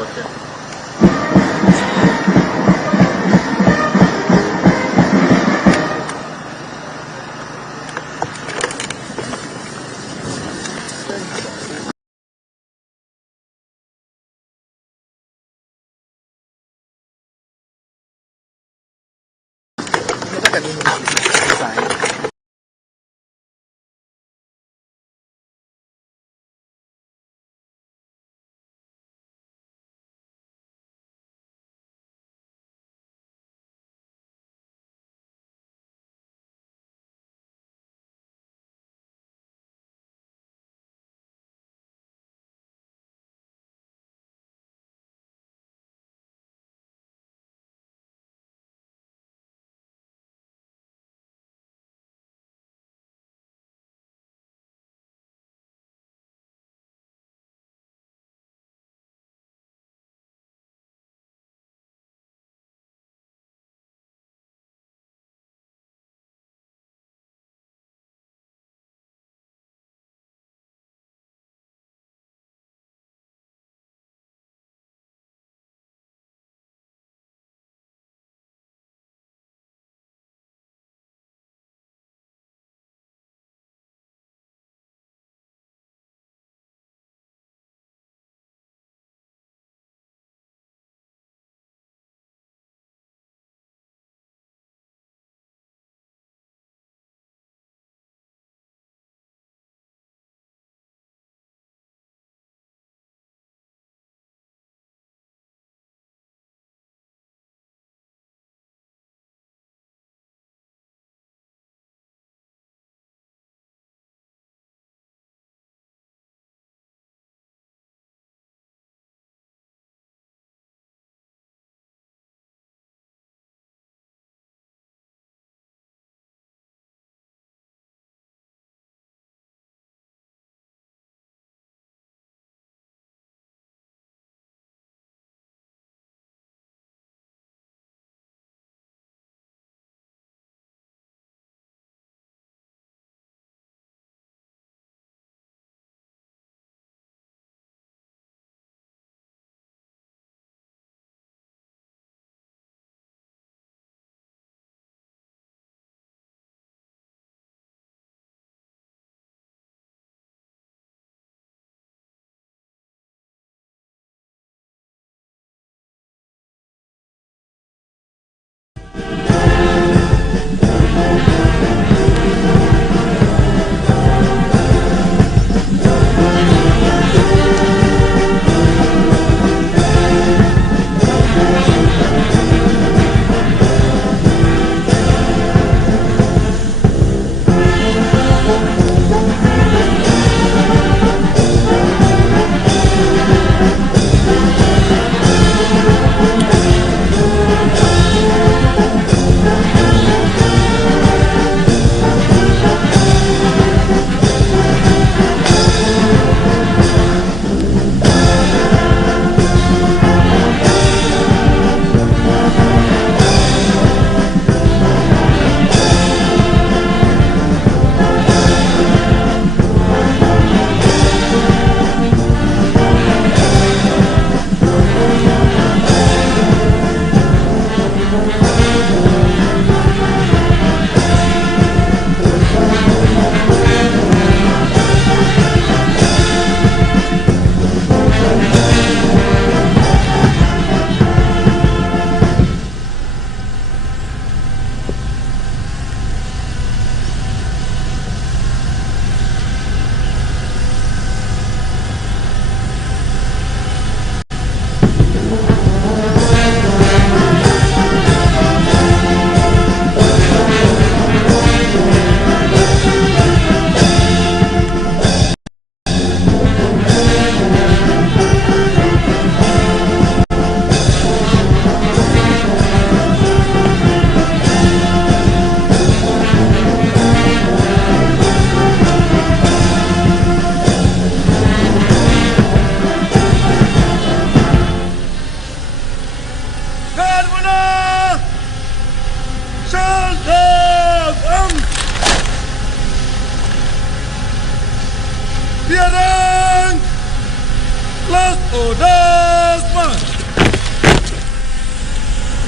Okay. Tiadang Las Odasma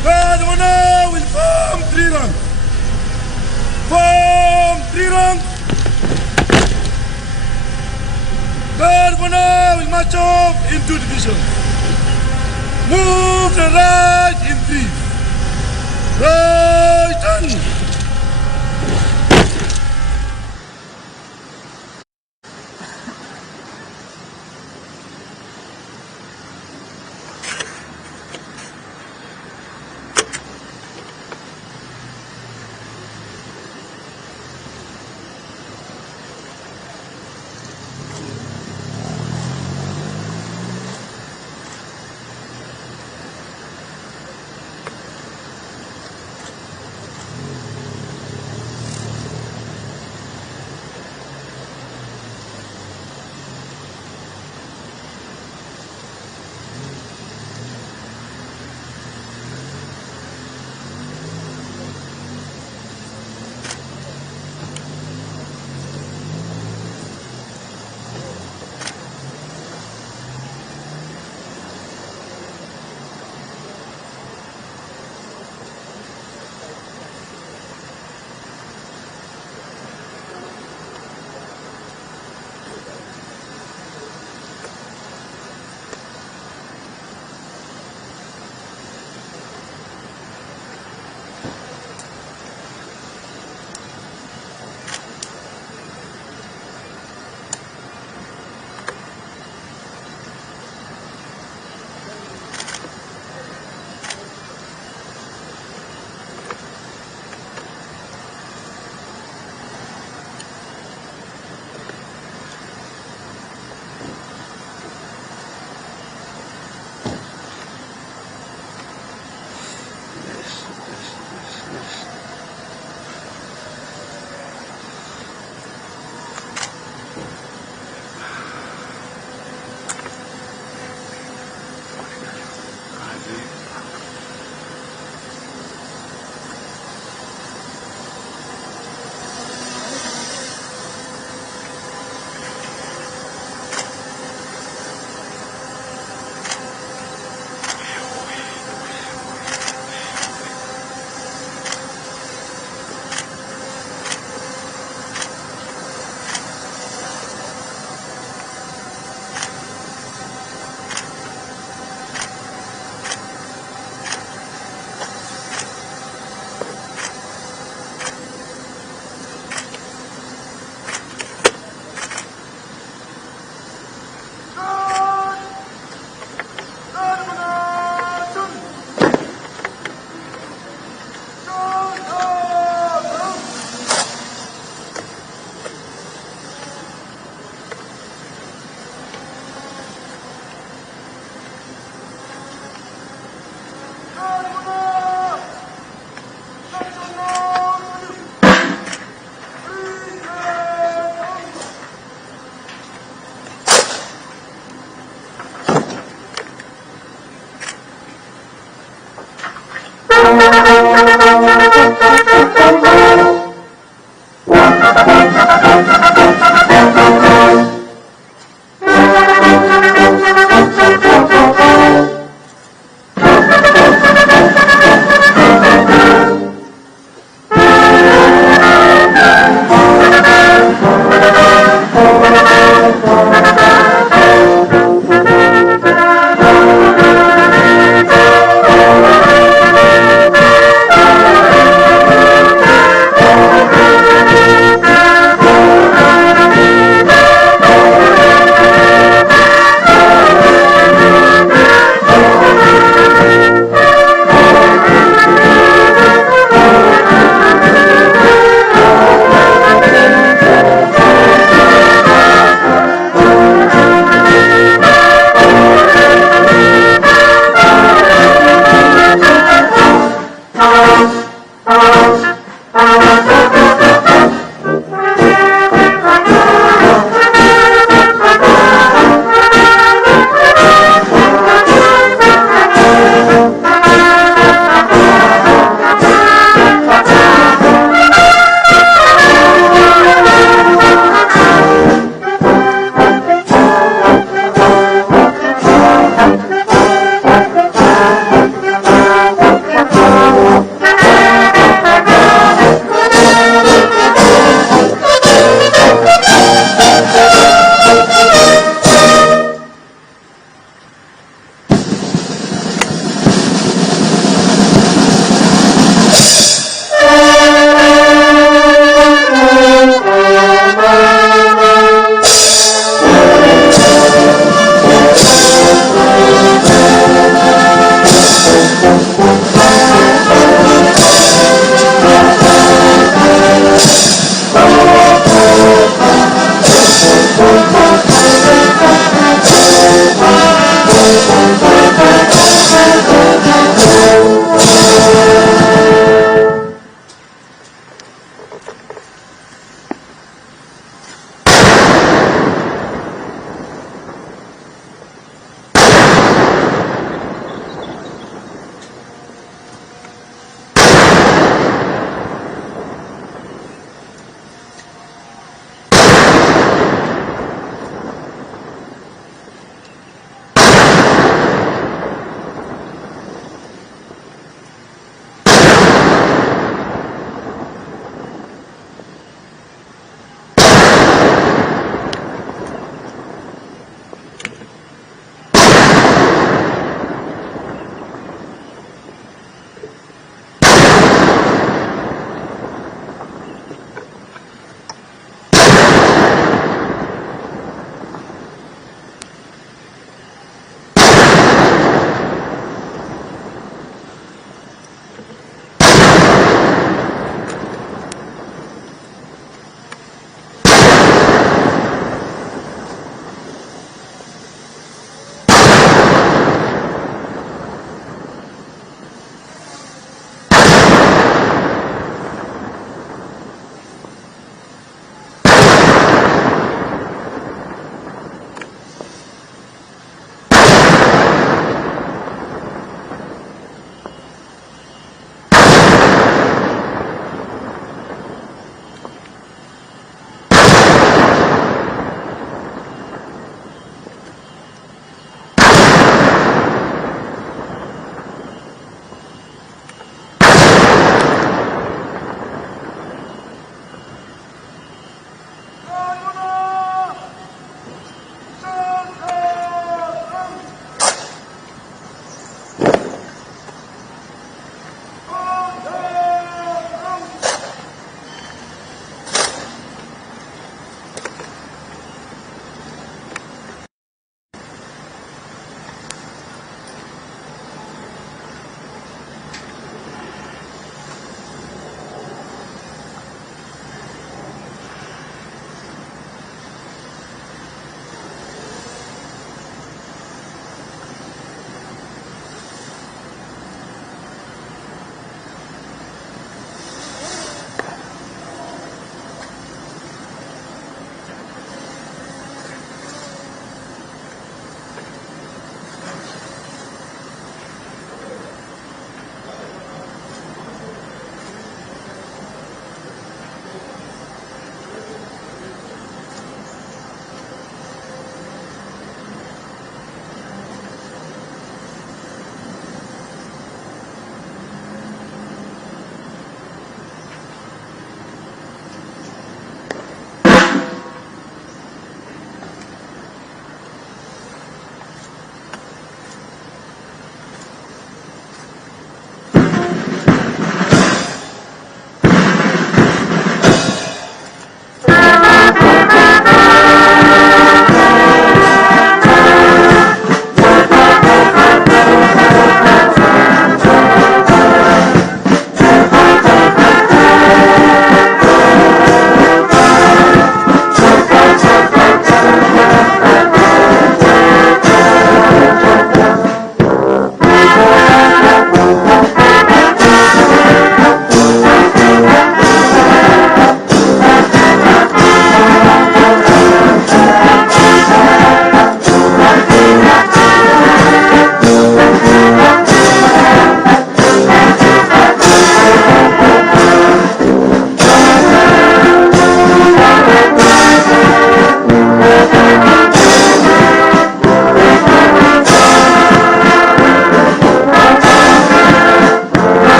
Kadwana will form 3 ranks. Form 3 ranks. Kadwana will march off in 2 divisions. Move to the right in 3. Right on.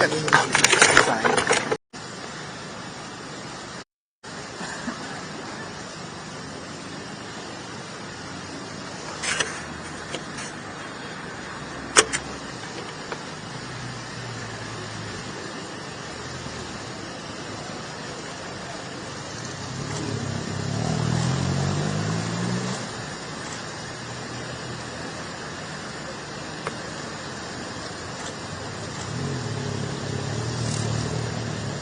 kanino mensahe?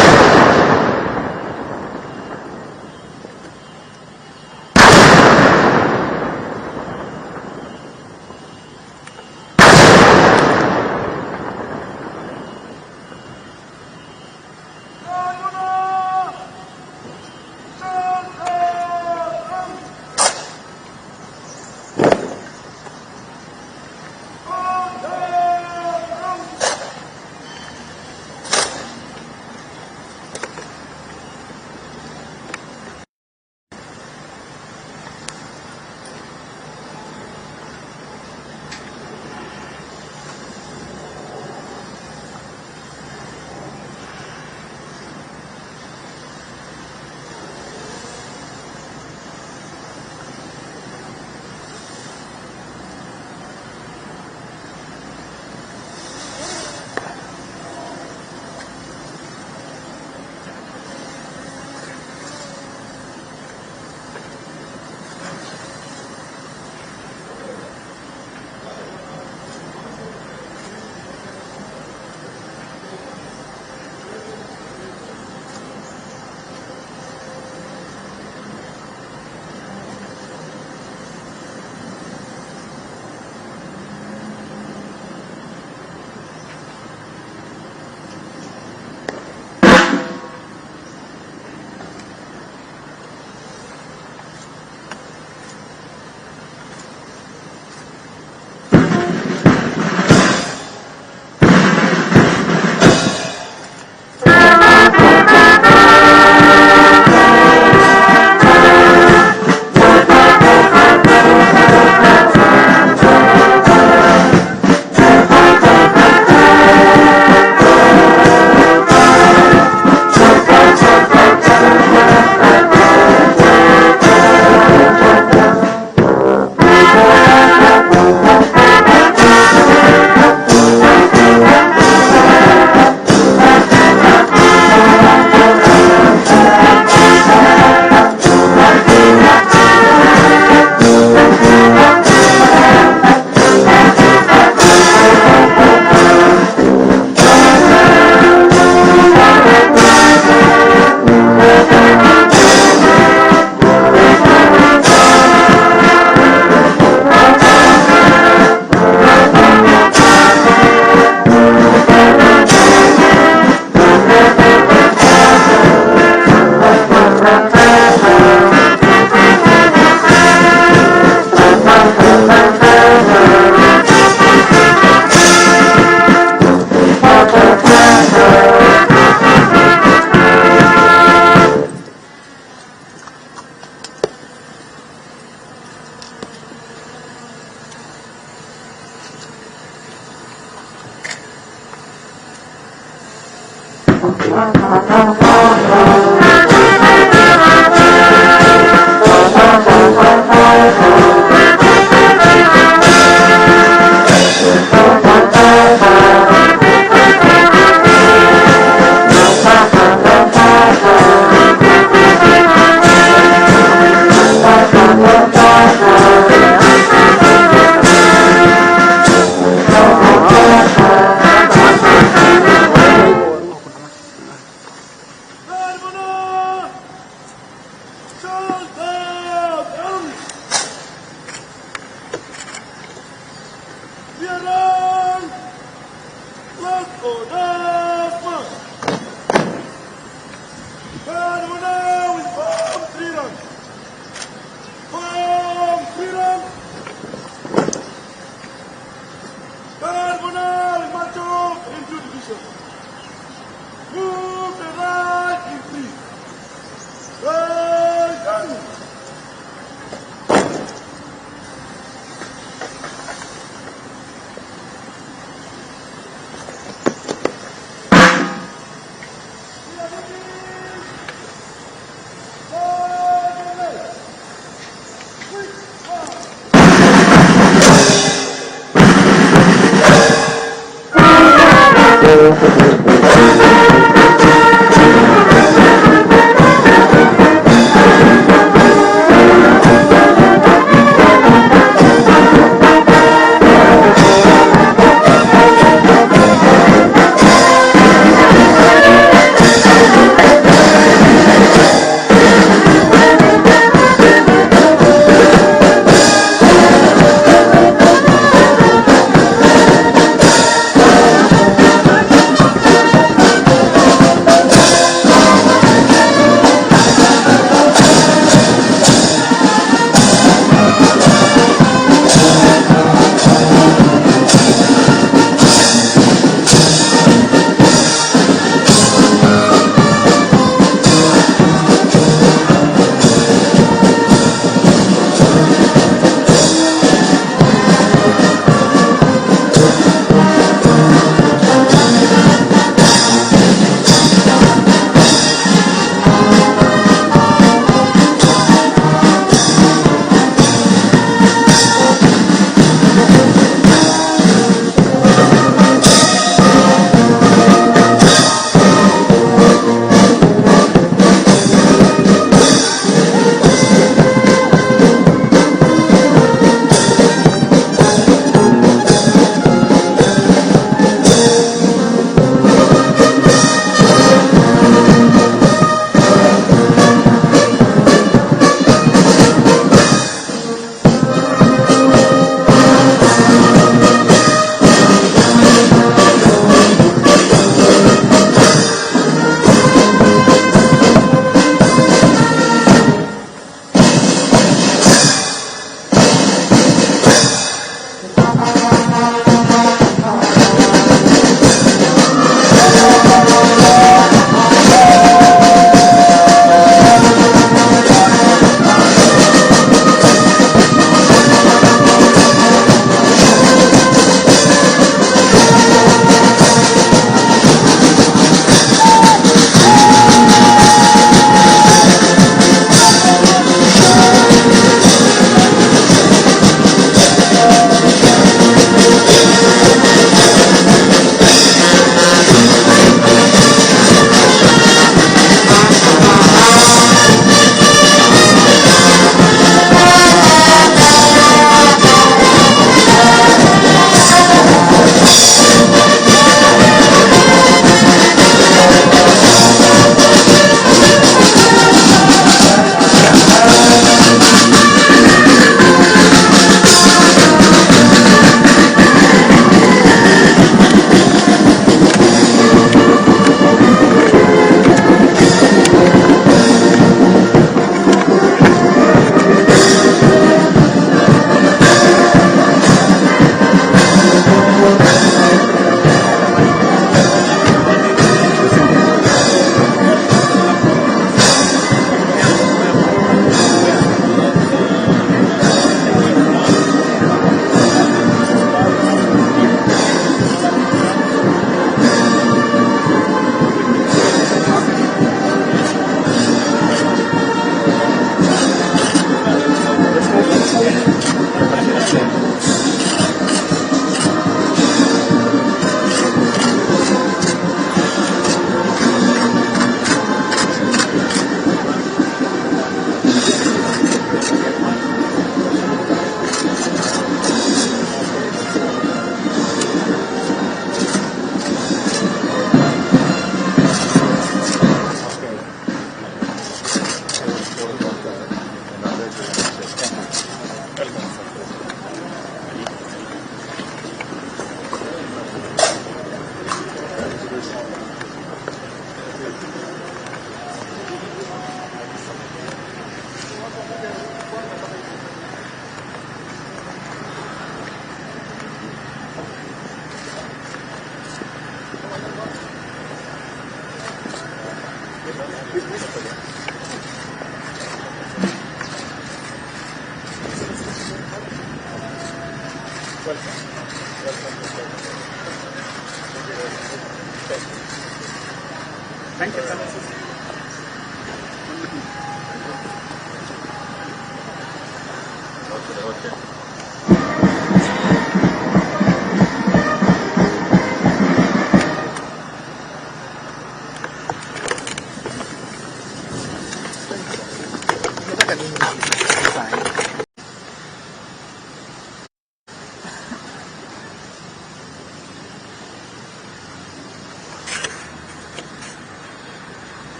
Thank you.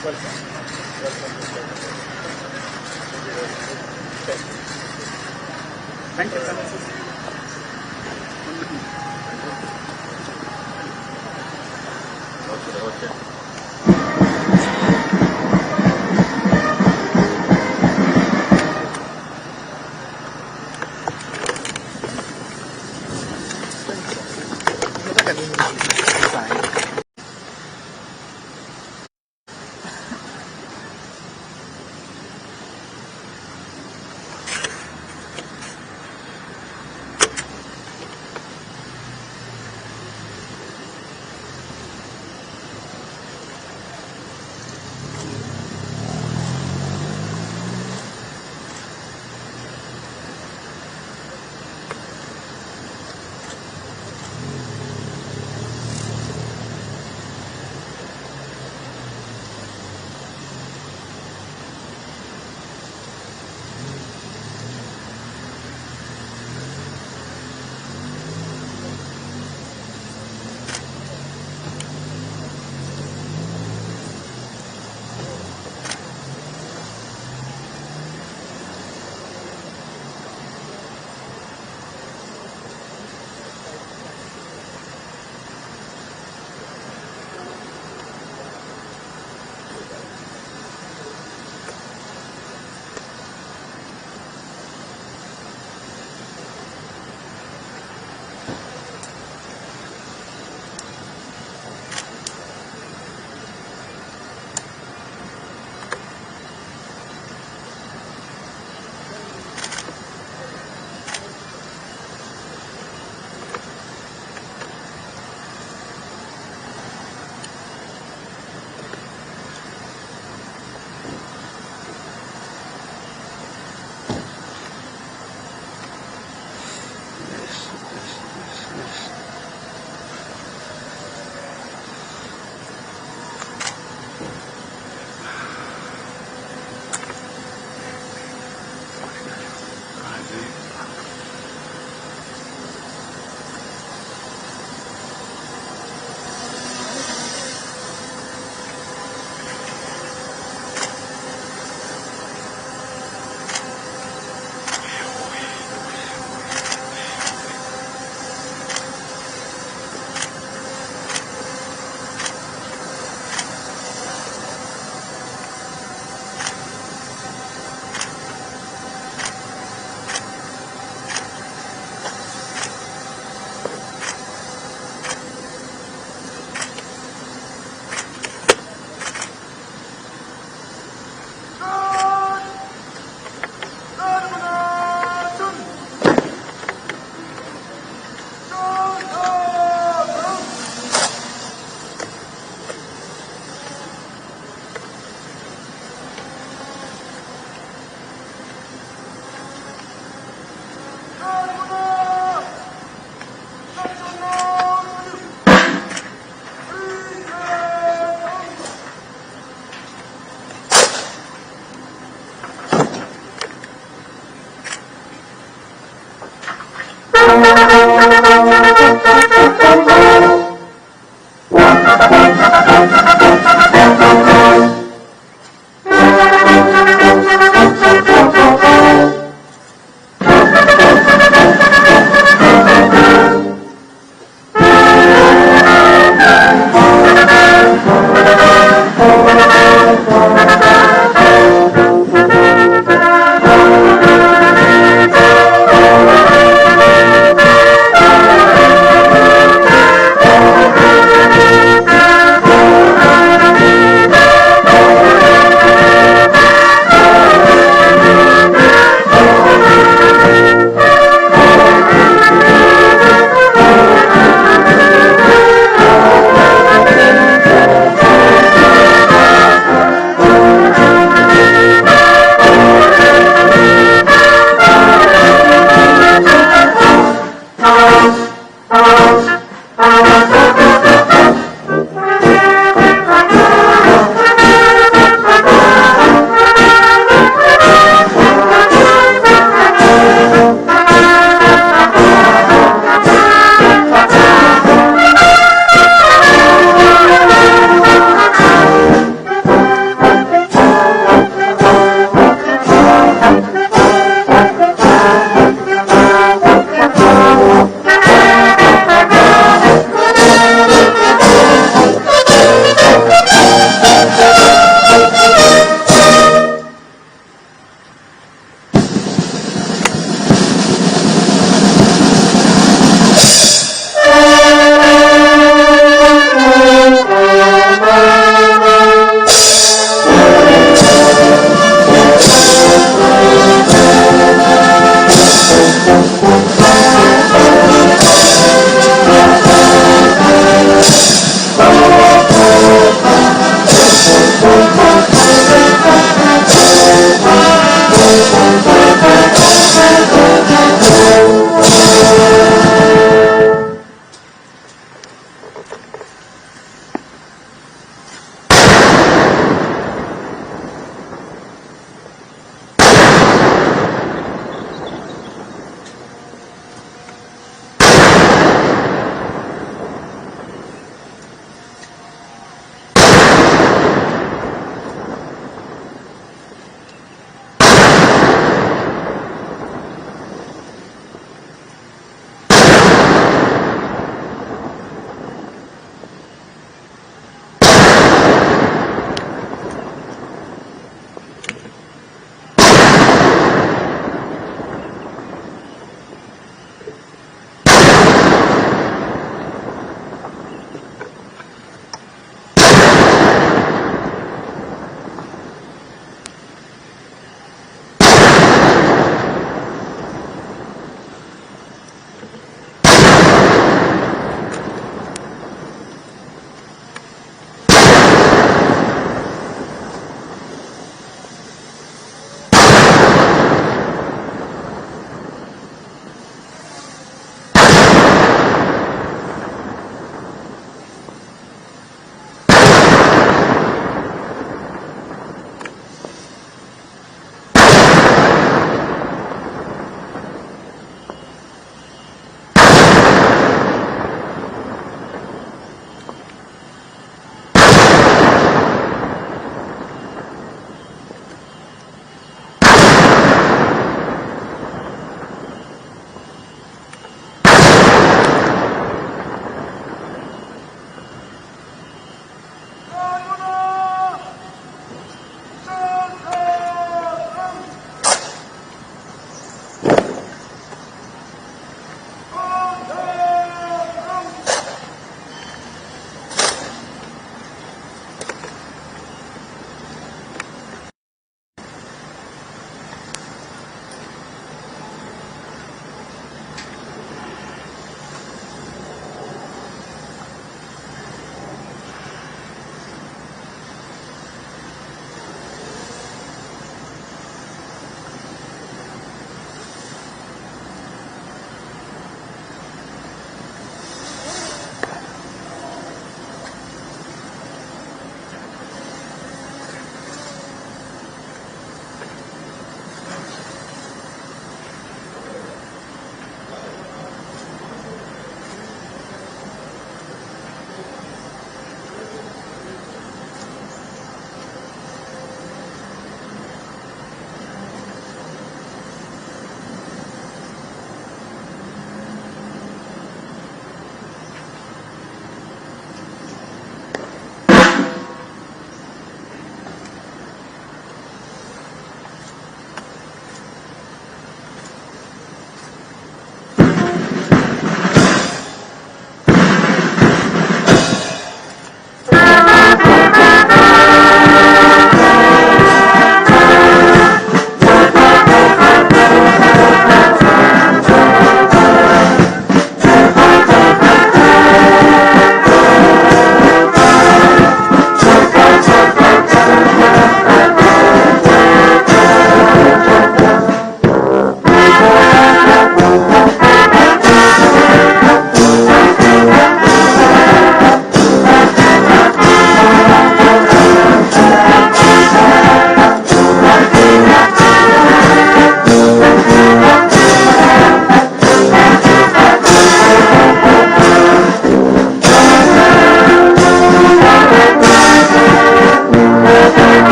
Thank you.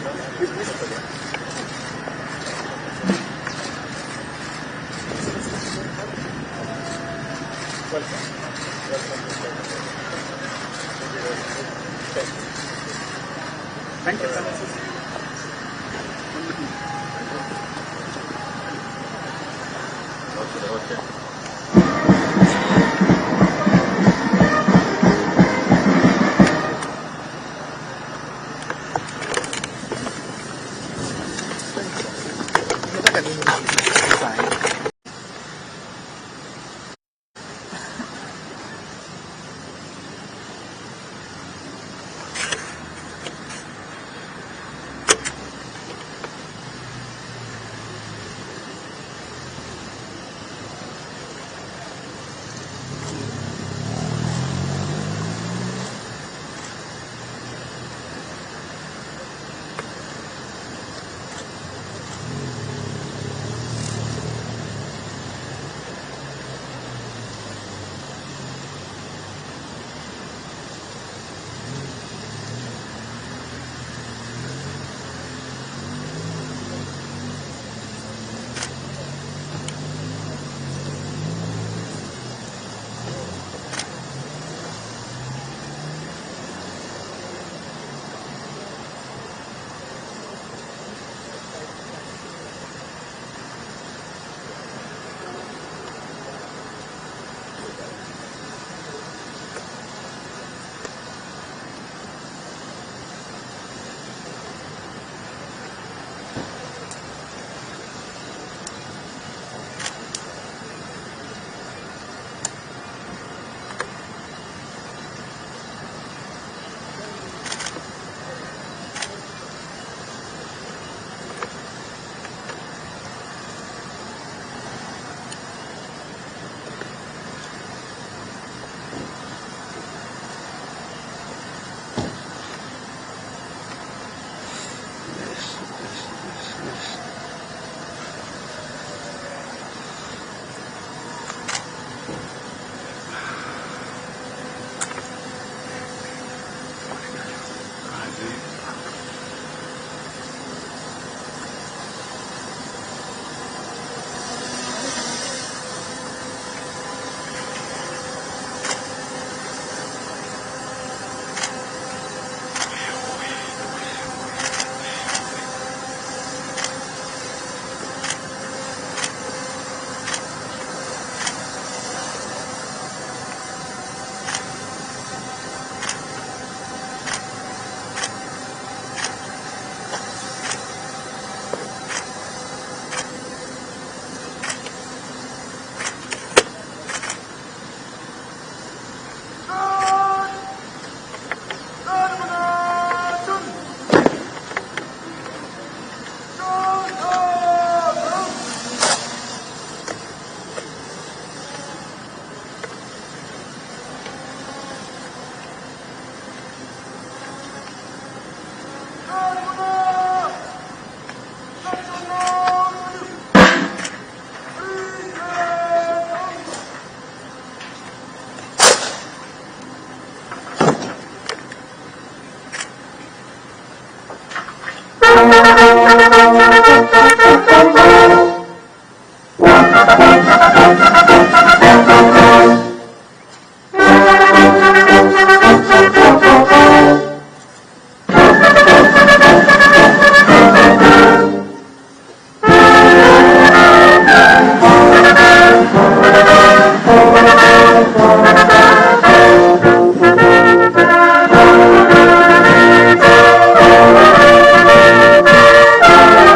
Thank you.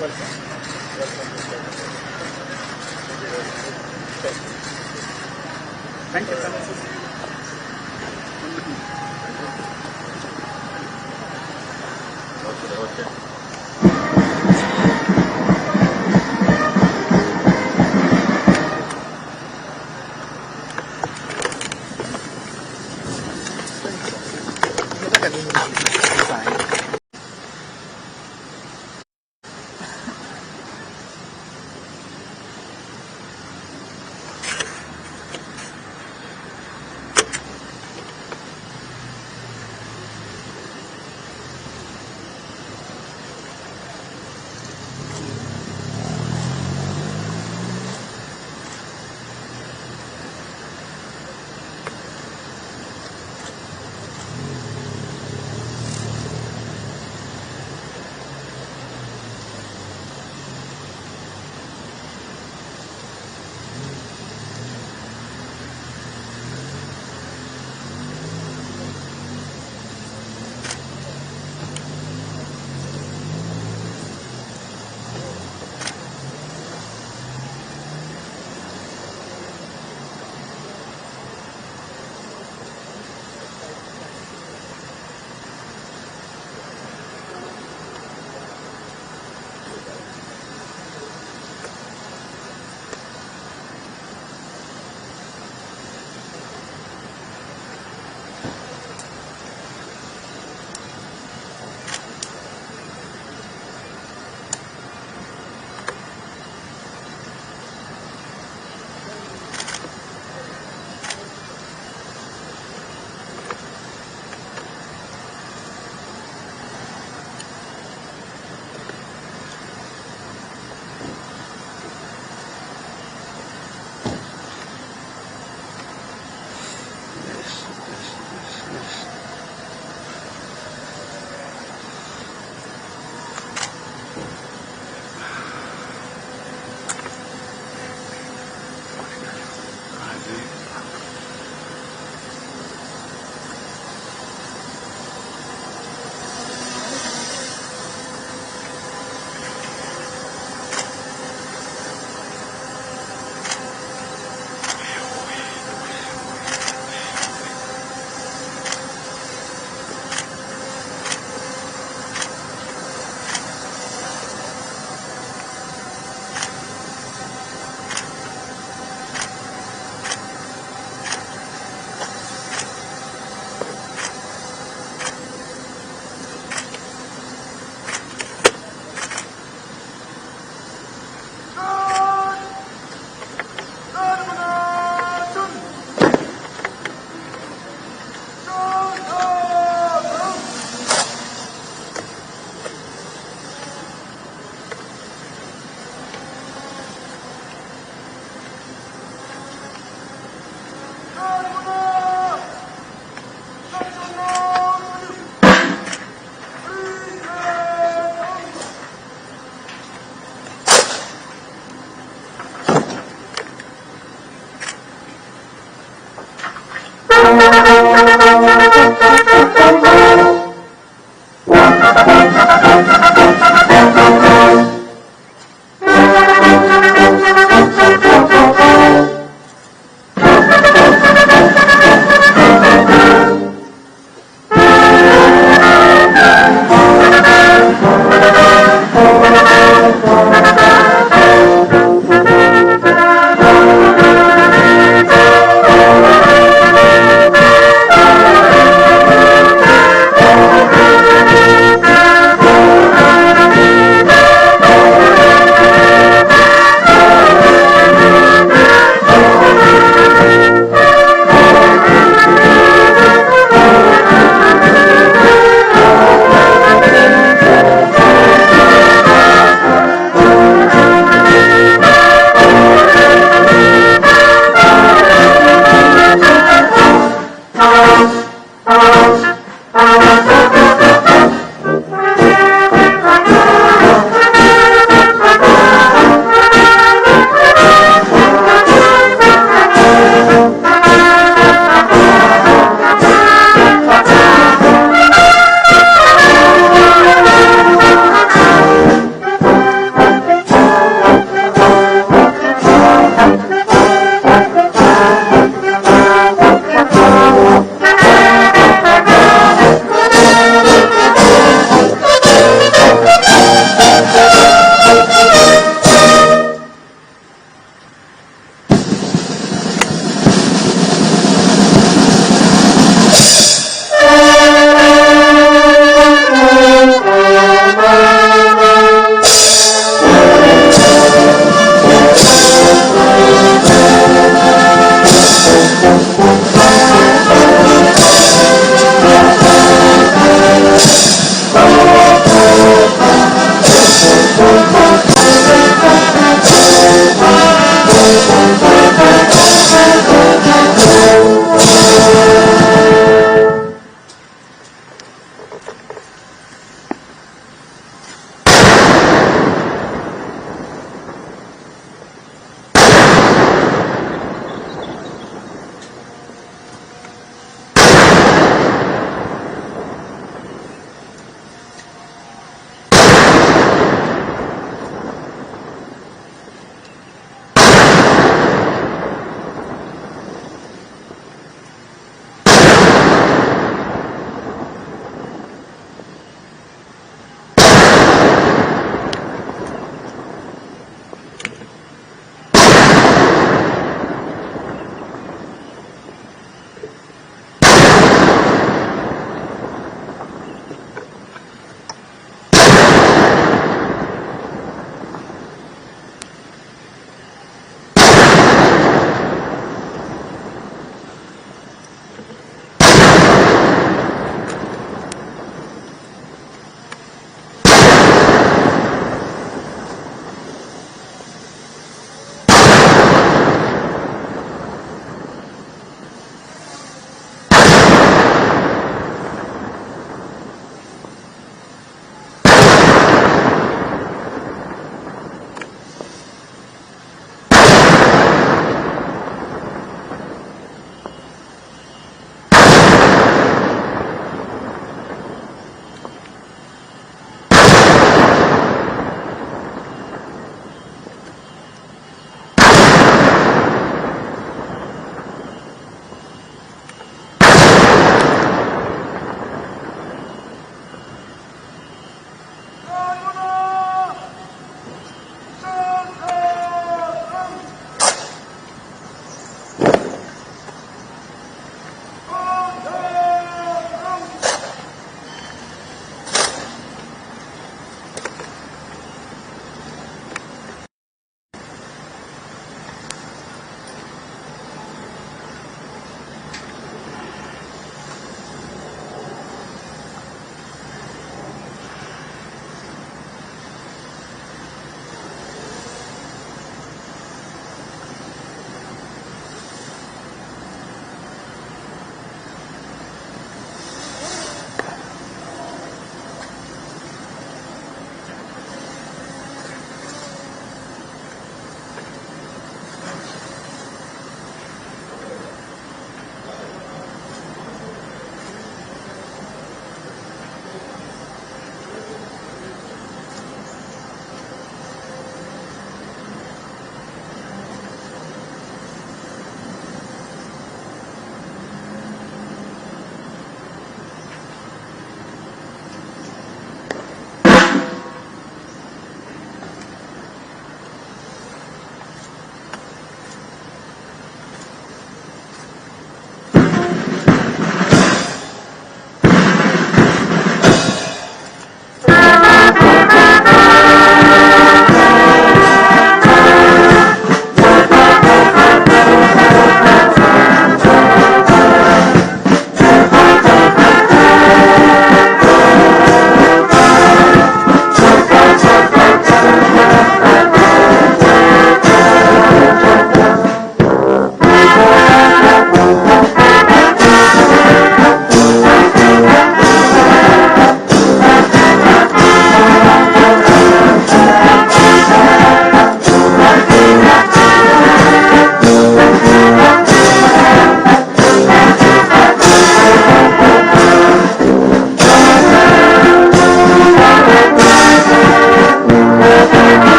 Thank you, sir.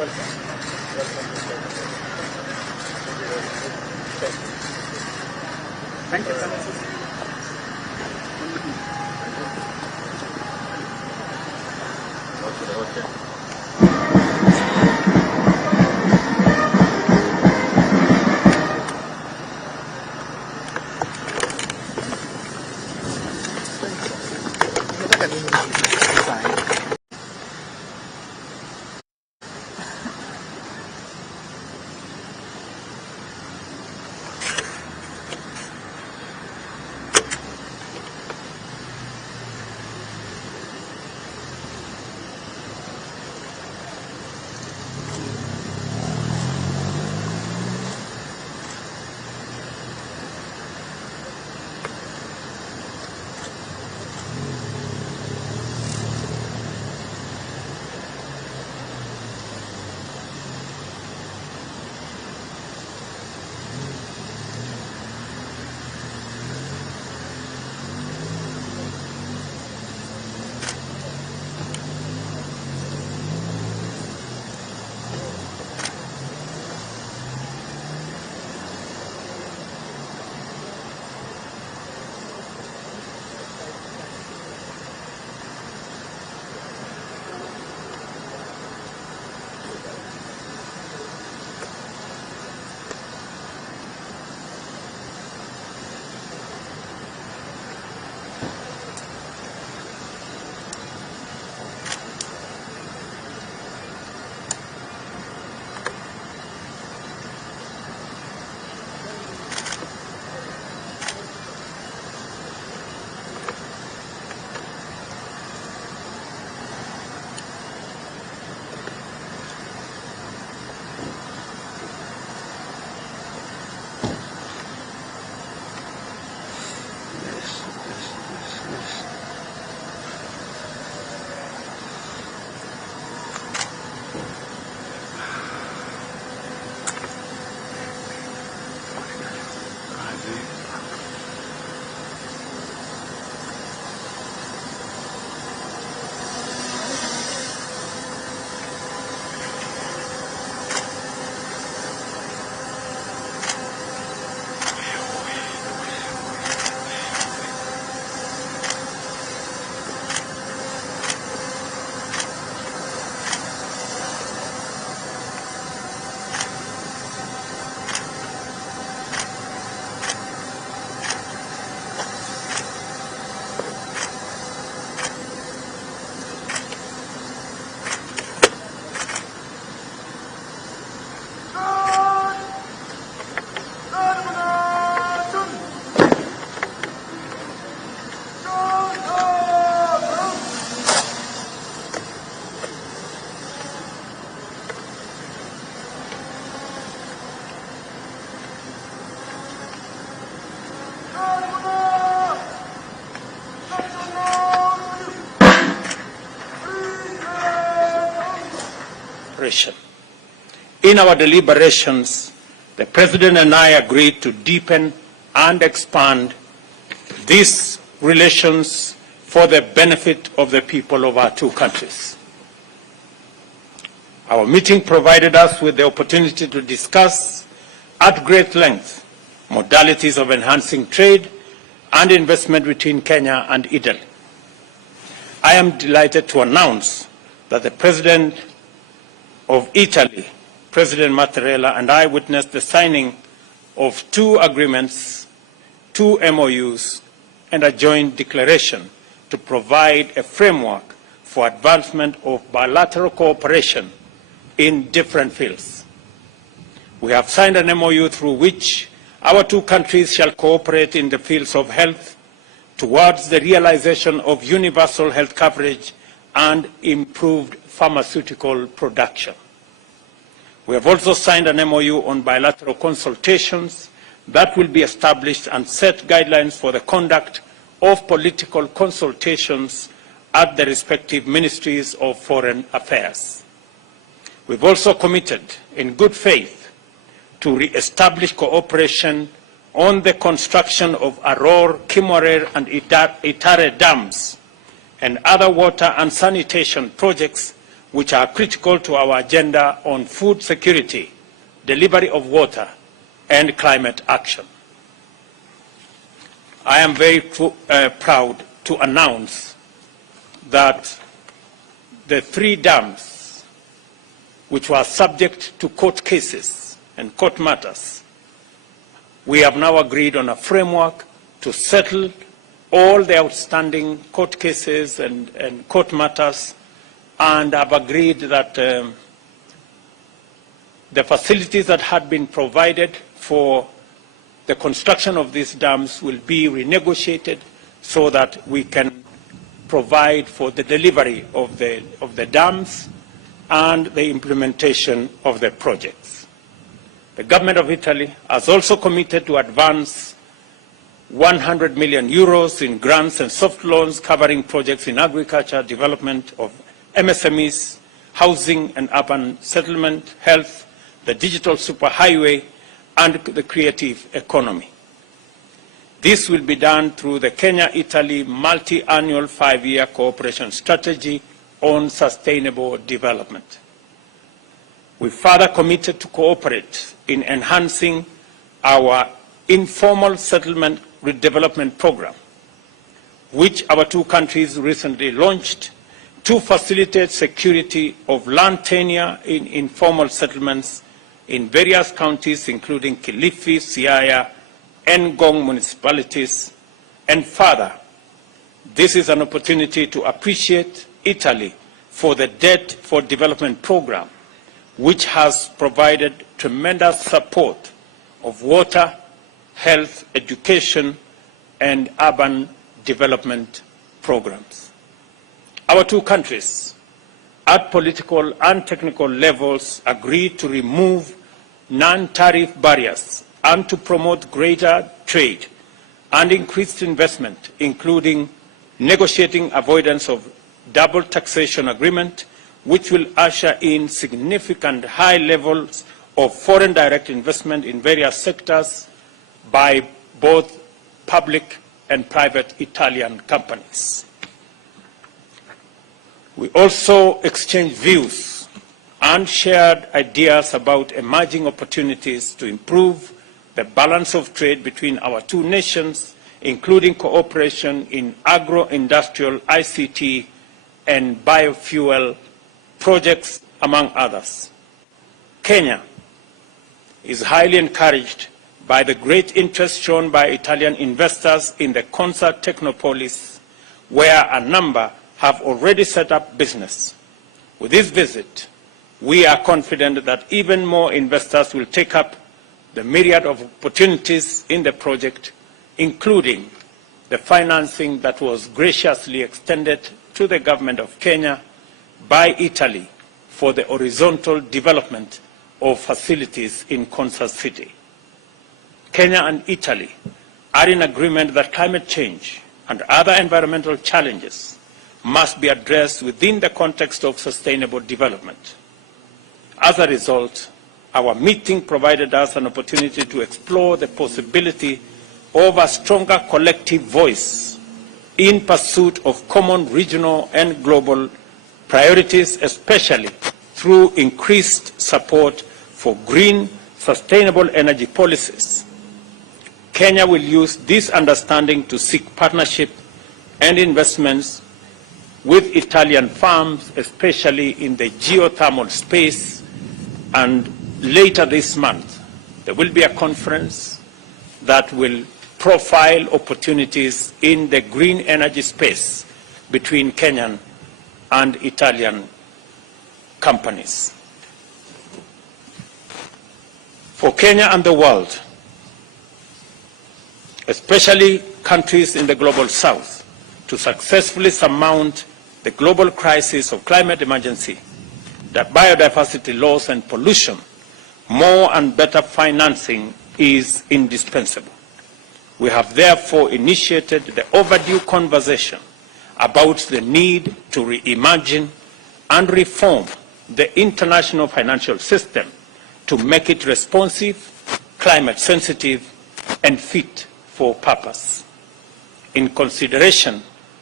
Thank you, sir. In our deliberations, the President and I agreed to deepen and expand these relations for the benefit of the people of our two countries. Our meeting provided us with the opportunity to discuss at great length modalities of enhancing trade and investment between Kenya and Italy. I am delighted to announce that the President of Italy, President Mattarella, and I witnessed the signing of 2 agreements, 2 MOUs, and a joint declaration to provide a framework for advancement of bilateral cooperation in different fields. We have signed an MOU through which our two countries shall cooperate in the fields of health towards the realization of universal health coverage and improved pharmaceutical production. We have also signed an MOU on bilateral consultations that will be established and set guidelines for the conduct of political consultations at the respective ministries of foreign affairs. We've also committed in good faith to re-establish cooperation on the construction of Aror, Kimorer, and Itare dams and other water and sanitation projects which are critical to our agenda on food security, delivery of water, and climate action. I am very proud to announce that the 3 dams, which were subject to court cases and court matters, we have now agreed on a framework to settle all the outstanding court cases and court matters, and have agreed that the facilities that had been provided for the construction of these dams will be renegotiated so that we can provide for the delivery of the dams and the implementation of the projects. The government of Italy has also committed to advance 100 million euros in grants and soft loans covering projects in agriculture, development of MSMEs, housing and urban settlement, health, the digital superhighway, and the creative economy. This will be done through the Kenya-Italy multi-annual 5-year cooperation strategy on sustainable development. We further committed to cooperate in enhancing our informal settlement redevelopment program, which our 2 countries recently launched to facilitate security of land tenure in informal settlements in various counties, including Kilifi, Siaya, and Ngong municipalities. And further, this is an opportunity to appreciate Italy for the Debt for Development program, which has provided tremendous support of water, health, education, and urban development programs. Our 2 countries, at political and technical levels, agreed to remove non-tariff barriers and to promote greater trade and increased investment, including negotiating avoidance of double taxation agreement, which will usher in significant high levels of foreign direct investment in various sectors by both public and private Italian companies. We also exchanged views and shared ideas about emerging opportunities to improve the balance of trade between our 2 nations, including cooperation in agro-industrial, ICT, and biofuel projects, among others. Kenya is highly encouraged by the great interest shown by Italian investors in the Concert Technopolis, where a number have already set up business. With this visit, we are confident that even more investors will take up the myriad of opportunities in the project, including the financing that was graciously extended to the government of Kenya by Italy for the horizontal development of facilities in Concert City. Kenya and Italy are in agreement that climate change and other environmental challenges must be addressed within the context of sustainable development. As a result, our meeting provided us an opportunity to explore the possibility of a stronger collective voice in pursuit of common regional and global priorities, especially through increased support for green, sustainable energy policies. Kenya will use this understanding to seek partnership and investments with Italian firms, especially in the geothermal space. And later this month, there will be a conference that will profile opportunities in the green energy space between Kenyan and Italian companies. For Kenya and the world, especially countries in the global south, to successfully surmount the global crisis of climate emergency, the biodiversity loss and pollution, more and better financing is indispensable. We have therefore initiated the overdue conversation about the need to reimagine and reform the international financial system to make it responsive, climate sensitive, and fit for purpose. In consideration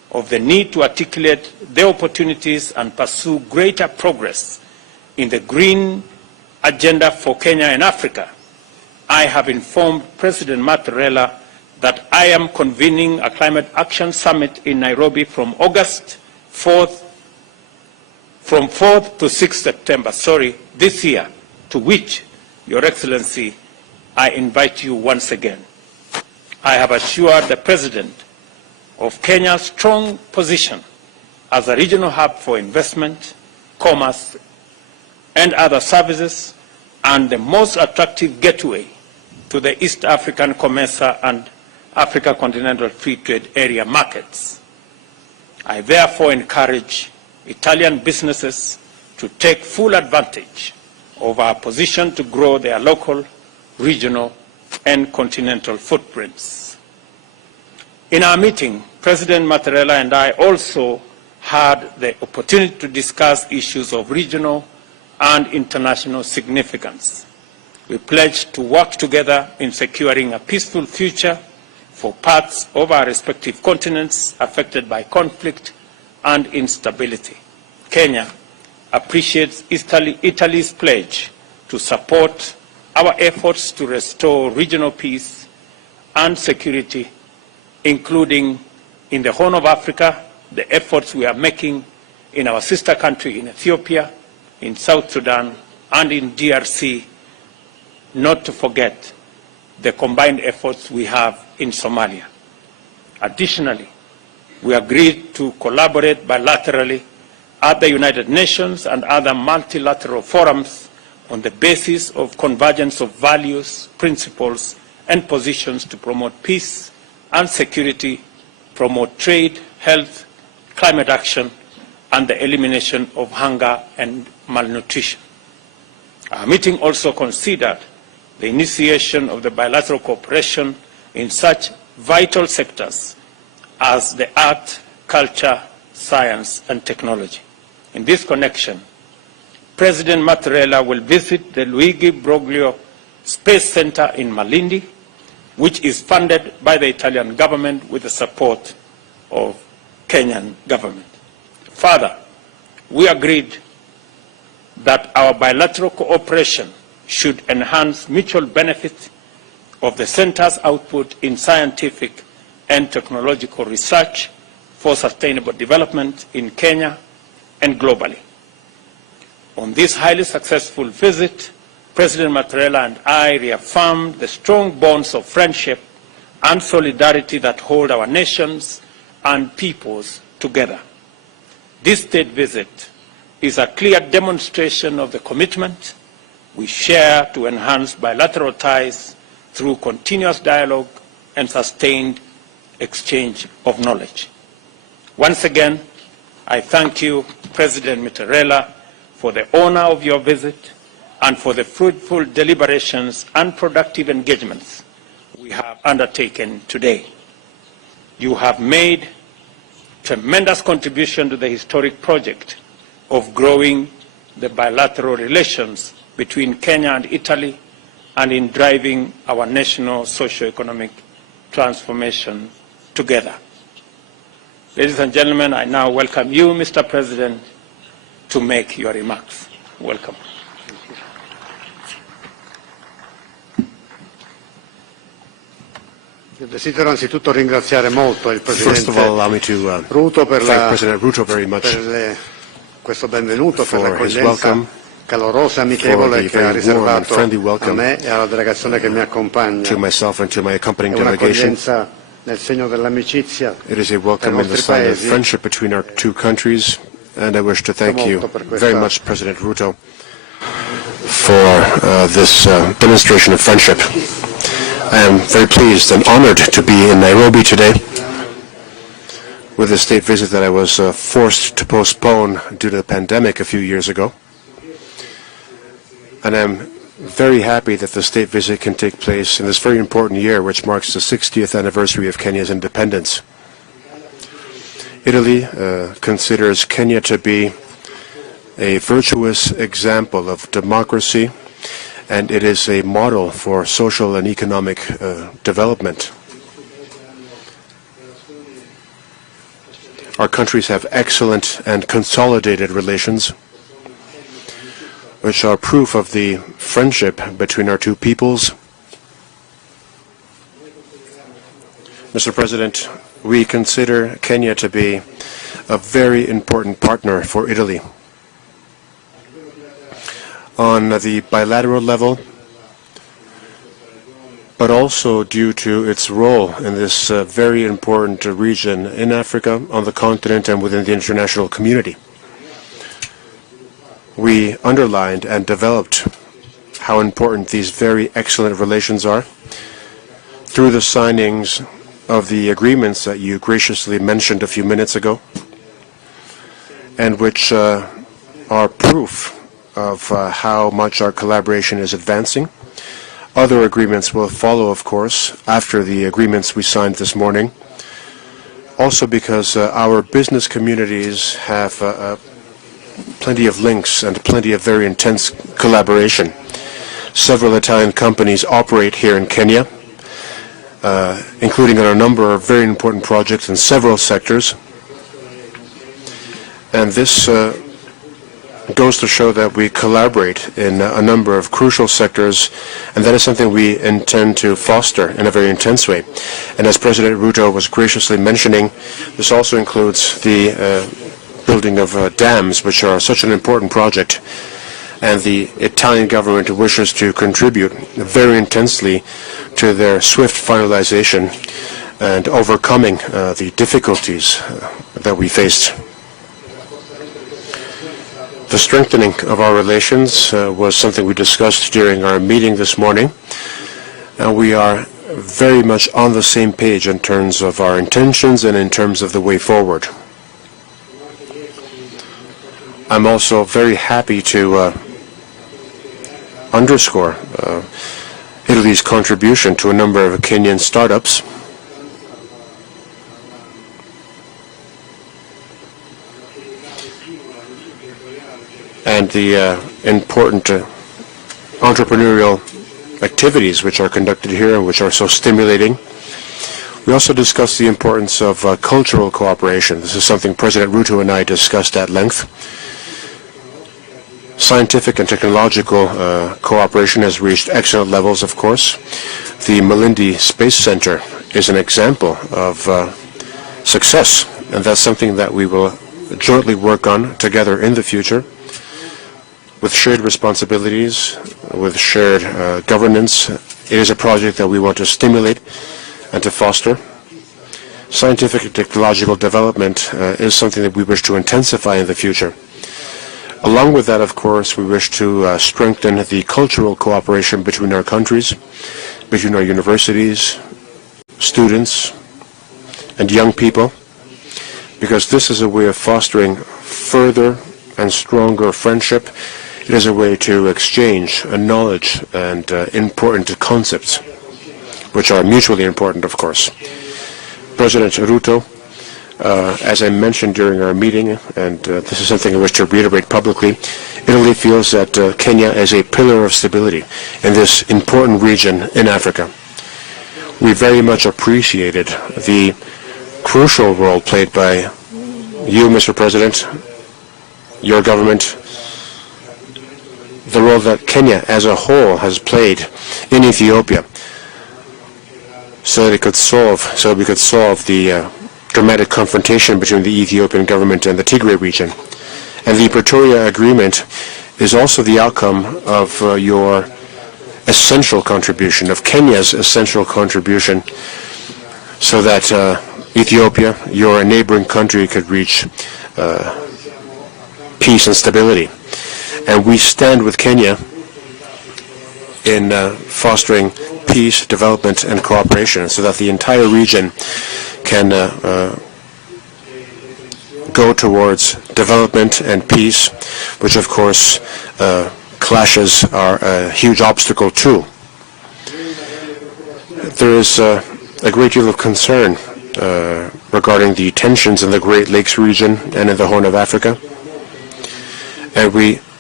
of the need to articulate the opportunities and pursue greater progress in the green agenda for Kenya and Africa, I have informed President Mattarella that I am convening a climate action summit in Nairobi from 4th to 6th September, this year, to which, Your Excellency, I invite you once again. I have assured the President of Kenya's strong position as a regional hub for investment, commerce, and other services, and the most attractive gateway to the East African COMESA and Africa Continental Free Trade Area markets. I therefore encourage Italian businesses to take full advantage of our position to grow their local, regional, and continental footprints. In our meeting, President Mattarella and I also had the opportunity to discuss issues of regional and international significance. We pledged to work together in securing a peaceful future for parts of our respective continents affected by conflict and instability. Kenya appreciates Italy's pledge to support our efforts to restore regional peace and security, including in the Horn of Africa, the efforts we are making in our sister country in Ethiopia, in South Sudan, and in DRC, not to forget the combined efforts we have in Somalia. Additionally, we agreed to collaborate bilaterally at the United Nations and other multilateral forums on the basis of convergence of values, principles, and positions to promote peace and security, promote trade, health, climate action, and the elimination of hunger and malnutrition. Our meeting also considered the initiation of the bilateral cooperation in such vital sectors as the art, culture, science, and technology. In this connection, President Mattarella will visit the Luigi Broglio Space Center in Malindi, which is funded by the Italian government with the support of Kenyan government. Further, we agreed that our bilateral cooperation should enhance mutual benefit of the center's output in scientific and technological research for sustainable development in Kenya and globally. On this highly successful visit, President Mattarella and I reaffirmed the strong bonds of friendship and solidarity that hold our nations and peoples together. This state visit is a clear demonstration of the commitment we share to enhance bilateral ties through continuous dialogue and sustained exchange of knowledge. Once again, I thank you, President Mattarella, for the honor of your visit and for the fruitful deliberations and productive engagements we have undertaken today. You have made tremendous contribution to the historic project of growing the bilateral relations between Kenya and Italy and in driving our national socio-economic transformation together. Ladies and gentlemen, I now welcome you, Mr. President, to make your remarks. Welcome. Desidero anzitutto ringraziare molto il Presidente Ruto per questo benvenuto, per l'accoglienza calorosa e amichevole che ha riservato a me e alla delegazione che mi accompagna. È un'accoglienza nel segno dell'amicizia dei nostri paesi. And I wish to thank you very much, President Ruto, for this demonstration of friendship. I am very pleased and honored to be in Nairobi today with a state visit that I was forced to postpone due to the pandemic a few years ago. And I'm very happy that the state visit can take place in this very important year, which marks the 60th anniversary of Kenya's independence. Italy considers Kenya to be a virtuous example of democracy, and it is a model for social and economic development. Our countries have excellent and consolidated relations, which are proof of the friendship between our two peoples. Mr. President, we consider Kenya to be a very important partner for Italy. On the bilateral level, but also due to its role in this very important region in Africa, on the continent, and within the international community. We underlined and developed how important these very excellent relations are through the signings of the agreements that you graciously mentioned a few minutes ago, and which are proof of how much our collaboration is advancing. Other agreements will follow, of course, after the agreements we signed this morning, also because our business communities have plenty of links and plenty of very intense collaboration. Several Italian companies operate here in Kenya, including on a number of very important projects in several sectors. And this goes to show that we collaborate in a number of crucial sectors, and that is something we intend to foster in a very intense way. And as President Ruto was graciously mentioning, this also includes the building of dams, which are such an important project, and the Italian government wishes to contribute very intensely to their swift finalization and overcoming the difficulties that we faced. The strengthening of our relations was something we discussed during our meeting this morning, and we are very much on the same page in terms of our intentions and in terms of the way forward. I'm also very happy to underscore Italy's contribution to a number of Kenyan startups. And the important entrepreneurial activities which are conducted here and which are so stimulating. We also discussed the importance of cultural cooperation. This is something President Ruto and I discussed at length. Scientific and technological cooperation has reached excellent levels, of course. The Malindi Space Center is an example of success, and that's something that we will jointly work on together in the future, with shared responsibilities, with shared governance. It is a project that we want to stimulate and to foster. Scientific and technological development is something that we wish to intensify in the future. Along with that, of course, we wish to strengthen the cultural cooperation between our countries, between our universities, students, and young people, because this is a way of fostering further and stronger friendship. It is a way to exchange knowledge and important concepts, which are mutually important, of course. President Ruto, as I mentioned during our meeting, and this is something I wish to reiterate publicly, Italy feels that Kenya is a pillar of stability in this important region in Africa. We very much appreciated the crucial role played by you, Mr. President, your government, the role that Kenya as a whole has played in Ethiopia, so that we could solve the dramatic confrontation between the Ethiopian government and the Tigray region. And the Pretoria Agreement is also the outcome of your essential contribution, of Kenya's essential contribution, so that Ethiopia, your neighboring country, could reach peace and stability. And we stand with Kenya in fostering peace, development, and cooperation, so that the entire region can go towards development and peace, which of course clashes are a huge obstacle too. There is a great deal of concern regarding the tensions in the Great Lakes region and in the Horn of Africa, and we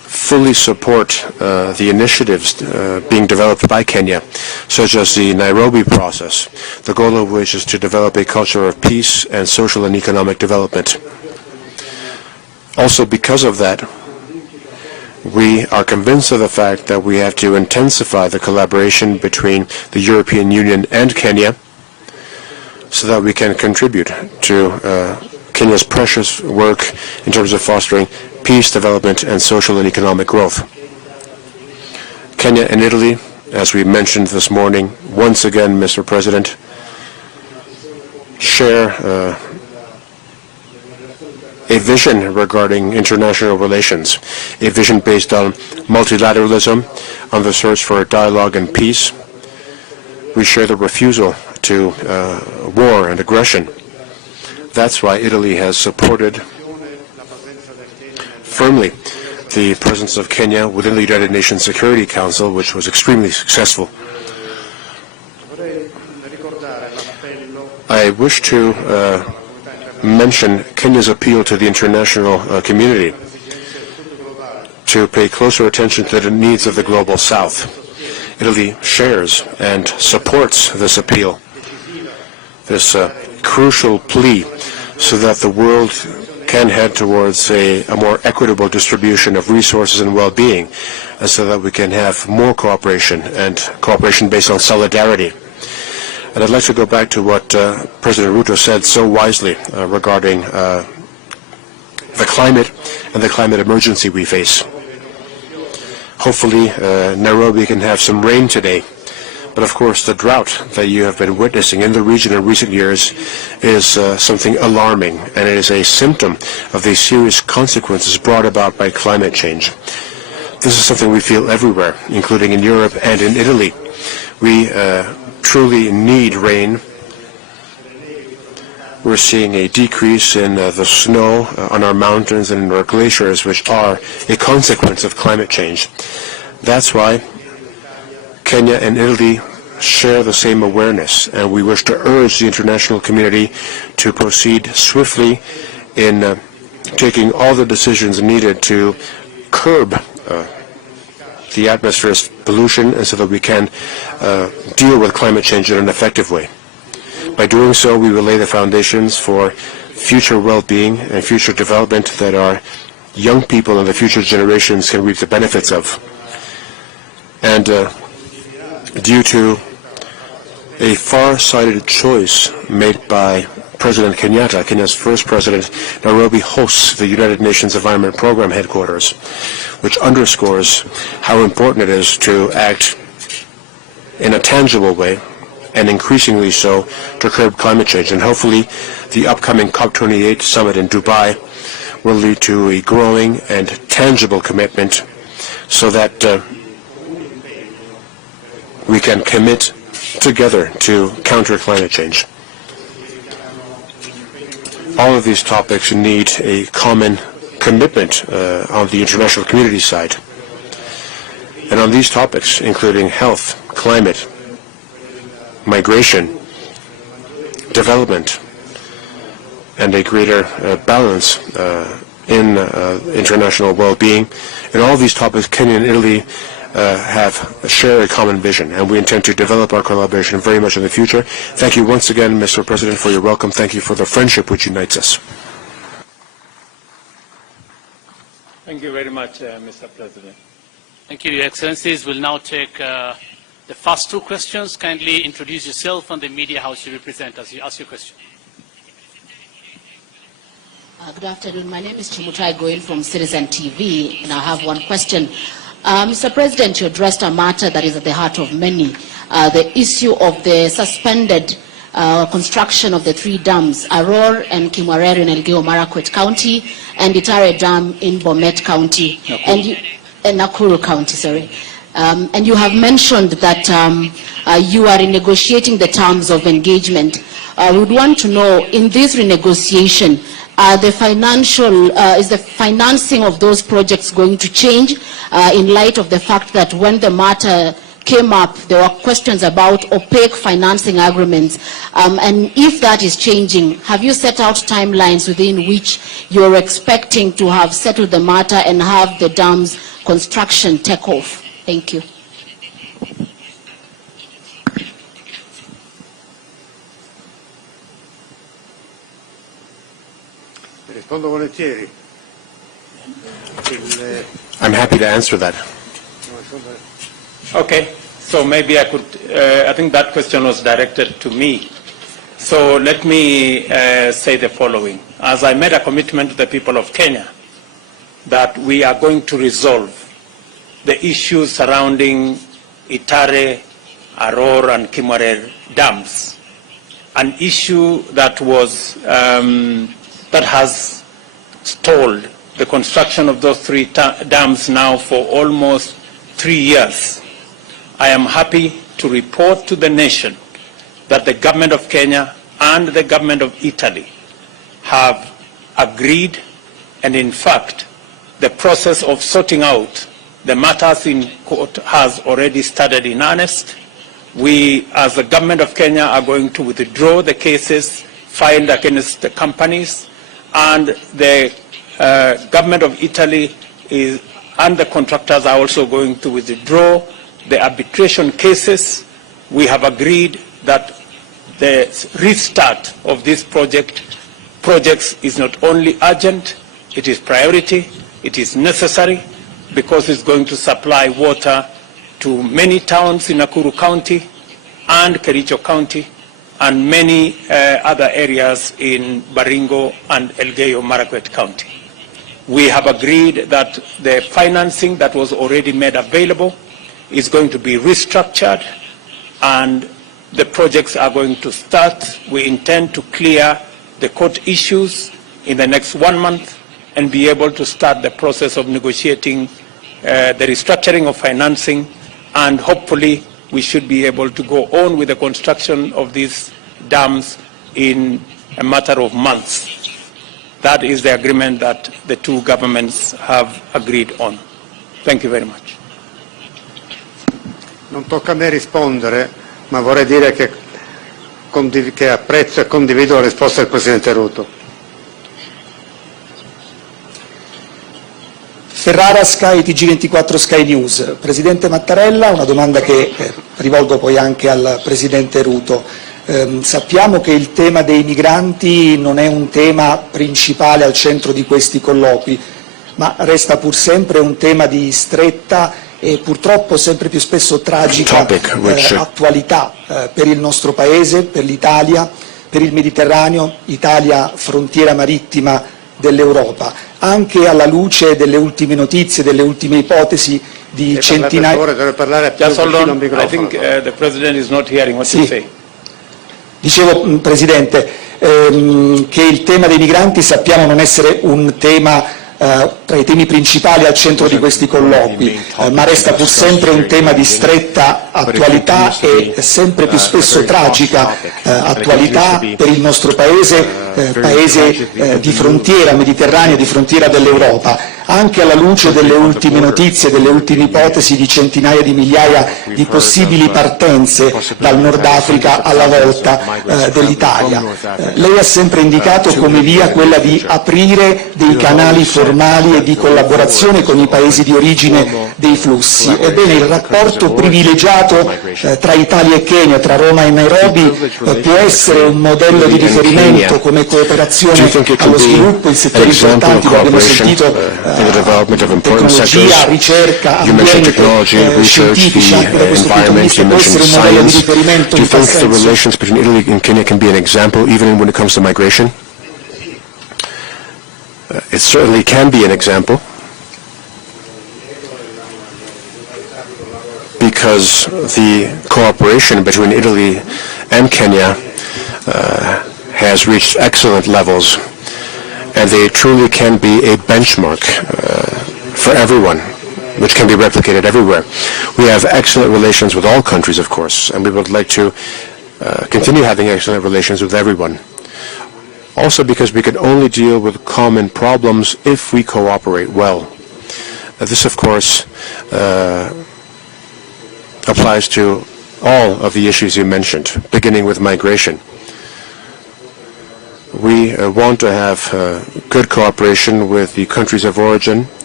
fully support the initiatives being developed by Kenya, such as the Nairobi process, the goal of which is to develop a culture of peace and social and economic development. Also, because of that, we are convinced of the fact that we have to intensify the collaboration between the European Union and Kenya so that we can contribute to Kenya's precious work in terms of fostering peace, development, and social and economic growth. Kenya and Italy, as we mentioned this morning, once again, Mr. President, share a vision regarding international relations, a vision based on multilateralism, on the search for dialogue and peace. We share the refusal to war and aggression. That's why Italy has supported firmly the presence of Kenya within the United Nations Security Council, which was extremely successful. I wish to mention Kenya's appeal to the international community to pay closer attention to the needs of the global South. Italy shares and supports this appeal, this crucial plea, so that the world can head towards a more equitable distribution of resources and well-being, and so that we can have more cooperation, and cooperation based on solidarity. And I'd like to go back to what President Ruto said so wisely regarding the climate and the climate emergency we face. Hopefully, Nairobi can have some rain today. But of course, the drought that you have been witnessing in the region in recent years is something alarming, and it is a symptom of the serious consequences brought about by climate change. This is something we feel everywhere, including in Europe and in Italy. We truly need rain. We're seeing a decrease in the snow on our mountains and in our glaciers, which are a consequence of climate change. That's why Kenya and Italy share the same awareness, and we wish to urge the international community to proceed swiftly in taking all the decisions needed to curb the atmosphere's pollution, and so that we can deal with climate change in an effective way. By doing so, we will lay the foundations for future well-being and future development that our young people and the future generations can reap the benefits of. And due to a far-sighted choice made by President Kenyatta, Kenya's first president, Nairobi hosts the United Nations Environment Program headquarters, which underscores how important it is to act in a tangible way, and increasingly so, to curb climate change. And hopefully the upcoming COP28 summit in Dubai will lead to a growing and tangible commitment so that we can commit together to counter climate change. All of these topics need a common commitment on the international community side. And on these topics, including health, climate, migration, development, and a greater balance in international well-being, in all these topics, Kenya and Italy share a common vision, and we intend to develop our collaboration very much in the future. Thank you once again, Mr. President, for your welcome. Thank you for the friendship which unites us. Thank you very much, Mr. President. Thank you, Your Excellencies. We'll now take the first two questions. Kindly introduce yourself and the media house you represent as you ask your question. Good afternoon. My name is Chimutai Goel from Citizen TV, and I have one question. Mr. President, you addressed a matter that is at the heart of many, the issue of the suspended construction of the three dams, Aror and Kimwarere in Elgeyo Marakwet County, and Itare Dam in Bomet County, and Nakuru County, sorry. And you have mentioned that you are renegotiating the terms of engagement. I would want to know, in this renegotiation, is the financing of those projects going to change in light of the fact that when the matter came up, there were questions about opaque financing agreements. And if that is changing, have you set out timelines within which you're expecting to have settled the matter and have the dams construction take off? Thank you. Rispondo volentieri. I'm happy to answer that. Okay, so maybe I could, I think that question was directed to me. So let me say the following. As I made a commitment to the people of Kenya that we are going to resolve the issues surrounding Itare, Aror, and Kimwarer dams, an issue that was, that has stalled the construction of those three dams now for almost 3 years. I am happy to report to the nation that the government of Kenya and the government of Italy have agreed, and in fact, the process of sorting out the matters in court has already started in earnest. We, as the government of Kenya, are going to withdraw the cases filed against the companies, and the government of Italy and the contractors are also going to withdraw the arbitration cases. We have agreed that the restart of this projects is not only urgent, it is priority, it is necessary, because it's going to supply water to many towns in Nakuru County and Kericho County and many other areas in Baringo and Elgeyo Marakwet County. We have agreed that the financing that was already made available is going to be restructured, and the projects are going to start. We intend to clear the court issues in the next 1 month and be able to start the process of negotiating the restructuring of financing, and hopefully we should be able to go on with the construction of these dams in a matter of months. That is the agreement that the two governments have agreed on. Thank you very much. Non tocca a me rispondere, ma vorrei dire che apprezzo e condivido la risposta del Presidente Ruto. Ferrara, Sky, TG24 Sky News. Presidente Mattarella, una domanda che rivolgo poi anche al Presidente Ruto. Sappiamo che il tema dei migranti non è un tema principale al centro di questi colloqui, ma resta pur sempre un tema di stretta e purtroppo sempre più spesso tragica attualità per il nostro Paese, per l'Italia, per il Mediterraneo, Italia frontiera marittima dell'Europa, anche alla luce delle ultime notizie, delle ultime ipotesi di centinaia... Deve parlare più vicino al microfono. I think the President is not hearing what you say. Dicevo, Presidente, che il tema dei migranti sappiamo non essere un tema tra i temi principali al centro di questi colloqui, ma resta pur sempre un tema di stretta attualità e sempre più spesso tragica attualità per il nostro Paese, Paese di frontiera mediterranea, di frontiera dell'Europa, anche alla luce delle ultime notizie, delle ultime ipotesi di centinaia di migliaia di possibili partenze dal Nord Africa alla volta dell'Italia. Lei ha sempre indicato come via quella di aprire dei canali formali e di collaborazione con i paesi di origine dei flussi. Ebbene, il rapporto privilegiato tra Italia e Kenya, tra Roma e Nairobi, può essere un modello di riferimento come cooperazione allo sviluppo in settori importanti, lo abbiamo sentito, tecnologia, ricerca, ambiente, scientifici, anche da questo punto di vista può essere un modello di riferimento in tal senso. Do you think the relations between Italy and Kenya can be an example even when it comes to migration? It certainly can be an example, because the cooperation between Italy and Kenya has reached excellent levels, and they truly can be a benchmark for everyone, which can be replicated everywhere. We have excellent relations with all countries, of course, and we would like to continue having excellent relations with everyone. Also because we can only deal with common problems if we cooperate well. This, of course, applies to all of the issues you mentioned, beginning with migration. We want to have good cooperation with the countries of origin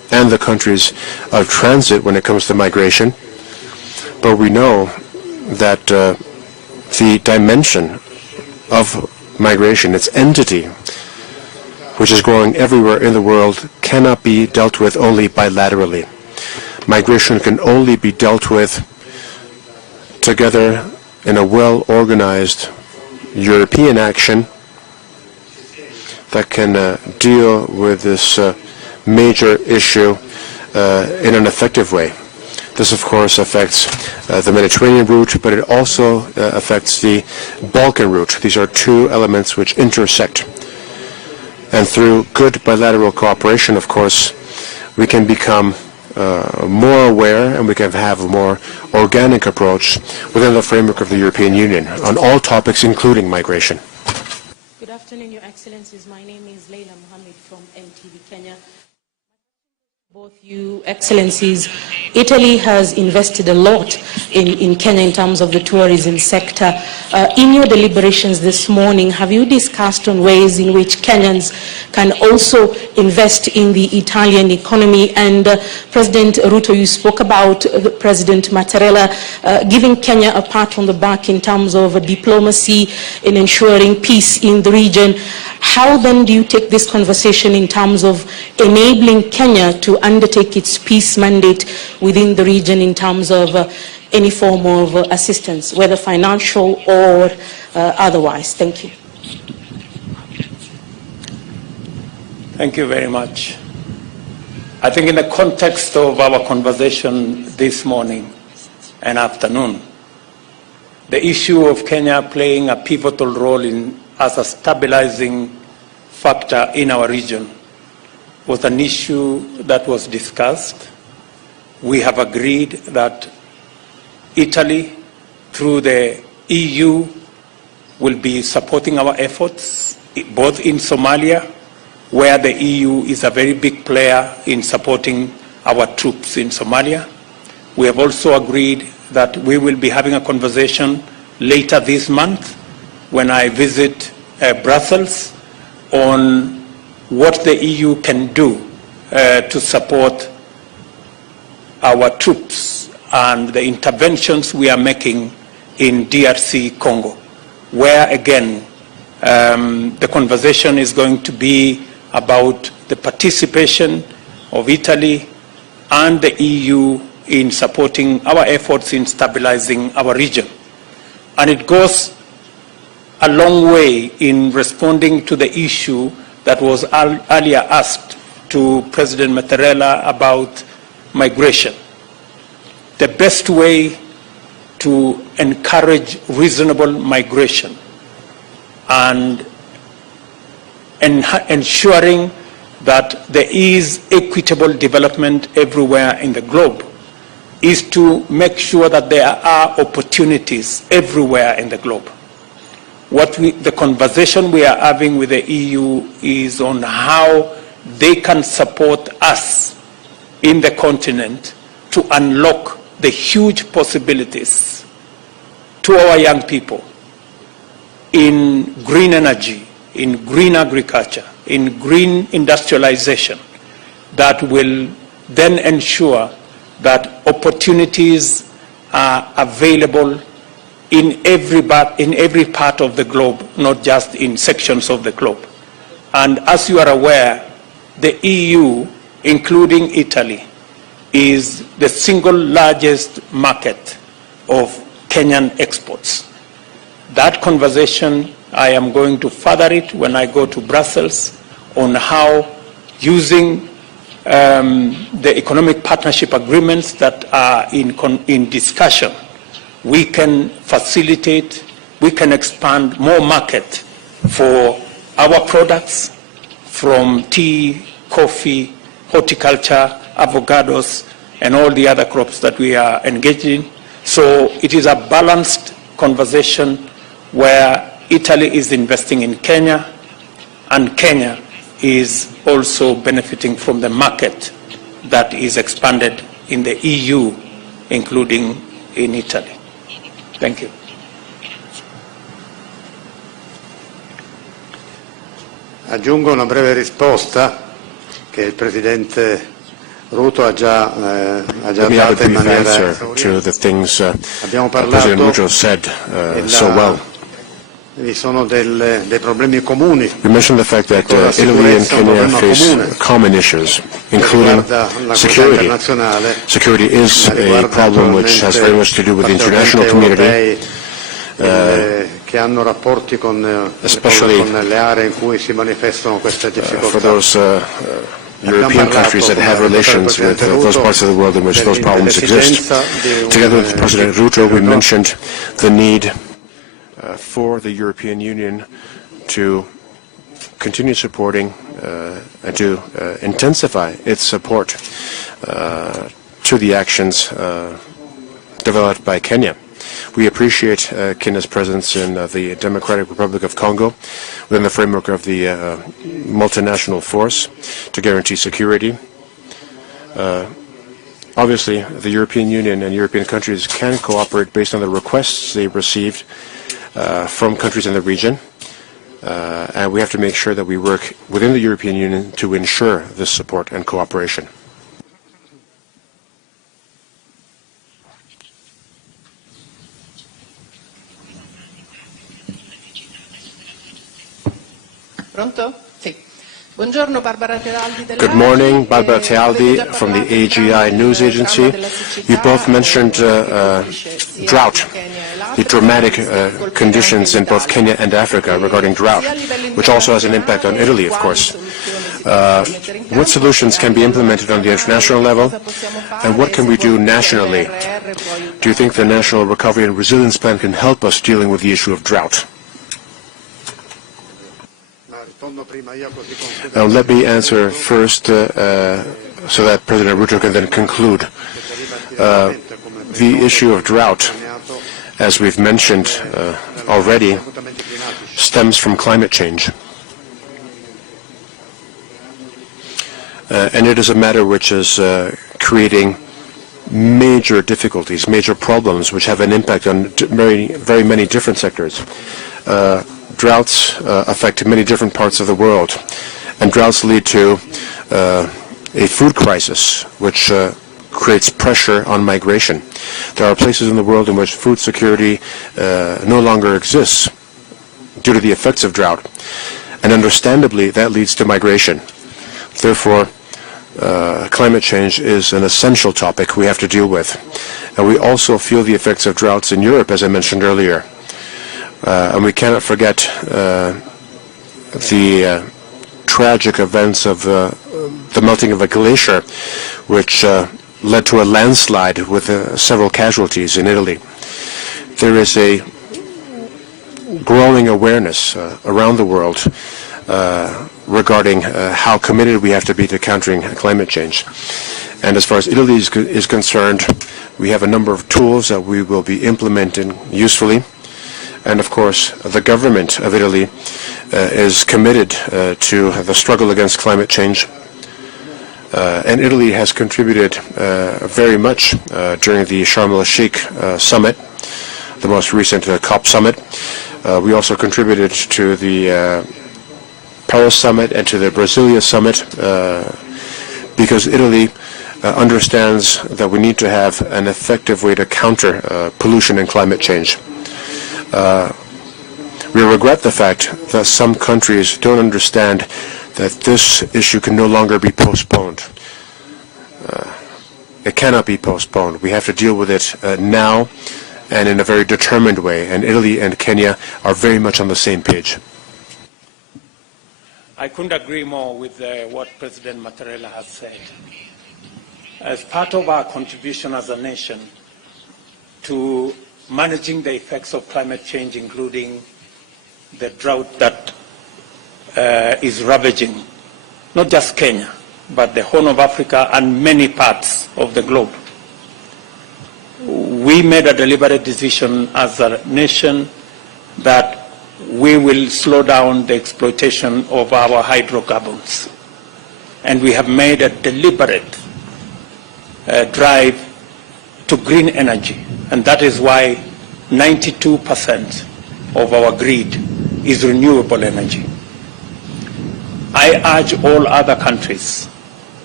and the countries of transit when it comes to migration. But we know that the dimension of migration, its entity, which is growing everywhere in the world, cannot be dealt with only bilaterally. Migration can only be dealt with together in a well-organized European action that can deal with this major issue in an effective way. This, of course, affects the Mediterranean route, but it also affects the Balkan route. These are two elements which intersect. And through good bilateral cooperation, of course, we can become more aware and we can have a more organic approach within the framework of the European Union on all topics, including migration. Good afternoon, Your Excellencies. My name is Raila from MTV Kenya. Both you Excellencies, Italy has invested a lot in Kenya in terms of the tourism sector. In your deliberations this morning, have you discussed on ways in which Kenyans can also invest in the Italian economy? And President Ruto, you spoke about President Mattarella giving Kenya a pat on the back in terms of diplomacy in ensuring peace in the region. How then do you take this conversation in terms of enabling Kenya to undertake its peace mandate within the region in terms of any form of assistance, whether financial or otherwise? Thank you. Thank you very much. I think in the context of our conversation this morning and afternoon, the issue of Kenya playing a pivotal role as a stabilizing factor in our region was an issue that was discussed. We have agreed that Italy, through the EU, will be supporting our efforts, both in Somalia, where the EU is a very big player in supporting our troops in Somalia. We have also agreed that we will be having a conversation later this month when I visit Brussels on what the EU can do to support our troops and the interventions we are making in DRC Congo, where again the conversation is going to be about the participation of Italy and the EU in supporting our efforts in stabilizing our region. And it goes a long way in responding to the issue that was earlier asked to President Mattarella about migration. The best way to encourage reasonable migration and ensuring that there is equitable development everywhere in the globe is to make sure that there are opportunities everywhere in the globe. The conversation we are having with the EU is on how they can support us in the continent to unlock the huge possibilities to our young people in green energy, in green agriculture, in green industrialization that will then ensure that opportunities are available in every part of the globe, not just in sections of the globe. And as you are aware, the EU, including Italy, is the single largest market of Kenyan exports. That conversation, I am going to further it when I go to Brussels on how using the economic partnership agreements that are in discussion, we can facilitate, we can expand more market for our products from tea, coffee, horticulture, avocados, and all the other crops that we are engaged in. So it is a balanced conversation where Italy is investing in Kenya and Kenya is also benefiting from the market that is expanded in the EU, including in Italy. Thank you. Aggiungo una breve risposta che il Presidente Ruto ha già Let me add a dato in brief maniera answer to the things abbiamo President parlato Ruto said so well. vi sono dei problemi comuni. We mentioned the fact that La Italy and sicurezza è un Kenya problema face comune common issues, che including riguarda la comunità security. internazionale, Security is ma a riguarda problem which has very much to do with the international community, che hanno rapporti con le aree in cui si manifestano queste difficoltà. for those European countries that have relations with those parts of the world in which those problems exist. Together with President Ruto, we mentioned the need for the European Union to continue supporting and to intensify its support to the actions developed by Kenya. We appreciate Kenya's presence in the Democratic Republic of Congo within the framework of the multinational force to guarantee security. Obviously, the European Union and European countries can cooperate based on the requests they received from countries in the region, and we have to make sure that we work within the European Union to ensure this support and cooperation. Pronto? Sì. Buongiorno, Barbara Tealdi della Good morning, Barbara Tealdi from the AGI News Agency. You both mentioned drought, the dramatic conditions in both Kenya and Africa regarding drought, which also has an impact on Italy, of course. What solutions can be implemented on the international level, and what can we do nationally? Do you think the National Recovery and Resilience Plan can help us dealing with the issue of drought? Now let me answer first so that President Ruto can then conclude. The issue of drought, as we've mentioned already, stems from climate change. And it is a matter which is creating major difficulties, major problems, which have an impact on very many different sectors. Droughts affect many different parts of the world, and droughts lead to a food crisis, which creates pressure on migration. There are places in the world in which food security no longer exists due to the effects of drought, and understandably that leads to migration. Therefore, climate change is an essential topic we have to deal with. And we also feel the effects of droughts in Europe, as I mentioned earlier. And we cannot forget the tragic events of the melting of a glacier, which led to a landslide with several casualties in Italy. There is a growing awareness around the world regarding how committed we have to be to countering climate change. And as far as Italy is concerned, we have a number of tools that we will be implementing usefully. And of course, the government of Italy is committed to the struggle against climate change. And Italy has contributed very much during the Sharm el-Sheikh summit, the most recent COP summit. We also contributed to the Paris summit and to the Brasilia summit because Italy understands that we need to have an effective way to counter pollution and climate change. We regret the fact that some countries don't understand that this issue can no longer be postponed. It cannot be postponed. We have to deal with it now and in a very determined way, and Italy and Kenya are very much on the same page. I couldn't agree more with what President Mattarella has said. As part of our contribution as a nation to managing the effects of climate change, including the drought that is ravaging not just Kenya, but the Horn of Africa and many parts of the globe. We made a deliberate decision as a nation that we will slow down the exploitation of our hydrocarbons. And we have made a deliberate drive to green energy. And that is why 92% of our grid is renewable energy. I urge all other countries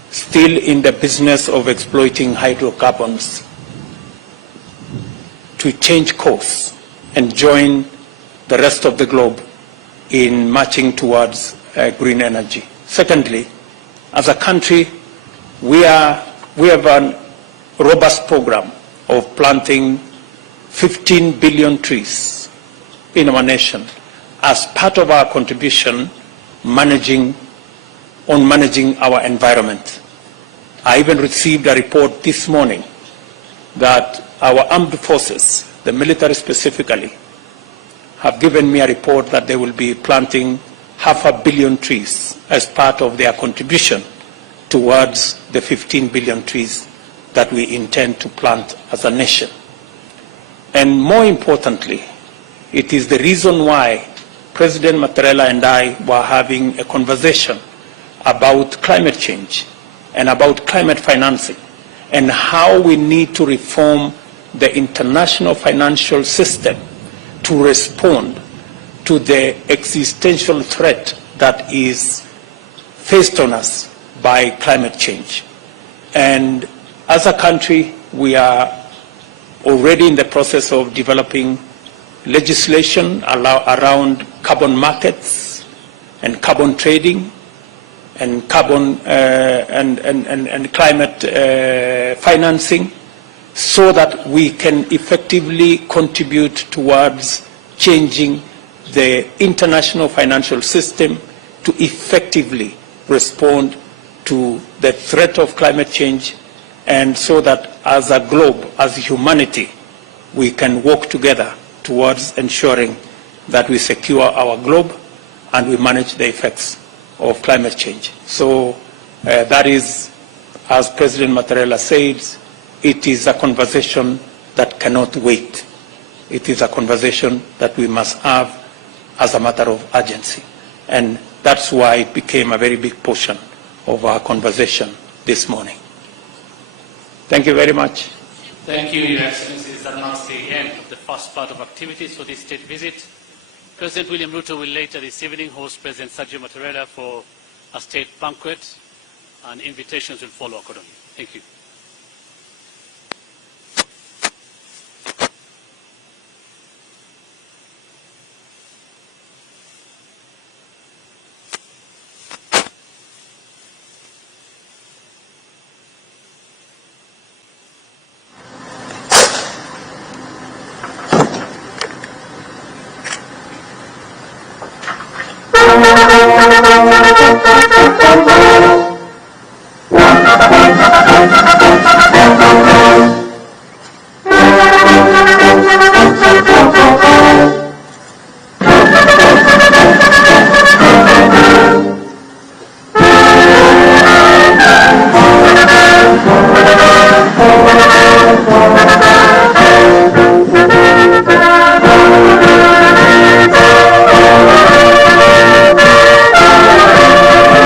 still in the business of exploiting hydrocarbons to change course and join the rest of the globe in marching towards green energy. Secondly, as a country, we have a robust program of planting 15 billion trees in our nation as part of our contribution managing our environment. I even received a report this morning that our armed forces, the military specifically, have given me a report that they will be planting 500 million trees as part of their contribution towards the 15 billion trees that we intend to plant as a nation. And more importantly, it is the reason why President Mattarella and I were having a conversation about climate change and about climate financing and how we need to reform the international financial system to respond to the existential threat that is faced on us by climate change. And as a country, we are already in the process of developing legislation around carbon markets and carbon trading and carbon and climate financing, so that we can effectively contribute towards changing the international financial system to effectively respond to the threat of climate change, and so that as a globe, as humanity, we can work together towards ensuring that we secure our globe and we manage the effects of climate change. So that is, as President Mattarella says, it is a conversation that cannot wait. It is a conversation that we must have as a matter of urgency. And that's why it became a very big portion of our conversation this morning. Thank you very much. Thank you, Your Excellencies. That marks the end of the first part of activities for this state visit. President William Ruto will later this evening host President Sergio Mattarella for a state banquet, and invitations will follow accordingly. Thank you.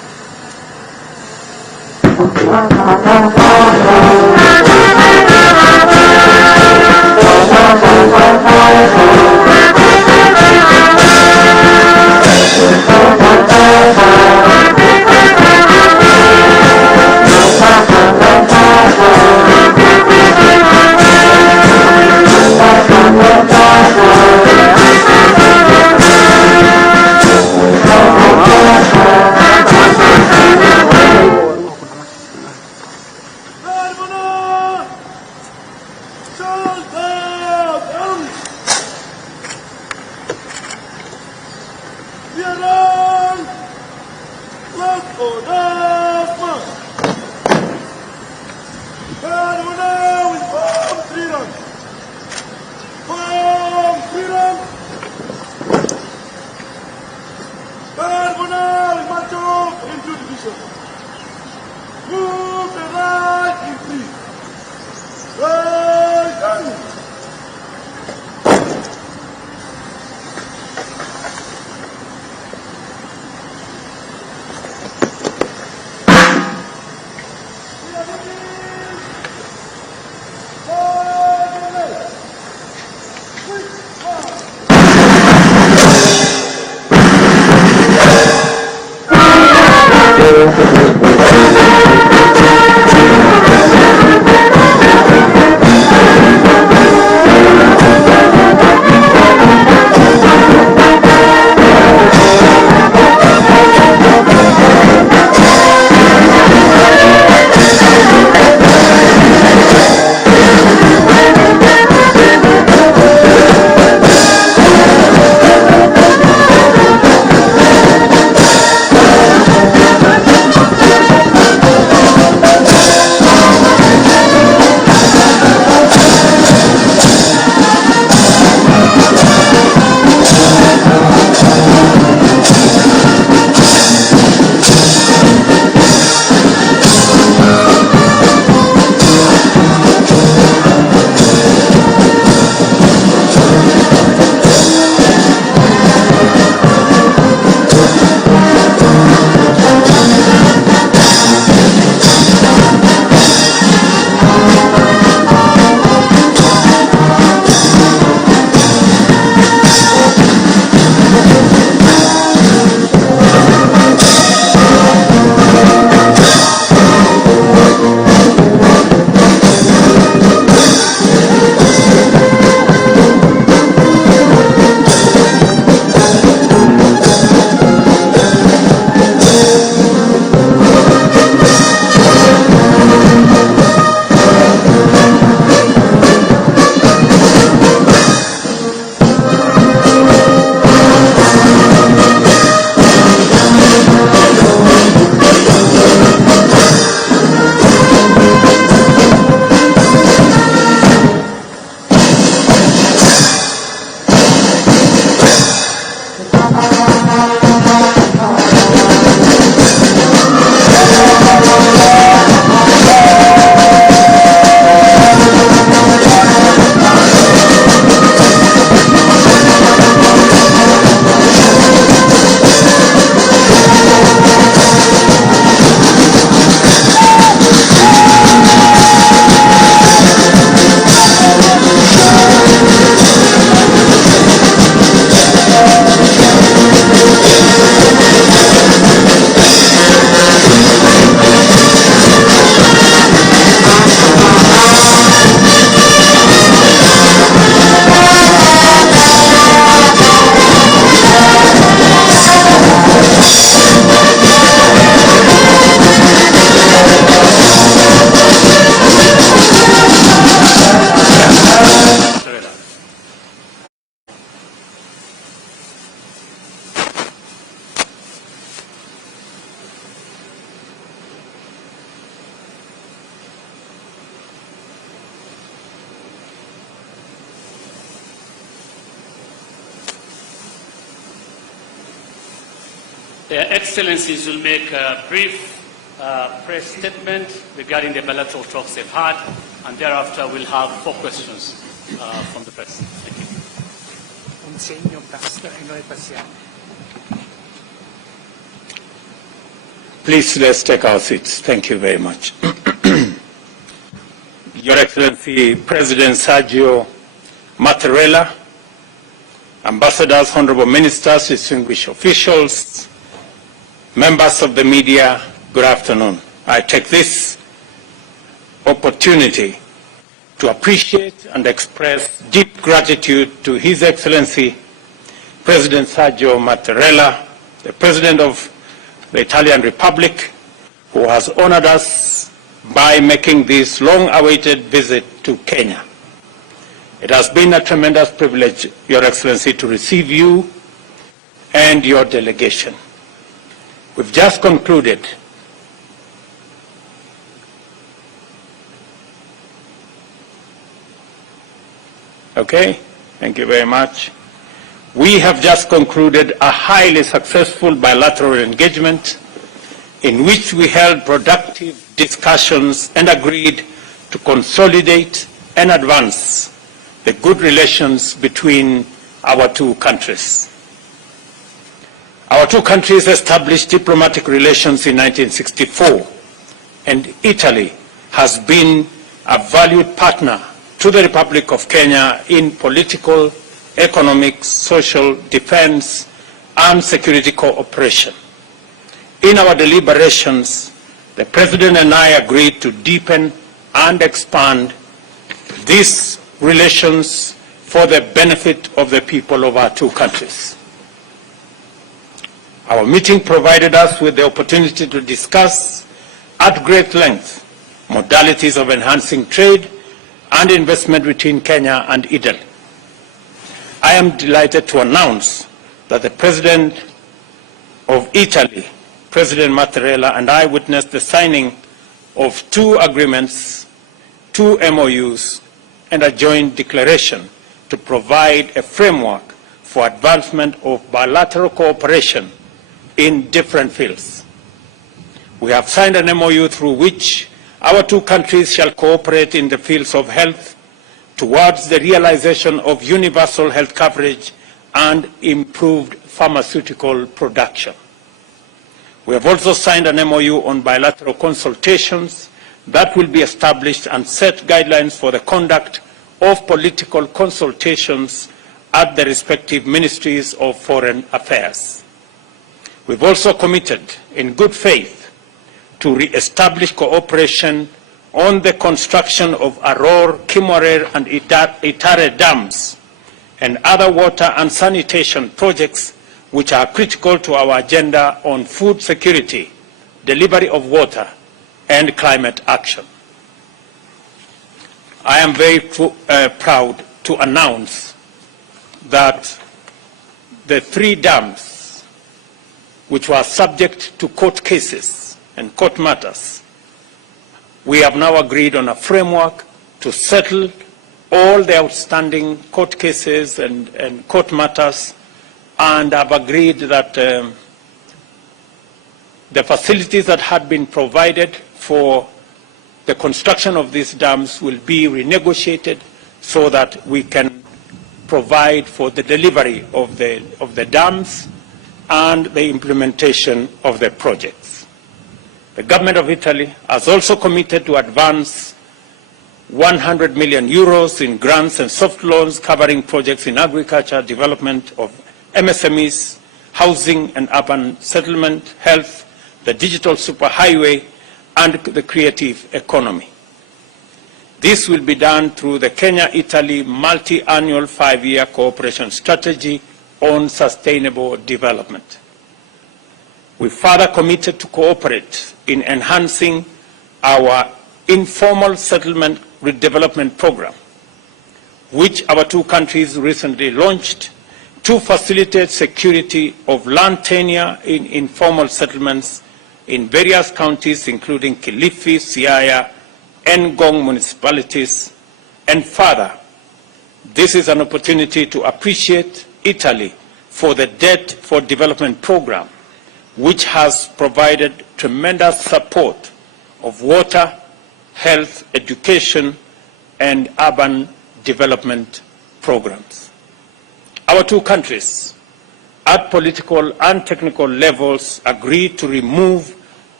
Their Excellencies will make a brief press statement regarding the bilateral talks they've had, and thereafter we'll have 4 questions from the press. Thank you. Un segno basta e noi passiamo. Please, let's take our seats. Thank you very much. Your Excellency, President Sergio Mattarella, ambassadors, honorable ministers, distinguished officials, members of the media, good afternoon. I take this opportunity to appreciate and express deep gratitude to His Excellency, President Sergio Mattarella, the President of the Italian Republic, who has honored us by making this long-awaited visit to Kenya. It has been a tremendous privilege, Your Excellency, to receive you and your delegation. We've just concluded Okay, thank you very much. We have just concluded a highly successful bilateral engagement in which we held productive discussions and agreed to consolidate and advance the good relations between our two countries. Our two countries established diplomatic relations in 1964, and Italy has been a valued partner to the Republic of Kenya in political, economic, social, defense, and security cooperation. In our deliberations, the President and I agreed to deepen and expand these relations for the benefit of the people of our two countries. Our meeting provided us with the opportunity to discuss at great length modalities of enhancing trade and investment between Kenya and Italy. I am delighted to announce that the President of Italy, President Mattarella, and I witnessed the signing of 2 agreements, 2 MOUs, and a joint declaration to provide a framework for advancement of bilateral cooperation in different fields. We have signed an MOU through which our two countries shall cooperate in the fields of health towards the realization of universal health coverage and improved pharmaceutical production. We have also signed an MOU on bilateral consultations that will be established and set guidelines for the conduct of political consultations at the respective ministries of foreign affairs. We've also committed in good faith to re-establish cooperation on the construction of Aror, Kimorer, and Itare dams and other water and sanitation projects which are critical to our agenda on food security, delivery of water, and climate action. I am very proud to announce that the 3 dams which were subject to court cases and court matters, we have now agreed on a framework to settle all the outstanding court cases and court matters, and have agreed that the facilities that had been provided for the construction of these dams will be renegotiated so that we can provide for the delivery of the dams and the implementation of the projects. The government of Italy has also committed to advance 100 million euros in grants and soft loans covering projects in agriculture, development of MSMEs, housing and urban settlement, health, the digital superhighway, and the creative economy. This will be done through the Kenya-Italy multi-annual 5-year cooperation strategy on sustainable development. We further committed to cooperate in enhancing our informal settlement redevelopment program, which our two countries recently launched to facilitate security of land tenure in informal settlements in various counties, including Kilifi, Siaya, and Ngong municipalities. And further, this is an opportunity to appreciate Italy for the Debt for Development program, which has provided tremendous support of water, health, education, and urban development programs. Our two countries, at political and technical levels, agreed to remove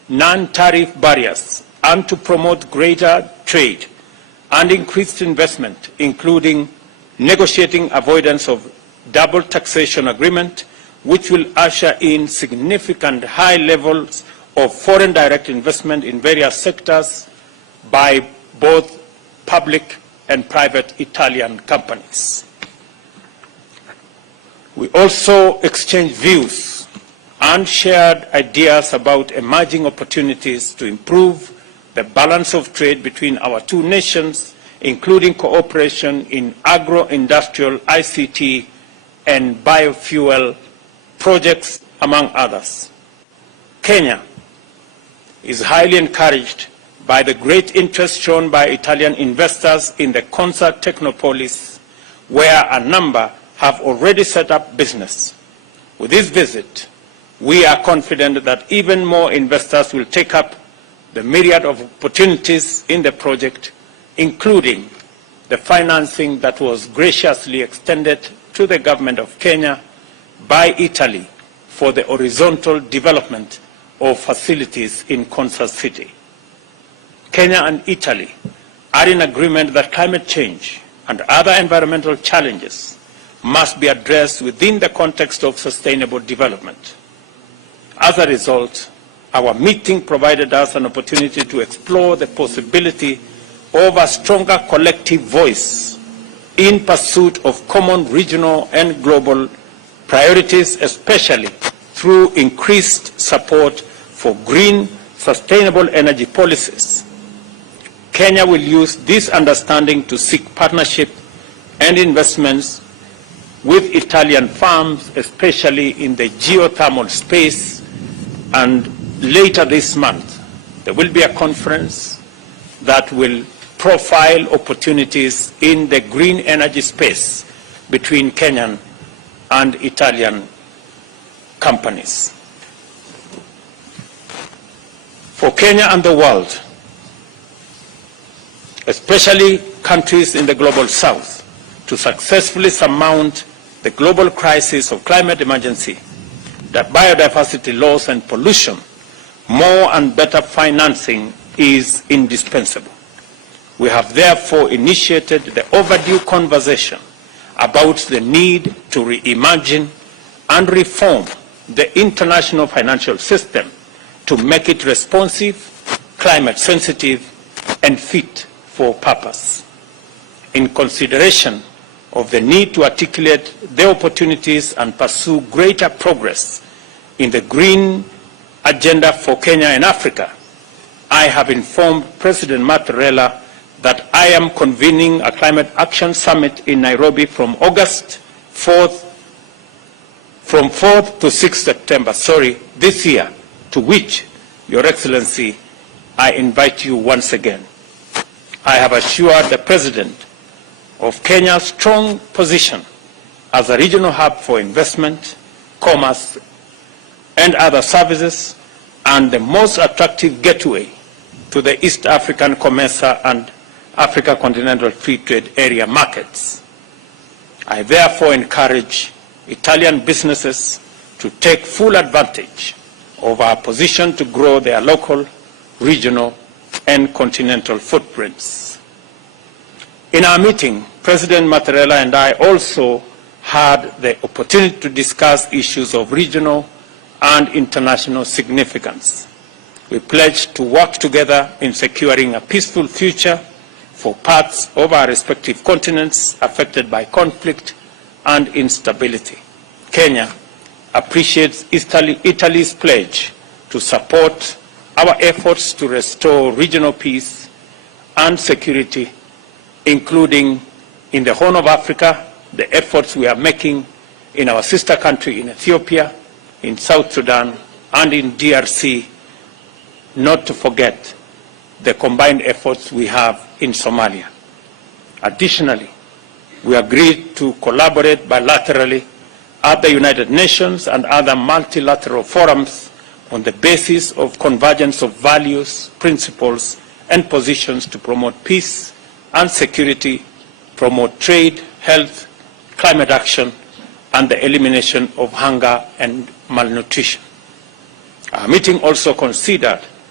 non-tariff barriers and to promote greater trade and increased investment, including negotiating avoidance of double taxation agreement, which will usher in significant high levels of foreign direct investment in various sectors by both public and private Italian companies. We also exchanged views and shared ideas about emerging opportunities to improve the balance of trade between our two nations, including cooperation in agro-industrial, ICT, and biofuel projects, among others. Kenya is highly encouraged by the great interest shown by Italian investors in the Concert Technopolis, where a number have already set up business. With this visit, we are confident that even more investors will take up the myriad of opportunities in the project, including the financing that was graciously extended to the government of Kenya by Italy for the horizontal development of facilities in Concert City. Kenya and Italy are in agreement that climate change and other environmental challenges must be addressed within the context of sustainable development. As a result, our meeting provided us an opportunity to explore the possibility of a stronger collective voice in pursuit of common regional and global priorities, especially through increased support for green, sustainable energy policies. Kenya will use this understanding to seek partnership and investments with Italian firms, especially in the geothermal space, and later this month there will be a conference that will profile opportunities in the green energy space between Kenyan and Italian companies. For Kenya and the world, especially countries in the global south, to successfully surmount the global crisis of climate emergency, that biodiversity loss and pollution, more and better financing is indispensable. We have therefore initiated the overdue conversation about the need to reimagine and reform the international financial system to make it responsive, climate sensitive, and fit for purpose. In consideration of the need to articulate the opportunities and pursue greater progress in the green agenda for Kenya and Africa, I have informed President Mattarella that I am convening a climate action summit in Nairobi from 4th to 6th September, this year, to which, Your Excellency, I invite you once again. I have assured the President of Kenya's strong position as a regional hub for investment, commerce, and other services, and the most attractive gateway to the East African COMESA and Africa Continental Free Trade Area markets. I therefore encourage Italian businesses to take full advantage of our position to grow their local, regional, and continental footprints. In our meeting, President Mattarella and I also had the opportunity to discuss issues of regional and international significance. We pledged to work together in securing a peaceful future for parts of our respective continents affected by conflict and instability. Kenya appreciates Italy's pledge to support our efforts to restore regional peace and security, including in the Horn of Africa, the efforts we are making in our sister country in Ethiopia, in South Sudan, and in DRC, not to forget the combined efforts we have in Somalia. Additionally, we agreed to collaborate bilaterally at the United Nations and other multilateral forums on the basis of convergence of values, principles, and positions to promote peace and security, promote trade, health, climate action, and the elimination of hunger and malnutrition. Our meeting also considered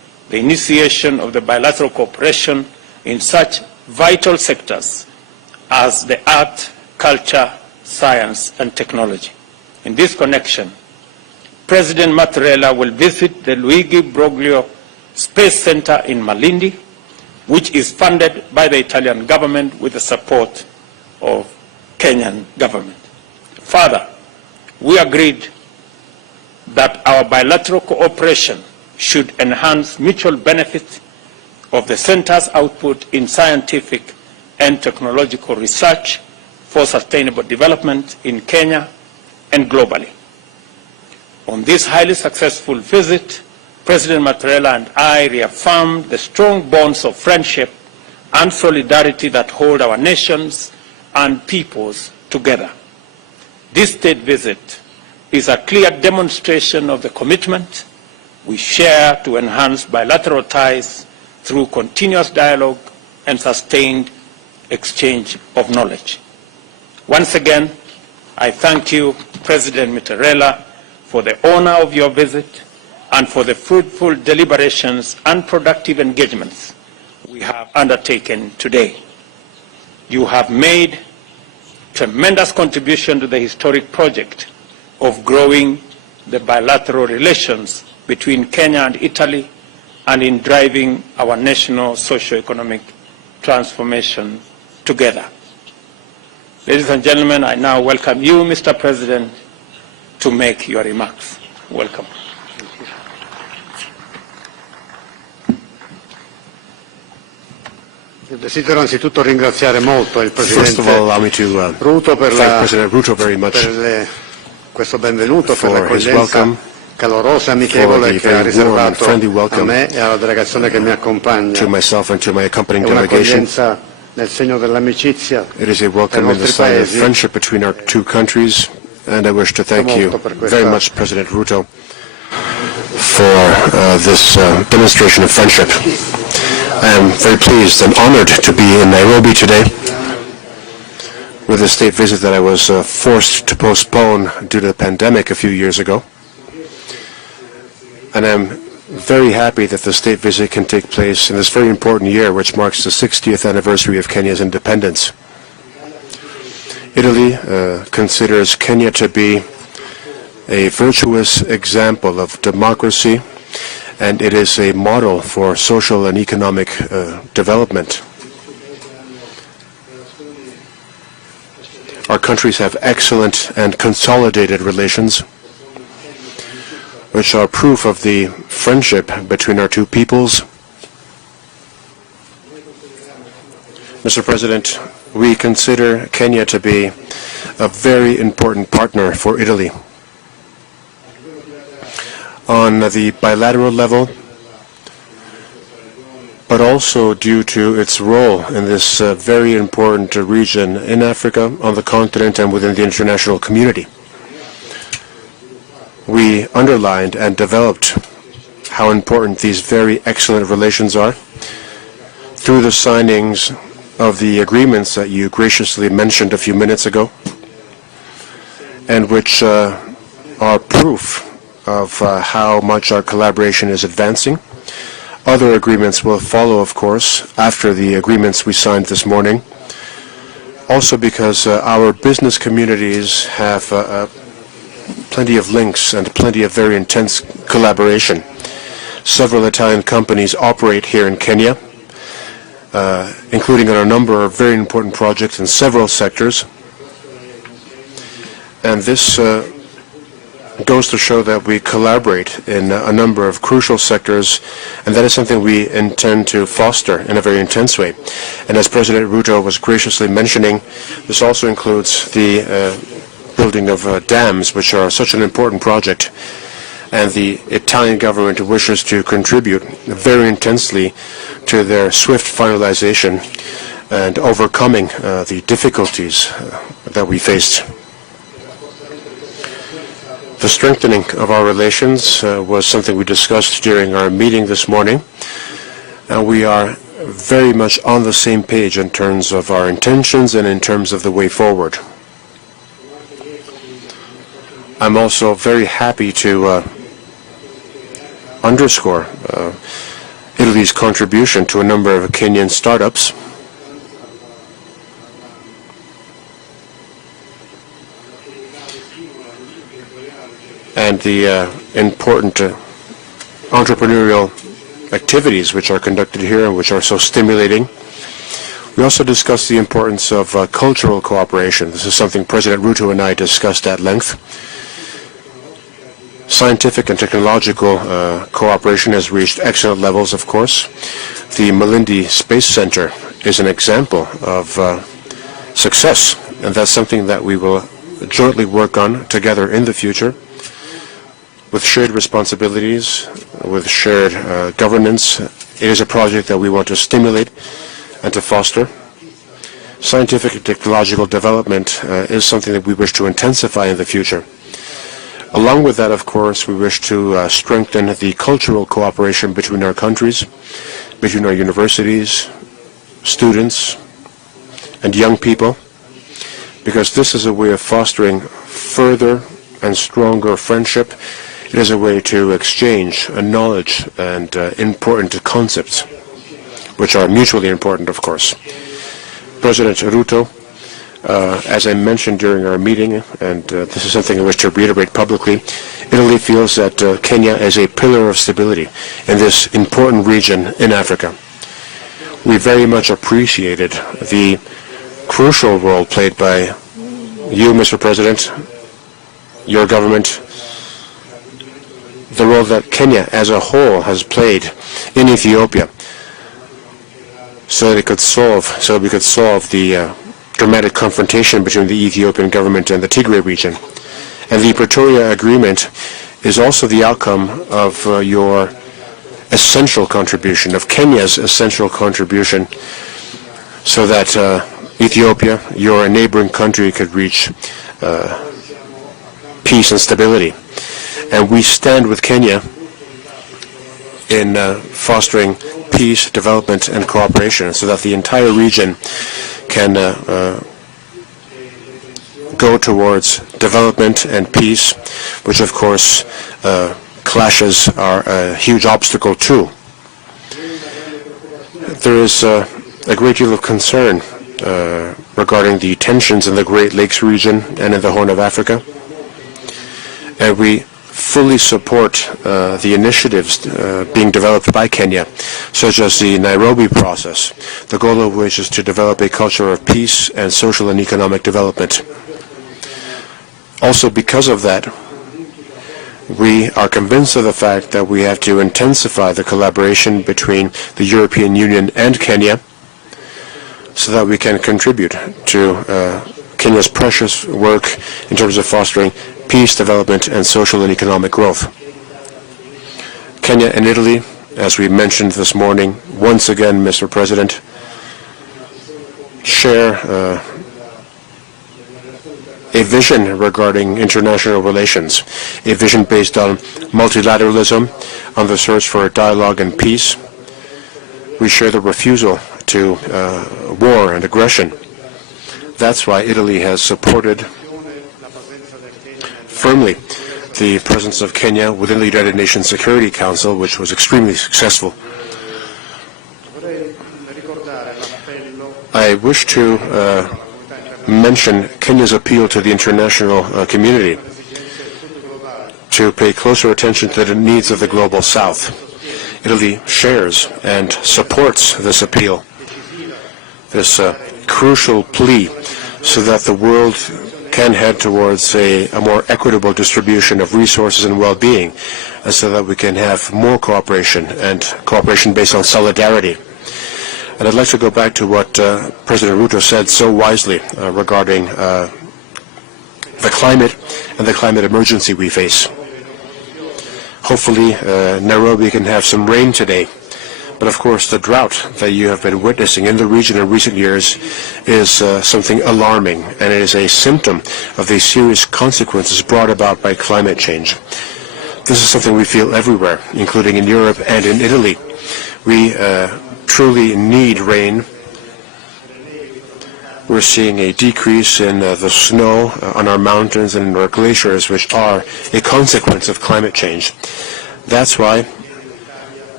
the initiation of the bilateral cooperation in such vital sectors as the art, culture, science, and technology. In this connection, President Mattarella will visit the Luigi Broglio Space Center in Malindi, which is funded by the Italian government with the support of Kenyan government. Further, we agreed that our bilateral cooperation should enhance mutual benefit of the center's output in scientific and technological research for sustainable development in Kenya and globally. On this highly successful visit, President Mattarella and I reaffirmed the strong bonds of friendship and solidarity that hold our nations and peoples together. This state visit is a clear demonstration of the commitment we share to enhance bilateral ties through continuous dialogue and sustained exchange of knowledge. Once again, I thank you, President Mattarella, for the honor of your visit and for the fruitful deliberations and productive engagements we have undertaken today. You have made tremendous contribution to the historic project of growing the bilateral relations between Kenya and Italy and in driving our national socio-economic transformation together. Ladies and gentlemen, I now welcome you, Mr. President, to make your remarks. Welcome. Desidero anzitutto ringraziare molto il First of all, allow me to Ruto per thank President Ruto very much questo benvenuto, per for his l'accoglienza welcome, calorosa e amichevole che ha riservato friendly a welcome me e alla delegazione che mi accompagna. to myself and to my accompanying È delegation. un'accoglienza nel segno dell'amicizia It is a tra i welcome in the nostri sign of paesi. friendship between our two countries, and I wish to thank you very much, President Ruto, for this demonstration of friendship. I am very pleased and honored to be in Nairobi today with a state visit that I was forced to postpone due to the pandemic a few years ago. And I'm very happy that the state visit can take place in this very important year, which marks the 60th anniversary of Kenya's independence. Italy considers Kenya to be a virtuous example of democracy, and it is a model for social and economic development. Our countries have excellent and consolidated relations, which are proof of the friendship between our two peoples. Mr. President, we consider Kenya to be a very important partner for Italy. On the bilateral level, but also due to its role in this very important region in Africa, on the continent, and within the international community. We underlined and developed how important these very excellent relations are through the signings of the agreements that you graciously mentioned a few minutes ago, and which are proof of how much our collaboration is advancing. Other agreements will follow, of course, after the agreements we signed this morning, also because our business communities have plenty of links and plenty of very intense collaboration. Several Italian companies operate here in Kenya, including on a number of very important projects in several sectors. And this goes to show that we collaborate in a number of crucial sectors, and that is something we intend to foster in a very intense way. And as President Ruto was graciously mentioning, this also includes the building of dams, which are such an important project, and the Italian government wishes to contribute very intensely to their swift finalization and overcoming the difficulties that we faced. The strengthening of our relations was something we discussed during our meeting this morning, and we are very much on the same page in terms of our intentions and in terms of the way forward. I'm also very happy to underscore Italy's contribution to a number of Kenyan startups, and the important entrepreneurial activities which are conducted here and which are so stimulating. We also discussed the importance of cultural cooperation. This is something President Ruto and I discussed at length. Scientific and technological cooperation has reached excellent levels, of course. The Malindi Space Center is an example of success, and that's something that we will jointly work on together in the future, with shared responsibilities, with shared governance. It is a project that we want to stimulate and to foster. Scientific and technological development is something that we wish to intensify in the future. Along with that, of course, we wish to strengthen the cultural cooperation between our countries, between our universities, students, and young people, because this is a way of fostering further and stronger friendship. It is a way to exchange knowledge and important concepts, which are mutually important, of course. President Ruto, as I mentioned during our meeting, and this is something I wish to reiterate publicly, Italy feels that Kenya is a pillar of stability in this important region in Africa. We very much appreciated the crucial role played by you, Mr. President, your government, the role that Kenya as a whole has played in Ethiopia, so that we could solve the dramatic confrontation between the Ethiopian government and the Tigray region. And the Pretoria Agreement is also the outcome of your essential contribution, of Kenya's essential contribution, so that Ethiopia, your neighboring country, could reach peace and stability. And we stand with Kenya in fostering peace, development, and cooperation, so that the entire region can go towards development and peace, which of course clashes are a huge obstacle too. There is a great deal of concern regarding the tensions in the Great Lakes region and in the Horn of Africa, and we fully support the initiatives being developed by Kenya, such as the Nairobi process, the goal of which is to develop a culture of peace and social and economic development. Also, because of that, we are convinced of the fact that we have to intensify the collaboration between the European Union and Kenya, so that we can contribute to Kenya's precious work in terms of fostering peace, development, and social and economic growth. Kenya and Italy, as we mentioned this morning, once again, Mr. President, share a vision regarding international relations, a vision based on multilateralism, on the search for dialogue and peace. We share the refusal to war and aggression. That's why Italy has supported firmly the presence of Kenya within the United Nations Security Council, which was extremely successful. I wish to mention Kenya's appeal to the international community to pay closer attention to the needs of the global South. Italy shares and supports this appeal, this crucial plea, so that the world can head towards a more equitable distribution of resources and well-being, and so that we can have more cooperation, and cooperation based on solidarity. And I'd like to go back to what President Ruto said so wisely regarding the climate and the climate emergency we face. Hopefully, Nairobi can have some rain today. But of course, the drought that you have been witnessing in the region in recent years is something alarming, and it is a symptom of the serious consequences brought about by climate change. This is something we feel everywhere, including in Europe and in Italy. We truly need rain. We're seeing a decrease in the snow on our mountains and in our glaciers, which are a consequence of climate change. That's why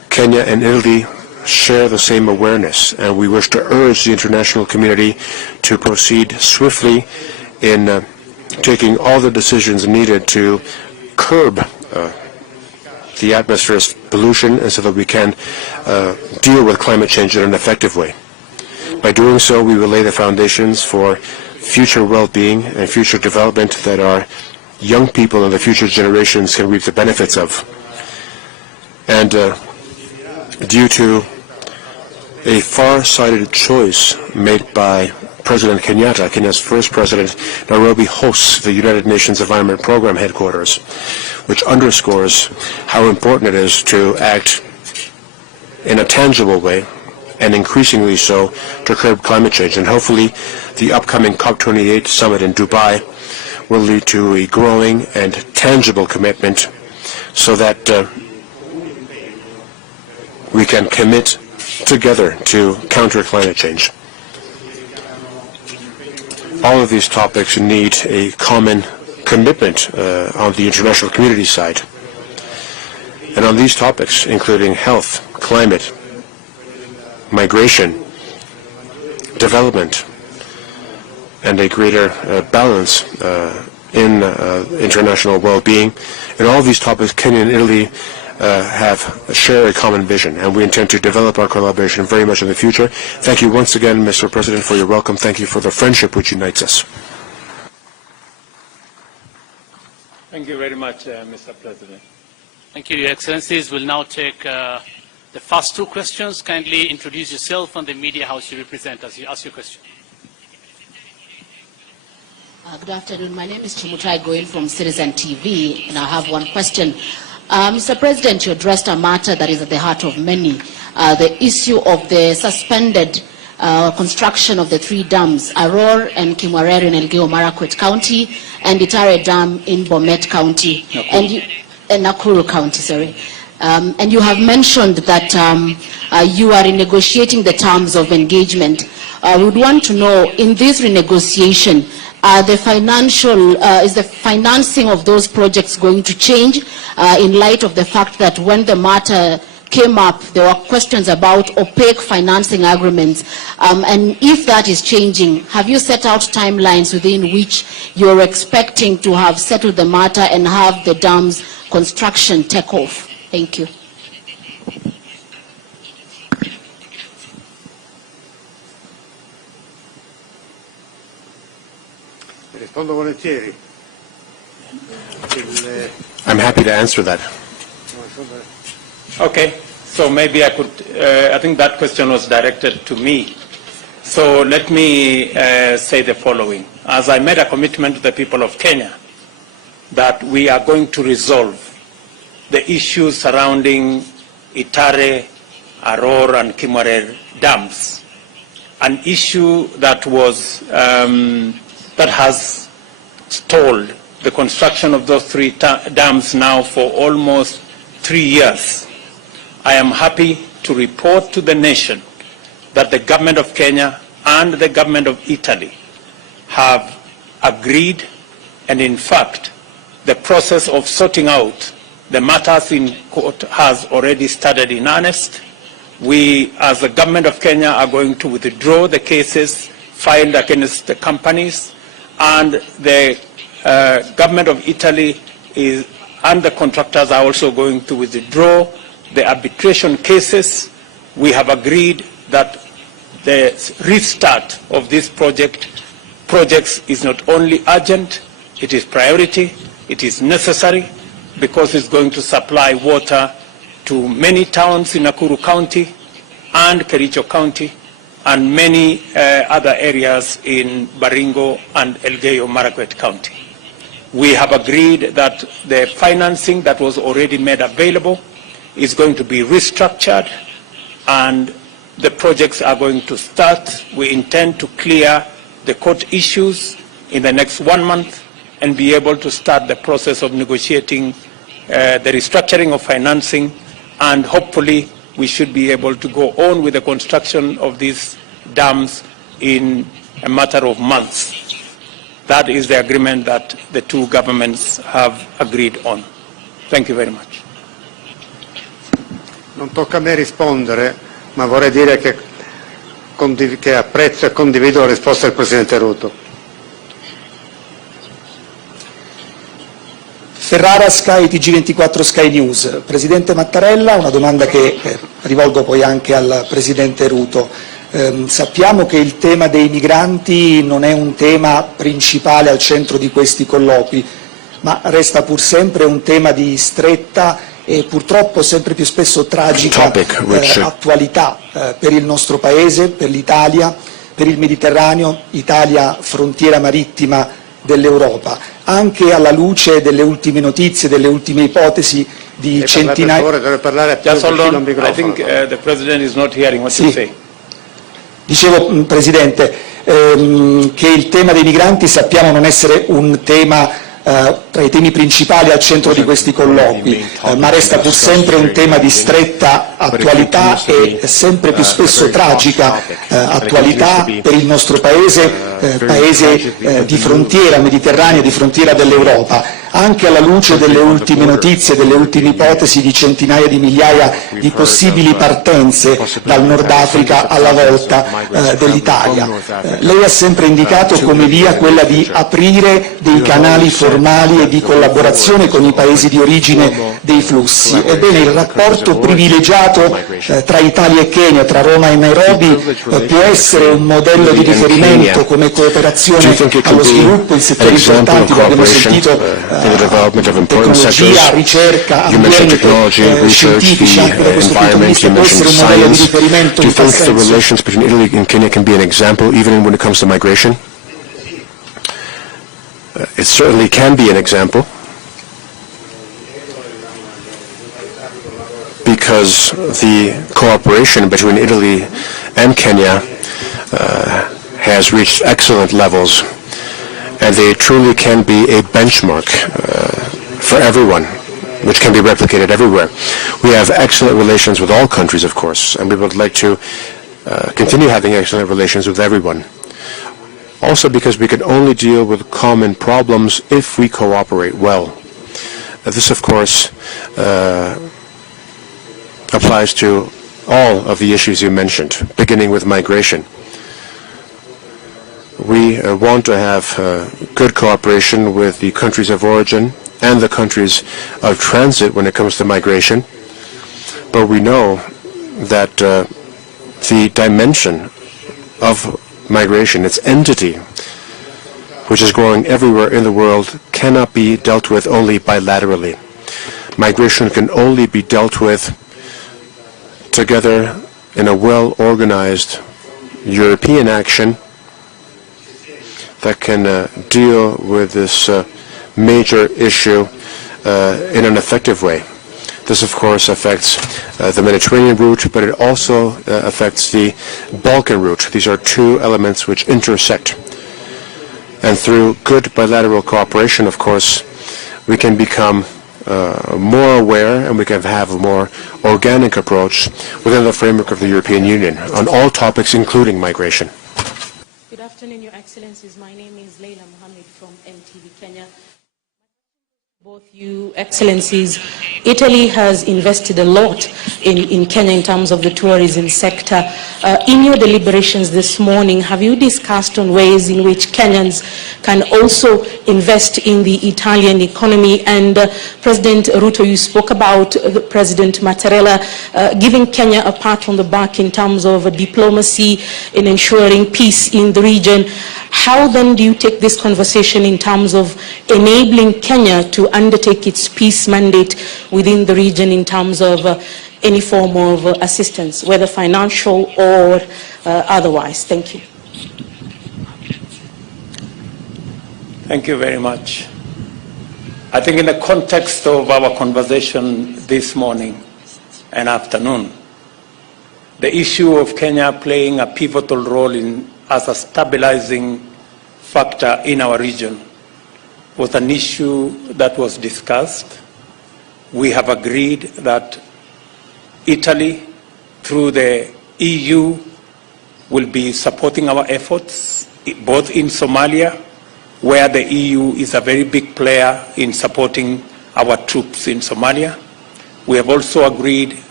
Kenya and Italy share the same awareness, and we wish to urge the international community to proceed swiftly in taking all the decisions needed to curb the atmosphere's pollution, and so that we can deal with climate change in an effective way. By doing so, we will lay the foundations for future well-being and future development that our young people and the future generations can reap the benefits of. And due to a far-sighted choice made by President Kenyatta, Kenya's first president, Nairobi hosts the United Nations Environment Program headquarters, which underscores how important it is to act in a tangible way, and increasingly so, to curb climate change. And hopefully the upcoming COP28 summit in Dubai will lead to a growing and tangible commitment so that we can commit together to counter climate change. All of these topics need a common commitment on the international community side. And on these topics, including health, climate, migration, development, and a greater balance in international well-being, and all of these topics, Kenya and Italy share a common vision, and we intend to develop our collaboration very much in the future. Thank you once again, Mr. President, for your welcome. Thank you for the friendship which unites us. Thank you very much, Mr. President. Thank you, Your Excellencies. We'll now take the first two questions. Kindly introduce yourself and the media house you represent as you ask your question. Good afternoon. My name is Chimutai Goel from Citizen TV, and I have one question. Mr. President, you addressed a matter that is at the heart of many, the issue of the suspended construction of the three dams, Aror and Kimwarer in Elgeyo Marakwet County, and Itare Dam in Bomet County, and Nakuru County, sorry. And you have mentioned that you are renegotiating the terms of engagement. We would want to know, in this renegotiation, is the financing of those projects going to change in light of the fact that when the matter came up, there were questions about opaque financing agreements. And if that is changing, have you set out timelines within which you're expecting to have settled the matter and have the dam's construction take off? Thank you. Rispondo volentieri. I'm happy to answer that. Okay, so maybe I could, I think that question was directed to me. So let me say the following. As I made a commitment to the people of Kenya that we are going to resolve the issues surrounding Itare, Aror, and Kimwarer dams, an issue that was that has stalled the construction of those three dams now for almost 3 years. I am happy to report to the nation that the government of Kenya and the government of Italy have agreed, and in fact, the process of sorting out the matters in court has already started in earnest. We, as the government of Kenya, are going to withdraw the cases filed against the companies, and the government of Italy and the contractors are also going to withdraw the arbitration cases. We have agreed that the restart of this projects is not only urgent, it is priority, it is necessary, because it's going to supply water to many towns in Nakuru County and Kericho County and many other areas in Baringo and Elgeyo Marakwet County. We have agreed that the financing that was already made available is going to be restructured, and the projects are going to start. We intend to clear the court issues in the next 1 month and be able to start the process of negotiating the restructuring of financing, and hopefully we should be able to go on with the construction of these dams in a matter of months. That is the agreement that the two governments have agreed on. Thank you very much. Non tocca a me rispondere, ma vorrei dire che apprezzo e condivido la risposta del Presidente Ruto. Ferrara, Sky, TG24 Sky News. Presidente Mattarella, una domanda che rivolgo poi anche al Presidente Ruto. Sappiamo che il tema dei migranti non è un tema principale al centro di questi colloqui, ma resta pur sempre un tema di stretta e purtroppo sempre più spesso tragica attualità per il nostro Paese, per l'Italia, per il Mediterraneo, Italia frontiera marittima dell'Europa, anche alla luce delle ultime notizie, delle ultime ipotesi di centinaia... Dicevo, Presidente, che il tema dei migranti sappiamo non essere un tema tra i temi principali al centro di questi colloqui, ma resta pur sempre un tema di stretta attualità e sempre più spesso tragica attualità per il nostro Paese, Paese di frontiera mediterranea, di frontiera dell'Europa, anche alla luce delle ultime notizie, delle ultime ipotesi di centinaia di migliaia di possibili partenze dal Nord Africa alla volta dell'Italia. Lei ha sempre indicato come via quella di aprire dei canali formali e di collaborazione con i paesi di origine dei flussi. Ebbene, il rapporto privilegiato tra Italia e Kenya, tra Roma e Nairobi, può essere un modello di riferimento come cooperazione allo sviluppo in settori importanti, come abbiamo sentito, tecnologia, ricerca, ambiente, scientifici, anche da questo punto di vista può essere un modello di riferimento in tal senso. It certainly can be an example, because the cooperation between Italy and Kenya has reached excellent levels, and they truly can be a benchmark for everyone, which can be replicated everywhere. We have excellent relations with all countries, of course, and we would like to continue having excellent relations with everyone. Also because we can only deal with common problems if we cooperate well. This, of course, applies to all of the issues you mentioned, beginning with migration. We want to have good cooperation with the countries of origin and the countries of transit when it comes to migration, but we know that the dimension of migration, its entity, which is growing everywhere in the world, cannot be dealt with only bilaterally. Migration can only be dealt with together in a well-organized European action that can deal with this major issue in an effective way. This, of course, affects the Mediterranean route, but it also affects the Balkan route. These are two elements which intersect. And through good bilateral cooperation, of course, we can become more aware and we can have a more organic approach within the framework of the European Union on all topics, including migration. Good afternoon, Your Excellencies. My name is Raila from MTV Kenya. Both you Excellencies, Italy has invested a lot in Kenya in terms of the tourism sector. In your deliberations this morning, have you discussed on ways in which Kenyans can also invest in the Italian economy? And President Ruto, you spoke about President Mattarella giving Kenya a pat on the back in terms of diplomacy in ensuring peace in the region. How then do you take this conversation in terms of enabling Kenya to undertake its peace mandate within the region in terms of any form of assistance, whether financial or otherwise? Thank you. Thank you very much. I think in the context of our conversation this morning and afternoon, the issue of Kenya playing a pivotal role as a stabilizing factor in our region was an issue that was discussed. We have agreed that Italy, through the EU, will be supporting our efforts, both in Somalia, where the EU is a very big player in supporting our troops in Somalia. We have also agreed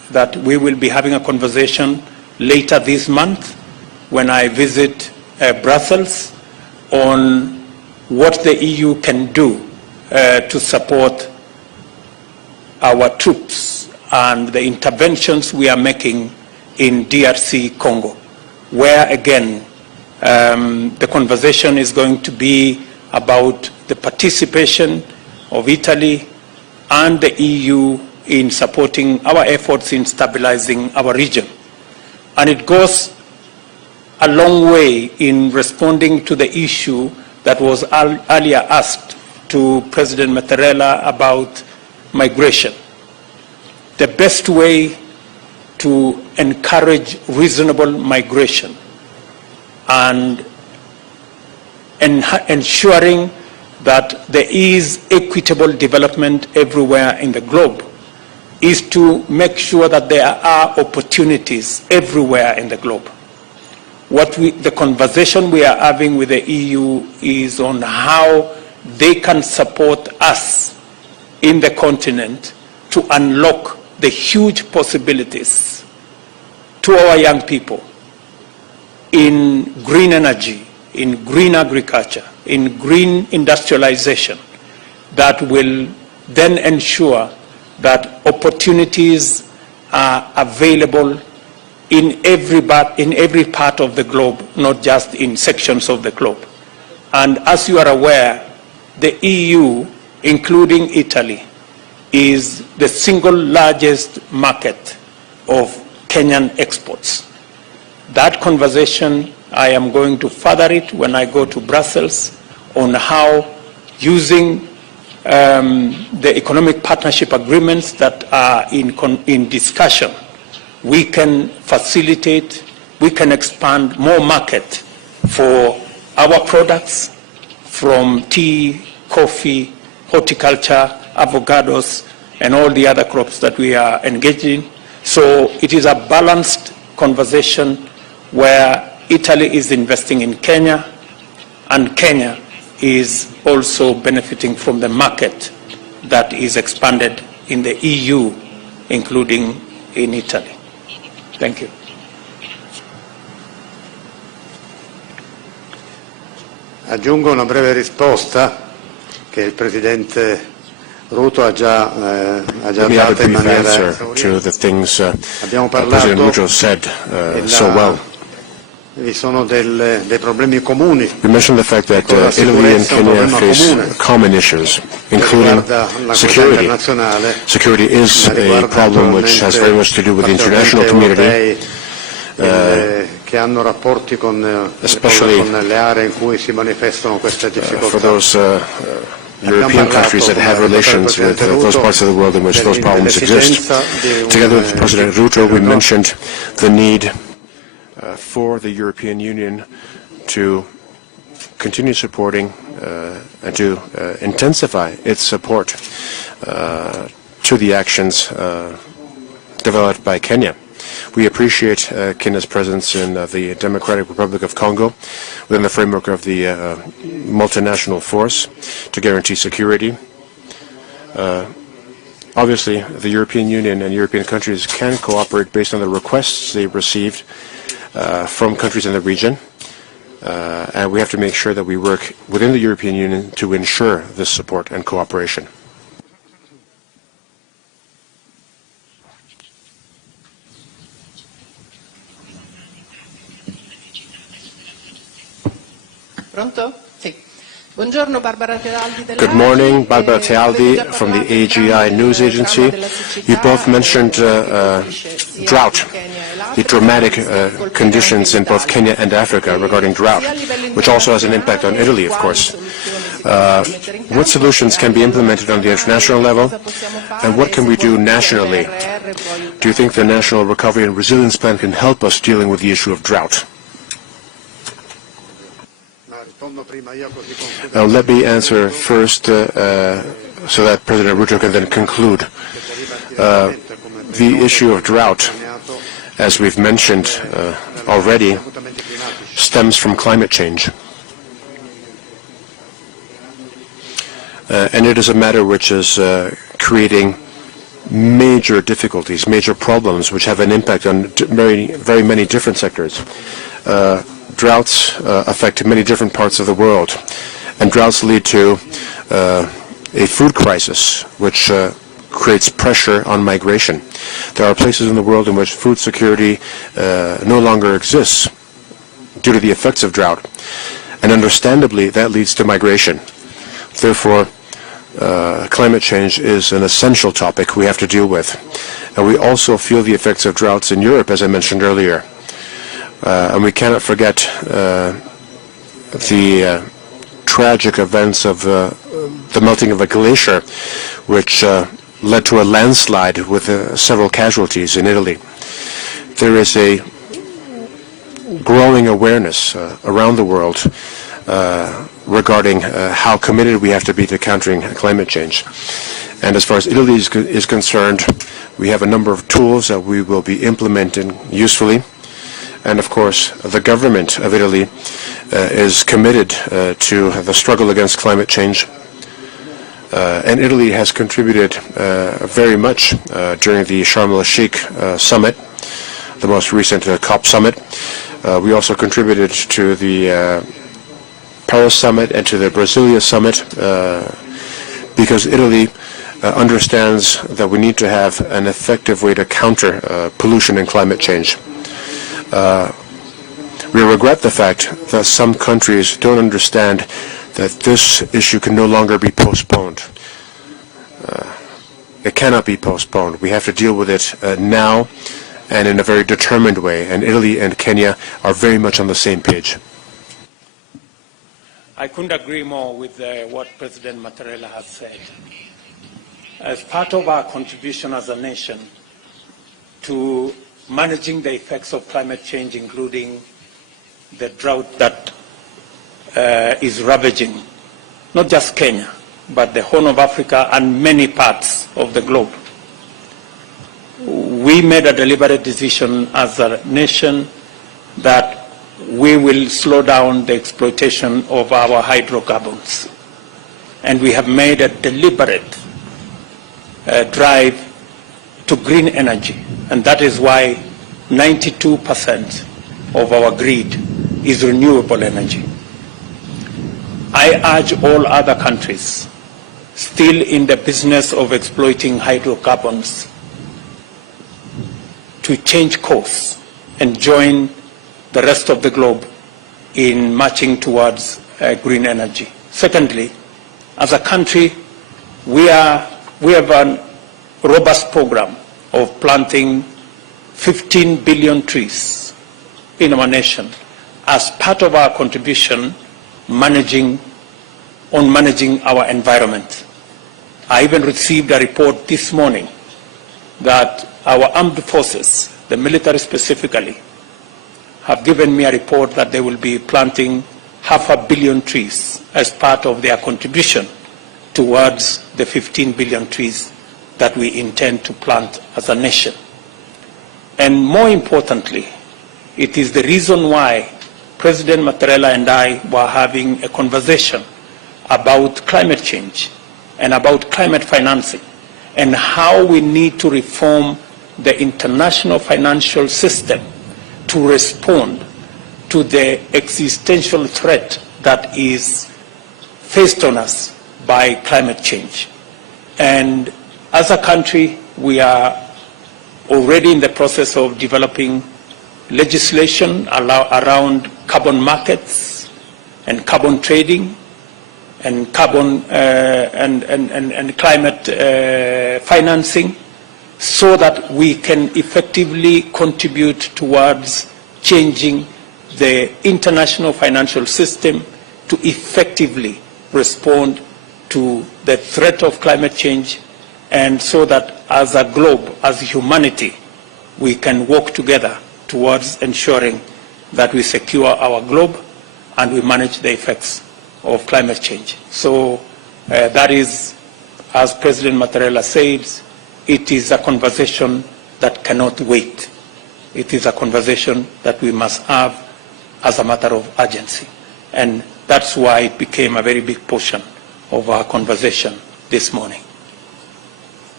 that we will be having a conversation later this month when I visit Brussels on what the EU can do to support our troops and the interventions we are making in DRC Congo, where again the conversation is going to be about the participation of Italy and the EU in supporting our efforts in stabilizing our region. And it goes a long way in responding to the issue that was earlier asked to President Mattarella about migration. The best way to encourage reasonable migration and ensuring that there is equitable development everywhere in the globe is to make sure that there are opportunities everywhere in the globe. The conversation we are having with the EU is on how they can support us in the continent to unlock the huge possibilities to our young people in green energy, in green agriculture, in green industrialization that will then ensure that opportunities are available in every part of the globe, not just in sections of the globe. And as you are aware, the EU, including Italy, is the single largest market of Kenyan exports. That conversation, I am going to further it when I go to Brussels on how using the economic partnership agreements that are in discussion, we can facilitate, we can expand more market for our products from tea, coffee, horticulture, avocados, and all the other crops that we are engaged in. So it is a balanced conversation where Italy is investing in Kenya and Kenya is also benefiting from the market that is expanded in the EU, including in Italy. Thank you. Aggiungo una breve risposta che il Presidente Ruto ha già dato in maniera to the things President Ruto said so well. Vi sono dei problemi comuni. We mentioned the fact that Italy and Kenya face common issues, including security. Security is a problem which has very much to do with the international community, che hanno rapporti especially con le aree in cui si manifestano queste difficoltà. For those European countries that have relations with those parts of the world in which those problems exist. Together with President Ruto, we mentioned the need for the European Union to continue supporting and to intensify its support to the actions developed by Kenya. We appreciate Kenya's presence in the Democratic Republic of Congo within the framework of the multinational force to guarantee security. Obviously, the European Union and European countries can cooperate based on the requests they've received from countries in the region, and we have to make sure that we work within the European Union to ensure this support and cooperation. Pronto? Sì. Buongiorno, Barbara Tealdi della Good morning, Barbara Tealdi from the AGI News Agency. You both mentioned drought, the dramatic conditions in both Kenya and Africa regarding drought, which also has an impact on Italy, of course. What solutions can be implemented on the international level, and what can we do nationally? Do you think the National Recovery and Resilience Plan can help us dealing with the issue of drought? Now let me answer first so that President Ruto can then conclude. The issue of drought, as we've mentioned already, stems from climate change. And it is a matter which is creating major difficulties, major problems, which have an impact on very many different sectors. Droughts affect many different parts of the world, and droughts lead to a food crisis, which creates pressure on migration. There are places in the world in which food security no longer exists due to the effects of drought, and understandably that leads to migration. Therefore, climate change is an essential topic we have to deal with. And we also feel the effects of droughts in Europe, as I mentioned earlier. And we cannot forget the tragic events of the melting of a glacier, which led to a landslide with several casualties in Italy. There is a growing awareness around the world regarding how committed we have to be to countering climate change. And as far as Italy is concerned, we have a number of tools that we will be implementing usefully. And of course, the government of Italy is committed to the struggle against climate change. And Italy has contributed very much during the Sharm el-Sheikh summit, the most recent COP summit. We also contributed to the Paris summit and to the Brasilia summit because Italy understands that we need to have an effective way to counter pollution and climate change. We regret the fact that some countries don't understand that this issue can no longer be postponed. It cannot be postponed. We have to deal with it now and in a very determined way, and Italy and Kenya are very much on the same page. I couldn't agree more with what President Mattarella has said. As part of our contribution as a nation to managing the effects of climate change, including the drought that is ravaging not just Kenya, but the Horn of Africa and many parts of the globe, we made a deliberate decision as a nation that we will slow down the exploitation of our hydrocarbons. And we have made a deliberate drive to green energy. And that is why 92% of our grid is renewable energy. I urge all other countries still in the business of exploiting hydrocarbons to change course and join the rest of the globe in marching towards green energy. Secondly, as a country, we have a robust program of planting 15 billion trees in our nation as part of our contribution managing our environment. I even received a report this morning that our armed forces, the military specifically, have given me a report that they will be planting 500 million trees as part of their contribution towards the 15 billion trees that we intend to plant as a nation. And more importantly, it is the reason why President Mattarella and I were having a conversation about climate change and about climate financing and how we need to reform the international financial system to respond to the existential threat that is faced on us by climate change. And as a country, we are already in the process of developing legislation around carbon markets and carbon trading and carbon and climate financing, so that we can effectively contribute towards changing the international financial system to effectively respond to the threat of climate change, and so that as a globe, as humanity, we can work together towards ensuring that we secure our globe and we manage the effects of climate change. So that is, as President Mattarella said, it is a conversation that cannot wait. It is a conversation that we must have as a matter of urgency. And that's why it became a very big portion of our conversation this morning.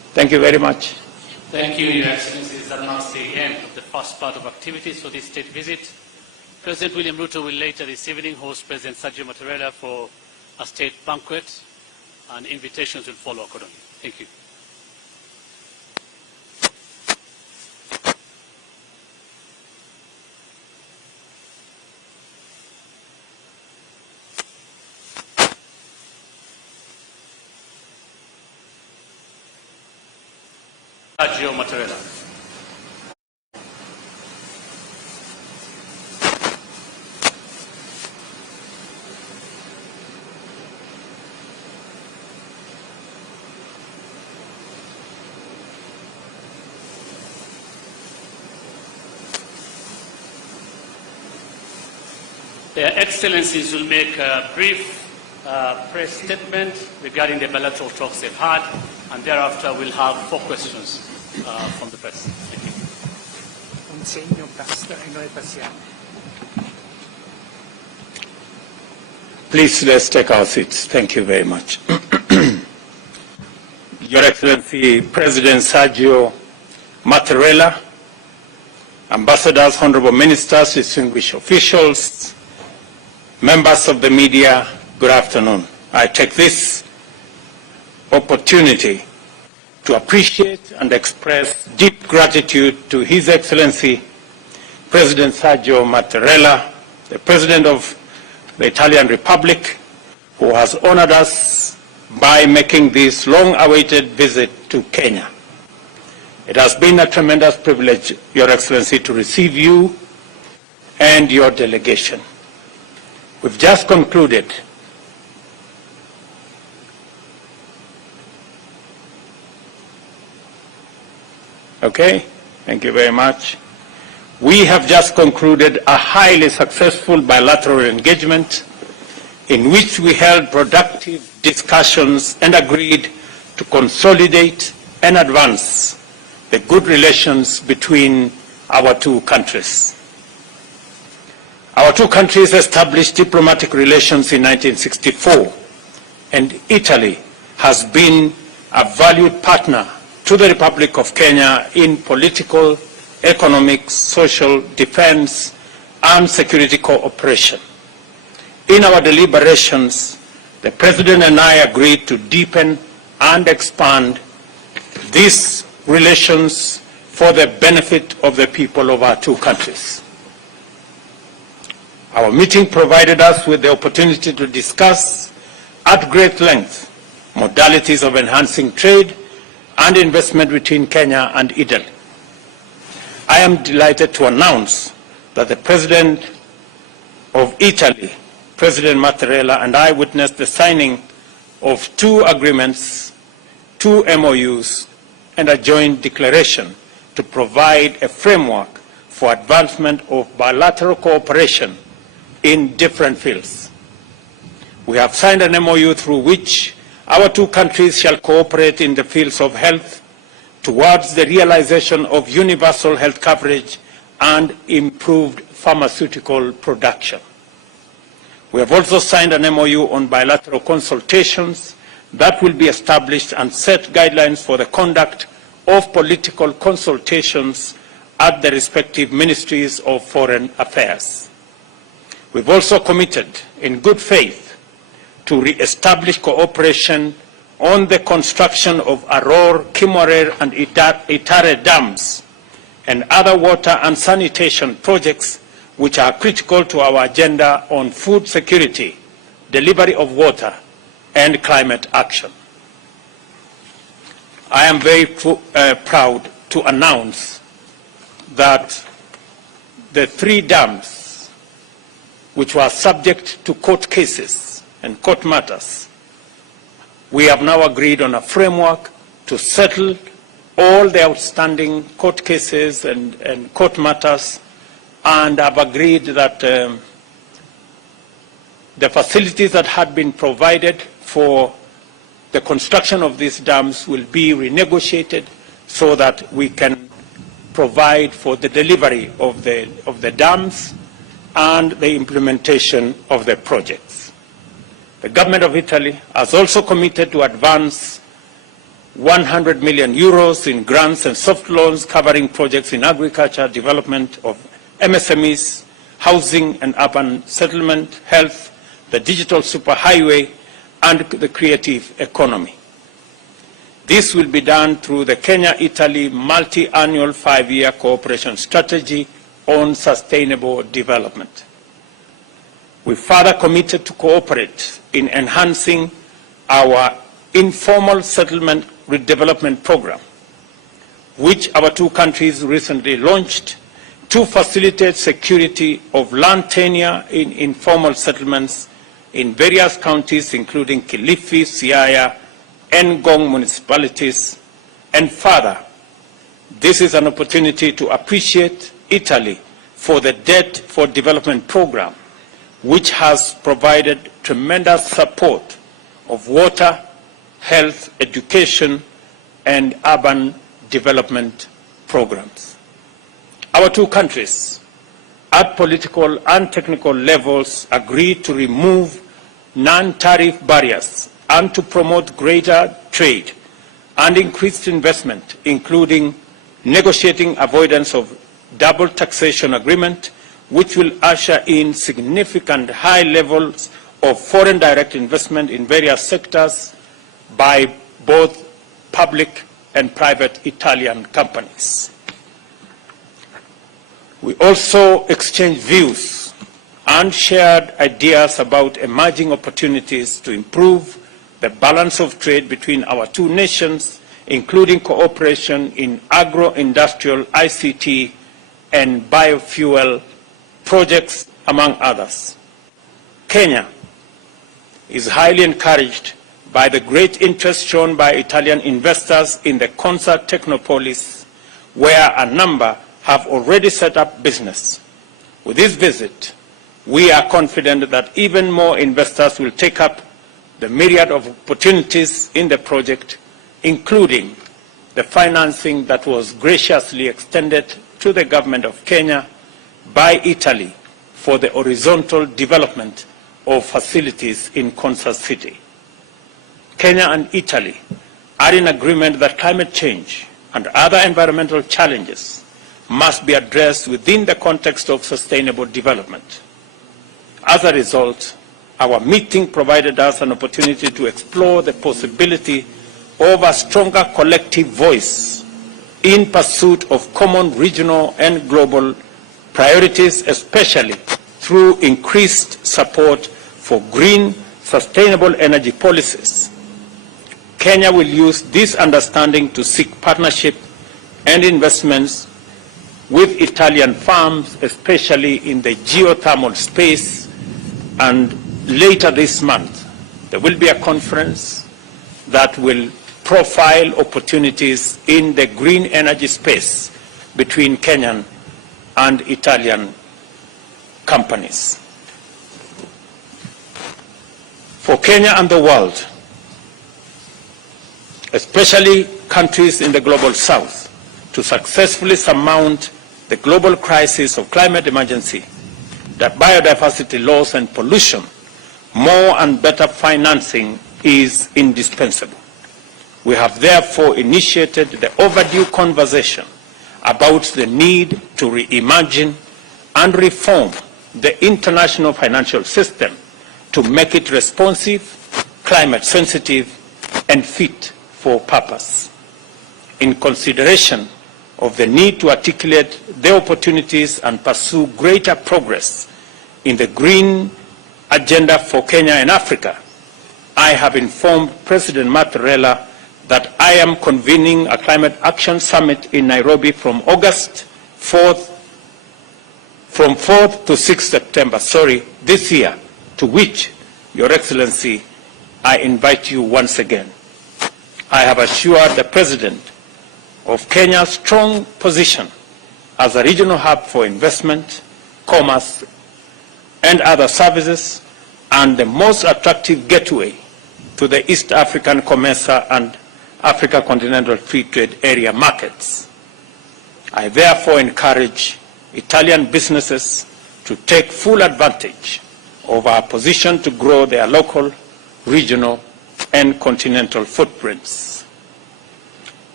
Thank you very much. Thank you, Your Excellencies. That marks the end of the first part of activities for this state visit. President William Ruto will later this evening host President Mattarella for a state banquet, and invitations will follow accordingly. Thank you. Mattarella. Their Excellencies will make a brief press statement regarding the bilateral talks they've had, and thereafter we'll have 4 questions from the press. Thank you. Please, let's take our seats. Thank you very much. Your Excellency, President Sergio Mattarella, ambassadors, honorable ministers, distinguished officials, members of the media, good afternoon. I take this opportunity to appreciate and express deep gratitude to His Excellency President Sergio Mattarella, the President of the Italian Republic, who has honored us by making this long-awaited visit to Kenya. It has been a tremendous privilege, Your Excellency, to receive you and your delegation. We've just concluded Okay, thank you very much. We have just concluded a highly successful bilateral engagement in which we held productive discussions and agreed to consolidate and advance the good relations between our 2 countries. Our 2 countries established diplomatic relations in 1964, and Italy has been a valued partner to the Republic of Kenya in political, economic, social, defense, and security cooperation. In our deliberations, the President and I agreed to deepen and expand these relations for the benefit of the people of our 2 countries. Our meeting provided us with the opportunity to discuss at great length modalities of enhancing trade and investment between Kenya and Italy. I am delighted to announce that the President of Italy, President Mattarella, and I witnessed the signing of 2 agreements, 2 MOUs, and a joint declaration to provide a framework for advancement of bilateral cooperation in different fields. We have signed an MOU through which our 2 countries shall cooperate in the fields of health towards the realization of universal health coverage and improved pharmaceutical production. We have also signed an MOU on bilateral consultations that will be established and set guidelines for the conduct of political consultations at the respective ministries of foreign affairs. We've also committed in good faith to re-establish cooperation on the construction of Aror, Kimorer, and Itare dams and other water and sanitation projects which are critical to our agenda on food security, delivery of water, and climate action. I am very proud to announce that the 3 dams which were subject to court cases and court matters, we have now agreed on a framework to settle all the outstanding court cases and court matters, and have agreed that the facilities that had been provided for the construction of these dams will be renegotiated so that we can provide for the delivery of the dams and the implementation of the projects. The government of Italy has also committed to advance 100 million euros in grants and soft loans covering projects in agriculture, development of MSMEs, housing and urban settlement, health, the digital superhighway, and the creative economy. This will be done through the Kenya-Italy multi-annual 5-year cooperation strategy on sustainable development. We further committed to cooperate in enhancing our informal settlement redevelopment program, which our two countries recently launched to facilitate security of land tenure in informal settlements in various counties, including Kilifi, Siaya, and Ngong municipalities. And further, this is an opportunity to appreciate Italy for the Debt for Development program, which has provided tremendous support of water, health, education, and urban development programs. Our two countries, at political and technical levels, agreed to remove non-tariff barriers and to promote greater trade and increased investment, including negotiating avoidance of double taxation agreement, which will usher in significant high levels of foreign direct investment in various sectors by both public and private Italian companies. We also exchanged views and shared ideas about emerging opportunities to improve the balance of trade between our two nations, including cooperation in agro-industrial, ICT, and biofuel projects, among others. Kenya is highly encouraged by the great interest shown by Italian investors in the Concert Technopolis, where a number have already set up business. With this visit, we are confident that even more investors will take up the myriad of opportunities in the project, including the financing that was graciously extended to the government of Kenya by Italy for the horizontal development of facilities in Concert City. Kenya and Italy are in agreement that climate change and other environmental challenges must be addressed within the context of sustainable development. As a result, our meeting provided us an opportunity to explore the possibility of a stronger collective voice in pursuit of common regional and global priorities, especially through increased support for green, sustainable energy policies. Kenya will use this understanding to seek partnership and investments with Italian firms, especially in the geothermal space. And later this month, there will be a conference that will profile opportunities in the green energy space between Kenyan and Italian companies. For Kenya and the world, especially countries in the global south, to successfully surmount the global crisis of climate emergency, that biodiversity loss and pollution, more and better financing is indispensable. We have therefore initiated the overdue conversation about the need to reimagine and reform the international financial system to make it responsive, climate sensitive, and fit for purpose. In consideration of the need to articulate the opportunities and pursue greater progress in the green agenda for Kenya and Africa, I have informed President Mattarella that I am convening a climate action summit in Nairobi from 4th to 6th September, this year, to which, Your Excellency, I invite you once again. I have assured the President of Kenya's strong position as a regional hub for investment, commerce, and other services, and the most attractive gateway to the East African COMESA and Africa Continental Free Trade Area markets. I therefore encourage Italian businesses to take full advantage of our position to grow their local, regional, and continental footprints.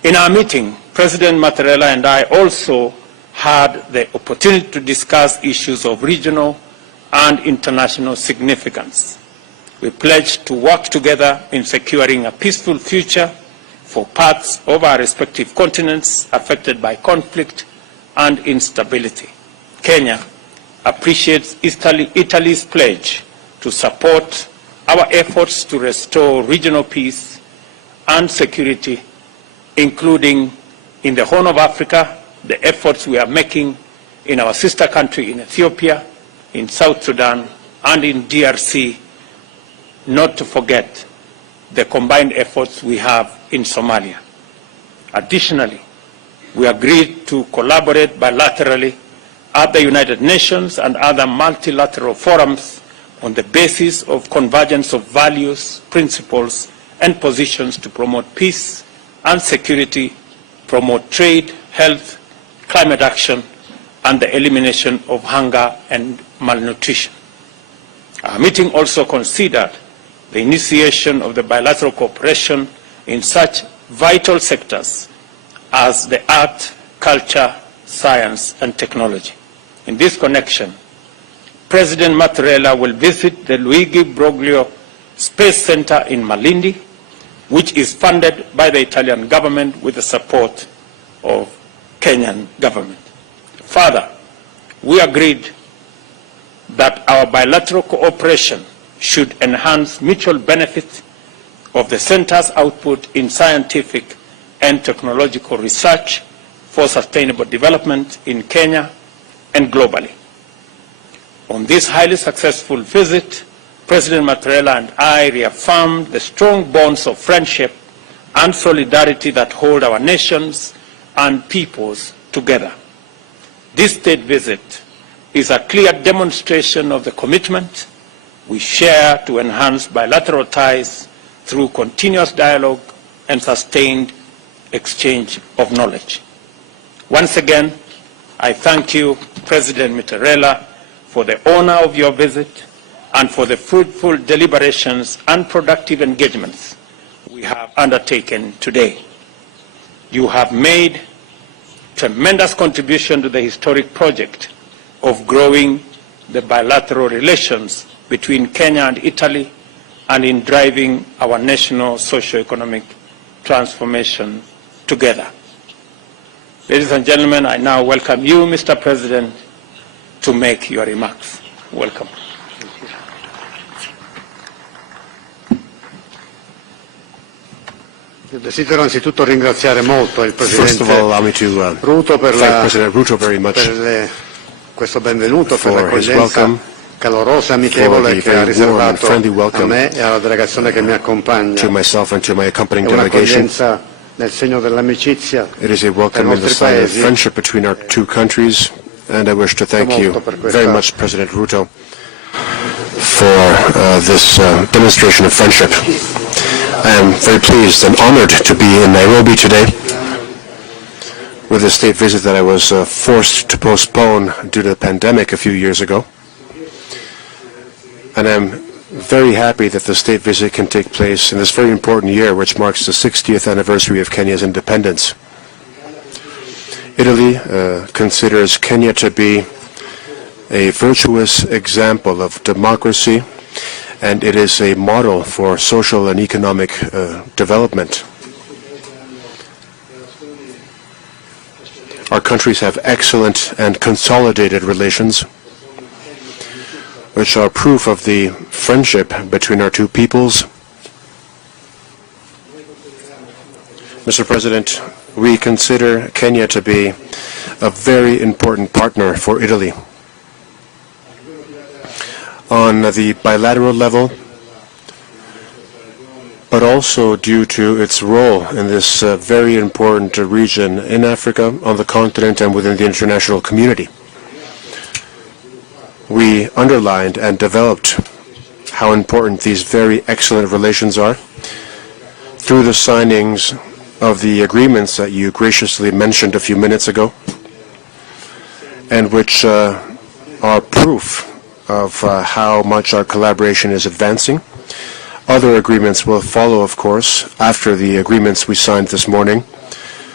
In our meeting, President Mattarella and I also had the opportunity to discuss issues of regional and international significance. We pledged to work together in securing a peaceful future for parts of our respective continents affected by conflict and instability. Kenya appreciates Italy's pledge to support our efforts to restore regional peace and security, including in the Horn of Africa, the efforts we are making in our sister country in Ethiopia, in South Sudan, and in DRC, not to forget the combined efforts we have in Somalia. Additionally, we agreed to collaborate bilaterally at the United Nations and other multilateral forums on the basis of convergence of values, principles, and positions to promote peace and security, promote trade, health, climate action, and the elimination of hunger and malnutrition. Our meeting also considered the initiation of the bilateral cooperation in such vital sectors as the art, culture, science, and technology. In this connection, President Mattarella will visit the Luigi Broglio Space Center in Malindi, which is funded by the Italian government with the support of Kenyan government. Further, we agreed that our bilateral cooperation should enhance mutual benefit of the center's output in scientific and technological research for sustainable development in Kenya and globally. On this highly successful visit, President Mattarella and I reaffirmed the strong bonds of friendship and solidarity that hold our nations and peoples together. This state visit is a clear demonstration of the commitment we share to enhance bilateral ties through continuous dialogue and sustained exchange of knowledge. Once again, I thank you, President Mattarella, for the honor of your visit and for the fruitful deliberations and productive engagements we have undertaken today. You have made tremendous contribution to the historic project of growing the bilateral relations between Kenya and Italy and in driving our national socio-economic transformation together. Ladies and gentlemen, I now welcome you, Mr. President, to make your remarks. Welcome. Desidero anzitutto ringraziare molto il First of Presidente all, allow me to Ruto per, thank President Ruto very much questo benvenuto, per for his l'accoglienza welcome, calorosa e amichevole che ha riservato friendly a welcome me e alla delegazione che mi accompagna. to myself and to my accompanying È delegation. un'accoglienza nel segno dell'amicizia It is a tra i welcome in the nostri sign of paesi. friendship between our two countries, and I wish to thank you very much, President Ruto, for this demonstration of friendship. I am very pleased and honored to be in Nairobi today with a state visit that I was forced to postpone due to the pandemic a few years ago. And I'm very happy that the state visit can take place in this very important year, which marks the 60th anniversary of Kenya's independence. Italy considers Kenya to be a virtuous example of democracy, and it is a model for social and economic development. Our countries have excellent and consolidated relations, which are proof of the friendship between our two peoples. Mr. President, we consider Kenya to be a very important partner for Italy. On the bilateral level, but also due to its role in this very important region in Africa, on the continent, and within the international community. We underlined and developed how important these very excellent relations are through the signings of the agreements that you graciously mentioned a few minutes ago, and which are proof of how much our collaboration is advancing. Other agreements will follow, of course, after the agreements we signed this morning,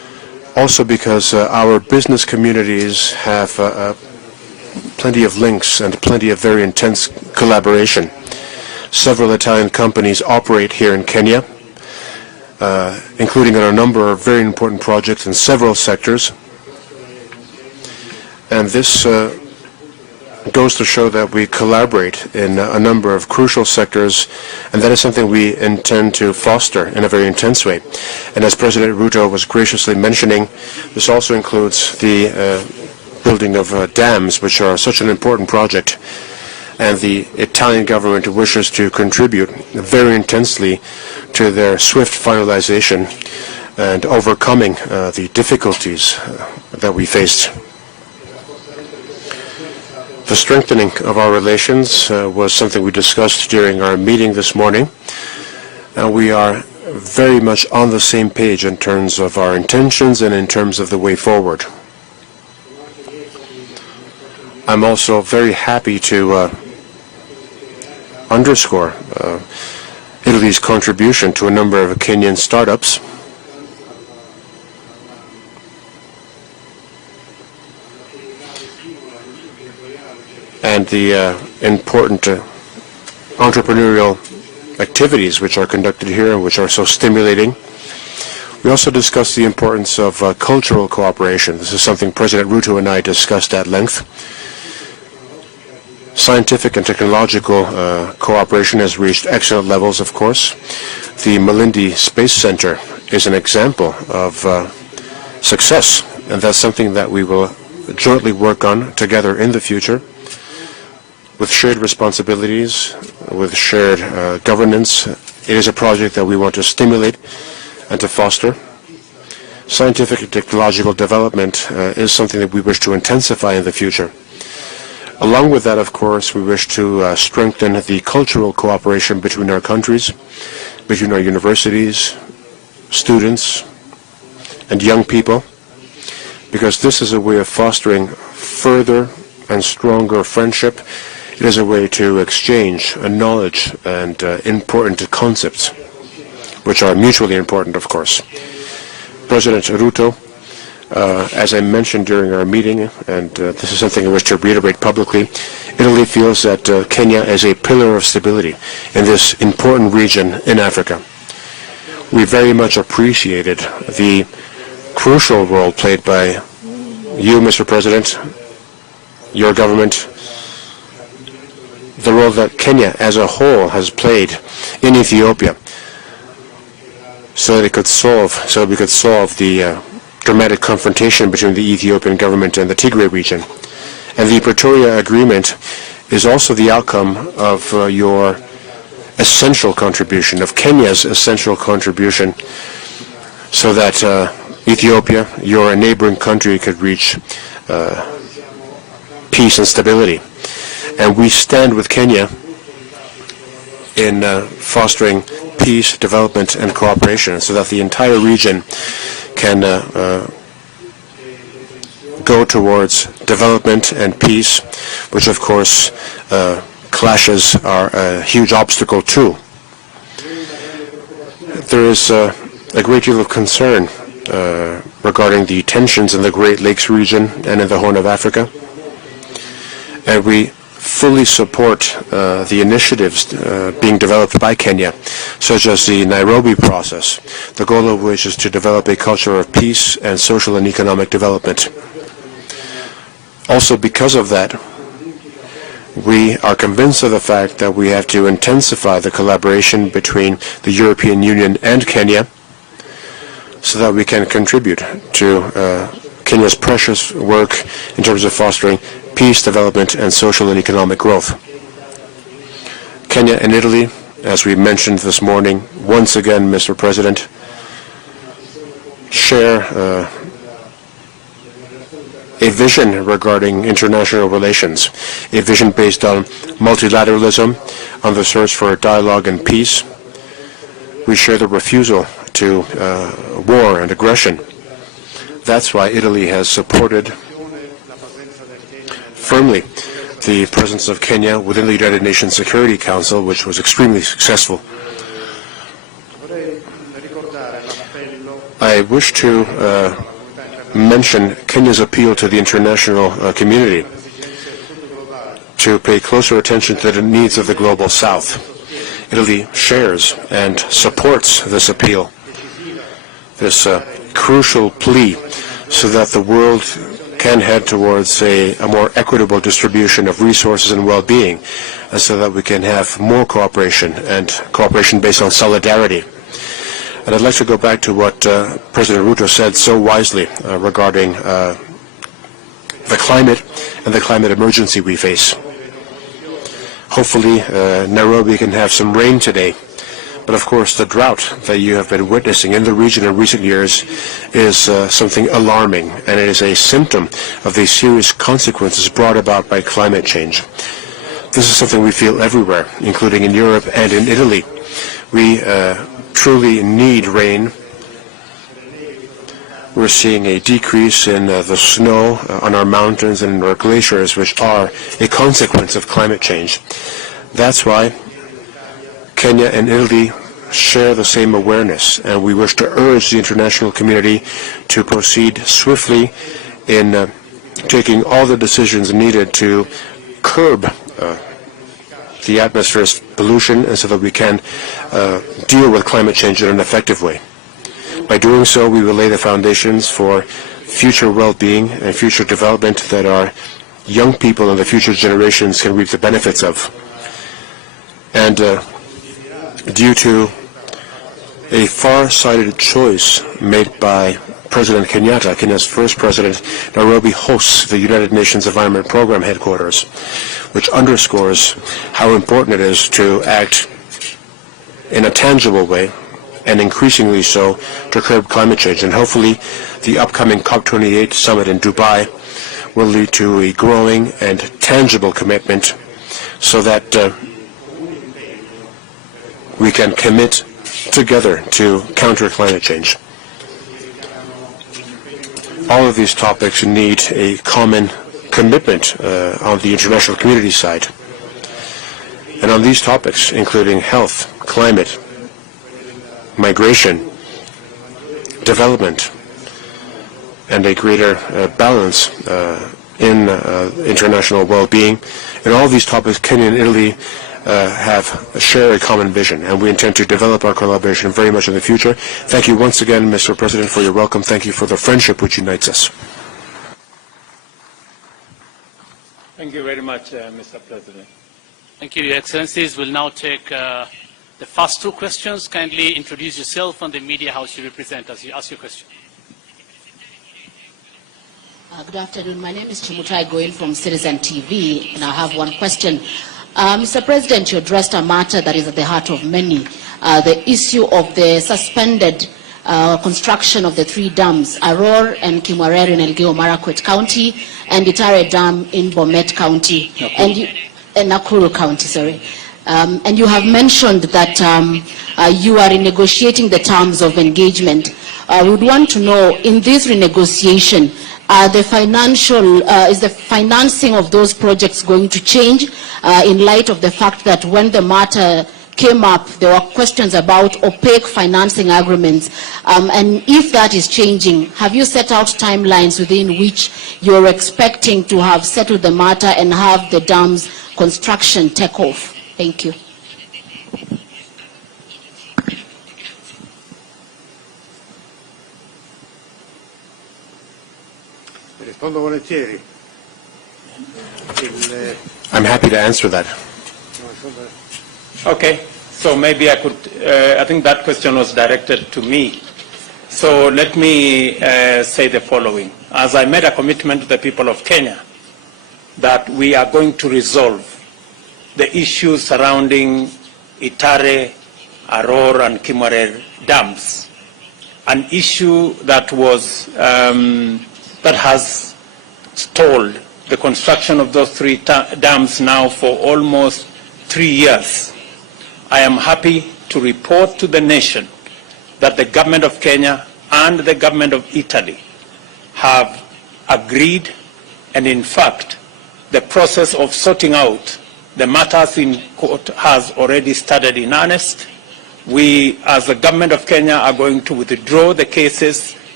Also because our business communities have plenty of links and plenty of very intense collaboration. Several Italian companies operate here in Kenya, including on a number of very important projects in several sectors. And this goes to show that we collaborate in a number of crucial sectors, and that is something we intend to foster in a very intense way. And as President Ruto was graciously mentioning, this also includes the building of dams, which are such an important project, and the Italian government wishes to contribute very intensely to their swift finalization and overcoming the difficulties that we faced. The strengthening of our relations was something we discussed during our meeting this morning. We are very much on the same page in terms of our intentions and in terms of the way forward. I'm also very happy to underscore Italy's contribution to a number of Kenyan startups. And the important entrepreneurial activities which are conducted here and which are so stimulating. We also discussed the importance of cultural cooperation. This is something President Ruto and I discussed at length. Scientific and technological cooperation has reached excellent levels, of course. The Malindi Space Center is an example of success, and that's something that we will jointly work on together in the future, with shared responsibilities, with shared governance. It is a project that we want to stimulate and to foster. Scientific and technological development is something that we wish to intensify in the future. Along with that, of course, we wish to strengthen the cultural cooperation between our countries, between our universities, students, and young people, because this is a way of fostering further and stronger friendship. It is a way to exchange knowledge and important concepts, which are mutually important, of course. President Ruto, as I mentioned during our meeting, and this is something I wish to reiterate publicly, Italy feels that Kenya is a pillar of stability in this important region in Africa. We very much appreciated the crucial role played by you, Mr. President, your government, the role that Kenya as a whole has played in Ethiopia, so that we could solve the dramatic confrontation between the Ethiopian government and the Tigray region. And the Pretoria Agreement is also the outcome of your essential contribution, of Kenya's essential contribution, so that Ethiopia, your neighboring country, could reach peace and stability. And we stand with Kenya in fostering peace, development, and cooperation, so that the entire region can go towards development and peace, which of course clashes are a huge obstacle too. There is a great deal of concern regarding the tensions in the Great Lakes region and in the Horn of Africa, and we fully support the initiatives being developed by Kenya, such as the Nairobi process, the goal of which is to develop a culture of peace and social and economic development. Also, because of that, we are convinced of the fact that we have to intensify the collaboration between the European Union and Kenya, so that we can contribute to Kenya's precious work in terms of fostering peace, development, and social and economic growth. Kenya and Italy, as we mentioned this morning, once again, Mr. President, share a vision regarding international relations, a vision based on multilateralism, on the search for dialogue and peace. We share the refusal to war and aggression. That's why Italy has supported firmly the presence of Kenya within the United Nations Security Council, which was extremely successful. I wish to mention Kenya's appeal to the international community to pay closer attention to the needs of the global South. Italy shares and supports this appeal, this crucial plea, so that the world can head towards a more equitable distribution of resources and well-being, so that we can have more cooperation and cooperation based on solidarity. And I'd like to go back to what President Ruto said so wisely regarding the climate and the climate emergency we face. Hopefully, Nairobi can have some rain today. But of course, the drought that you have been witnessing in the region in recent years is something alarming, and it is a symptom of the serious consequences brought about by climate change. This is something we feel everywhere, including in Europe and in Italy. We truly need rain. We're seeing a decrease in the snow on our mountains and our glaciers, which are a consequence of climate change. That's why Kenya and Italy share the same awareness, and we wish to urge the international community to proceed swiftly in taking all the decisions needed to curb the atmosphere's pollution, and so that we can deal with climate change in an effective way. By doing so, we will lay the foundations for future well-being and future development that our young people and the future generations can reap the benefits of. And due to a far-sighted choice made by President Kenyatta, Kenya's first president, Nairobi hosts the United Nations Environment Program headquarters, which underscores how important it is to act in a tangible way, and increasingly so, to curb climate change. And hopefully the upcoming COP28 summit in Dubai will lead to a growing and tangible commitment, so that we can commit together to counter climate change. All of these topics need a common commitment on the international community side. And on these topics, including health, climate, migration, development, and a greater balance in international well-being, in all these topics, Kenya and Italy share a common vision, and we intend to develop our collaboration very much in the future. Thank you once again, Mr. President, for your welcome. Thank you for the friendship which unites us. Thank you very much, Mr. President. Thank you, Your Excellencies. We'll now take the first two questions. Kindly introduce yourself and the media house you represent as you ask your question. Good afternoon. My name is Chimutai Goel from Citizen TV, and I have one question. Mr. President, you addressed a matter that is at the heart of many, the issue of the suspended construction of the three dams, Aror and Kimwarer in Elgeyo Marakwet County, and Itare Dam in Bomet County, Nakuru County, sorry. And you have mentioned that you are renegotiating the terms of engagement. We would want to know, in this renegotiation, is the financing of those projects going to change in light of the fact that when the matter came up, there were questions about opaque financing agreements. And if that is changing, have you set out timelines within which you're expecting to have settled the matter and have the dam's construction take off? Thank you. Rispondo volentieri. I'm happy to answer that. Okay, so maybe I could, I think that question was directed to me. So let me say the following. As I made a commitment to the people of Kenya that we are going to resolve the issues surrounding Itare, Aror, and Kimwarer dams, an issue that was that has stalled the construction of those three dams now for almost 3 years. I am happy to report to the nation that the government of Kenya and the government of Italy have agreed, and in fact, the process of sorting out the matters in court has already started in earnest. We, as the government of Kenya, are going to withdraw the cases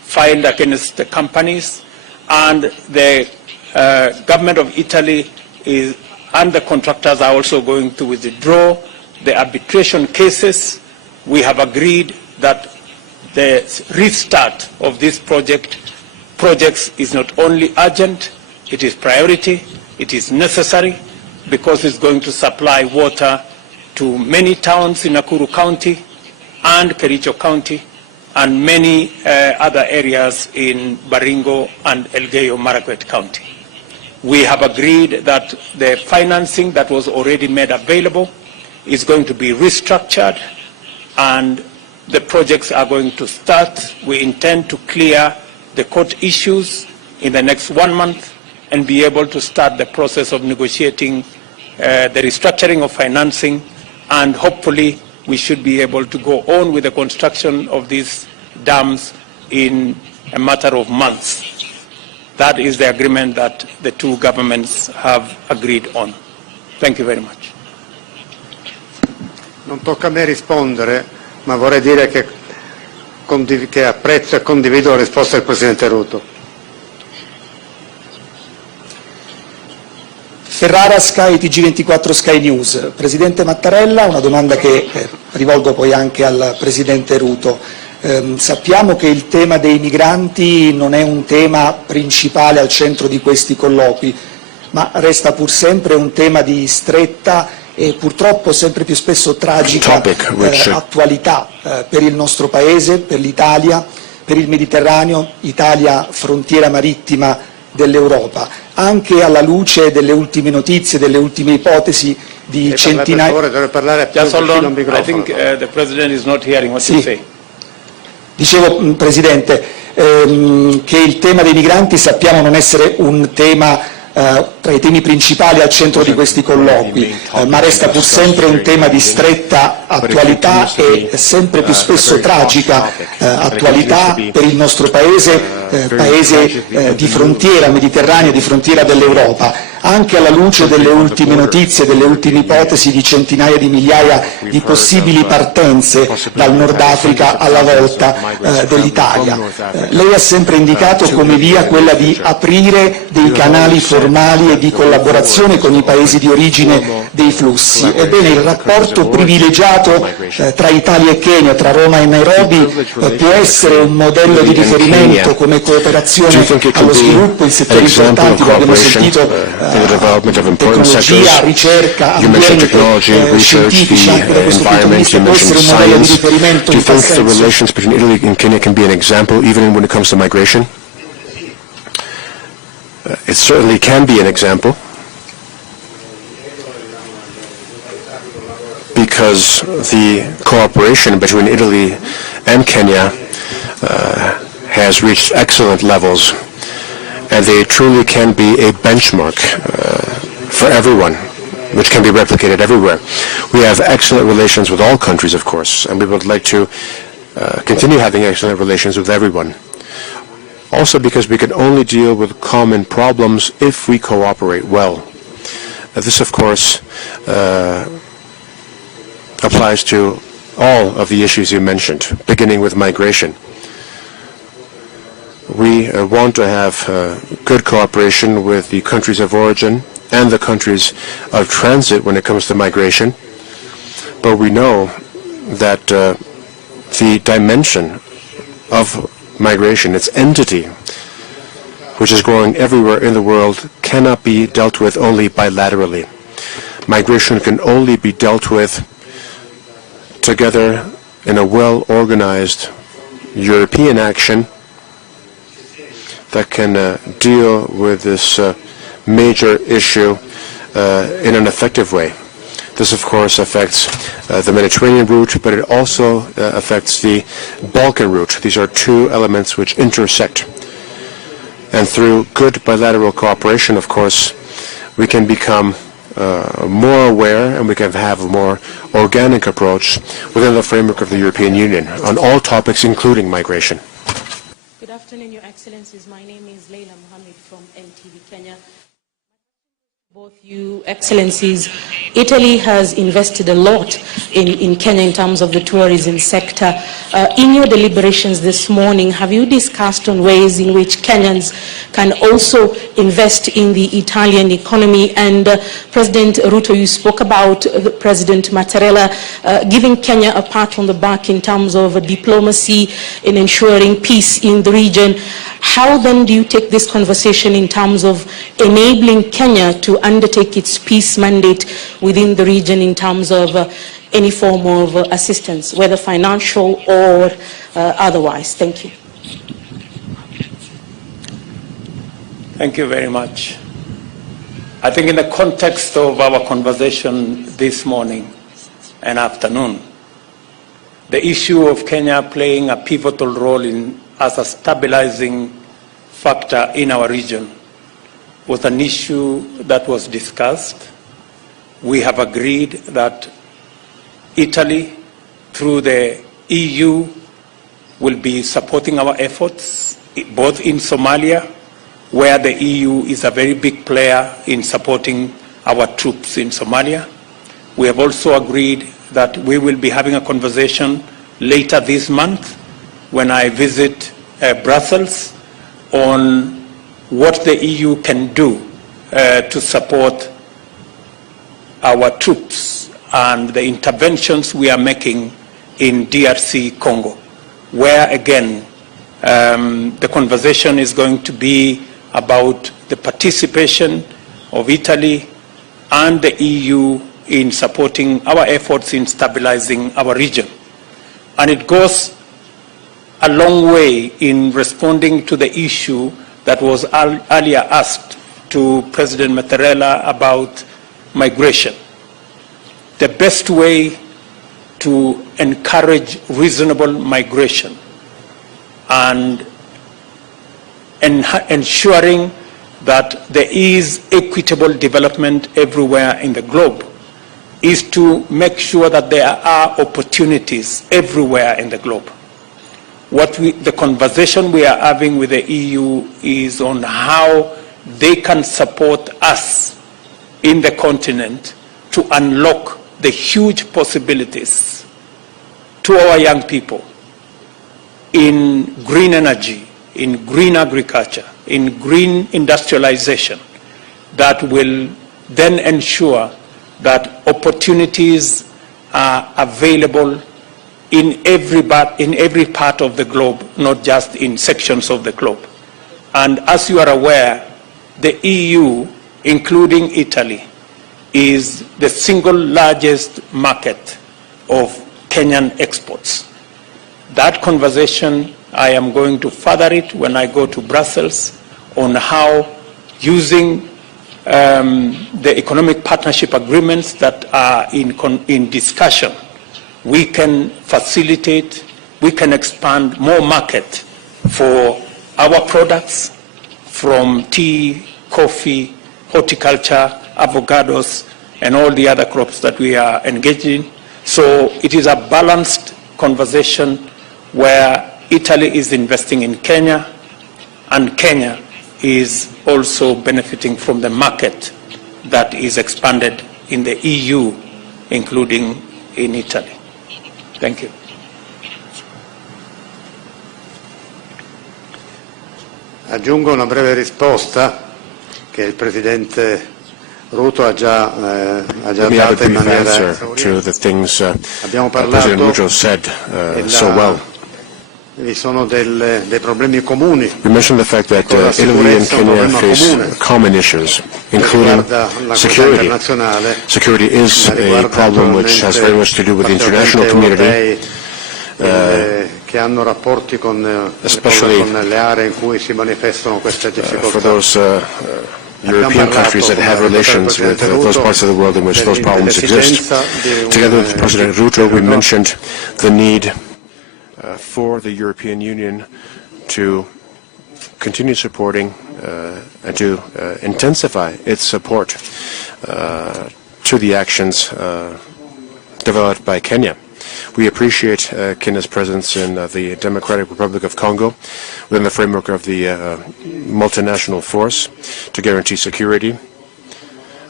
filed against the companies, and the government of Italy and the contractors are also going to withdraw the arbitration cases. We have agreed that the restart of this projects is not only urgent, it is priority, it is necessary, because it's going to supply water to many towns in Nakuru County and Kericho County and many other areas in Baringo and Elgeyo Marakwet County. We have agreed that the financing that was already made available is going to be restructured, and the projects are going to start. We intend to clear the court issues in the next 1 month and be able to start the process of negotiating the restructuring of financing, and hopefully we should be able to go on with the construction of these dams in a matter of months. That is the agreement that the two governments have agreed on. Thank you very much. Non tocca a me rispondere, ma vorrei dire che apprezzo e condivido la risposta del Presidente Ruto. Ferrara, Sky, TG24 Sky News. Presidente Mattarella, una domanda che rivolgo poi anche al Presidente Ruto. Sappiamo che il tema dei migranti non è un tema principale al centro di questi colloqui, ma resta pur sempre un tema di stretta e purtroppo sempre più spesso tragica attualità per il nostro Paese, per l'Italia, per il Mediterraneo, Italia frontiera marittima dell'Europa, anche alla luce delle ultime notizie, delle ultime ipotesi di centinaia... Just hold on. I think the President is not hearing what you say. Dicevo, Presidente, che il tema dei migranti sappiamo non essere un tema tra i temi principali al centro di questi colloqui, ma resta pur sempre un tema di stretta attualità e sempre più spesso tragica attualità per il nostro Paese, Paese di frontiera mediterranea, di frontiera dell'Europa, anche alla luce delle ultime notizie, delle ultime ipotesi di centinaia di migliaia di possibili partenze dal Nord Africa alla volta dell'Italia. Lei ha sempre indicato come via quella di aprire dei canali formali e di collaborazione con i paesi di origine dei flussi. Ebbene, il rapporto privilegiato tra Italia e Kenya, tra Roma e Nairobi, può essere un modello di riferimento come cooperazione allo sviluppo in settori importanti, lo abbiamo sentito, tecnologia, ricerca, ambiente, scientifici, anche da questo punto di vista può essere un modello di riferimento in tal senso. Do you think the relations between Italy and Kenya can be an example even when it comes to migration? It certainly can be an example, because the cooperation between Italy and Kenya has reached excellent levels, and they truly can be a benchmark for everyone, which can be replicated everywhere. We have excellent relations with all countries, of course, and we would like to continue having excellent relations with everyone. Also because we can only deal with common problems if we cooperate well. This, of course, applies to all of the issues you mentioned, beginning with migration. We want to have good cooperation with the countries of origin and the countries of transit when it comes to migration, but we know that the dimension of migration, its entity, which is growing everywhere in the world, cannot be dealt with only bilaterally. Migration can only be dealt with together in a well-organized European action that can deal with this major issue in an effective way. This, of course, affects the Mediterranean route, but it also affects the Balkan route. These are two elements which intersect. And through good bilateral cooperation, of course, we can become more aware and we can have a more organic approach within the framework of the European Union on all topics, including migration. Good afternoon, Your Excellencies. My name is Raila from MTV Kenya. Both you excellencies, Italy has invested a lot in Kenya in terms of the tourism sector. In your deliberations this morning, have you discussed on ways in which Kenyans can also invest in the Italian economy? And President Ruto, you spoke about President Mattarella giving Kenya a pat on the back in terms of diplomacy in ensuring peace in the region. How then do you take this conversation in terms of enabling Kenya to undertake its peace mandate within the region in terms of any form of assistance, whether financial or otherwise? Thank you. Thank you very much. I think in the context of our conversation this morning and afternoon, the issue of Kenya playing a pivotal role as a stabilizing factor in our region was an issue that was discussed. We have agreed that Italy, through the EU, will be supporting our efforts, both in Somalia, where the EU is a very big player in supporting our troops in Somalia. We have also agreed that we will be having a conversation later this month when I visit Brussels on what the EU can do to support our troops and the interventions we are making in DRC Congo, where again the conversation is going to be about the participation of Italy and the EU in supporting our efforts in stabilizing our region. And it goes a long way in responding to the issue that was earlier asked to President Mattarella about migration. The best way to encourage reasonable migration and ensuring that there is equitable development everywhere in the globe is to make sure that there are opportunities everywhere in the globe. The conversation we are having with the EU is on how they can support us in the continent to unlock the huge possibilities to our young people in green energy, in green agriculture, in green industrialization that will then ensure that opportunities are available in every part of the globe, not just in sections of the globe. And as you are aware, the EU, including Italy, is the single largest market of Kenyan exports. That conversation, I am going to further it when I go to Brussels on how using the economic partnership agreements that are in discussion, we can facilitate, we can expand more market for our products from tea, coffee, horticulture, avocados, and all the other crops that we are engaged in. So it is a balanced conversation where Italy is investing in Kenya and Kenya is also benefiting from the market that is expanded in the EU, including in Italy. Thank you. Aggiungo una breve risposta che il Presidente Ruto ha già dato in maniera to the things President Ruto said so well. Vi sono dei problemi comuni. We mentioned the fact that Italy and Kenya face common issues, including security. Security is a problem which has very much to do with the international community, especially le aree in cui si manifestano queste difficoltà. For those European countries that have relations with those parts of the world in which those problems exist. Together with President Ruto, we mentioned the need for the European Union to continue supporting and to intensify its support to the actions developed by Kenya. We appreciate Kenya's presence in the Democratic Republic of Congo within the framework of the multinational force to guarantee security.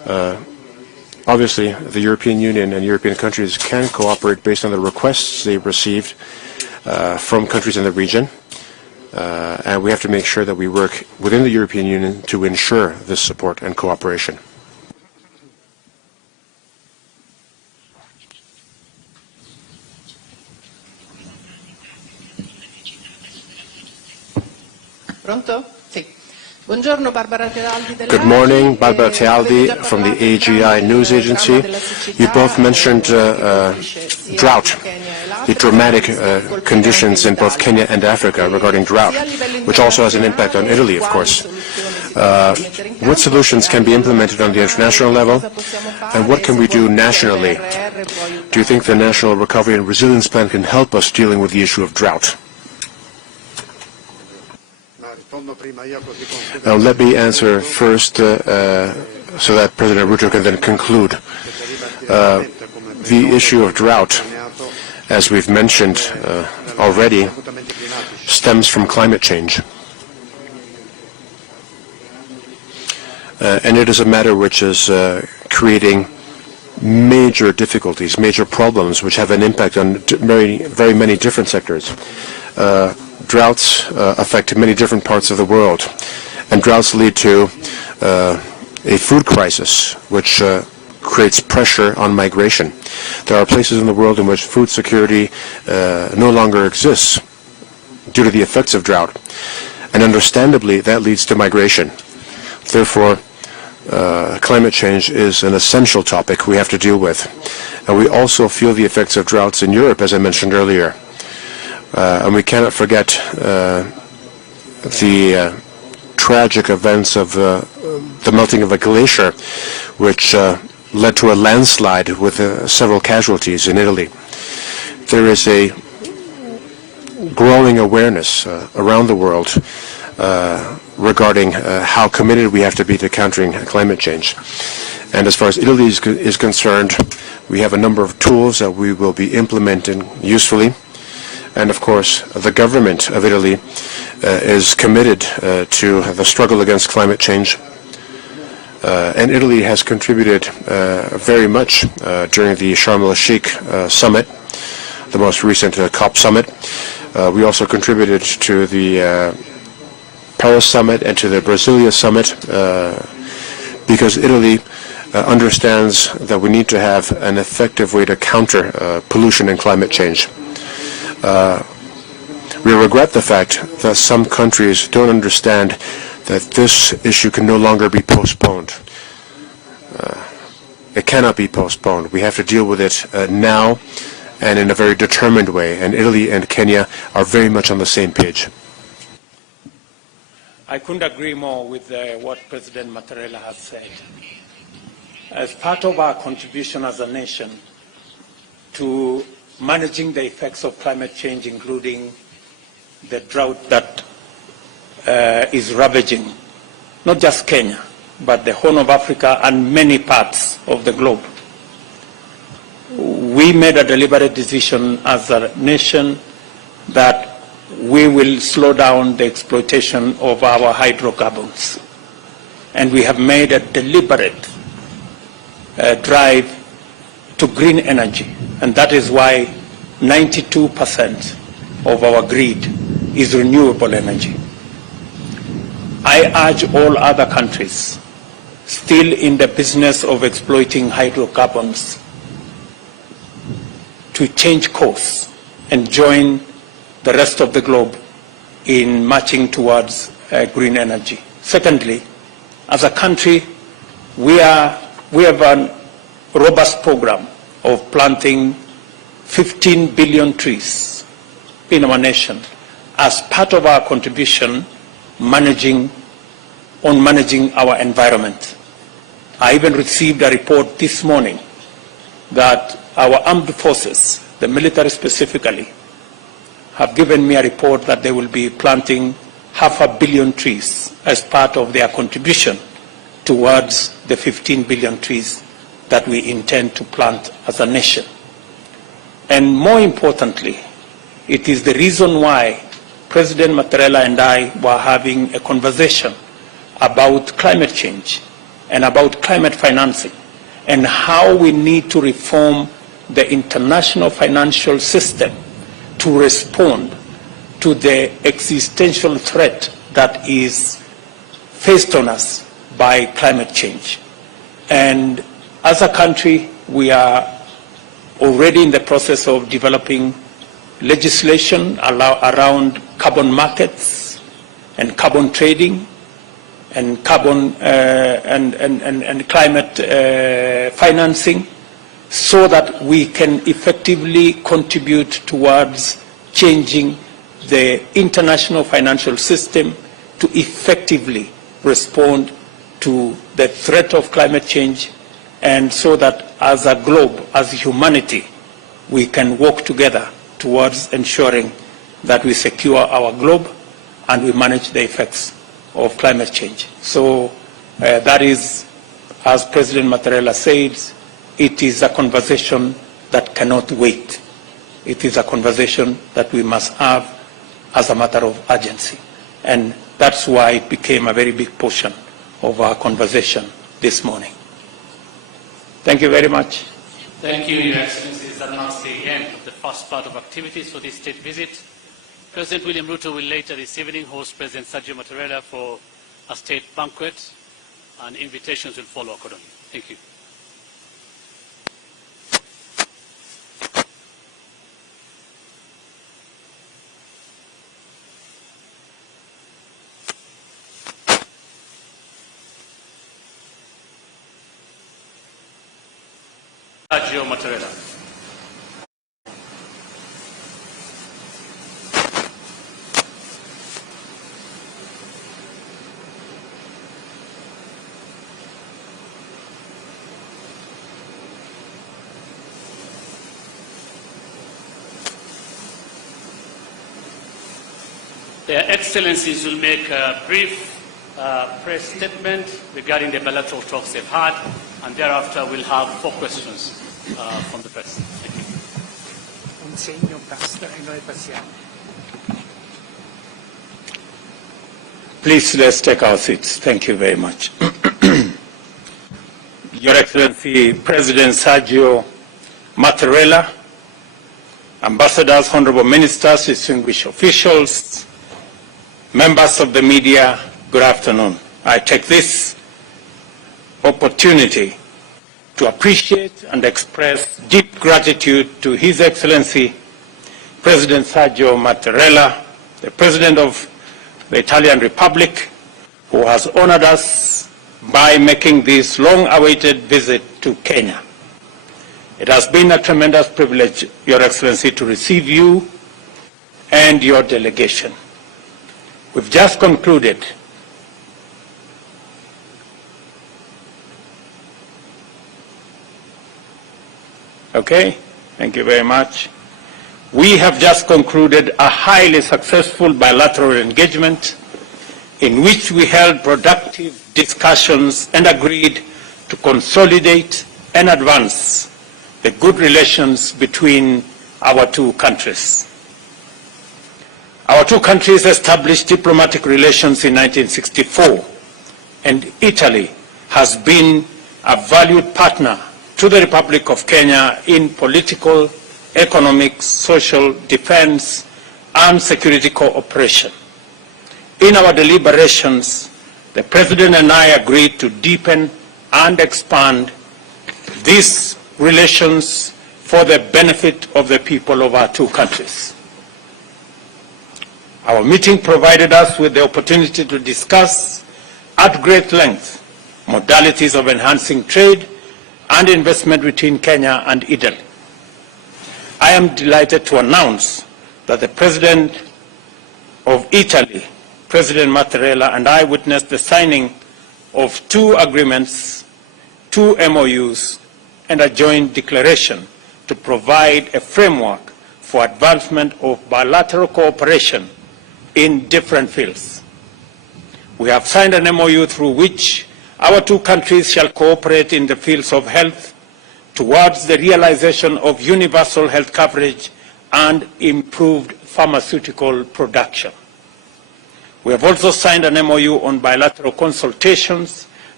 Obviously, the European Union and European countries can cooperate based on the requests they received from countries in the region, and we have to make sure that we work within the European Union to ensure this support and cooperation. Pronto? Sì. Buongiorno, Barbara Tealdi della Good morning, Barbara Tealdi from the AGI News Agency. You both mentioned drought, the dramatic conditions in both Kenya and Africa regarding drought, which also has an impact on Italy, of course. What solutions can be implemented on the international level, and what can we do nationally? Do you think the National Recovery and Resilience Plan can help us dealing with the issue of drought? Now, let me answer first so that President Ruto can then conclude. The issue of drought, as we've mentioned already, stems from climate change. And it is a matter which is creating major difficulties, major problems, which have an impact on very many different sectors. Droughts affect many different parts of the world, and droughts lead to a food crisis, which creates pressure on migration. There are places in the world in which food security no longer exists due to the effects of drought, and understandably that leads to migration. Therefore, climate change is an essential topic we have to deal with, and we also feel the effects of droughts in Europe, as I mentioned earlier. And we cannot forget the tragic events of the melting of a glacier, which led to a landslide with several casualties in Italy. There is a growing awareness around the world regarding how committed we have to be to countering climate change. And as far as Italy is concerned, we have a number of tools that we will be implementing usefully. And of course, the government of Italy is committed to the struggle against climate change. And Italy has contributed very much during the Sharm el-Sheikh summit, the most recent COP summit. We also contributed to the Paris summit and to the Brasilia summit because Italy understands that we need to have an effective way to counter pollution and climate change. We regret the fact that some countries don't understand that this issue can no longer be postponed. It cannot be postponed. We have to deal with it now and in a very determined way, and Italy and Kenya are very much on the same page. I couldn't agree more with what President Mattarella has said. As part of our contribution as a nation to managing the effects of climate change, including the drought that is ravaging not just Kenya, but the Horn of Africa and many parts of the globe, we made a deliberate decision as a nation that we will slow down the exploitation of our hydrocarbons. And we have made a deliberate drive to green energy, and that is why 92% of our grid is renewable energy. I urge all other countries still in the business of exploiting hydrocarbons to change course and join the rest of the globe in marching towards green energy. Secondly, as a country, we have a robust program of planting 15 billion trees in our nation as part of our contribution managing our environment. I even received a report this morning that our armed forces, the military specifically, have given me a report that they will be planting 500 million trees as part of their contribution towards the 15 billion trees that we intend to plant as a nation. And more importantly, it is the reason why President Mattarella and I were having a conversation about climate change and about climate financing and how we need to reform the international financial system to respond to the existential threat that is faced on us by climate change. And as a country, we are already in the process of developing legislation around carbon markets and carbon trading and carbon and climate financing, so that we can effectively contribute towards changing the international financial system to effectively respond to the threat of climate change, and so that as a globe, as humanity, we can work together towards ensuring that we secure our globe and we manage the effects of climate change. So that is, as President Mattarella said, it is a conversation that cannot wait. It is a conversation that we must have as a matter of urgency. And that's why it became a very big portion of our conversation this morning. Thank you very much. Thank you, Your Excellencies. That marks the end of the first part of activities for this state visit. President William Ruto will later this evening host President Mattarella for a state banquet, and invitations will follow accordingly. Thank you. Mattarella. Their Excellencies will make a brief press statement regarding the bilateral talks they've had, and thereafter we'll have 4 questions from the press. Thank you. Please, let's take our seats. Thank you very much. Your Excellency, President Sergio Mattarella, ambassadors, honorable ministers, distinguished officials, members of the media, good afternoon. I take this opportunity to appreciate and express deep gratitude to His Excellency President Sergio Mattarella, the President of the Italian Republic, who has honored us by making this long-awaited visit to Kenya. It has been a tremendous privilege, Your Excellency, to receive you and your delegation. We've just concluded Okay, thank you very much. We have just concluded a highly successful bilateral engagement in which we held productive discussions and agreed to consolidate and advance the good relations between our two countries. Our two countries established diplomatic relations in 1964, and Italy has been a valued partner to the Republic of Kenya in political, economic, social, defense, and security cooperation. In our deliberations, the President and I agreed to deepen and expand these relations for the benefit of the people of our two countries. Our meeting provided us with the opportunity to discuss at great length modalities of enhancing trade and investment between Kenya and Italy. I am delighted to announce that the President of Italy, President Mattarella, and I witnessed the signing of 2 agreements, 2 MOUs, and a joint declaration to provide a framework for advancement of bilateral cooperation in different fields. We have signed an MOU through which our two countries shall cooperate in the fields of health towards the realization of universal health coverage and improved pharmaceutical production. We have also signed an MOU on bilateral consultations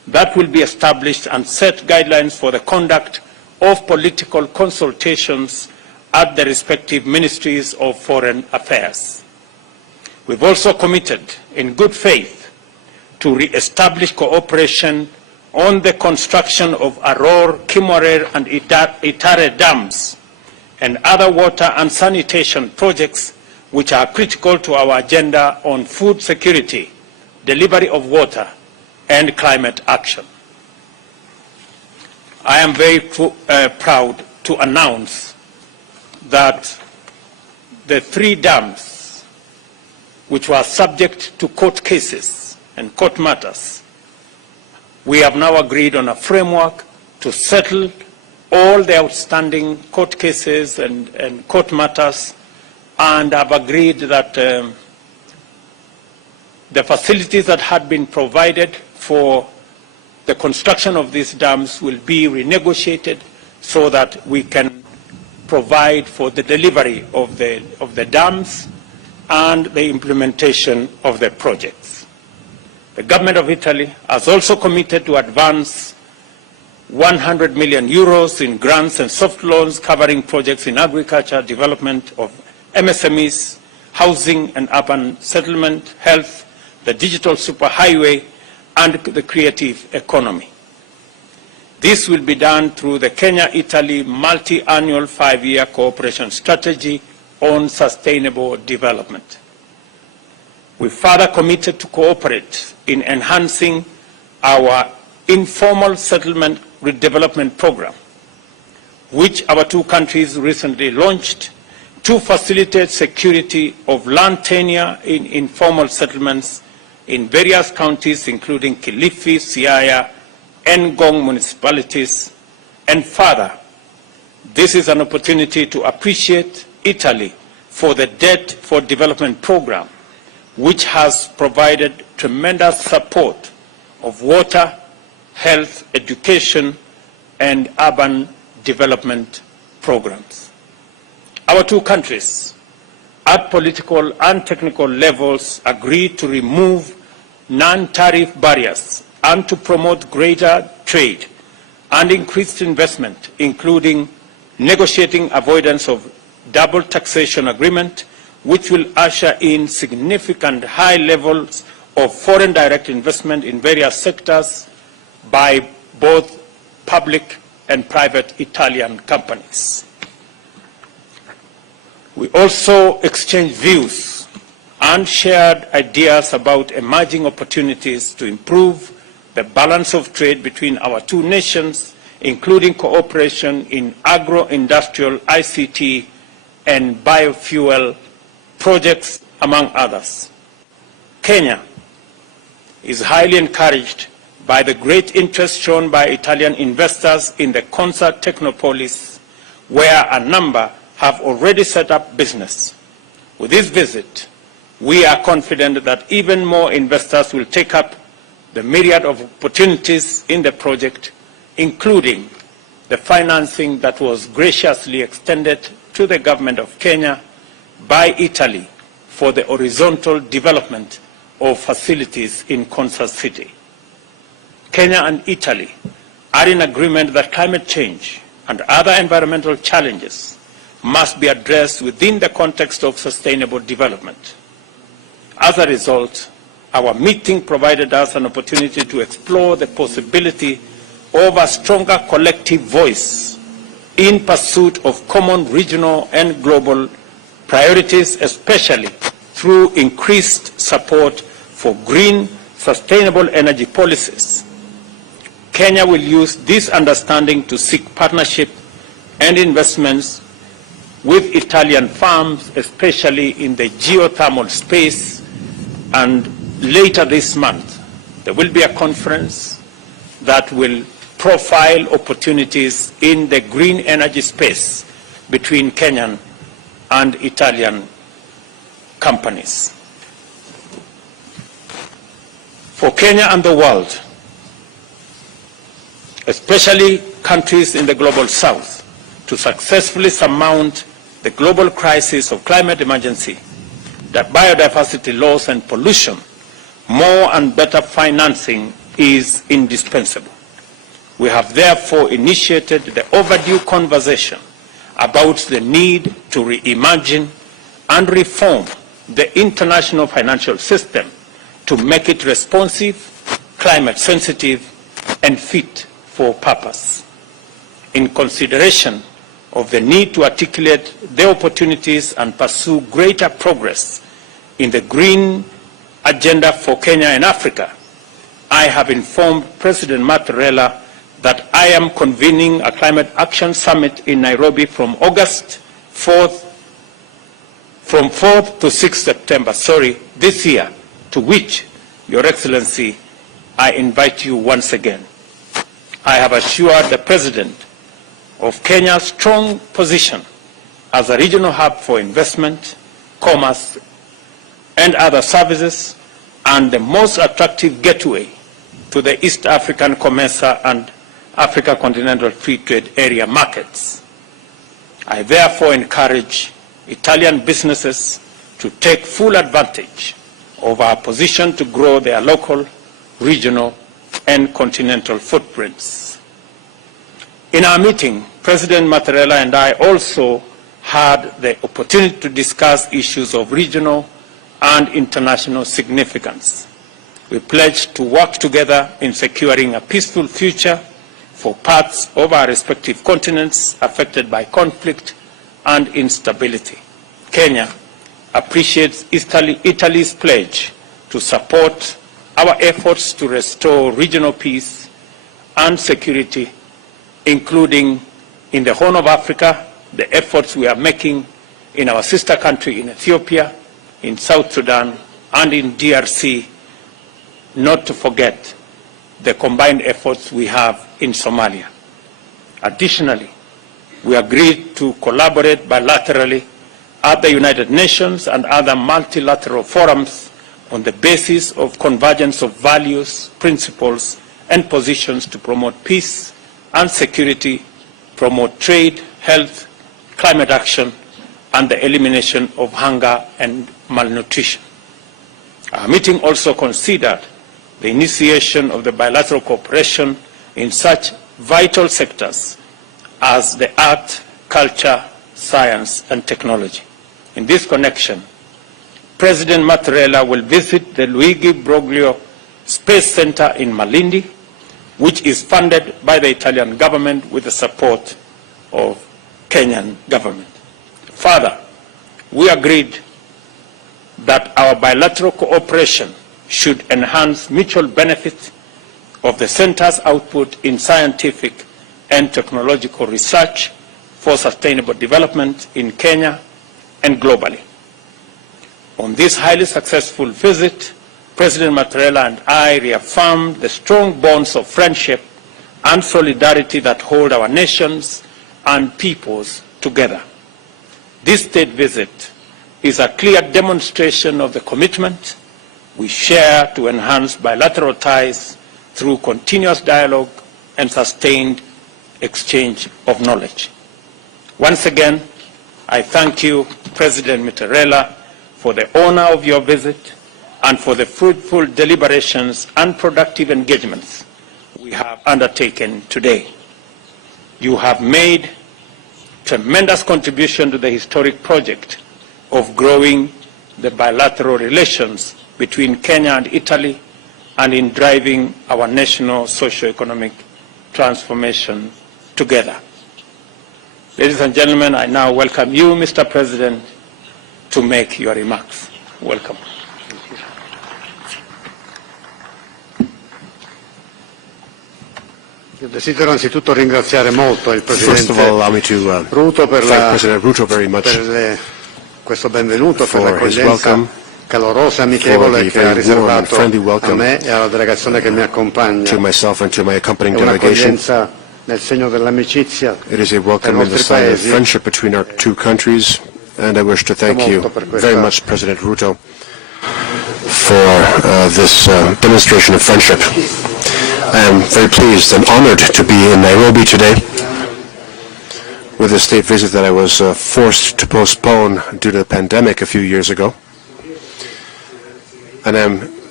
that will be established and set guidelines for the conduct of political consultations at the respective ministries of foreign affairs. We've also committed in good faith to re-establish cooperation on the construction of Aror, Kimorer and Itare dams and other water and sanitation projects which are critical to our agenda on food security, delivery of water and climate action. I am very proud to announce that the 3 dams which were subject to court cases and court matters, we have now agreed on a framework to settle all the outstanding court cases and court matters, and have agreed that the facilities that had been provided for the construction of these dams will be renegotiated so that we can provide for the delivery of the dams and the implementation of the projects. The government of Italy has also committed to advance 100 million euros in grants and soft loans covering projects in agriculture, development of MSMEs, housing and urban settlement, health, the digital superhighway, and the creative economy. This will be done through the Kenya-Italy multi-annual 5-year cooperation strategy on sustainable development. We further committed to cooperate in enhancing our informal settlement redevelopment program, which our 2 countries recently launched to facilitate security of land tenure in informal settlements in various counties, including Kilifi, Siaya, and Ngong municipalities. And further, this is an opportunity to appreciate Italy for the Debt for Development program, which has provided tremendous support of water, health, education, and urban development programs. Our 2 countries, at political and technical levels, agreed to remove non-tariff barriers and to promote greater trade and increased investment, including negotiating avoidance of double taxation agreement, which will usher in significant high levels of foreign direct investment in various sectors by both public and private Italian companies. We also exchanged views and shared ideas about emerging opportunities to improve the balance of trade between our 2 nations, including cooperation in agro-industrial, ICT, and biofuel projects, among others. Kenya is highly encouraged by the great interest shown by Italian investors in the Concert Technopolis, where a number have already set up business. With this visit, we are confident that even more investors will take up the myriad of opportunities in the project, including the financing that was graciously extended to the government of Kenya by Italy for the horizontal development of facilities in Concert City. Kenya and Italy are in agreement that climate change and other environmental challenges must be addressed within the context of sustainable development. As a result, our meeting provided us an opportunity to explore the possibility of a stronger collective voice in pursuit of common regional and global priorities, especially through increased support for green, sustainable energy policies. Kenya will use this understanding to seek partnership and investments with Italian firms, especially in the geothermal space. And later this month, there will be a conference that will profile opportunities in the green energy space between Kenyan and Italian companies. For Kenya and the world, especially countries in the global south, to successfully surmount the global crisis of climate emergency, the biodiversity loss and pollution, more and better financing is indispensable. We have therefore initiated the overdue conversation about the need to reimagine and reform the international financial system to make it responsive, climate sensitive, and fit for purpose. In consideration of the need to articulate the opportunities and pursue greater progress in the green agenda for Kenya and Africa, I have informed President Mattarella that I am convening a climate action summit in Nairobi from 4th to 6th September, this year, to which, Your Excellency, I invite you once again. I have assured the President of Kenya's strong position as a regional hub for investment, commerce, and other services, and the most attractive gateway to the East African COMESA and Africa Continental Free Trade Area markets. I therefore encourage Italian businesses to take full advantage of our position to grow their local, regional, and continental footprints. In our meeting, President Mattarella and I also had the opportunity to discuss issues of regional and international significance. We pledged to work together in securing a peaceful future for parts of our respective continents affected by conflict and instability. Kenya appreciates Italy's pledge to support our efforts to restore regional peace and security, including in the Horn of Africa, the efforts we are making in our sister country in Ethiopia, in South Sudan, and in DRC, not to forget the combined efforts we have in Somalia. Additionally, we agreed to collaborate bilaterally at the United Nations and other multilateral forums on the basis of convergence of values, principles, and positions to promote peace and security, promote trade, health, climate action, and the elimination of hunger and malnutrition. Our meeting also considered the initiation of the bilateral cooperation in such vital sectors as the art, culture, science, and technology. In this connection, President Mattarella will visit the Luigi Broglio Space Center in Malindi, which is funded by the Italian government with the support of Kenyan government. Further, we agreed that our bilateral cooperation should enhance mutual benefit of the center's output in scientific and technological research for sustainable development in Kenya and globally. On this highly successful visit, President Mattarella and I reaffirmed the strong bonds of friendship and solidarity that hold our nations and peoples together. This state visit is a clear demonstration of the commitment we share to enhance bilateral ties through continuous dialogue and sustained exchange of knowledge. Once again, I thank you, President Mattarella, for the honor of your visit and for the fruitful deliberations and productive engagements we have undertaken today. You have made tremendous contribution to the historic project of growing the bilateral relations between Kenya and Italy and in driving our national socio-economic transformation together. Ladies and gentlemen, I now welcome you, Mr. President, to make your remarks. Welcome. Io desidero anzitutto ringraziare molto il First of all, allow me to Ruto per thank President Ruto very much questo benvenuto, per for his l'accoglienza welcome, calorosa, amichevole che ha riservato friendly a welcome me e alla delegazione che mi accompagna. to myself and to my accompanying È delegation. un'accoglienza nel segno dell'amicizia It is a tra i welcome in the nostri sign of paesi. friendship between our two countries, and I wish to thank you very much, President Ruto, for this demonstration of friendship. I am very pleased and honored to be in Nairobi today with a state visit that I was forced to postpone due to the pandemic a few years ago. And I'm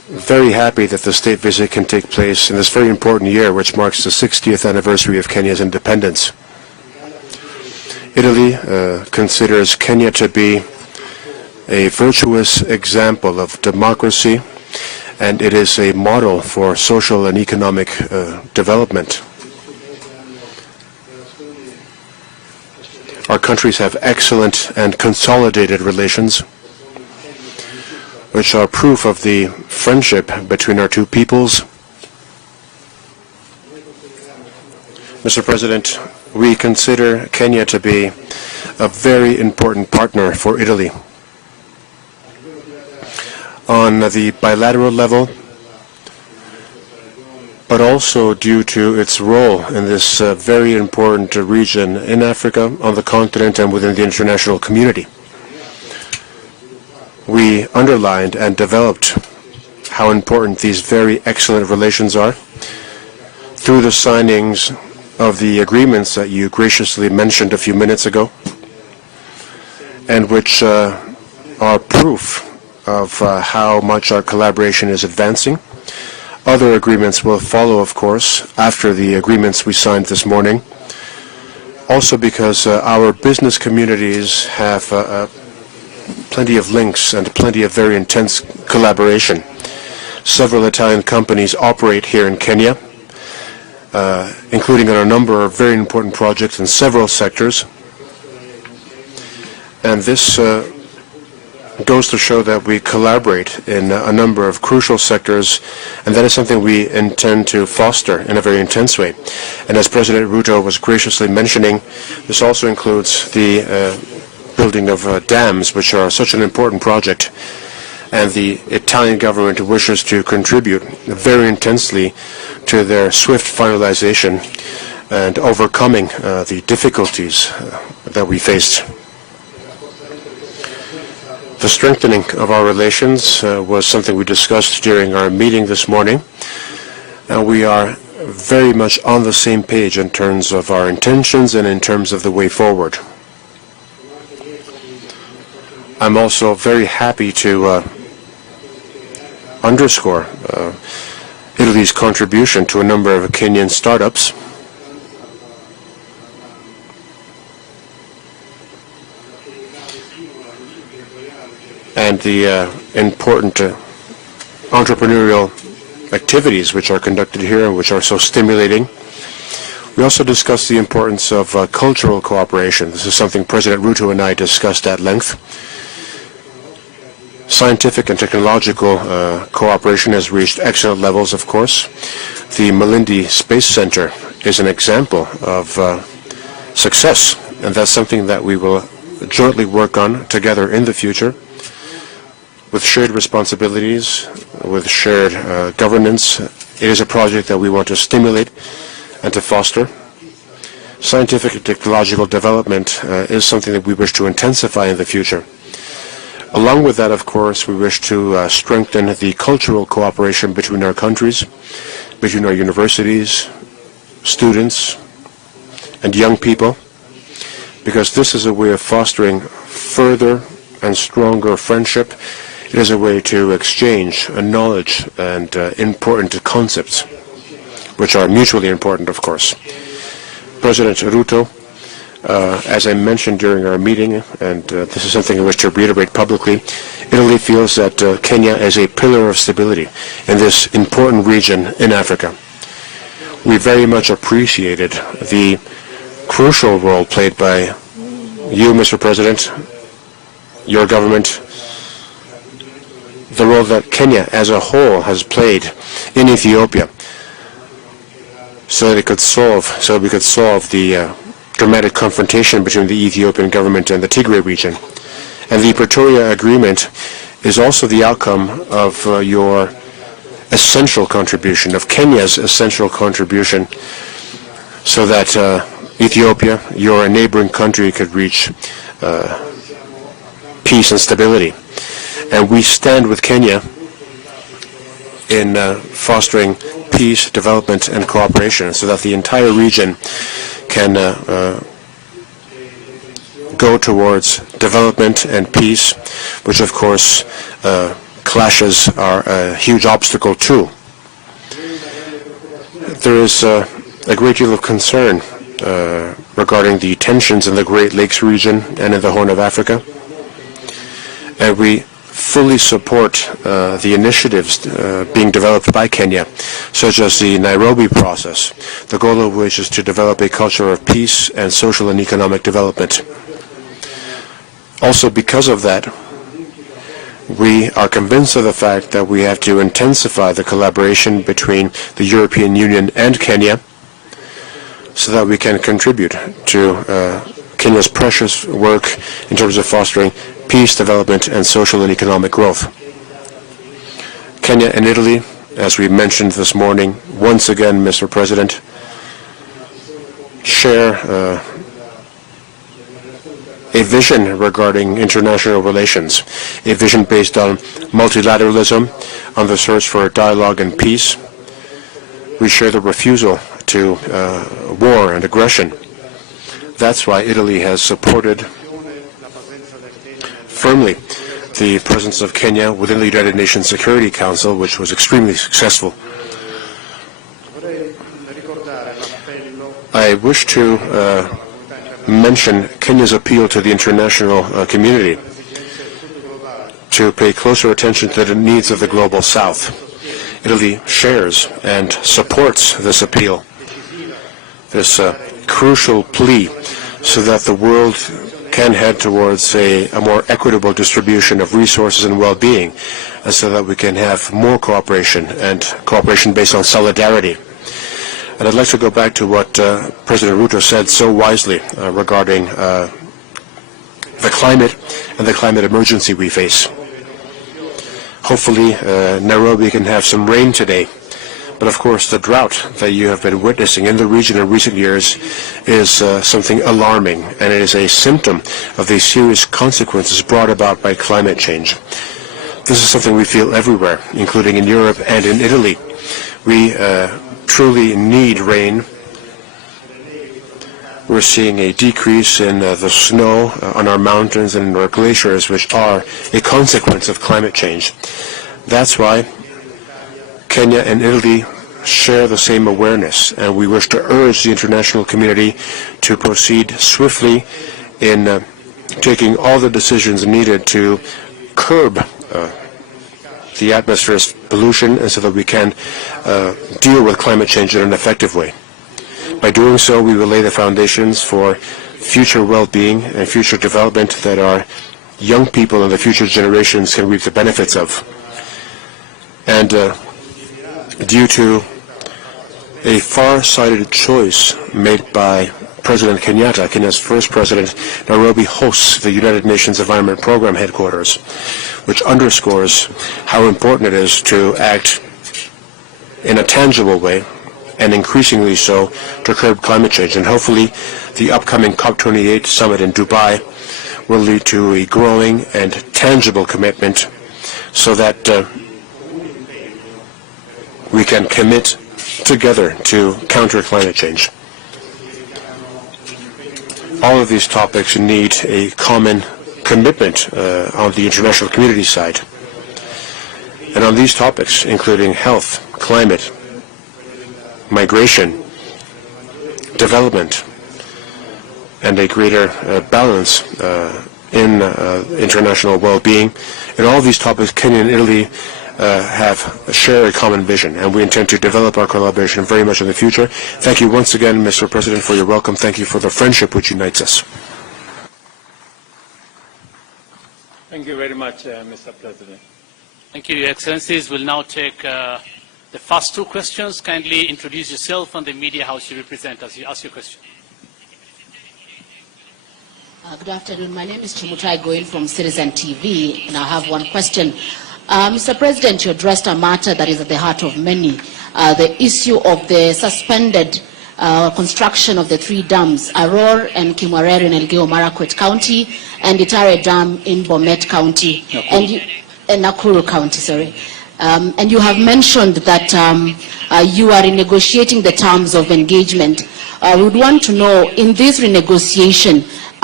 very happy that the state visit can take place in this very important year, which marks the 60th anniversary of Kenya's independence. Italy considers Kenya to be a virtuous example of democracy, and it is a model for social and economic development. Our countries have excellent and consolidated relations, which are proof of the friendship between our two peoples. Mr. President, we consider Kenya to be a very important partner for Italy. On the bilateral level, but also due to its role in this very important region in Africa, on the continent, and within the international community. We underlined and developed how important these very excellent relations are through the signings of the agreements that you graciously mentioned a few minutes ago, and which are proof of how much our collaboration is advancing. Other agreements will follow, of course, after the agreements we signed this morning, also because our business communities have plenty of links and plenty of very intense collaboration. Several Italian companies operate here in Kenya, including on a number of very important projects in several sectors. And this goes to show that we collaborate in a number of crucial sectors, and that is something we intend to foster in a very intense way. And as President Ruto was graciously mentioning, this also includes the building of dams, which are such an important project, and the Italian government wishes to contribute very intensely to their swift finalization and overcoming the difficulties that we faced. The strengthening of our relations was something we discussed during our meeting this morning, and we are very much on the same page in terms of our intentions and in terms of the way forward. I'm also very happy to underscore Italy's contribution to a number of Kenyan startups. And the important entrepreneurial activities which are conducted here and which are so stimulating. We also discussed the importance of cultural cooperation. This is something President Ruto and I discussed at length. Scientific and technological cooperation has reached excellent levels, of course. The Malindi Space Center is an example of success, and that's something that we will jointly work on together in the future, with shared responsibilities, with shared governance. It is a project that we want to stimulate and to foster. Scientific and technological development is something that we wish to intensify in the future. Along with that, of course, we wish to strengthen the cultural cooperation between our countries, between our universities, students, and young people, because this is a way of fostering further and stronger friendship. It is a way to exchange knowledge and important concepts, which are mutually important, of course. President Ruto, as I mentioned during our meeting, and this is something I wish to reiterate publicly, Italy feels that Kenya is a pillar of stability in this important region in Africa. We very much appreciated the crucial role played by you, Mr. President, your government, the role that Kenya as a whole has played in Ethiopia, so that we could solve the dramatic confrontation between the Ethiopian government and the Tigray region. And the Pretoria Agreement is also the outcome of your essential contribution, of Kenya's essential contribution, so that Ethiopia, your neighboring country, could reach peace and stability. And we stand with Kenya in fostering peace, development, and cooperation, so that the entire region can go towards development and peace, which of course clashes are a huge obstacle too. There is a great deal of concern regarding the tensions in the Great Lakes region and in the Horn of Africa. And we fully support the initiatives being developed by Kenya, such as the Nairobi process, the goal of which is to develop a culture of peace and social and economic development. Also, because of that, we are convinced of the fact that we have to intensify the collaboration between the European Union and Kenya so that we can contribute to Kenya's precious work in terms of fostering peace, development, and social and economic growth. Kenya and Italy, as we mentioned this morning, once again, Mr. President, share a vision regarding international relations, a vision based on multilateralism, on the search for dialogue and peace. We share the refusal to war and aggression. That's why Italy has supported firmly the presence of Kenya within the United Nations Security Council, which was extremely successful. I wish to mention Kenya's appeal to the international community to pay closer attention to the needs of the global South. Italy shares and supports this appeal, this crucial plea, so that the world can head towards a more equitable distribution of resources and well-being, and so that we can have more cooperation, and cooperation based on solidarity. And I'd like to go back to what President Ruto said so wisely regarding the climate and the climate emergency we face. Hopefully, Nairobi can have some rain today. But of course, the drought that you have been witnessing in the region in recent years is something alarming, and it is a symptom of the serious consequences brought about by climate change. This is something we feel everywhere, including in Europe and in Italy. We truly need rain. We're seeing a decrease in the snow on our mountains and our glaciers, which are a consequence of climate change. That's why Kenya and Italy share the same awareness, and we wish to urge the international community to proceed swiftly in taking all the decisions needed to curb the atmosphere's pollution, and so that we can deal with climate change in an effective way. By doing so, we will lay the foundations for future well-being and future development that our young people and the future generations can reap the benefits of. And due to a far-sighted choice made by President Kenyatta, Kenya's first president, Nairobi hosts the United Nations Environment Program headquarters, which underscores how important it is to act in a tangible way, and increasingly so, to curb climate change. And hopefully the upcoming COP28 summit in Dubai will lead to a growing and tangible commitment so that we can commit together to counter climate change. All of these topics need a common commitment on the international community side. And on these topics, including health, climate, migration, development, and a greater balance in international well-being, in all these topics, Kenya and Italy share a common vision, and we intend to develop our collaboration very much in the future. Thank you once again, Mr. President, for your welcome. Thank you for the friendship which unites us. Thank you very much, Mr. President. Thank you, Your Excellencies. We'll now take the first two questions. Kindly introduce yourself and the media house you represent as you ask your question. Good afternoon. My name is Goel from Citizen TV, and I have one question. Mr. President, you addressed a matter that is at the heart of many, the issue of the suspended construction of the three dams, Aror and Kimwarere in Elgeyo Marakwet County, and Itare Dam in Bomet County, and Nakuru County, sorry. And you have mentioned that you are renegotiating the terms of engagement. We would want to know, in this renegotiation,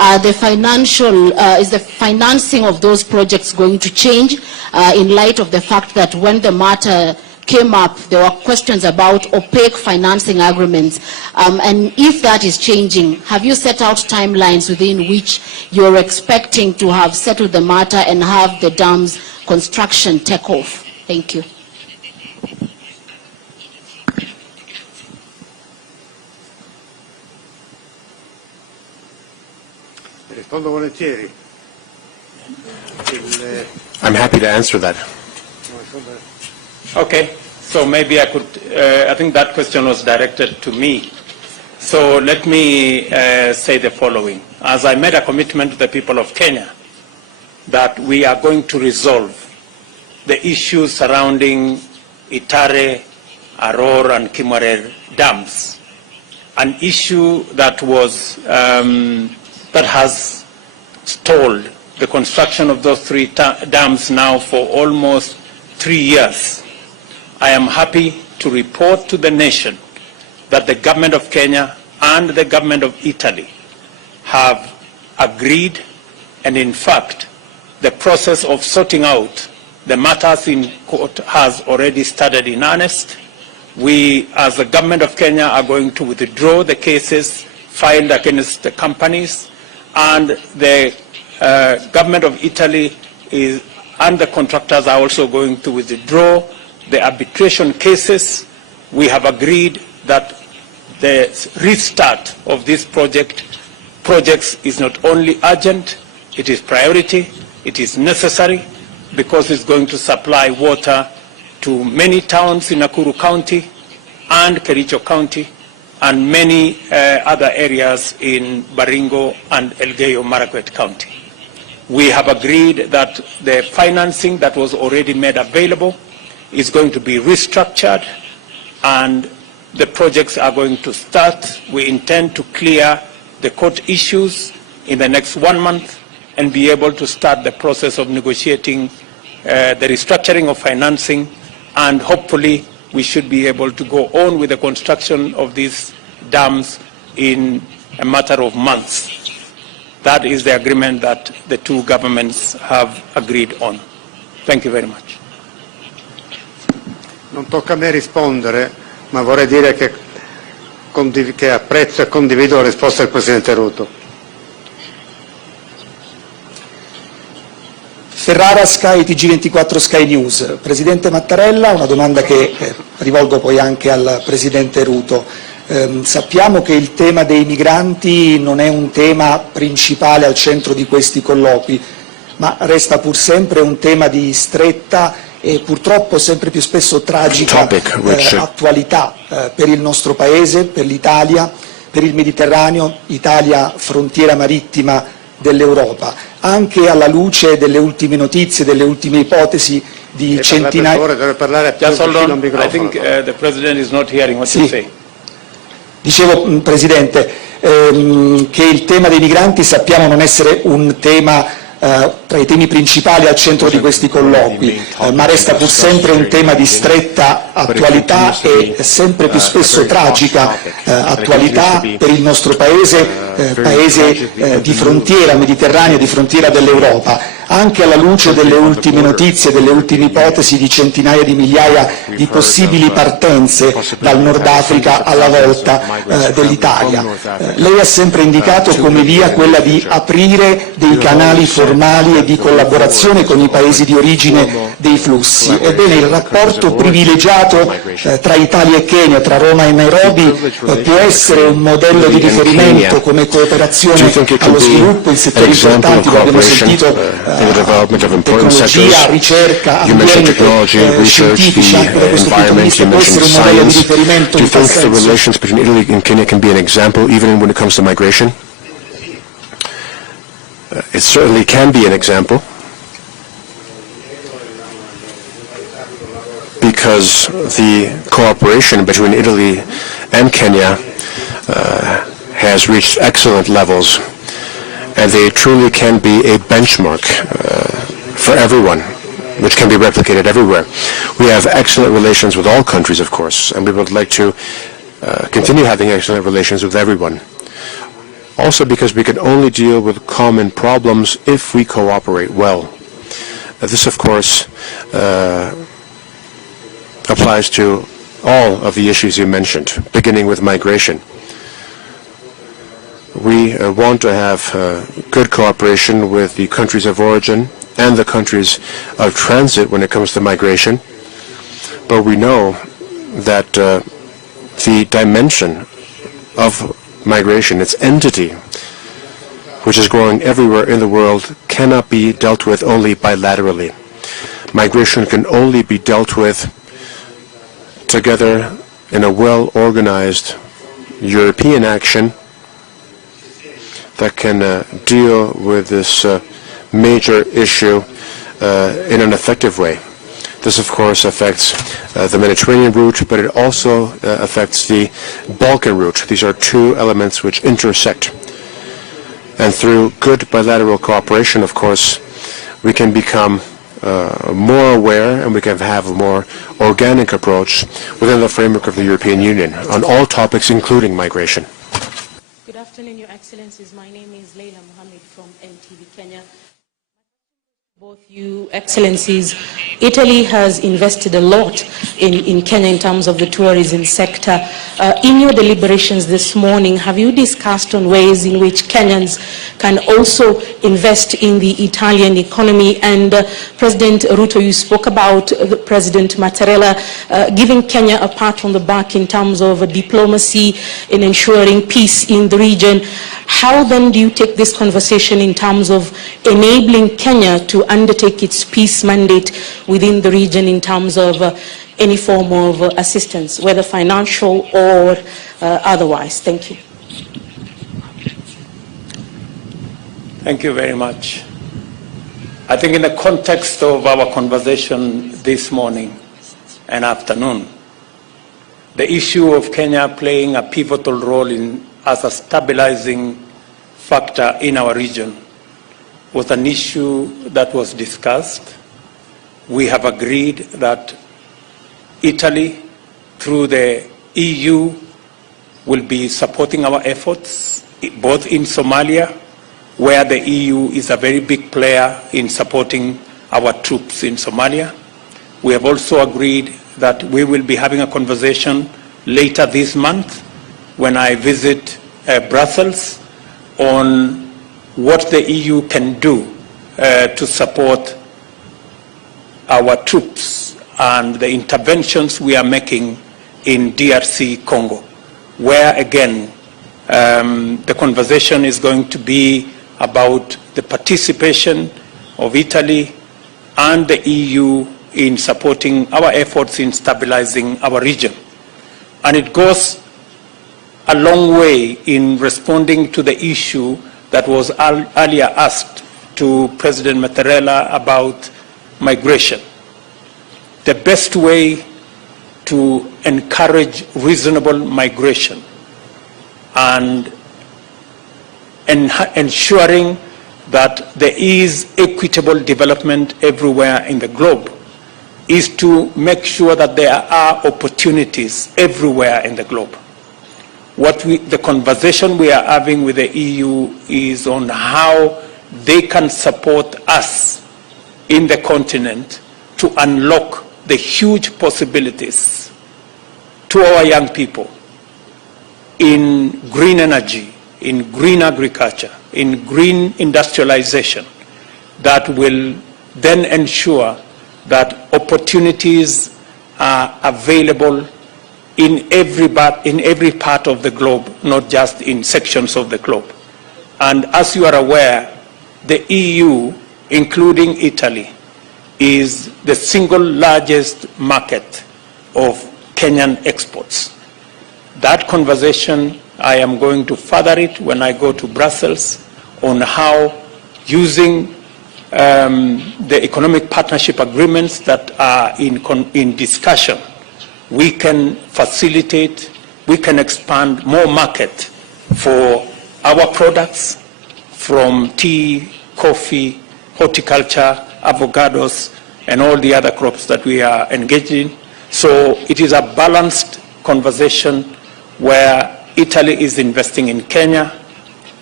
the financing of those projects going to change in light of the fact that when the matter came up, there were questions about opaque financing agreements. And if that is changing, have you set out timelines within which you're expecting to have settled the matter and have the dam's construction take off? Thank you. Rispondo volentieri. I'm happy to answer that. Okay, so maybe I could, I think that question was directed to me. So let me say the following. As I made a commitment to the people of Kenya that we are going to resolve the issues surrounding Itare, Aror, and Kimwarer dams, an issue that was, that has stalled the construction of those three dams now for almost 3 years. I am happy to report to the nation that the government of Kenya and the government of Italy have agreed, and in fact, the process of sorting out the matters in court has already started in earnest. We, as the government of Kenya, are going to withdraw the cases filed against the companies, and the government of Italy and the contractors are also going to withdraw the arbitration cases. We have agreed that the restart of this projects is not only urgent, it is priority, it is necessary, because it's going to supply water to many towns in Nakuru County and Kericho County and many other areas in Baringo and Elgeyo Marakwet County. We have agreed that the financing that was already made available is going to be restructured, and the projects are going to start. We intend to clear the court issues in the next 1 month and be able to start the process of negotiating the restructuring of financing, and hopefully we should be able to go on with the construction of these dams in a matter of months. That is the agreement that the two governments have agreed on. Thank you very much. Non tocca a me rispondere, ma vorrei dire che apprezzo e condivido la risposta del Presidente Ruto. Ferrara, Sky, TG24 Sky News. Presidente Mattarella, una domanda che rivolgo poi anche al Presidente Ruto. Sappiamo che il tema dei migranti non è un tema principale al centro di questi colloqui, ma resta pur sempre un tema di stretta e purtroppo sempre più spesso tragica attualità per il nostro Paese, per l'Italia, per il Mediterraneo, Italia frontiera marittima dell'Europa, anche alla luce delle ultime notizie, delle ultime ipotesi di centinaia... Deve parlare più vicino al microfono. I think the President is not hearing what you say. Dicevo, Presidente, che il tema dei migranti sappiamo non essere un tema tra i temi principali al centro di questi colloqui, ma resta pur sempre un tema di stretta attualità e sempre più spesso tragica attualità per il nostro Paese, Paese di frontiera mediterranea, di frontiera dell'Europa, anche alla luce delle ultime notizie, delle ultime ipotesi di centinaia di migliaia di possibili partenze dal Nord Africa alla volta dell'Italia. Lei ha sempre indicato come via quella di aprire dei canali formali e di collaborazione con i paesi di origine dei flussi. Ebbene, il rapporto privilegiato tra Italia e Kenya, tra Roma e Nairobi, può essere un modello di riferimento come cooperazione allo sviluppo in settori importanti, lo abbiamo sentito, tecnologia, ricerca, ambiente, scientifici, anche da questo punto di vista può essere un modello di riferimento in tal senso. Do you think the relations between Italy and Kenya can be an example even when it comes to migration? It certainly can be an example, because the cooperation between Italy and Kenya has reached excellent levels, and they truly can be a benchmark for everyone, which can be replicated everywhere. We have excellent relations with all countries, of course, and we would like to continue having excellent relations with everyone. Also because we can only deal with common problems if we cooperate well. This, of course, applies to all of the issues you mentioned, beginning with migration. We want to have good cooperation with the countries of origin and the countries of transit when it comes to migration, but we know that the dimension of migration, its entity, which is growing everywhere in the world, cannot be dealt with only bilaterally. Migration can only be dealt with together in a well-organized European action that can deal with this major issue in an effective way. This, of course, affects the Mediterranean route, but it also affects the Balkan route. These are two elements which intersect. And through good bilateral cooperation, of course, we can become more aware and we can have a more organic approach within the framework of the European Union on all topics, including migration. Good afternoon, Your Excellencies. My name is Raila from NTV Kenya. Both you Excellencies, Italy has invested a lot in Kenya in terms of the tourism sector. In your deliberations this morning, have you discussed on ways in which Kenyans can also invest in the Italian economy? And President Ruto, you spoke about President Mattarella giving Kenya a pat on the back in terms of diplomacy in ensuring peace in the region. How then do you take this conversation in terms of enabling Kenya to undertake its peace mandate within the region in terms of any form of assistance, whether financial or otherwise? Thank you. Thank you very much. I think in the context of our conversation this morning and afternoon, the issue of Kenya playing a pivotal role as a stabilizing factor in our region was an issue that was discussed. We have agreed that Italy, through the EU, will be supporting our efforts, both in Somalia, where the EU is a very big player in supporting our troops in Somalia. We have also agreed that we will be having a conversation later this month when I visit Brussels on what the EU can do to support our troops and the interventions we are making in DRC Congo, where again the conversation is going to be about the participation of Italy and the EU in supporting our efforts in stabilizing our region. And it goes a long way in responding to the issue that was earlier asked to President Mattarella about migration. The best way to encourage reasonable migration and ensuring that there is equitable development everywhere in the globe is to make sure that there are opportunities everywhere in the globe. The conversation we are having with the EU is on how they can support us in the continent to unlock the huge possibilities to our young people in green energy, in green agriculture, in green industrialization that will then ensure that opportunities are available in every part of the globe, not just in sections of the globe. And as you are aware, the EU, including Italy, is the single largest market of Kenyan exports. That conversation, I am going to further it when I go to Brussels on how using the economic partnership agreements that are in discussion, we can facilitate, we can expand more market for our products from tea, coffee, horticulture, avocados, and all the other crops that we are engaged in. So it is a balanced conversation where Italy is investing in Kenya,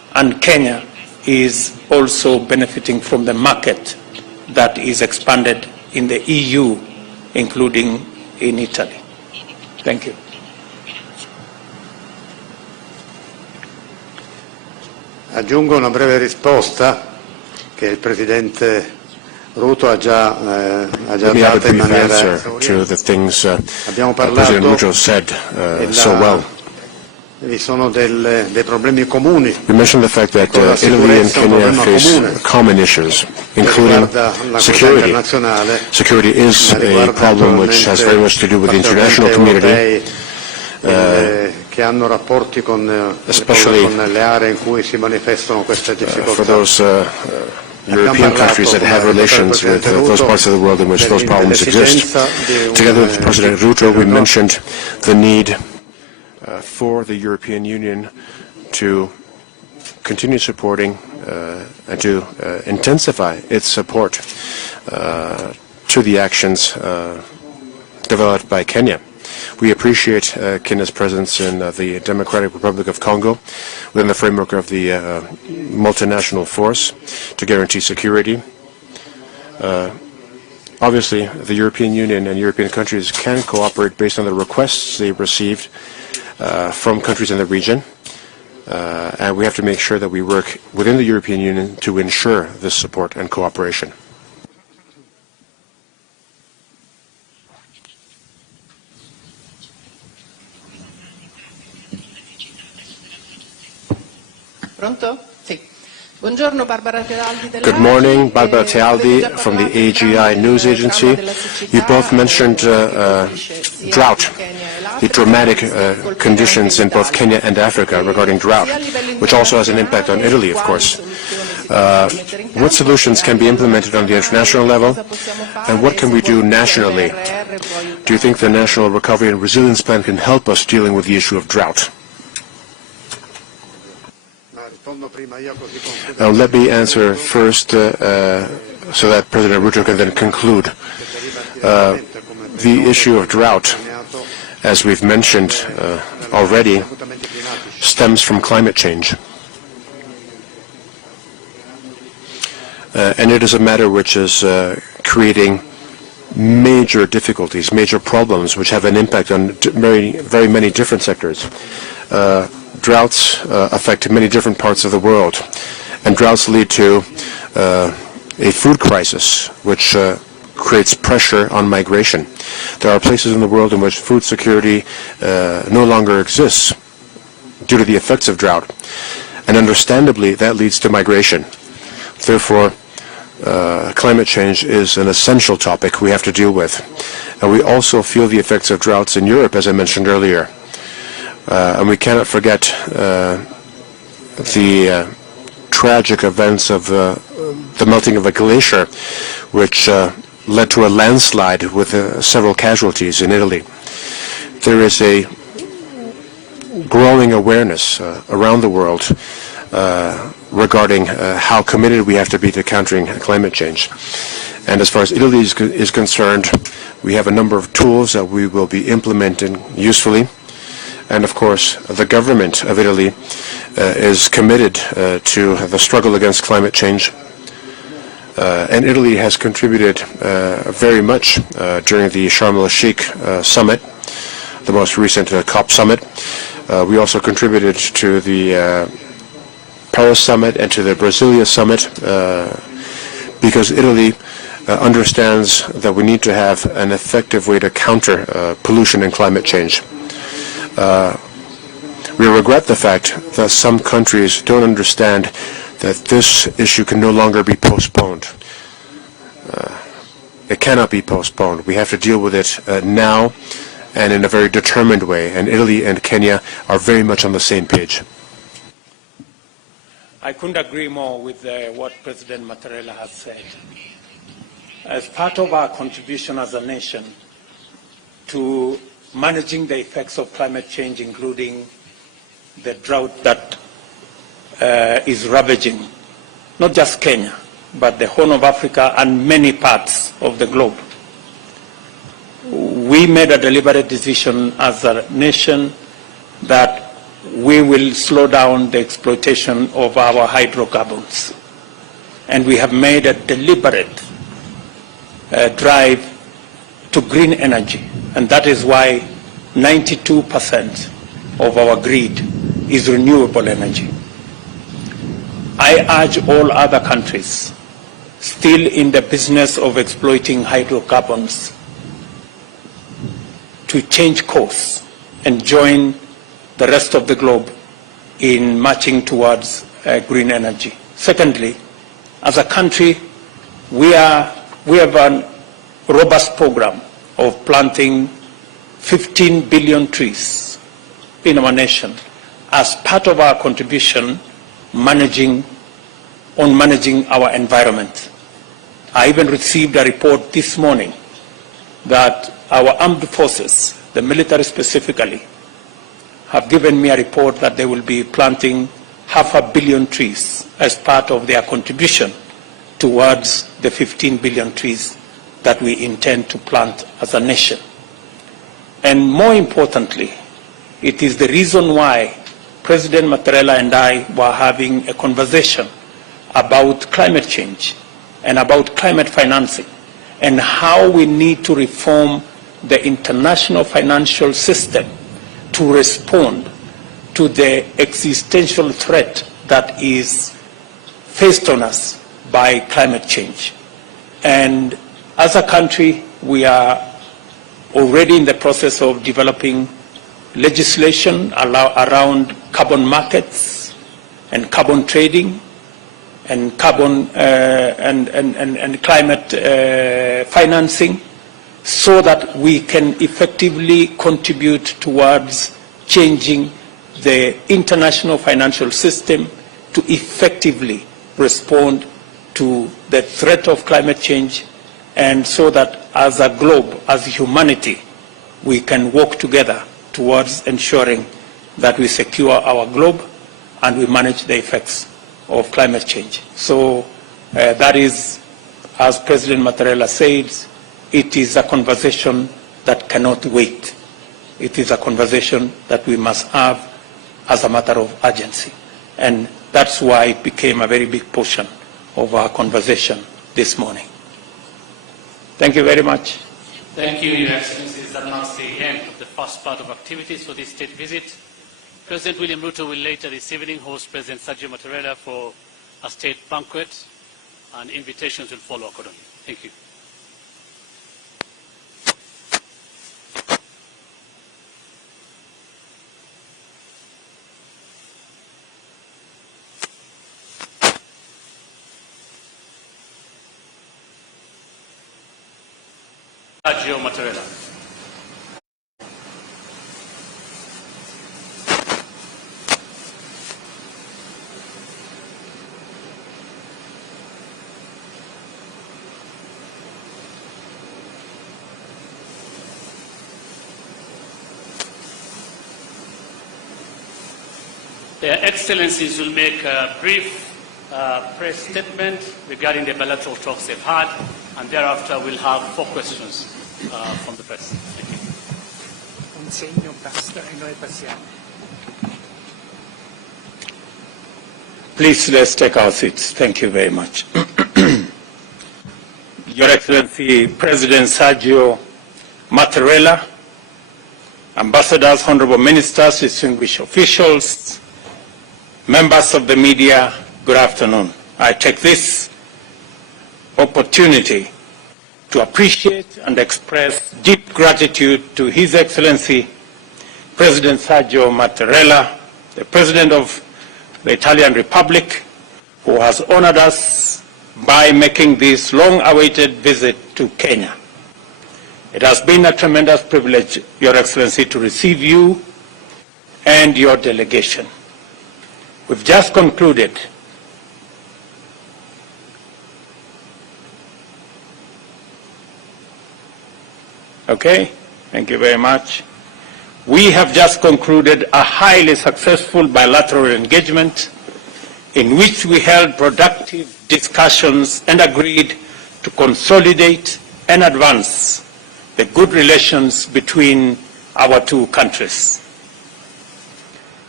and Kenya is also benefiting from the market that is expanded in the EU, including in Italy. Thank you. Aggiungo una breve risposta che il Presidente Ruto ha già dato in maniera to the things abbiamo President parlato Ruto said so well. Vi sono dei problemi comuni. We mentioned the fact that Italy and Kenya face common issues, including security. Security is a problem which has very much to do with the international community, che hanno rapporti con le aree in cui si manifestano queste difficoltà. For those European countries that have relations with those parts of the world in which those problems exist. Together with President Ruto, we mentioned the need for the European Union to continue supporting and to intensify its support to the actions developed by Kenya. We appreciate Kenya's presence in the Democratic Republic of Congo within the framework of the multinational force to guarantee security. Obviously, the European Union and European countries can cooperate based on the requests they received from countries in the region, and we have to make sure that we work within the European Union to ensure this support and cooperation. Pronto? Sì. Buongiorno, Barbara Tealdi Good morning, Barbara Tealdi from the AGI News Agency. You both mentioned drought, the dramatic conditions in both Kenya and Africa regarding drought, which also has an impact on Italy, of course. What solutions can be implemented on the international level, and what can we do nationally? Do you think the National Recovery and Resilience Plan can help us dealing with the issue of drought? Now, let me answer first so that President Ruto can then conclude. The issue of drought, as we've mentioned already, stems from climate change. And it is a matter which is creating major difficulties, major problems, which have an impact on very many different sectors. Droughts affect many different parts of the world, and droughts lead to a food crisis, which creates pressure on migration. There are places in the world in which food security no longer exists due to the effects of drought, and understandably that leads to migration. Therefore, climate change is an essential topic we have to deal with. And we also feel the effects of droughts in Europe, as I mentioned earlier. And we cannot forget the tragic events of the melting of a glacier, which led to a landslide with several casualties in Italy. There is a growing awareness around the world regarding how committed we have to be to countering climate change. And as far as Italy is concerned, we have a number of tools that we will be implementing usefully. And of course, the government of Italy is committed to the struggle against climate change. And Italy has contributed very much during the Sharm el-Sheikh summit, the most recent COP summit. We also contributed to the Paris summit and to the Brasilia summit because Italy understands that we need to have an effective way to counter pollution and climate change. We regret the fact that some countries don't understand that this issue can no longer be postponed. It cannot be postponed. We have to deal with it now and in a very determined way, and Italy and Kenya are very much on the same page. I couldn't agree more with what President Mattarella has said. As part of our contribution as a nation to managing the effects of climate change, including the drought that is ravaging not just Kenya, but the Horn of Africa and many parts of the globe. We made a deliberate decision as a nation that we will slow down the exploitation of our hydrocarbons. And we have made a deliberate drive to green energy. And that is why 92% of our grid is renewable energy. I urge all other countries still in the business of exploiting hydrocarbons to change course and join the rest of the globe in marching towards green energy. Secondly, as a country, we have a robust program of planting 15 billion trees in our nation as part of our contribution managing our environment. I even received a report this morning that our armed forces, the military specifically, have given me a report that they will be planting 500 million trees as part of their contribution towards the 15 billion trees that we intend to plant as a nation. And more importantly, it is the reason why President Mattarella and I were having a conversation about climate change and about climate financing and how we need to reform the international financial system to respond to the existential threat that is faced on us by climate change. And as a country, we are already in the process of developing legislation around carbon markets and carbon trading and carbon and climate financing, so that we can effectively contribute towards changing the international financial system to effectively respond to the threat of climate change, and so that as a globe, as humanity, we can work together towards ensuring that we secure our globe and we manage the effects of climate change. So that is, as President Mattarella said, it is a conversation that cannot wait. It is a conversation that we must have as a matter of urgency. And that's why it became a very big portion of our conversation this morning. Thank you very much. Thank you, Your Excellencies. That marks the end of the first part of activities for this state visit. President William Ruto will later this evening host President Sergio Mattarella for a state banquet, and invitations will follow accordingly. Thank you. Sergio Mattarella. Their Excellencies will make a brief press statement regarding the bilateral talks they've had, and thereafter we'll have 4 questions from the press. Thank you. Un segno basta e noi passiamo. Please, let's take our seats. Thank you very much. Your Excellency, President Sergio Mattarella, ambassadors, honorable ministers, distinguished officials, members of the media, good afternoon. I take this opportunity to appreciate and express deep gratitude to His Excellency President Sergio Mattarella, the President of the Italian Republic, who has honored us by making this long-awaited visit to Kenya. It has been a tremendous privilege, Your Excellency, to receive you and your delegation. We've just concluded Okay, thank you very much. We have just concluded a highly successful bilateral engagement in which we held productive discussions and agreed to consolidate and advance the good relations between our 2 countries.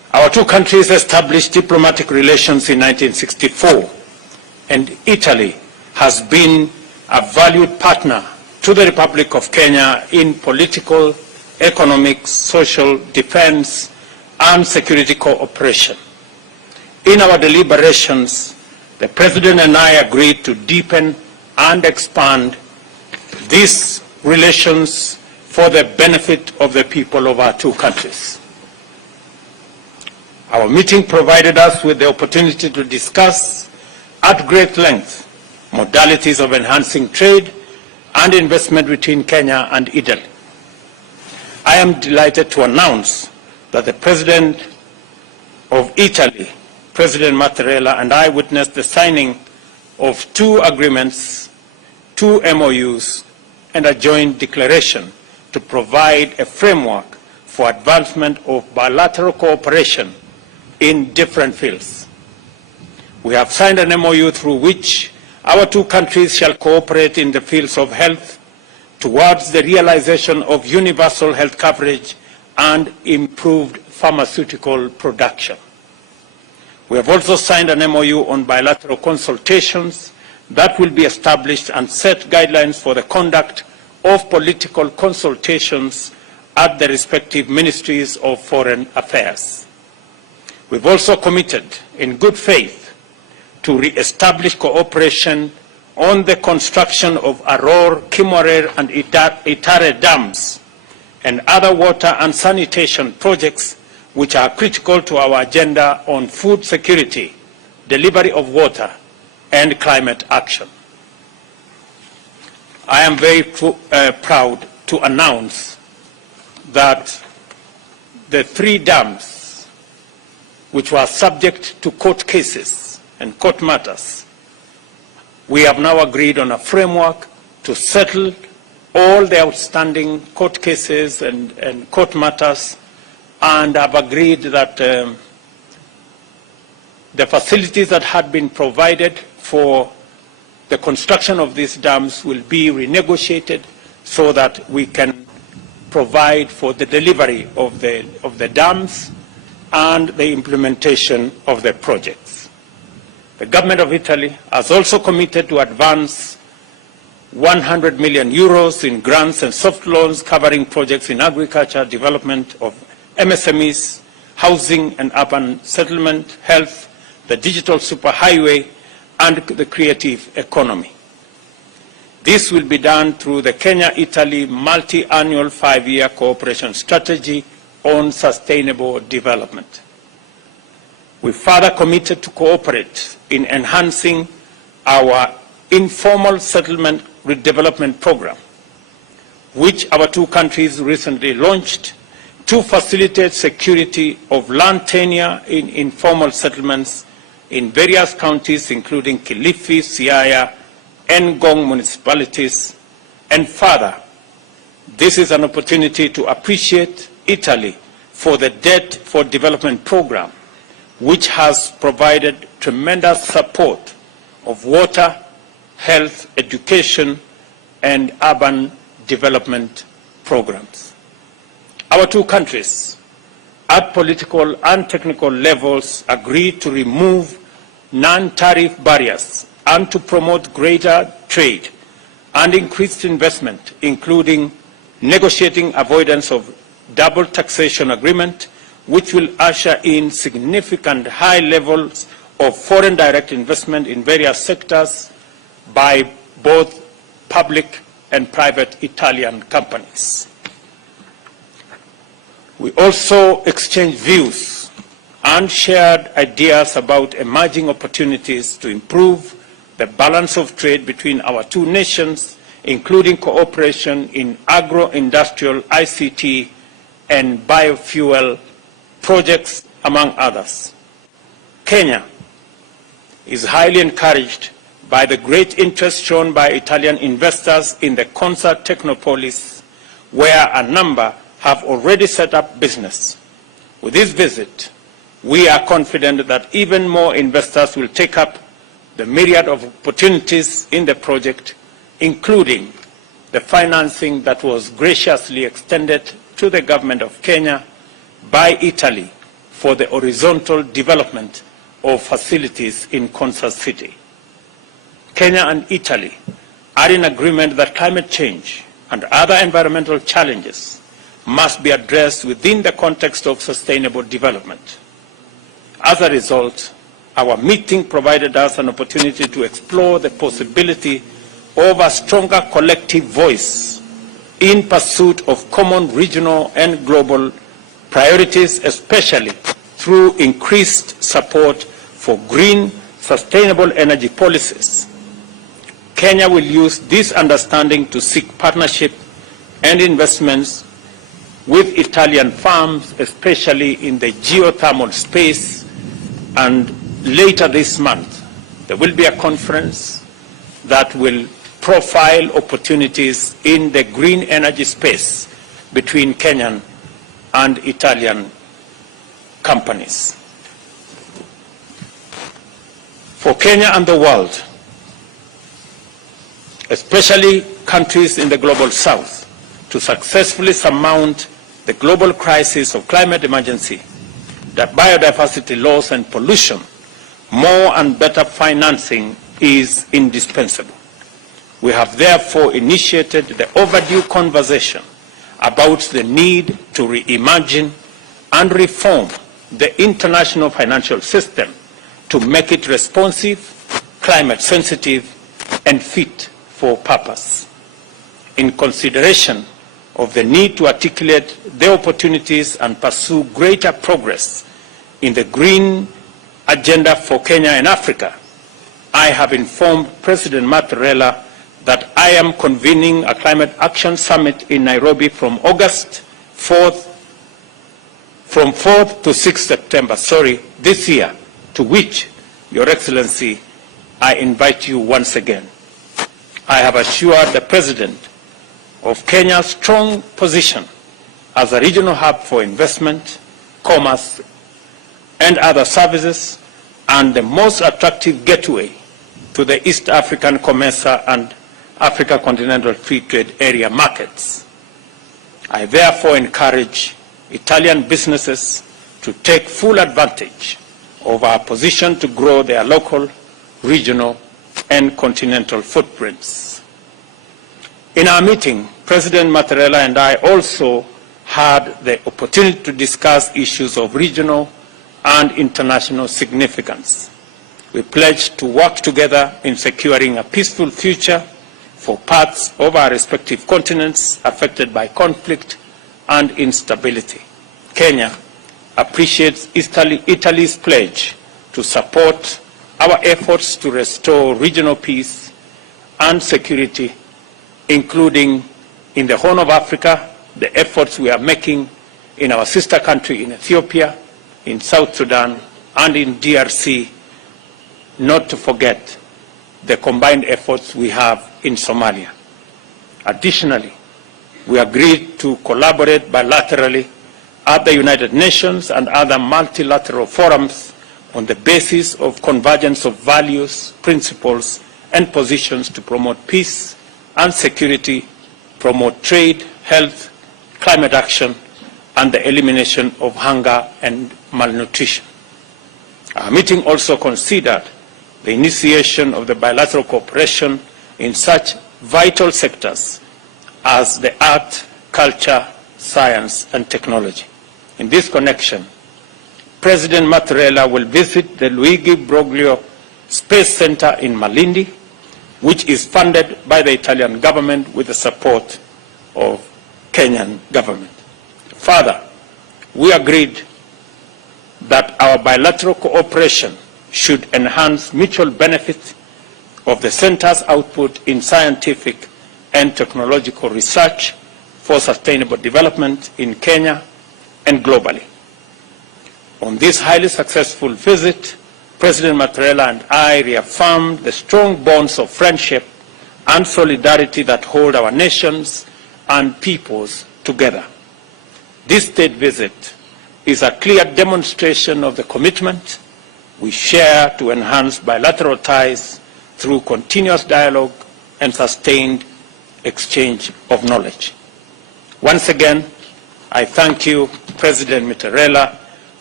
Our two countries established diplomatic relations in 1964, and Italy has been a valued partner to the Republic of Kenya in political, economic, social, defense, and security cooperation. In our deliberations, the President and I agreed to deepen and expand these relations for the benefit of the people of our two countries. Our meeting provided us with the opportunity to discuss at great length modalities of enhancing trade and investment between Kenya and Italy. I am delighted to announce that the President of Italy, President Mattarella, and I witnessed the signing of two agreements, two MOUs, and a joint declaration to provide a framework for advancement of bilateral cooperation in different fields. We have signed an MOU through which our two countries shall cooperate in the fields of health towards the realization of universal health coverage and improved pharmaceutical production. We have also signed an MOU on bilateral consultations that will be established and set guidelines for the conduct of political consultations at the respective ministries of foreign affairs. We've also committed in good faith to re-establish cooperation on the construction of Aror, Kimorer, and Itare dams and other water and sanitation projects which are critical to our agenda on food security, delivery of water, and climate action. I am very proud to announce that the three dams which were subject to court cases and court matters, we have now agreed on a framework to settle all the outstanding court cases and court matters, and have agreed that the facilities that had been provided for the construction of these dams will be renegotiated so that we can provide for the delivery of the dams and the implementation of the projects. The government of Italy has also committed to advance 100 million euros in grants and soft loans covering projects in agriculture, development of MSMEs, housing and urban settlement, health, the digital superhighway, and the creative economy. This will be done through the Kenya-Italy multi-annual 5-year cooperation strategy on sustainable development. We further committed to cooperate in enhancing our informal settlement redevelopment program, which our two countries recently launched to facilitate security of land tenure in informal settlements in various counties, including Kilifi, Siaya, and Ngong municipalities. And further, this is an opportunity to appreciate Italy for the Debt for Development program, which has provided tremendous support of water, health, education, and urban development programs. Our two countries, at political and technical levels, agreed to remove non-tariff barriers and to promote greater trade and increased investment, including negotiating avoidance of double taxation agreement, which will usher in significant high levels of foreign direct investment in various sectors by both public and private Italian companies. We also exchanged views and shared ideas about emerging opportunities to improve the balance of trade between our two nations, including cooperation in agro-industrial, ICT, and biofuel projects, among others. Kenya is highly encouraged by the great interest shown by Italian investors in the Concert Technopolis, where a number have already set up business. With this visit, we are confident that even more investors will take up the myriad of opportunities in the project, including the financing that was graciously extended to the government of Kenya by Italy for the horizontal development of facilities in Kansas City. Kenya and Italy are in agreement that climate change and other environmental challenges must be addressed within the context of sustainable development. As a result, our meeting provided us an opportunity to explore the possibility of a stronger collective voice in pursuit of common regional and global priorities, especially through increased support for green, sustainable energy policies. Kenya will use this understanding to seek partnership and investments with Italian firms, especially in the geothermal space, and later this month there will be a conference that will profile opportunities in the green energy space between Kenyan and Italian companies. For Kenya and the world, especially countries in the global south, to successfully surmount the global crisis of climate emergency, that biodiversity loss and pollution, more and better financing is indispensable. We have therefore initiated the overdue conversation about the need to reimagine and reform the international financial system to make it responsive, climate sensitive, and fit for purpose. In consideration of the need to articulate the opportunities and pursue greater progress in the green agenda for Kenya and Africa, I have informed President Mattarella that I am convening a climate action summit in Nairobi from 4th to 6th September, this year, to which, Your Excellency, I invite you once again. I have assured the President of Kenya's strong position as a regional hub for investment, commerce, and other services, and the most attractive gateway to the East African COMESA and Africa Continental Free Trade Area markets. I therefore encourage Italian businesses to take full advantage of our position to grow their local, regional, and continental footprints. In our meeting, President Mattarella and I also had the opportunity to discuss issues of regional and international significance. We pledged to work together in securing a peaceful future for parts of our respective continents affected by conflict and instability. Kenya appreciates Italy's pledge to support our efforts to restore regional peace and security, including in the Horn of Africa, the efforts we are making in our sister country in Ethiopia, in South Sudan, and in DRC, not to forget the combined efforts we have in Somalia. Additionally, we agreed to collaborate bilaterally at the United Nations and other multilateral forums on the basis of convergence of values, principles, and positions to promote peace and security, promote trade, health, climate action, and the elimination of hunger and malnutrition. Our meeting also considered the initiation of the bilateral cooperation in such vital sectors as the art, culture, science, and technology. In this connection, President Mattarella will visit the Luigi Broglio Space Center in Malindi, which is funded by the Italian government with the support of Kenyan government. Further, we agreed that our bilateral cooperation should enhance mutual benefit of the center's output in scientific and technological research for sustainable development in Kenya and globally. On this highly successful visit, President Mattarella and I reaffirmed the strong bonds of friendship and solidarity that hold our nations and peoples together. This state visit is a clear demonstration of the commitment we share to enhance bilateral ties through continuous dialogue and sustained exchange of knowledge. Once again, I thank you, President Mattarella, for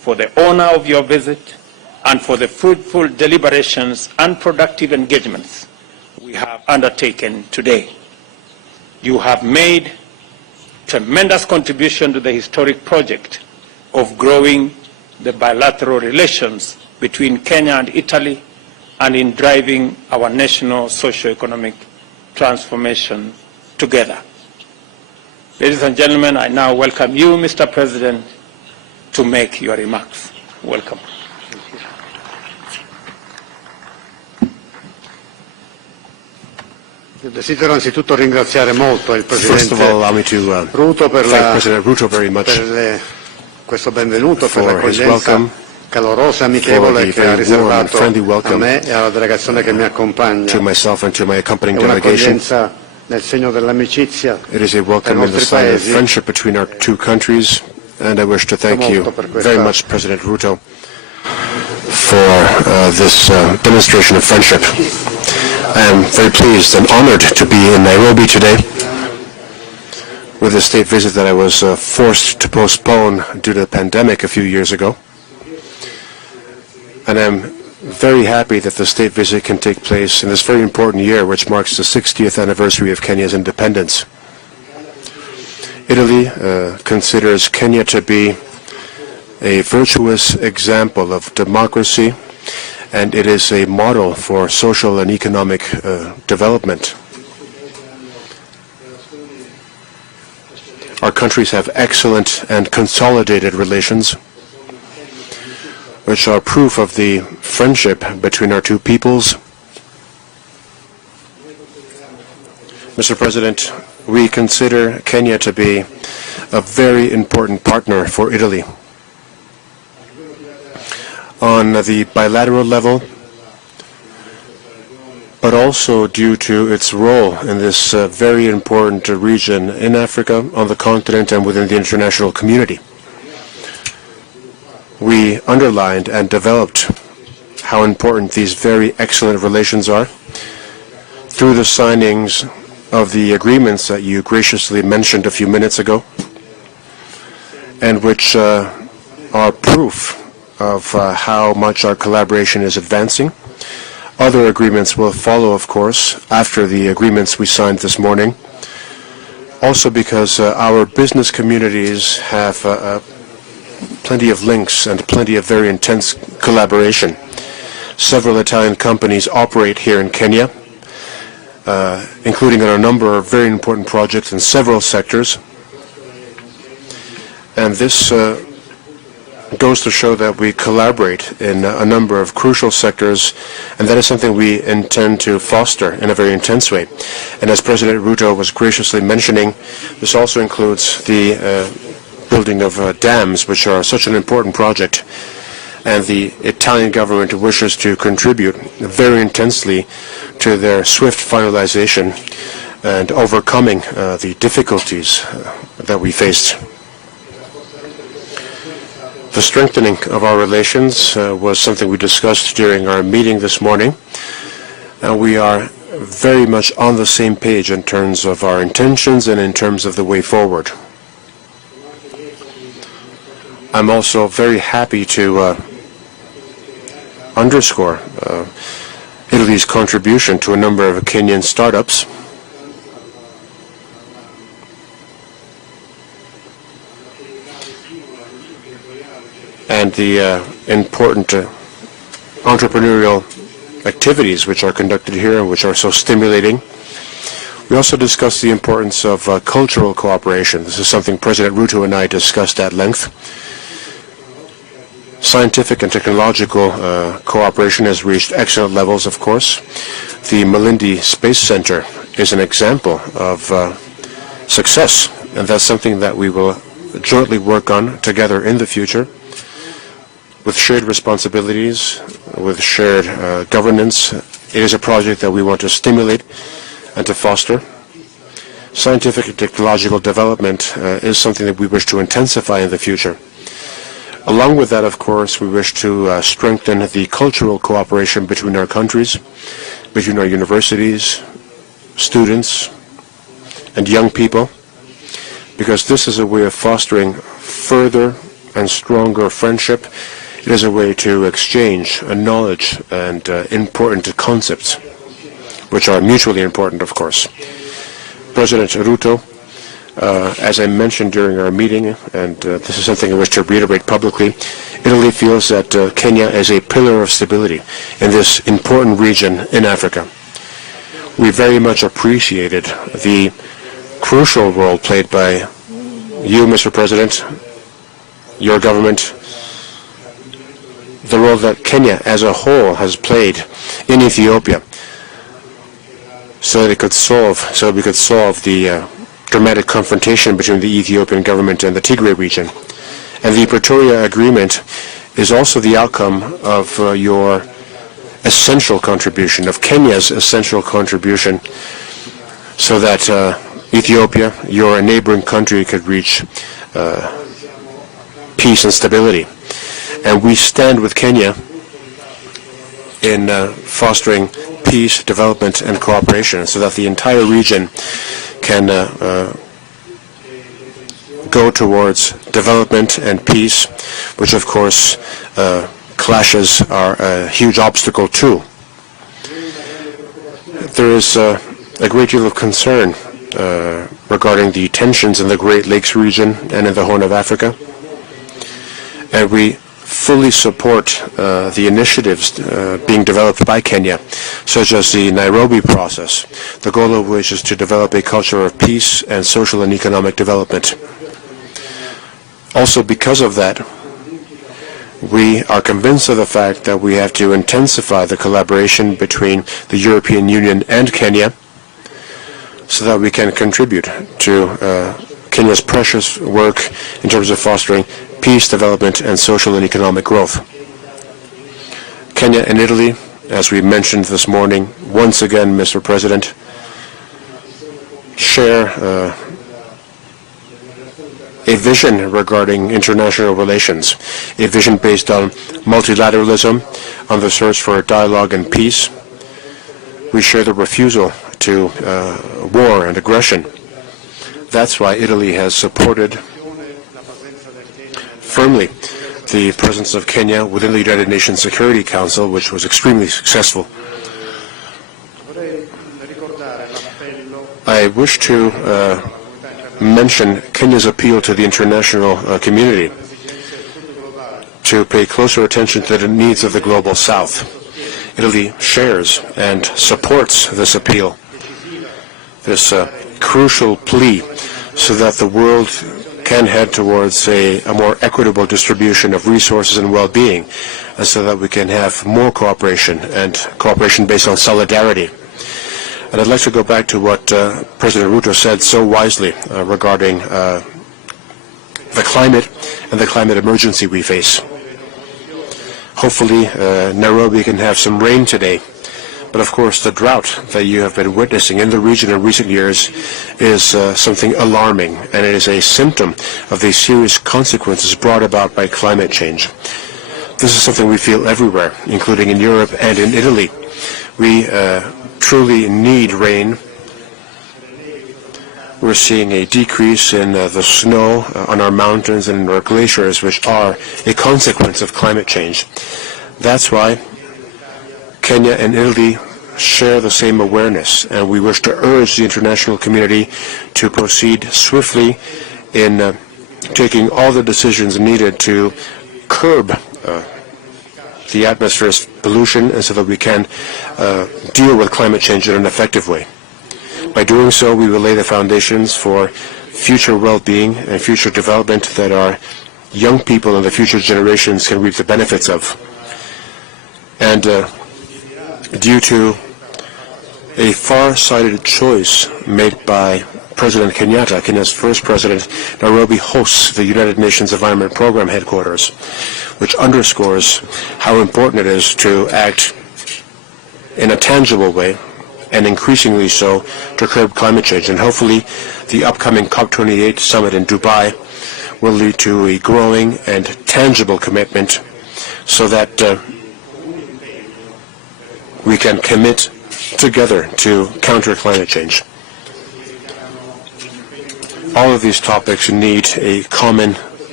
for the honor of your visit and for the fruitful deliberations and productive engagements we have undertaken today. You have made tremendous contribution to the historic project of growing the bilateral relations between Kenya and Italy and in driving our national socio-economic transformation together. Ladies and gentlemen, I now welcome you, Mr. President, to make your remarks. Welcome. Desidero anzitutto ringraziare molto il First of all, allow me to Ruto per thank President Ruto very much questo benvenuto, per for his l'accoglienza welcome, calorosa, for amichevole the che ha very warm and riservato friendly a welcome me e alla delegazione che mi accompagna. to myself and to my accompanying È delegation. un'accoglienza nel segno dell'amicizia It is a tra i welcome in the nostri sign of paesi. friendship between our two countries, and I wish to thank you very much, President Ruto, for this demonstration of friendship. I am very pleased and honored to be in Nairobi today with a state visit that I was forced to postpone due to the pandemic a few years ago. And I'm very happy that the state visit can take place in this very important year, which marks the 60th anniversary of Kenya's independence. Italy considers Kenya to be a virtuous example of democracy, and it is a model for social and economic development. Our countries have excellent and consolidated relations, which are proof of the friendship between our two peoples. Mr. President, we consider Kenya to be a very important partner for Italy. On the bilateral level, but also due to its role in this very important region in Africa, on the continent, and within the international community. We underlined and developed how important these very excellent relations are through the signings of the agreements that you graciously mentioned a few minutes ago, and which are proof of how much our collaboration is advancing. Other agreements will follow, of course, after the agreements we signed this morning, also because our business communities have plenty of links and plenty of very intense collaboration. Several Italian companies operate here in Kenya, including on a number of very important projects in several sectors. And this goes to show that we collaborate in a number of crucial sectors, and that is something we intend to foster in a very intense way. And as President Ruto was graciously mentioning, this also includes the building of dams, which are such an important project, and the Italian government wishes to contribute very intensely to their swift finalization and overcoming the difficulties that we faced. The strengthening of our relations was something we discussed during our meeting this morning, and we are very much on the same page in terms of our intentions and in terms of the way forward. I'm also very happy to underscore Italy's contribution to a number of Kenyan startups. And the important entrepreneurial activities which are conducted here and which are so stimulating. We also discussed the importance of cultural cooperation. This is something President Ruto and I discussed at length. Scientific and technological cooperation has reached excellent levels, of course. The Malindi Space Center is an example of success, and that's something that we will jointly work on together in the future, with shared responsibilities, with shared governance. It is a project that we want to stimulate and to foster. Scientific and technological development is something that we wish to intensify in the future. Along with that, of course, we wish to strengthen the cultural cooperation between our countries, between our universities, students, and young people, because this is a way of fostering further and stronger friendship. It is a way to exchange knowledge and important concepts, which are mutually important, of course. President Ruto, as I mentioned during our meeting, and this is something I wish to reiterate publicly, Italy feels that Kenya is a pillar of stability in this important region in Africa. We very much appreciated the crucial role played by you, Mr. President, your government, the role that Kenya as a whole has played in Ethiopia, so that we could solve the dramatic confrontation between the Ethiopian government and the Tigray region. And the Pretoria Agreement is also the outcome of your essential contribution, of Kenya's essential contribution, so that Ethiopia, your neighboring country, could reach peace and stability. And we stand with Kenya in fostering peace, development, and cooperation, so that the entire region can go towards development and peace, which of course clashes are a huge obstacle too. There is a great deal of concern regarding the tensions in the Great Lakes region and in the Horn of Africa, and we fully support the initiatives being developed by Kenya, such as the Nairobi process, the goal of which is to develop a culture of peace and social and economic development. Also, because of that, we are convinced of the fact that we have to intensify the collaboration between the European Union and Kenya, so that we can contribute to Kenya's precious work in terms of fostering peace, development, and social and economic growth. Kenya and Italy, as we mentioned this morning, once again, Mr. President, share a vision regarding international relations, a vision based on multilateralism, on the search for dialogue and peace. We share the refusal to war and aggression. That's why Italy has supported firmly the presence of Kenya within the United Nations Security Council, which was extremely successful. I wish to mention Kenya's appeal to the international community to pay closer attention to the needs of the global South. Italy shares and supports this appeal, this crucial plea, so that the world can head towards a more equitable distribution of resources and well-being, and so that we can have more cooperation, and cooperation based on solidarity. And I'd like to go back to what President Ruto said so wisely regarding the climate and the climate emergency we face. Hopefully, Nairobi can have some rain today. But of course, the drought that you have been witnessing in the region in recent years is something alarming, and it is a symptom of the serious consequences brought about by climate change. This is something we feel everywhere, including in Europe and in Italy. We truly need rain. We're seeing a decrease in the snow on our mountains and our glaciers, which are a consequence of climate change. That's why Kenya and Italy share the same awareness, and we wish to urge the international community to proceed swiftly in taking all the decisions needed to curb the atmosphere's pollution, and so that we can deal with climate change in an effective way. By doing so, we will lay the foundations for future well-being and future development that our young people and the future generations can reap the benefits of. And due to a far-sighted choice made by President Kenyatta, Kenya's first president, Nairobi hosts the United Nations Environment Program headquarters, which underscores how important it is to act in a tangible way, and increasingly so, to curb climate change. And hopefully the upcoming COP28 summit in Dubai will lead to a growing and tangible commitment, so that we can commit together to counter climate change. All of these topics need a common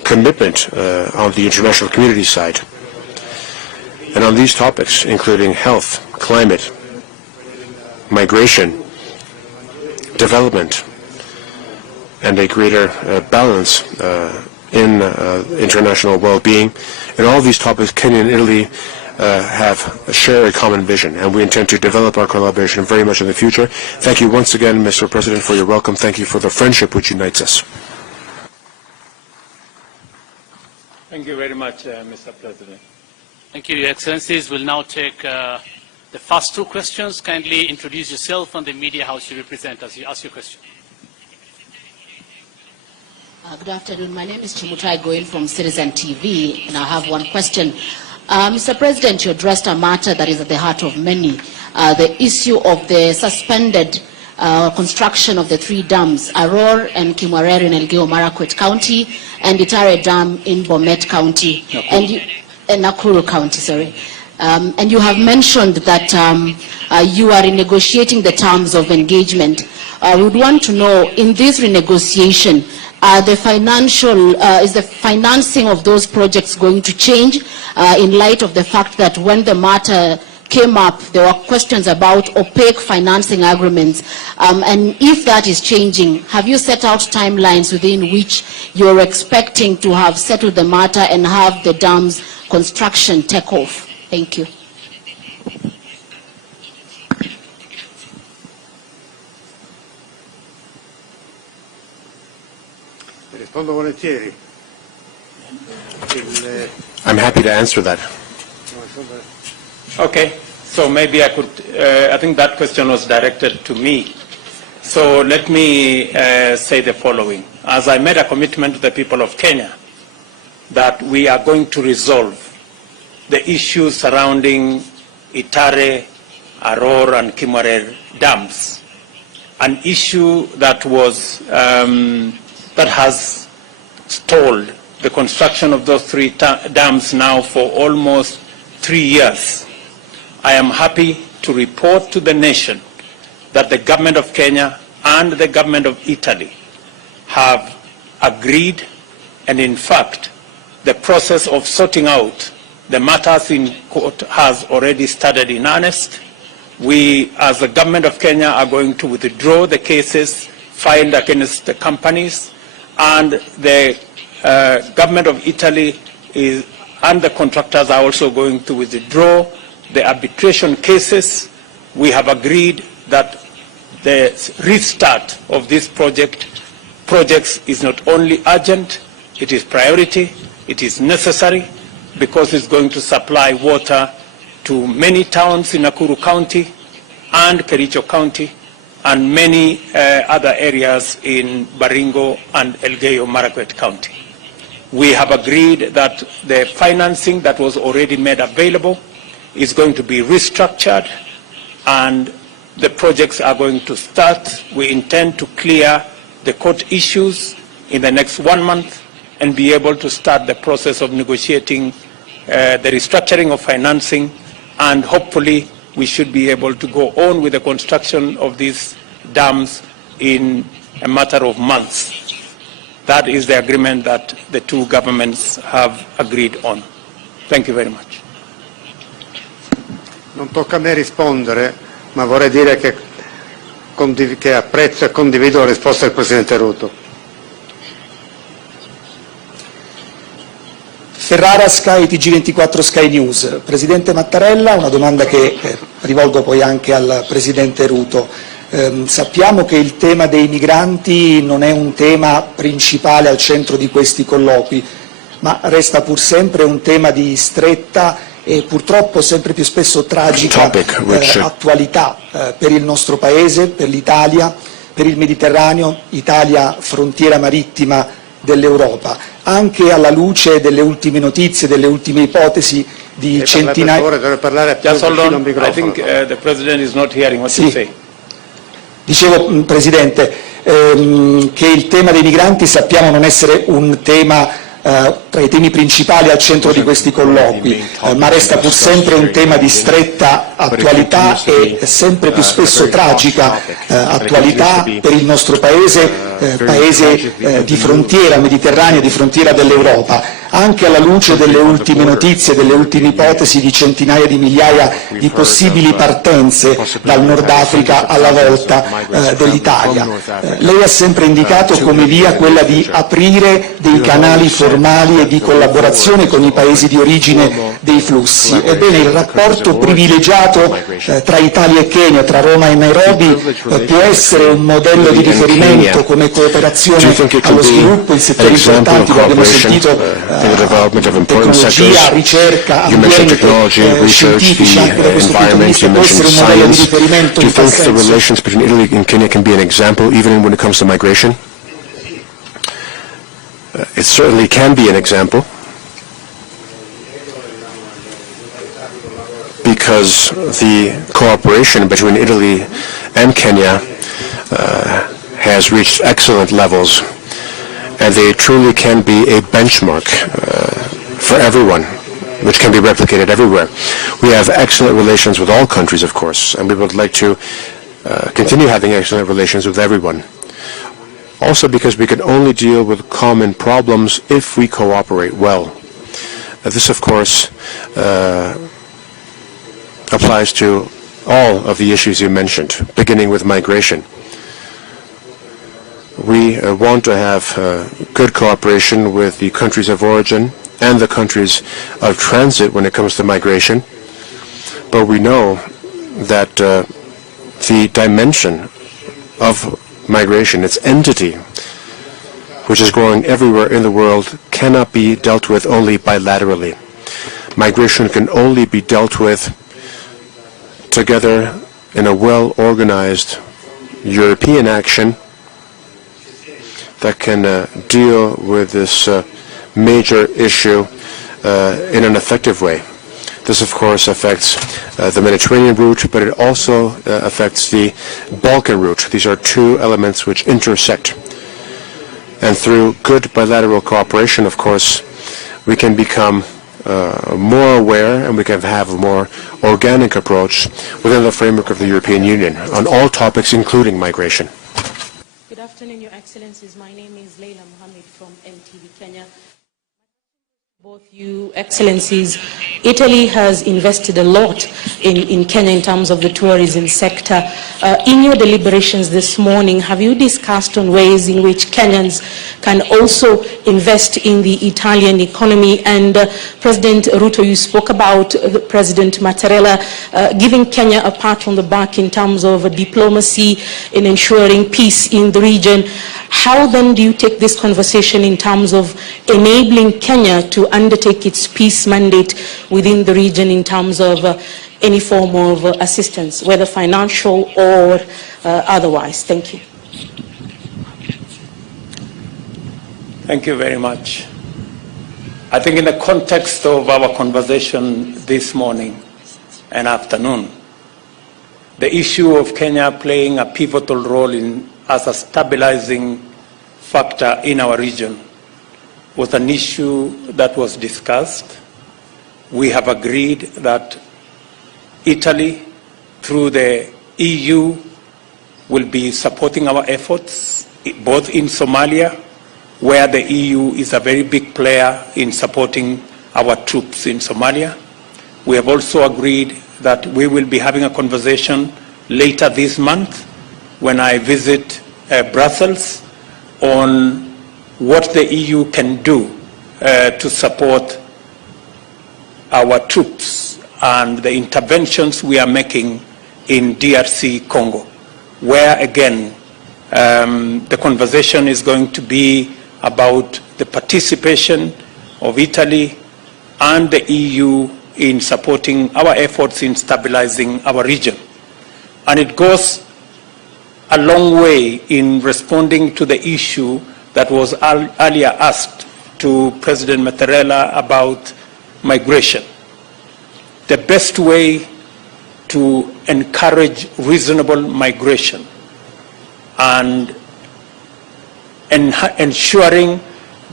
commitment on the international community side. And on these topics, including health, climate, migration, development, and a greater balance in international well-being. In all these topics, Kenya and Italy share a common vision, and we intend to develop our collaboration very much in the future. Thank you once again, Mr. President, for your welcome. Thank you for the friendship which unites us. Thank you very much, Mr. President. Thank you, Your Excellencies. We'll now take the first two questions. Kindly introduce yourself and the media house you represent as you ask your question. Good afternoon. My name is Mutembei Goel from Citizen TV, and I have one question. Mr. President, you addressed a matter that is at the heart of many, the issue of the suspended construction of the three dams, Aror and Kimwarer in Elgeyo Marakwet County, and Itare Dam in Bomet County, and Nakuru County, sorry. And you have mentioned that you are renegotiating the terms of engagement. We would want to know, in this renegotiation, is the financing of those projects going to change in light of the fact that when the matter came up, there were questions about opaque financing agreements, and if that is changing, have you set out timelines within which you're expecting to have settled the matter and have the dam's construction take off? Thank you. Rispondo volentieri. I'm happy to answer that. Okay, so maybe I could, I think that question was directed to me. So let me say the following. As I made a commitment to the people of Kenya that we are going to resolve the issues surrounding Itare, Aror, and Kimwarer dams, an issue that was, that has stalled the construction of those three dams now for almost 3 years. I am happy to report to the nation that the government of Kenya and the government of Italy have agreed, and in fact, the process of sorting out the matters in court has already started in earnest. We, as the government of Kenya, are going to withdraw the cases filed against the companies, and the government of Italy and the contractors are also going to withdraw the arbitration cases. We have agreed that the restart of this projects is not only urgent, it is priority, it is necessary, because it's going to supply water to many towns in Nakuru County and Kericho County and many other areas in Baringo and Elgeyo Marakwet County. We have agreed that the financing that was already made available is going to be restructured, and the projects are going to start. We intend to clear the court issues in the next 1 month and be able to start the process of negotiating the restructuring of financing, and hopefully we should be able to go on with the construction of these dams in a matter of months. That is the agreement that the two governments have agreed on. Thank you very much. Non tocca a me rispondere, ma vorrei dire che apprezzo e condivido la risposta del Presidente Ruto. Ferrara, Sky, TG24 Sky News. Presidente Mattarella, una domanda che rivolgo poi anche al Presidente Ruto. Sappiamo che il tema dei migranti non è un tema principale al centro di questi colloqui, ma resta pur sempre un tema di stretta e purtroppo sempre più spesso tragica attualità per il nostro Paese, per l'Italia, per il Mediterraneo, Italia frontiera marittima dell'Europa, anche alla luce delle ultime notizie, delle ultime ipotesi di centinaia... Deve parlare più vicino al microfono. I think the President is not hearing what you say. Dicevo, Presidente, che il tema dei migranti sappiamo non essere un tema tra i temi principali al centro di questi colloqui, ma resta pur sempre un tema di stretta attualità e sempre più spesso tragica attualità per il nostro paese, paese di frontiera mediterranea, di frontiera dell'Europa, anche alla luce delle ultime notizie, delle ultime ipotesi di centinaia di migliaia di possibili partenze dal Nord Africa alla volta dell'Italia. Lei ha sempre indicato come via quella di aprire dei canali formali e di collaborazione con i paesi di origine dei flussi. Ebbene, il rapporto privilegiato tra Italia e Kenya, tra Roma e Nairobi, può essere un modello di riferimento come cooperazione allo sviluppo in settori importanti, lo abbiamo sentito, tecnologia, ricerca, ambiente, scientifici, anche da questo punto di vista può essere un modello di riferimento in tal senso. Do you think the relations between Italy and Kenya can be an example even when it comes to migration? It certainly can be an example, because the cooperation between Italy and Kenya has reached excellent levels, and they truly can be a benchmark for everyone, which can be replicated everywhere. We have excellent relations with all countries, of course, and we would like to continue having excellent relations with everyone. Also because we can only deal with common problems if we cooperate well. This, of course, applies to all of the issues you mentioned, beginning with migration. We want to have good cooperation with the countries of origin and the countries of transit when it comes to migration, but we know that the dimension of migration, its entity, which is growing everywhere in the world, cannot be dealt with only bilaterally. Migration can only be dealt with together in a well-organized European action that can deal with this major issue in an effective way. This, of course, affects the Mediterranean route, but it also affects the Balkan route. These are two elements which intersect. And through good bilateral cooperation, of course, we can become more aware and we can have a more organic approach within the framework of the European Union on all topics, including migration. Good afternoon, Your Excellencies. My name is Raila from NTV Kenya. Both you Excellencies, Italy has invested a lot in Kenya in terms of the tourism sector. In your deliberations this morning, have you discussed on ways in which Kenyans can also invest in the Italian economy? And President Ruto, you spoke about President Mattarella giving Kenya a pat on the back in terms of diplomacy in ensuring peace in the region. How then do you take this conversation in terms of enabling Kenya to undertake its peace mandate within the region in terms of any form of assistance, whether financial or otherwise? Thank you. Thank you very much. I think in the context of our conversation this morning and afternoon, the issue of Kenya playing a pivotal role as a stabilizing factor in our region was an issue that was discussed. We have agreed that Italy, through the EU, will be supporting our efforts, both in Somalia, where the EU is a very big player in supporting our troops in Somalia. We have also agreed that we will be having a conversation later this month when I visit Brussels on what the EU can do to support our troops and the interventions we are making in DRC Congo, where again the conversation is going to be about the participation of Italy and the EU in supporting our efforts in stabilizing our region. And it goes a long way in responding to the issue that was earlier asked to President Mattarella about migration. The best way to encourage reasonable migration and ensuring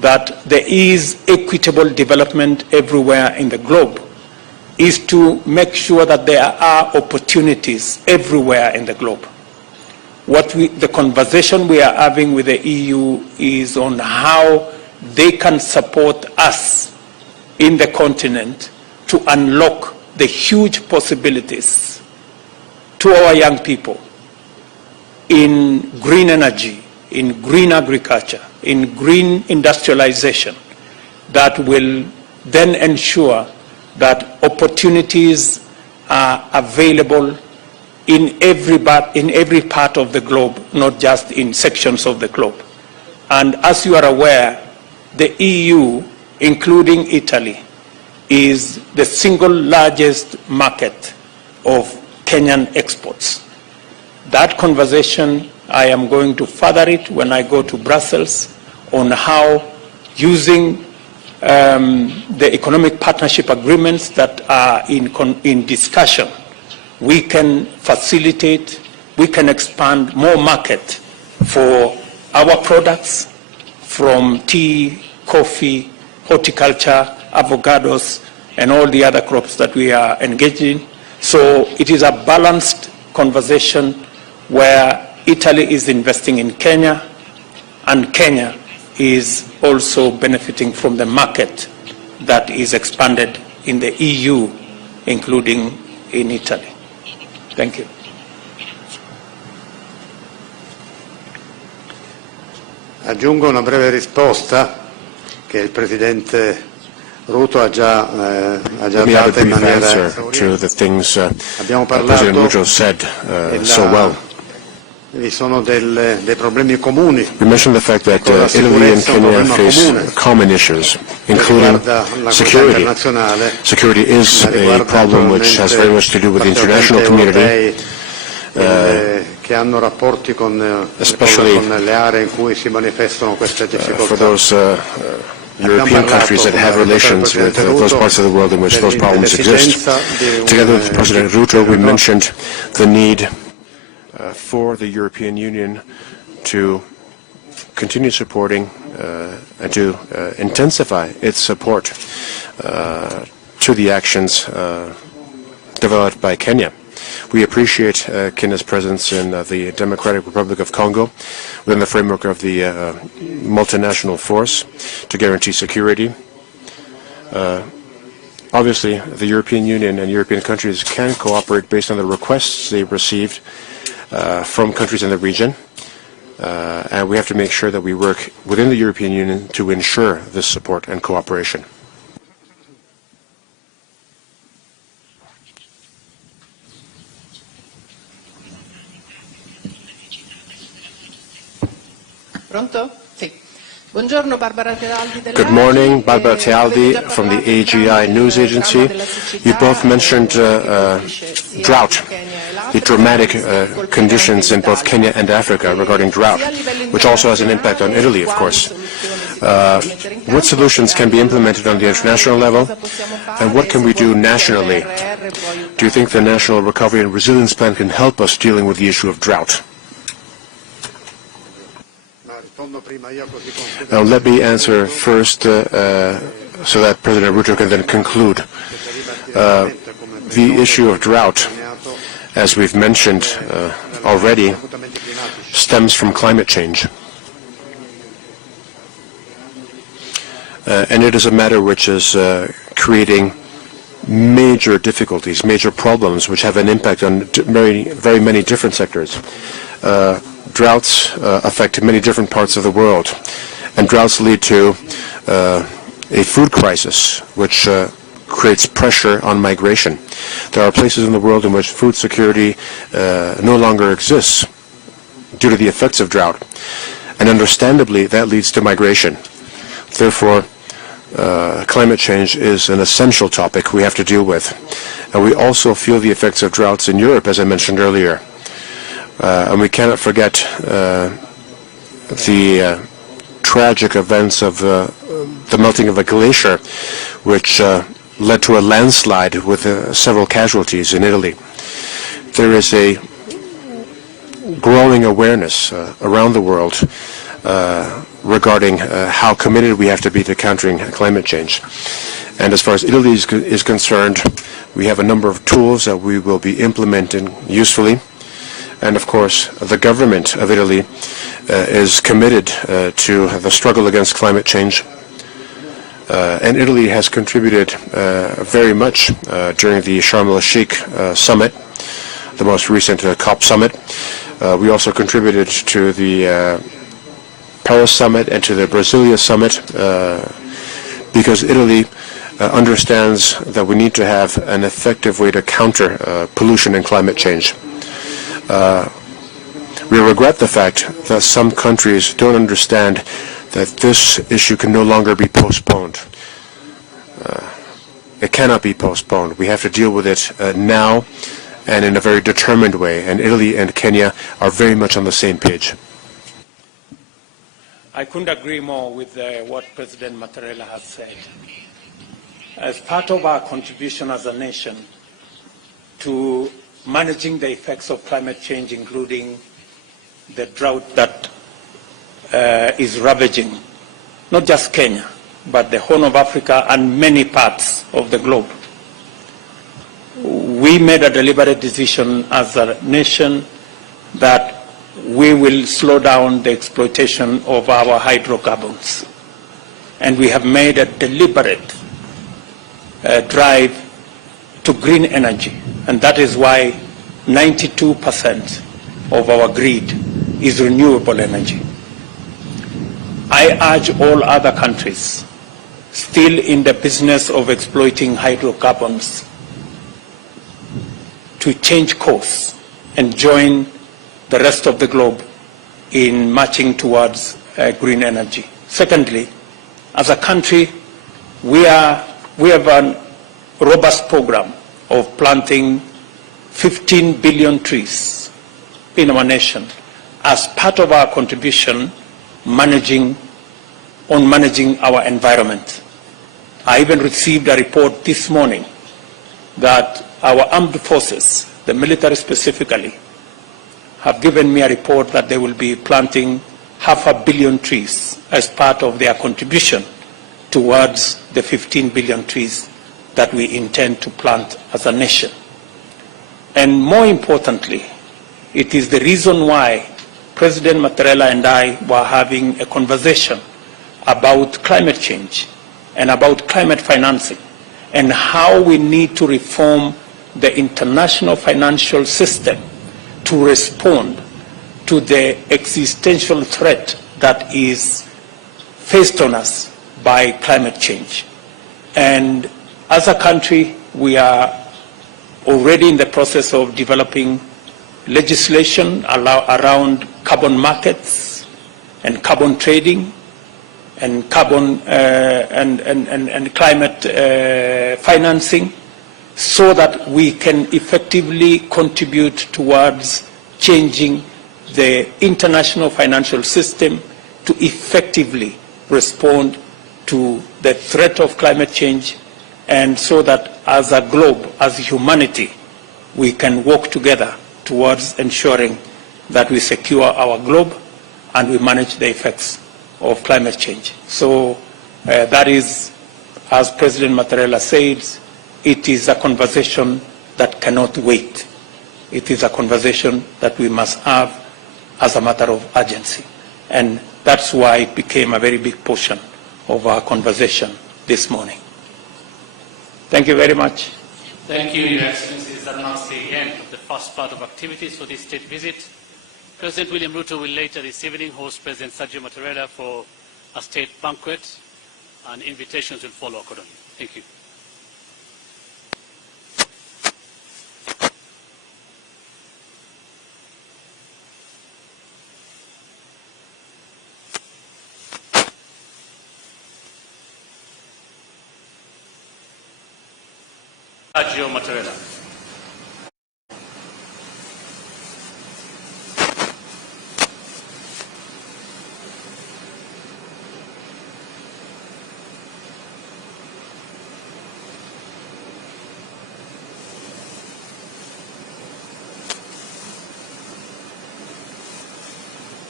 that there is equitable development everywhere in the globe is to make sure that there are opportunities everywhere in the globe. The conversation we are having with the EU is on how they can support us in the continent to unlock the huge possibilities to our young people in green energy, in green agriculture, in green industrialization that will then ensure that opportunities are available in every part of the globe, not just in sections of the globe. And as you are aware, the EU, including Italy, is the single largest market of Kenyan exports. That conversation, I am going to further it when I go to Brussels on how, using the economic partnership agreements that are in discussion, we can facilitate, we can expand more market for our products from tea, coffee, horticulture, avocados, and all the other crops that we are engaged in. So it is a balanced conversation where Italy is investing in Kenya, and Kenya is also benefiting from the market that is expanded in the EU, including in Italy. Thank you. Aggiungo una breve risposta che il Presidente Ruto ha già dato in maniera to the things President Ruto said so well. Vi sono dei problemi comuni. We mentioned the fact that Italy and Kenya face common issues, including security. Security is a problem which has very much to do with the international community, che hanno rapporti con le aree in cui si manifestano queste difficoltà. For those European countries that have relations with those parts of the world in which those problems exist. Together with President Ruto, we mentioned the need for the European Union to continue supporting and to intensify its support to the actions developed by Kenya. We appreciate Kenya's presence in the Democratic Republic of Congo within the framework of the multinational force to guarantee security. Obviously, the European Union and European countries can cooperate based on the requests they received from countries in the region, and we have to make sure that we work within the European Union to ensure this support and cooperation. Pronto? Sì. Buongiorno, Barbara Tealdi. Good morning, Barbara Tealdi from the AGI News Agency. You both mentioned drought, the dramatic conditions in both Kenya and Africa regarding drought, which also has an impact on Italy, of course. What solutions can be implemented on the international level, and what can we do nationally? Do you think the National Recovery and Resilience Plan can help us dealing with the issue of drought? Now let me answer first so that President Ruto can then conclude. The issue of drought, as we've mentioned already, stems from climate change. And it is a matter which is creating major difficulties, major problems, which have an impact on very many different sectors. Droughts affect many different parts of the world, and droughts lead to a food crisis, which creates pressure on migration. There are places in the world in which food security no longer exists due to the effects of drought, and understandably that leads to migration. Therefore, climate change is an essential topic we have to deal with, and we also feel the effects of droughts in Europe, as I mentioned earlier. And we cannot forget the tragic events of the melting of a glacier, which led to a landslide with several casualties in Italy. There is a growing awareness around the world regarding how committed we have to be to countering climate change. And as far as Italy is concerned, we have a number of tools that we will be implementing usefully. And of course, the government of Italy is committed to the struggle against climate change. And Italy has contributed very much during the Sharm el-Sheikh summit, the most recent COP summit. We also contributed to the Paris summit and to the Brasilia summit because Italy understands that we need to have an effective way to counter pollution and climate change. We regret the fact that some countries don't understand that this issue can no longer be postponed. It cannot be postponed. We have to deal with it now and in a very determined way, and Italy and Kenya are very much on the same page. I couldn't agree more with what President Mattarella has said. As part of our contribution as a nation to managing the effects of climate change, including the drought that is ravaging not just Kenya, but the Horn of Africa and many parts of the globe, we made a deliberate decision as a nation that we will slow down the exploitation of our hydrocarbons. And we have made a deliberate drive to green energy. And that is why 92% of our grid is renewable energy. I urge all other countries still in the business of exploiting hydrocarbons to change course and join the rest of the globe in marching towards green energy. Secondly, as a country, we have a robust program of planting 15 billion trees in our nation as part of our contribution managing our environment. I even received a report this morning that our armed forces, the military specifically, have given me a report that they will be planting 500 million trees as part of their contribution towards the 15 billion trees that we intend to plant as a nation. And more importantly, it is the reason why President Mattarella and I were having a conversation about climate change and about climate financing and how we need to reform the international financial system to respond to the existential threat that is faced on us by climate change. And as a country, we are already in the process of developing legislation around carbon markets and carbon trading and carbon and climate financing, so that we can effectively contribute towards changing the international financial system to effectively respond to the threat of climate change, and so that as a globe, as humanity, we can work together towards ensuring that we secure our globe and we manage the effects of climate change. So that is, as President Mattarella said, it is a conversation that cannot wait. It is a conversation that we must have as a matter of urgency. And that's why it became a very big portion of our conversation this morning. Thank you very much. Thank you, Your Excellencies. That marks the end of the first part of activities for this state visit. President William Ruto will later this evening host President Sergio Mattarella for a state banquet, and invitations will follow accordingly. Thank you. Sergio Mattarella.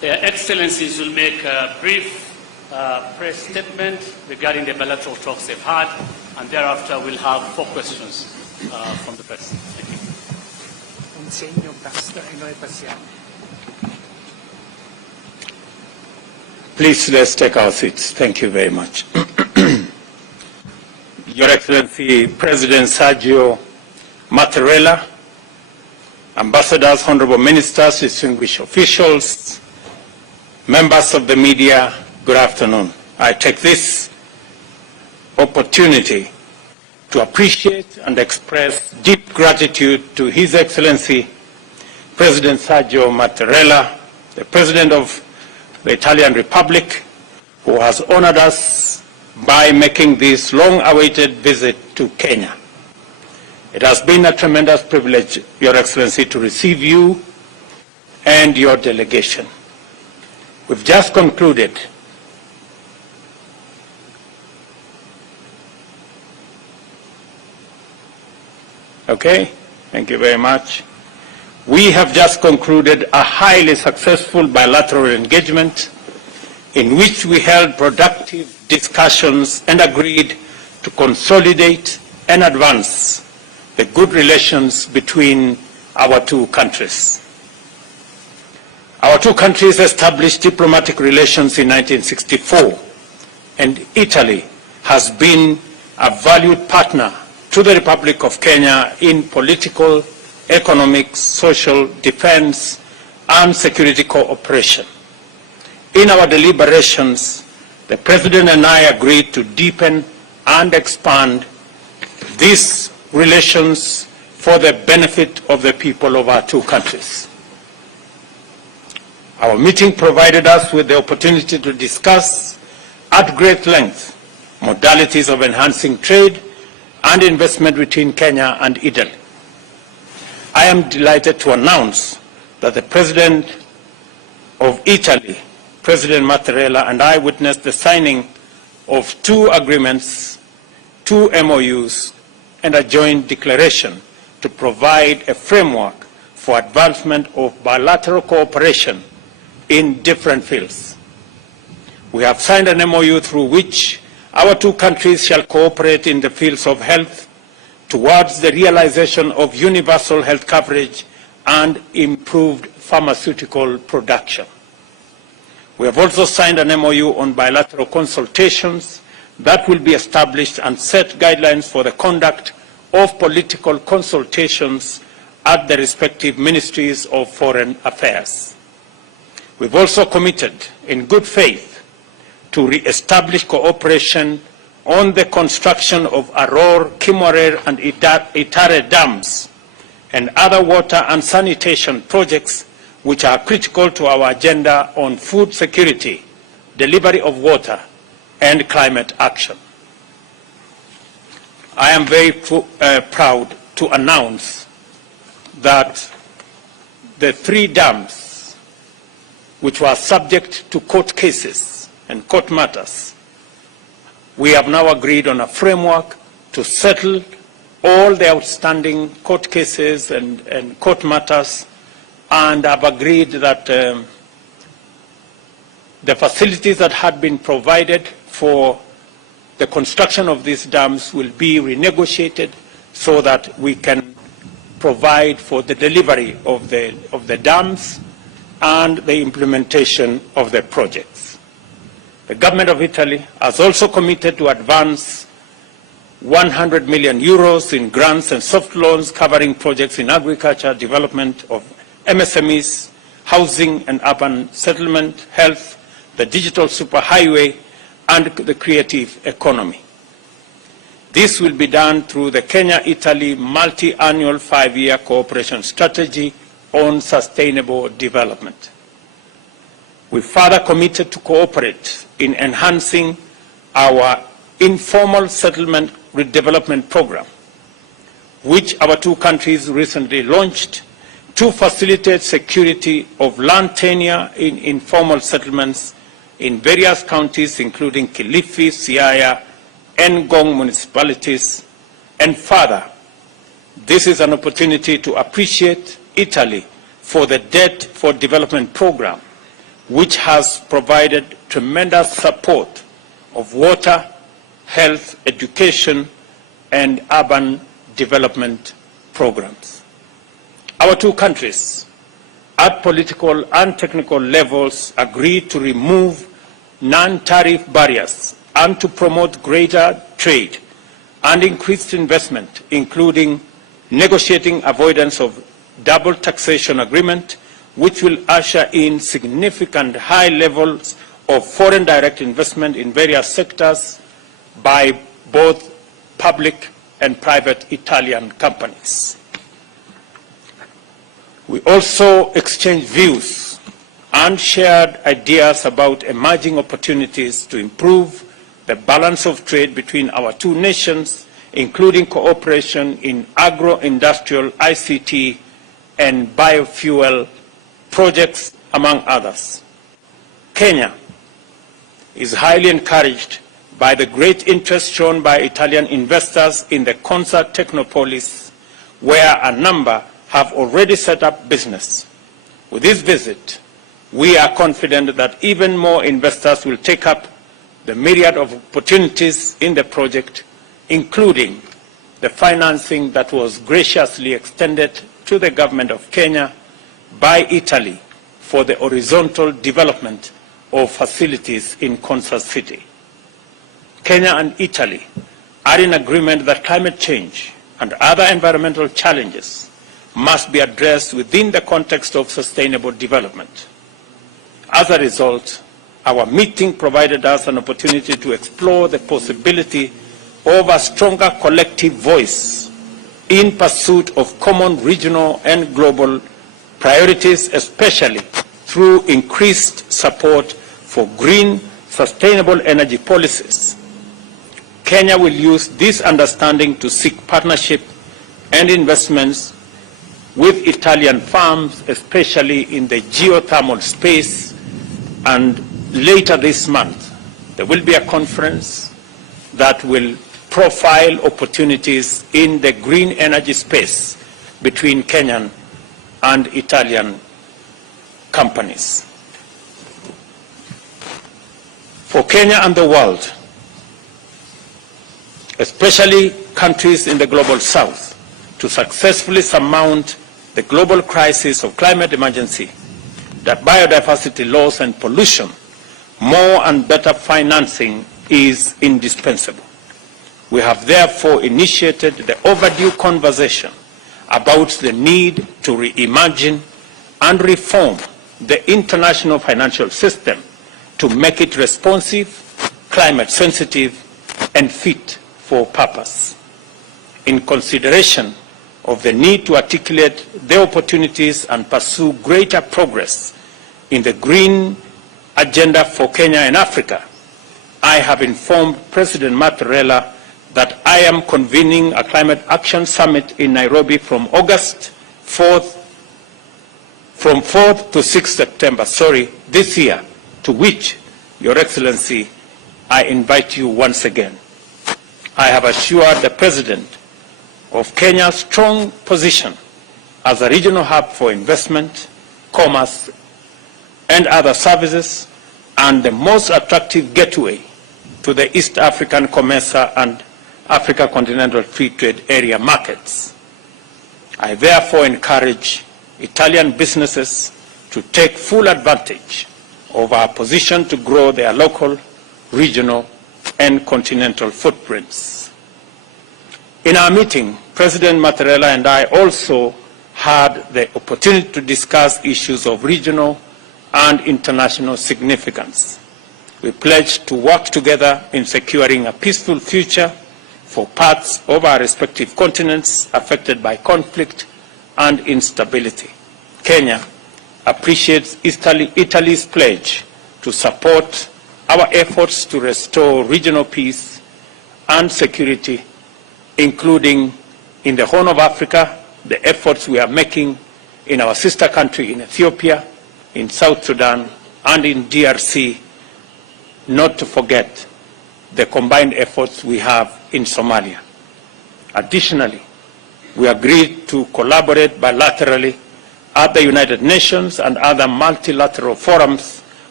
Their Excellencies will make a brief press statement regarding the bilateral talks they've had, and thereafter we'll have 4 questions from the press. Thank you. Un segno basta e noi passiamo. Please, let's take our seats. Thank you very much. Your Excellency, President Sergio Mattarella, ambassadors, honorable ministers, distinguished officials, members of the media, good afternoon. I take this opportunity to appreciate and express deep gratitude to His Excellency, President Sergio Mattarella, the President of the Italian Republic, who has honored us by making this long-awaited visit to Kenya. It has been a tremendous privilege, Your Excellency, to receive you and your delegation. We've just concluded Okay, thank you very much. We have just concluded a highly successful bilateral engagement in which we held productive discussions and agreed to consolidate and advance the good relations between our 2 countries. Our 2 countries established diplomatic relations in 1964, and Italy has been a valued partner to the Republic of Kenya in political, economic, social, defense, and security cooperation. In our deliberations, the President and I agreed to deepen and expand these relations for the benefit of the people of our 2 countries. Our meeting provided us with the opportunity to discuss at great length modalities of enhancing trade and investment between Kenya and Italy. I am delighted to announce that the President of Italy, President Mattarella, and I witnessed the signing of 2 agreements, 2 MOUs, and a joint declaration to provide a framework for advancement of bilateral cooperation in different fields. We have signed an MOU through which our 2 countries shall cooperate in the fields of health towards the realization of universal health coverage and improved pharmaceutical production. We have also signed an MOU on bilateral consultations that will be established and set guidelines for the conduct of political consultations at the respective ministries of foreign affairs. We've also committed in good faith to re-establish cooperation on the construction of Aror, Kimorer, and Itare dams and other water and sanitation projects which are critical to our agenda on food security, delivery of water, and climate action. I am very proud to announce that the 3 dams which were subject to court cases and court matters, we have now agreed on a framework to settle all the outstanding court cases and court matters, and have agreed that the facilities that had been provided for the construction of these dams will be renegotiated so that we can provide for the delivery of the dams and the implementation of the projects. The government of Italy has also committed to advance 100 million euros in grants and soft loans covering projects in agriculture, development of MSMEs, housing and urban settlement, health, the digital superhighway, and the creative economy. This will be done through the Kenya-Italy multi-annual 5-year cooperation strategy on sustainable development. We further committed to cooperate in enhancing our informal settlement redevelopment program, which our 2 countries recently launched to facilitate security of land tenure in informal settlements in various counties, including Kilifi, Siaya, and Ngong municipalities. And further, this is an opportunity to appreciate Italy for the Debt for Development program, which has provided tremendous support of water, health, education, and urban development programs. Our two countries, at political and technical levels, agreed to remove non-tariff barriers and to promote greater trade and increased investment, including negotiating avoidance of double taxation agreement, which will usher in significant high levels of foreign direct investment in various sectors by both public and private Italian companies. We also exchanged views and shared ideas about emerging opportunities to improve the balance of trade between our two nations, including cooperation in agro-industrial, ICT, and biofuel projects, among others. Kenya is highly encouraged by the great interest shown by Italian investors in the Concert Technopolis, where a number have already set up business. With this visit, we are confident that even more investors will take up the myriad of opportunities in the project, including the financing that was graciously extended to the government of Kenya by Italy for the horizontal development of facilities in Concert City. Kenya and Italy are in agreement that climate change and other environmental challenges must be addressed within the context of sustainable development. As a result, our meeting provided us an opportunity to explore the possibility of a stronger collective voice in pursuit of common regional and global priorities, especially through increased support for green, sustainable energy policies. Kenya will use this understanding to seek partnership and investments with Italian firms, especially in the geothermal space, and later this month there will be a conference that will profile opportunities in the green energy space between Kenyan and Italian companies. For Kenya and the world, especially countries in the global south, to successfully surmount the global crisis of climate emergency, that biodiversity loss and pollution, more and better financing is indispensable. We have therefore initiated the overdue conversation about the need to reimagine and reform the international financial system to make it responsive, climate sensitive, and fit for purpose. In consideration of the need to articulate the opportunities and pursue greater progress in the green agenda for Kenya and Africa, I have informed President Mattarella that I am convening a Climate Action Summit in Nairobi from 4th to 6th September, this year, to which, Your Excellency, I invite you once again. I have assured the President of Kenya's strong position as a regional hub for investment, commerce, and other services, and the most attractive gateway to the East African COMESA and Africa Continental Free Trade Area markets. I therefore encourage Italian businesses to take full advantage of our position to grow their local, regional, and continental footprints. In our meeting, President Mattarella and I also had the opportunity to discuss issues of regional and international significance. We pledged to work together in securing a peaceful future for parts of our respective continents affected by conflict and instability. Kenya appreciates Italy's pledge to support our efforts to restore regional peace and security, including in the Horn of Africa, the efforts we are making in our sister country in Ethiopia, in South Sudan, and in DRC, not to forget the combined efforts we have in Somalia. Additionally, we agreed to collaborate bilaterally at the United Nations and other multilateral forums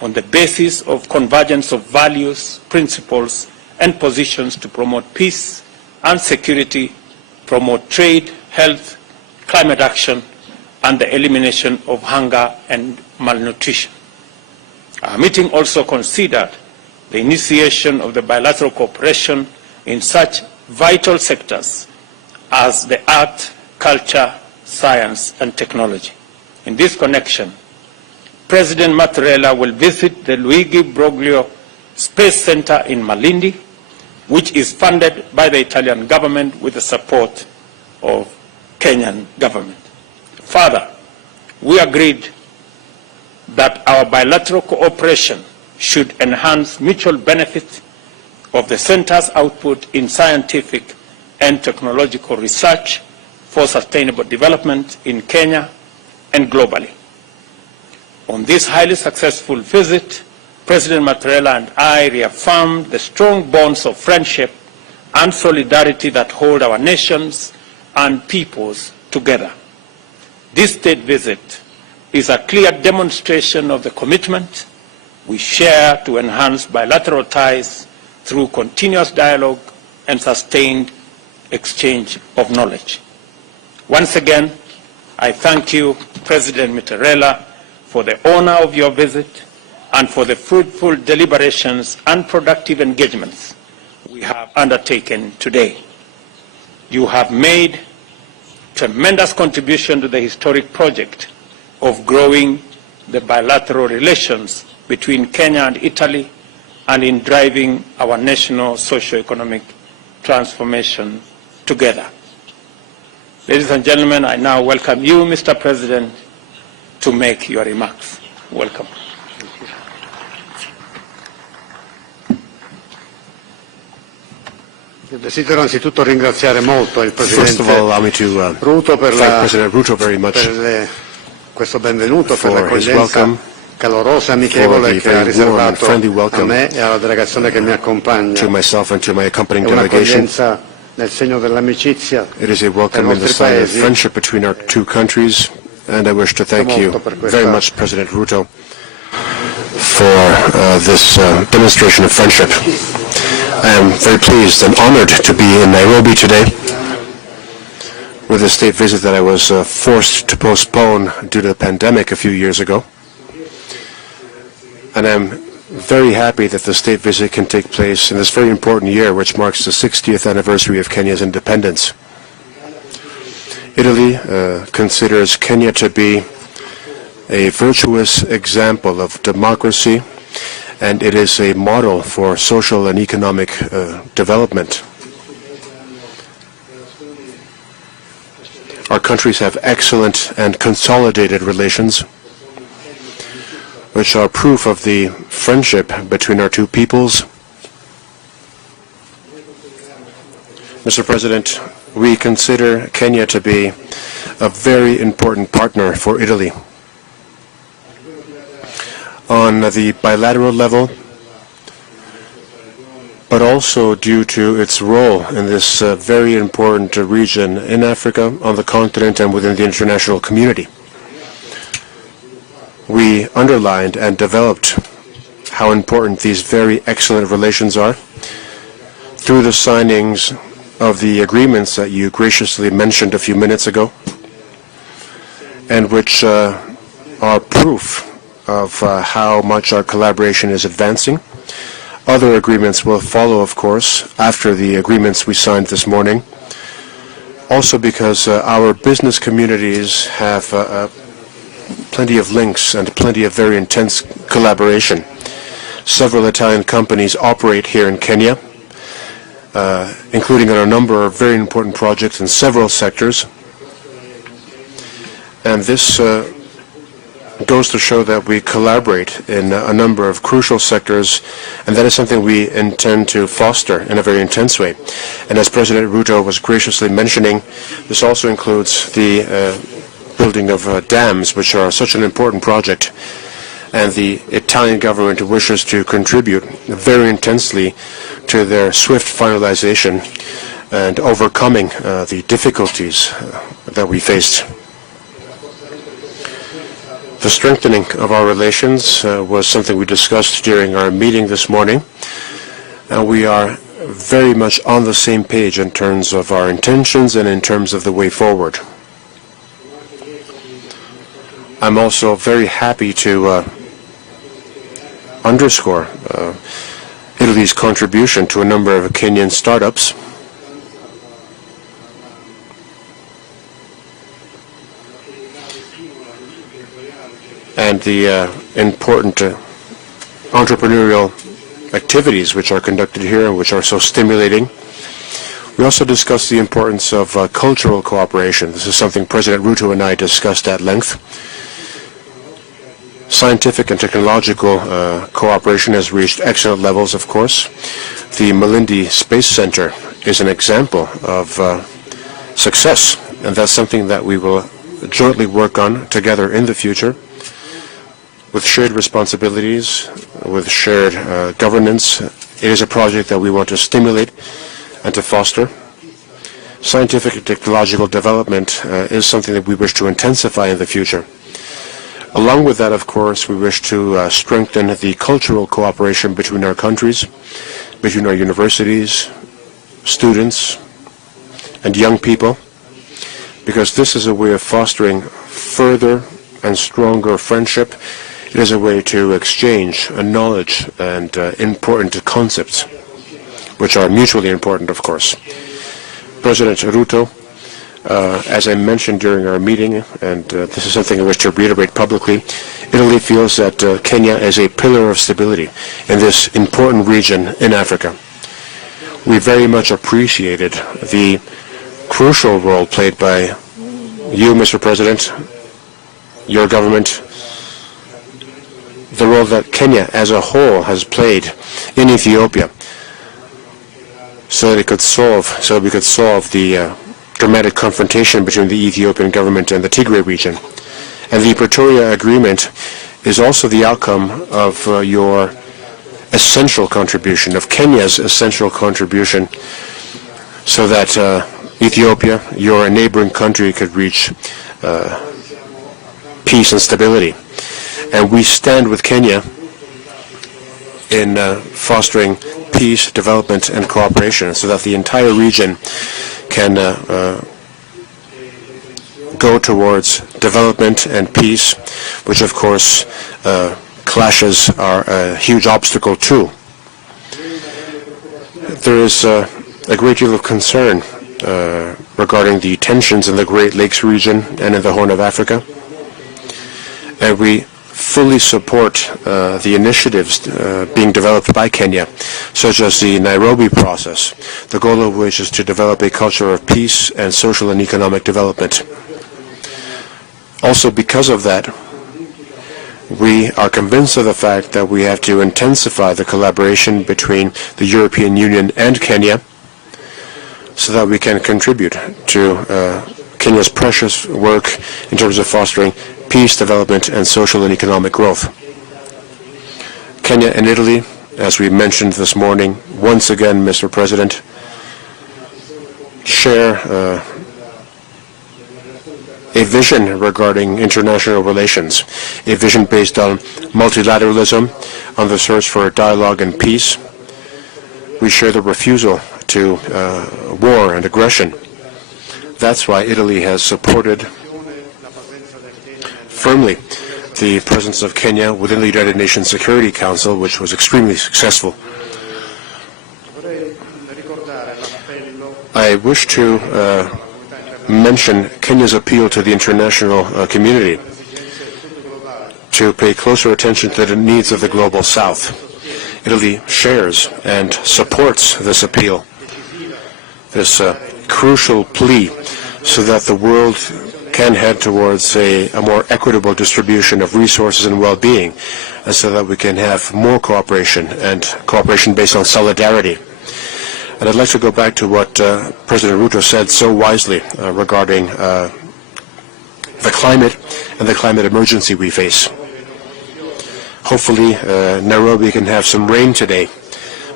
on the basis of convergence of values, principles, and positions to promote peace and security, promote trade, health, climate action, and the elimination of hunger and malnutrition. Our meeting also considered the initiation of the bilateral cooperation in such vital sectors as the art, culture, science, and technology. In this connection, President Mattarella will visit the Luigi Broglio Space Center in Malindi, which is funded by the Italian government with the support of Kenyan government. Further, we agreed that our bilateral cooperation should enhance mutual benefit of the center's output in scientific and technological research for sustainable development in Kenya and globally. On this highly successful visit, President Mattarella and I reaffirmed the strong bonds of friendship and solidarity that hold our nations and peoples together. This state visit is a clear demonstration of the commitment we share to enhance bilateral ties through continuous dialogue and sustained exchange of knowledge. Once again, I thank you, President Mattarella, for the honor of your visit and for the fruitful deliberations and productive engagements we have undertaken today. You have made tremendous contribution to the historic project of growing the bilateral relations between Kenya and Italy and in driving our national socio-economic transformation together. Ladies and gentlemen, I now welcome you, Mr. President, to make your remarks. Welcome. Desidero anzitutto ringraziare molto il First of all, allow me to Ruto per thank President Ruto very much questo benvenuto, per for his l'accoglienza welcome, calorosa e amichevole che ha riservato a me e alla delegazione che mi accompagna. to myself and to my accompanying È delegation. un'accoglienza nel segno dell'amicizia It is a tra i welcome in the nostri sign of paesi. friendship between our two countries, and I wish to thank you very much, President Ruto, for this demonstration of friendship. I am very pleased and honored to be in Nairobi today with a state visit that I was forced to postpone due to the pandemic a few years ago. And I'm very happy that the state visit can take place in this very important year, which marks the 60th anniversary of Kenya's independence. Italy considers Kenya to be a virtuous example of democracy, and it is a model for social and economic development. Our countries have excellent and consolidated relations, which are proof of the friendship between our two peoples. Mr. President, we consider Kenya to be a very important partner for Italy. On the bilateral level, but also due to its role in this very important region in Africa, on the continent, and within the international community. We underlined and developed how important these very excellent relations are through the signings of the agreements that you graciously mentioned a few minutes ago, and which are proof of how much our collaboration is advancing. Other agreements will follow, of course, after the agreements we signed this morning, also because our business communities have plenty of links and plenty of very intense collaboration. Several Italian companies operate here in Kenya, including on a number of very important projects in several sectors. And this goes to show that we collaborate in a number of crucial sectors, and that is something we intend to foster in a very intense way. And as President Ruto was graciously mentioning, this also includes the building of dams, which are such an important project, and the Italian government wishes to contribute very intensely to their swift finalization and overcoming the difficulties that we faced. The strengthening of our relations was something we discussed during our meeting this morning, and we are very much on the same page in terms of our intentions and in terms of the way forward. I'm also very happy to underscore Italy's contribution to a number of Kenyan startups. And the important entrepreneurial activities which are conducted here and which are so stimulating. We also discussed the importance of cultural cooperation. This is something President Ruto and I discussed at length. Scientific and technological cooperation has reached excellent levels, of course. The Malindi Space Center is an example of success, and that's something that we will jointly work on together in the future, with shared responsibilities, with shared governance. It is a project that we want to stimulate and to foster. Scientific and technological development is something that we wish to intensify in the future. Along with that, of course, we wish to strengthen the cultural cooperation between our countries, between our universities, students, and young people, because this is a way of fostering further and stronger friendship. It is a way to exchange knowledge and important concepts, which are mutually important, of course. President Ruto, as I mentioned during our meeting, and this is something I wish to reiterate publicly, Italy feels that Kenya is a pillar of stability in this important region in Africa. We very much appreciated the crucial role played by you, Mr. President, your government, the role that Kenya as a whole has played in Ethiopia, so that we could solve the dramatic confrontation between the Ethiopian government and the Tigray region. And the Pretoria Agreement is also the outcome of your essential contribution, of Kenya's essential contribution, so that Ethiopia, your neighboring country, could reach peace and stability. And we stand with Kenya in fostering peace, development, and cooperation, so that the entire region can go towards development and peace, which of course clashes are a huge obstacle too. There is a great deal of concern regarding the tensions in the Great Lakes region and in the Horn of Africa, and we fully support the initiatives being developed by Kenya, such as the Nairobi process, the goal of which is to develop a culture of peace and social and economic development. Also, because of that, we are convinced of the fact that we have to intensify the collaboration between the European Union and Kenya, so that we can contribute to Kenya's precious work in terms of fostering peace, development, and social and economic growth. Kenya and Italy, as we mentioned this morning, once again, Mr. President, share a vision regarding international relations, a vision based on multilateralism, on the search for dialogue and peace. We share the refusal to war and aggression. That's why Italy has supported firmly the presence of Kenya within the United Nations Security Council, which was extremely successful. I wish to mention Kenya's appeal to the international community to pay closer attention to the needs of the global South. Italy shares and supports this appeal, this crucial plea, so that the world can head towards a more equitable distribution of resources and well-being, and so that we can have more cooperation, and cooperation based on solidarity. And I'd like to go back to what President Ruto said so wisely regarding the climate and the climate emergency we face. Hopefully, Nairobi can have some rain today,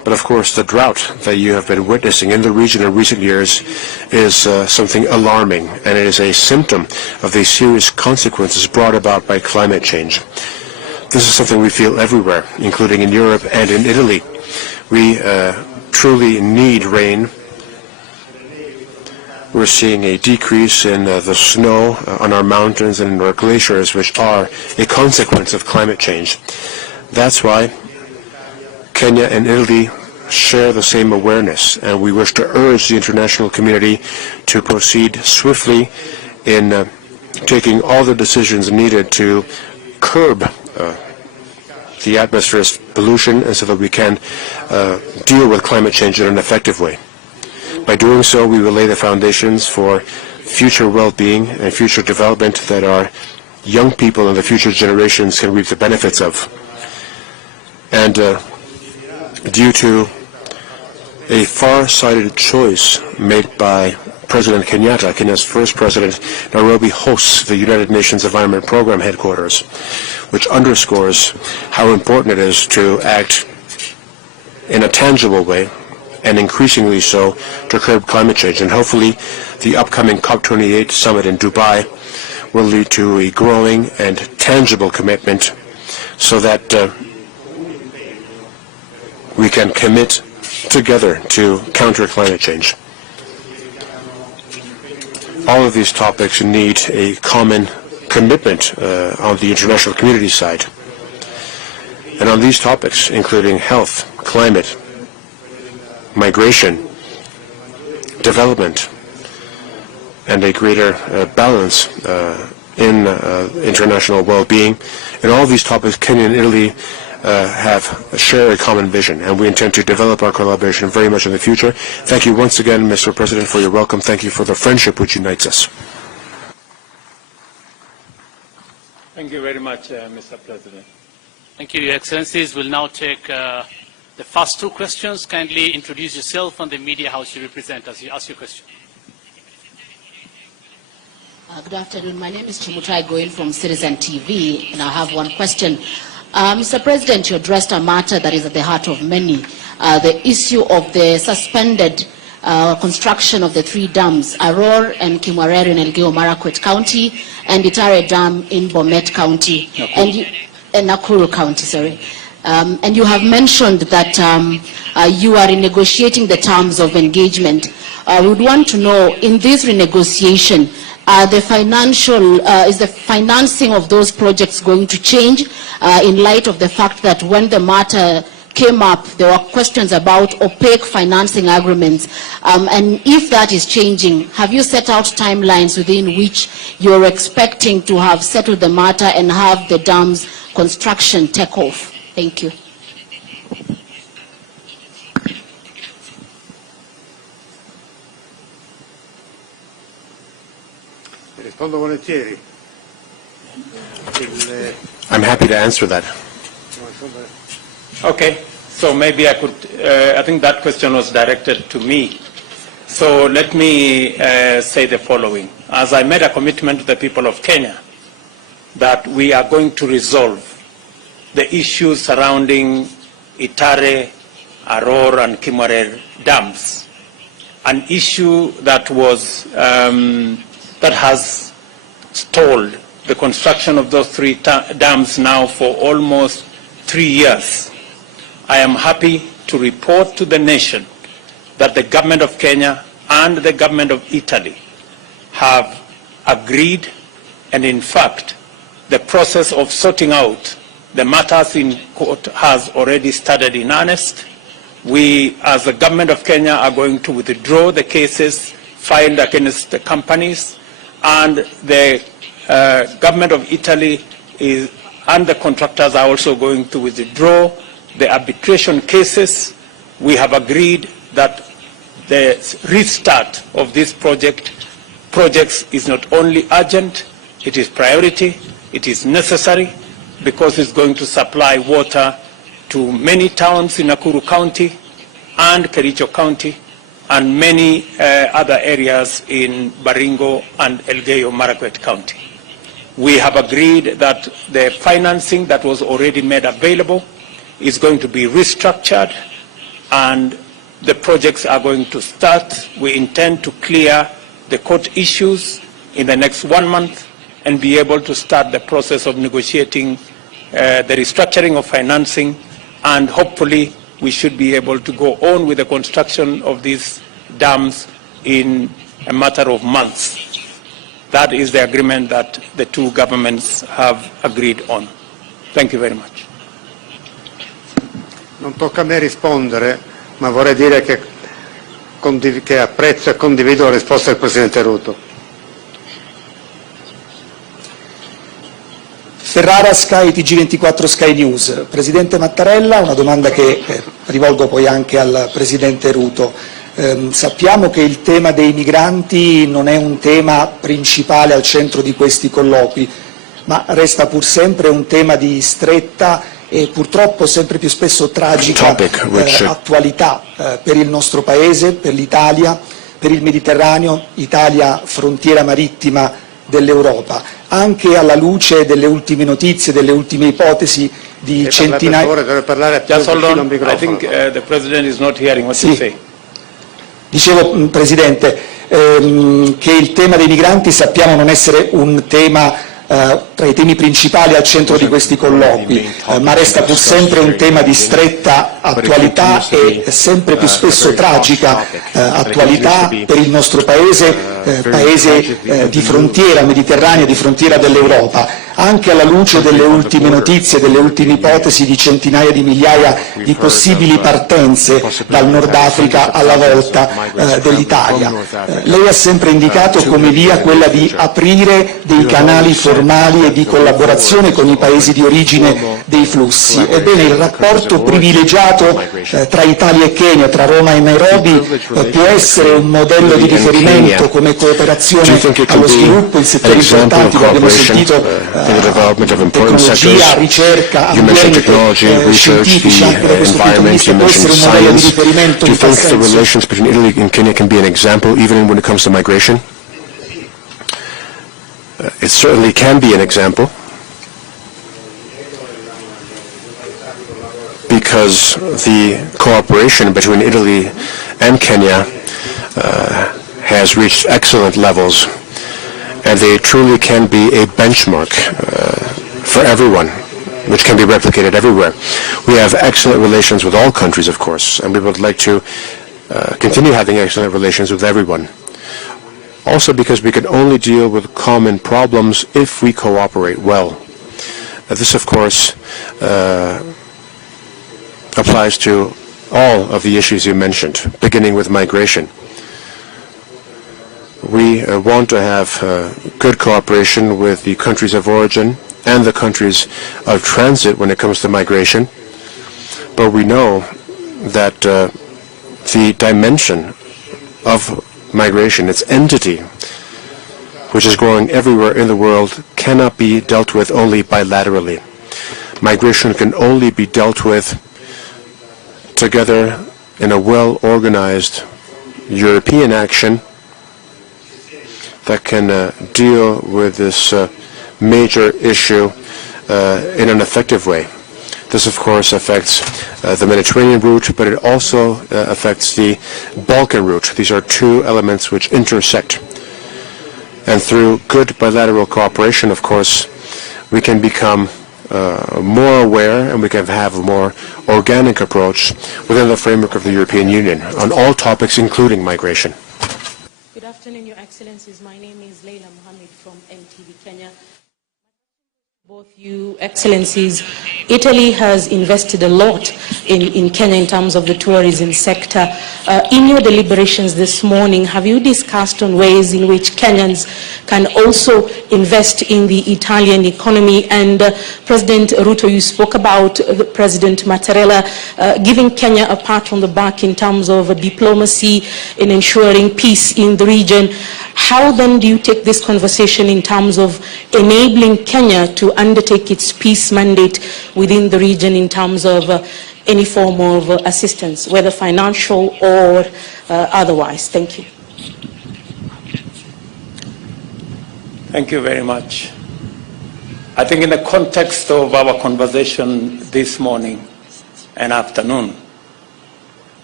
But of course, the drought that you have been witnessing in the region in recent years is something alarming, and it is a symptom of the serious consequences brought about by climate change. This is something we feel everywhere, including in Europe and in Italy. We truly need rain. We're seeing a decrease in the snow on our mountains and in our glaciers, which are a consequence of climate change. That's why Kenya and Italy share the same awareness, and we wish to urge the international community to proceed swiftly in taking all the decisions needed to curb the atmosphere's pollution, and so that we can deal with climate change in an effective way. By doing so, we will lay the foundations for future well-being and future development that our young people and the future generations can reap the benefits of. And due to a far-sighted choice made by President Kenyatta, Kenya's first president, Nairobi hosts the United Nations Environment Program headquarters, which underscores how important it is to act in a tangible way, and increasingly so, to curb climate change. And hopefully the upcoming COP28 summit in Dubai will lead to a growing and tangible commitment so that we can commit together to counter climate change. All of these topics need a common commitment on the international community side. And on these topics, including health, climate, migration, development, and a greater balance in international well-being, and all these topics, Kenya and Italy share a common vision, and we intend to develop our collaboration very much in the future. Thank you once again, Mr. President, for your welcome. Thank you for the friendship which unites us. Thank you very much, Mr. President. Thank you, Your Excellencies. We'll now take the first two questions. Kindly introduce yourself and the media house you represent as you ask your question. Good afternoon. My name is Mutembei Goil from Citizen TV, and I have one question. Mr. President, you addressed a matter that is at the heart of many, the issue of the suspended construction of the three dams, Aror and Kimwarere in Elgeyo Marakwet County, and Itare Dam in Bomet County, and Nakuru County, sorry. And you have mentioned that you are renegotiating the terms of engagement. We would want to know, in this renegotiation, is the financing of those projects going to change in light of the fact that when the matter came up, there were questions about opaque financing agreements. And if that is changing, have you set out timelines within which you're expecting to have settled the matter and have the dam's construction take off? Thank you. Rispondo volentieri. I'm happy to answer that. Okay, so maybe I could, I think that question was directed to me. So let me say the following. As I made a commitment to the people of Kenya that we are going to resolve the issues surrounding Itare, Aror, and Kimwarere dams, an issue that was that has stalled the construction of those three dams now for almost 3 years. I am happy to report to the nation that the government of Kenya and the government of Italy have agreed, and in fact, the process of sorting out the matters in court has already started in earnest. We, as the government of Kenya, are going to withdraw the cases filed against the companies, and the government of Italy and the contractors are also going to withdraw the arbitration cases. We have agreed that the restart of this projects is not only urgent, it is priority, it is necessary, because it's going to supply water to many towns in Nakuru County and Kericho County and many other areas in Baringo and Elgeyo Marakwet County. We have agreed that the financing that was already made available is going to be restructured and the projects are going to start. We intend to clear the court issues in the next 1 month and be able to start the process of negotiating the restructuring of financing, and hopefully we should be able to go on with the construction of these dams in a matter of months. That is the agreement that the two governments have agreed on. Thank you very much. Non tocca a me rispondere, ma vorrei dire che apprezzo e condivido la risposta del Presidente Ruto. Ferrara, Sky, TG24 Sky News. Presidente Mattarella, una domanda che rivolgo poi anche al Presidente Ruto. Sappiamo che il tema dei migranti non è un tema principale al centro di questi colloqui, ma resta pur sempre un tema di stretta e purtroppo sempre più spesso tragica attualità per il nostro Paese, per l'Italia, per il Mediterraneo, Italia frontiera marittima dell'Europa, anche alla luce delle ultime notizie, delle ultime ipotesi di centinaia... Just hold on. I think the President is not hearing what you say. Dicevo, Presidente, che il tema dei migranti sappiamo non essere un tema tra i temi principali al centro di questi colloqui, ma resta pur sempre un tema di stretta attualità e sempre più spesso tragica attualità per il nostro Paese, Paese di frontiera mediterranea, di frontiera dell'Europa, anche alla luce delle ultime notizie, delle ultime ipotesi di centinaia di migliaia di possibili partenze dal Nord Africa alla volta dell'Italia. Lei ha sempre indicato come via quella di aprire dei canali formali e di collaborazione con i paesi di origine dei flussi. Ebbene, il rapporto privilegiato tra Italia e Kenya, tra Roma e Nairobi, può essere un modello di riferimento come cooperazione allo sviluppo in settori importanti, lo abbiamo sentito, tecnologia, ricerca, ambiente, scientifici, anche da questo punto di vista può essere un modello di riferimento in tal senso. Do you think the relations between Italy and Kenya can be an example even when it comes to migration? It certainly can be an example, because the cooperation between Italy and Kenya has reached excellent levels, and they truly can be a benchmark for everyone, which can be replicated everywhere. We have excellent relations with all countries, of course, and we would like to continue having excellent relations with everyone. Also because we can only deal with common problems if we cooperate well. This, of course, applies to all of the issues you mentioned, beginning with migration. We want to have good cooperation with the countries of origin and the countries of transit when it comes to migration, but we know that the dimension of migration, its entity, which is growing everywhere in the world, cannot be dealt with only bilaterally. Migration can only be dealt with together in a well-organized European action that can deal with this major issue in an effective way. This, of course, affects the Mediterranean route, but it also affects the Balkan route. These are two elements which intersect. And through good bilateral cooperation, of course, we can become more aware and we can have a more organic approach within the framework of the European Union on all topics, including migration. Good afternoon, Your Excellencies. My name is Raila from Kenya. Both you Excellencies, Italy has invested a lot in Kenya in terms of the tourism sector. In your deliberations this morning, have you discussed on ways in which Kenyans can also invest in the Italian economy? And President Ruto, you spoke about President Mattarella giving Kenya a pat on the back in terms of diplomacy in ensuring peace in the region. How then do you take this conversation in terms of enabling Kenya to undertake its peace mandate within the region in terms of any form of assistance, whether financial or otherwise? Thank you. Thank you very much. I think in the context of our conversation this morning and afternoon,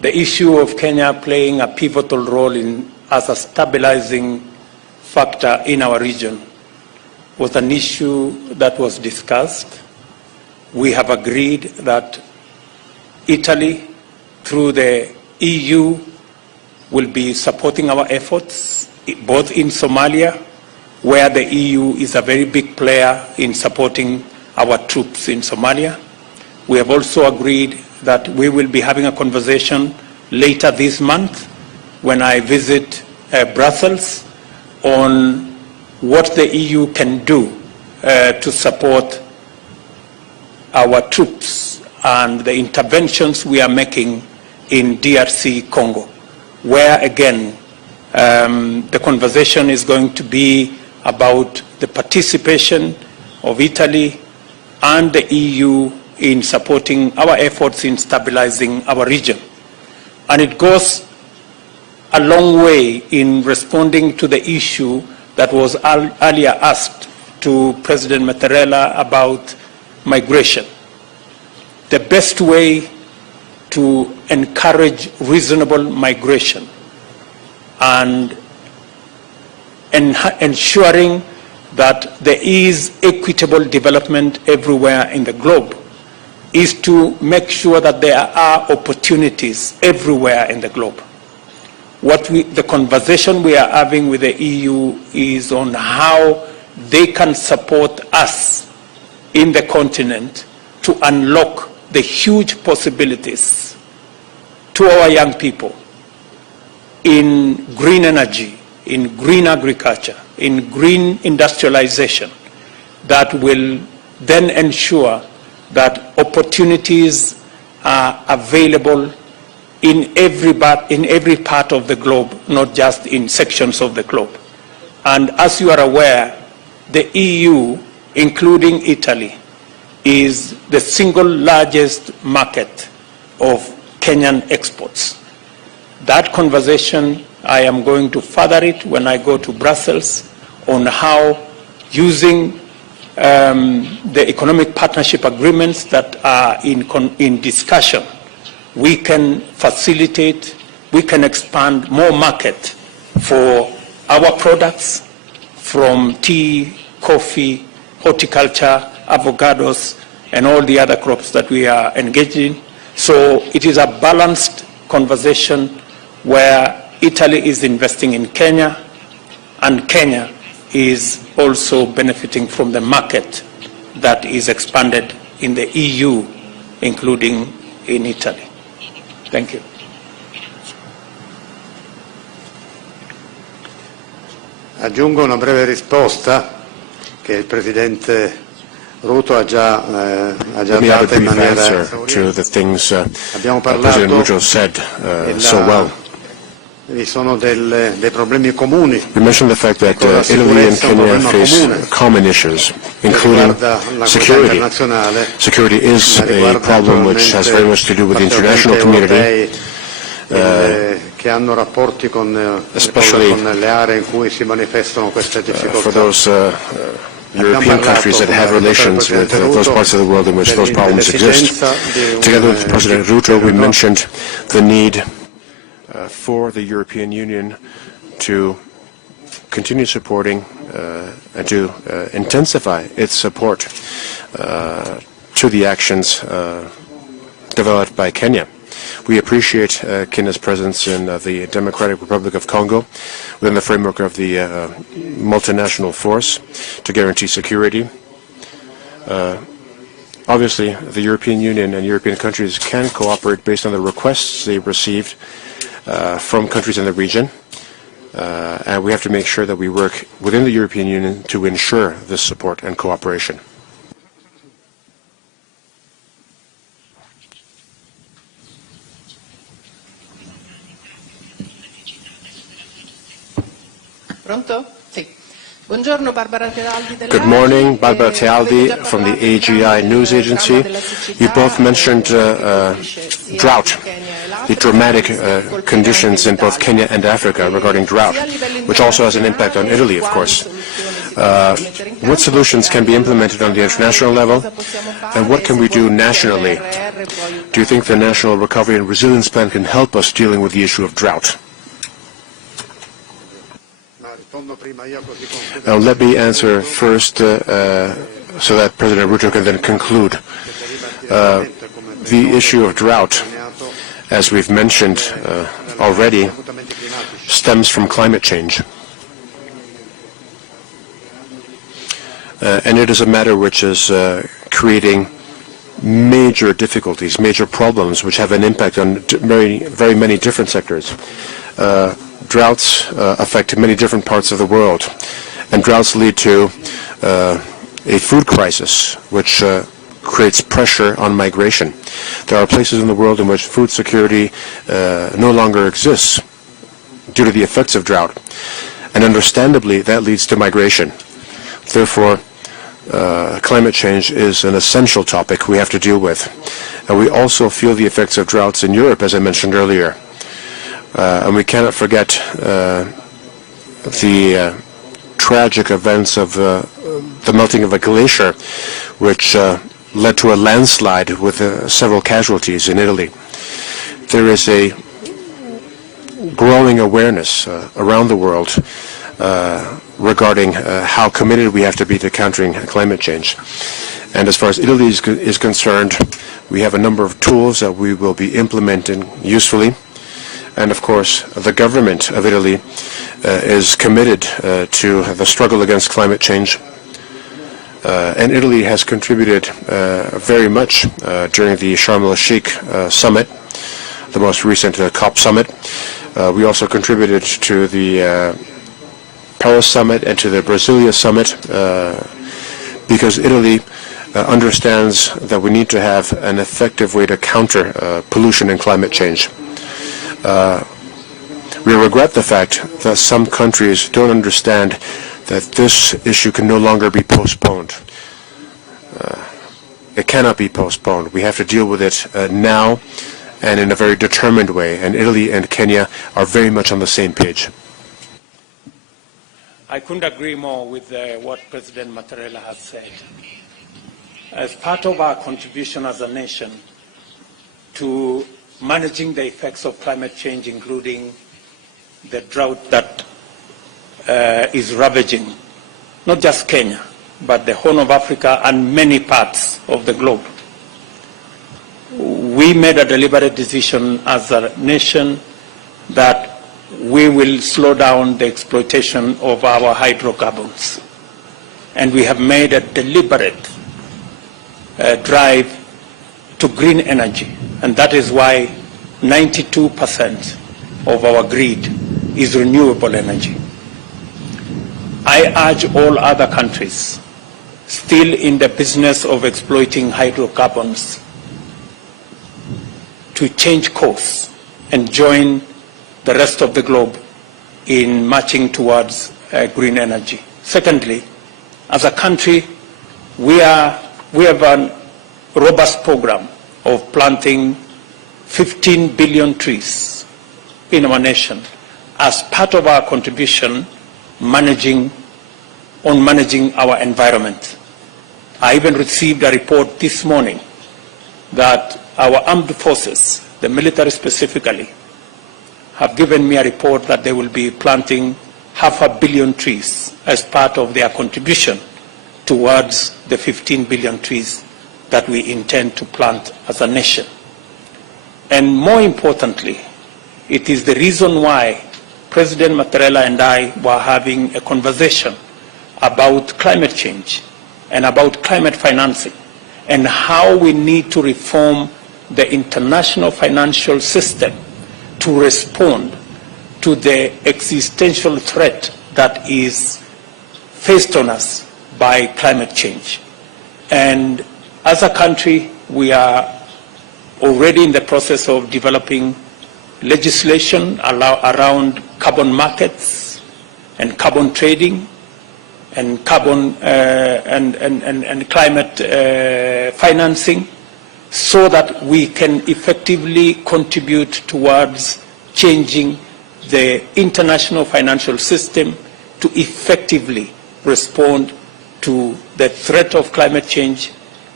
the issue of Kenya playing a pivotal role as a stabilizing factor in our region was an issue that was discussed. We have agreed that Italy, through the EU, will be supporting our efforts, both in Somalia, where the EU is a very big player in supporting our troops in Somalia. We have also agreed that we will be having a conversation later this month when I visit Brussels on what the EU can do to support our troops and the interventions we are making in DRC Congo, where again the conversation is going to be about the participation of Italy and the EU in supporting our efforts in stabilizing our region. And it goes a long way in responding to the issue that was earlier asked to President Mattarella about migration. The best way to encourage reasonable migration and ensuring that there is equitable development everywhere in the globe is to make sure that there are opportunities everywhere in the globe. The conversation we are having with the EU is on how they can support us in the continent to unlock the huge possibilities to our young people in green energy, in green agriculture, in green industrialization that will then ensure that opportunities are available in every part of the globe, not just in sections of the globe. And as you are aware, the EU, including Italy, is the single largest market of Kenyan exports. That conversation, I am going to further it when I go to Brussels on how, using the economic partnership agreements that are in discussion, we can facilitate, we can expand more market for our products from tea, coffee, horticulture, avocados, and all the other crops that we are engaged in. So it is a balanced conversation where Italy is investing in Kenya and Kenya is also benefiting from the market that is expanded in the EU, including in Italy. Thank you. Aggiungo una breve risposta che il Presidente Ruto ha già dato in maniera to the things President Ruto said so well. Vi sono dei problemi comuni. We mentioned the fact that Italy and Kenya face common issues, including security. Security is a problem which has very much to do with the international community, che hanno rapporti con le aree in cui si manifestano queste difficoltà. For those European countries that have relations with those parts of the world in which those problems exist. Together with President Ruto, we mentioned the need for the European Union to continue supporting and to intensify its support to the actions developed by Kenya. We appreciate Kenya's presence in the Democratic Republic of Congo within the framework of the multinational force to guarantee security. Obviously, the European Union and European countries can cooperate based on the requests they've received from countries in the region, and we have to make sure that we work within the European Union to ensure this support and cooperation. Pronto? Sì. Buongiorno, Barbara Tealdi. Good morning, Barbara Tealdi from the AGI News Agency. You both mentioned drought, the dramatic conditions in both Kenya and Africa regarding drought, which also has an impact on Italy, of course. What solutions can be implemented on the international level, and what can we do nationally Do you think the National Recovery and Resilience Plan can help us dealing with the issue of drought? Now let me answer first so that President Ruto can then conclude. The issue of drought, as we've mentioned already, stems from climate change. And it is a matter which is creating major difficulties, major problems, which have an impact on very many different sectors. Droughts affect many different parts of the world, and droughts lead to a food crisis, which creates pressure on migration. There are places in the world in which food security no longer exists due to the effects of drought, and understandably that leads to migration. Therefore, climate change is an essential topic we have to deal with. And we also feel the effects of droughts in Europe, as I mentioned earlier. And we cannot forget the tragic events of the melting of a glacier, which led to a landslide with several casualties in Italy. There is a growing awareness around the world regarding how committed we have to be to countering climate change. And as far as Italy is concerned, we have a number of tools that we will be implementing usefully. And of course, the government of Italy is committed to the struggle against climate change. And Italy has contributed very much during the Sharm el-Sheikh summit, the most recent COP summit. We also contributed to the Paris summit and to the Brasilia summit because Italy understands that we need to have an effective way to counter pollution and climate change. We regret the fact that some countries don't understand that this issue can no longer be postponed. It cannot be postponed. We have to deal with it now and in a very determined way, and Italy and Kenya are very much on the same page. I couldn't agree more with what President Mattarella has said. As part of our contribution as a nation to managing the effects of climate change, including the drought that is ravaging not just Kenya, but the Horn of Africa and many parts of the globe, we made a deliberate decision as a nation that we will slow down the exploitation of our hydrocarbons. And we have made a deliberate drive to green energy. And that is why 92% of our grid is renewable energy. I urge all other countries still in the business of exploiting hydrocarbons to change course and join the rest of the globe in marching towards green energy. Secondly, as a country, we have a robust program of planting 15 billion trees in our nation as part of our contribution managing our environment. I even received a report this morning that our armed forces, the military specifically, have given me a report that they will be planting 500 million trees as part of their contribution towards the 15 billion trees that we intend to plant as a nation. And more importantly, it is the reason why President Mattarella and I were having a conversation about climate change and about climate financing and how we need to reform the international financial system to respond to the existential threat that is faced on us by climate change. And as a country, we are already in the process of developing legislation around carbon markets and carbon trading and carbon and climate financing, so that we can effectively contribute towards changing the international financial system to effectively respond to the threat of climate change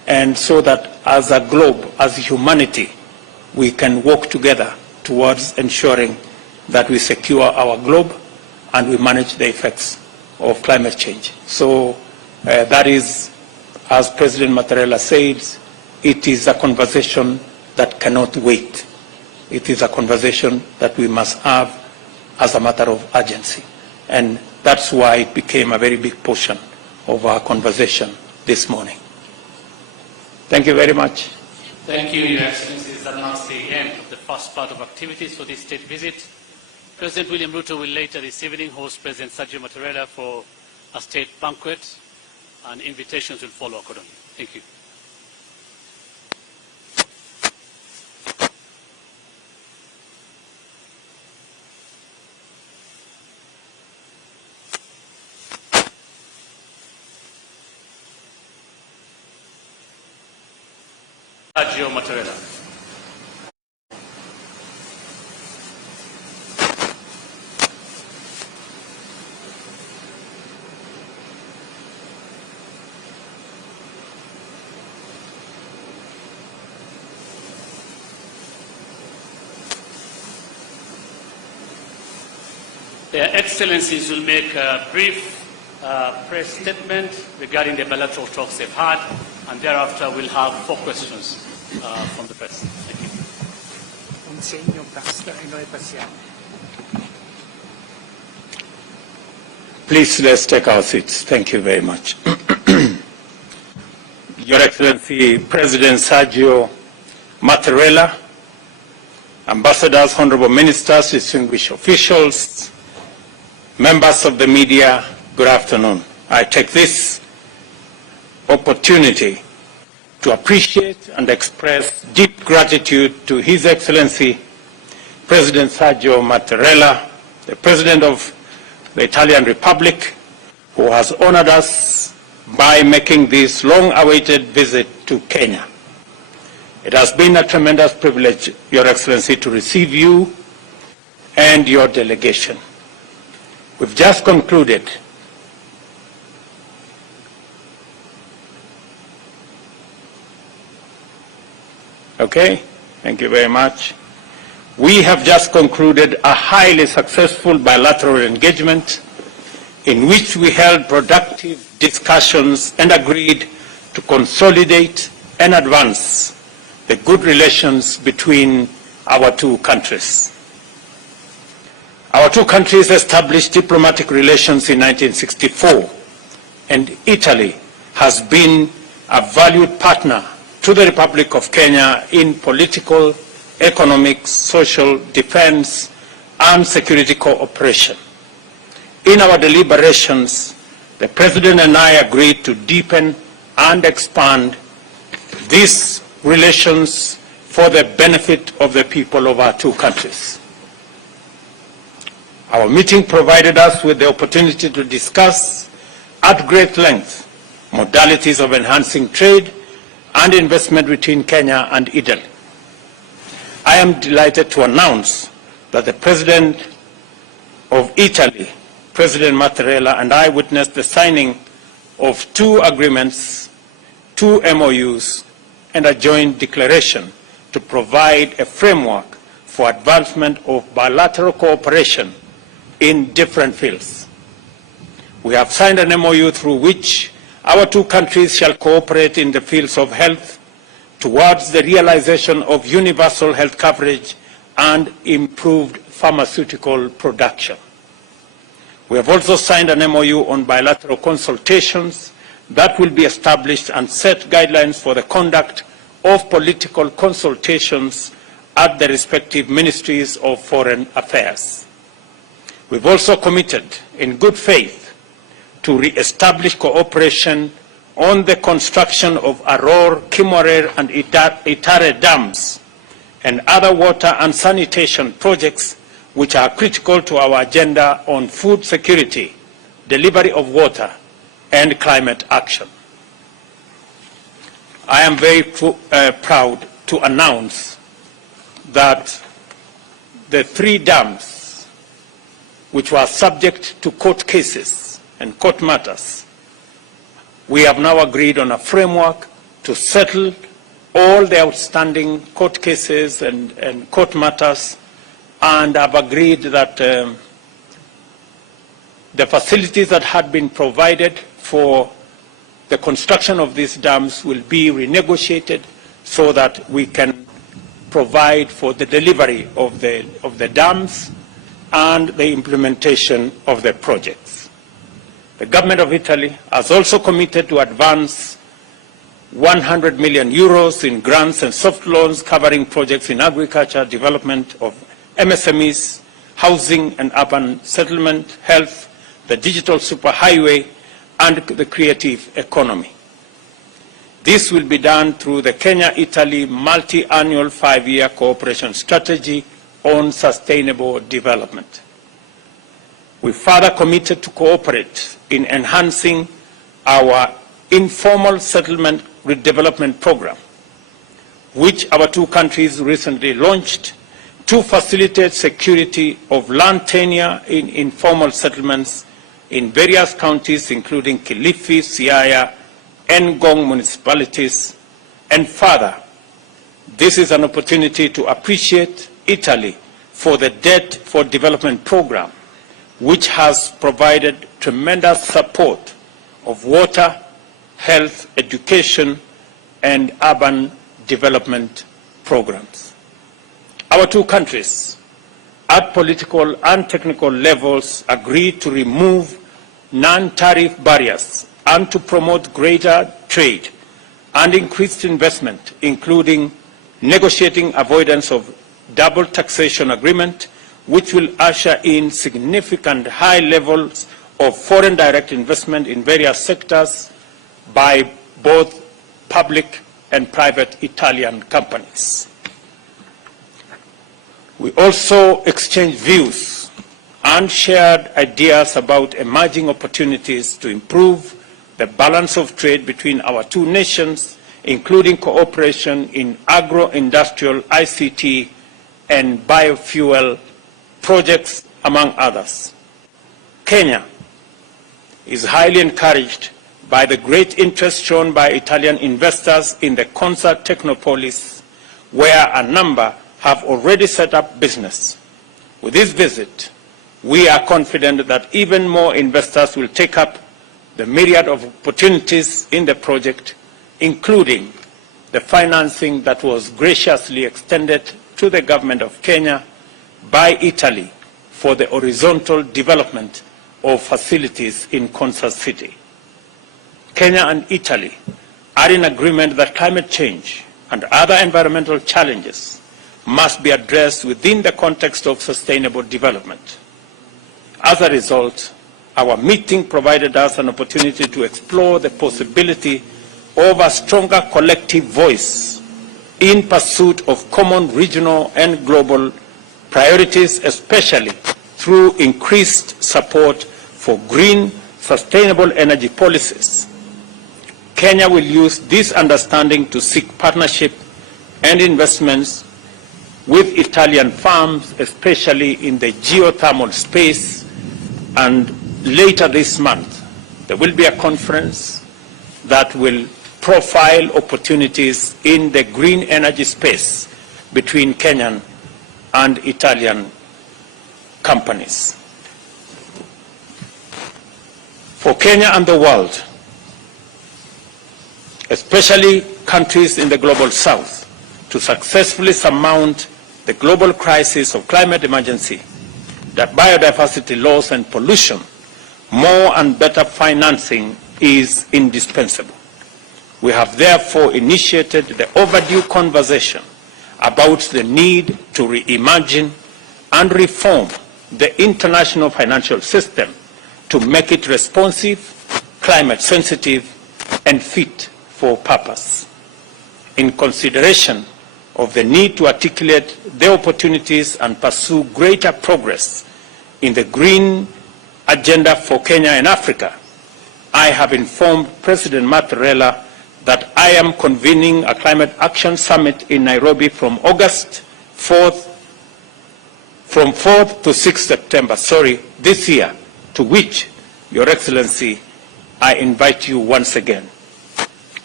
and so that as a globe, as humanity, we can work together towards ensuring that we secure our globe and we manage the effects of climate change. So that is, as President Mattarella says, it is a conversation that cannot wait. It is a conversation that we must have as a matter of urgency. And that's why it became a very big portion of our conversation this morning. Thank you very much. Thank you, Your Excellencies. That marks the end of the first part of activities for this state visit. President William Ruto will later this evening host President Mattarella for a state banquet, and invitations will follow accordingly. Thank you. Mattarella. Their Excellencies will make a brief press statement regarding the bilateral talks they've had, and thereafter we'll have 4 questions from the press. Thank you. Consegno, basta e noi passiamo. Please, let's take our seats. Thank you very much. Your Excellency, President Mattarella, ambassadors, honorable ministers, distinguished officials, members of the media, good afternoon. I take this opportunity to appreciate and express deep gratitude to His Excellency President Mattarella, the President of the Italian Republic, who has honored us by making this long-awaited visit to Kenya. It has been a tremendous privilege, Your Excellency, to receive you and your delegation. We've just concluded Okay, thank you very much. We have just concluded a highly successful bilateral engagement in which we held productive discussions and agreed to consolidate and advance the good relations between our 2 countries. Our 2 countries established diplomatic relations in 1964, and Italy has been a valued partner to the Republic of Kenya in political, economic, social, defense, and security cooperation. In our deliberations, the President and I agreed to deepen and expand these relations for the benefit of the people of our 2 countries. Our meeting provided us with the opportunity to discuss at great length modalities of enhancing trade and investment between Kenya and Italy. I am delighted to announce that the President of Italy, President Mattarella, and I witnessed the signing of 2 agreements, 2 MOUs, and a joint declaration to provide a framework for advancement of bilateral cooperation in different fields. We have signed an MOU through which our 2 countries shall cooperate in the fields of health towards the realization of universal health coverage and improved pharmaceutical production. We have also signed an MOU on bilateral consultations that will be established and set guidelines for the conduct of political consultations at the respective ministries of foreign affairs. We've also committed in good faith to re-establish cooperation on the construction of Aror, Kimorer, and Itare dams and other water and sanitation projects which are critical to our agenda on food security, delivery of water, and climate action. I am very proud to announce that the 3 dams which were subject to court cases and court matters, we have now agreed on a framework to settle all the outstanding court cases and court matters, and have agreed that the facilities that had been provided for the construction of these dams will be renegotiated so that we can provide for the delivery of the dams and the implementation of the projects. The government of Italy has also committed to advance 100 million euros in grants and soft loans covering projects in agriculture, development of MSMEs, housing and urban settlement, health, the digital superhighway, and the creative economy. This will be done through the Kenya-Italy multi-annual 5-year cooperation strategy on sustainable development. We further committed to cooperate in enhancing our informal settlement redevelopment program, which our two countries recently launched to facilitate security of land tenure in informal settlements in various counties, including Kilifi, Siaya, and Ngong municipalities. And further, this is an opportunity to appreciate Italy for the Debt for Development program, which has provided tremendous support of water, health, education, and urban development programs. Our two countries, at political and technical levels, agreed to remove non-tariff barriers and to promote greater trade and increased investment, including negotiating avoidance of double taxation agreement, which will usher in significant high levels of foreign direct investment in various sectors by both public and private Italian companies. We also exchanged views and shared ideas about emerging opportunities to improve the balance of trade between our two nations, including cooperation in agro-industrial, ICT, and biofuel projects, among others. Kenya is highly encouraged by the great interest shown by Italian investors in the Concert Technopolis, where a number have already set up business. With this visit, we are confident that even more investors will take up the myriad of opportunities in the project, including the financing that was graciously extended to the government of Kenya by Italy for the horizontal development of facilities in Concert City. Kenya and Italy are in agreement that climate change and other environmental challenges must be addressed within the context of sustainable development. As a result, our meeting provided us an opportunity to explore the possibility of a stronger collective voice in pursuit of common regional and global priorities, especially through increased support for green, sustainable energy policies. Kenya will use this understanding to seek partnership and investments with Italian firms, especially in the geothermal space. And later this month, there will be a conference that will profile opportunities in the green energy space between Kenyan and Italian companies. For Kenya and the world, especially countries in the global south, to successfully surmount the global crisis of climate emergency, that biodiversity loss and pollution, more and better financing is indispensable. We have therefore initiated the overdue conversation about the need to reimagine and reform the international financial system to make it responsive, climate sensitive, and fit for purpose. In consideration of the need to articulate the opportunities and pursue greater progress in the green agenda for Kenya and Africa, I have informed President Mattarella that I am convening a climate action summit in Nairobi from 4th to 6th September, this year, to which, Your Excellency, I invite you once again.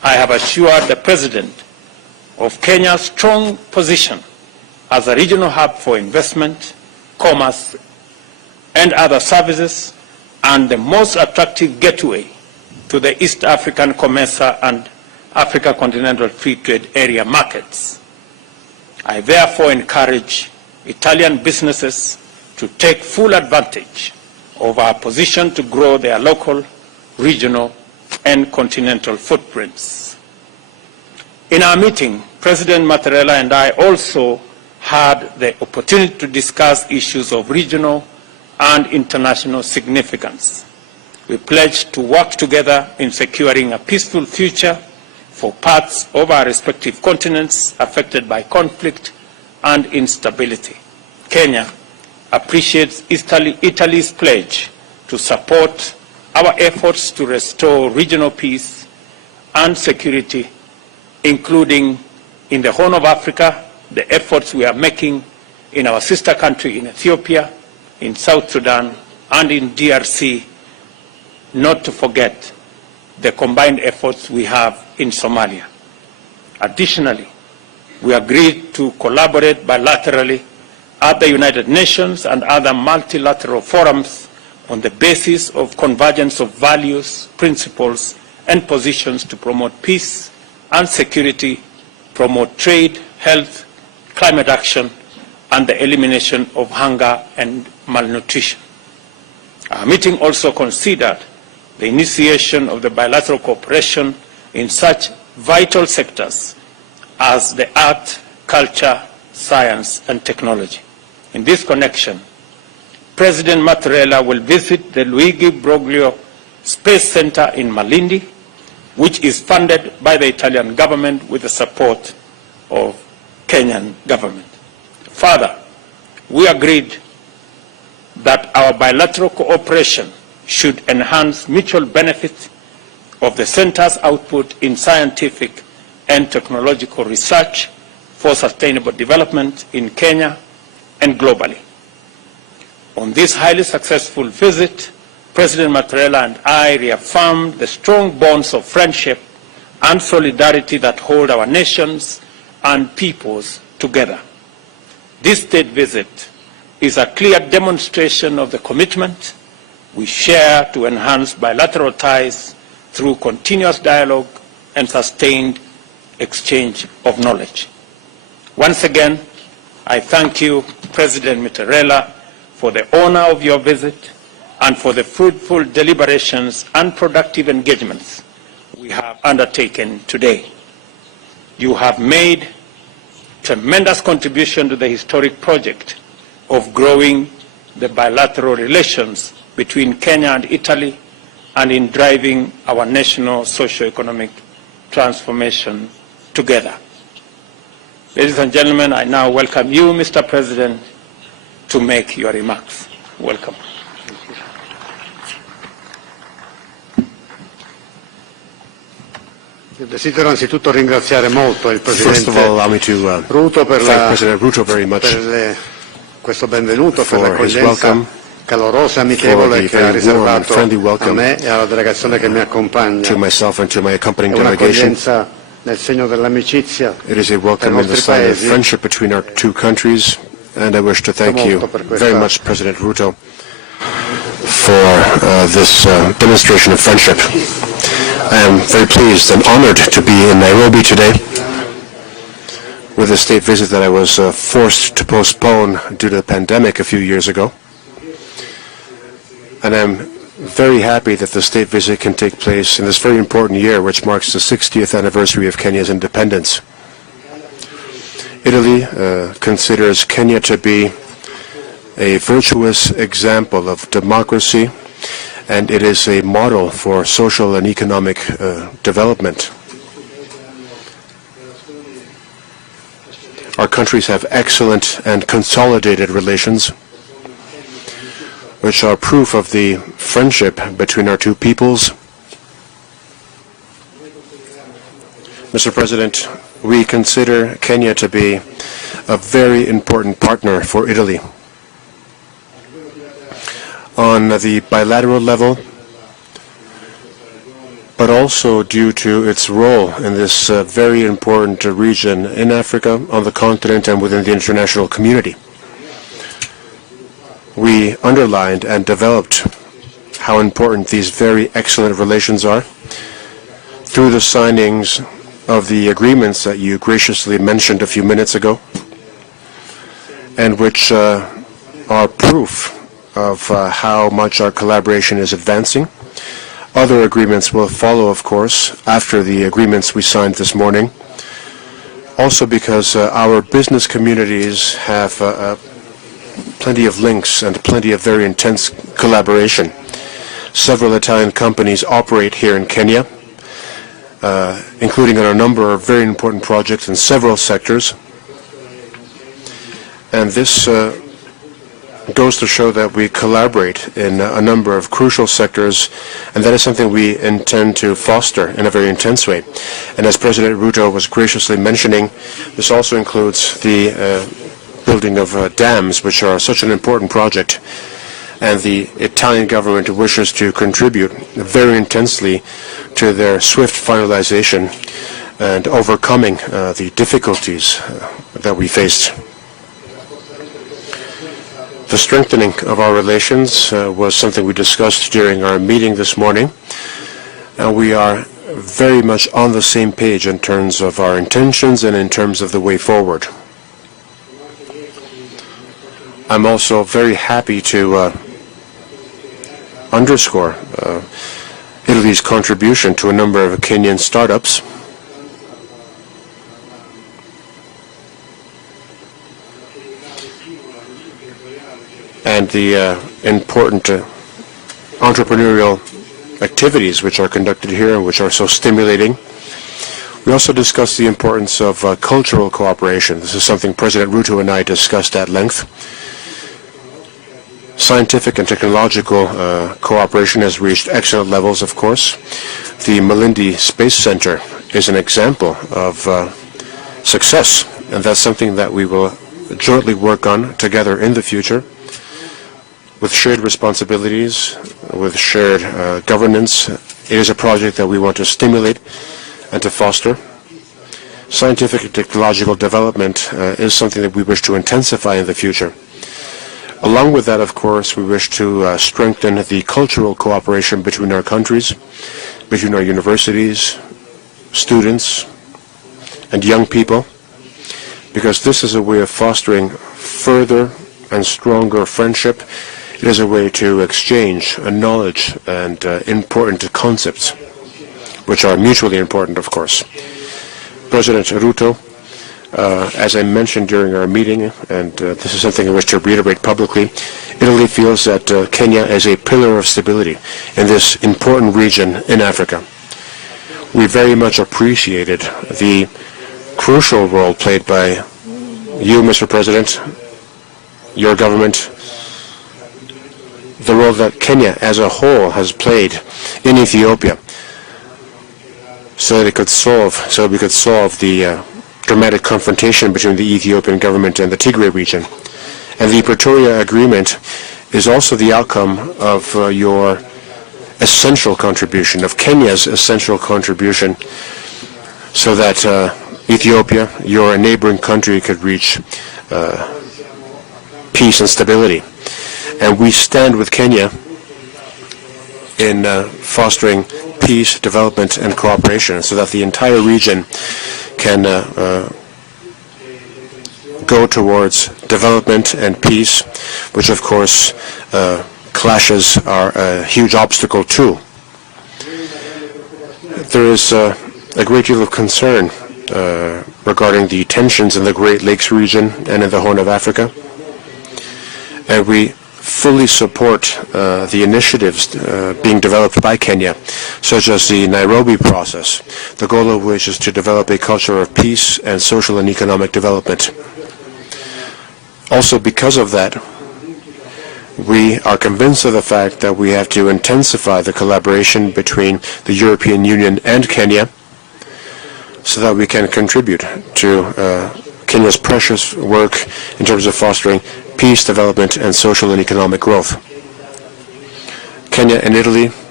I have assured the President of Kenya's strong position as a regional hub for investment, commerce, and other services, and the most attractive gateway to the East African COMESA and Africa Continental Free Trade Area markets. I therefore encourage Italian businesses to take full advantage of our position to grow their local, regional, and continental footprints. In our meeting, President Mattarella and I also had the opportunity to discuss issues of regional and international significance. We pledged to work together in securing a peaceful future for parts of our respective continents affected by conflict and instability. Kenya appreciates Italy's pledge to support our efforts to restore regional peace and security, including in the Horn of Africa, the efforts we are making in our sister country in Ethiopia, in South Sudan, and in DRC, not to forget the combined efforts we have in Somalia. Additionally, we agreed to collaborate bilaterally at the United Nations and other multilateral forums on the basis of convergence of values, principles, and positions to promote peace and security, promote trade, health, climate action, and the elimination of hunger and malnutrition. Our meeting also considered the initiation of the bilateral cooperation in such vital sectors as the art, culture, science, and technology. In this connection, President Mattarella will visit the Luigi Broglio Space Center in Malindi, which is funded by the Italian government with the support of Kenyan government. Further, we agreed that our bilateral cooperation should enhance mutual benefit of the center's output in scientific and technological research for sustainable development in Kenya and globally. On this highly successful visit, President Mattarella and I reaffirmed the strong bonds of friendship and solidarity that hold our nations and peoples together. This state visit is a clear demonstration of the commitment we share to enhance bilateral ties through continuous dialogue and sustained exchange of knowledge. Once again, I thank you, President Mattarella, for the honor of your visit and for the fruitful deliberations and productive engagements we have undertaken today. You have made tremendous contribution to the historic project of growing the bilateral relations between Kenya and Italy and in driving our national socio-economic transformation together. Ladies and gentlemen, I now welcome you, Mr. President, to make your remarks. Welcome. Desidero anzitutto ringraziare molto il First of Presidente all, allow me to Ruto per thank President Ruto very much questo benvenuto, per for his l'accoglienza welcome, calorosa e amichevole che ha riservato friendly a welcome me e alla delegazione che mi accompagna. to myself and to my accompanying È delegation. un'accoglienza nel segno dell'amicizia It is a tra i welcome in the nostri sign of paesi. friendship between our two countries, and I wish to thank you very much, President Ruto, for this demonstration of friendship. I am very pleased and honored to be in Nairobi today with a state visit that I was forced to postpone due to the pandemic a few years ago. And I'm very happy that the state visit can take place in this very important year, which marks the 60th anniversary of Kenya's independence. Italy considers Kenya to be a virtuous example of democracy, and it is a model for social and economic development. Our countries have excellent and consolidated relations, which are proof of the friendship between our two peoples. Mr. President, we consider Kenya to be a very important partner for Italy. On the bilateral level, but also due to its role in this very important region in Africa, on the continent, and within the international community. We underlined and developed how important these very excellent relations are through the signings of the agreements that you graciously mentioned a few minutes ago, and which are proof of how much our collaboration is advancing. Other agreements will follow, of course, after the agreements we signed this morning, also because our business communities have plenty of links and plenty of very intense collaboration. Several Italian companies operate here in Kenya, including on a number of very important projects in several sectors. And this goes to show that we collaborate in a number of crucial sectors, and that is something we intend to foster in a very intense way. And as President Ruto was graciously mentioning, this also includes the building of dams, which are such an important project, and the Italian government wishes to contribute very intensely to their swift finalization and overcoming the difficulties that we faced. The strengthening of our relations was something we discussed during our meeting this morning, and we are very much on the same page in terms of our intentions and in terms of the way forward. I'm also very happy to underscore Italy's contribution to a number of Kenyan startups. And the important entrepreneurial activities which are conducted here and which are so stimulating. We also discussed the importance of cultural cooperation. This is something President Ruto and I discussed at length. Scientific and technological cooperation has reached excellent levels, of course. The Malindi Space Center is an example of success, and that's something that we will jointly work on together in the future, with shared responsibilities, with shared governance. It is a project that we want to stimulate and to foster. Scientific and technological development is something that we wish to intensify in the future. Along with that, of course, we wish to strengthen the cultural cooperation between our countries, between our universities, students, and young people, because this is a way of fostering further and stronger friendship. It is a way to exchange knowledge and important concepts, which are mutually important, of course. President Ruto, as I mentioned during our meeting, and this is something I wish to reiterate publicly, Italy feels that Kenya is a pillar of stability in this important region in Africa. We very much appreciated the crucial role played by you, Mr. President, your government, the role that Kenya as a whole has played in Ethiopia, so that we could solve the dramatic confrontation between the Ethiopian government and the Tigray region. And the Pretoria Agreement is also the outcome of your essential contribution, of Kenya's essential contribution, so that Ethiopia, your neighboring country, could reach peace and stability. And we stand with Kenya in fostering peace, development, and cooperation, so that the entire region can go towards development and peace, which of course clashes are a huge obstacle too. There is a great deal of concern regarding the tensions in the Great Lakes region and in the Horn of Africa, and we fully support the initiatives being developed by Kenya, such as the Nairobi process, the goal of which is to develop a culture of peace and social and economic development. Also, because of that, we are convinced of the fact that we have to intensify the collaboration between the European Union and Kenya, so that we can contribute to Kenya's precious work in terms of fostering peace, development, and social and economic growth. Kenya and Italy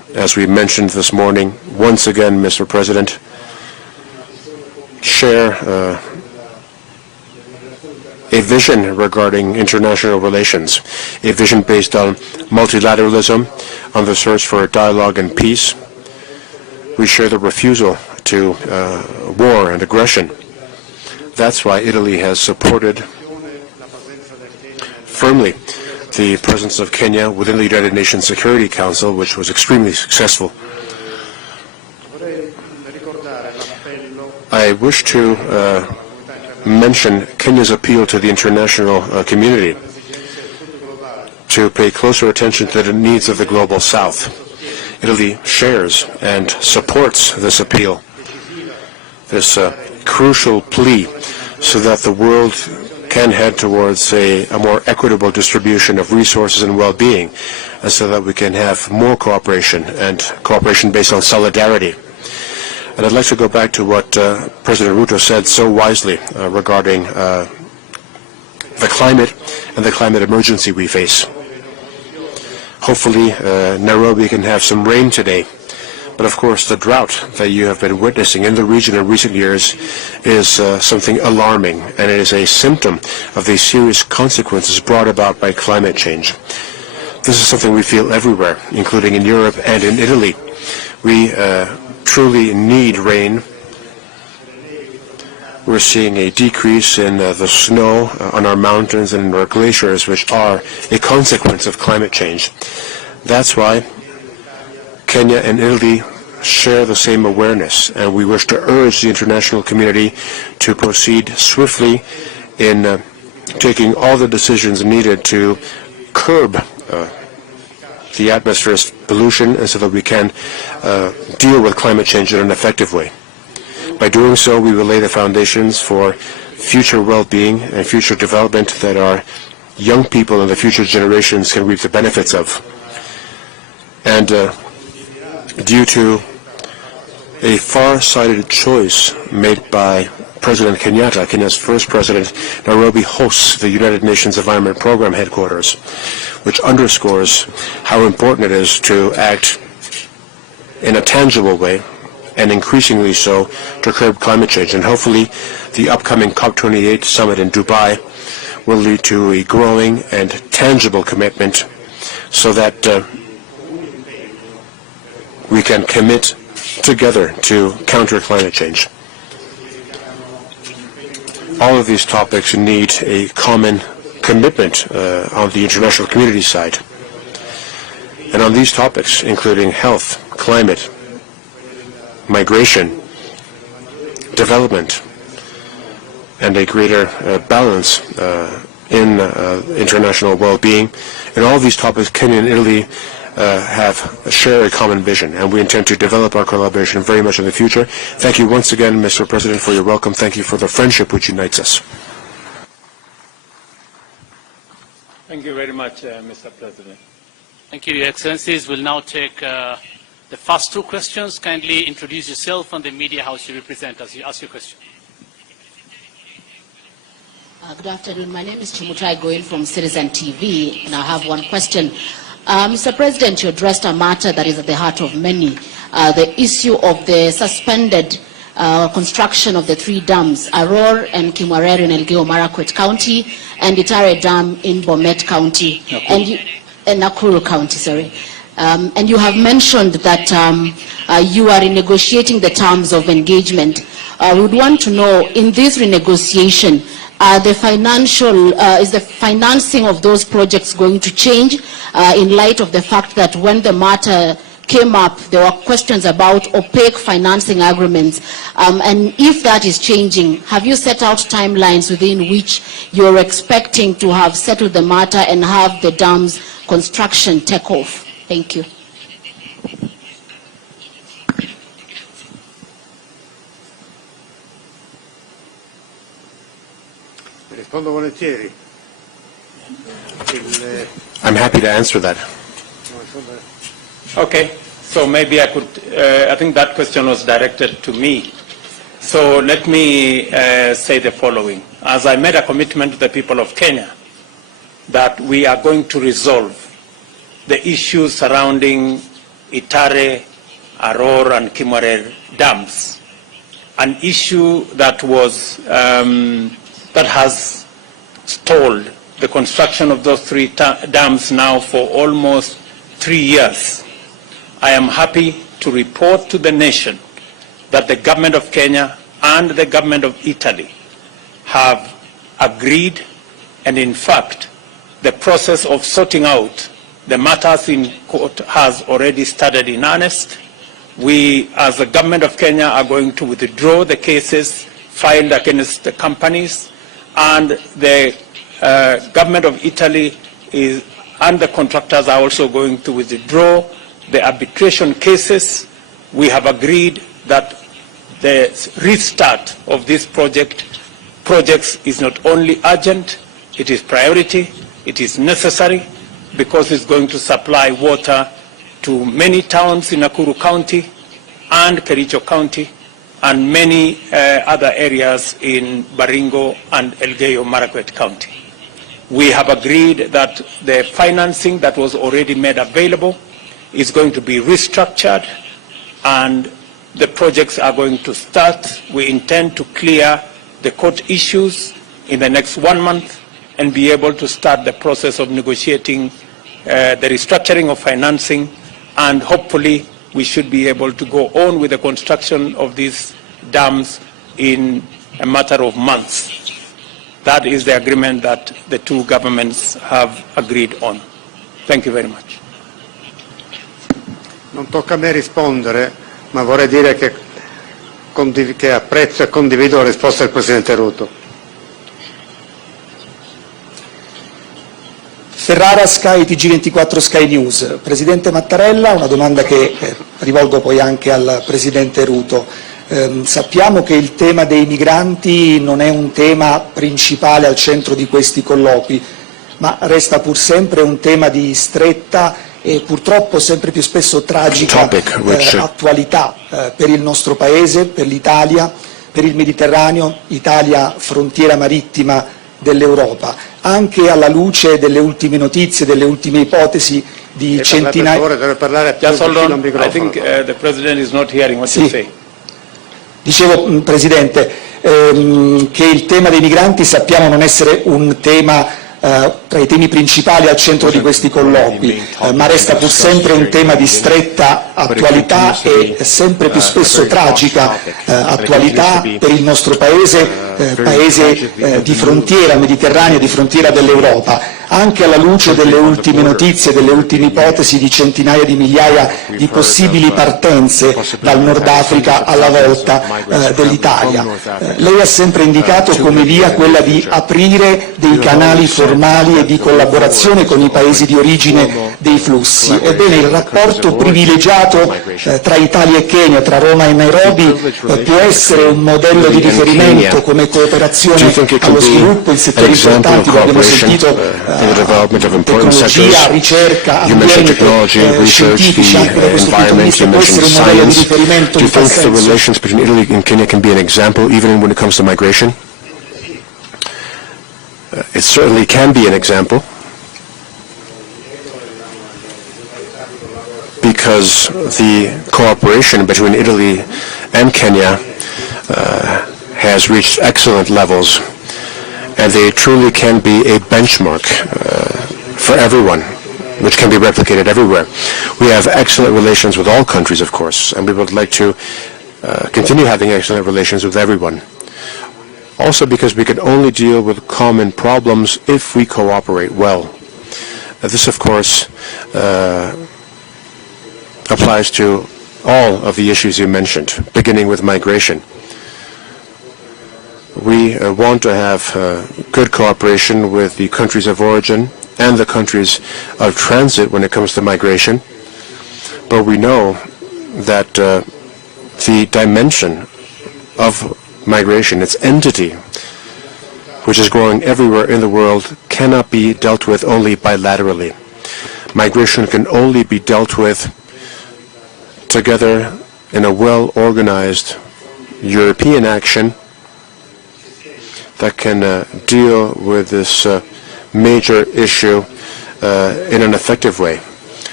as we mentioned this morning, once again, Mr. President, share a vision regarding international relations, a vision based on multilateralism, on the search for dialogue and peace. We share the refusal to war and aggression. That's why Italy has supported firmly the presence of Kenya within the United Nations Security Council, which was extremely successful. I wish to mention Kenya's appeal to the international community to pay closer attention to the needs of the global South. Italy shares and supports this appeal, this crucial plea, so that the world can head towards a more equitable distribution of resources and well-being, and so that we can have more cooperation, and cooperation based on solidarity. And I'd like to go back to what President Ruto said so wisely regarding the climate and the climate emergency we face. Hopefully, Nairobi can have some rain today. But of course, the drought that you have been witnessing in the region in recent years is something alarming, and it is a symptom of the serious consequences brought about by climate change. This is something we feel everywhere, including in Europe and in Italy. We truly need rain. We're seeing a decrease in the snow on our mountains and in our glaciers, which are a consequence of climate change. That's why Kenya and Italy share the same awareness, and we wish to urge the international community to proceed swiftly in taking all the decisions needed to curb the atmosphere's pollution, and so that we can deal with climate change in an effective way. By doing so, we will lay the foundations for future well-being and future development that our young people and the future generations can reap the benefits of. And due to a far-sighted choice made by President Kenyatta, Kenya's first president, Nairobi hosts the United Nations Environment Program headquarters, which underscores how important it is to act in a tangible way, and increasingly so, to curb climate change. And hopefully the upcoming COP28 summit in Dubai will lead to a growing and tangible commitment, so that we can commit together to counter climate change. All of these topics need a common commitment on the international community side. And on these topics, including health, climate, migration, development, and a greater balance in international well-being, and all these topics, Kenya and Italy share a common vision, and we intend to develop our collaboration very much in the future. Thank you once again, Mr. President, for your welcome. Thank you for the friendship which unites us. Thank you very much, Mr. President. Thank you, Your Excellencies. We'll now take the first two questions. Kindly introduce yourself and the media house you represent as you ask your question. Good afternoon. My name is Chimutai Goel from Citizen TV, and I have one question. Mr. President, you addressed a matter that is at the heart of many, the issue of the suspended construction of the three dams, Aror and Kimwarer in Elgeyo Marakwet County, and Itare Dam in Bomet County, and Nakuru County, sorry. And you have mentioned that you are renegotiating the terms of engagement. We would want to know, in this renegotiation, is the financing of those projects going to change in light of the fact that when the matter came up, there were questions about opaque financing agreements. And if that is changing, have you set out timelines within which you're expecting to have settled the matter and have the dam's construction take off? Thank you. Rispondo volentieri. I'm happy to answer that. Okay, so maybe I could, I think that question was directed to me. So let me say the following. As I made a commitment to the people of Kenya that we are going to resolve the issues surrounding Itare, Aror, and Kimwarer dams, an issue that was that has stalled the construction of those three dams now for almost 3 years. I am happy to report to the nation that the government of Kenya and the government of Italy have agreed, and in fact, the process of sorting out the matters in court has already started in earnest. We, as the government of Kenya, are going to withdraw the cases filed against the companies, and the government of Italy and the contractors are also going to withdraw the arbitration cases. We have agreed that the restart of this projects is not only urgent, it is priority, it is necessary, because it's going to supply water to many towns in Nakuru County and Kericho County and many other areas in Baringo and Elgeyo Marakwet County. We have agreed that the financing that was already made available is going to be restructured, and the projects are going to start. We intend to clear the court issues in the next 1 month and be able to start the process of negotiating the restructuring of financing, and hopefully we should be able to go on with the construction of these dams in a matter of months. That is the agreement that the two governments have agreed on. Thank you very much. Non tocca a me rispondere, ma vorrei dire che apprezzo e condivido la risposta del Presidente Ruto. Ferrara, Sky, TG24, Sky News. Presidente Mattarella, una domanda che rivolgo poi anche al Presidente Ruto. Sappiamo che il tema dei migranti non è un tema principale al centro di questi colloqui, ma resta pur sempre un tema di stretta e purtroppo sempre più spesso tragica attualità per il nostro Paese, per l'Italia, per il Mediterraneo, Italia frontiera marittima dell'Europa, anche alla luce delle ultime notizie, delle ultime ipotesi di centinaia... Just hold on. I think the President is not hearing what you say. Dicevo, Presidente, che il tema dei migranti sappiamo non essere un tema tra i temi principali al centro di questi colloqui, ma resta pur sempre un tema di stretta attualità e sempre più spesso tragica attualità per il nostro Paese, Paese di frontiera mediterranea, di frontiera dell'Europa, anche alla luce delle ultime notizie, delle ultime ipotesi di centinaia di migliaia di possibili partenze dal Nord Africa alla volta dell'Italia. Lei ha sempre indicato come via quella di aprire dei canali formali e di collaborazione con i paesi di origine dei flussi. Ebbene, il rapporto privilegiato tra Italia e Kenya, tra Roma e Nairobi, può essere un modello di riferimento come cooperazione allo sviluppo in settori importanti, lo abbiamo sentito, tecnologia, ricerca, ambiente, scientifici, anche da questo punto di vista può essere un modello di riferimento in tal senso. Do you think the relations between Italy and Kenya can be an example even when it comes to migration? It certainly can be an example, because the cooperation between Italy and Kenya has reached excellent levels, and they truly can be a benchmark for everyone, which can be replicated everywhere. We have excellent relations with all countries, of course, and we would like to continue having excellent relations with everyone. Also because we can only deal with common problems if we cooperate well. This, of course, applies to all of the issues you mentioned, beginning with migration. We want to have good cooperation with the countries of origin and the countries of transit when it comes to migration, but we know that the dimension of migration, its entity, which is growing everywhere in the world, cannot be dealt with only bilaterally. Migration can only be dealt with together in a well-organized European action that can deal with this major issue in an effective way.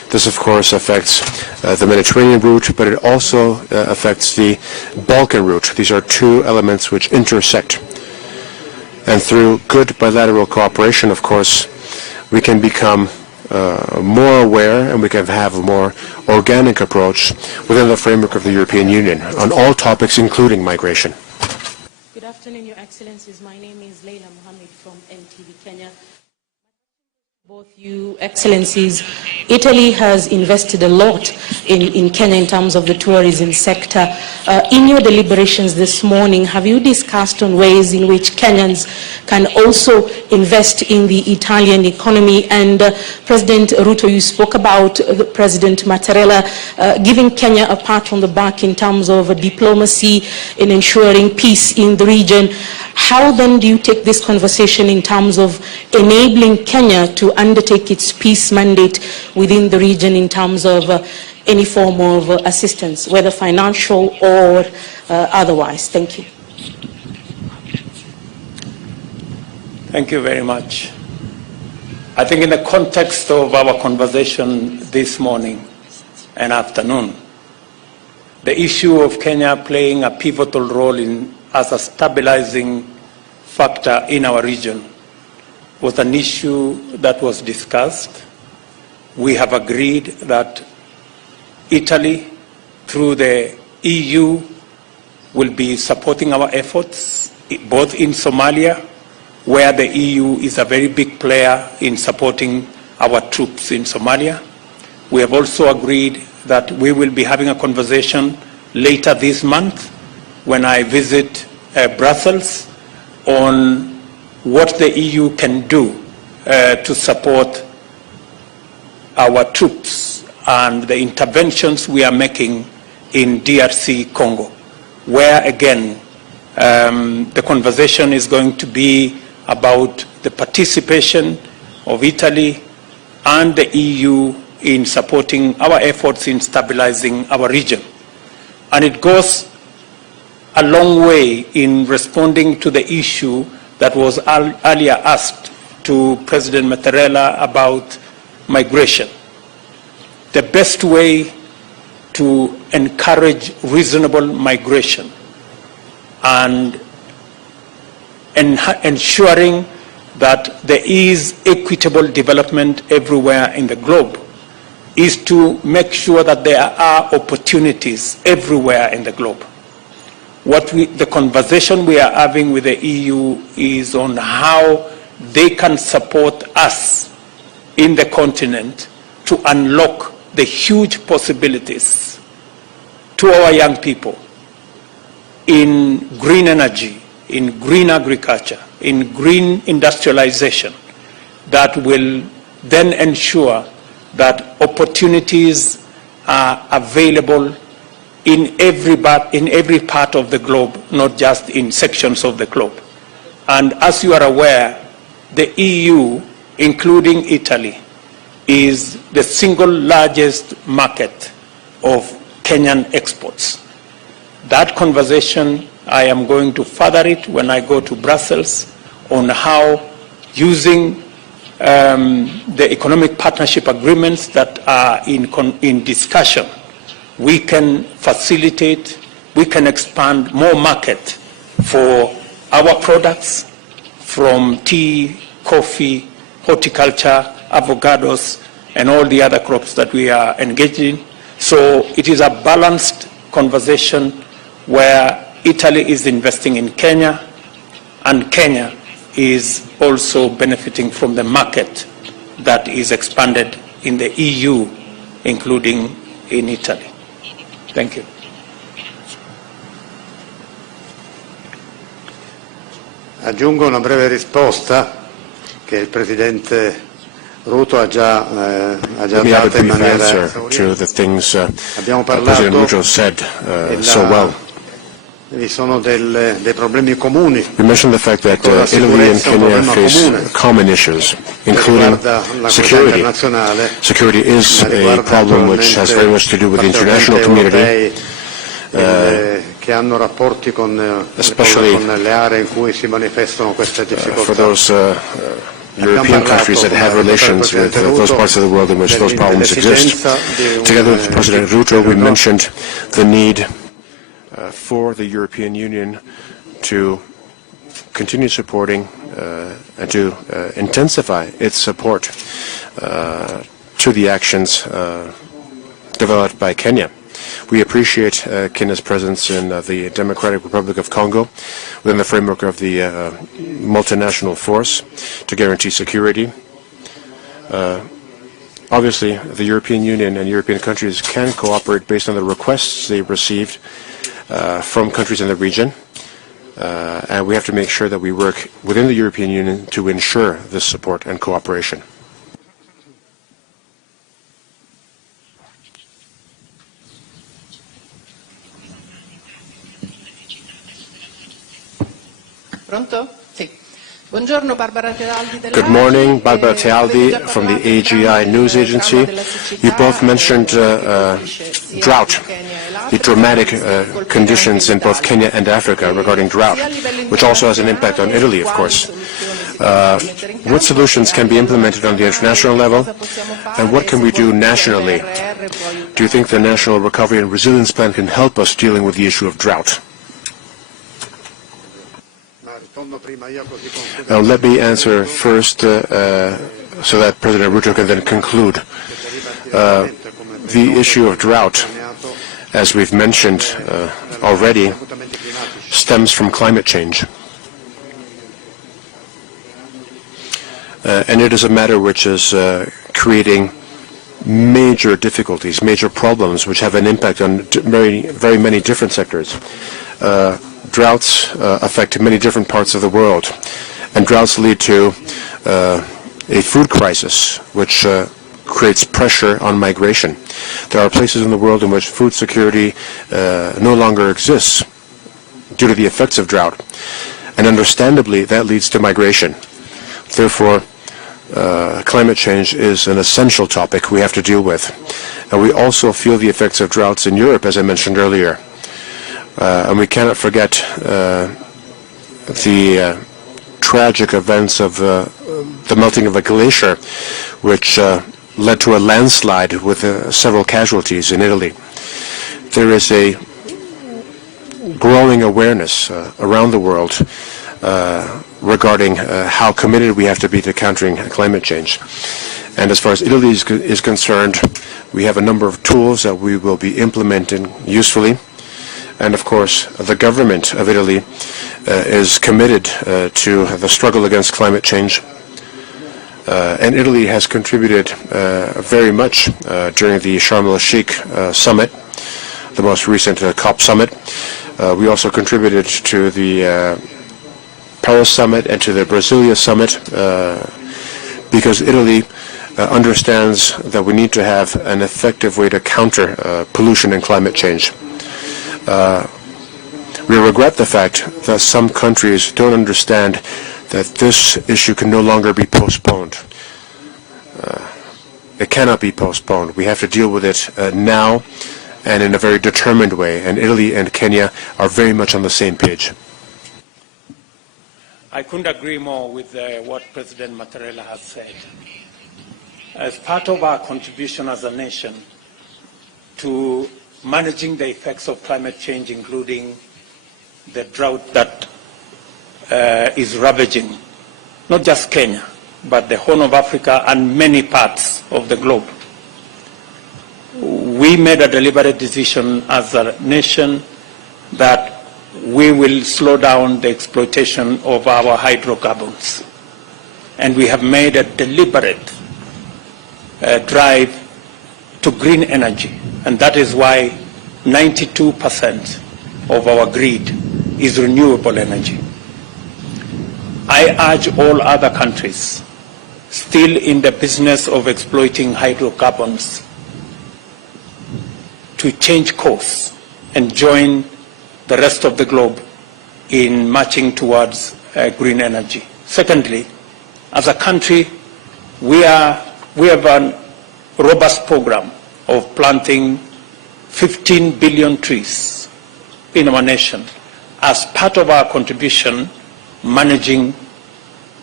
This, of course, affects the Mediterranean route, but it also affects the Balkan route. These are two elements which intersect. And through good bilateral cooperation, of course, we can become more aware and we can have a more organic approach within the framework of the European Union on all topics, including migration. Good afternoon, Your Excellencies. My name is Raila from NTV Kenya. Both you Excellencies, Italy has invested a lot in Kenya in terms of the tourism sector. In your deliberations this morning, have you discussed on ways in which Kenyans can also invest in the Italian economy? And President Ruto, you spoke about President Mattarella giving Kenya a pat on the back in terms of diplomacy in ensuring peace in the region. How then do you take this conversation in terms of enabling Kenya to undertake its peace mandate within the region in terms of any form of assistance, whether financial or otherwise? Thank you. Thank you very much. I think in the context of our conversation this morning and afternoon, the issue of Kenya playing a pivotal role as a stabilizing factor in our region was an issue that was discussed. We have agreed that Italy, through the EU, will be supporting our efforts, both in Somalia, where the EU is a very big player in supporting our troops in Somalia. We have also agreed that we will be having a conversation later this month when I visit Brussels on what the EU can do to support our troops and the interventions we are making in DRC Congo, where again the conversation is going to be about the participation of Italy and the EU in supporting our efforts in stabilizing our region. And it goes a long way in responding to the issue that was earlier asked to President Mattarella about migration. The best way to encourage reasonable migration and ensuring that there is equitable development everywhere in the globe is to make sure that there are opportunities everywhere in the globe. The conversation we are having with the EU is on how they can support us in the continent to unlock the huge possibilities to our young people in green energy, in green agriculture, in green industrialization that will then ensure that opportunities are available in every part of the globe, not just in sections of the globe. And as you are aware, the EU, including Italy, is the single largest market of Kenyan exports. That conversation, I am going to further it when I go to Brussels on how using the economic partnership agreements that are in discussion, we can facilitate, we can expand more market for our products from tea, coffee, horticulture, avocados, and all the other crops that we are engaged in. So it is a balanced conversation where Italy is investing in Kenya and Kenya is also benefiting from the market that is expanded in the EU, including in Italy. Thank you. Aggiungo una breve risposta che il Presidente Ruto ha già dato in maniera to the things abbiamo President Ruto said so well. Vi sono dei problemi comuni. You mentioned the fact that Italy and Kenya face common issues, including security. Security is a problem which has very much to do with the international community, che hanno rapporti con le aree in cui si manifestano queste difficoltà. For those European countries that have relations with those parts of the world in which those problems exist. Together with President Ruto, we mentioned the need for the European Union to continue supporting and to intensify its support to the actions developed by Kenya. We appreciate Kenya's presence in the Democratic Republic of Congo within the framework of the multinational force to guarantee security. Obviously, the European Union and European countries can cooperate based on the requests they received from countries in the region, and we have to make sure that we work within the European Union to ensure this support and cooperation. Pronto? Sì. Buongiorno, Barbara Tealdi. Good morning, Barbara Tealdi from the AGI News Agency. You both mentioned drought, the dramatic conditions in both Kenya and Africa regarding drought, which also has an impact on Italy, of course. What solutions can be implemented on the international level, and what can we do nationally? Do you think the National Recovery and Resilience Plan can help us dealing with the issue of drought? Now, let me answer first so that President Ruto can then conclude. The issue of drought, as we've mentioned already, stems from climate change. And it is a matter which is creating major difficulties, major problems, which have an impact on very many different sectors. Droughts affect many different parts of the world, and droughts lead to a food crisis, which creates pressure on migration. There are places in the world in which food security no longer exists due to the effects of drought, and understandably that leads to migration. Therefore, climate change is an essential topic we have to deal with. And we also feel the effects of droughts in Europe, as I mentioned earlier. And we cannot forget the tragic events of the melting of a glacier, which led to a landslide with several casualties in Italy. There is a growing awareness around the world regarding how committed we have to be to countering climate change. And as far as Italy is concerned, we have a number of tools that we will be implementing usefully. And of course, the government of Italy is committed to the struggle against climate change. And Italy has contributed very much during the Sharm el-Sheikh summit, the most recent COP summit. We also contributed to the Paris summit and to the Brasilia summit because Italy understands that we need to have an effective way to counter pollution and climate change. We regret the fact that some countries don't understand that this issue can no longer be postponed. It cannot be postponed. We have to deal with it now and in a very determined way, and Italy and Kenya are very much on the same page. I couldn't agree more with what President Mattarella has said. As part of our contribution as a nation to managing the effects of climate change, including the drought that is ravaging not just Kenya, but the Horn of Africa and many parts of the globe. We made a deliberate decision as a nation that we will slow down the exploitation of our hydrocarbons. And we have made a deliberate drive to green energy. And that is why 92% of our grid is renewable energy. I urge all other countries still in the business of exploiting hydrocarbons to change course and join the rest of the globe in marching towards green energy. Secondly, as a country, we have a robust program of planting 15 billion trees in our nation as part of our contribution managing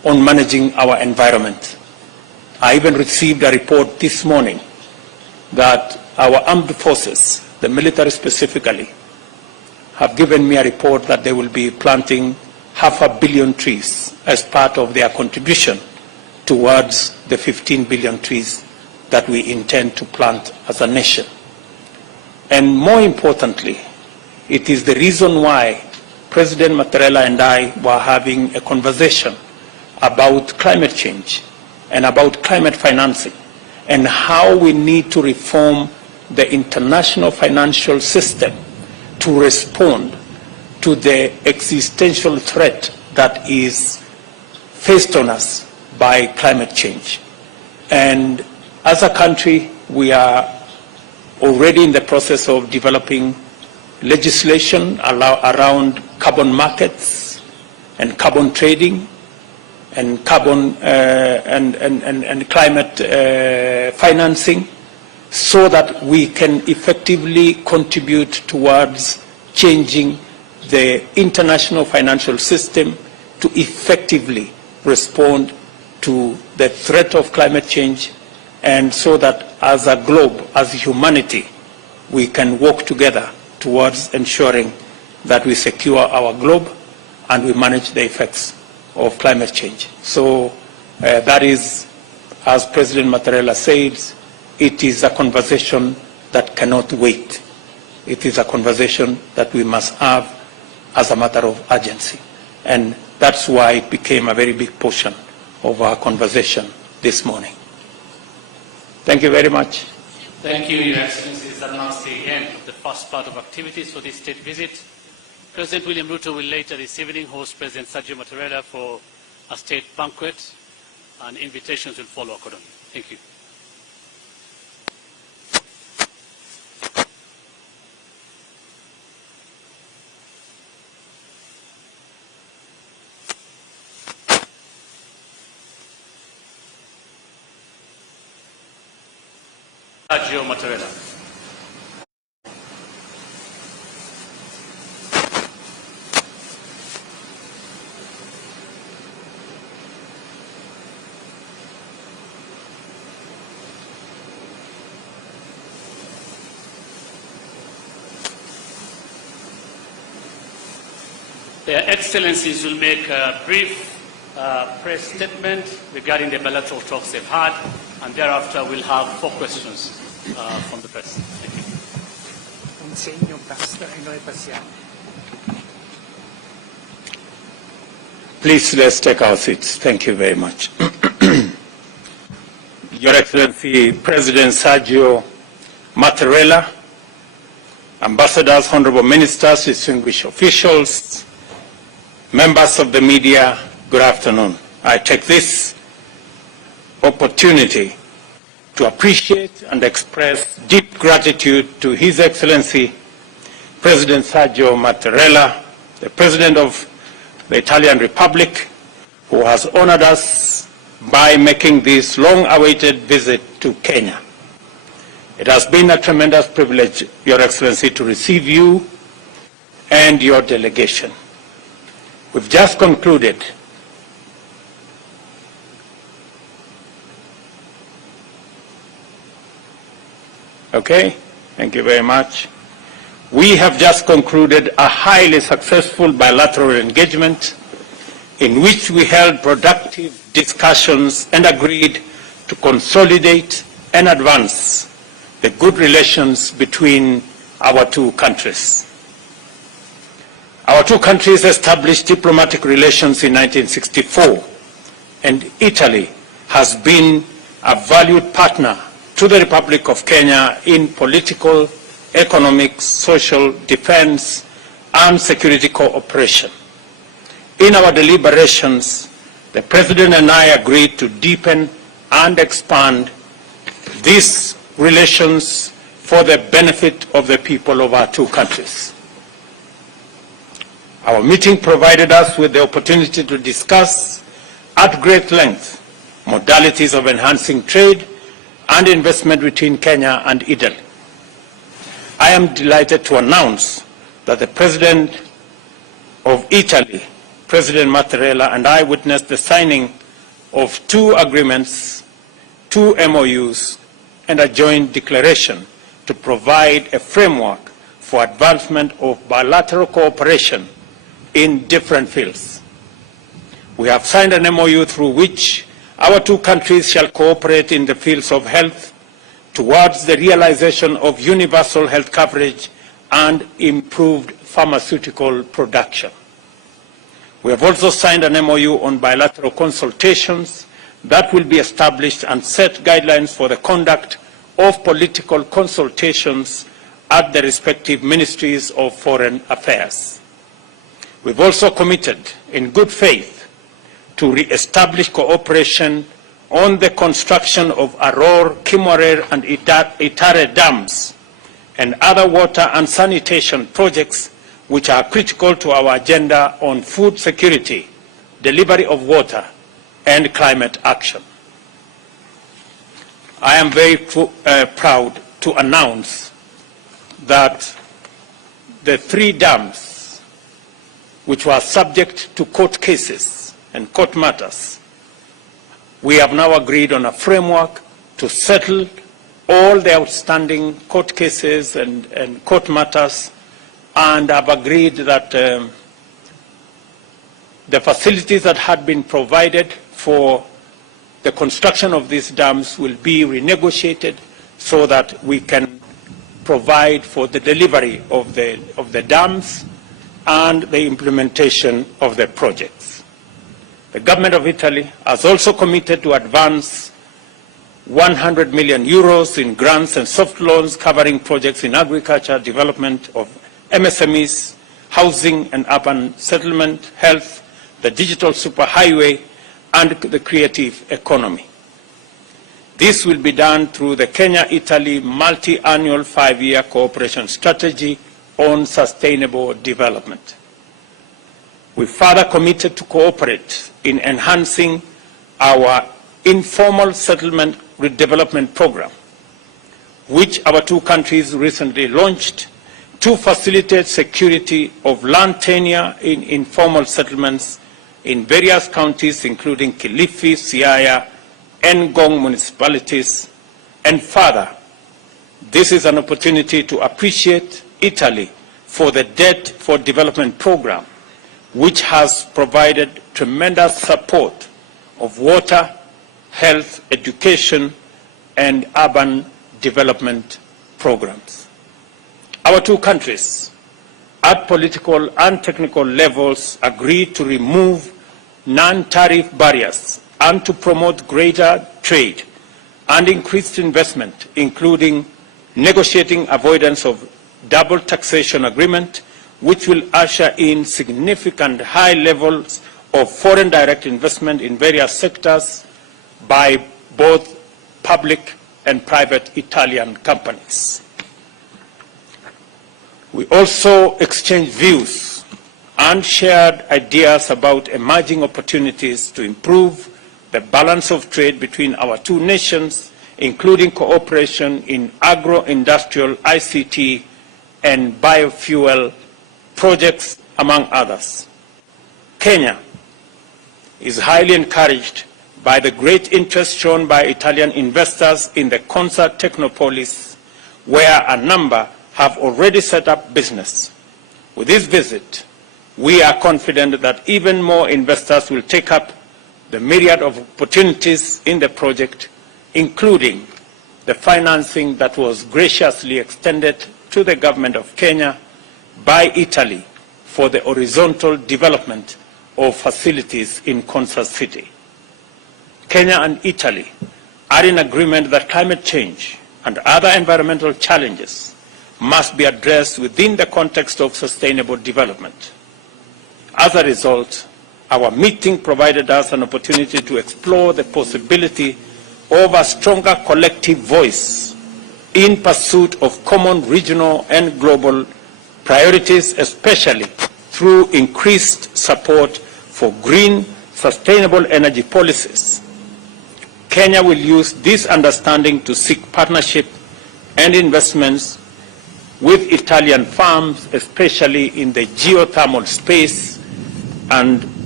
on managing our environment. I even received a report this morning that our armed forces, the military specifically, have given me a report that they will be planting 500 million trees as part of their contribution towards the 15 billion trees that we intend to plant as a nation. And more importantly, it is the reason why President Mattarella and I were having a conversation about climate change and about climate financing and how we need to reform the international financial system to respond to the existential threat that is faced on us by climate change. And as a country, we are already in the process of developing legislation around carbon markets and carbon trading and carbon and climate financing, so that we can effectively contribute towards changing the international financial system to effectively respond to the threat of climate change, and so that as a globe, as humanity, we can work together towards ensuring that we secure our globe and we manage the effects of climate change. So that is, as President Mattarella says, it is a conversation that cannot wait. It is a conversation that we must have as a matter of urgency. And that's why it became a very big portion of our conversation this morning. Thank you very much. Thank you, Your Excellencies. That marks the end of the first part of activities for this state visit. President William Ruto will later this evening host President Mattarella for a state banquet, and invitations will follow accordingly. Thank you. Mattarella. Their Excellencies will make a brief press statement regarding the bilateral talks they've had, and thereafter we'll have 4 questions from the press. Thank you. Un segno basta e noi passiamo. Please, let's take our seats. Thank you very much. Your Excellency, President Sergio Mattarella, ambassadors, honorable ministers, distinguished officials, members of the media, good afternoon. I take this opportunity to appreciate and express deep gratitude to His Excellency President Sergio Mattarella, the President of the Italian Republic, who has honored us by making this long-awaited visit to Kenya. It has been a tremendous privilege, Your Excellency, to receive you and your delegation. We've just concluded Okay, thank you very much. We have just concluded a highly successful bilateral engagement in which we held productive discussions and agreed to consolidate and advance the good relations between our two countries. Our two countries established diplomatic relations in 1964, and Italy has been a valued partner to the Republic of Kenya in political, economic, social, defense, and security cooperation. In our deliberations, the President and I agreed to deepen and expand these relations for the benefit of the people of our two countries. Our meeting provided us with the opportunity to discuss at great length modalities of enhancing trade and investment between Kenya and Italy. I am delighted to announce that the President of Italy, President Mattarella and I witnessed the signing of 2 agreements, 2 MOUs, and a joint declaration to provide a framework for advancement of bilateral cooperation in different fields. We have signed an MOU through which our 2 countries shall cooperate in the fields of health towards the realization of universal health coverage and improved pharmaceutical production. We have also signed an MOU on bilateral consultations that will be established and set guidelines for the conduct of political consultations at the respective ministries of foreign affairs. We've also committed in good faith to re-establish cooperation on the construction of Aror, Kimorer and Itare dams and other water and sanitation projects which are critical to our agenda on food security, delivery of water and climate action. I am very proud to announce that the 3 dams which were subject to court cases and court matters, we have now agreed on a framework to settle all the outstanding court cases and court matters, and have agreed that the facilities that had been provided for the construction of these dams will be renegotiated so that we can provide for the delivery of the dams and the implementation of the projects. The government of Italy has also committed to advance 100 million euros in grants and soft loans covering projects in agriculture, development of MSMEs, housing and urban settlement, health, the digital superhighway, and the creative economy. This will be done through the Kenya-Italy multi-annual 5-year cooperation strategy on sustainable development. We further committed to cooperate in enhancing our informal settlement redevelopment program, which our 2 countries recently launched to facilitate security of land tenure in informal settlements in various counties, including Kilifi, Siaya, and Ngong municipalities. And further, this is an opportunity to appreciate Italy for the Debt for Development program, which has provided tremendous support of water, health, education, and urban development programs. Our 2 countries, at political and technical levels, agreed to remove non-tariff barriers and to promote greater trade and increased investment, including negotiating avoidance of double taxation agreement, which will usher in significant high levels of foreign direct investment in various sectors by both public and private Italian companies. We also exchanged views and shared ideas about emerging opportunities to improve the balance of trade between our 2 nations, including cooperation in agro-industrial, ICT, and biofuel projects, among others. Kenya is highly encouraged by the great interest shown by Italian investors in the Concert Technopolis, where a number have already set up business. With this visit, we are confident that even more investors will take up the myriad of opportunities in the project, including the financing that was graciously extended to the government of Kenya by Italy for the horizontal development of facilities in Concert City. Kenya and Italy are in agreement that climate change and other environmental challenges must be addressed within the context of sustainable development. As a result, our meeting provided us an opportunity to explore the possibility of a stronger collective voice in pursuit of common regional and global priorities, especially through increased support for green, sustainable energy policies. Kenya will use this understanding to seek partnership and investments with Italian firms, especially in the geothermal space, and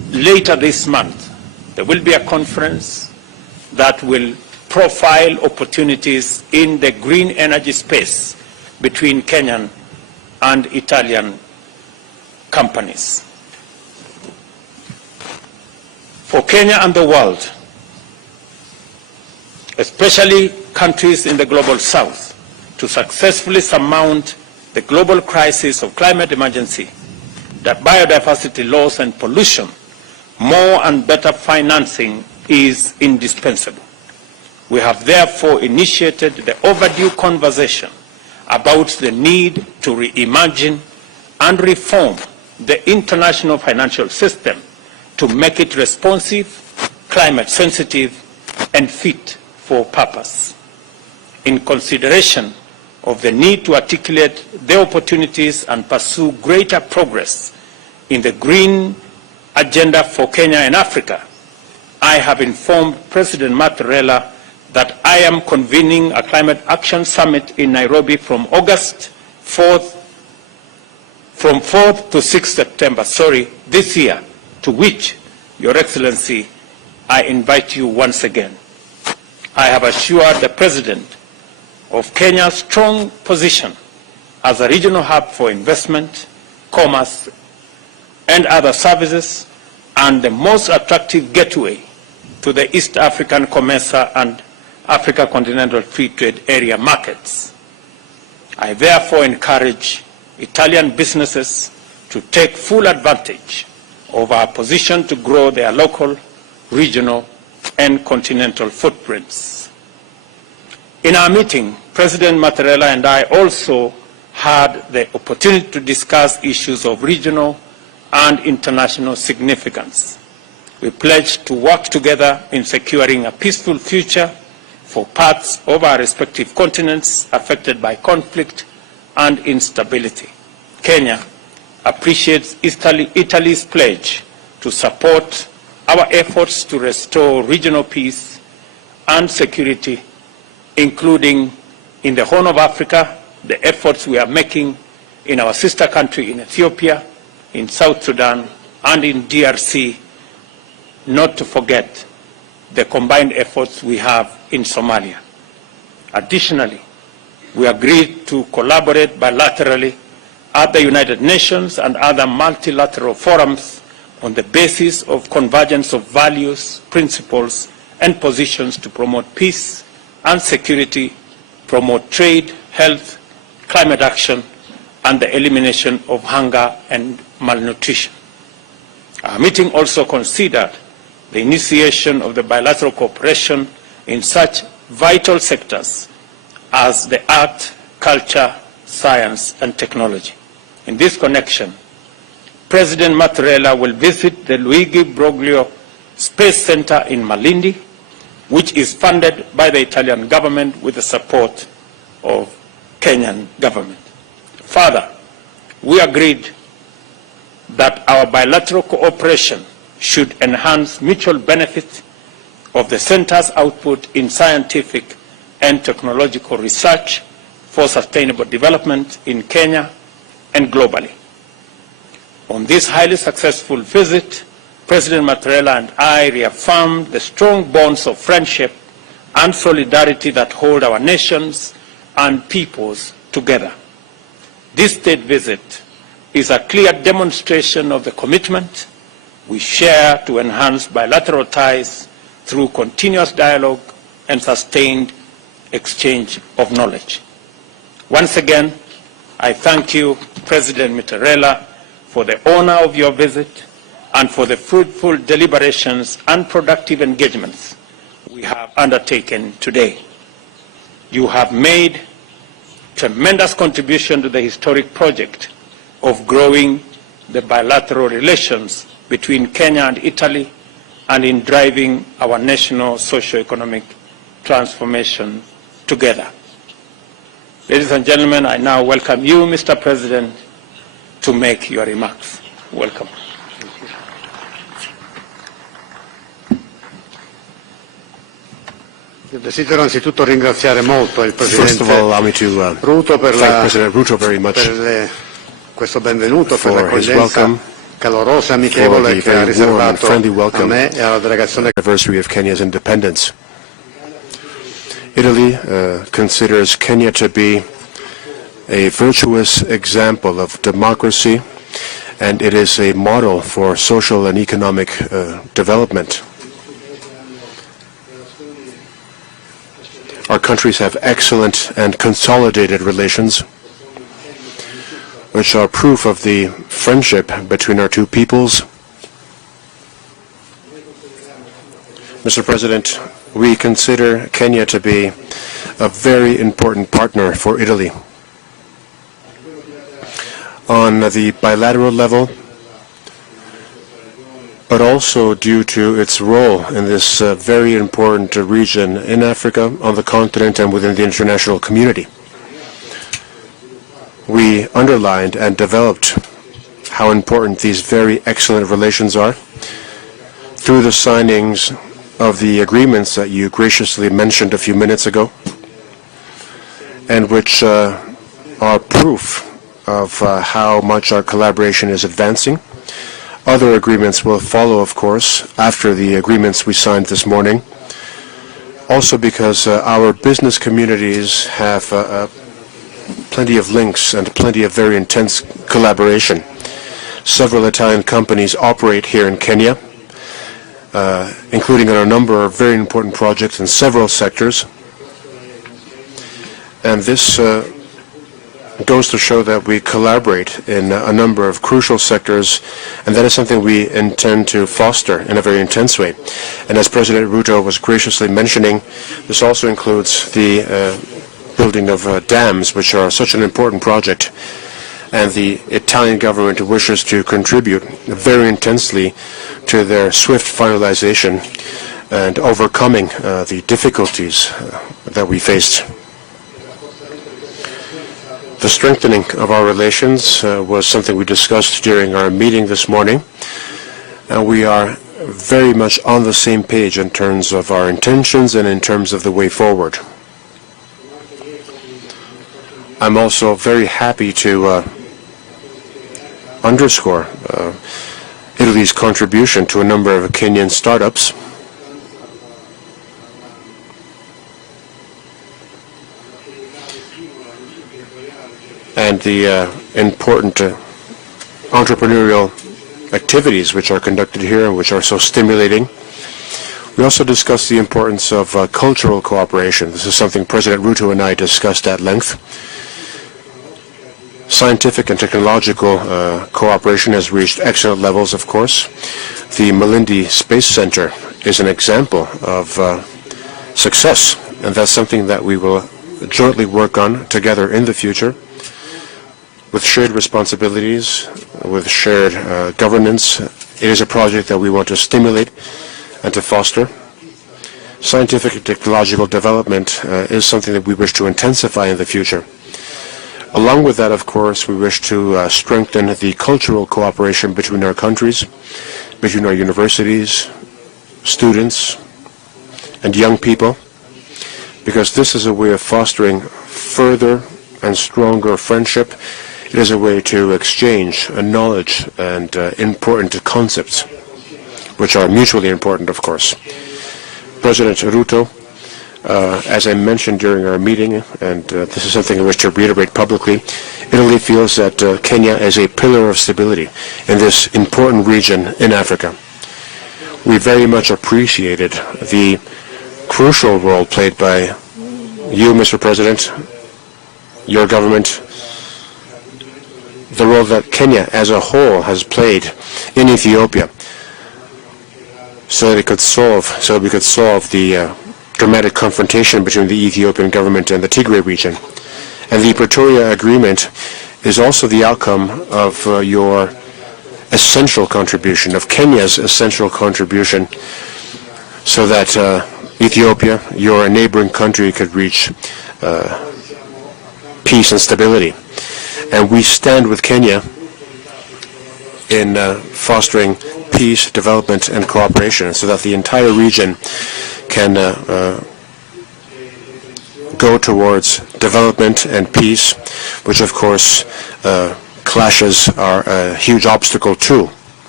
later this month, there will be a conference that will profile opportunities in the green energy space between Kenyan and Italian companies. For Kenya and the world, especially countries in the global south, to successfully surmount the global crisis of climate emergency, that biodiversity loss and pollution, more and better financing is indispensable. We have therefore initiated the overdue conversation about the need to reimagine and reform the international financial system to make it responsive, climate sensitive, and fit for purpose. In consideration of the need to articulate the opportunities and pursue greater progress in the green agenda for Kenya and Africa, I have informed President Mattarella that I am convening a climate action summit in Nairobi from 4th to 6th September, this year, to which, Your Excellency, I invite you once again. I have assured the President of Kenya's strong position as a regional hub for investment, commerce, and other services, and the most attractive gateway to the East African COMESA and Africa Continental Free Trade Area markets. I therefore encourage Italian businesses to take full advantage of our position to grow their local, regional, and continental footprints. In our meeting, President Mattarella and I also had the opportunity to discuss issues of regional and international significance. We pledged to work together in securing a peaceful future for parts of our respective continents affected by conflict and instability. Kenya appreciates Italy's pledge to support our efforts to restore regional peace and security, including in the Horn of Africa, the efforts we are making in our sister country in Ethiopia, in South Sudan, and in DRC, not to forget the combined efforts we have in Somalia. Additionally, we agreed to collaborate bilaterally at the United Nations and other multilateral forums on the basis of convergence of values, principles, and positions to promote peace and security, promote trade, health, climate action, and the elimination of hunger and malnutrition. Our meeting also considered the initiation of the bilateral cooperation in such vital sectors as the art, culture, science, and technology. In this connection, President Mattarella will visit the Luigi Broglio Space Center in Malindi, which is funded by the Italian government with the support of Kenyan government. Further, we agreed that our bilateral cooperation should enhance mutual benefit of the center's output in scientific and technological research for sustainable development in Kenya and globally. On this highly successful visit, President Mattarella and I reaffirmed the strong bonds of friendship and solidarity that hold our nations and peoples together. This state visit is a clear demonstration of the commitment we share to enhance bilateral ties through continuous dialogue and sustained exchange of knowledge. Once again, I thank you, President Mattarella, for the honor of your visit and for the fruitful deliberations and productive engagements we have undertaken today. You have made tremendous contribution to the historic project of growing the bilateral relations between Kenya and Italy and in driving our national socio-economic transformation together. Ladies and gentlemen, I now welcome you, Mr. President, to make your remarks. Welcome. Desidero anzitutto ringraziare molto il First of all, allow me to Ruto per thank President Ruto very much questo benvenuto, per for his l'accoglienza welcome calorosa e for amichevole the che ha very warm and riservato friendly a welcome me e alla delegazione. Anniversary of Kenya's independence. Italy considers Kenya to be a virtuous example of democracy, and it is a model for social and economic development. Our countries have excellent and consolidated relations, which are proof of the friendship between our two peoples. Mr. President, we consider Kenya to be a very important partner for Italy. On the bilateral level, but also due to its role in this very important region in Africa, on the continent, and within the international community. We underlined and developed how important these very excellent relations are through the signings of the agreements that you graciously mentioned a few minutes ago, and which are proof of how much our collaboration is advancing. Other agreements will follow, of course, after the agreements we signed this morning, also because our business communities have plenty of links and plenty of very intense collaboration. Several Italian companies operate here in Kenya, including on a number of very important projects in several sectors. And this goes to show that we collaborate in a number of crucial sectors, and that is something we intend to foster in a very intense way. And as President Ruto was graciously mentioning, this also includes the building of dams, which are such an important project, and the Italian government wishes to contribute very intensely to their swift finalization and overcoming the difficulties that we faced. The strengthening of our relations was something we discussed during our meeting this morning, and we are very much on the same page in terms of our intentions and in terms of the way forward. I'm also very happy to underscore Italy's contribution to a number of Kenyan startups. And the important entrepreneurial activities which are conducted here and which are so stimulating. We also discussed the importance of cultural cooperation. This is something President Ruto and I discussed at length. Scientific and technological cooperation has reached excellent levels, of course. The Malindi Space Center is an example of success, and that's something that we will jointly work on together in the future, with shared responsibilities, with shared governance. It is a project that we want to stimulate and to foster. Scientific and technological development is something that we wish to intensify in the future. Along with that, of course, we wish to strengthen the cultural cooperation between our countries, between our universities, students, and young people, because this is a way of fostering further and stronger friendship. It is a way to exchange knowledge and important concepts, which are mutually important, of course. President Ruto, as I mentioned during our meeting, and this is something I wish to reiterate publicly, Italy feels that Kenya is a pillar of stability in this important region in Africa. We very much appreciated the crucial role played by you, Mr. President, your government, the role that Kenya as a whole has played in Ethiopia, so that we could solve the dramatic confrontation between the Ethiopian government and the Tigray region. And the Pretoria Agreement is also the outcome of your essential contribution, of Kenya's essential contribution, so that Ethiopia, your neighboring country, could reach peace and stability. And we stand with Kenya in fostering peace, development, and cooperation, so that the entire region can go towards development and peace, which of course clashes are a huge obstacle too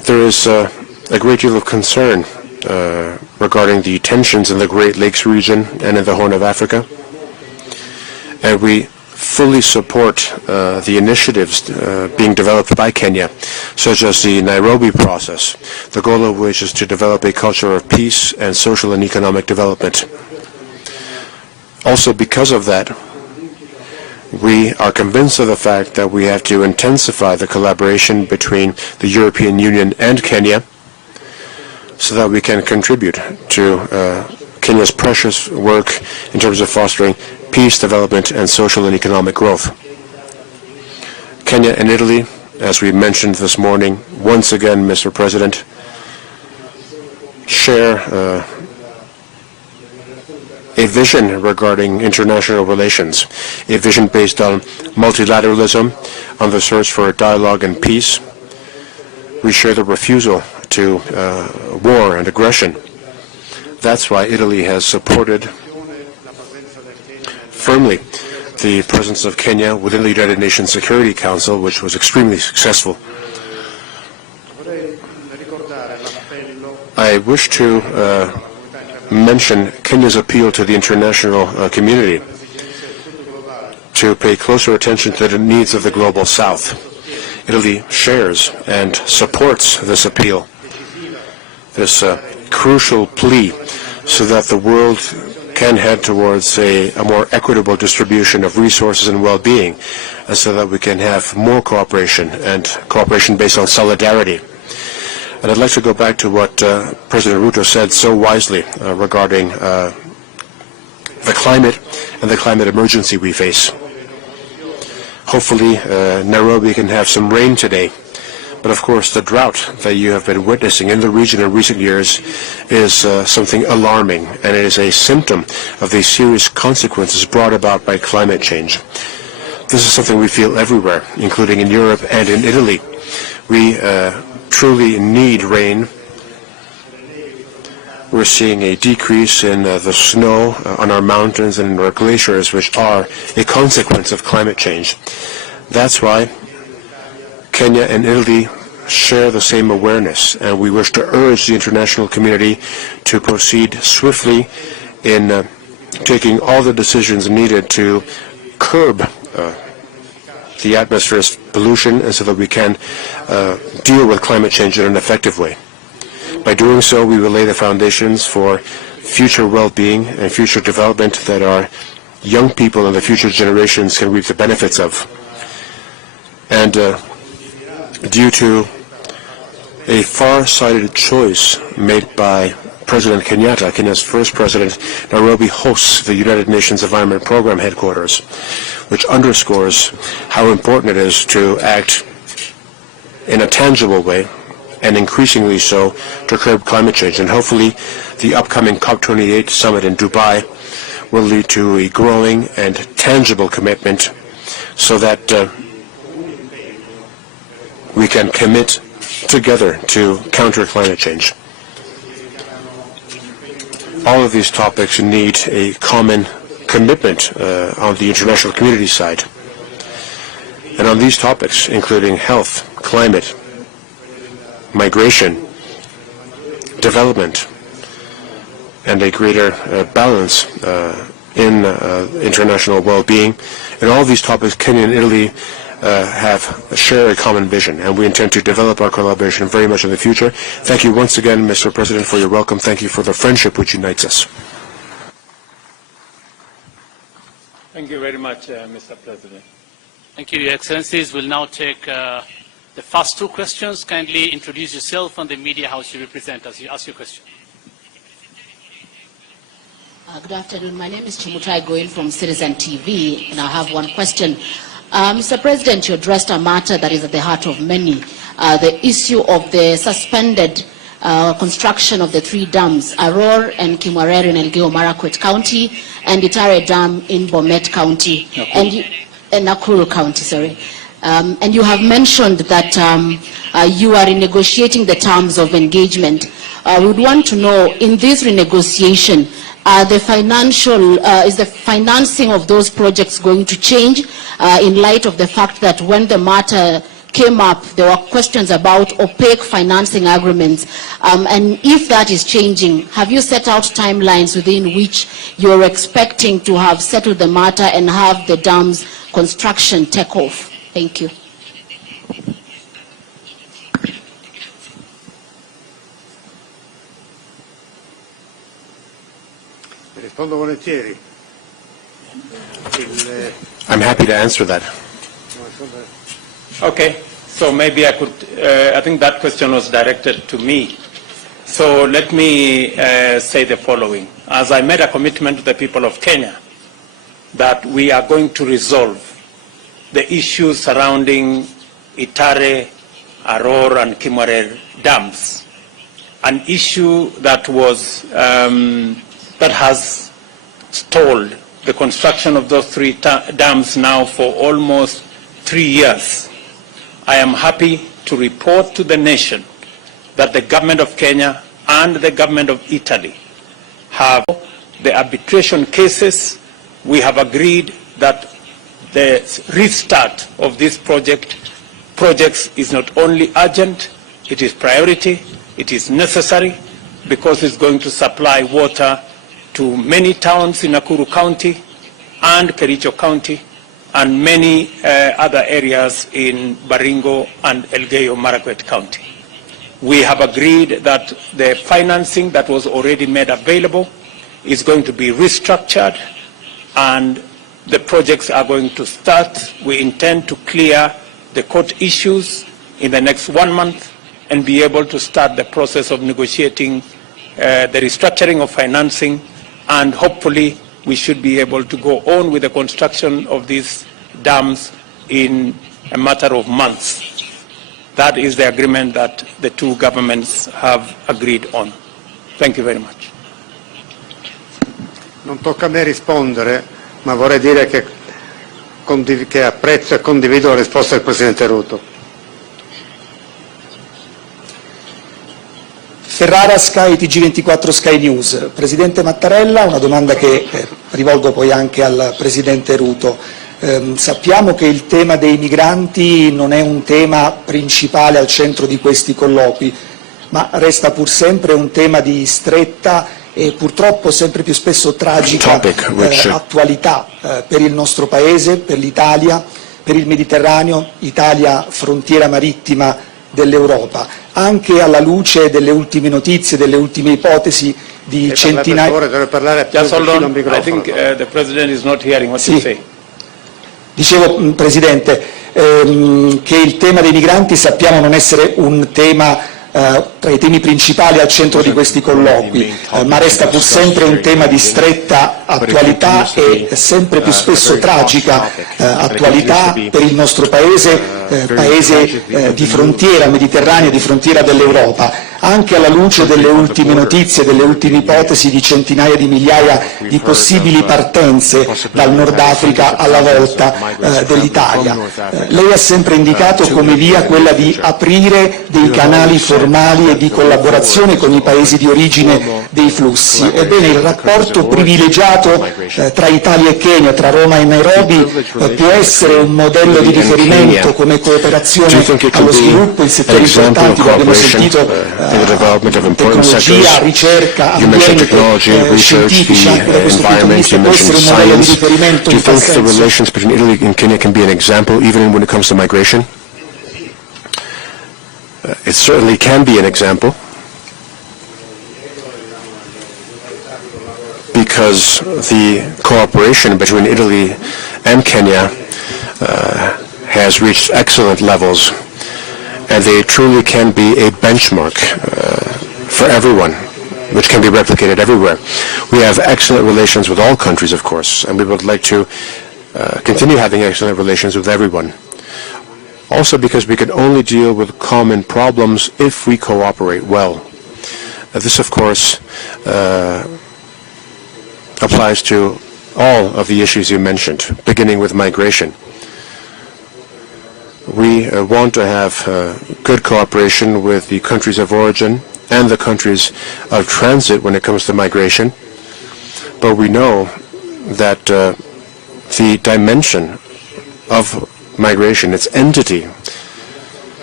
there is a great deal of concern regarding the tensions in the Great Lakes region and in the Horn of Africa. And we fully support the initiatives being developed by Kenya, such as the Nairobi process, the goal of which is to develop a culture of peace and social and economic development. Also, because of that, we are convinced of the fact that we have to intensify the collaboration between the European Union and Kenya so that we can contribute to Kenya's precious work in terms of fostering peace, development, and social and economic growth. Kenya and Italy, as we mentioned this morning, once again, Mr. President, share a vision regarding international relations, a vision based on multilateralism, on the search for dialogue and peace. We share the refusal to war and aggression. That's why Italy has supported firmly the presence of Kenya within the United Nations Security Council, which was extremely successful. I wish to mention Kenya's appeal to the international community to pay closer attention to the needs of the global South. Italy shares and supports this appeal, this crucial plea, so that the world can head towards a more equitable distribution of resources and well-being, and so that we can have more cooperation and cooperation based on solidarity. And I'd like to go back to what President Ruto said so wisely regarding the climate and the climate emergency we face. Hopefully, Nairobi can have some rain today. But of course, the drought that you have been witnessing in the region in recent years is something alarming, and it is a symptom of the serious consequences brought about by climate change. This is something we feel everywhere, including in Europe and in Italy. We truly need rain. We're seeing a decrease in the snow on our mountains and in our glaciers, which are a consequence of climate change. That's why Kenya and Italy share the same awareness, and we wish to urge the international community to proceed swiftly in taking all the decisions needed to curb the atmosphere's pollution, and so that we can deal with climate change in an effective way. By doing so, we will lay the foundations for future well-being and future development that our young people and the future generations can reap the benefits of. And due to a far-sighted choice made by President Kenyatta, Kenya's first president, Nairobi hosts the United Nations Environment Program headquarters, which underscores how important it is to act in a tangible way, and increasingly so, to curb climate change. And hopefully the upcoming COP28 summit in Dubai will lead to a growing and tangible commitment so that we can commit together to counter climate change. All of these topics need a common commitment on the international community side. And on these topics, including health, climate, migration, development, and a greater balance in international well-being, and all these topics, Kenya and Italy share a common vision, and we intend to develop our collaboration very much in the future. Thank you once again, Mr. President, for your welcome. Thank you for the friendship which unites us. Thank you very much, Mr. President. Thank you, Your Excellencies. We'll now take the first two questions. Kindly introduce yourself and the media house you represent as you ask your question. Good afternoon. My name is Chimutai Goel from Citizen TV, and I have one question. Mr. President, you addressed a matter that is at the heart of many, the issue of the suspended construction of the three dams, Aror and Kimwarere in Elgeyo Marakwet County, and Itare Dam in Bomet County, and Nakuru County, sorry. And you have mentioned that you are renegotiating the terms of engagement. We would want to know, in this renegotiation, is the financing of those projects going to change in light of the fact that when the matter came up, there were questions about opaque financing agreements. And if that is changing, have you set out timelines within which you're expecting to have settled the matter and have the dam's construction take off? Thank you. Rispondo volentieri. I'm happy to answer that. Okay, so maybe I could, I think that question was directed to me. So let me say the following. As I made a commitment to the people of Kenya that we are going to resolve the issues surrounding Itare, Aror, and Kimwarer dams, an issue that was, that has stalled the construction of those three dams now for almost 3 years. I am happy to report to the nation that the government of Kenya and the government of Italy have the arbitration cases. We have agreed that the restart of this projects is not only urgent, it is priority, it is necessary because it's going to supply water to many towns in Nakuru County and Kericho County and many other areas in Baringo and Elgeyo Marakwet County. We have agreed that the financing that was already made available is going to be restructured and the projects are going to start. We intend to clear the court issues in the next 1 month and be able to start the process of negotiating the restructuring of financing, and hopefully we should be able to go on with the construction of these dams in a matter of months. That is the agreement that the two governments have agreed on. Thank you very much. Non tocca a me rispondere, ma vorrei dire che apprezzo e condivido la risposta del Presidente Ruto. Ferrara, Sky, TG24, Sky News. Presidente Mattarella, una domanda che rivolgo poi anche al Presidente Ruto. Sappiamo che il tema dei migranti non è un tema principale al centro di questi colloqui, ma resta pur sempre un tema di stretta e purtroppo sempre più spesso tragica attualità per il nostro Paese, per l'Italia, per il Mediterraneo, Italia frontiera marittima dell'Europa, anche alla luce delle ultime notizie, delle ultime ipotesi di centinaia... Just hold on. I think the President is not hearing what you say. Dicevo, Presidente, che il tema dei migranti sappiamo non essere un tema tra i temi principali al centro di questi colloqui, ma resta pur sempre un tema di stretta attualità e sempre più spesso tragica attualità per il nostro Paese, Paese di frontiera mediterranea, di frontiera dell'Europa, anche alla luce delle ultime notizie, delle ultime ipotesi di centinaia di migliaia di possibili partenze dal Nord Africa alla volta dell'Italia. Lei ha sempre indicato come via quella di aprire dei canali formali e di collaborazione con i paesi di origine dei flussi. Ebbene, il rapporto privilegiato tra Italia e Kenya, tra Roma e Nairobi, può essere un modello di riferimento come cooperazione allo sviluppo in settori importanti, lo abbiamo sentito, tecnologia, ricerca, ambiente, scientifici, anche da questo punto di vista può essere un modello di riferimento in tal senso. Do you think the relations between Italy and Kenya can be an example even when it comes to migration? It certainly can be an example, because the cooperation between Italy and Kenya has reached excellent levels, and they truly can be a benchmark for everyone, which can be replicated everywhere. We have excellent relations with all countries, of course, and we would like to continue having excellent relations with everyone. Also because we can only deal with common problems if we cooperate well. This, of course, applies to all of the issues you mentioned, beginning with migration. We want to have good cooperation with the countries of origin and the countries of transit when it comes to migration, but we know that the dimension of migration, its entity,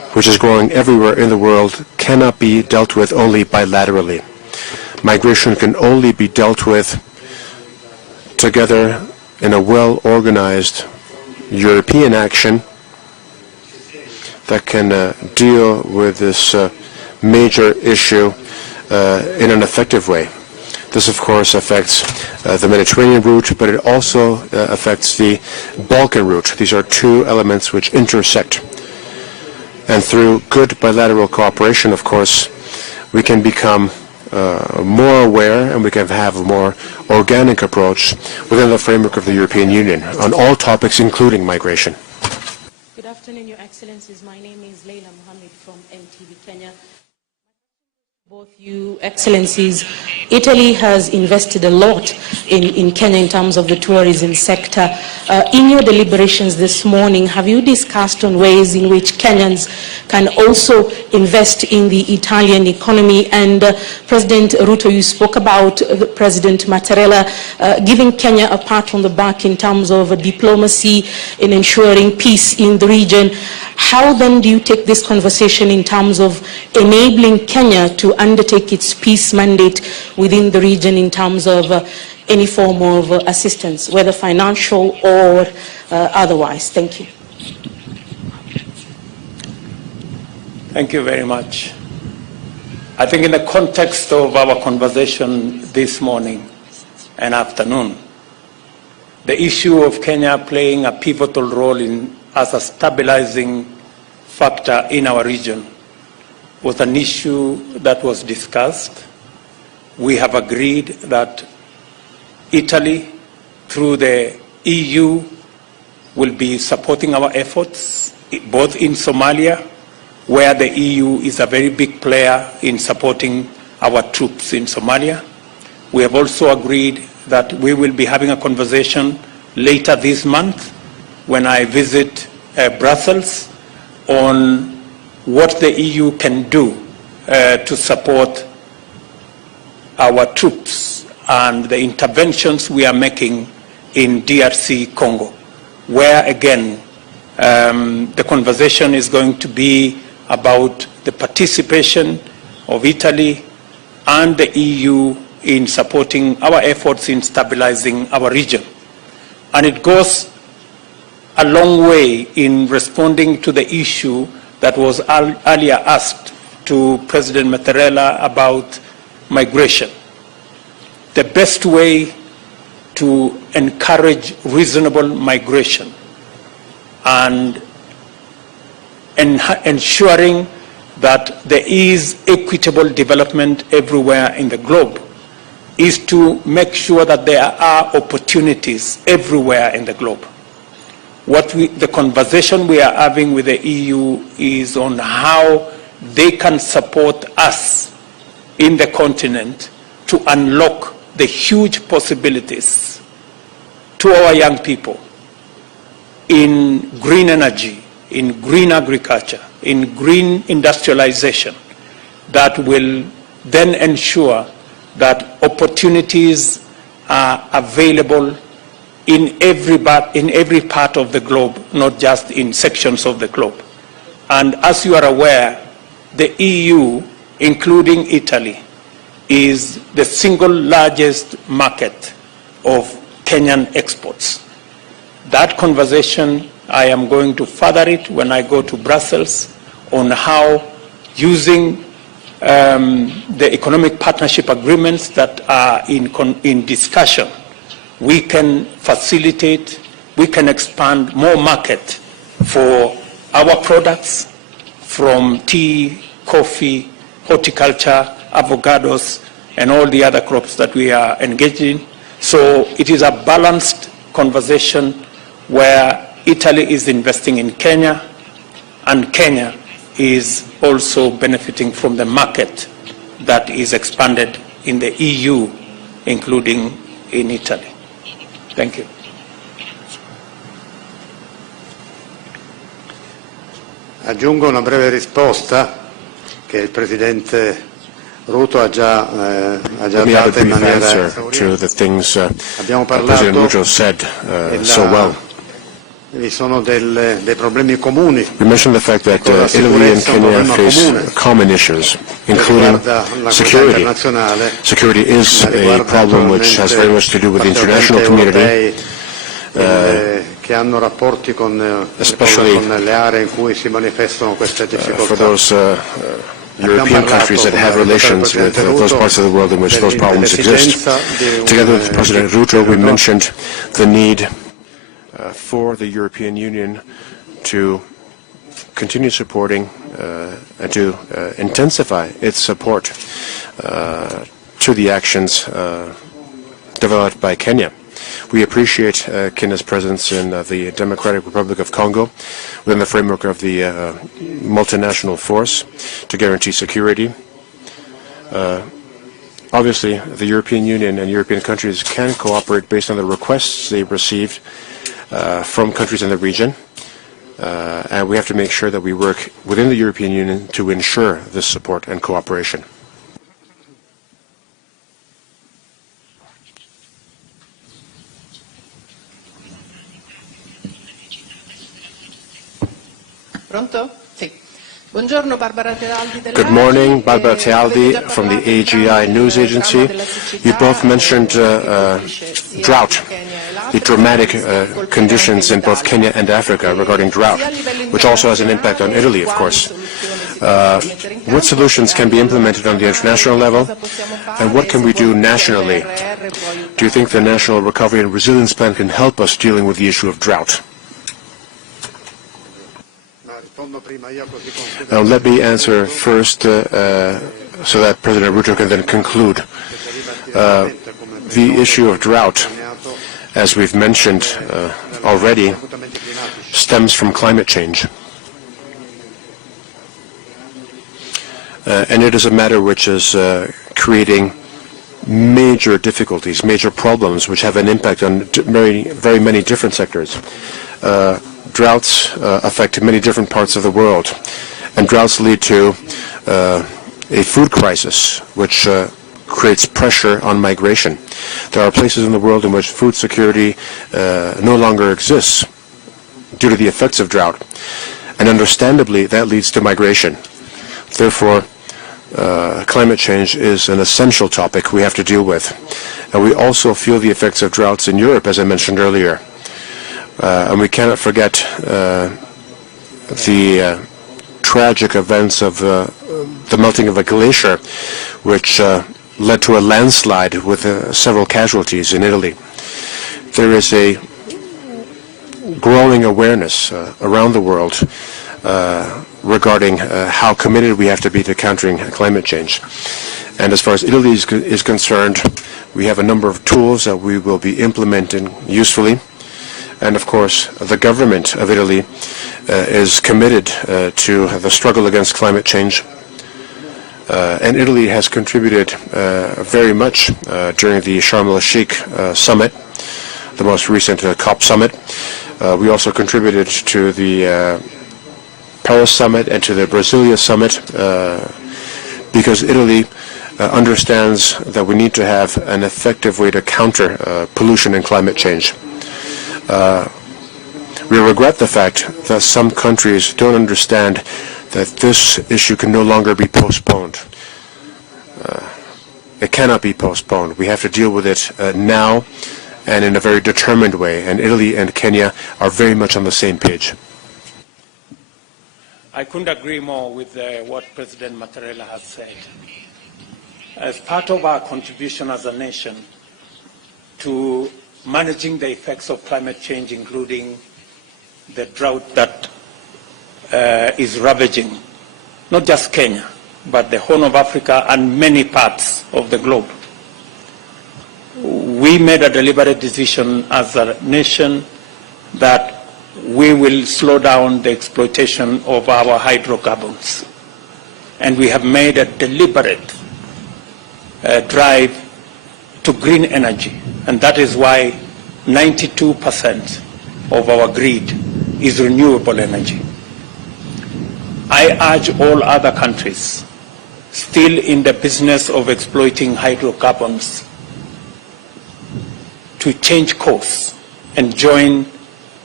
which is growing everywhere in the world, cannot be dealt with only bilaterally. Migration can only be dealt with together in a well-organized European action that can deal with this major issue in an effective way. This, of course, affects the Mediterranean route, but it also affects the Balkan route. These are two elements which intersect. And through good bilateral cooperation, of course, we can become more aware and we can have a more organic approach within the framework of the European Union on all topics, including migration. Good afternoon, Your Excellencies. My name is Raila from NTV Kenya. Both you Excellencies, Italy has invested a lot in Kenya in terms of the tourism sector. In your deliberations this morning, have you discussed on ways in which Kenyans can also invest in the Italian economy? And President Ruto, you spoke about President Mattarella giving Kenya a pat on the back in terms of diplomacy in ensuring peace in the region. How then do you take this conversation in terms of enabling Kenya to undertake its peace mandate within the region in terms of any form of assistance, whether financial or otherwise? Thank you. Thank you very much. I think in the context of our conversation this morning and afternoon, the issue of Kenya playing a pivotal role as a stabilizing factor in our region was an issue that was discussed. We have agreed that Italy, through the EU, will be supporting our efforts, both in Somalia, where the EU is a very big player in supporting our troops in Somalia. We have also agreed that we will be having a conversation later this month when I visit Brussels on what the EU can do to support our troops and the interventions we are making in DRC Congo, where again the conversation is going to be about the participation of Italy and the EU in supporting our efforts in stabilizing our region. And it goes a long way in responding to the issue that was earlier asked to President Mattarella about migration. The best way to encourage reasonable migration and ensuring that there is equitable development everywhere in the globe is to make sure that there are opportunities everywhere in the globe. The conversation we are having with the EU is on how they can support us in the continent to unlock the huge possibilities to our young people in green energy, in green agriculture, in green industrialization that will then ensure that opportunities are available in every part of the globe, not just in sections of the globe. And as you are aware, the EU, including Italy, is the single largest market of Kenyan exports. That conversation, I am going to further it when I go to Brussels on how using the economic partnership agreements that are in discussion, we can facilitate, we can expand more market for our products from tea, coffee, horticulture, avocados, and all the other crops that we are engaged in. So it is a balanced conversation where Italy is investing in Kenya and Kenya is also benefiting from the market that is expanded in the EU, including in Italy. Thank you. Aggiungo una breve risposta che il Presidente Ruto ha già dato in maniera to the things abbiamo President parlato Ruto said so well. vi sono dei problemi comuni. We mentioned the fact that Italy and Kenya face common issues, including security. Security is a problem which has very much to do with the international community, che hanno rapporti con le aree in cui si manifestano queste difficoltà. For those European countries that have relations with those parts of the world in which those problems exist. Together with President Ruto, we mentioned the need for the European Union to continue supporting and to intensify its support to the actions developed by Kenya. We appreciate Kenya's presence in the Democratic Republic of Congo within the framework of the multinational force to guarantee security. Obviously, the European Union and European countries can cooperate based on the requests they received from countries in the region, and we have to make sure that we work within the European Union to ensure this support and cooperation. Pronto? Sì. Buongiorno, Barbara Tealdi della Good morning, Barbara Tealdi from the AGI News Agency. You both mentioned drought, the dramatic conditions in both Kenya and Africa regarding drought, which also has an impact on Italy, of course. What solutions can be implemented on the international level, and what can we do nationally? Do you think the National Recovery and Resilience Plan can help us dealing with the issue of drought? Now let me answer first so that President Ruto can then conclude. The issue of drought, as we've mentioned already, stems from climate change. And it is a matter which is creating major difficulties, major problems, which have an impact on very many different sectors. Droughts affect many different parts of the world, and droughts lead to a food crisis, which creates pressure on migration. There are places in the world in which food security no longer exists due to the effects of drought, and understandably that leads to migration. Therefore, climate change is an essential topic we have to deal with. And we also feel the effects of droughts in Europe, as I mentioned earlier. And we cannot forget the tragic events of the melting of a glacier, which led to a landslide with several casualties in Italy. There is a growing awareness around the world regarding how committed we have to be to countering climate change. And as far as Italy is concerned, we have a number of tools that we will be implementing usefully. And of course, the government of Italy is committed to the struggle against climate change. And Italy has contributed very much during the Sharm el-Sheikh summit, the most recent COP summit. We also contributed to the Paris summit and to the Brasilia summit because Italy understands that we need to have an effective way to counter pollution and climate change. We regret the fact that some countries don't understand that this issue can no longer be postponed. It cannot be postponed. We have to deal with it now and in a very determined way, and Italy and Kenya are very much on the same page. I couldn't agree more with what President Mattarella has said. As part of our contribution as a nation to managing the effects of climate change, including the drought that is ravaging not just Kenya, but the Horn of Africa and many parts of the globe. We made a deliberate decision as a nation that we will slow down the exploitation of our hydrocarbons. And we have made a deliberate drive to green energy. And that is why 92% of our grid is renewable energy. I urge all other countries still in the business of exploiting hydrocarbons to change course and join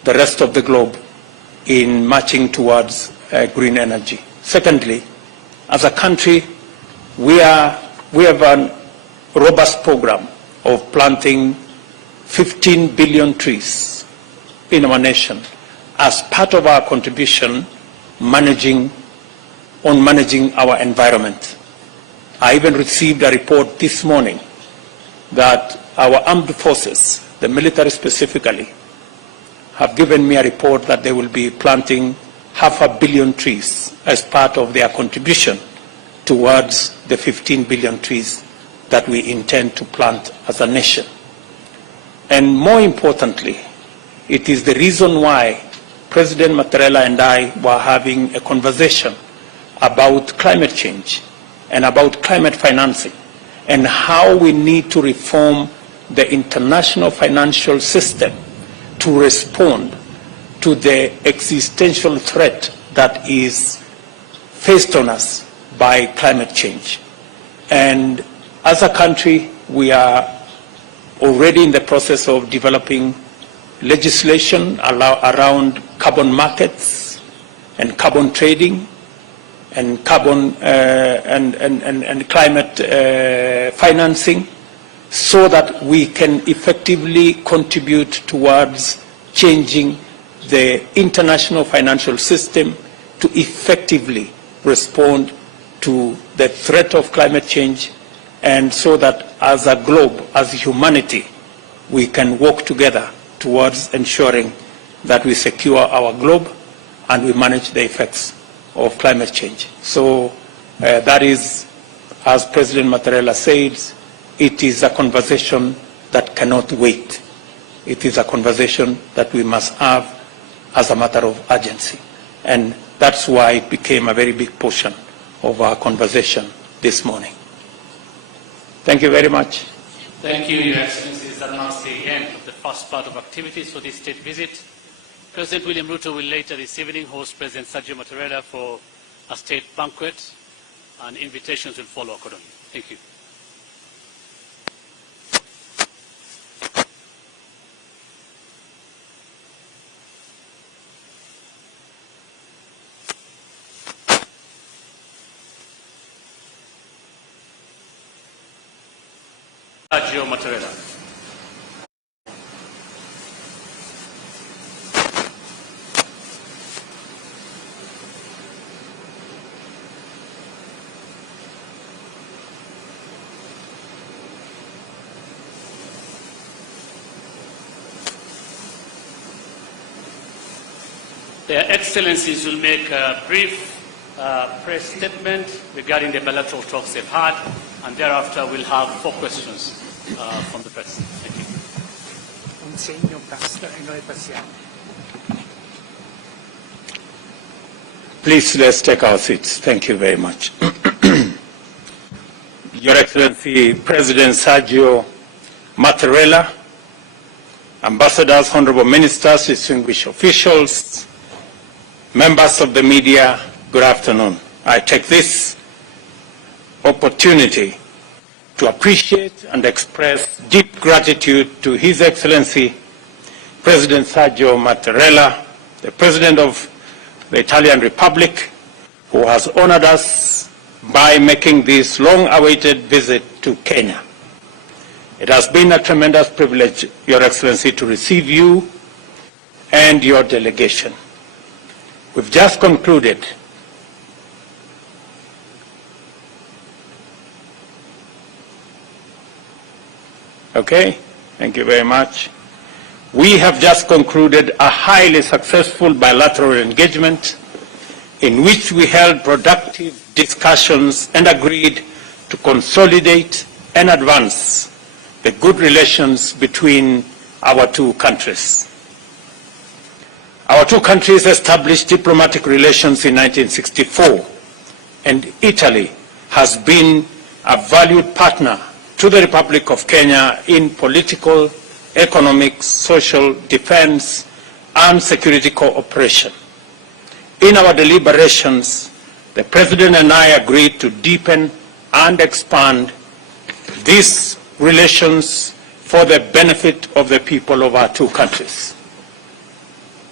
the rest of the globe in marching towards green energy. Secondly, as a country, we have a robust program of planting 15 billion trees in our nation as part of our contribution managing our environment. I even received a report this morning that our armed forces, the military specifically, have given me a report that they will be planting 500 million trees as part of their contribution towards the 15 billion trees that we intend to plant as a nation. And more importantly, it is the reason why President Mattarella and I were having a conversation about climate change and about climate financing and how we need to reform the international financial system to respond to the existential threat that is faced on us by climate change. And as a country, we are already in the process of developing legislation around carbon markets and carbon trading and carbon and climate financing, so that we can effectively contribute towards changing the international financial system to effectively respond to the threat of climate change, and so that as a globe, as humanity, we can work together towards ensuring that we secure our globe and we manage the effects of climate change. So that is, as President Mattarella says, it is a conversation that cannot wait. It is a conversation that we must have as a matter of urgency. And that's why it became a very big portion of our conversation this morning. Thank you very much. Thank you, Your Excellencies. That marks the end of the first part of activities for this state visit. President William Ruto will later this evening host President Mattarella for a state banquet, and invitations will follow accordingly. Thank you. Mattarella. Their Excellencies will make a brief press statement regarding the bilateral talks they've had, and thereafter we'll have 4 questions from the press. Thank you. Un segno basta e noi passiamo. Please, let's take our seats. Thank you very much. Your Excellency, President Sergio Mattarella, ambassadors, honorable ministers, distinguished officials, members of the media, good afternoon. I take this opportunity to appreciate and express deep gratitude to His Excellency President Sergio Mattarella, the President of the Italian Republic, who has honored us by making this long-awaited visit to Kenya. It has been a tremendous privilege, Your Excellency, to receive you and your delegation. We've just concluded Okay, thank you very much. We have just concluded a highly successful bilateral engagement in which we held productive discussions and agreed to consolidate and advance the good relations between our 2 countries. Our 2 countries established diplomatic relations in 1964, and Italy has been a valued partner to the Republic of Kenya in political, economic, social, defense, and security cooperation. In our deliberations, the President and I agreed to deepen and expand these relations for the benefit of the people of our 2 countries.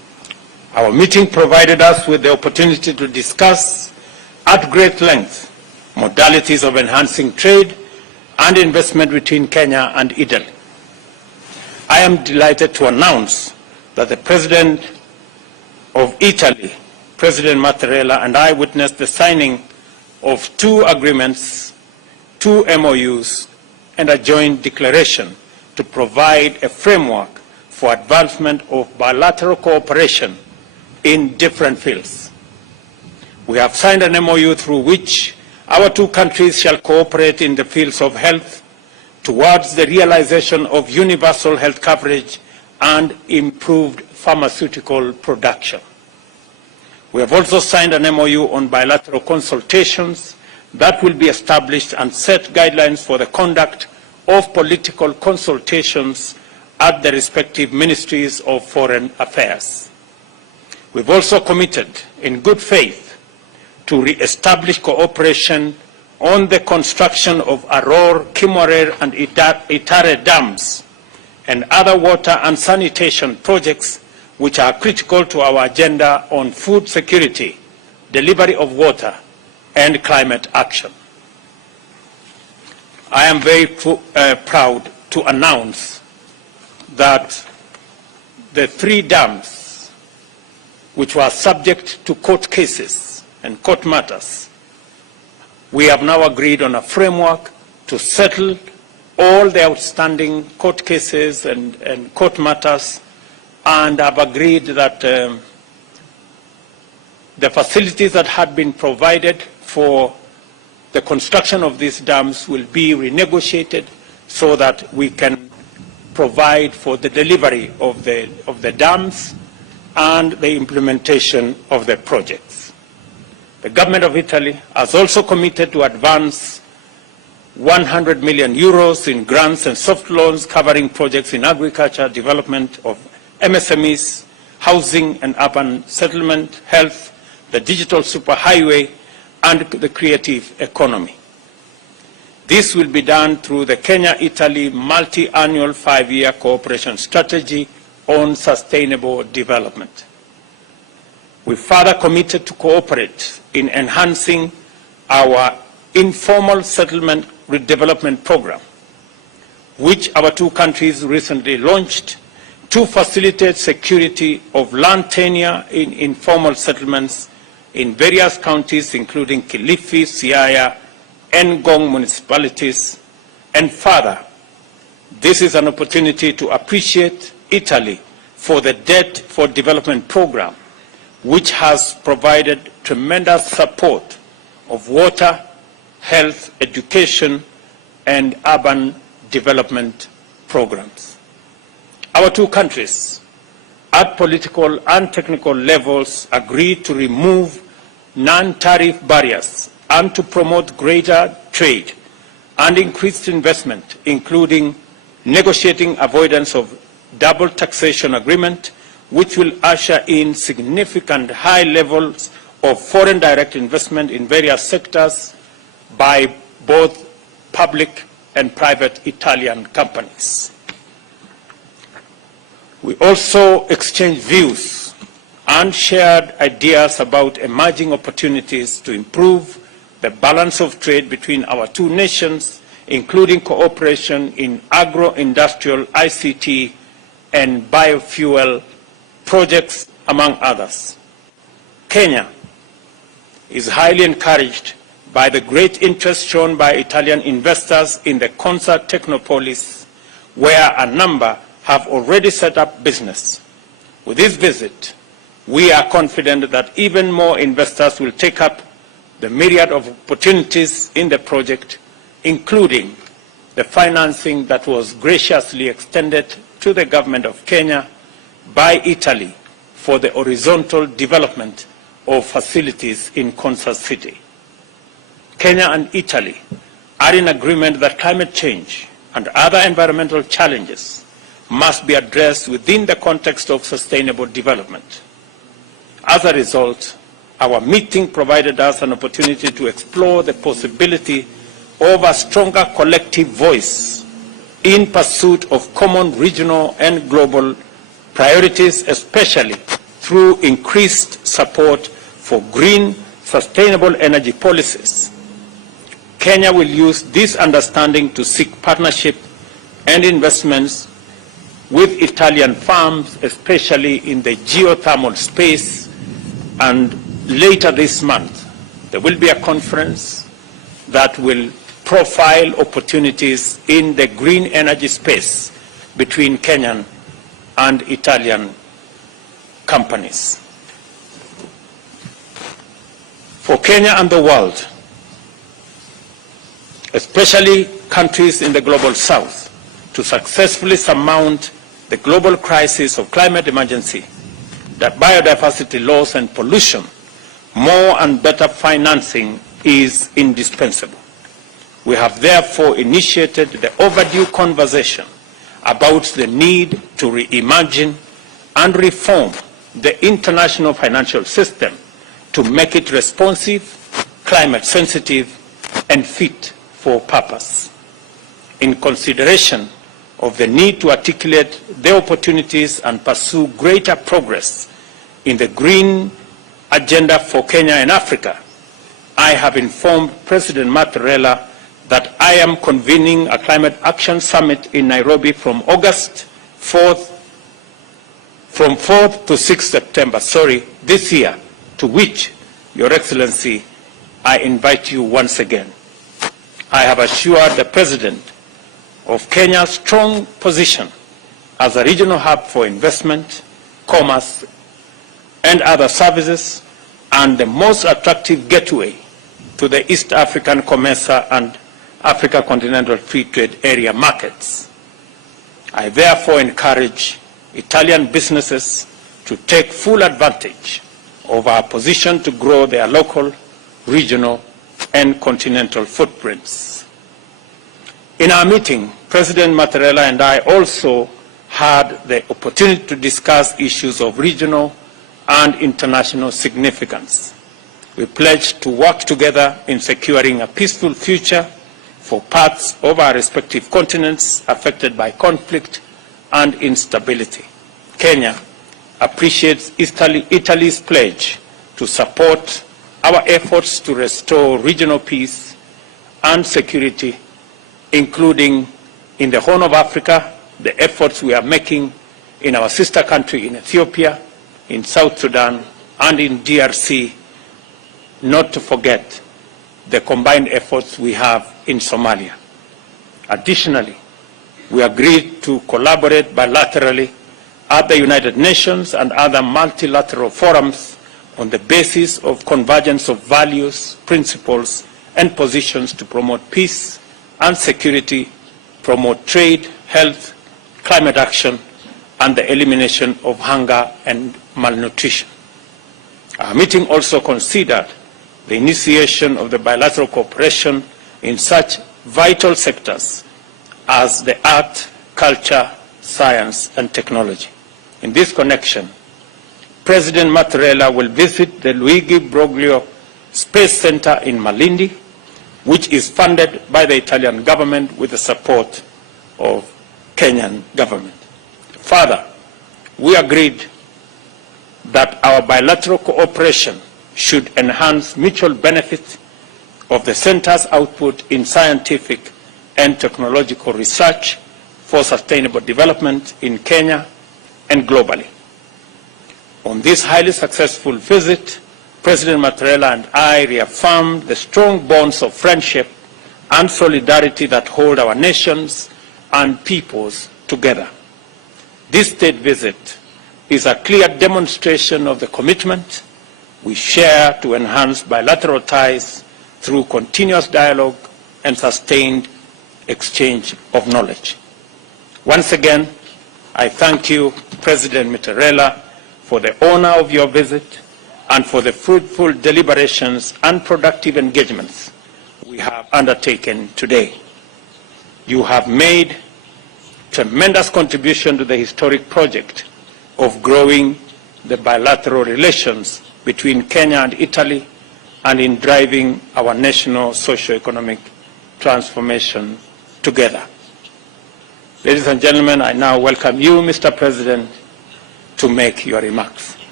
Our meeting provided us with the opportunity to discuss at great length modalities of enhancing trade and investment between Kenya and Italy. I am delighted to announce that the President of Italy, President Mattarella, and I witnessed the signing of 2 agreements, 2 MOUs, and a joint declaration to provide a framework for advancement of bilateral cooperation in different fields. We have signed an MOU through which our 2 countries shall cooperate in the fields of health towards the realization of universal health coverage and improved pharmaceutical production. We have also signed an MOU on bilateral consultations that will be established and set guidelines for the conduct of political consultations at the respective ministries of foreign affairs. We've also committed in good faith to re-establish cooperation on the construction of Aror, Kimorer, and Itare dams and other water and sanitation projects which are critical to our agenda on food security, delivery of water, and climate action. I am very proud to announce that the 3 dams which were subject to court cases and court matters, we have now agreed on a framework to settle all the outstanding court cases and court matters, and have agreed that the facilities that had been provided for the construction of these dams will be renegotiated so that we can provide for the delivery of the dams and the implementation of the projects. The government of Italy has also committed to advance 100 million euros in grants and soft loans covering projects in agriculture, development of MSMEs, housing and urban settlement, health, the digital superhighway, and the creative economy. This will be done through the Kenya-Italy multi-annual 5-year cooperation strategy on sustainable development. We further committed to cooperate in enhancing our informal settlement redevelopment program, which our 2 countries recently launched to facilitate security of land tenure in informal settlements in various counties, including Kilifi, Siaya, and Ngong municipalities. And further, this is an opportunity to appreciate Italy for the Debt for Development program, which has provided tremendous support of water, health, education, and urban development programs. Our 2 countries, at political and technical levels, agreed to remove non-tariff barriers and to promote greater trade and increased investment, including negotiating avoidance of double taxation agreement, which will usher in significant high levels of foreign direct investment in various sectors by both public and private Italian companies. We also exchanged views and shared ideas about emerging opportunities to improve the balance of trade between our 2 nations, including cooperation in agro-industrial, ICT, and biofuel projects, among others. Kenya is highly encouraged by the great interest shown by Italian investors in the Concert Technopolis, where a number have already set up business. With this visit, we are confident that even more investors will take up the myriad of opportunities in the project, including the financing that was graciously extended to the government of Kenya by Italy for the horizontal development of facilities in Concert City. Kenya and Italy are in agreement that climate change and other environmental challenges must be addressed within the context of sustainable development. As a result, our meeting provided us an opportunity to explore the possibility of a stronger collective voice in pursuit of common regional and global priorities, especially through increased support for green, sustainable energy policies. Kenya will use this understanding to seek partnership and investments with Italian firms, especially in the geothermal space. And later this month, there will be a conference that will profile opportunities in the green energy space between Kenyan and Italian companies. For Kenya and the world, especially countries in the global south, to successfully surmount the global crisis of climate emergency, that biodiversity loss and pollution, more and better financing is indispensable. We have therefore initiated the overdue conversation about the need to reimagine and reform the international financial system to make it responsive, climate sensitive, and fit for purpose. In consideration of the need to articulate the opportunities and pursue greater progress in the green agenda for Kenya and Africa, I have informed President Mattarella that I am convening a climate action summit in Nairobi from August 4th to 6th September, this year, to which, Your Excellency, I invite you once again. I have assured the President of Kenya's strong position as a regional hub for investment, commerce, and other services, and the most attractive gateway to the East African COMESA and Africa Continental Free Trade Area markets. I therefore encourage Italian businesses to take full advantage of our position to grow their local, regional, and continental footprints. In our meeting, President Mattarella and I also had the opportunity to discuss issues of regional and international significance. We pledged to work together in securing a peaceful future for parts of our respective continents affected by conflict and instability. Kenya appreciates Italy's pledge to support our efforts to restore regional peace and security, including in the Horn of Africa, the efforts we are making in our sister country in Ethiopia, in South Sudan, and in DRC, not to forget the combined efforts we have in Somalia. Additionally, we agreed to collaborate bilaterally at the United Nations and other multilateral forums on the basis of convergence of values, principles, and positions to promote peace and security, promote trade, health, climate action, and the elimination of hunger and malnutrition. Our meeting also considered the initiation of the bilateral cooperation in such vital sectors as the art, culture, science, and technology. In this connection, President Mattarella will visit the Luigi Broglio Space Center in Malindi, which is funded by the Italian government with the support of Kenyan government. Further, we agreed that our bilateral cooperation should enhance mutual benefit of the center's output in scientific and technological research for sustainable development in Kenya and globally. On this highly successful visit, President Mattarella and I reaffirmed the strong bonds of friendship and solidarity that hold our nations and peoples together. This state visit is a clear demonstration of the commitment we share to enhance bilateral ties through continuous dialogue and sustained exchange of knowledge. Once again, I thank you, President Mattarella, for the honor of your visit and for the fruitful deliberations and productive engagements we have undertaken today. You have made tremendous contribution to the historic project of growing the bilateral relations between Kenya and Italy and in driving our national socio-economic transformation together. Ladies and gentlemen, I now welcome you, Mr. President, to make your remarks.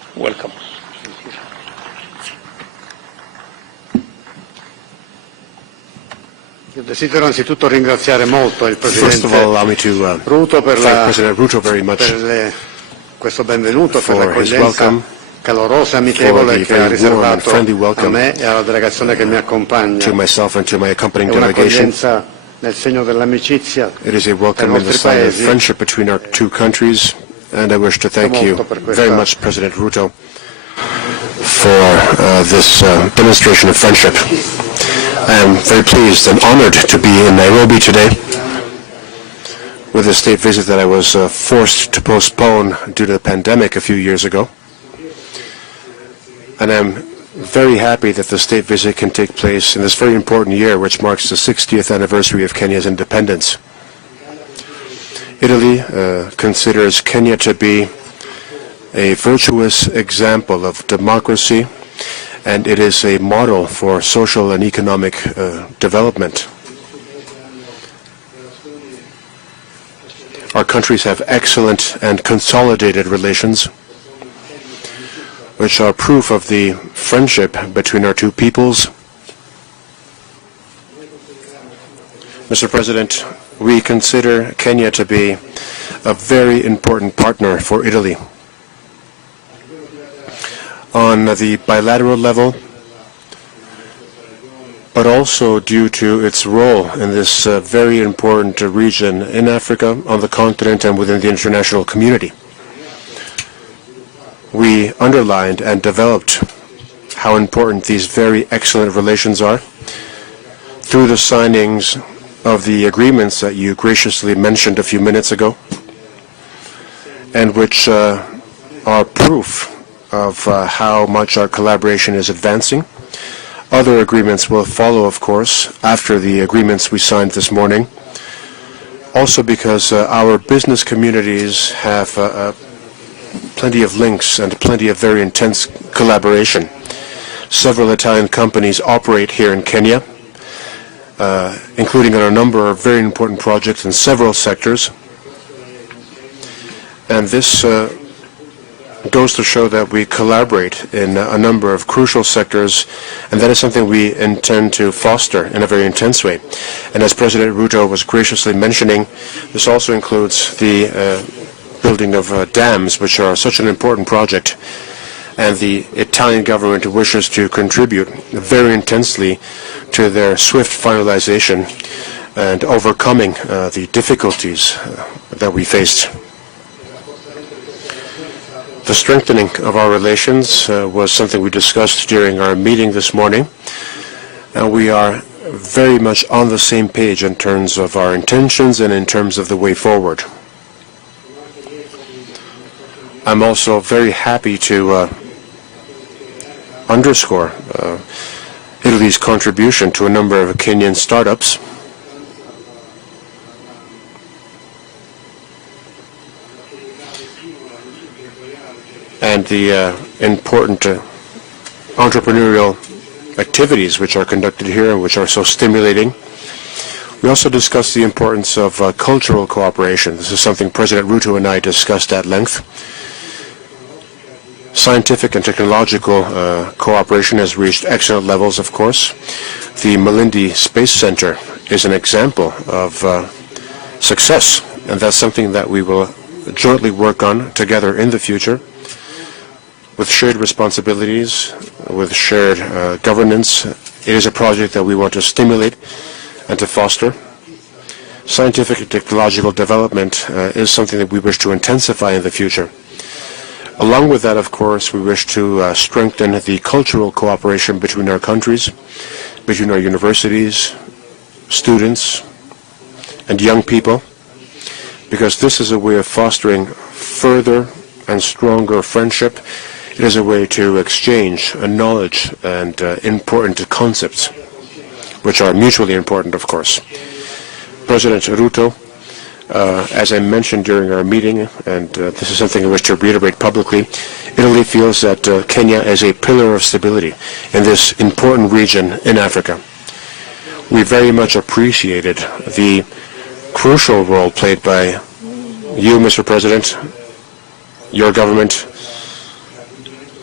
Welcome. Io desidero anzitutto ringraziare molto il First of Presidente all, allow me to Ruto per, thank President Ruto very much questo benvenuto, per for his l'accoglienza welcome, calorosa e for amichevole the che ha very warm and riservato friendly a welcome me e alla delegazione che mi accompagna. to myself and to my accompanying È delegation. un'accoglienza nel segno dell'amicizia It is a per i welcome in the nostri sign of paesi. friendship between our two countries, and I wish to thank you very much, President Ruto, for this demonstration of friendship. I am very pleased and honored to be in Nairobi today with a state visit that I was forced to postpone due to the pandemic a few years ago. And I'm very happy that the state visit can take place in this very important year, which marks the 60th anniversary of Kenya's independence. Italy considers Kenya to be a virtuous example of democracy, and it is a model for social and economic development. Our countries have excellent and consolidated relations, which are proof of the friendship between our two peoples. Mr. President, we consider Kenya to be a very important partner for Italy. On the bilateral level, but also due to its role in this very important region in Africa, on the continent, and within the international community. We underlined and developed how important these very excellent relations are through the signings of the agreements that you graciously mentioned a few minutes ago, and which are proof of how much our collaboration is advancing. Other agreements will follow, of course, after the agreements we signed this morning, also because our business communities have plenty of links and plenty of very intense collaboration. Several Italian companies operate here in Kenya, including on a number of very important projects in several sectors. And this goes to show that we collaborate in a number of crucial sectors, and that is something we intend to foster in a very intense way. And as President Ruto was graciously mentioning, this also includes the building of dams, which are such an important project, and the Italian government wishes to contribute very intensely to their swift finalization and overcoming the difficulties that we faced. The strengthening of our relations was something we discussed during our meeting this morning, and we are very much on the same page in terms of our intentions and in terms of the way forward. I'm also very happy to underscore Italy's contribution to a number of Kenyan startups. And the important entrepreneurial activities which are conducted here and which are so stimulating. We also discussed the importance of cultural cooperation. This is something President Ruto and I discussed at length. Scientific and technological cooperation has reached excellent levels, of course. The Malindi Space Center is an example of success, and that's something that we will jointly work on together in the future, with shared responsibilities, with shared governance. It is a project that we want to stimulate and to foster. Scientific and technological development is something that we wish to intensify in the future. Along with that, of course, we wish to strengthen the cultural cooperation between our countries, between our universities, students, and young people, because this is a way of fostering further and stronger friendship. It is a way to exchange knowledge and important concepts, which are mutually important, of course. President Ruto, as I mentioned during our meeting, and this is something I wish to reiterate publicly, Italy feels that Kenya is a pillar of stability in this important region in Africa. We very much appreciated the crucial role played by you, Mr. President, your government,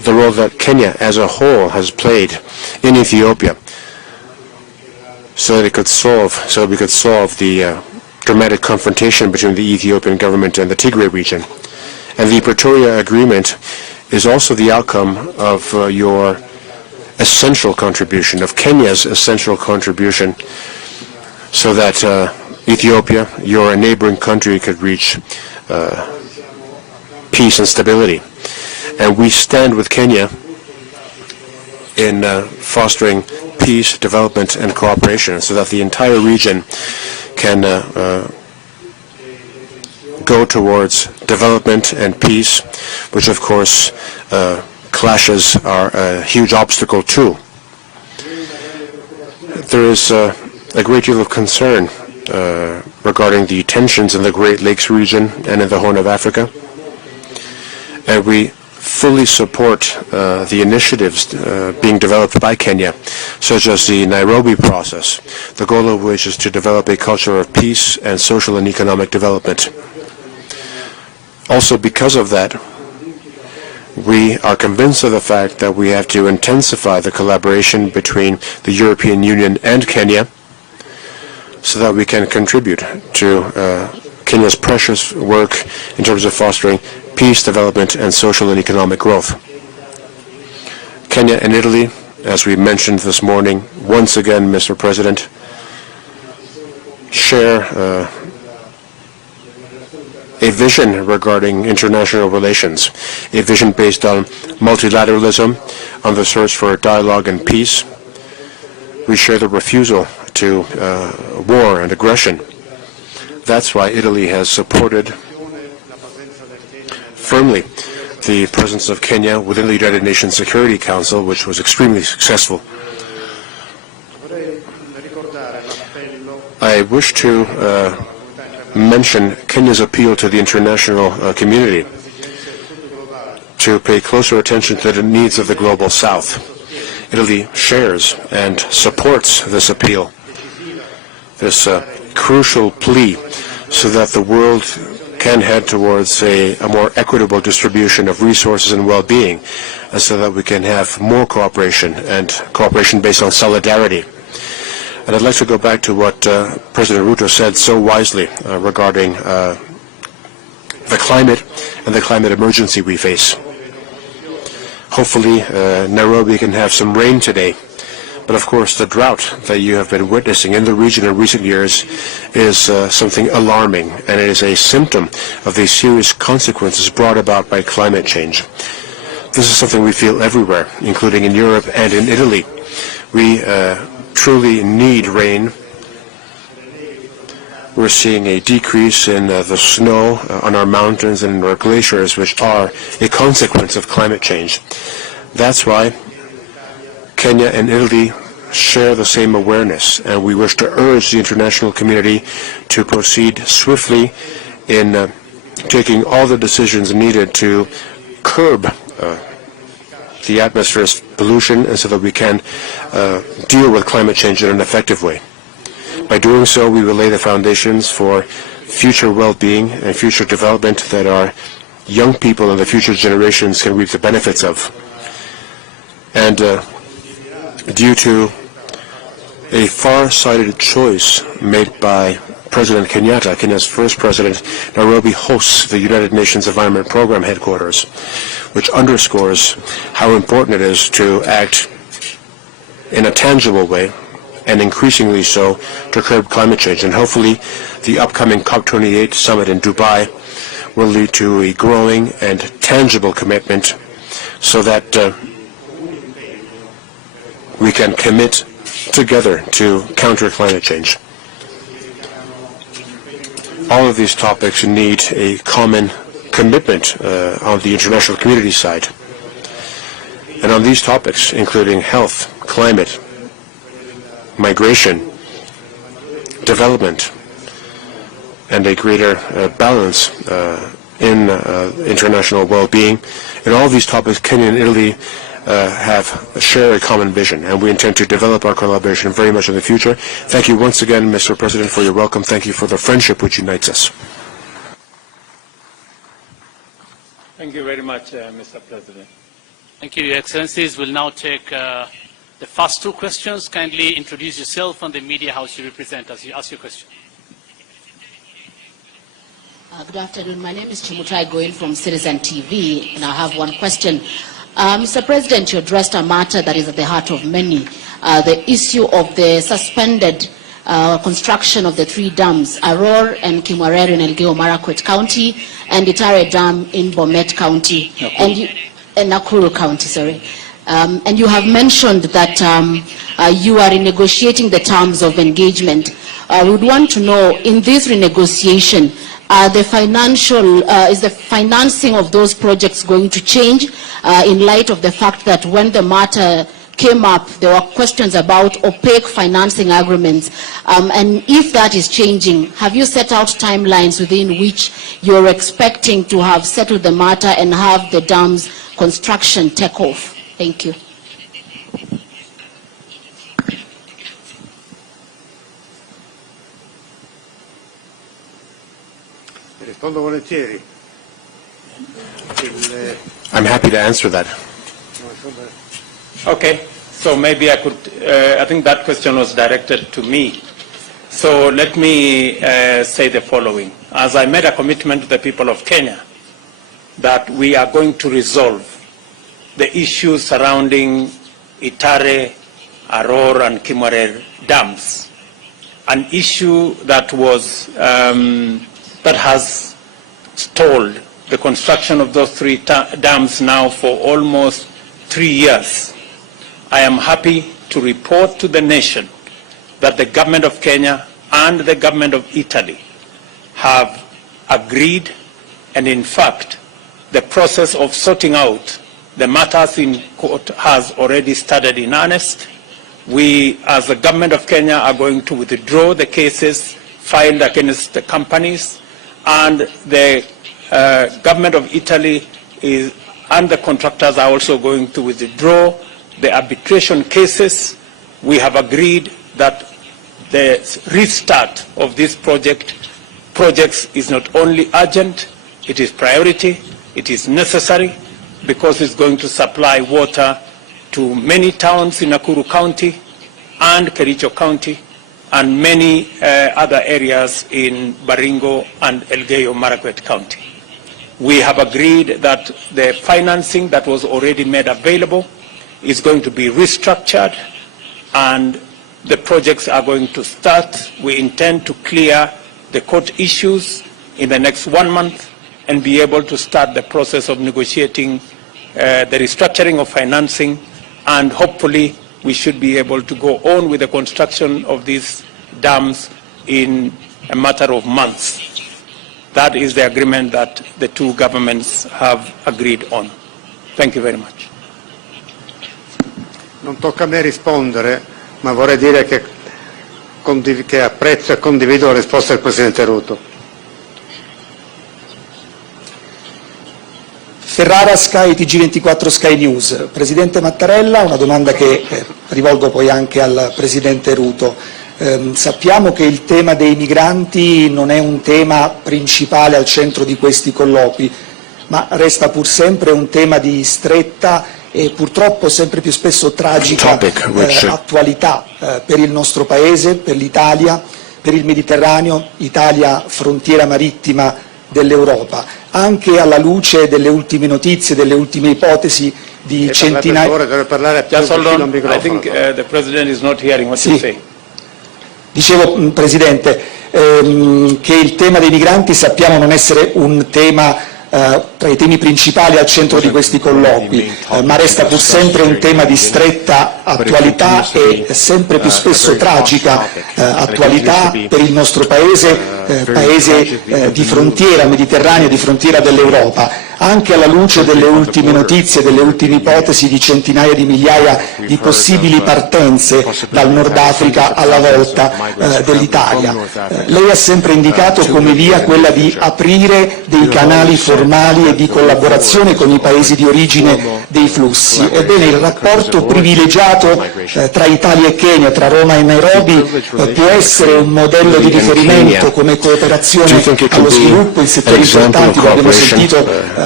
the role that Kenya as a whole has played in Ethiopia, so that we could solve the dramatic confrontation between the Ethiopian government and the Tigray region. And the Pretoria Agreement is also the outcome of your essential contribution, of Kenya's essential contribution, so that Ethiopia, your neighboring country, could reach peace and stability. And we stand with Kenya in fostering peace, development, and cooperation, so that the entire region can go towards development and peace, which of course clashes are a huge obstacle too. There is a great deal of concern regarding the tensions in the Great Lakes region and in the Horn of Africa, and we fully support the initiatives being developed by Kenya, such as the Nairobi process, the goal of which is to develop a culture of peace and social and economic development. Also, because of that, we are convinced of the fact that we have to intensify the collaboration between the European Union and Kenya, so that we can contribute to Kenya's precious work in terms of fostering peace, development, and social and economic growth. Kenya and Italy, as we mentioned this morning, once again, Mr. President, share a vision regarding international relations, a vision based on multilateralism, on the search for dialogue and peace. We share the refusal to war and aggression. That's why Italy has supported firmly the presence of Kenya within the United Nations Security Council, which was extremely successful. I wish to mention Kenya's appeal to the international community to pay closer attention to the needs of the global South. Italy shares and supports this appeal, this crucial plea, so that the world can head towards a more equitable distribution of resources and well-being, and so that we can have more cooperation, and cooperation based on solidarity. And I'd like to go back to what President Ruto said so wisely regarding the climate and the climate emergency we face. Hopefully, Nairobi can have some rain today. But of course, the drought that you have been witnessing in the region in recent years is something alarming, and it is a symptom of the serious consequences brought about by climate change. This is something we feel everywhere, including in Europe and in Italy. We truly need rain. We're seeing a decrease in the snow on our mountains and in our glaciers, which are a consequence of climate change. That's why Kenya and Italy share the same awareness, and we wish to urge the international community to proceed swiftly in taking all the decisions needed to curb the atmosphere's pollution, and so that we can deal with climate change in an effective way. By doing so, we will lay the foundations for future well-being and future development that our young people and the future generations can reap the benefits of. And due to a far-sighted choice made by President Kenyatta, Kenya's first president, Nairobi hosts the United Nations Environment Program headquarters, which underscores how important it is to act in a tangible way, and increasingly so, to curb climate change. And hopefully the upcoming COP28 summit in Dubai will lead to a growing and tangible commitment, so that we can commit together to counter climate change. All of these topics need a common commitment on the international community side. And on these topics, including health, climate, migration, development, and a greater balance in international well-being, in all these topics, Kenya and Italy share a common vision, and we intend to develop our collaboration very much in the future. Thank you once again, Mr. President, for your welcome. Thank you for the friendship which unites us. Thank you very much, Mr. President. Thank you, Your Excellencies. We'll now take the first two questions. Kindly introduce yourself and the media house you represent as you ask your question. Good afternoon. My name is Goel from Citizen TV, and I have one question. Mr. President, you addressed a matter that is at the heart of many, the issue of the suspended construction of the three dams, Aror and Kimwarer in Elgeyo-Marakwet County, and Itare Dam in Bomet County, and Nakuru County, sorry. And you have mentioned that you are renegotiating the terms of engagement. I would want to know, in this renegotiation, is the financing of those projects going to change in light of the fact that when the matter came up, there were questions about opaque financing agreements. And if that is changing, have you set out timelines within which you're expecting to have settled the matter and have the dam's construction take off? Thank you. Rispondo volentieri. I'm happy to answer that. Okay, so maybe I could, I think that question was directed to me. So let me say the following. As I made a commitment to the people of Kenya that we are going to resolve the issues surrounding Itare, Aror, and Kimwarer dams, an issue that was that has stalled the construction of those three dams now for almost 3 years. I am happy to report to the nation that the government of Kenya and the government of Italy have agreed, and in fact, the process of sorting out the matters in court has already started in earnest. We, as the government of Kenya, are going to withdraw the cases filed against the companies, and the government of Italy and the contractors are also going to withdraw the arbitration cases. We have agreed that the restart of this projects is not only urgent, it is priority, it is necessary, because it's going to supply water to many towns in Nakuru County and Kericho County and many other areas in Baringo and Elgeyo-Marakwet County. We have agreed that the financing that was already made available is going to be restructured, and the projects are going to start. We intend to clear the court issues in the next 1 month and be able to start the process of negotiating the restructuring of financing, and hopefully we should be able to go on with the construction of these dams in a matter of months. That is the agreement that the two governments have agreed on. Thank you very much. Non tocca a me rispondere, ma vorrei dire che apprezzo e condivido la risposta del Presidente Ruto. Ferrara, Sky, TG24 Sky News. Presidente Mattarella, una domanda che rivolgo poi anche al Presidente Ruto. Sappiamo che il tema dei migranti non è un tema principale al centro di questi colloqui, ma resta pur sempre un tema di stretta e purtroppo sempre più spesso tragica attualità per il nostro Paese, per l'Italia, per il Mediterraneo, Italia frontiera marittima dell'Europa, anche alla luce delle ultime notizie, delle ultime ipotesi di centinaia... Deve parlare più vicino al microfono. I think the President is not hearing what you say. Dicevo, Presidente, che il tema dei migranti sappiamo non essere un tema tra i temi principali al centro di questi colloqui, ma resta pur sempre un tema di stretta attualità e sempre più spesso tragica attualità per il nostro Paese, Paese di frontiera mediterranea, di frontiera dell'Europa, anche alla luce delle ultime notizie, delle ultime ipotesi di centinaia di migliaia di possibili partenze dal Nord Africa alla volta dell'Italia. Lei ha sempre indicato come via quella di aprire dei canali formali e di collaborazione con i paesi di origine dei flussi. Ebbene, il rapporto privilegiato tra Italia e Kenya, tra Roma e Nairobi, può essere un modello di riferimento come cooperazione allo sviluppo in settori importanti, lo abbiamo sentito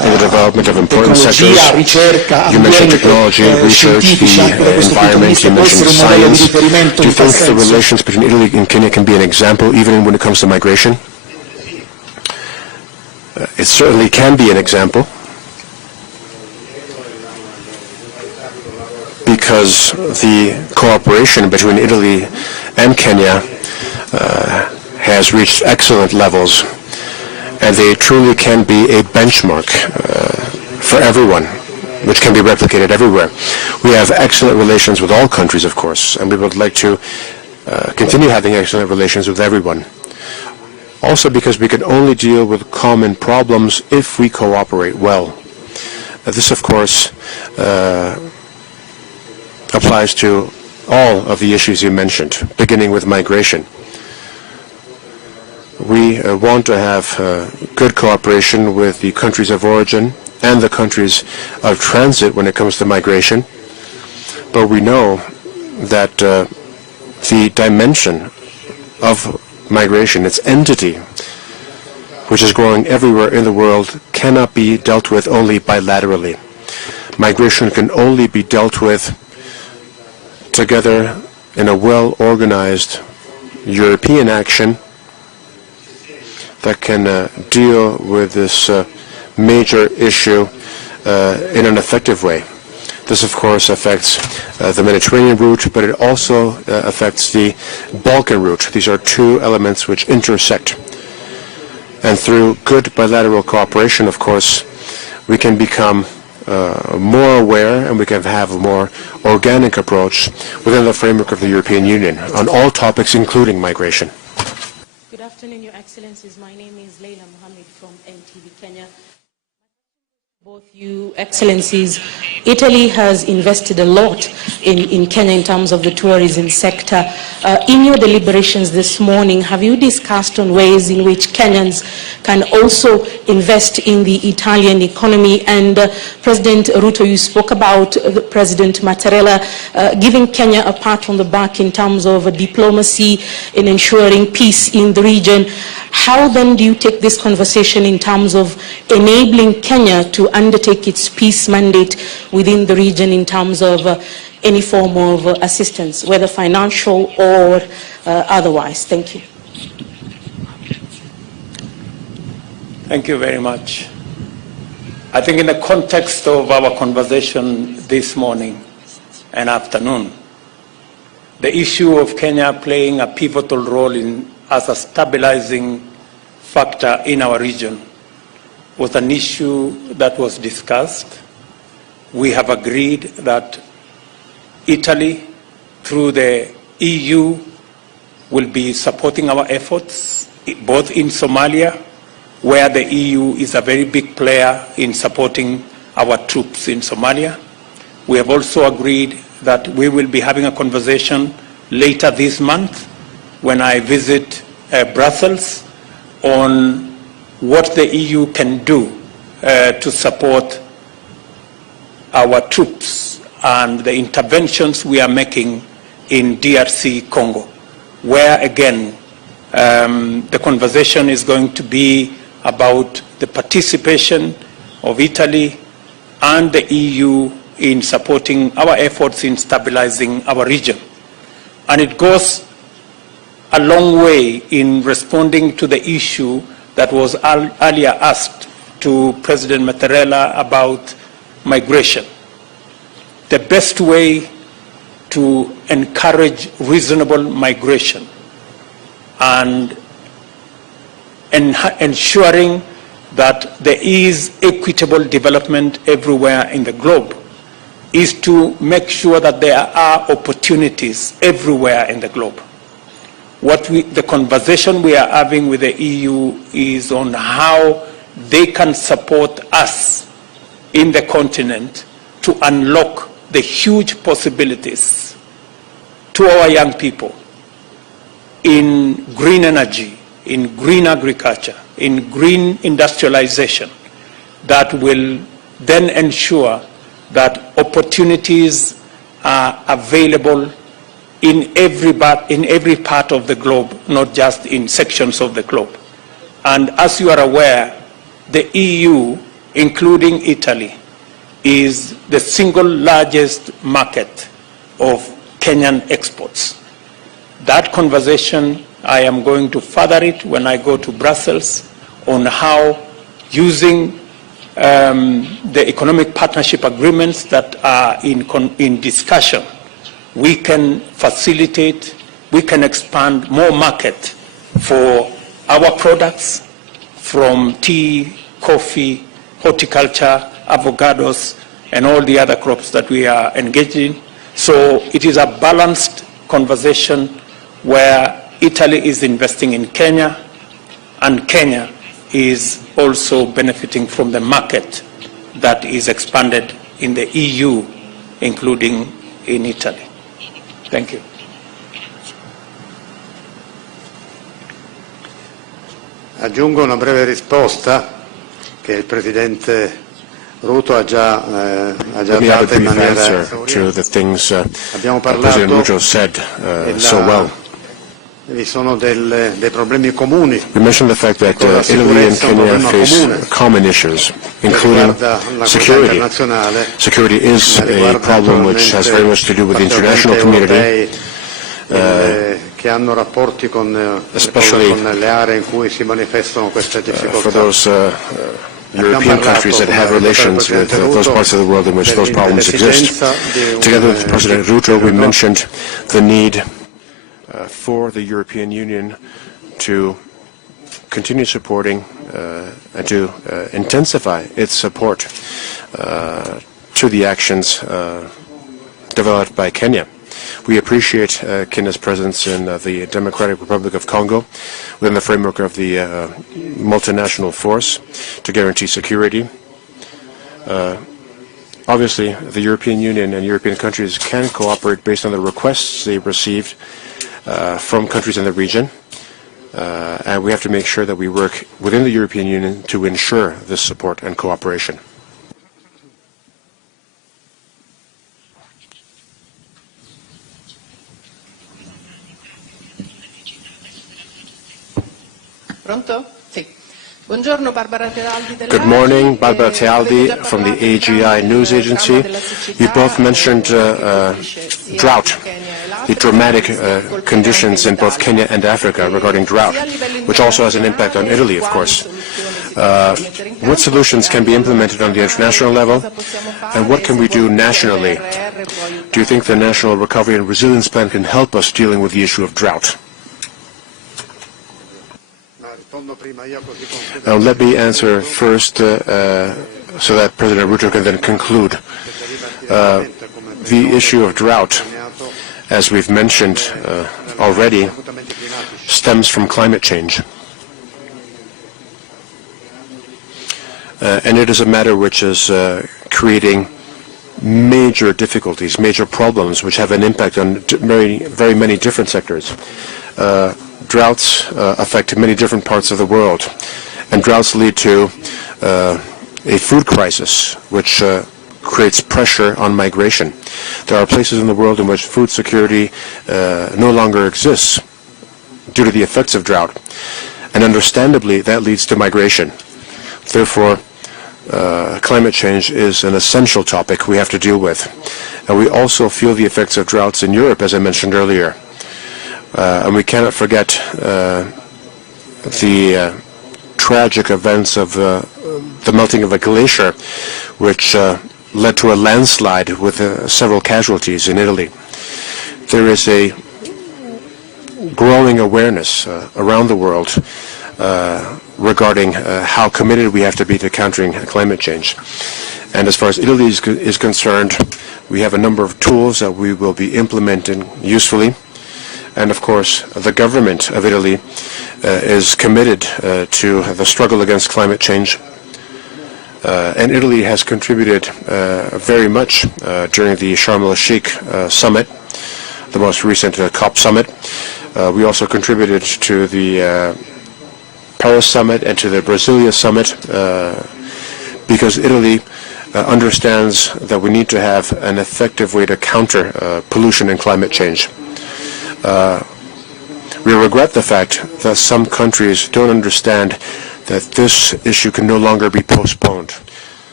in the development of important sectors. tecnologia, ricerca, You mentioned ambiente, technology, research, scientifici, anche da the questo punto di environment, vista you può mentioned essere un modello di science. riferimento Do you in tal think the senso? relations between Italy and Kenya can be an example even when it comes to migration? It certainly can be an example, because the cooperation between Italy and Kenya has reached excellent levels, and they truly can be a benchmark for everyone, which can be replicated everywhere. We have excellent relations with all countries, of course, and we would like to continue having excellent relations with everyone. Also because we can only deal with common problems if we cooperate well. This, of course, applies to all of the issues you mentioned, beginning with migration. We want to have good cooperation with the countries of origin and the countries of transit when it comes to migration, but we know that the dimension of migration, its entity, which is growing everywhere in the world, cannot be dealt with only bilaterally. Migration can only be dealt with together in a well-organized European action that can deal with this major issue in an effective way. This, of course, affects the Mediterranean route, but it also affects the Balkan route. These are two elements which intersect. And through good bilateral cooperation, of course, we can become more aware and we can have a more organic approach within the framework of the European Union on all topics, including migration. Good afternoon, Your Excellencies. My name is Raila from NTV Kenya. Both you Excellencies, Italy has invested a lot in Kenya in terms of the tourism sector. In your deliberations this morning, have you discussed on ways in which Kenyans can also invest in the Italian economy? And President Ruto, you spoke about President Mattarella giving Kenya a pat on the back in terms of diplomacy in ensuring peace in the region. How then do you take this conversation in terms of enabling Kenya to undertake its peace mandate within the region in terms of any form of assistance, whether financial or otherwise? Thank you. Thank you very much. I think in the context of our conversation this morning and afternoon, the issue of Kenya playing a pivotal role as a stabilizing factor in our region was an issue that was discussed. We have agreed that Italy, through the EU, will be supporting our efforts, both in Somalia, where the EU is a very big player in supporting our troops in Somalia. We have also agreed that we will be having a conversation later this month when I visit Brussels on what the EU can do to support our troops and the interventions we are making in DRC Congo, where again the conversation is going to be about the participation of Italy and the EU in supporting our efforts in stabilizing our region. And it goes a long way in responding to the issue that was earlier asked to President Mattarella about migration. The best way to encourage reasonable migration and ensuring that there is equitable development everywhere in the globe is to make sure that there are opportunities everywhere in the globe. The conversation we are having with the EU is on how they can support us in the continent to unlock the huge possibilities to our young people in green energy, in green agriculture, in green industrialization that will then ensure that opportunities are available in every part of the globe, not just in sections of the globe. And as you are aware, the EU including Italy, is the single largest market of Kenyan exports. That conversation, I am going to further it when I go to Brussels on how using the economic partnership agreements that are in discussion, we can facilitate, we can expand more market for our products from tea, coffee, horticulture, avocados, and all the other crops that we are engaged in. So it is a balanced conversation where Italy is investing in Kenya and Kenya is also benefiting from the market that is expanded in the EU, including in Italy. Thank you. Aggiungo una breve risposta che il Presidente Ruto ha già dato in maniera to the things abbiamo President parlato Ruto said so well. Vi sono dei problemi comuni. We mentioned the fact that Italy and Kenya face common issues, including security. Security is a problem which has very much to do with the international community, che hanno rapporti especially le aree in cui si manifestano queste for difficoltà. those European countries that have relations with those parts of the world in which those problems exist. Together with President Ruto, we mentioned the need for the European Union to continue supporting and to intensify its support to the actions developed by Kenya. We appreciate Kenya's presence in the Democratic Republic of Congo within the framework of the multinational force to guarantee security. Obviously, the European Union and European countries can cooperate based on the requests they received from countries in the region, and we have to make sure that we work within the European Union to ensure this support and cooperation. Pronto? Sì. Buongiorno, Barbara Tealdi della Good morning, Barbara Tealdi from the AGI News Agency. You both mentioned drought, the dramatic conditions in both Kenya and Africa regarding drought, which also has an impact on Italy, of course. What solutions can be implemented on the international level, and what can we do nationally? Do you think the National Recovery and Resilience Plan can help us dealing with the issue of drought? Now let me answer first so that President Ruto can then conclude. The issue of drought, as we've mentioned already, stems from climate change. And it is a matter which is creating major difficulties, major problems, which have an impact on very many different sectors. Droughts affect many different parts of the world, and droughts lead to a food crisis, which creates pressure on migration. There are places in the world in which food security no longer exists due to the effects of drought, and understandably that leads to migration. Therefore, climate change is an essential topic we have to deal with. And we also feel the effects of droughts in Europe, as I mentioned earlier. And we cannot forget the tragic events of the melting of a glacier, which led to a landslide with several casualties in Italy. There is a growing awareness around the world regarding how committed we have to be to countering climate change. And as far as Italy is concerned, we have a number of tools that we will be implementing usefully. And of course, the government of Italy is committed to the struggle against climate change. And Italy has contributed very much during the Sharm el-Sheikh summit, the most recent COP summit. We also contributed to the Paris summit and to the Brasilia summit because Italy understands that we need to have an effective way to counter pollution and climate change. We regret the fact that some countries don't understand that this issue can no longer be postponed.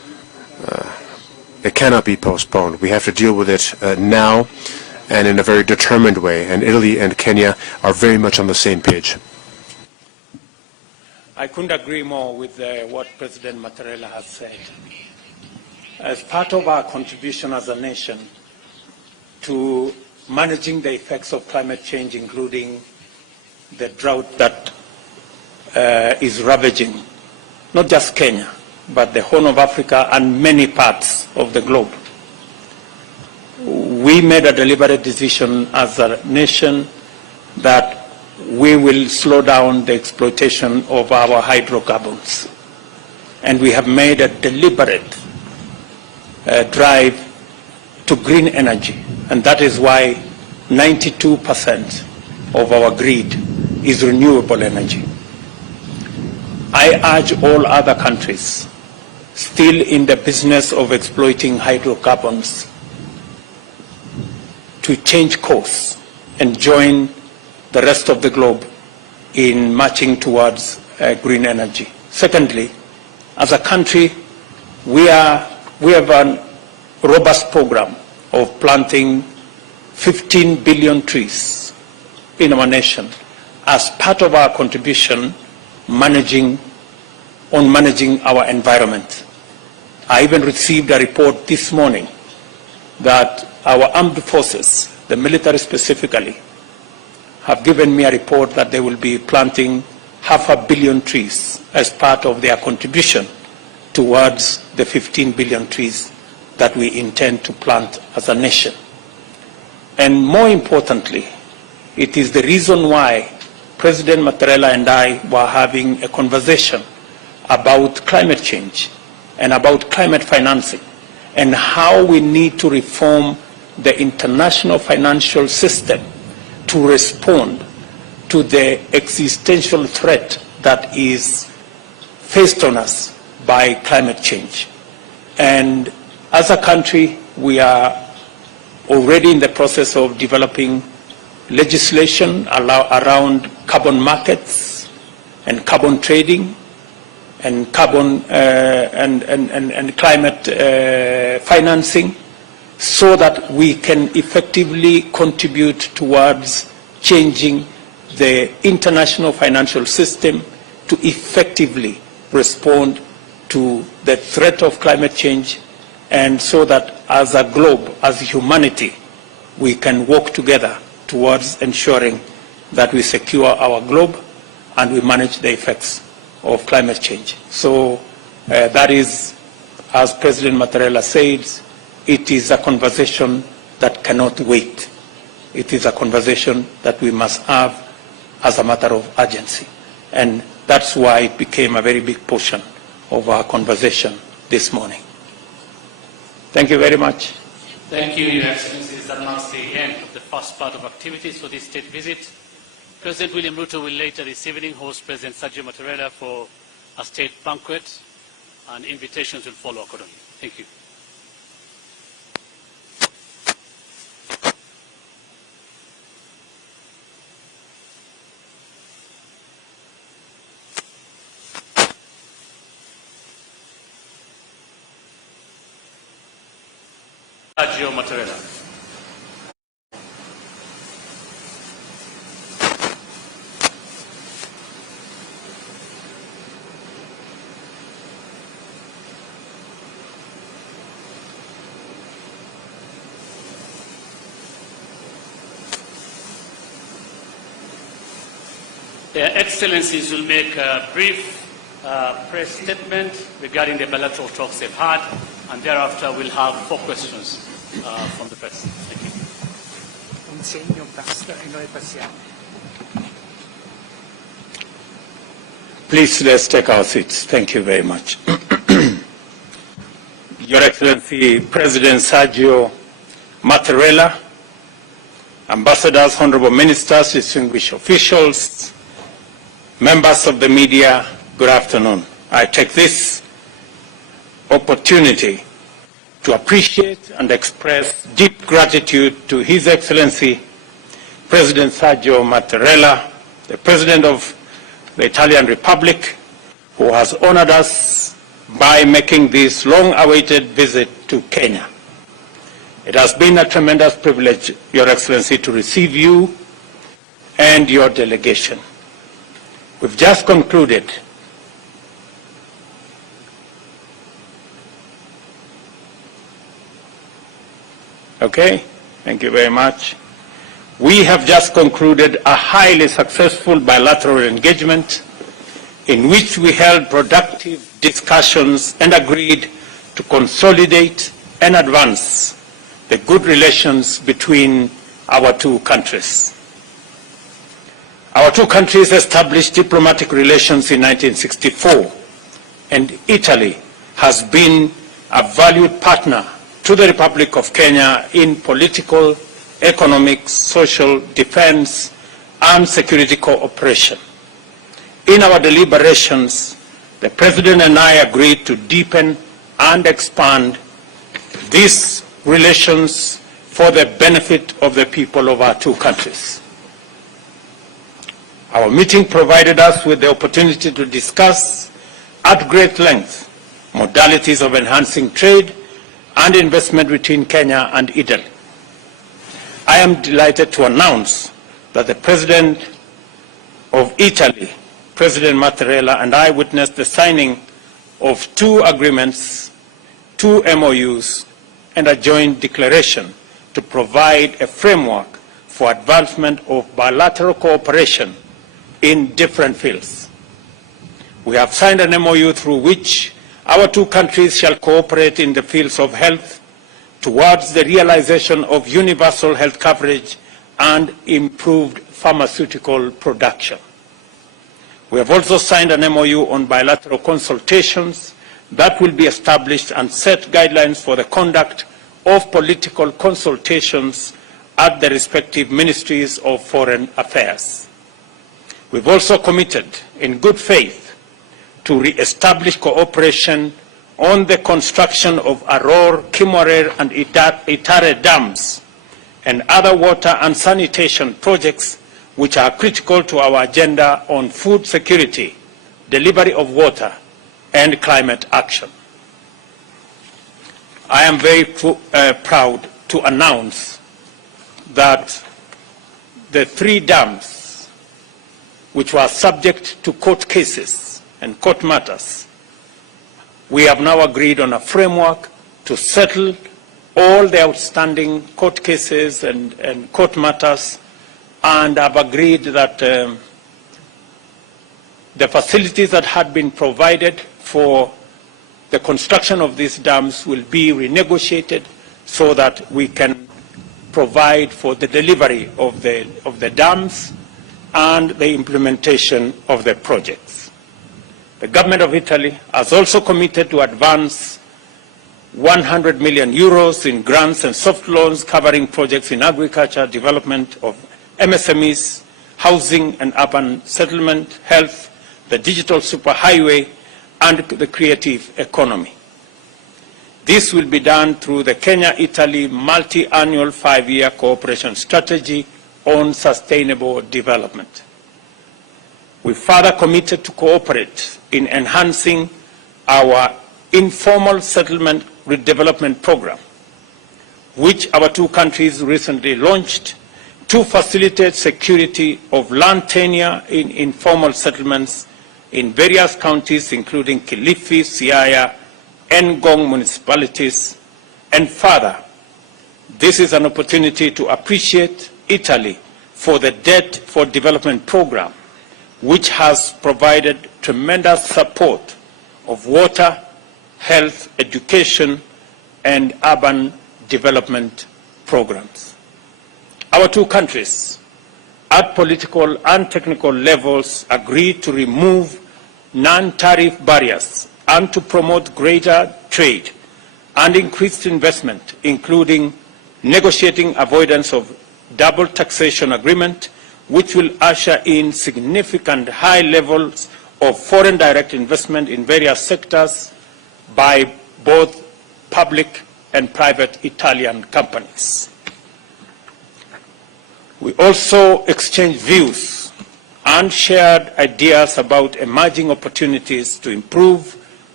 It cannot be postponed. We have to deal with it now and in a very determined way. And Italy and Kenya are very much on the same page. I couldn't agree more with what President Mattarella has said. As part of our contribution as a nation to managing the effects of climate change, including the drought that is ravaging not just Kenya, but the Horn of Africa and many parts of the globe, we made a deliberate decision as a nation that we will slow down the exploitation of our hydrocarbons. And we have made a deliberate drive to green energy. And that is why 92% of our grid is renewable energy. I urge all other countries still in the business of exploiting hydrocarbons to change course and join the rest of the globe in marching towards green energy. Secondly, as a country, we have a robust program of planting 15 billion trees in our nation as part of our contribution managing our environment. I even received a report this morning that our armed forces, the military specifically, have given me a report that they will be planting 500 million trees as part of their contribution towards the 15 billion trees that we intend to plant as a nation. And more importantly, it is the reason why President Mattarella and I were having a conversation about climate change and about climate financing and how we need to reform the international financial system to respond to the existential threat that is faced on us by climate change. And as a country, we are already in the process of developing legislation around carbon markets and carbon trading and carbon and climate financing, so that we can effectively contribute towards changing the international financial system to effectively respond to the threat of climate change, and so that as a globe, as humanity, we can work together towards ensuring that we secure our globe and we manage the effects of climate change. So that is, as President Mattarella said, it is a conversation that cannot wait. It is a conversation that we must have as a matter of urgency. And that's why it became a very big portion of our conversation this morning. Thank you very much. Thank you, Your Excellencies. That marks the end of the first part of activities for this state visit. President William Ruto will later this evening host President Sergio Mattarella for a state banquet, and invitations will follow accordingly. Thank you. Sergio Mattarella. Their Excellencies will make a brief press statement regarding the bilateral talks they've had, and thereafter we'll have 4 questions from the press. Thank you. Un segno basta e noi passiamo. Please, let's take our seats. Thank you very much. Your Excellency, President Sergio Mattarella, ambassadors, honorable ministers, distinguished officials, members of the media, good afternoon. I take this opportunity to appreciate and express deep gratitude to His Excellency President Sergio Mattarella, the President of the Italian Republic, who has honored us by making this long-awaited visit to Kenya. It has been a tremendous privilege, Your Excellency, to receive you and your delegation. We've just concluded Okay, thank you very much. We have just concluded a highly successful bilateral engagement in which we held productive discussions and agreed to consolidate and advance the good relations between our two countries. Our two countries established diplomatic relations in 1964, and Italy has been a valued partner to the Republic of Kenya in political, economic, social, defense, and security cooperation. In our deliberations, the President and I agreed to deepen and expand these relations for the benefit of the people of our two countries. Our meeting provided us with the opportunity to discuss at great length modalities of enhancing trade and investment between Kenya and Italy. I am delighted to announce that the President of Italy, President Mattarella, and I witnessed the signing of 2 agreements, 2 MOUs, and a joint declaration to provide a framework for advancement of bilateral cooperation in different fields. We have signed an MOU through which our two countries shall cooperate in the fields of health towards the realization of universal health coverage and improved pharmaceutical production. We have also signed an MOU on bilateral consultations that will be established and set guidelines for the conduct of political consultations at the respective ministries of foreign affairs. We've also committed in good faith to re-establish cooperation on the construction of Aror, Kimorer, and Itare dams and other water and sanitation projects which are critical to our agenda on food security, delivery of water, and climate action. I am very proud to announce that the 3 dams which were subject to court cases and court matters, we have now agreed on a framework to settle all the outstanding court cases and court matters, and have agreed that the facilities that had been provided for the construction of these dams will be renegotiated so that we can provide for the delivery of the dams and the implementation of the projects. The government of Italy has also committed to advance 100 million euros in grants and soft loans covering projects in agriculture, development of MSMEs, housing and urban settlement, health, the digital superhighway, and the creative economy. This will be done through the Kenya-Italy multi-annual 5-year cooperation strategy on sustainable development. We further committed to cooperate in enhancing our informal settlement redevelopment program, which our two countries recently launched to facilitate security of land tenure in informal settlements in various counties, including Kilifi, Siaya, and Ngong municipalities. And further, this is an opportunity to appreciate Italy for the Debt for Development program, which has provided tremendous support of water, health, education, and urban development programs. Our two countries, at political and technical levels, agreed to remove non-tariff barriers and to promote greater trade and increased investment, including negotiating avoidance of double taxation agreement, which will usher in significant high levels of foreign direct investment in various sectors by both public and private Italian companies. We also exchanged views and shared ideas about emerging opportunities to improve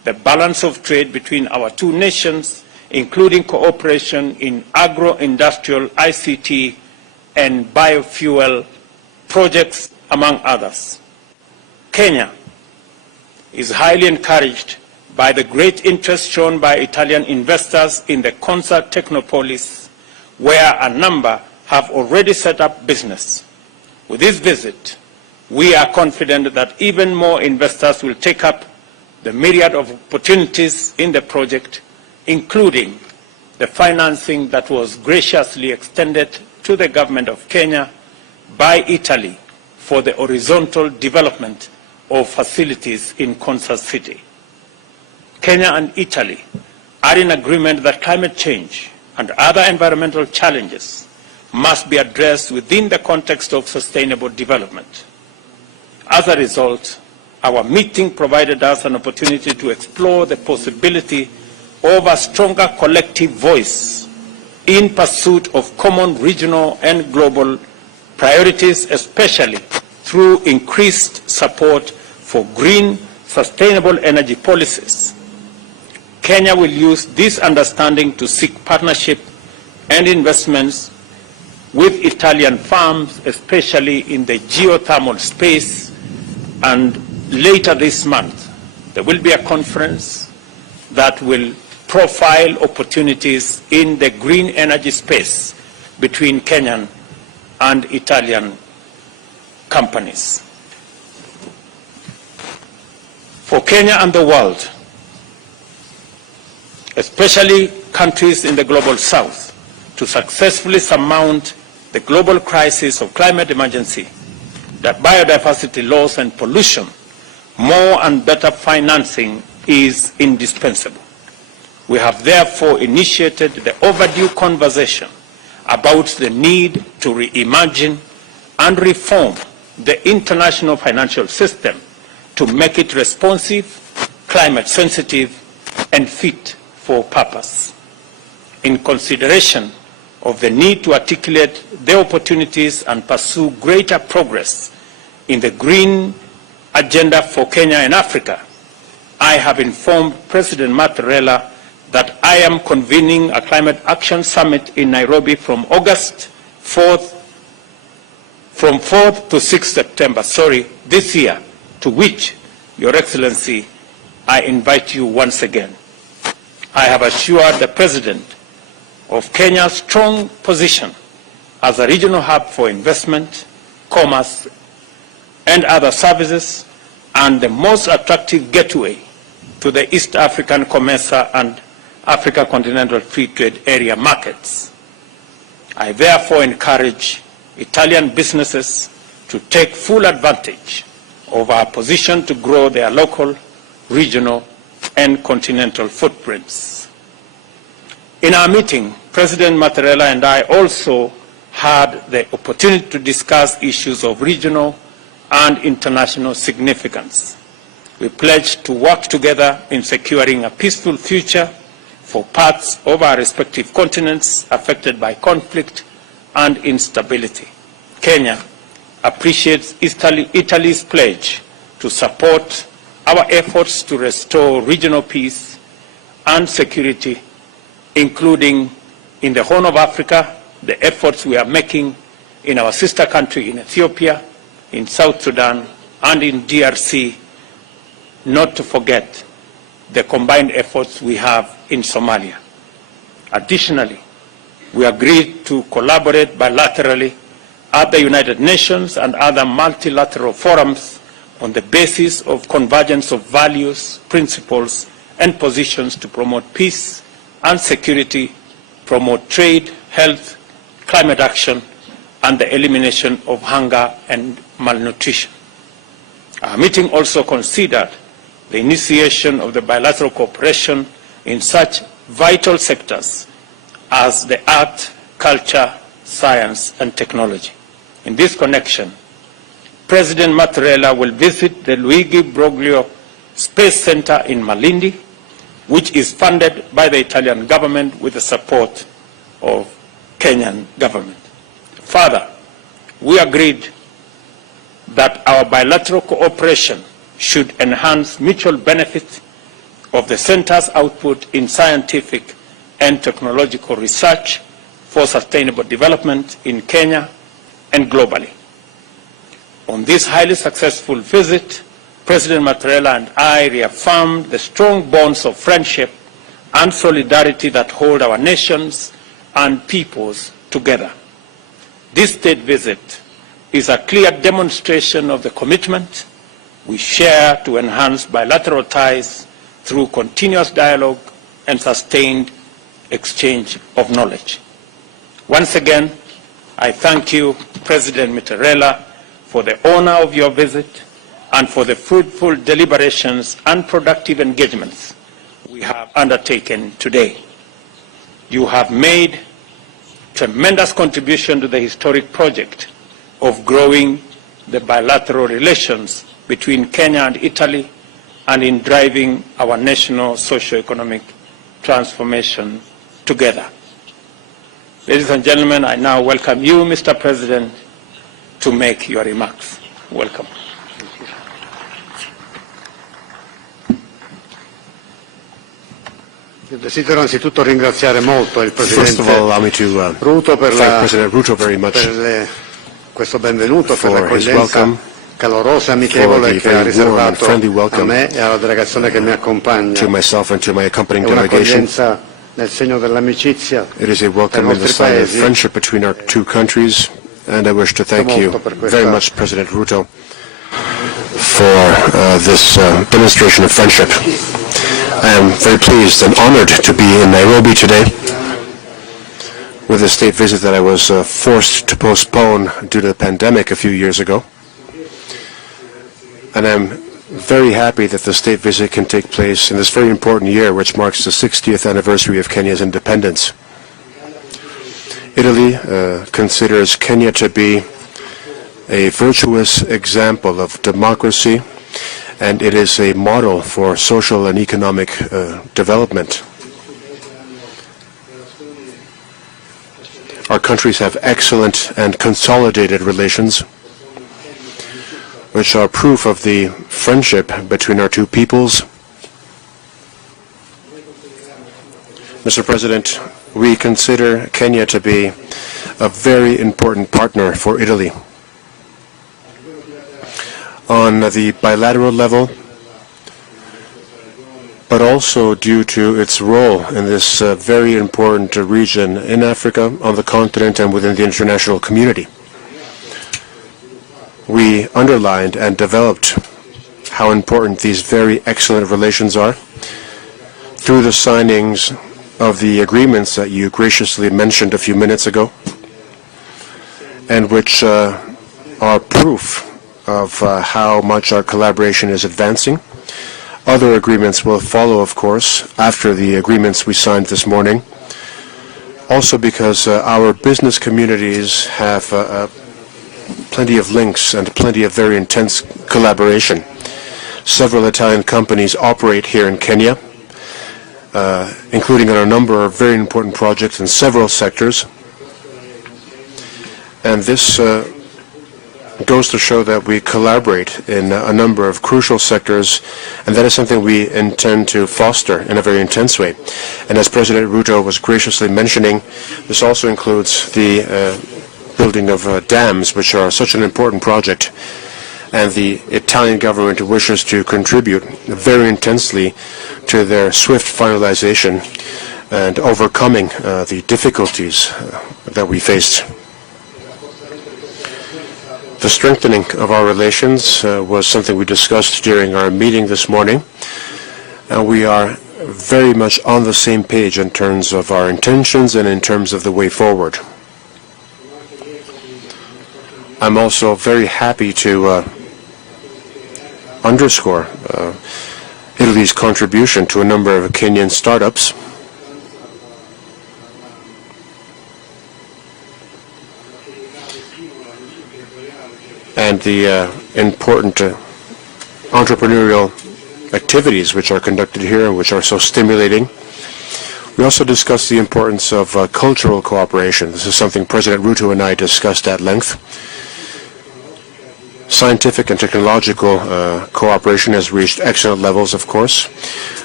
the balance of trade between our two nations, including cooperation in agro-industrial, ICT, and biofuel projects, among others. Kenya is highly encouraged by the great interest shown by Italian investors in the Consa Technopolis, where a number have already set up business. With this visit, we are confident that even more investors will take up the myriad of opportunities in the project, including the financing that was graciously extended to the government of Kenya by Italy for the horizontal development of facilities in Consa City. Kenya and Italy are in agreement that climate change and other environmental challenges must be addressed within the context of sustainable development. As a result, our meeting provided us an opportunity to explore the possibility of a stronger collective voice in pursuit of common regional and global priorities, especially through increased support for green, sustainable energy policies. Kenya will use this understanding to seek partnership and investments with Italian firms, especially in the geothermal space, and later this month, there will be a conference that will profile opportunities in the green energy space between Kenyan and Italian companies. For Kenya and the world, especially countries in the global south, to successfully surmount the global crisis of climate emergency, that biodiversity loss and pollution, more and better financing is indispensable. We have therefore initiated the overdue conversation about the need to reimagine and reform the international financial system to make it responsive, climate sensitive, and fit for purpose. In consideration of the need to articulate the opportunities and pursue greater progress in the green agenda for Kenya and Africa, I have informed President Mattarella that I am convening a climate action summit in Nairobi from 4th to 6th September, this year, to which, Your Excellency, I invite you once again. I have assured the President of Kenya's strong position as a regional hub for investment, commerce, and other services, and the most attractive gateway to the East African COMESA and Africa Continental Free Trade Area markets. I therefore encourage Italian businesses to take full advantage of our position to grow their local, regional, and continental footprints. In our meeting, President Mattarella and I also had the opportunity to discuss issues of regional and international significance. We pledged to work together in securing a peaceful future for parts of our respective continents affected by conflict and instability. Kenya appreciates Italy's pledge to support our efforts to restore regional peace and security, including in the Horn of Africa, the efforts we are making in our sister country in Ethiopia, in South Sudan, and in DRC, not to forget the combined efforts we have in Somalia. Additionally, we agreed to collaborate bilaterally at the United Nations and other multilateral forums on the basis of convergence of values, principles, and positions to promote peace and security, promote trade, health, climate action, and the elimination of hunger and malnutrition. Our meeting also considered the initiation of the bilateral cooperation in such vital sectors as the art, culture, science, and technology. In this connection, President Mattarella will visit the Luigi Broglio Space Center in Malindi, which is funded by the Italian government with the support of Kenyan government. Further, we agreed that our bilateral cooperation should enhance mutual benefit of the Centre's output in scientific and technological research for sustainable development in Kenya and globally. On this highly successful visit, President Mattarella and I reaffirmed the strong bonds of friendship and solidarity that hold our nations and peoples together. This state visit is a clear demonstration of the commitment we share to enhance bilateral ties through continuous dialogue and sustained exchange of knowledge. Once again, I thank you, President Mattarella, for the honor of your visit and for the fruitful deliberations and productive engagements we have undertaken today. You have made tremendous contribution to the historic project of growing the bilateral relations between Kenya and Italy and in driving our national socio-economic transformation together. Ladies and gentlemen, I now welcome you, Mr. President, to make your remarks. Welcome. Desidero anzitutto ringraziare molto il First of all, allow me to Ruto per thank President Ruto very much questo benvenuto, per for his l'accoglienza welcome, calorosa e amichevole che ha riservato friendly a welcome me e alla delegazione che mi accompagna. to myself and to my accompanying È delegation. un'accoglienza nel segno dell'amicizia It is a tra i welcome in the nostri sign of paesi. friendship between our two countries, and I wish to thank you very much, President Ruto, for this demonstration of friendship. I am very pleased and honored to be in Nairobi today with a state visit that I was forced to postpone due to the pandemic a few years ago. And I'm very happy that the state visit can take place in this very important year, which marks the 60th anniversary of Kenya's independence. Italy considers Kenya to be a virtuous example of democracy, and it is a model for social and economic development. Our countries have excellent and consolidated relations, which are proof of the friendship between our two peoples. Mr. President, we consider Kenya to be a very important partner for Italy. On the bilateral level, but also due to its role in this very important region in Africa, on the continent, and within the international community. We underlined and developed how important these very excellent relations are through the signings of the agreements that you graciously mentioned a few minutes ago, and which are proof of how much our collaboration is advancing. Other agreements will follow, of course, after the agreements we signed this morning, also because our business communities have plenty of links and plenty of very intense collaboration. Several Italian companies operate here in Kenya, including on a number of very important projects in several sectors. And this goes to show that we collaborate in a number of crucial sectors, and that is something we intend to foster in a very intense way. And as President Ruto was graciously mentioning, this also includes the building of dams, which are such an important project, and the Italian government wishes to contribute very intensely to their swift finalization and overcoming the difficulties that we faced. The strengthening of our relations was something we discussed during our meeting this morning, and we are very much on the same page in terms of our intentions and in terms of the way forward. I'm also very happy to underscore Italy's contribution to a number of Kenyan startups. And the important entrepreneurial activities which are conducted here and which are so stimulating. We also discussed the importance of cultural cooperation. This is something President Ruto and I discussed at length. Scientific and technological cooperation has reached excellent levels, of course.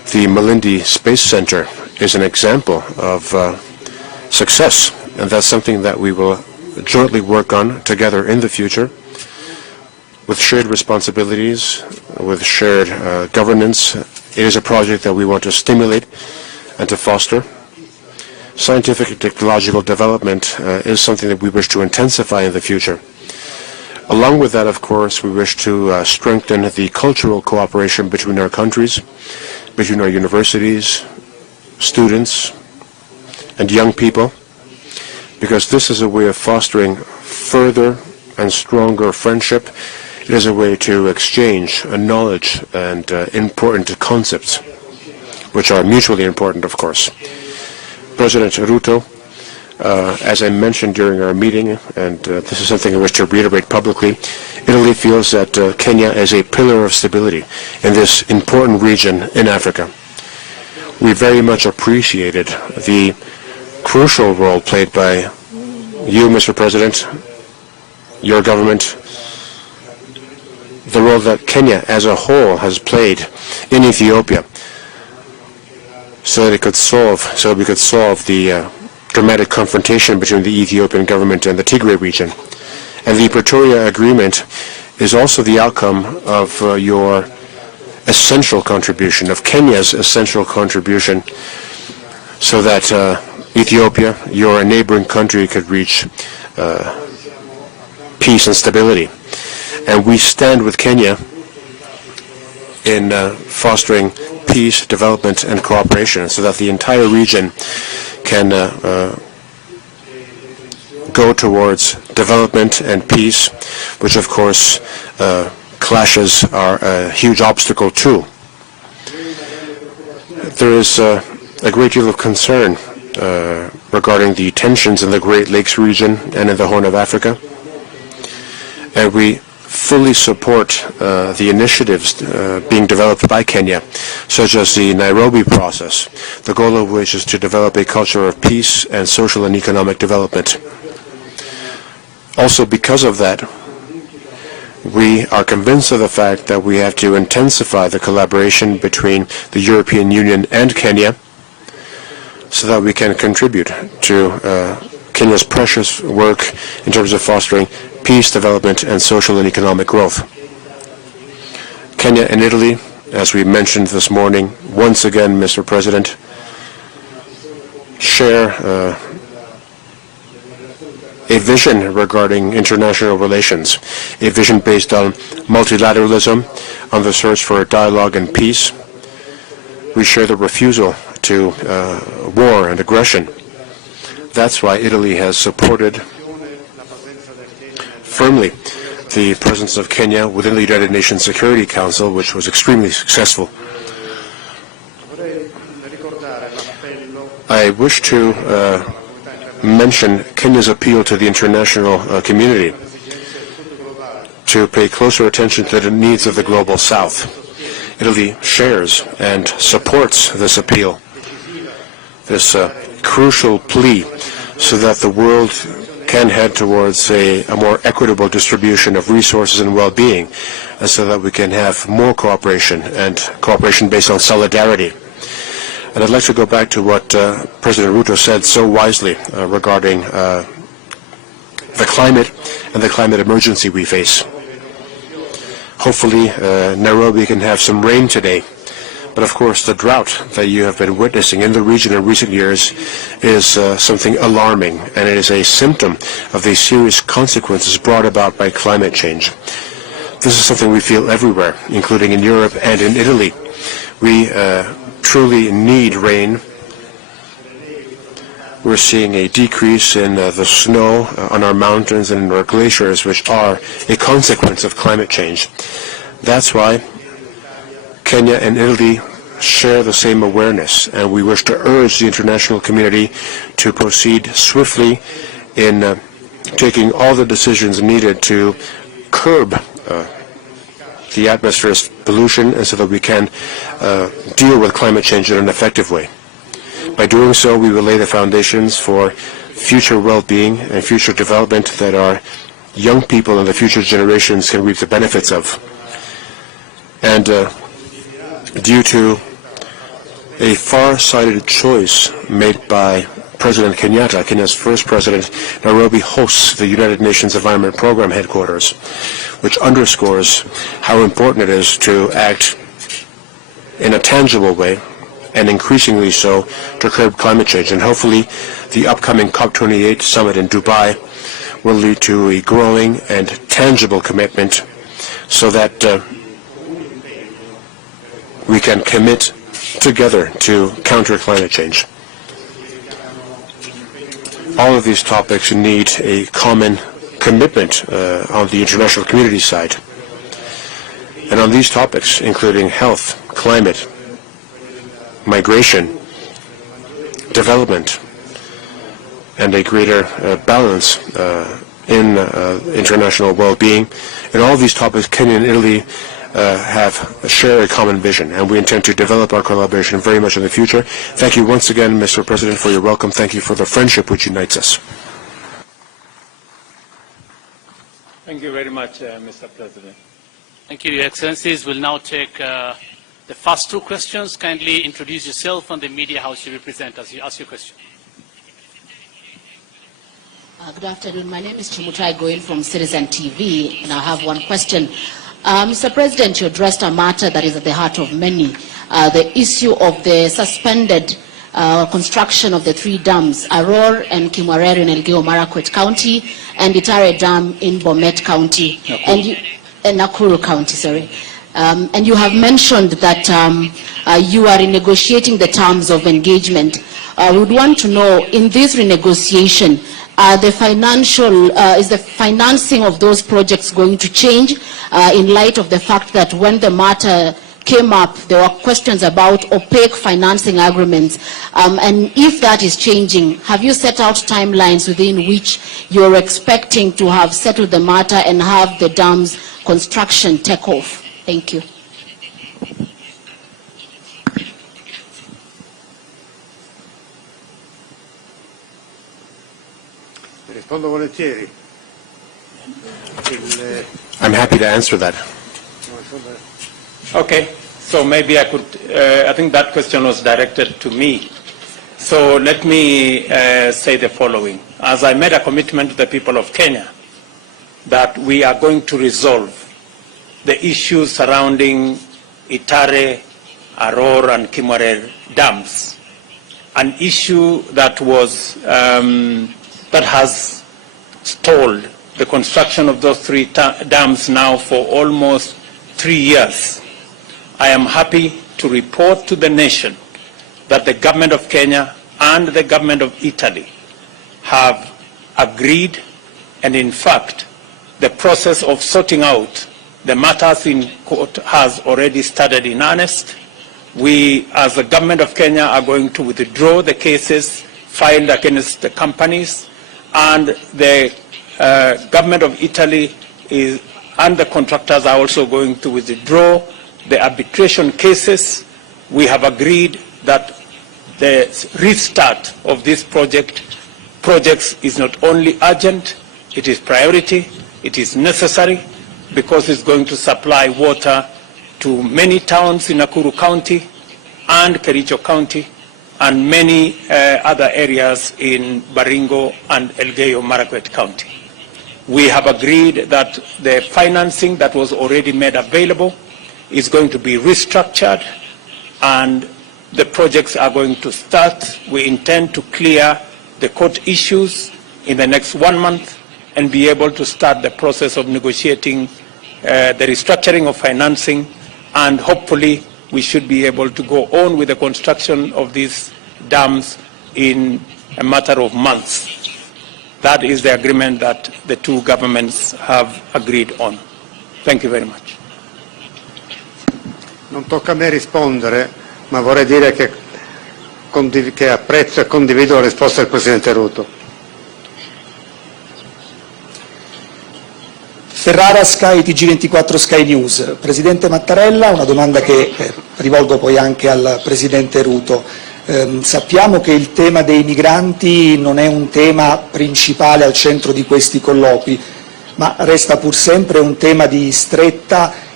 The Malindi Space Center is an example of success, and that's something that we will jointly work on together in the future with shared responsibilities, with shared governance. It is a project that we want to stimulate and to foster. Scientific and technological development is something that we wish to intensify in the future. Along with that, of course, we wish to strengthen the cultural cooperation between our countries, between our universities, students, and young people, because this is a way of fostering further and stronger friendship. It is a way to exchange knowledge and important concepts, which are mutually important, of course. President Ruto, as I mentioned during our meeting, and this is something I wish to reiterate publicly, Italy feels that Kenya is a pillar of stability in this important region in Africa. We very much appreciated the crucial role played by you, Mr. President, your government, the role that Kenya as a whole has played in Ethiopia, so that we could solve the dramatic confrontation between the Ethiopian government and the Tigray region. And the Pretoria Agreement is also the outcome of your essential contribution, of Kenya's essential contribution, so that Ethiopia, your neighboring country, could reach peace and stability. And we stand with Kenya in fostering peace, development, and cooperation, so that the entire region can go towards development and peace, which of course clashes are a huge obstacle too. There is a great deal of concern regarding the tensions in the Great Lakes region and in the Horn of Africa, and we fully support the initiatives being developed by Kenya, such as the Nairobi process, the goal of which is to develop a culture of peace and social and economic development. Also, because of that, we are convinced of the fact that we have to intensify the collaboration between the European Union and Kenya, so that we can contribute to Kenya's precious work in terms of fostering peace, development, and social and economic growth. Kenya and Italy, as we mentioned this morning, once again, Mr. President, share a vision regarding international relations, a vision based on multilateralism, on the search for dialogue and peace. We share the refusal to war and aggression. That's why Italy has supported firmly the presence of Kenya within the United Nations Security Council, which was extremely successful. I wish to mention Kenya's appeal to the international community to pay closer attention to the needs of the global South. Italy shares and supports this appeal, this crucial plea, so that the world can head towards a more equitable distribution of resources and well-being, and so that we can have more cooperation, and cooperation based on solidarity. And I'd like to go back to what President Ruto said so wisely regarding the climate and the climate emergency we face. Hopefully, Nairobi can have some rain today. But of course, the drought that you have been witnessing in the region in recent years is something alarming, and it is a symptom of the serious consequences brought about by climate change. This is something we feel everywhere, including in Europe and in Italy. We truly need rain. We're seeing a decrease in the snow on our mountains and in our glaciers, which are a consequence of climate change. That's why Kenya and Italy share the same awareness, and we wish to urge the international community to proceed swiftly in taking all the decisions needed to curb the atmosphere's pollution, and so that we can deal with climate change in an effective way. By doing so, we will lay the foundations for future well-being and future development that our young people and the future generations can reap the benefits of. And due to a far-sighted choice made by President Kenyatta, Kenya's first president. Nairobi hosts the United Nations Environment Program headquarters, which underscores how important it is to act in a tangible way, and increasingly so, to curb climate change. And hopefully the upcoming COP28 summit in Dubai will lead to a growing and tangible commitment so that we can commit together to counter climate change. All of these topics need a common commitment on the international community side. And on these topics, including health, climate, migration, development, and a greater balance in international well-being, in all of these topics, Kenya and Italy share a common vision, and we intend to develop our collaboration very much in the future. Thank you once again, Mr. President, for your welcome. Thank you for the friendship which unites us. Thank you very much, Mr. President. Thank you, Your Excellencies. We'll now take the first two questions. Kindly introduce yourself and the media house you represent as you ask your question. Good afternoon. My name is Chimutai Goel from Citizen TV, and I have one question. Mr. President, you addressed a matter that is at the heart of many, the issue of the suspended construction of the three dams, Aror and Kimwarere in Elgeyo Marakwet County, and Itare Dam in Bomet County, and Nakuru County, sorry. And you have mentioned that you are renegotiating the terms of engagement. We would want to know, in this renegotiation, is the financing of those projects going to change in light of the fact that when the matter came up, there were questions about opaque financing agreements. And if that is changing, have you set out timelines within which you're expecting to have settled the matter and have the dam's construction take off? Thank you. Rispondo volentieri. I'm happy to answer that. Okay, so maybe I could, I think that question was directed to me. So let me say the following. As I made a commitment to the people of Kenya that we are going to resolve the issues surrounding Itare, Aror, and Kimwarere dams, an issue that was that has stalled the construction of those three dams now for almost 3 years. I am happy to report to the nation that the government of Kenya and the government of Italy have agreed, and in fact, the process of sorting out the matters in court has already started in earnest. We, as the government of Kenya, are going to withdraw the cases filed against the companies, and the government of Italy and the contractors are also going to withdraw the arbitration cases. We have agreed that the restart of this projects is not only urgent, it is priority, it is necessary, because it's going to supply water to many towns in Nakuru County and Kericho County and many other areas in Baringo and Elgeyo Marakwet County. We have agreed that the financing that was already made available is going to be restructured, and the projects are going to start. We intend to clear the court issues in the next 1 month and be able to start the process of negotiating the restructuring of financing, and hopefully we should be able to go on with the construction of these dams in a matter of months. That is the agreement that the two governments have agreed on. Thank you very much. Non tocca a me rispondere, ma vorrei dire che apprezzo e condivido la risposta del Presidente Ruto. Ferrara, Sky, TG24 Sky News. Presidente Mattarella, una domanda che rivolgo poi anche al Presidente Ruto. Sappiamo che il tema dei migranti non è un tema principale al centro di questi colloqui, ma resta pur sempre un tema di stretta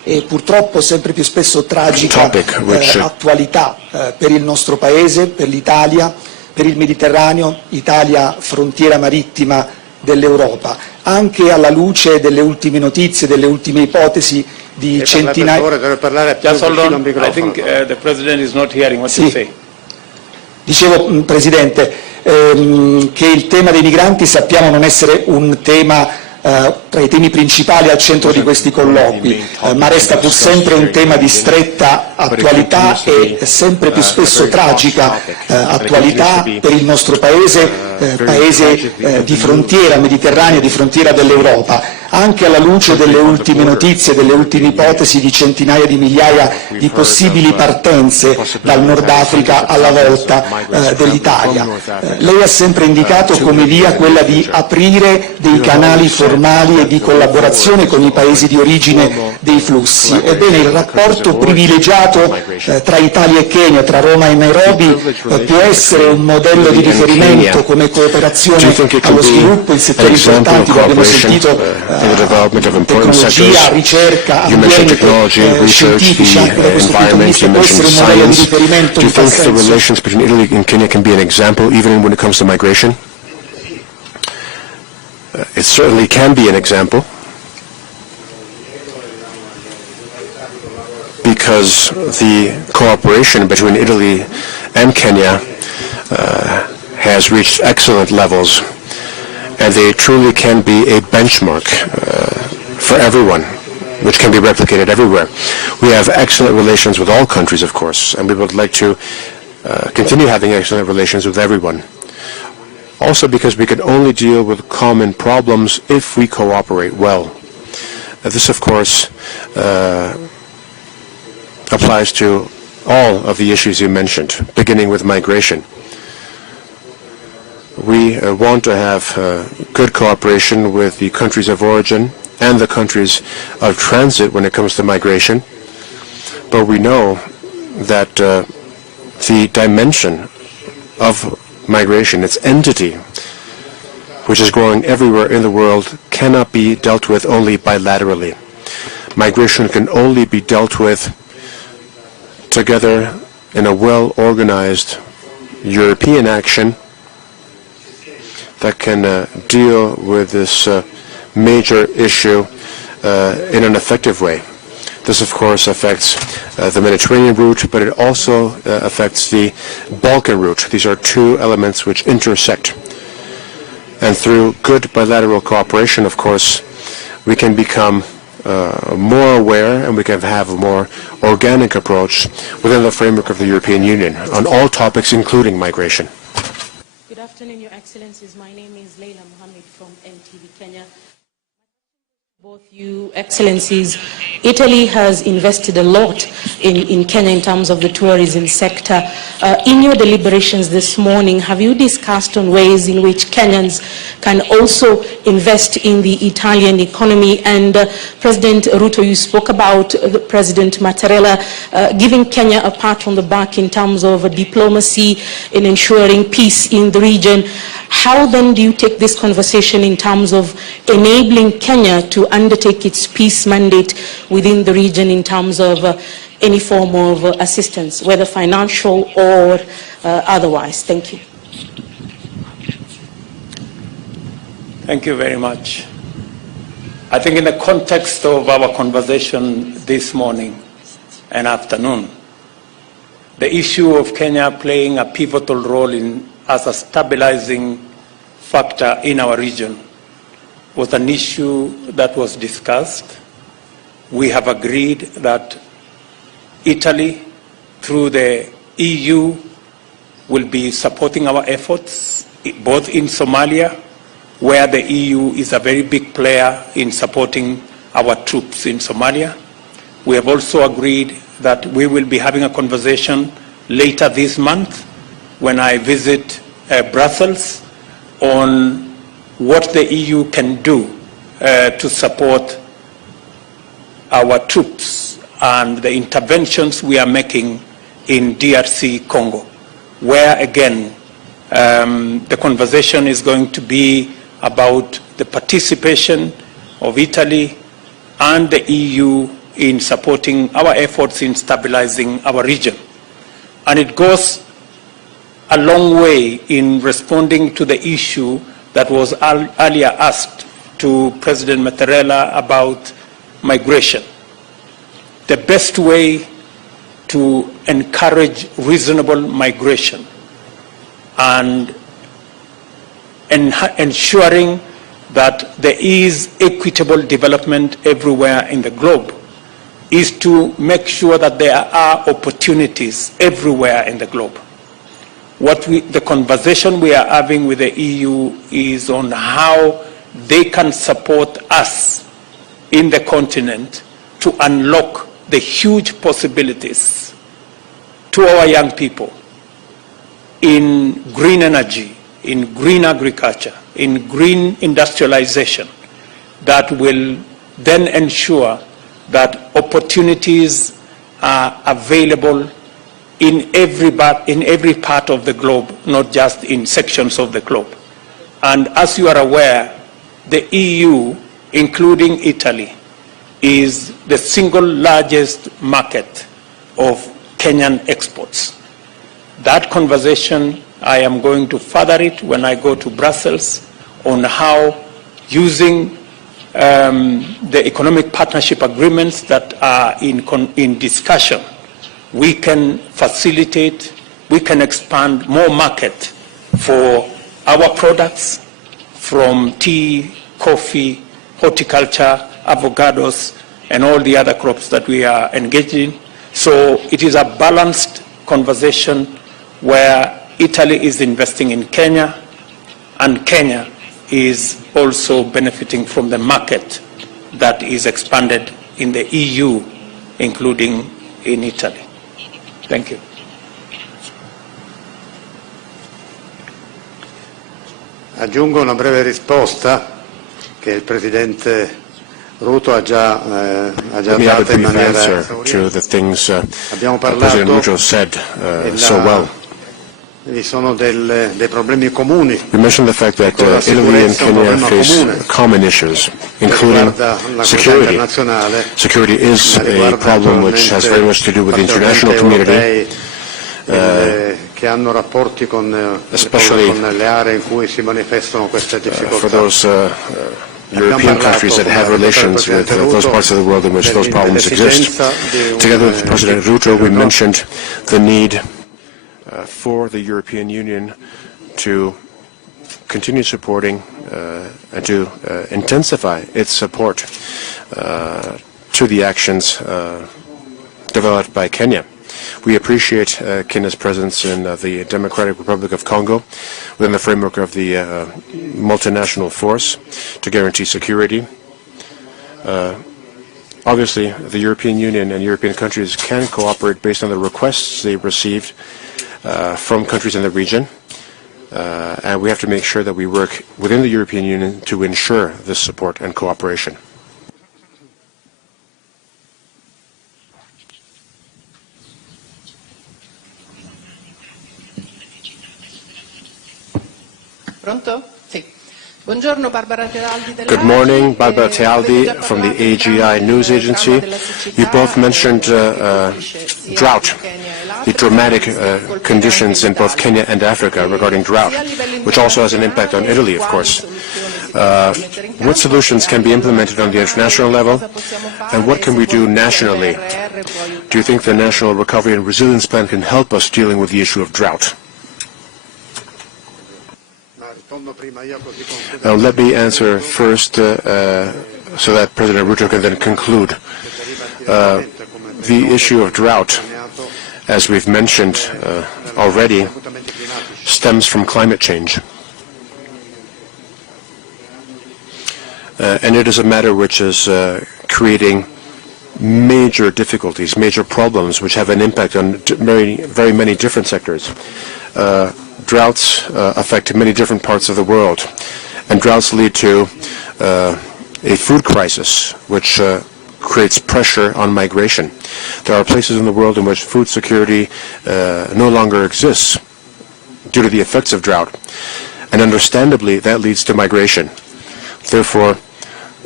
e purtroppo sempre più spesso tragica attualità per il nostro Paese, per l'Italia, per il Mediterraneo, Italia frontiera marittima dell'Europa, anche alla luce delle ultime notizie, delle ultime ipotesi di centinaia... Just hold on. I think the President is not hearing what you say. Dicevo, Presidente, che il tema dei migranti sappiamo non essere un tema tra i temi principali al centro di questi colloqui, ma resta pur sempre un tema di stretta attualità e sempre più spesso tragica attualità per il nostro Paese, Paese di frontiera mediterranea, di frontiera dell'Europa, anche alla luce delle ultime notizie, delle ultime ipotesi di centinaia di migliaia di possibili partenze dal Nord Africa alla volta dell'Italia. Lei ha sempre indicato come via quella di aprire dei canali formali e di collaborazione con i paesi di origine dei flussi. Ebbene, il rapporto privilegiato tra Italia e Kenya, tra Roma e Nairobi, può essere un modello di riferimento come cooperazione allo sviluppo in settori importanti, lo abbiamo sentito, tecnologia, ricerca, ambiente, scientifici, anche da questo punto di vista può essere un modello di riferimento in tal senso. It certainly can be an example, because the cooperation between Italy and Kenya has reached excellent levels, and they truly can be a benchmark for everyone, which can be replicated everywhere. We have excellent relations with all countries, of course, and we would like to continue having excellent relations with everyone. Also because we can only deal with common problems if we cooperate well. This, of course, applies to all of the issues you mentioned, beginning with migration. We want to have good cooperation with the countries of origin and the countries of transit when it comes to migration, but we know that the dimension of migration, its entity, which is growing everywhere in the world, cannot be dealt with only bilaterally. Migration can only be dealt with together in a well-organized European action that can deal with this major issue in an effective way. This, of course, affects the Mediterranean route, but it also affects the Balkan route. These are two elements which intersect. And through good bilateral cooperation, of course, we can become more aware and we can have a more organic approach within the framework of the European Union on all topics, including migration. Good afternoon, Your Excellencies. My name is Raila from NTV Kenya. Both you Excellencies, Italy has invested a lot in Kenya in terms of the tourism sector. In your deliberations this morning, have you discussed on ways in which Kenyans can also invest in the Italian economy? And President Ruto, you spoke about President Mattarella giving Kenya a pat on the back in terms of diplomacy in ensuring peace in the region. How then do you take this conversation in terms of enabling Kenya to undertake its peace mandate within the region in terms of any form of assistance, whether financial or otherwise? Thank you. Thank you very much. I think in the context of our conversation this morning and afternoon, the issue of Kenya playing a pivotal role as a stabilizing factor in our region was an issue that was discussed. We have agreed that Italy, through the EU, will be supporting our efforts, both in Somalia, where the EU is a very big player in supporting our troops in Somalia. We have also agreed that we will be having a conversation later this month when I visit Brussels on what the EU can do to support our troops and the interventions we are making in DRC Congo, where again the conversation is going to be about the participation of Italy and the EU in supporting our efforts in stabilizing our region. And it goes a long way in responding to the issue that was earlier asked to President Mattarella about migration. The best way to encourage reasonable migration and ensuring that there is equitable development everywhere in the globe is to make sure that there are opportunities everywhere in the globe. The conversation we are having with the EU is on how they can support us in the continent to unlock the huge possibilities to our young people in green energy, in green agriculture, in green industrialization that will then ensure that opportunities are available in every part of the globe, not just in sections of the globe. And as you are aware, the EU, including Italy, is the single largest market of Kenyan exports. That conversation, I am going to further it when I go to Brussels on how, using the economic partnership agreements that are in discussion, we can facilitate, we can expand more market for our products from tea, coffee, horticulture, avocados, and all the other crops that we are engaged in. So it is a balanced conversation where Italy is investing in Kenya, and Kenya is also benefiting from the market that is expanded in the EU, including in Italy. Thank you. Aggiungo una breve risposta che il Presidente Ruto ha già dato in maniera to the things abbiamo President Ruto said so well. Vi sono dei problemi comuni. We mentioned the fact that Italy and Kenya face common issues, including security. Security is a problem which has very much to do with the international community, che hanno rapporti especially con le aree in cui si manifestano queste difficoltà. For those European countries that have relations with those parts of the world in which those problems exist. Together with President Ruto, we mentioned the need for the European Union to continue supporting and to intensify its support to the actions developed by Kenya. We appreciate Kenya's presence in the Democratic Republic of Congo within the framework of the multinational force to guarantee security. Obviously, the European Union and European countries can cooperate based on the requests they received from countries in the region, and we have to make sure that we work within the European Union to ensure this support and cooperation. Pronto? Sì. Buongiorno, Barbara Tealdi Good morning, Barbara Tealdi from the AGI News Agency. You both mentioned drought, the dramatic conditions in both Kenya and Africa regarding drought, which also has an impact on Italy, of course. What solutions can be implemented on the international level, and what can we do nationally? Do you think the National Recovery and Resilience Plan can help us dealing with the issue of drought? Now let me answer first so that President Ruto can then conclude. The issue of drought, as we've mentioned already, stems from climate change. And it is a matter which is creating major difficulties, major problems, which have an impact on very many different sectors. Droughts affect many different parts of the world, and droughts lead to a food crisis, which creates pressure on migration. There are places in the world in which food security no longer exists due to the effects of drought, and understandably that leads to migration. Therefore,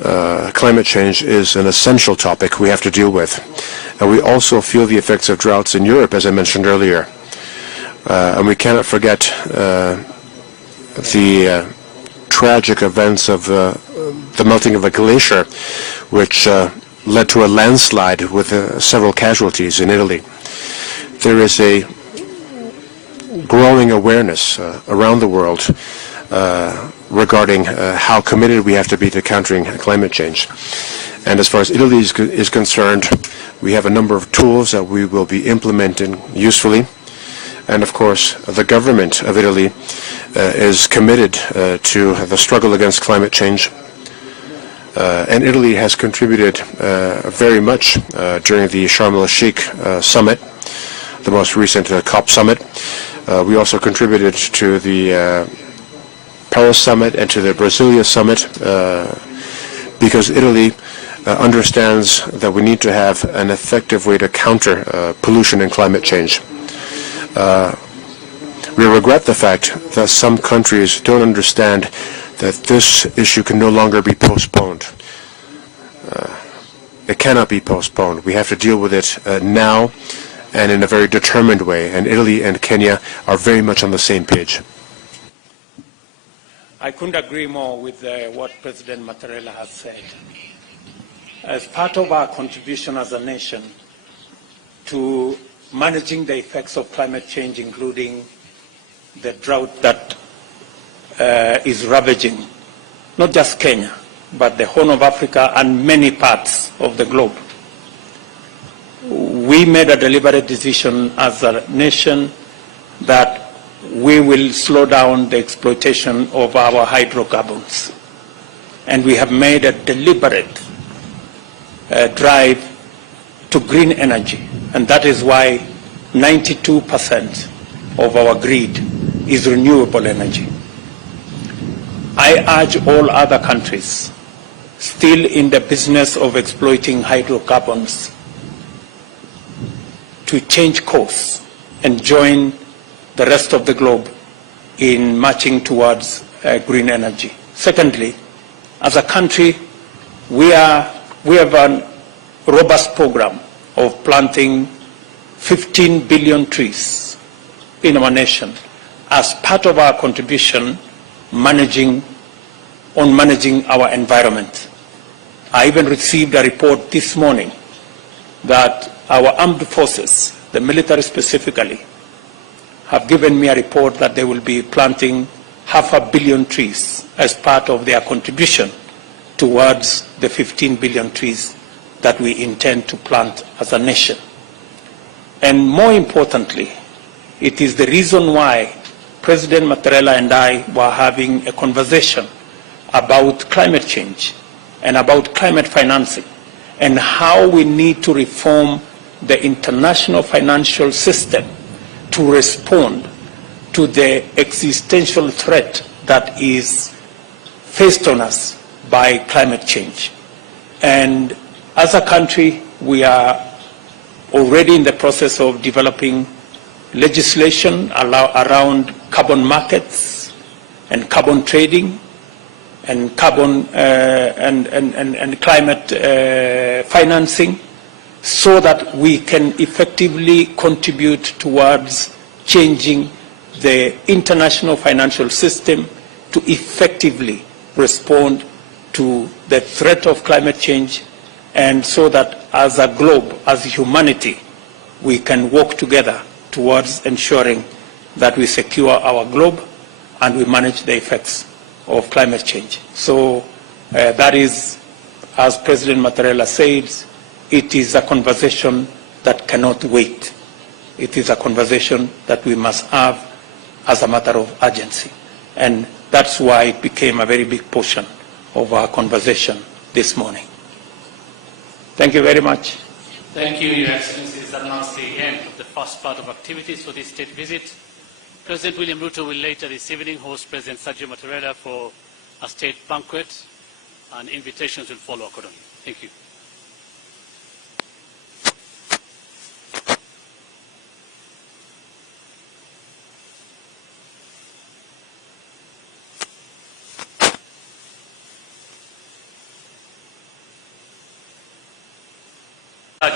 climate change is an essential topic we have to deal with. And we also feel the effects of droughts in Europe, as I mentioned earlier. And we cannot forget the tragic events of the melting of a glacier, which led to a landslide with several casualties in Italy. There is a growing awareness around the world regarding how committed we have to be to countering climate change. And as far as Italy is concerned, we have a number of tools that we will be implementing usefully. And of course, the government of Italy is committed to the struggle against climate change. And Italy has contributed very much during the Sharm el-Sheikh summit, the most recent COP summit. We also contributed to the Paris summit and to the Brasilia summit because Italy understands that we need to have an effective way to counter pollution and climate change. We regret the fact that some countries don't understand that this issue can no longer be postponed. It cannot be postponed. We have to deal with it now and in a very determined way, and Italy and Kenya are very much on the same page. I couldn't agree more with what President Mattarella has said. As part of our contribution as a nation to managing the effects of climate change, including the drought that is ravaging not just Kenya, but the Horn of Africa and many parts of the globe, we made a deliberate decision as a nation that we will slow down the exploitation of our hydrocarbons. And we have made a deliberate drive to green energy. And that is why 92% of our grid is renewable energy. I urge all other countries still in the business of exploiting hydrocarbons to change course and join the rest of the globe in marching towards green energy. Secondly, as a country, we have a robust program of planting 15 billion trees in our nation as part of our contribution managing our environment. I even received a report this morning that our armed forces, the military specifically, have given me a report that they will be planting 500 million trees as part of their contribution towards the 15 billion trees that we intend to plant as a nation. And more importantly, it is the reason why President Mattarella and I were having a conversation about climate change and about climate financing and how we need to reform the international financial system to respond to the existential threat that is faced on us by climate change. And as a country, we are already in the process of developing legislation around carbon markets and carbon trading and carbon and climate financing, so that we can effectively contribute towards changing the international financial system to effectively respond to the threat of climate change, and so that as a globe, as humanity, we can work together towards ensuring that we secure our globe and we manage the effects of climate change. So that is, as President Mattarella said, it is a conversation that cannot wait. It is a conversation that we must have as a matter of urgency. And that's why it became a very big portion of our conversation this morning. Thank you very much. Thank you, Your Excellencies. That marks the end of the first part of activities for this state visit. President William Ruto will later this evening host President Sergio Mattarella for a state banquet, and invitations will follow accordingly. Thank you.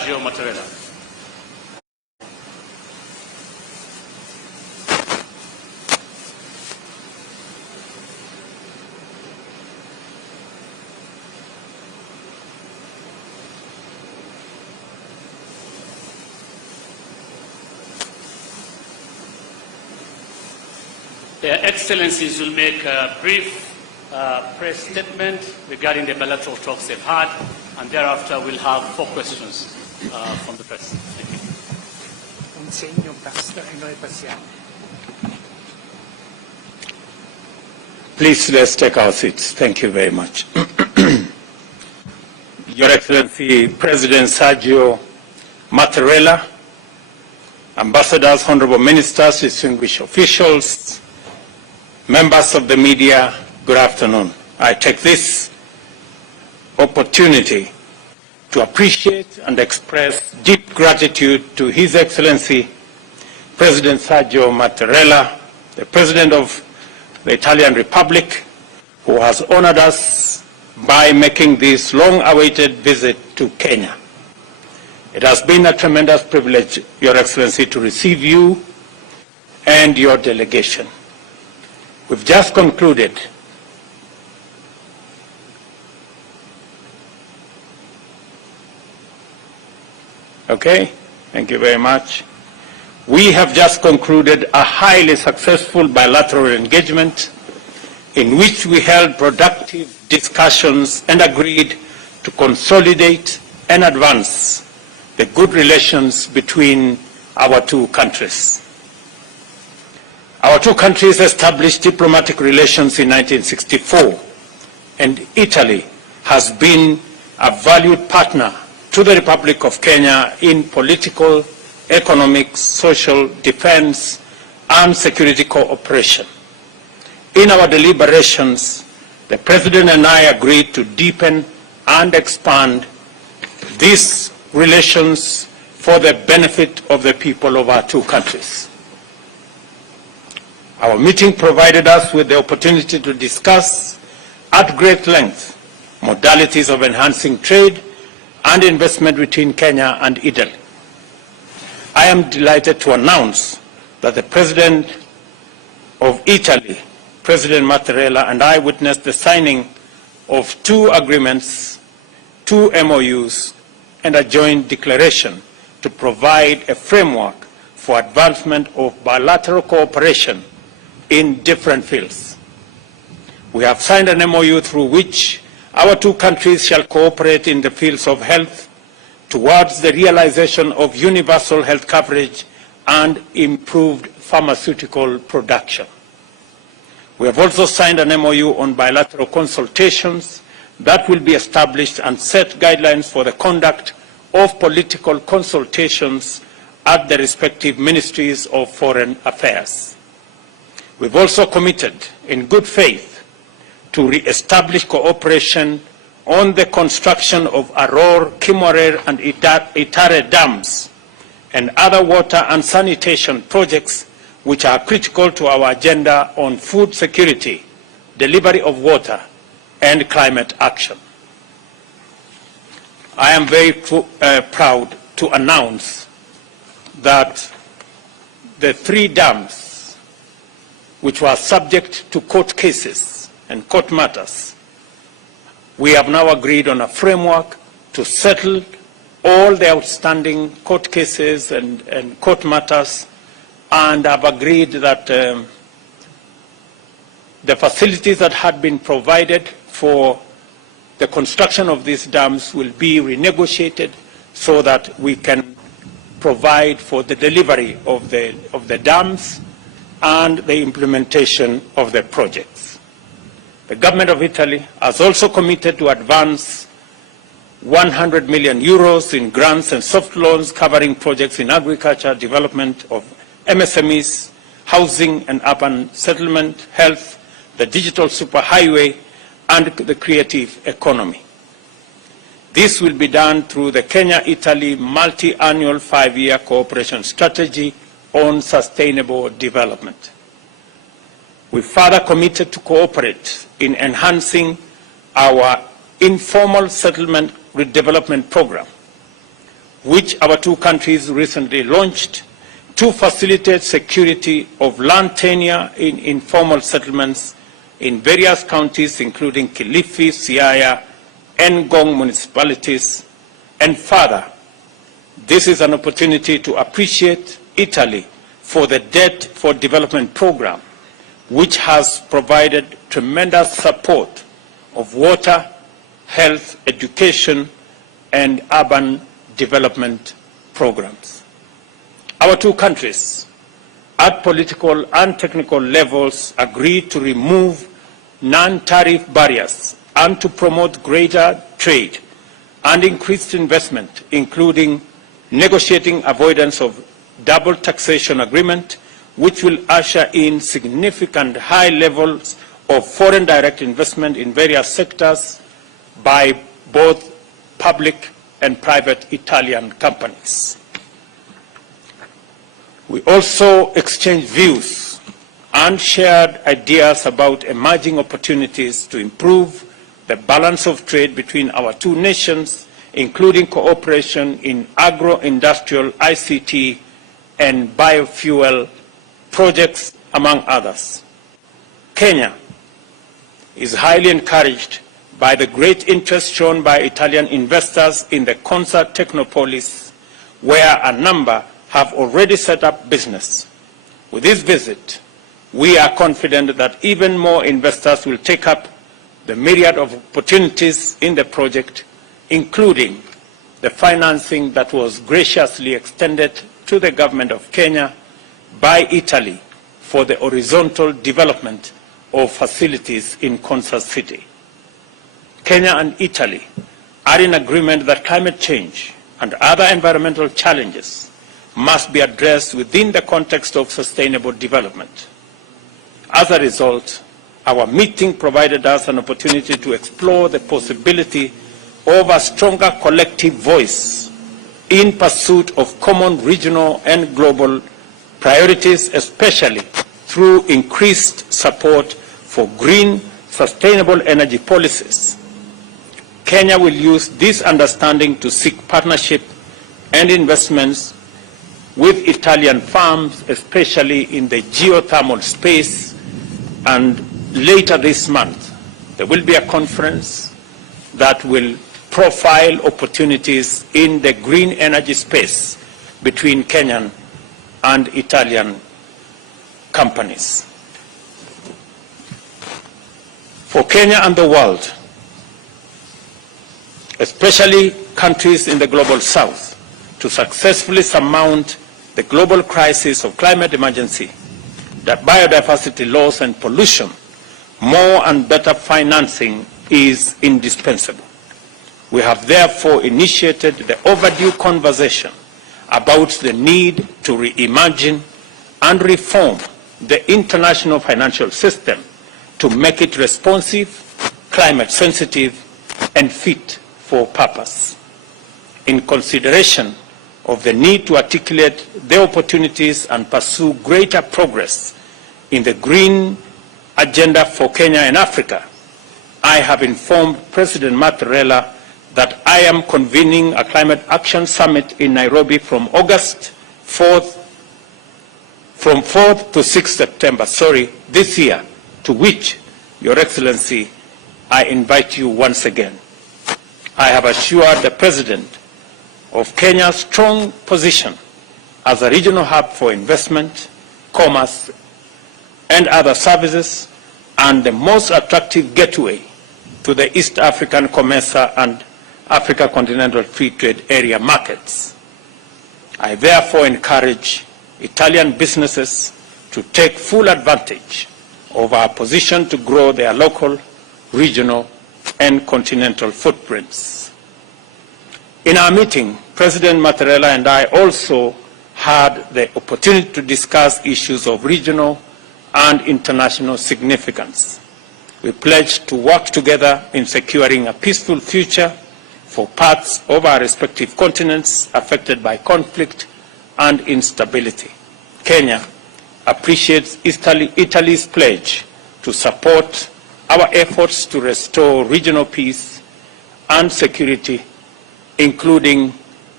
Sergio Mattarella. Their Excellencies will make a brief press statement regarding the bilateral talks they've had, and thereafter we'll have 4 questions from the press. Thank you. Un segno basta e noi passiamo. Please, let's take our seats. Thank you very much. Your Excellency, President Sergio Mattarella, ambassadors, honorable ministers, distinguished officials, members of the media, good afternoon. I take this opportunity to appreciate and express deep gratitude to His Excellency President Sergio Mattarella, the President of the Italian Republic, who has honored us by making this long-awaited visit to Kenya. It has been a tremendous privilege, Your Excellency, to receive you and your delegation. We've just concluded Okay, thank you very much. We have just concluded a highly successful bilateral engagement in which we held productive discussions and agreed to consolidate and advance the good relations between our 2 countries. Our 2 countries established diplomatic relations in 1964, and Italy has been a valued partner to the Republic of Kenya in political, economic, social, defense, and security cooperation. In our deliberations, the President and I agreed to deepen and expand these relations for the benefit of the people of our 2 countries. Our meeting provided us with the opportunity to discuss at great length modalities of enhancing trade and investment between Kenya and Italy. I am delighted to announce that the President of Italy, President Mattarella, and I witnessed the signing of 2 agreements, 2 MOUs, and a joint declaration to provide a framework for advancement of bilateral cooperation in different fields. We have signed an MOU through which our 2 countries shall cooperate in the fields of health towards the realization of universal health coverage and improved pharmaceutical production. We have also signed an MOU on bilateral consultations that will be established and set guidelines for the conduct of political consultations at the respective ministries of foreign affairs. We've also committed in good faith to re-establish cooperation on the construction of Aror, Kimorer, and Itare dams and other water and sanitation projects which are critical to our agenda on food security, delivery of water, and climate action. I am very proud to announce that the 3 dams which were subject to court cases and court matters, we have now agreed on a framework to settle all the outstanding court cases and court matters, and have agreed that the facilities that had been provided for the construction of these dams will be renegotiated so that we can provide for the delivery of the dams and the implementation of the projects. The government of Italy has also committed to advance 100 million euros in grants and soft loans covering projects in agriculture, development of MSMEs, housing and urban settlement, health, the digital superhighway, and the creative economy. This will be done through the Kenya-Italy multi-annual 5-year cooperation strategy on sustainable development. We further committed to cooperate in enhancing our informal settlement development program. which our two countries recently launched to facilitate security of land tenure in informal settlements in various counties, including Kilifi, Siaya, and Ngong municipalities. And further, this is an opportunity to appreciate Italy for the Debt for Development program, which has provided tremendous support of water, health, education, and urban development programs. Our two countries, at political and technical levels, agreed to remove non-tariff barriers and to promote greater trade and increased investment, including negotiating avoidance of double taxation agreement, which will usher in significant high levels of foreign direct investment in various sectors by both public and private Italian companies. We also exchanged views and shared ideas about emerging opportunities to improve the balance of trade between our two nations, including cooperation in agro-industrial, ICT, and biofuel projects, among others. Kenya is highly encouraged by the great interest shown by Italian investors in the Concert Technopolis, where a number have already set up business. With this visit, we are confident that even more investors will take up the myriad of opportunities in the project, including the financing that was graciously extended to the government of Kenya by Italy for the horizontal development of facilities in Concert City. Kenya and Italy are in agreement that climate change and other environmental challenges must be addressed within the context of sustainable development. As a result, our meeting provided us an opportunity to explore the possibility of a stronger collective voice in pursuit of common regional and global priorities, especially through increased support for green, sustainable energy policies. Kenya will use this understanding to seek partnership and investments with Italian firms, especially in the geothermal space. And later this month, there will be a conference that will profile opportunities in the green energy space between Kenyan and Italian companies. For Kenya and the world, especially countries in the global south, to successfully surmount the global crisis of climate emergency, that biodiversity loss and pollution, more and better financing is indispensable. We have therefore initiated the overdue conversation about the need to reimagine and reform the international financial system to make it responsive, climate sensitive, and fit for purpose. In consideration of the need to articulate the opportunities and pursue greater progress in the green agenda for Kenya and Africa, I have informed President Mattarella that I am convening a climate action summit in Nairobi from 4th to 6th September, this year, to which, Your Excellency, I invite you once again. I have assured the President of Kenya's strong position as a regional hub for investment, commerce, and other services, and the most attractive gateway to the East African COMESA and Africa Continental Free Trade Area markets. I therefore encourage Italian businesses to take full advantage of our position to grow their local, regional, and continental footprints. In our meeting, President Mattarella and I also had the opportunity to discuss issues of regional and international significance. We pledged to work together in securing a peaceful future for parts of our respective continents affected by conflict and instability. Kenya appreciates Italy's pledge to support our efforts to restore regional peace and security, including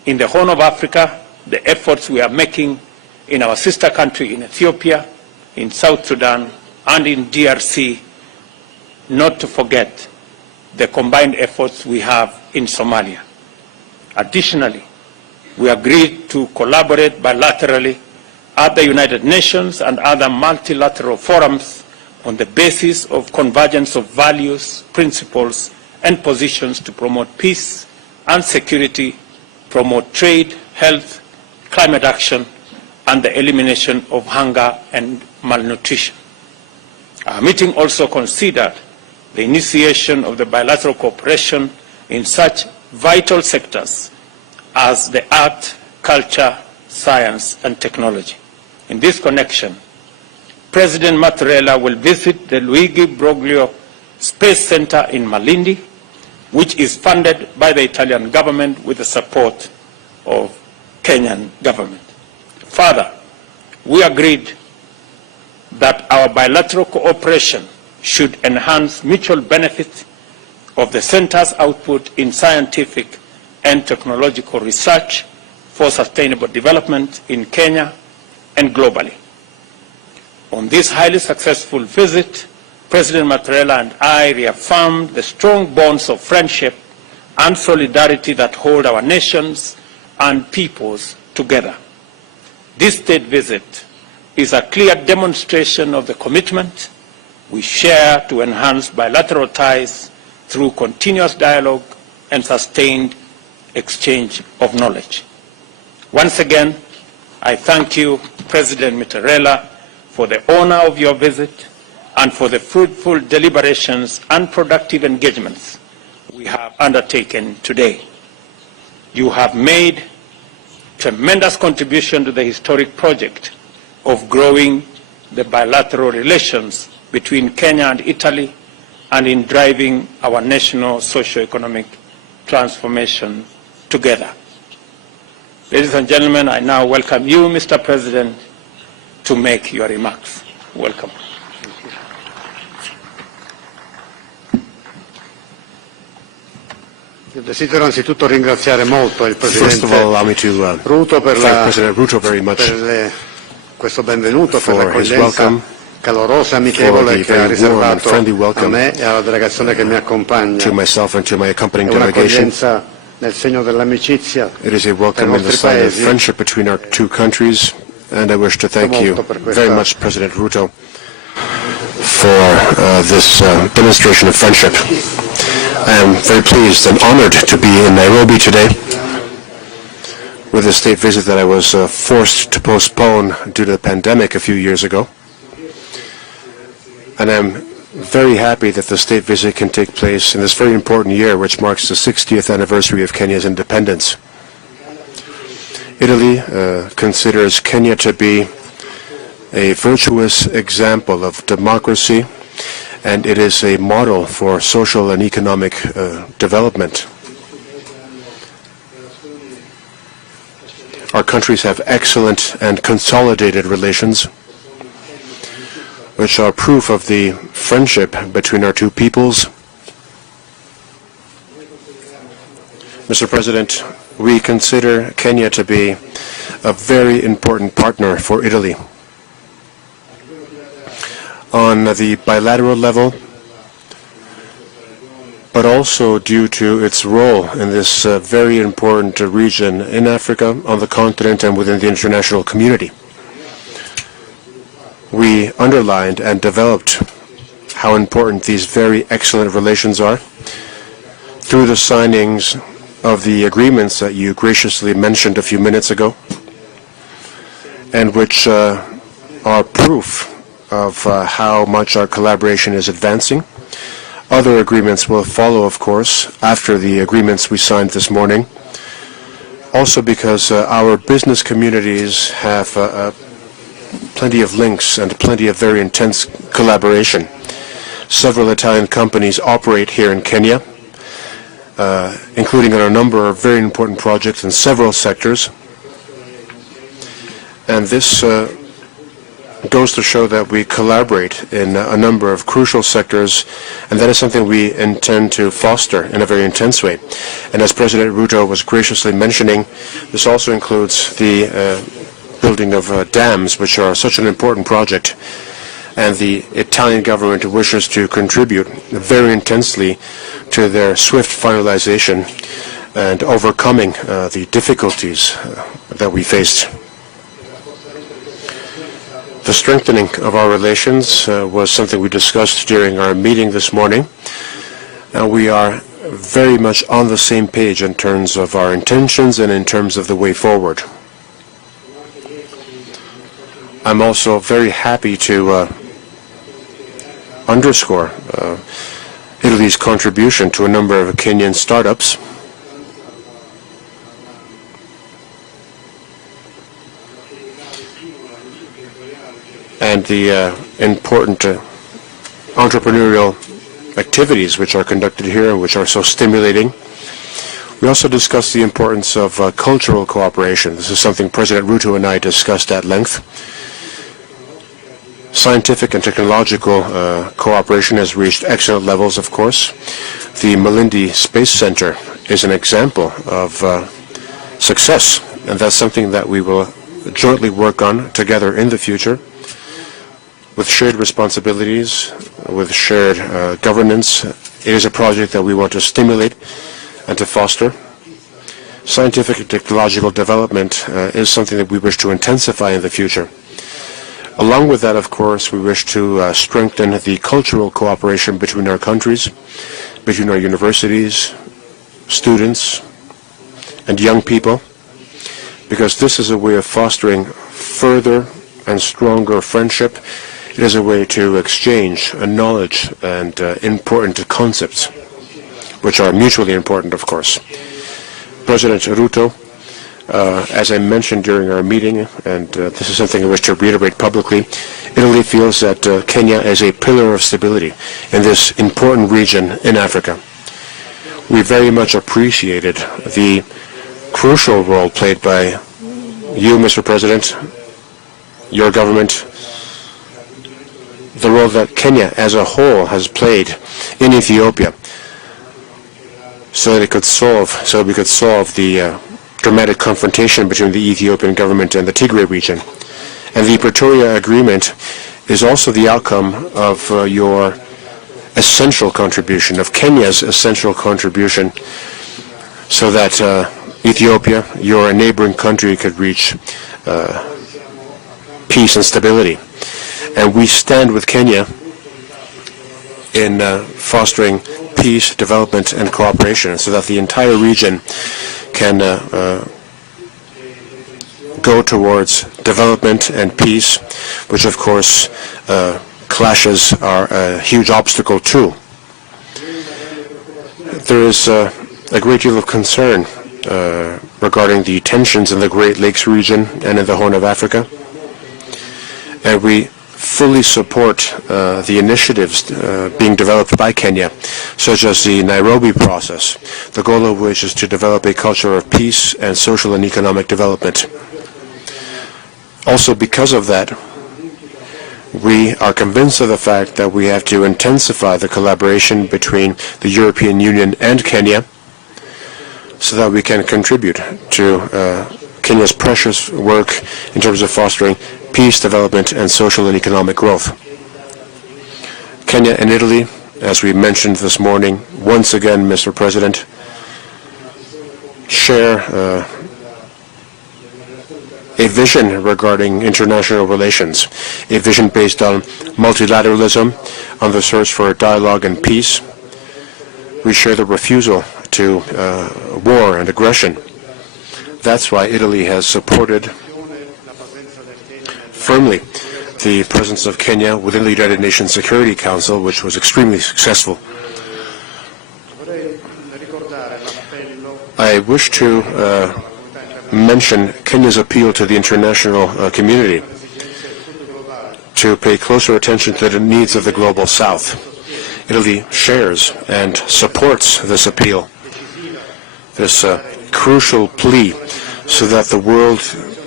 in the Horn of Africa, the efforts we are making in our sister country in Ethiopia, in South Sudan, and in DRC, not to forget the combined efforts we have in Somalia. Additionally, we agreed to collaborate bilaterally at the United Nations and other multilateral forums on the basis of convergence of values, principles, and positions to promote peace and security, promote trade, health, climate action, and the elimination of hunger and malnutrition. Our meeting also considered the initiation of the bilateral cooperation in such vital sectors as the art, culture, science, and technology. In this connection, President Mattarella will visit the Luigi Broglio Space Center in Malindi, which is funded by the Italian government with the support of Kenyan government. Further, we agreed that our bilateral cooperation should enhance mutual benefit of the center's output in scientific and technological research for sustainable development in Kenya and globally. On this highly successful visit, President Mattarella and I reaffirmed the strong bonds of friendship and solidarity that hold our nations and peoples together. This state visit is a clear demonstration of the commitment we share to enhance bilateral ties through continuous dialogue and sustained exchange of knowledge. Once again, I thank you, President Mattarella, for the honor of your visit and for the fruitful deliberations and productive engagements we have undertaken today. You have made tremendous contribution to the historic project of growing the bilateral relations between Kenya and Italy and in driving our national socio-economic transformation together. Ladies and gentlemen, I now welcome you, Mr. President, to make your remarks. Welcome. Desidero anzitutto ringraziare molto il First of all, allow me to Ruto per thank President Ruto very much questo benvenuto, per for his l'accoglienza welcome, calorosa e amichevole che ha riservato friendly a welcome me e alla delegazione che mi accompagna. to myself and to my accompanying È delegation. un'accoglienza nel segno dell'amicizia It is a tra i welcome in the nostri sign of paesi. friendship between our two countries, and I wish to thank you very much, President Ruto, for this demonstration of friendship. I am very pleased and honored to be in Nairobi today with a state visit that I was forced to postpone due to the pandemic a few years ago. And I'm very happy that the state visit can take place in this very important year, which marks the 60th anniversary of Kenya's independence. Italy considers Kenya to be a virtuous example of democracy, and it is a model for social and economic development. Our countries have excellent and consolidated relations, which are proof of the friendship between our two peoples. Mr. President, we consider Kenya to be a very important partner for Italy. On the bilateral level, but also due to its role in this very important region in Africa, on the continent, and within the international community. We underlined and developed how important these very excellent relations are through the signings of the agreements that you graciously mentioned a few minutes ago, and which are proof of how much our collaboration is advancing. Other agreements will follow, of course, after the agreements we signed this morning, also because our business communities have plenty of links and plenty of very intense collaboration. Several Italian companies operate here in Kenya, including on a number of very important projects in several sectors. And this goes to show that we collaborate in a number of crucial sectors, and that is something we intend to foster in a very intense way. And as President Ruto was graciously mentioning, this also includes the building of dams, which are such an important project, and the Italian government wishes to contribute very intensely to their swift finalization and overcoming the difficulties that we faced. The strengthening of our relations was something we discussed during our meeting this morning, and we are very much on the same page in terms of our intentions and in terms of the way forward. I'm also very happy to underscore Italy's contribution to a number of Kenyan startups. And the important entrepreneurial activities which are conducted here and which are so stimulating. We also discussed the importance of cultural cooperation. This is something President Ruto and I discussed at length. Scientific and technological cooperation has reached excellent levels, of course. The Malindi Space Center is an example of success, and that's something that we will jointly work on together in the future, with shared responsibilities, with shared governance. It is a project that we want to stimulate and to foster. Scientific and technological development is something that we wish to intensify in the future. Along with that, of course, we wish to strengthen the cultural cooperation between our countries, between our universities, students, and young people, because this is a way of fostering further and stronger friendship. It is a way to exchange knowledge and important concepts, which are mutually important, of course. President Ruto, as I mentioned during our meeting, and this is something I wish to reiterate publicly, Italy feels that Kenya is a pillar of stability in this important region in Africa. We very much appreciated the crucial role played by you, Mr. President, your government, the role that Kenya as a whole has played in Ethiopia, so that we could solve the dramatic confrontation between the Ethiopian government and the Tigray region. And the Pretoria Agreement is also the outcome of your essential contribution, of Kenya's essential contribution, so that Ethiopia, your neighboring country, could reach peace and stability. And we stand with Kenya in fostering peace, development, and cooperation, so that the entire region can go towards development and peace, which of course clashes are a huge obstacle too. There is a great deal of concern regarding the tensions in the Great Lakes region and in the Horn of Africa, and we fully support the initiatives being developed by Kenya, such as the Nairobi process, the goal of which is to develop a culture of peace and social and economic development. Also, because of that, we are convinced of the fact that we have to intensify the collaboration between the European Union and Kenya, so that we can contribute to Kenya's precious work in terms of fostering peace, development, and social and economic growth. Kenya and Italy, as we mentioned this morning, once again, Mr. President, share a vision regarding international relations, a vision based on multilateralism, on the search for dialogue and peace. We share the refusal to war and aggression. That's why Italy has supported firmly the presence of Kenya within the United Nations Security Council, which was extremely successful. I wish to mention Kenya's appeal to the international community to pay closer attention to the needs of the global South. Italy shares and supports this appeal, this crucial plea, so that the world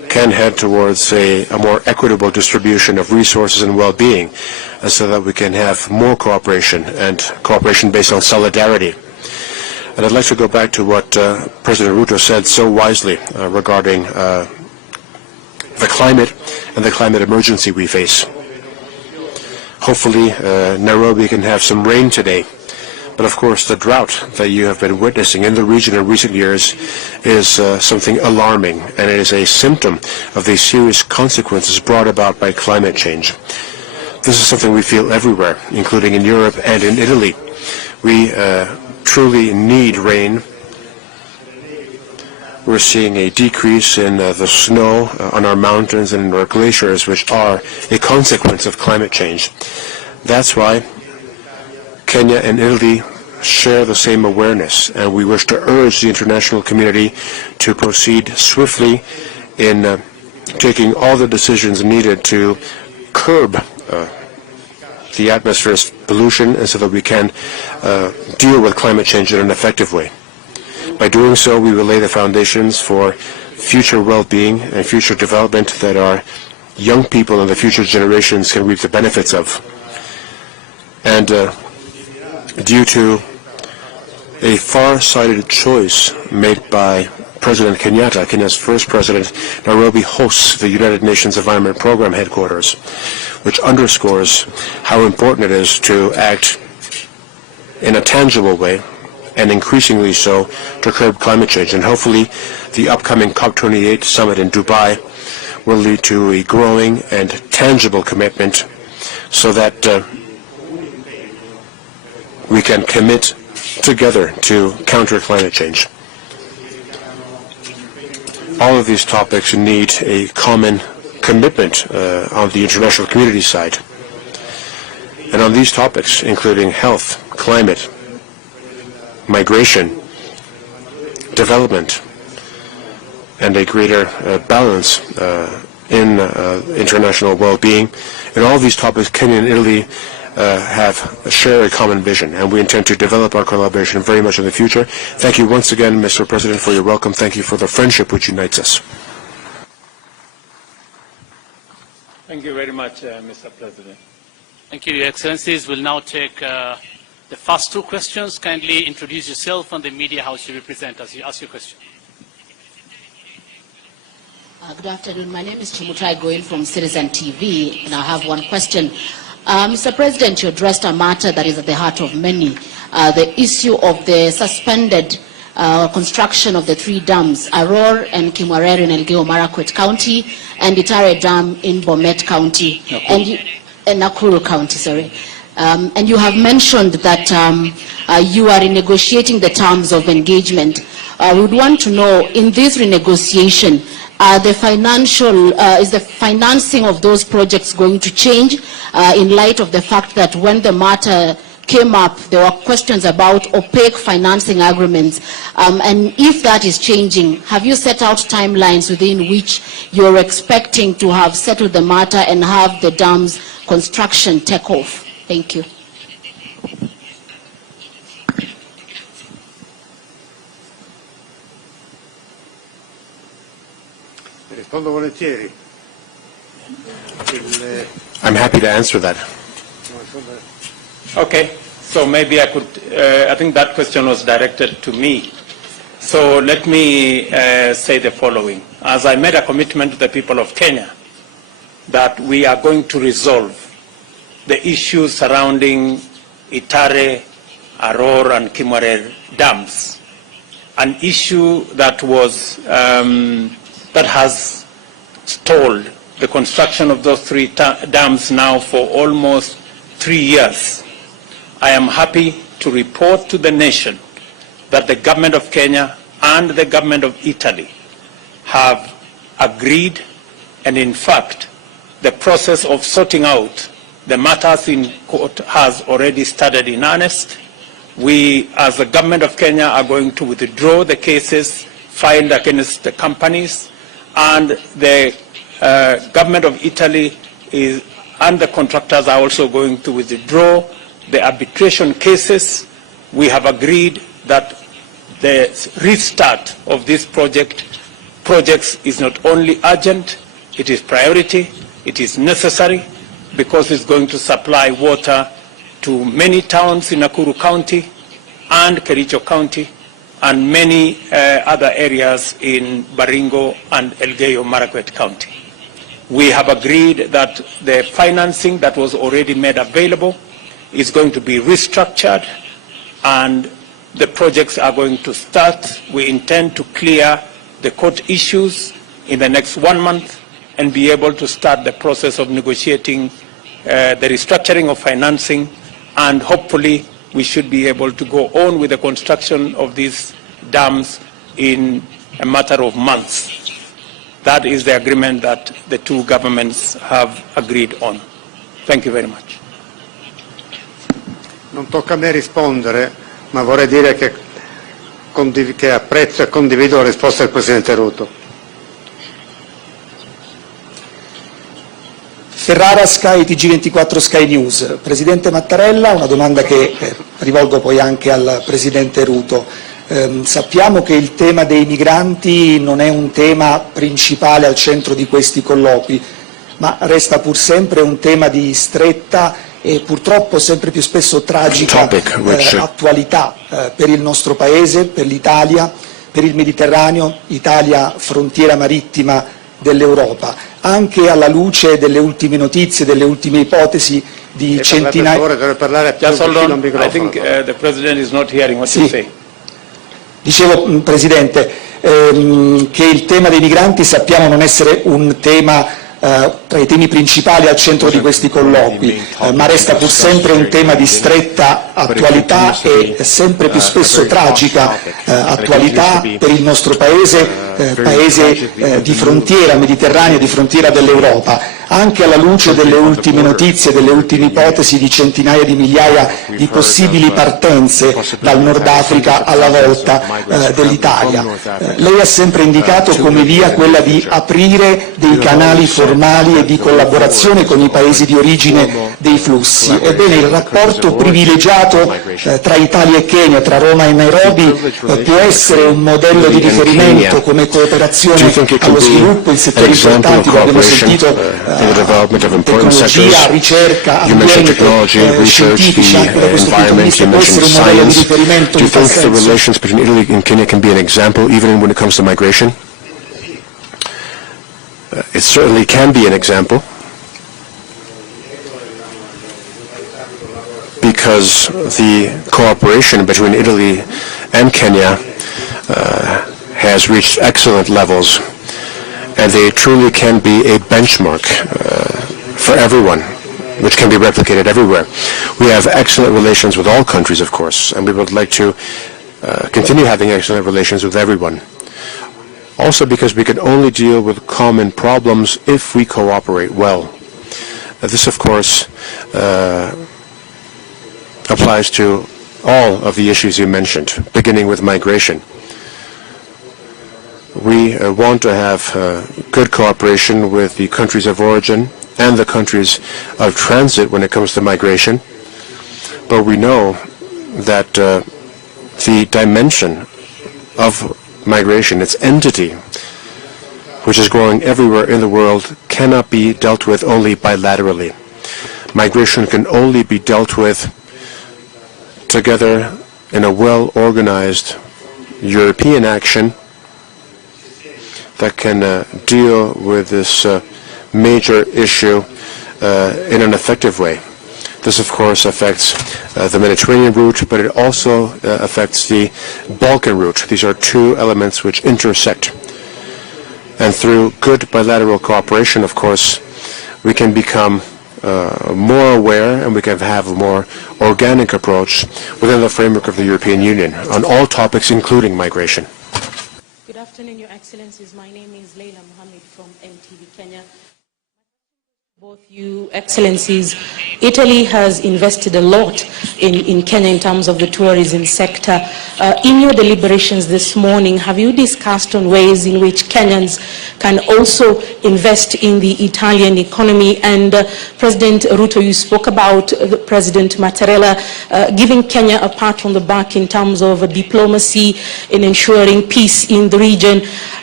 can head towards a more equitable distribution of resources and well-being, so that we can have more cooperation, and cooperation based on solidarity. And I'd like to go back to what President Ruto said so wisely regarding the climate and the climate emergency we face. Hopefully, Nairobi can have some rain today. But of course, the drought that you have been witnessing in the region in recent years is something alarming, and it is a symptom of the serious consequences brought about by climate change. This is something we feel everywhere, including in Europe and in Italy. We truly need rain. We're seeing a decrease in the snow on our mountains and in our glaciers, which are a consequence of climate change. That's why Kenya and Italy share the same awareness, and we wish to urge the international community to proceed swiftly in taking all the decisions needed to curb the atmosphere's pollution, and so that we can deal with climate change in an effective way. By doing so, we will lay the foundations for future well-being and future development that our young people and the future generations can reap the benefits of. And due to a far-sighted choice made by President Kenyatta, Kenya's first president, Nairobi hosts the United Nations Environment Program headquarters, which underscores how important it is to act in a tangible way, and increasingly so, to curb climate change. And hopefully the upcoming COP28 summit in Dubai will lead to a growing and tangible commitment, so that we can commit together to counter climate change. All of these topics need a common commitment on the international community side. And on these topics, including health, climate, migration, development, and a greater balance in international well-being, in all these topics, Kenya and Italy share a common vision, and we intend to develop our collaboration very much in the future. Thank you once again, Mr. President, for your welcome. Thank you for the friendship which unites us. Thank you very much, Mr. President. Thank you, Your Excellencies. We'll now take the first two questions. Kindly introduce yourself and the media house you represent as you ask your question. Good afternoon. My name is Chimutai Goel from Citizen TV, and I have one question. Mr. President, you addressed a matter that is at the heart of many, the issue of the suspended construction of the three dams, Aror and Kimwarer in Elgeyo Marakwet County, and Itare Dam in Bomet County, and Nakuru County, sorry. And you have mentioned that you are renegotiating the terms of engagement. We would want to know, in this renegotiation, is the financing of those projects going to change in light of the fact that when the matter came up, there were questions about opaque financing agreements, and if that is changing, have you set out timelines within which you're expecting to have settled the matter and have the dam's construction take off? Thank you. Rispondo volentieri. I'm happy to answer that. Okay, so maybe I could, I think that question was directed to me. So let me say the following. As I made a commitment to the people of Kenya that we are going to resolve the issues surrounding Itare, Aror, and Kimwarer dams, an issue that was that has stalled the construction of those three dams now for almost 3 years. I am happy to report to the nation that the government of Kenya and the government of Italy have agreed, and in fact, the process of sorting out the matters in court has already started in earnest. We, as the government of Kenya, are going to withdraw the cases filed against the companies, and the government of Italy and the contractors are also going to withdraw the arbitration cases. We have agreed that the restart of this project projects is not only urgent, it is priority, it is necessary, because it's going to supply water to many towns in Nakuru County and Kericho County and many other areas in Baringo and Elgeyo Marakwet County. We have agreed that the financing that was already made available is going to be restructured and the projects are going to start. We intend to clear the court issues in the next 1 month and be able to start the process of negotiating the restructuring of financing, and hopefully we should be able to go on with the construction of these dams in a matter of months. That is the agreement that the two governments have agreed on. Thank you very much. Non tocca a me rispondere, ma vorrei dire che apprezzo e condivido la risposta del Presidente Ruto. Ferrara, Sky, TG24 Sky News. Presidente Mattarella, una domanda che rivolgo poi anche al Presidente Ruto. Sappiamo che il tema dei migranti non è un tema principale al centro di questi colloqui, ma resta pur sempre un tema di stretta e purtroppo sempre più spesso tragica attualità per il nostro Paese, per l'Italia, per il Mediterraneo, Italia frontiera marittima dell'Europa, anche alla luce delle ultime notizie, delle ultime ipotesi di centinaia... I think the President is not hearing what you say. Dicevo, Presidente, che il tema dei migranti sappiamo non essere un tema tra i temi principali al centro di questi colloqui, ma resta pur sempre un tema di stretta attualità e sempre più spesso tragica attualità per il nostro Paese, Paese di frontiera mediterranea, di frontiera dell'Europa, anche alla luce delle ultime notizie, delle ultime ipotesi di centinaia di migliaia di possibili partenze dal Nord Africa alla volta dell'Italia. Lei ha sempre indicato come via quella di aprire dei canali formali e di collaborazione con i paesi di origine dei flussi. Ebbene, il rapporto privilegiato tra Italia e Kenya, tra Roma e Nairobi, può essere un modello di riferimento come cooperazione allo sviluppo in settori importanti, lo abbiamo sentito, tecnologia, ricerca, ambiente, scientifici, anche da questo punto di vista può essere un modello di riferimento in tal senso. Do you think the relations between Italy and Kenya can be an example even when it comes to migration? It certainly can be an example, because the cooperation between Italy and Kenya has reached excellent levels, and they truly can be a benchmark for everyone, which can be replicated everywhere. We have excellent relations with all countries, of course, and we would like to continue having excellent relations with everyone. Also because we can only deal with common problems if we cooperate well. This, of course, applies to all of the issues you mentioned, beginning with migration. We want to have good cooperation with the countries of origin and the countries of transit when it comes to migration, but we know that the dimension of migration, its entity, which is growing everywhere in the world, cannot be dealt with only bilaterally. Migration can only be dealt with together in a well-organized European action that can deal with this major issue in an effective way. This, of course, affects the Mediterranean route, but it also affects the Balkan route. These are two elements which intersect. And through good bilateral cooperation, of course, we can become more aware and we can have a more organic approach within the framework of the European Union on all topics, including migration. Good afternoon, Your Excellencies. My name is Raila from Kenya. Both you Excellencies, Italy has invested a lot in Kenya in terms of the tourism sector. In your deliberations this morning, have you discussed on ways in which Kenyans can also invest in the Italian economy? And President Ruto, you spoke about President Mattarella giving Kenya a pat on the back in terms of diplomacy in ensuring peace in the region.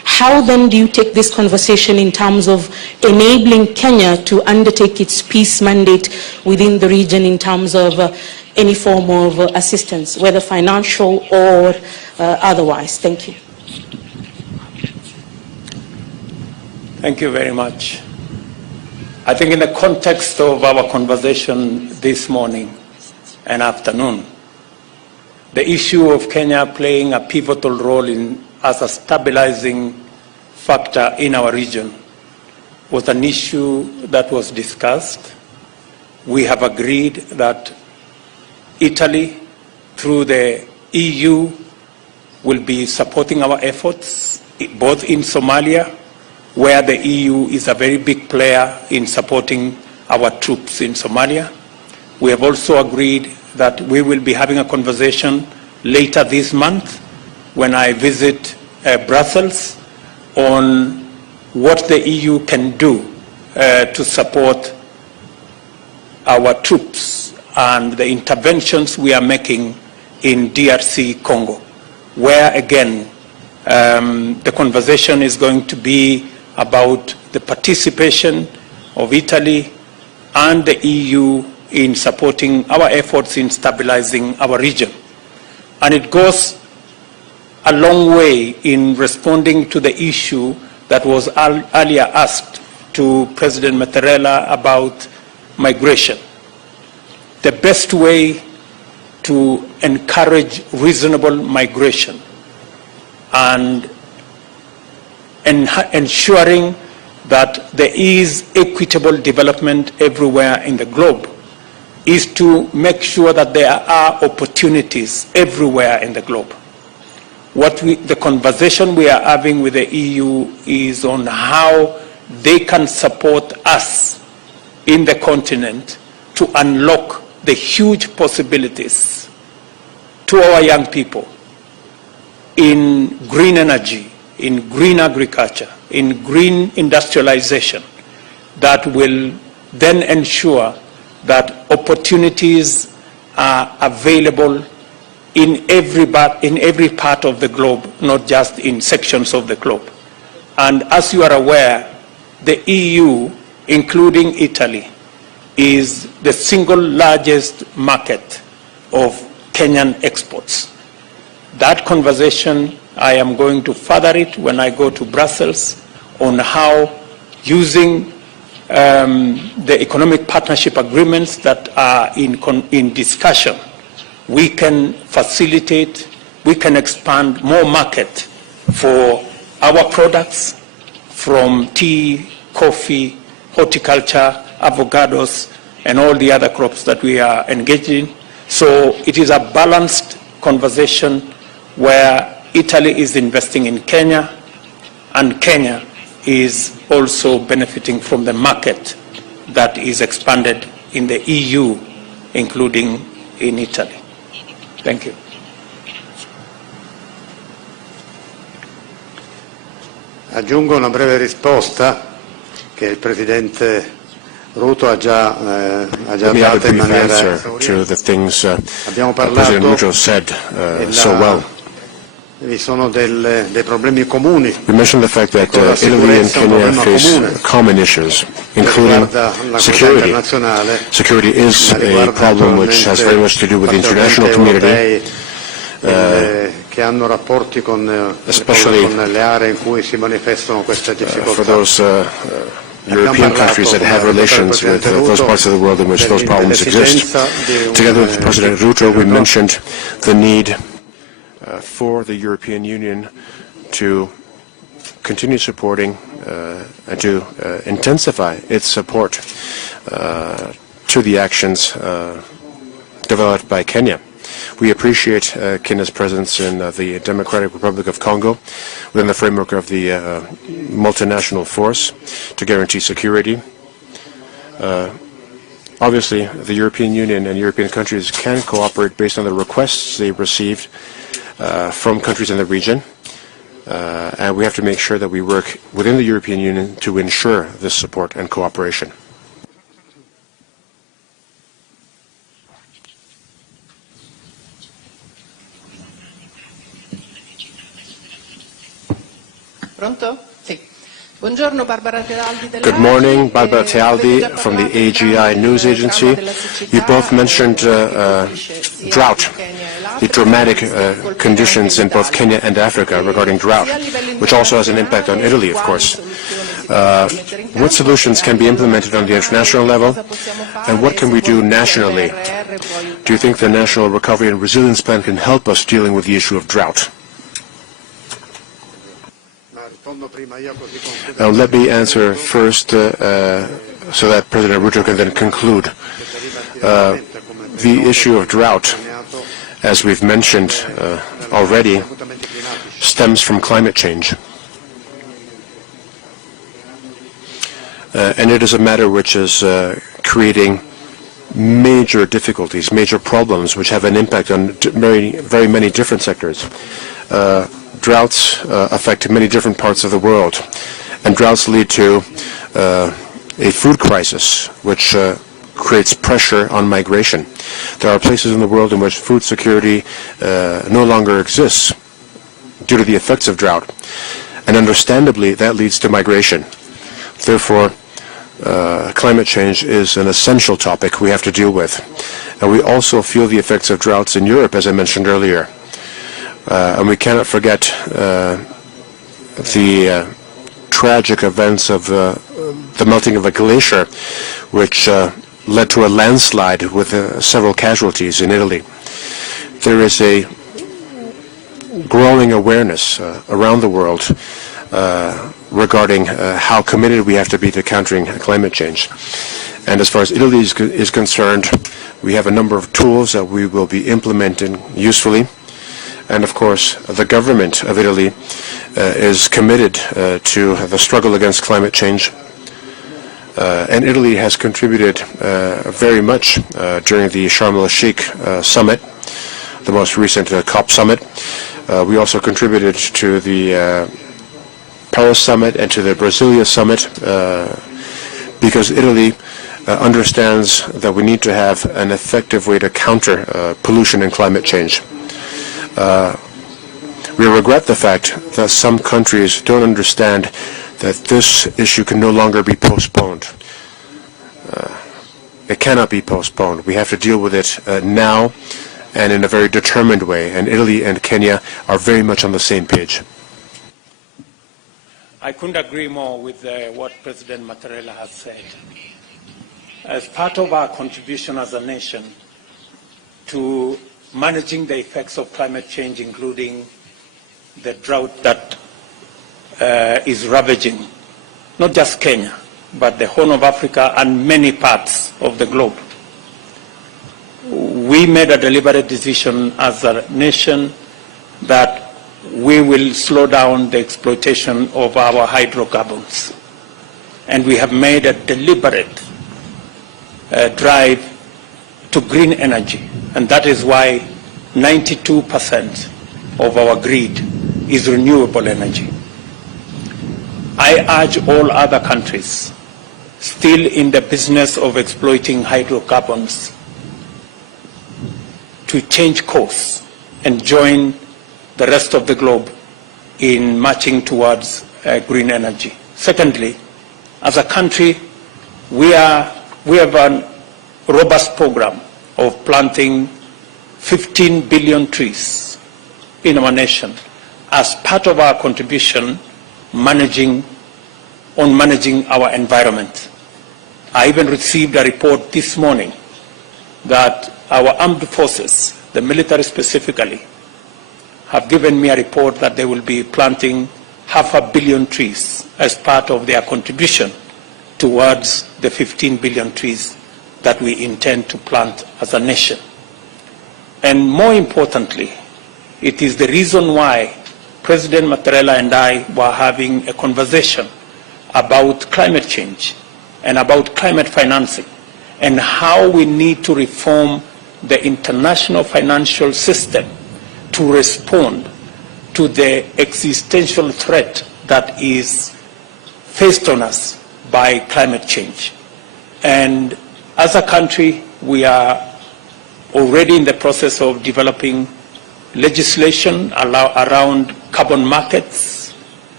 How then do you take this conversation in terms of enabling Kenya to undertake its peace mandate within the region in terms of any form of assistance, whether financial or otherwise? Thank you. Thank you very much. I think in the context of our conversation this morning and afternoon, the issue of Kenya playing a pivotal role as a stabilizing factor in our region was an issue that was discussed. We have agreed that Italy, through the EU, will be supporting our efforts, both in Somalia, where the EU is a very big player in supporting our troops in Somalia. We have also agreed that we will be having a conversation later this month when I visit Brussels on what the EU can do to support our troops and the interventions we are making in DRC Congo, where again the conversation is going to be about the participation of Italy and the EU in supporting our efforts in stabilizing our region. And it goes a long way in responding to the issue that was earlier asked to President Mattarella about migration. The best way to encourage reasonable migration and ensuring that there is equitable development everywhere in the globe is to make sure that there are opportunities everywhere in the globe. The conversation we are having with the EU is on how they can support us in the continent to unlock the huge possibilities to our young people in green energy, in green agriculture, in green industrialization, that will then ensure that opportunities are available in every part of the globe, not just in sections of the globe. And as you are aware, the EU, including Italy, is the single largest market of Kenyan exports. That conversation, I am going to further it when I go to Brussels on how, using the economic partnership agreements that are in discussion, we can facilitate, we can expand more market for our products, from tea, coffee, horticulture, avocados, and all the other crops that we are engaged in. So it is a balanced conversation where Italy is investing in Kenya, and Kenya is also benefiting from the market that is expanded in the EU, including in Italy. Thank you. Aggiungo una breve risposta che il Presidente Ruto ha già dato in maniera to the things abbiamo President parlato Ruto said so well. Vi sono dei problemi comuni. We mentioned the fact that Italy and Kenya face common issues, including security. Security is a problem which has very much to do with the international community, che hanno rapporti con le aree in cui si manifestano queste difficoltà. For those European countries that have relations with those parts of the world in which those problems exist. Together with President Ruto, we mentioned the need for the European Union to continue supporting and to intensify its support to the actions developed by Kenya. We appreciate Kenya's presence in the Democratic Republic of Congo within the framework of the multinational force to guarantee security. Obviously, the European Union and European countries can cooperate based on the requests they received from countries in the region, and we have to make sure that we work within the European Union to ensure this support and cooperation. Pronto? Sì. Buongiorno, Barbara Tealdi della Good morning, Barbara Tealdi from the AGI News Agency. You both mentioned drought, the dramatic conditions in both Kenya and Africa regarding drought, which also has an impact on Italy, of course. What solutions can be implemented on the international level, and what can we do nationally? Do you think the National Recovery and Resilience Plan can help us dealing with the issue of drought? Now let me answer first so that President Ruto can then conclude. The issue of drought, as we've mentioned already, stems from climate change. And it is a matter which is creating major difficulties, major problems, which have an impact on very many different sectors. Droughts affect many different parts of the world, and droughts lead to a food crisis, which creates pressure on migration. There are places in the world in which food security no longer exists due to the effects of drought, and understandably that leads to migration. Therefore, climate change is an essential topic we have to deal with. And we also feel the effects of droughts in Europe, as I mentioned earlier. And we cannot forget the tragic events of the melting of a glacier, which led to a landslide with several casualties in Italy. There is a growing awareness around the world regarding how committed we have to be to countering climate change. And as far as Italy is concerned, we have a number of tools that we will be implementing usefully. And of course, the government of Italy is committed to the struggle against climate change. And Italy has contributed very much during the Sharm el-Sheikh summit, the most recent COP summit. We also contributed to the Paris summit and to the Brasilia summit because Italy understands that we need to have an effective way to counter pollution and climate change. We regret the fact that some countries don't understand that this issue can no longer be postponed. It cannot be postponed. We have to deal with it now and in a very determined way, and Italy and Kenya are very much on the same page. I couldn't agree more with what President Mattarella has said. As part of our contribution as a nation to managing the effects of climate change, including the drought that is ravaging not just Kenya, but the Horn of Africa and many parts of the globe, we made a deliberate decision as a nation that we will slow down the exploitation of our hydrocarbons. And we have made a deliberate drive to green energy. And that is why 92% of our grid is renewable energy. I urge all other countries still in the business of exploiting hydrocarbons to change course and join the rest of the globe in marching towards green energy. Secondly, as a country, we have a robust program of planting 15 billion trees in our nation as part of our contribution managing our environment. I even received a report this morning that our armed forces, the military specifically, have given me a report that they will be planting 500 million trees as part of their contribution towards the 15 billion trees that we intend to plant as a nation. And more importantly, it is the reason why President Mattarella and I were having a conversation about climate change and about climate financing and how we need to reform the international financial system to respond to the existential threat that is faced on us by climate change. And as a country, we are already in the process of developing legislation around carbon markets,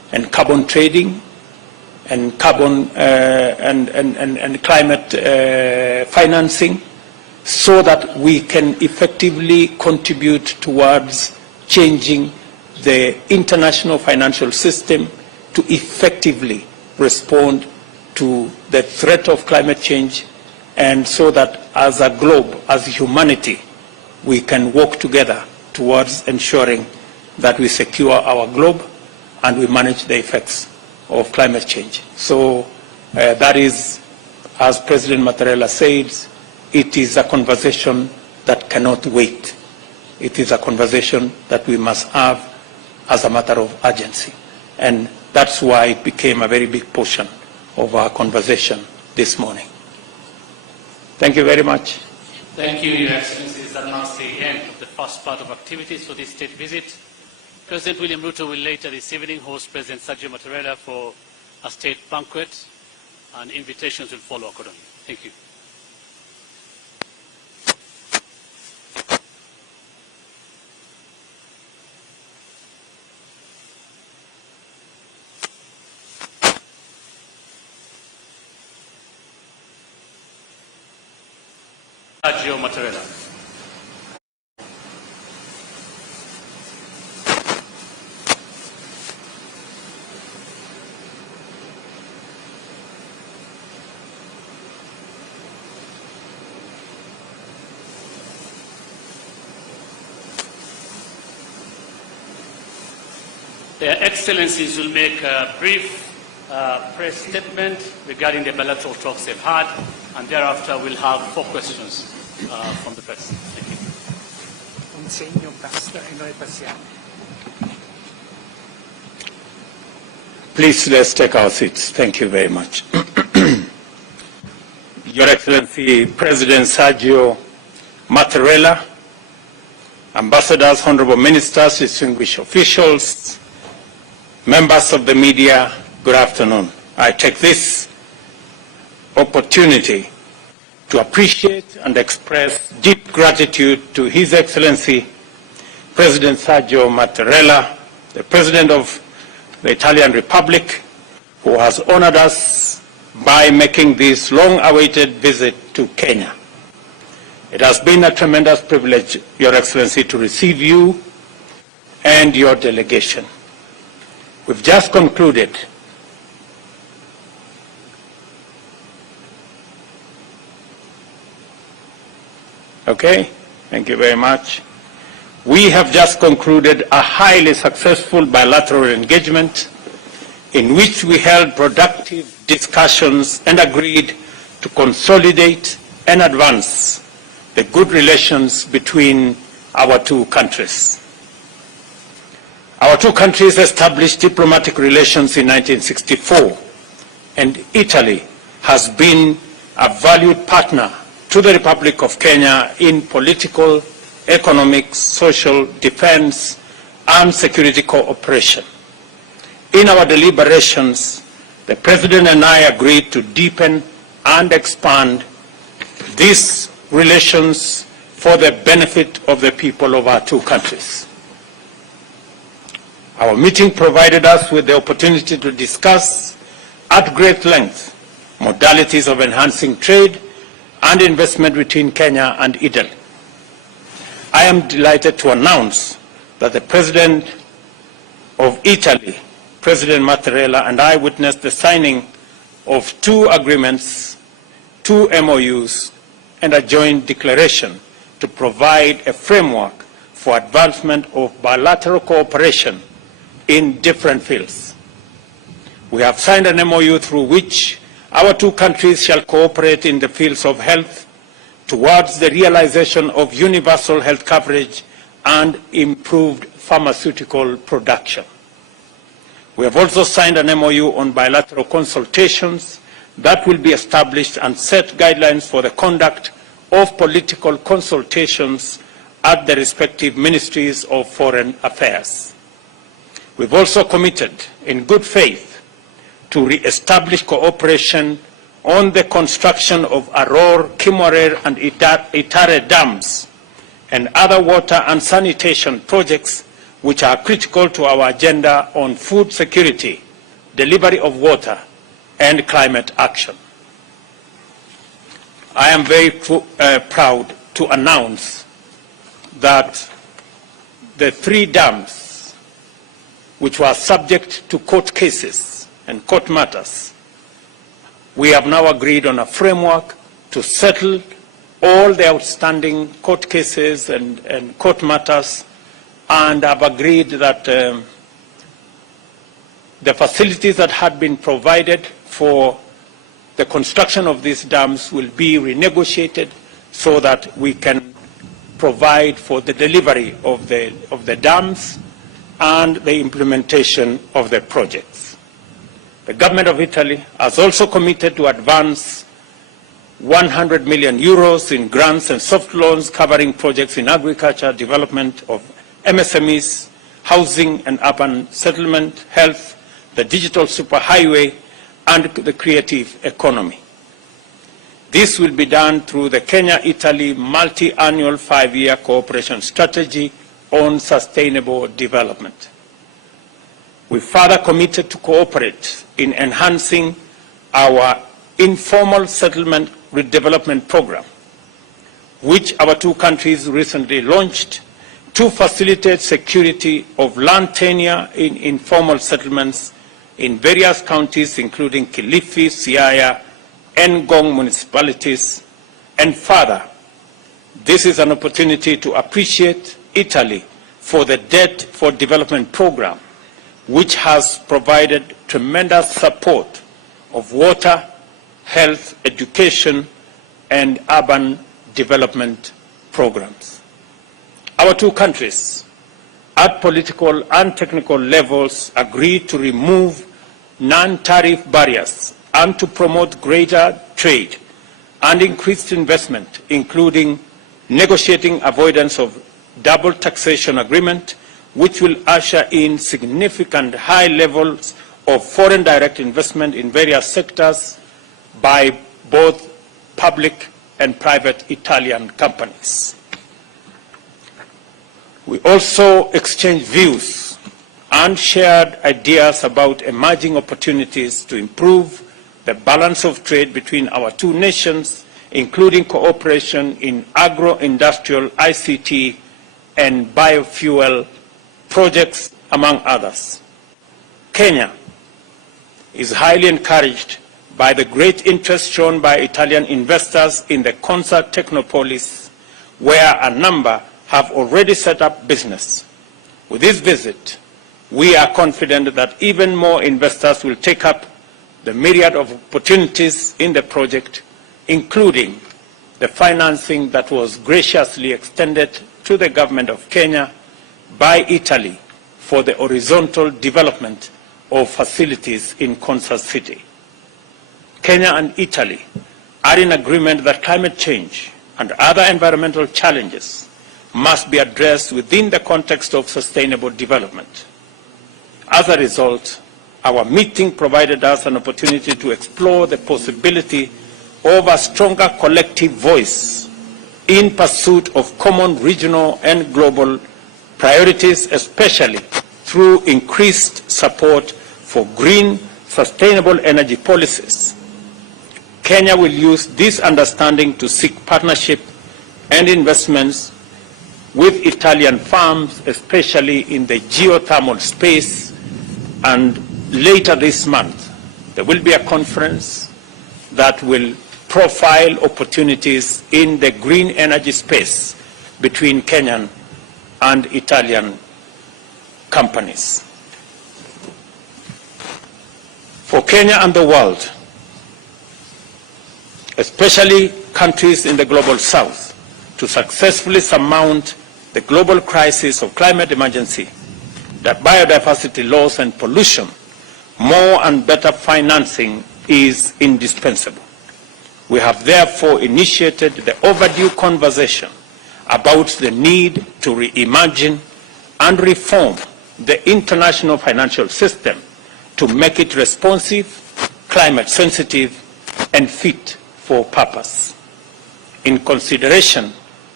and carbon trading and carbon and climate financing, so that we can effectively contribute towards changing the international financial system to effectively respond to the threat of climate change, and so that as a globe, as humanity, we can work together towards ensuring that we secure our globe and we manage the effects of climate change. So that is, as President Mattarella said, it is a conversation that cannot wait. It is a conversation that we must have as a matter of urgency. And that's why it became a very big portion of our conversation this morning. Thank you very much. Thank you, Your Excellencies. That marks the end of the first part of activities for this state visit. President William Ruto will later this evening host President Mattarella for a state banquet, and invitations will follow accordingly. Thank you. Mattarella. Their Excellencies will make a brief press statement regarding the bilateral talks they've had, and thereafter we'll have 4 questions from the press. Thank you. Un segno basta e noi passiamo. Please, let's take our seats. Thank you very much. Your Excellency, President Sergio Mattarella, ambassadors, honorable ministers, distinguished officials, members of the media, good afternoon. I take this opportunity to appreciate and express deep gratitude to His Excellency President Sergio Mattarella, the President of the Italian Republic, who has honored us by making this long-awaited visit to Kenya. It has been a tremendous privilege, Your Excellency, to receive you and your delegation. We've just concluded Okay, thank you very much. We have just concluded a highly successful bilateral engagement in which we held productive discussions and agreed to consolidate and advance the good relations between our two countries. Our two countries established diplomatic relations in 1964, and Italy has been a valued partner to the Republic of Kenya in political, economic, social, defense, and security cooperation. In our deliberations, the President and I agreed to deepen and expand these relations for the benefit of the people of our two countries. Our meeting provided us with the opportunity to discuss at great length modalities of enhancing trade and investment between Kenya and Italy. I am delighted to announce that the President of Italy, President Mattarella, and I witnessed the signing of 2 agreements, 2 MOUs, and a joint declaration to provide a framework for advancement of bilateral cooperation in different fields. We have signed an MOU through which our two countries shall cooperate in the fields of health towards the realization of universal health coverage and improved pharmaceutical production. We have also signed an MOU on bilateral consultations that will be established and set guidelines for the conduct of political consultations at the respective ministries of foreign affairs. We've also committed in good faith to re-establish cooperation on the construction of Aror, Kimorer, and Itare dams and other water and sanitation projects which are critical to our agenda on food security, delivery of water, and climate action. I am very proud to announce that the 3 dams, which were subject to court cases and court matters, we have now agreed on a framework to settle all the outstanding court cases and court matters, and have agreed that the facilities that had been provided for the construction of these dams will be renegotiated so that we can provide for the delivery of the dams and the implementation of the projects. The government of Italy has also committed to advance 100 million euros in grants and soft loans covering projects in agriculture, development of MSMEs, housing and urban settlement, health, the digital superhighway, and the creative economy. This will be done through the Kenya-Italy multi-annual 5-year cooperation strategy on sustainable development. We further committed to cooperate in enhancing our informal settlement redevelopment program, which our 2 countries recently launched to facilitate security of land tenure in informal settlements in various counties, including Kilifi, Siaya, and Ngong municipalities. And further, this is an opportunity to appreciate Italy for the Debt for Development program, which has provided tremendous support of water, health, education, and urban development programs. Our 2 countries, at political and technical levels, agreed to remove non-tariff barriers and to promote greater trade and increased investment, including negotiating avoidance of double taxation agreement, which will usher in significant high levels of foreign direct investment in various sectors by both public and private Italian companies. We also exchanged views and shared ideas about emerging opportunities to improve the balance of trade between our 2 nations, including cooperation in agro-industrial, ICT, and biofuel projects, among others. Kenya is highly encouraged by the great interest shown by Italian investors in the Concert Technopolis, where a number have already set up business. With this visit, we are confident that even more investors will take up the myriad of opportunities in the project, including the financing that was graciously extended to the government of Kenya by Italy for the horizontal development of facilities in Concert City. Kenya and Italy are in agreement that climate change and other environmental challenges must be addressed within the context of sustainable development. As a result, our meeting provided us an opportunity to explore the possibility of a stronger collective voice in pursuit of common regional and global priorities, especially through increased support for green, sustainable energy policies. Kenya will use this understanding to seek partnership and investments with Italian firms, especially in the geothermal space, and later this month there will be a conference that will profile opportunities in the green energy space between Kenyan and Italian companies. For Kenya and the world, especially countries in the global south, to successfully surmount the global crisis of climate emergency, that biodiversity loss and pollution, more and better financing is indispensable. We have therefore initiated the overdue conversation about the need to reimagine and reform the international financial system to make it responsive, climate sensitive, and fit for purpose. In consideration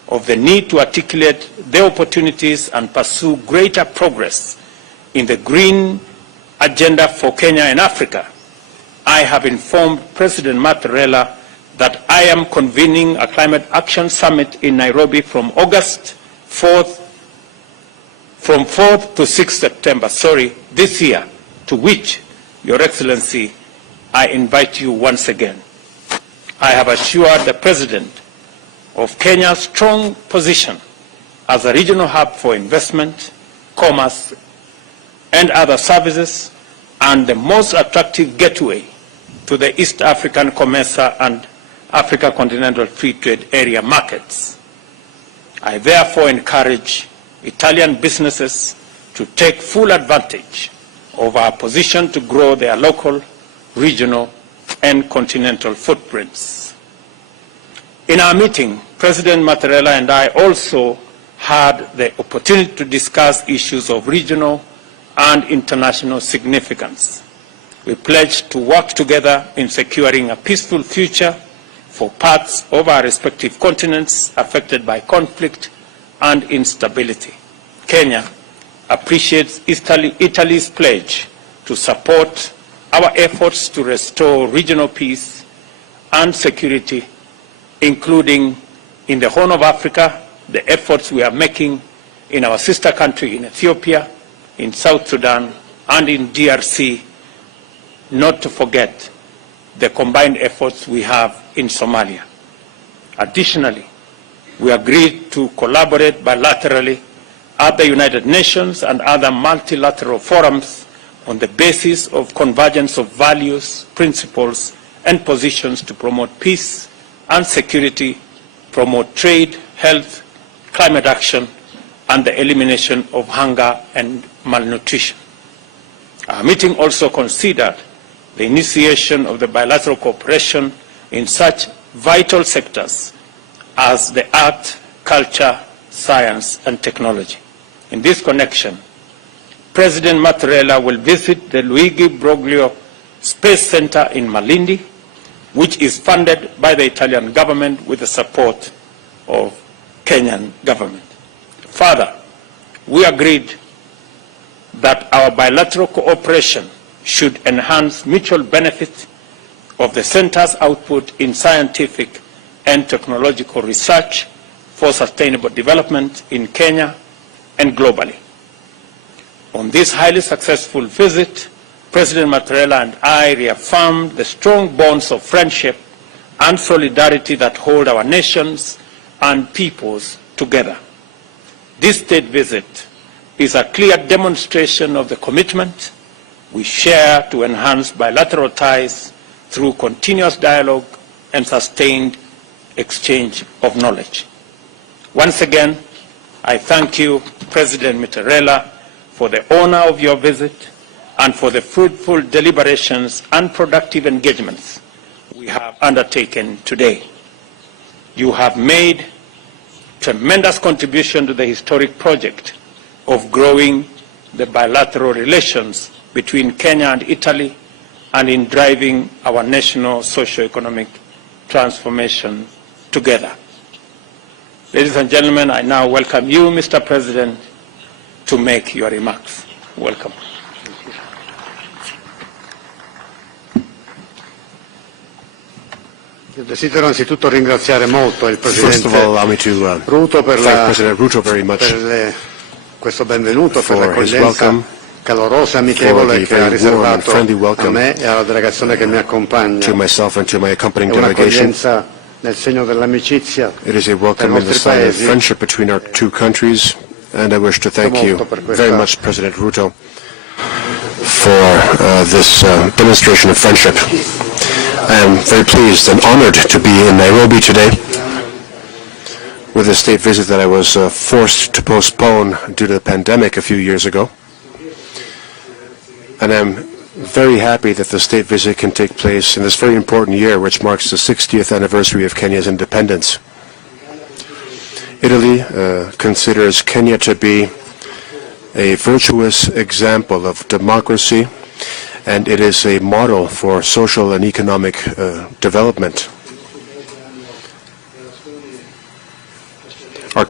of the need to articulate the opportunities and pursue greater progress in the green agenda for Kenya and Africa, I have informed President Mattarella that I am convening a climate action summit in Nairobi from 4th to 6th September, this year, to which, Your Excellency, I invite you once again. I have assured the President of Kenya's strong position as a regional hub for investment, commerce, and other services, and the most attractive gateway to the East African COMESA and Africa Continental Free Trade Area markets. I therefore encourage Italian businesses to take full advantage of our position to grow their local, regional, and continental footprints. In our meeting, President Mattarella and I also had the opportunity to discuss issues of regional and international significance. We pledged to work together in securing a peaceful future for parts of our respective continents affected by conflict and instability. Kenya appreciates Italy's pledge to support our efforts to restore regional peace and security, including in the Horn of Africa, the efforts we are making in our sister country in Ethiopia, in South Sudan, and in DRC, not to forget the combined efforts we have in Somalia. Additionally, we agreed to collaborate bilaterally at the United Nations and other multilateral forums on the basis of convergence of values, principles, and positions to promote peace and security, promote trade, health, climate action, and the elimination of hunger and malnutrition. Our meeting also considered the initiation of the bilateral cooperation in such vital sectors as the art, culture, science, and technology. In this connection, President Mattarella will visit the Luigi Broglio Space Center in Malindi, which is funded by the Italian government with the support of Kenyan government. Further, we agreed that our bilateral cooperation should enhance mutual benefit of the center's output in scientific and technological research for sustainable development in Kenya and globally. On this highly successful visit, President Mattarella and I reaffirmed the strong bonds of friendship and solidarity that hold our nations and peoples together. This state visit is a clear demonstration of the commitment we share to enhance bilateral ties through continuous dialogue and sustained exchange of knowledge. Once again, I thank you, President Mattarella, for the honor of your visit and for the fruitful deliberations and productive engagements we have undertaken today. You have made tremendous contribution to the historic project of growing the bilateral relations between Kenya and Italy and in driving our national socio-economic transformation together. Ladies and gentlemen, I now welcome you, Mr. President, to make your remarks. Welcome. Io desidero anzitutto ringraziare molto il First of all, allow me to Ruto per thank President Ruto very much questo benvenuto, per for his l'accoglienza welcome, calorosa, amichevole che ha riservato friendly a welcome me e alla delegazione che mi accompagna. to myself and to my accompanying È delegation. un'accoglienza nel segno dell'amicizia It is a tra i welcome in the nostri sign of paesi. friendship between our two countries, and I wish to thank you very much, President Ruto, for this demonstration of friendship. I am very pleased and honored to be in Nairobi today with a state visit that I was forced to postpone due to the pandemic a few years ago. And I'm very happy that the state visit can take place in this very important year, which marks the 60th anniversary of Kenya's independence. Italy considers Kenya to be a virtuous example of democracy, and it is a model for social and economic development.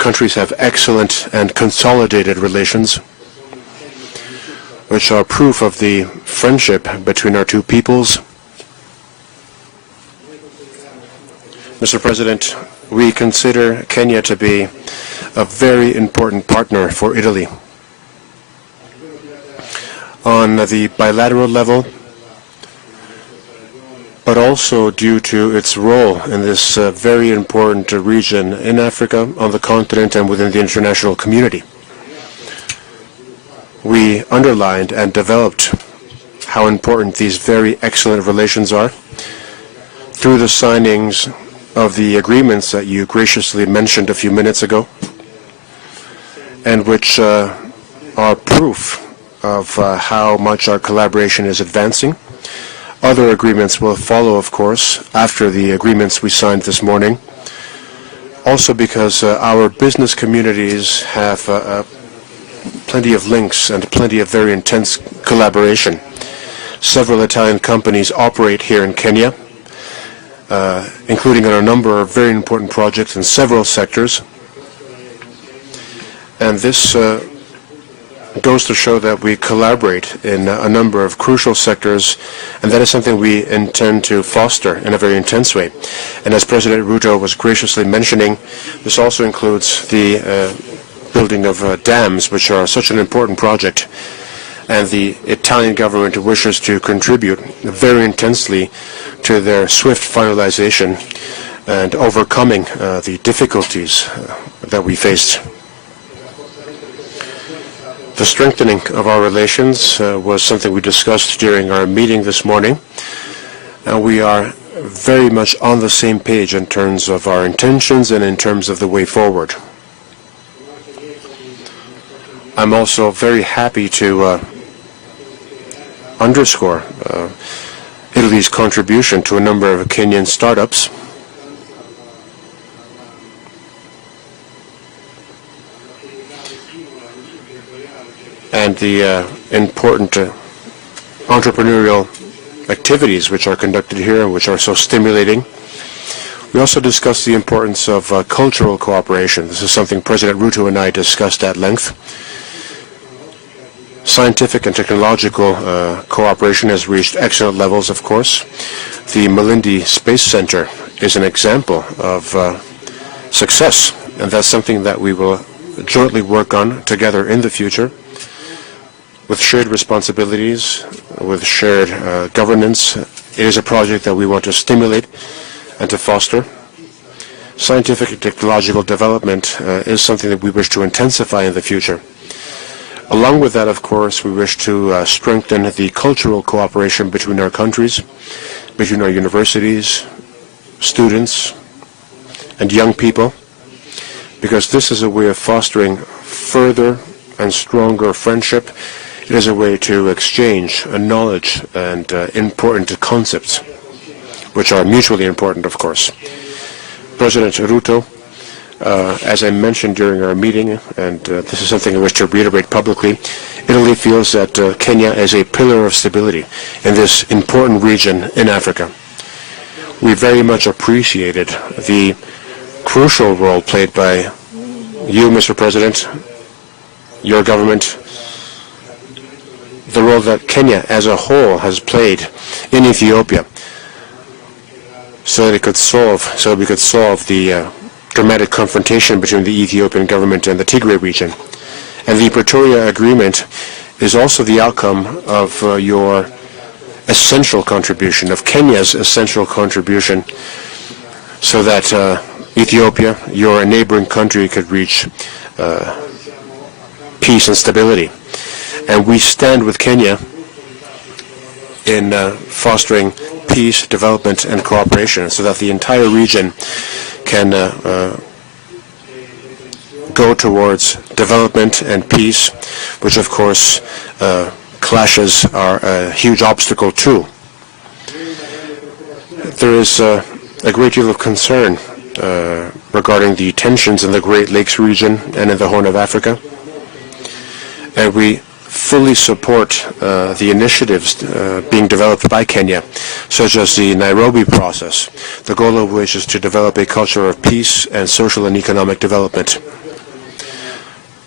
countries have excellent and consolidated relations, which are proof of the friendship between our two peoples. Mr. President, we consider Kenya to be a very important partner for Italy. On the bilateral level, but also due to its role in this very important region in Africa, on the continent, and within the international community. We underlined and developed how important these very excellent relations are through the signings of the agreements that you graciously mentioned a few minutes ago, and which are proof of how much our collaboration is advancing. Other agreements will follow, of course, after the agreements we signed this morning, also because our business communities have plenty of links and plenty of very intense collaboration. Several Italian companies operate here in Kenya, including on a number of very important projects in several sectors. And this goes to show that we collaborate in a number of crucial sectors, and that is something we intend to foster in a very intense way. And as President Ruto was graciously mentioning, this also includes the building of dams, which are such an important project, and the Italian government wishes to contribute very intensely to their swift finalization and overcoming the difficulties that we faced. The strengthening of our relations was something we discussed during our meeting this morning, and we are very much on the same page in terms of our intentions and in terms of the way forward. I'm also very happy to underscore Italy's contribution to a number of Kenyan startups. And the important entrepreneurial activities which are conducted here and which are so stimulating. We also discussed the importance of cultural cooperation. This is something President Ruto and I discussed at length. Scientific and technological cooperation has reached excellent levels, of course. The Malindi Space Center is an example of success, and that's something that we will jointly work on together in the future, with shared responsibilities, with shared governance. It is a project that we want to stimulate and to foster. Scientific and technological development is something that we wish to intensify in the future. Along with that, of course, we wish to strengthen the cultural cooperation between our countries, between our universities, students, and young people, because this is a way of fostering further and stronger friendship. It is a way to exchange knowledge and important concepts, which are mutually important, of course. President Ruto, as I mentioned during our meeting, and this is something I wish to reiterate publicly, Italy feels that Kenya is a pillar of stability in this important region in Africa. We very much appreciated the crucial role played by you, Mr. President, your government, the role that Kenya as a whole has played in Ethiopia, so that we could solve the dramatic confrontation between the Ethiopian government and the Tigray region. And the Pretoria Agreement is also the outcome of your essential contribution, of Kenya's essential contribution, so that Ethiopia, your neighboring country, could reach peace and stability. And we stand with Kenya in fostering peace, development, and cooperation, so that the entire region can go towards development and peace, which of course clashes are a huge obstacle too. There is a great deal of concern regarding the tensions in the Great Lakes region and in the Horn of Africa, and we fully support the initiatives being developed by Kenya, such as the Nairobi process, the goal of which is to develop a culture of peace and social and economic development.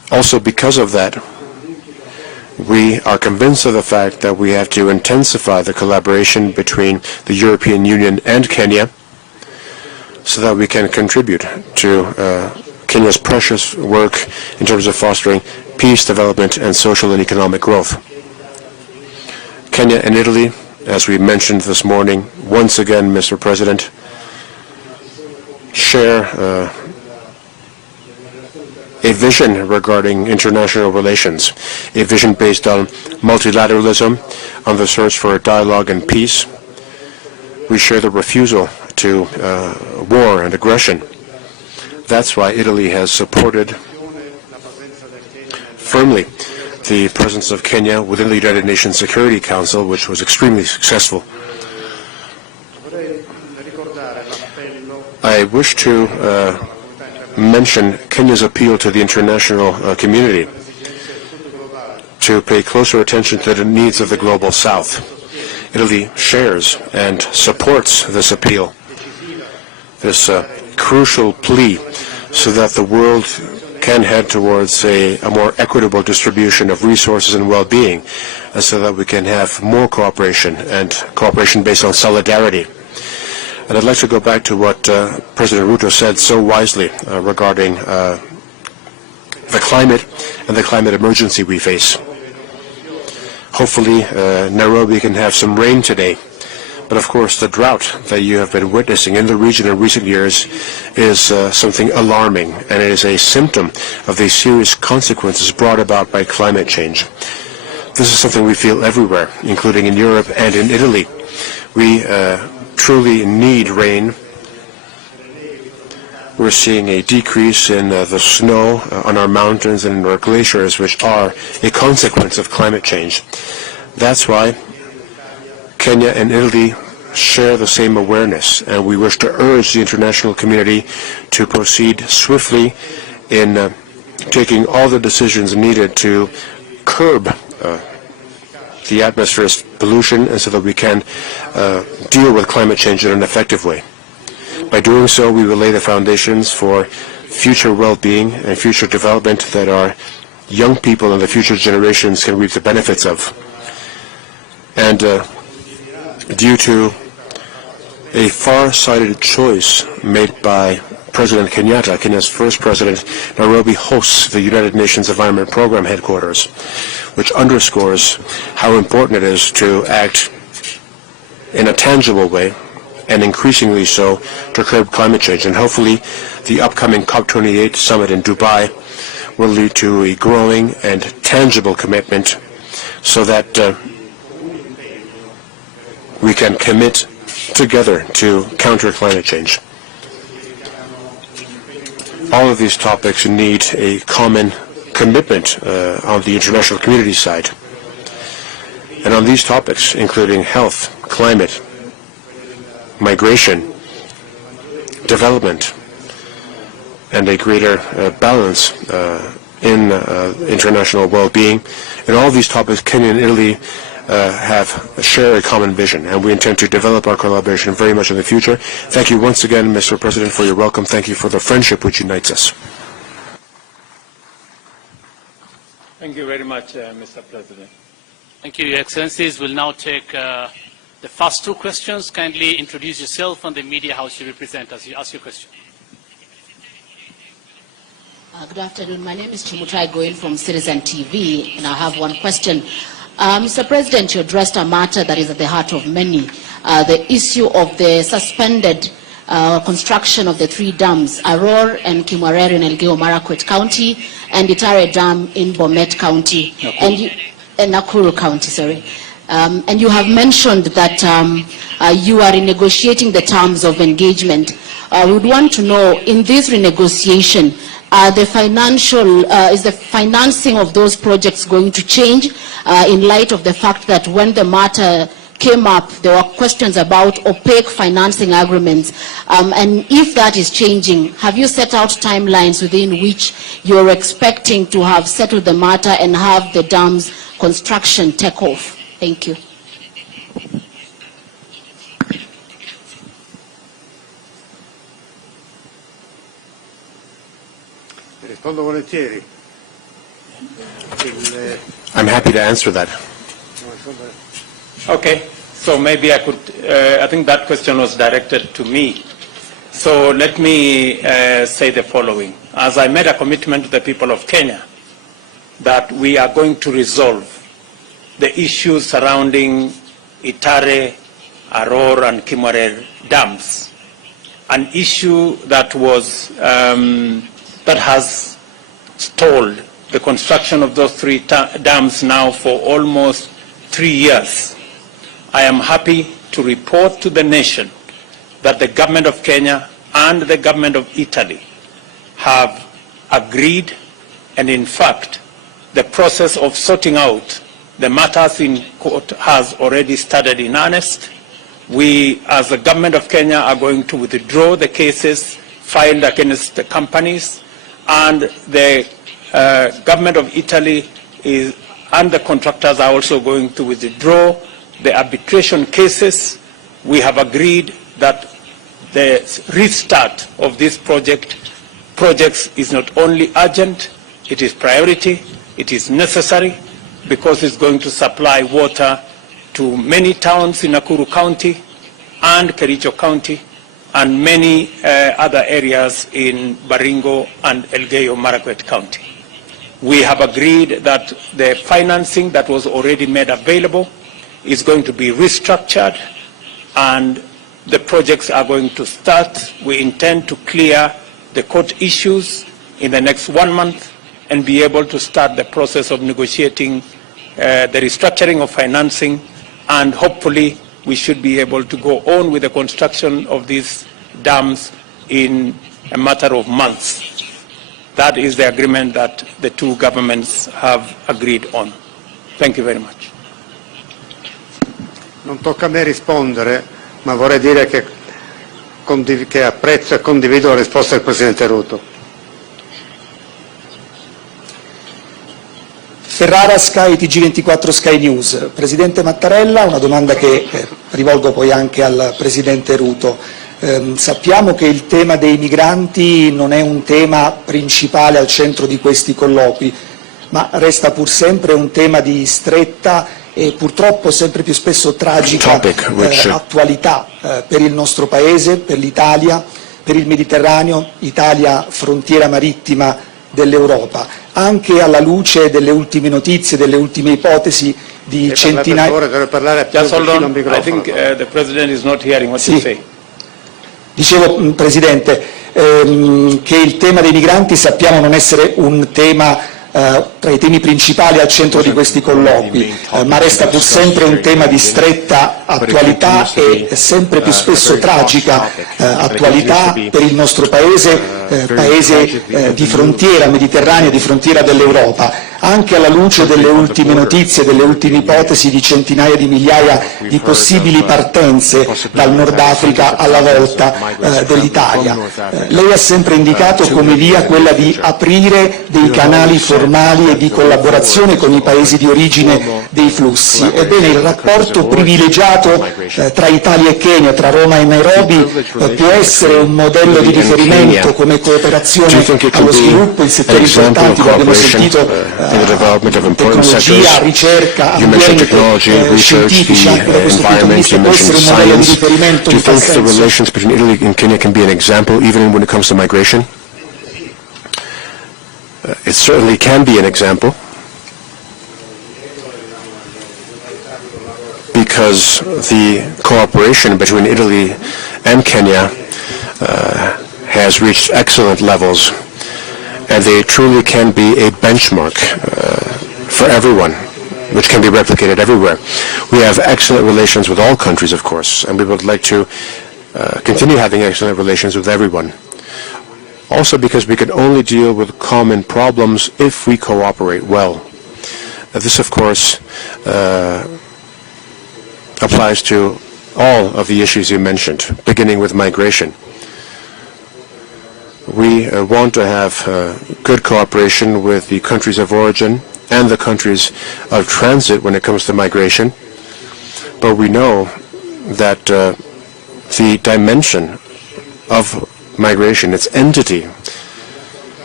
Also, because of that, we are convinced of the fact that we have to intensify the collaboration between the European Union and Kenya so that we can contribute to Kenya's precious work in terms of fostering peace, development, and social and economic growth. Kenya and Italy, as we mentioned this morning, once again, Mr. President, share a vision regarding international relations, a vision based on multilateralism, on the search for dialogue and peace. We share the refusal to war and aggression. That's why Italy has supported firmly the presence of Kenya within the United Nations Security Council, which was extremely successful. I wish to mention Kenya's appeal to the international community to pay closer attention to the needs of the global South. Italy shares and supports this appeal, this crucial plea, so that the world can head towards a more equitable distribution of resources and well-being, so that we can have more cooperation and cooperation based on solidarity. And I'd like to go back to what President Ruto said so wisely regarding the climate and the climate emergency we face. Hopefully, Nairobi can have some rain today. But of course, the drought that you have been witnessing in the region in recent years is something alarming, and it is a symptom of the serious consequences brought about by climate change. This is something we feel everywhere, including in Europe and in Italy. We truly need rain. We're seeing a decrease in the snow on our mountains and in our glaciers, which are a consequence of climate change. That's why Kenya and Italy share the same awareness, and we wish to urge the international community to proceed swiftly in taking all the decisions needed to curb the atmosphere's pollution, and so that we can deal with climate change in an effective way. By doing so, we will lay the foundations for future well-being and future development that our young people and the future generations can reap the benefits of. And due to a far-sighted choice made by President Kenyatta, Kenya's first president, Nairobi hosts the United Nations Environment Program headquarters, which underscores how important it is to act in a tangible way, and increasingly so, to curb climate change. And hopefully the upcoming COP28 summit in Dubai will lead to a growing and tangible commitment so that we can commit together to counter climate change. All of these topics need a common commitment on the international community side. And on these topics, including health, climate, migration, development, and a greater balance in international well-being, in all these topics, Kenya and Italy share a common vision, and we intend to develop our collaboration very much in the future. Thank you once again, Mr. President, for your welcome. Thank you for the friendship which unites us. Thank you very much, Mr. President. Thank you, Your Excellencies. We'll now take the first two questions. Kindly introduce yourself and the media house you represent as you ask your question. Good afternoon. My name is Chimutai Goel from Citizen TV, and I have one question. Mr. President, you addressed a matter that is at the heart of many, the issue of the suspended construction of the three dams, Aror and Kimwarere in Elgeyo Marakwet County, and Itare Dam in Bomet County, and Nakuru County, sorry. And you have mentioned that you are renegotiating the terms of engagement. We would want to know, in this renegotiation, is the financing of those projects going to change in light of the fact that when the matter came up, there were questions about opaque financing agreements. And if that is changing, have you set out timelines within which you're expecting to have settled the matter and have the dam's construction take off? Thank you. Rispondo volentieri. I'm happy to answer that. Okay, so maybe I could, I think that question was directed to me. So let me say the following. As I made a commitment to the people of Kenya that we are going to resolve the issues surrounding Itare, Aror, and Kimwarer dams, an issue that was, that has stalled the construction of those three dams now for almost 3 years. I am happy to report to the nation that the government of Kenya and the government of Italy have agreed, and in fact, the process of sorting out the matters in court has already started in earnest. We, as the government of Kenya, are going to withdraw the cases filed against the companies, and the government of Italy and the contractors are also going to withdraw the arbitration cases. We have agreed that the restart of this projects is not only urgent, it is priority, it is necessary, because it's going to supply water to many towns in Nakuru County and Kericho County and many other areas in Baringo and Elgeyo Marakwet County. We have agreed that the financing that was already made available is going to be restructured, and the projects are going to start. We intend to clear the court issues in the next 1 month and be able to start the process of negotiating the restructuring of financing, and hopefully we should be able to go on with the construction of these dams in a matter of months. That is the agreement that the two governments have agreed on. Thank you very much. Non tocca a me rispondere, ma vorrei dire che apprezzo e condivido la risposta del Presidente Ruto. Ferrara, Sky, TG24 Sky News. Presidente Mattarella, una domanda che rivolgo poi anche al Presidente Ruto. Sappiamo che il tema dei migranti non è un tema principale al centro di questi colloqui, ma resta pur sempre un tema di stretta e purtroppo sempre più spesso tragica attualità per il nostro Paese, per l'Italia, per il Mediterraneo, Italia frontiera marittima dell'Europa, anche alla luce delle ultime notizie, delle ultime ipotesi di centinaia... Just hold on. I think the President is not hearing what you say. Dicevo, Presidente, che il tema dei migranti sappiamo non essere un tema tra i temi principali al centro di questi colloqui, ma resta pur sempre un tema di stretta attualità e sempre più spesso tragica attualità per il nostro Paese, Paese di frontiera mediterranea, di frontiera dell'Europa, anche alla luce delle ultime notizie, delle ultime ipotesi di centinaia di migliaia di possibili partenze dal Nord Africa alla volta dell'Italia. Lei ha sempre indicato come via quella di aprire dei canali formali e di collaborazione con i paesi di origine dei flussi. Ebbene, il rapporto privilegiato tra Italia e Kenya, tra Roma e Nairobi, può essere un modello di riferimento come cooperazione allo sviluppo in settori importanti, lo abbiamo sentito, tecnologia, ricerca, ambiente, scientifici, anche da questo punto di vista può essere un modello di riferimento in tal senso? It certainly can be an example, because the cooperation between Italy and Kenya has reached excellent levels, and they truly can be a benchmark for everyone, which can be replicated everywhere. We have excellent relations with all countries, of course, and we would like to continue having excellent relations with everyone. Also because we can only deal with common problems if we cooperate well. This, of course, applies to all of the issues you mentioned, beginning with migration. We want to have good cooperation with the countries of origin and the countries of transit when it comes to migration, but we know that the dimension of migration, its entity,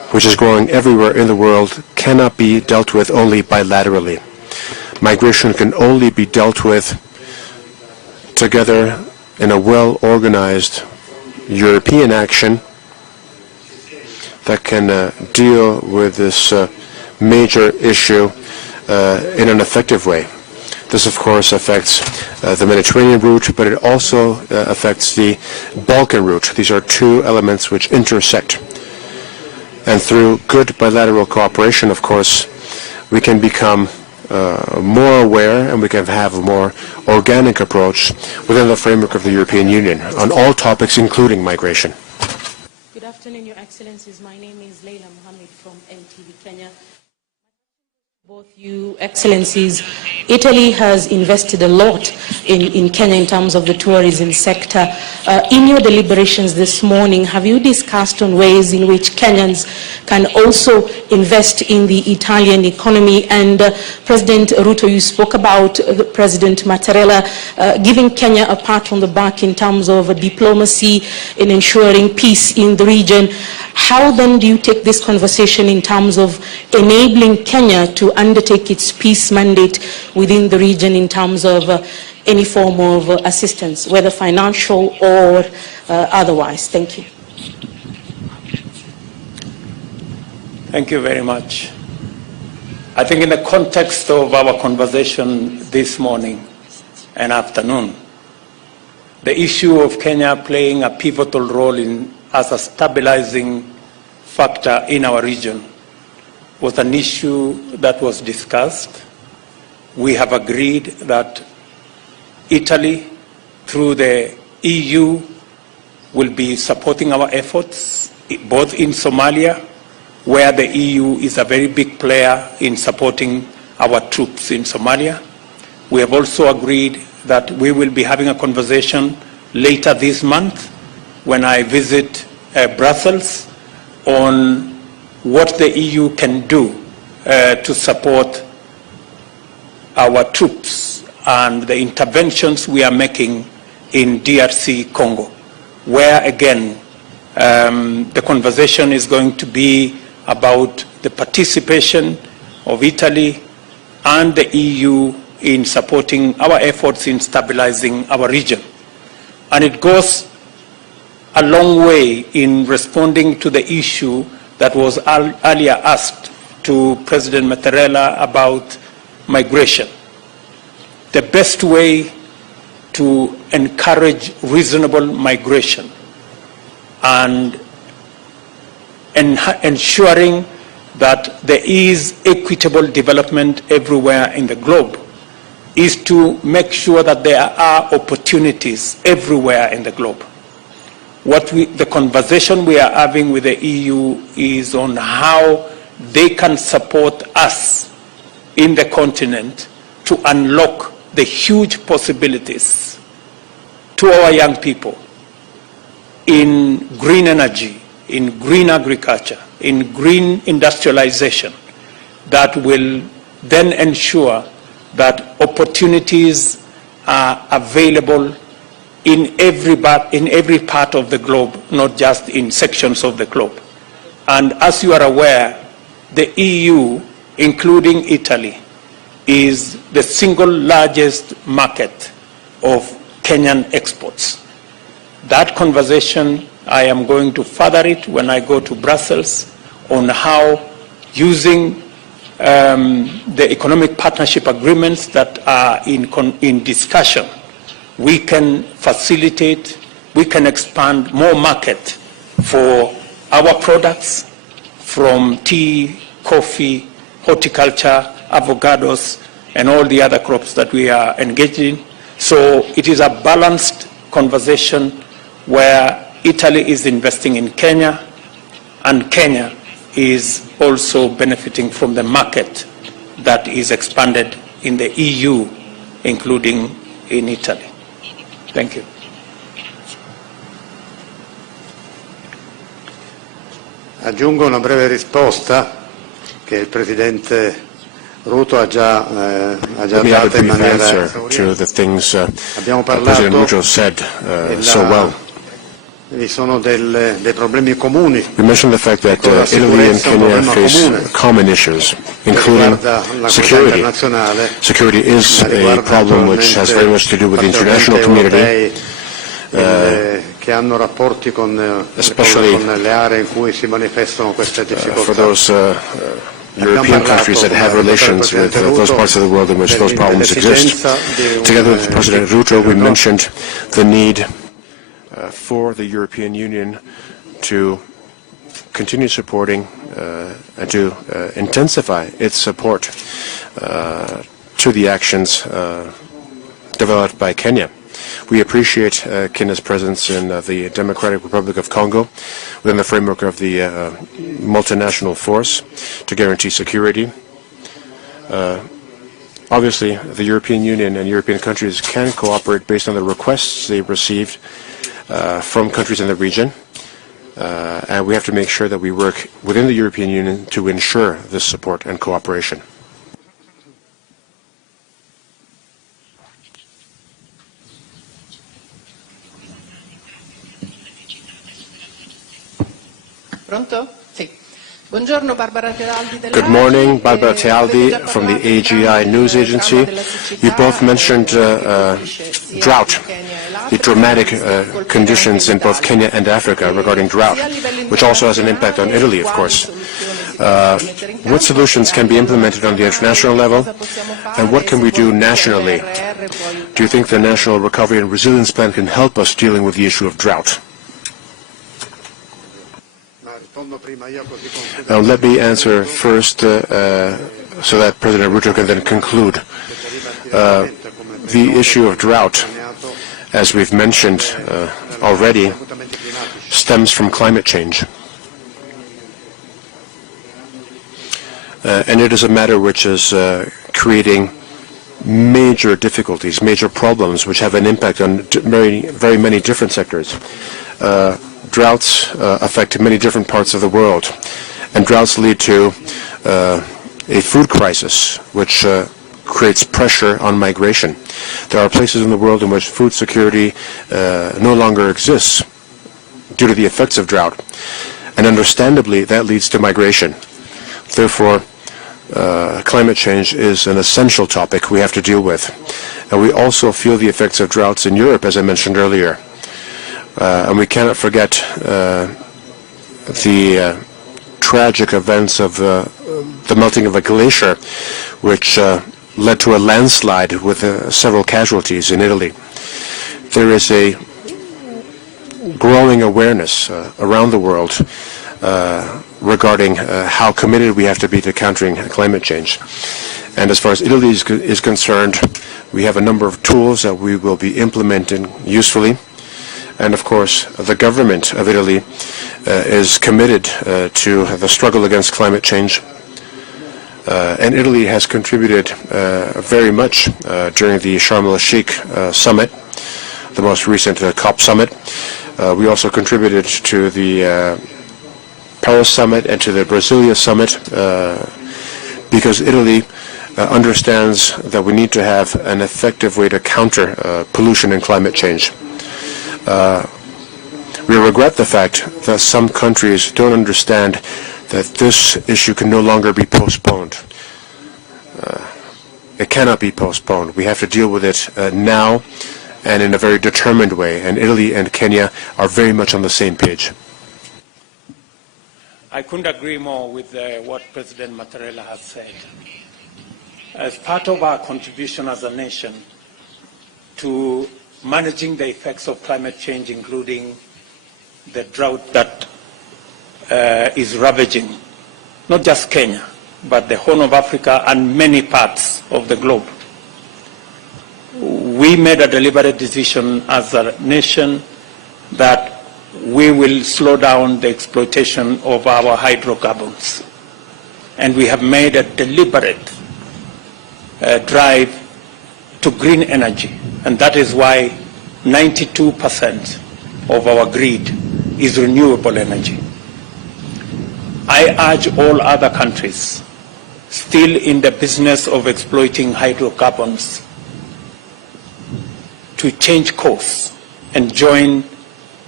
which is growing everywhere in the world, cannot be dealt with only bilaterally. Migration can only be dealt with together in a well-organized European action that can deal with this major issue in an effective way. This, of course, affects the Mediterranean route, but it also affects the Balkan route. These are two elements which intersect. And through good bilateral cooperation, of course, we can become more aware and we can have a more organic approach within the framework of the European Union on all topics, including migration. Good afternoon, Your Excellencies. My name is Raila from Kenya. Both you Excellencies, Italy has invested a lot in Kenya in terms of the tourism sector. In your deliberations this morning, have you discussed on ways in which Kenyans can also invest in the Italian economy? And President Ruto, you spoke about President Mattarella giving Kenya a pat on the back in terms of diplomacy in ensuring peace in the region. How then do you take this conversation in terms of enabling Kenya to undertake its peace mandate within the region in terms of any form of assistance, whether financial or otherwise? Thank you. Thank you very much. I think in the context of our conversation this morning and afternoon, the issue of Kenya playing a pivotal role as a stabilizing factor in our region was an issue that was discussed. We have agreed that Italy, through the EU, will be supporting our efforts, both in Somalia, where the EU is a very big player in supporting our troops in Somalia. We have also agreed that we will be having a conversation later this month when I visit Brussels on what the EU can do to support our troops and the interventions we are making in DRC Congo, where again the conversation is going to be about the participation of Italy and the EU in supporting our efforts in stabilizing our region. And it goes a long way in responding to the issue that was earlier asked to President Mattarella about migration. The best way to encourage reasonable migration and ensuring that there is equitable development everywhere in the globe is to make sure that there are opportunities everywhere in the globe. The conversation we are having with the EU is on how they can support us in the continent to unlock the huge possibilities to our young people in green energy, in green agriculture, in green industrialization that will then ensure that opportunities are available in every part of the globe, not just in sections of the globe. And as you are aware, the EU, including Italy, is the single largest market of Kenyan exports. That conversation, I am going to further it when I go to Brussels on how using the economic partnership agreements that are in discussion, we can facilitate, we can expand more market for our products from tea, coffee, horticulture, avocados, and all the other crops that we are engaged in. So it is a balanced conversation where Italy is investing in Kenya and Kenya is also benefiting from the market that is expanded in the EU, including in Italy. Thank you. Aggiungo una breve risposta che il Presidente Ruto ha già dato in maniera to the things President Ruto said so well. vi sono dei problemi comuni. We mentioned the fact that Italy and Kenya face common issues, including security. Security is a problem which has very much to do with the international community, che hanno rapporti con le aree in cui si manifestano queste difficoltà. For those European countries that have relations with those parts of the world in which those problems exist. Together with President Ruto, we mentioned the need for the European Union to continue supporting and to intensify its support to the actions developed by Kenya. We appreciate Kenya's presence in the Democratic Republic of Congo within the framework of the multinational force to guarantee security. Obviously, the European Union and European countries can cooperate based on the requests they received from countries in the region, and we have to make sure that we work within the European Union to ensure this support and cooperation. Pronto? Sì. Buongiorno, Barbara Tealdi. Good morning, Barbara Tealdi from the AGI News Agency. You both mentioned drought, the dramatic conditions in both Kenya and Africa regarding drought, which also has an impact on Italy, of course. What solutions can be implemented on the international level, and what can we do nationally? Do you think the National Recovery and Resilience Plan can help us dealing with the issue of drought? Now let me answer first so that President Ruto can then conclude. The issue of drought, as we've mentioned already, stems from climate change. And it is a matter which is creating major difficulties, major problems, which have an impact on very many different sectors. Droughts affect many different parts of the world, and droughts lead to a food crisis, which creates pressure on migration. There are places in the world in which food security no longer exists due to the effects of drought, and understandably that leads to migration. Therefore, climate change is an essential topic we have to deal with, and we also feel the effects of droughts in Europe, as I mentioned earlier. And we cannot forget the tragic events of the melting of a glacier, which led to a landslide with several casualties in Italy. There is a growing awareness around the world regarding how committed we have to be to countering climate change. And as far as Italy is concerned, we have a number of tools that we will be implementing usefully. And of course, the government of Italy is committed to the struggle against climate change. And Italy has contributed very much during the Sharm el-Sheikh summit, the most recent COP summit. We also contributed to the Paris summit and to the Brasilia summit because Italy understands that we need to have an effective way to counter pollution and climate change. We regret the fact that some countries don't understand that this issue can no longer be postponed. It cannot be postponed. We have to deal with it now and in a very determined way, and Italy and Kenya are very much on the same page. I couldn't agree more with what President Mattarella has said. As part of our contribution as a nation to managing the effects of climate change, including the drought that is ravaging not just Kenya, but the Horn of Africa and many parts of the globe, we made a deliberate decision as a nation that we will slow down the exploitation of our hydrocarbons. And we have made a deliberate drive to green energy. And that is why 92% of our grid is renewable energy. I urge all other countries still in the business of exploiting hydrocarbons to change course and join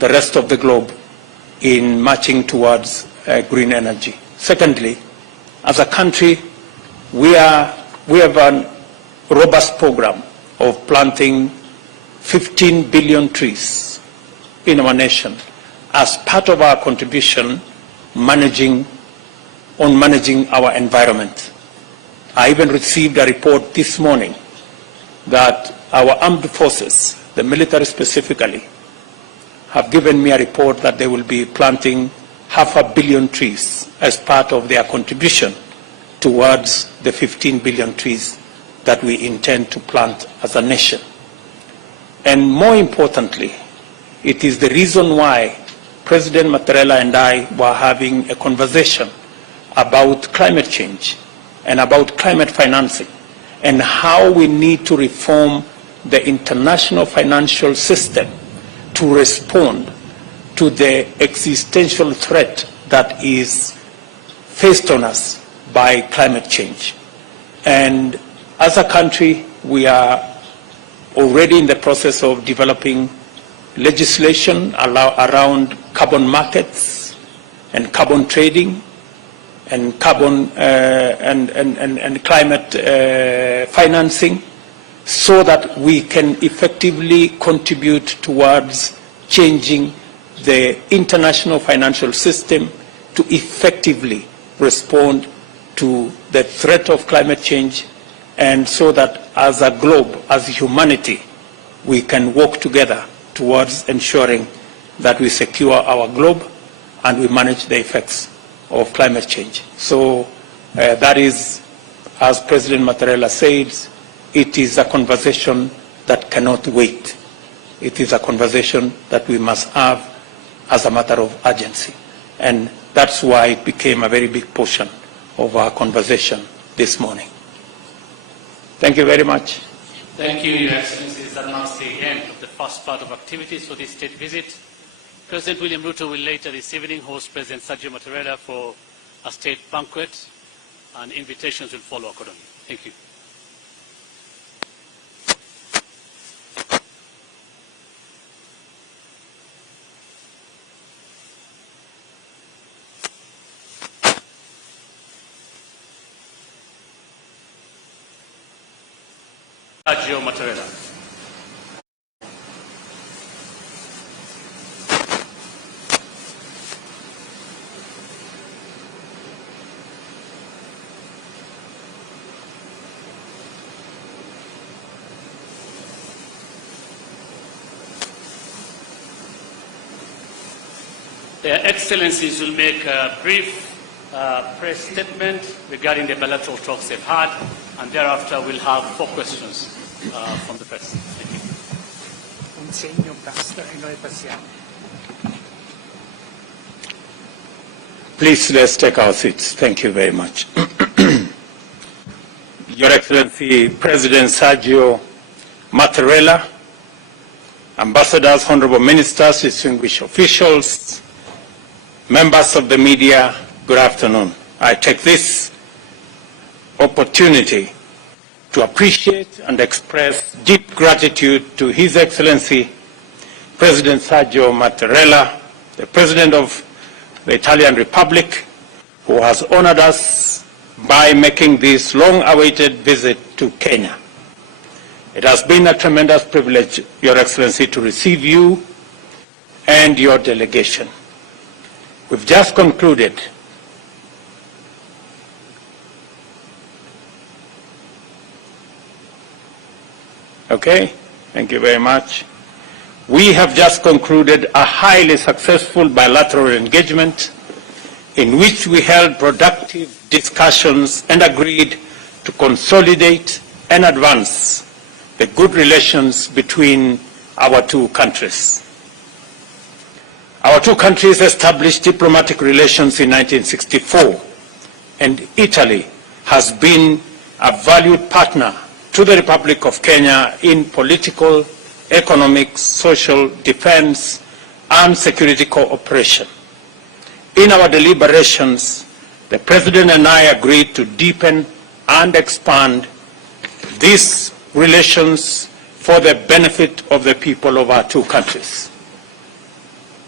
the rest of the globe in marching towards green energy. Secondly, as a country, we have a robust program of planting 15 billion trees in our nation as part of our contribution managing our environment. I even received a report this morning that our armed forces, the military specifically, have given me a report that they will be planting 500 million trees as part of their contribution towards the 15 billion trees that we intend to plant as a nation. And more importantly, it is the reason why President Mattarella and I were having a conversation about climate change and about climate financing and how we need to reform the international financial system to respond to the existential threat that is faced on us by climate change. And as a country, we are already in the process of developing legislation around carbon markets and carbon trading and carbon and climate financing, so that we can effectively contribute towards changing the international financial system to effectively respond to the threat of climate change, and so that as a globe, as humanity, we can work together towards ensuring that we secure our globe and we manage the effects of climate change. So that is, as President Mattarella said, it is a conversation that cannot wait. It is a conversation that we must have as a matter of urgency. And that's why it became a very big portion of our conversation this morning. Thank you very much. Thank you, Your Excellencies. That marks the end of the first part of activities for this state visit. President William Ruto will later this evening host President Mattarella for a state banquet, and invitations will follow accordingly. Thank you. Mattarella. Their Excellencies will make a brief press statement regarding the bilateral talks they've had, and thereafter we'll have 4 questions from the press. Thank you. Un segno basta e noi passiamo. Please, let's take our seats. Thank you very much. Your Excellency, President Sergio Mattarella, ambassadors, honorable ministers, distinguished officials, members of the media, good afternoon. I take this opportunity to appreciate and express deep gratitude to His Excellency President Sergio Mattarella, the President of the Italian Republic, who has honored us by making this long-awaited visit to Kenya. It has been a tremendous privilege, Your Excellency, to receive you and your delegation. We've just concluded Okay, thank you very much. We have just concluded a highly successful bilateral engagement in which we held productive discussions and agreed to consolidate and advance the good relations between our two countries. Our two countries established diplomatic relations in 1964, and Italy has been a valued partner to the Republic of Kenya in political, economic, social, defense, and security cooperation. In our deliberations, the President and I agreed to deepen and expand these relations for the benefit of the people of our two countries.